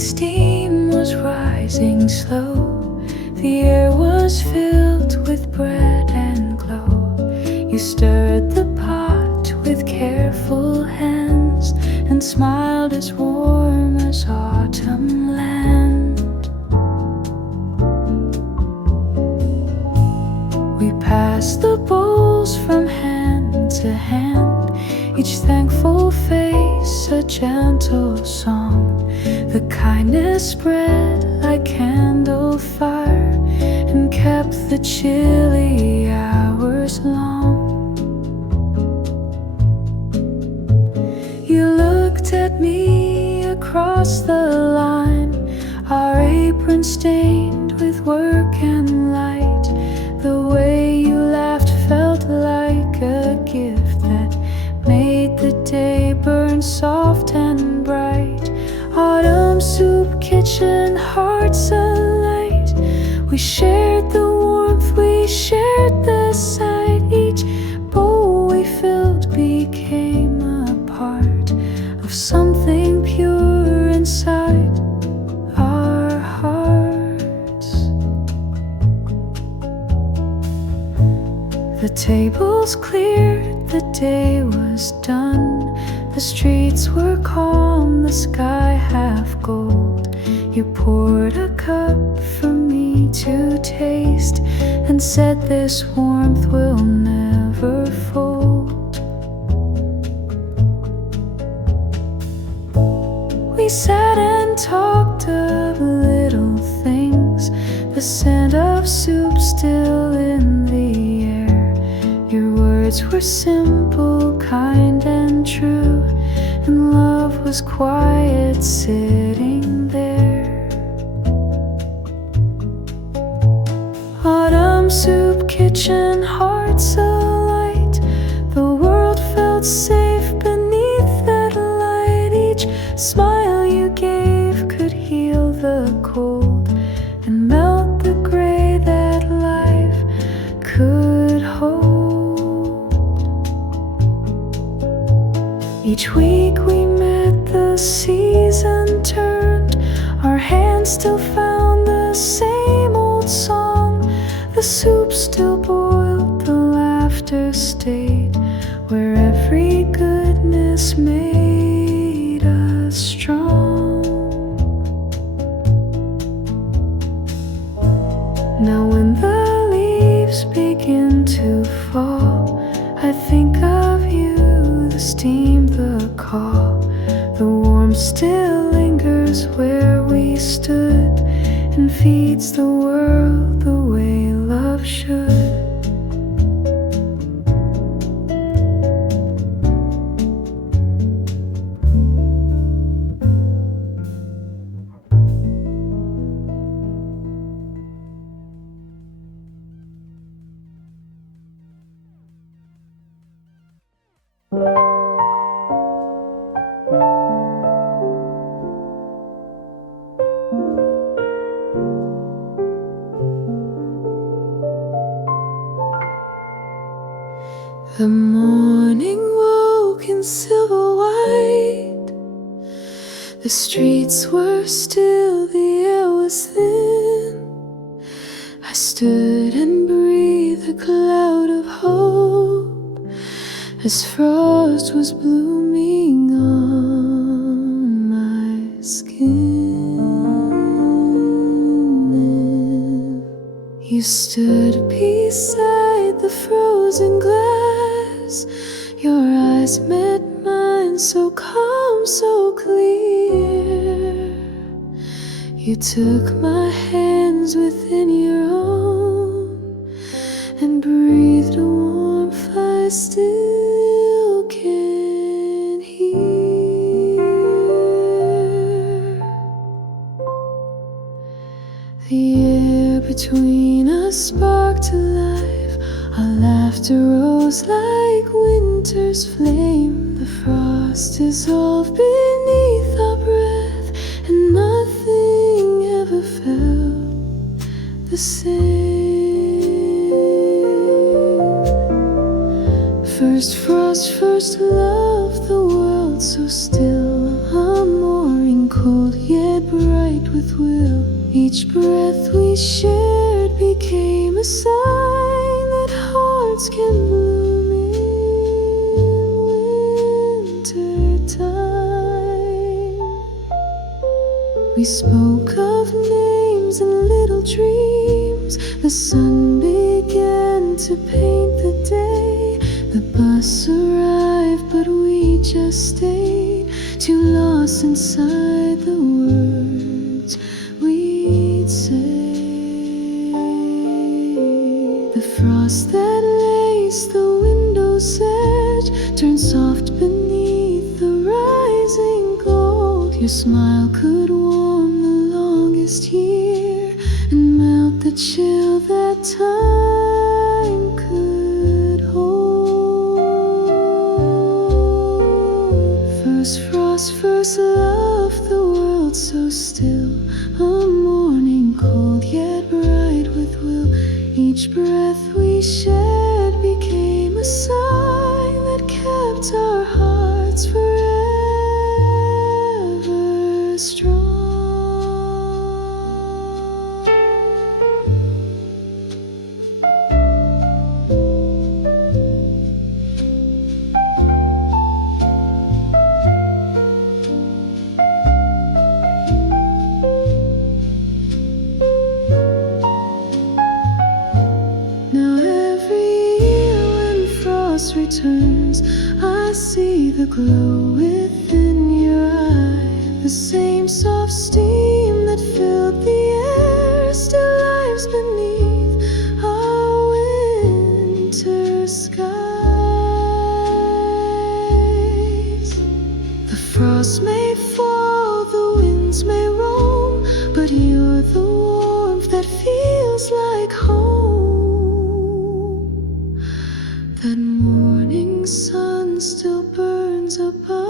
steam was rising slow. The air was filled with bread and glow. You stirred the pot with careful hands and smiled as warm as autumn land. We passed the bowls from hand to hand, each thankful face a gentle song. The kindness spread like candle fire and kept the chilly hours long. You looked at me across the line, our apron stained with work and light. The way you laughed felt like a gift that made the day burn soft and bright. Autumn soup, kitchen, hearts alight. We shared the warmth, we shared the sight. Each bowl we filled became a part of something pure inside our hearts. The tables cleared, the day was done. The streets were calm, the sky half gold. You poured a cup for me to taste and said this warmth will never fold. We sat and talked of little things, the scent of soup still in the air. Your words were simple, kind and true, and love was quiet sitting there. Autumn soup, kitchen, hearts alight. The world felt safe beneath that light. Each smile you gave could heal the cold and melt the gray that life could hold. Each week we met, the season turned. Our hands still found the same old song. The soup still boiled, the laughter stayed, where every goodness made us strong. Now when the leaves begin to fall, I think of you, the steam, the call. The warmth still lingers where we stood and feeds the world the way love should. The morning woke in silver white. The streets were still, the air was thin. I stood and breathed a cloud of hope as frost was blooming on my skin. You stood beside the frozen glass. Your eyes met mine, so calm, so clear. You took my hands within your own and breathed a warmth I still can hear. The air between us sparked to life. Our laughter rose like winter's flame. The frost dissolved beneath our breath, and nothing ever felt the same. First frost, first love, the world so still. A mooring cold yet bright with will. Each breath we shared became a sign that hearts can bloom in winter time. We spoke of names and little dreams. The sun began to paint the day. The bus arrived, but we just stayed, too lost inside the words we'd say. The frost that laced the window's edge turned soft beneath the rising gold. Your smile could warm the longest year and melt the chill that time could hold. First frost, first love, the world so still. A morning cold yet bright with will. Each breath we shared became a sign that kept our hearts forever strong. Returns, I see the glow within your eye. The same soft steam that filled the air still lies beneath our winter skies. The frost may fall, the winds may roam, but you're the warmth that feels like home. That morning sun still burns above.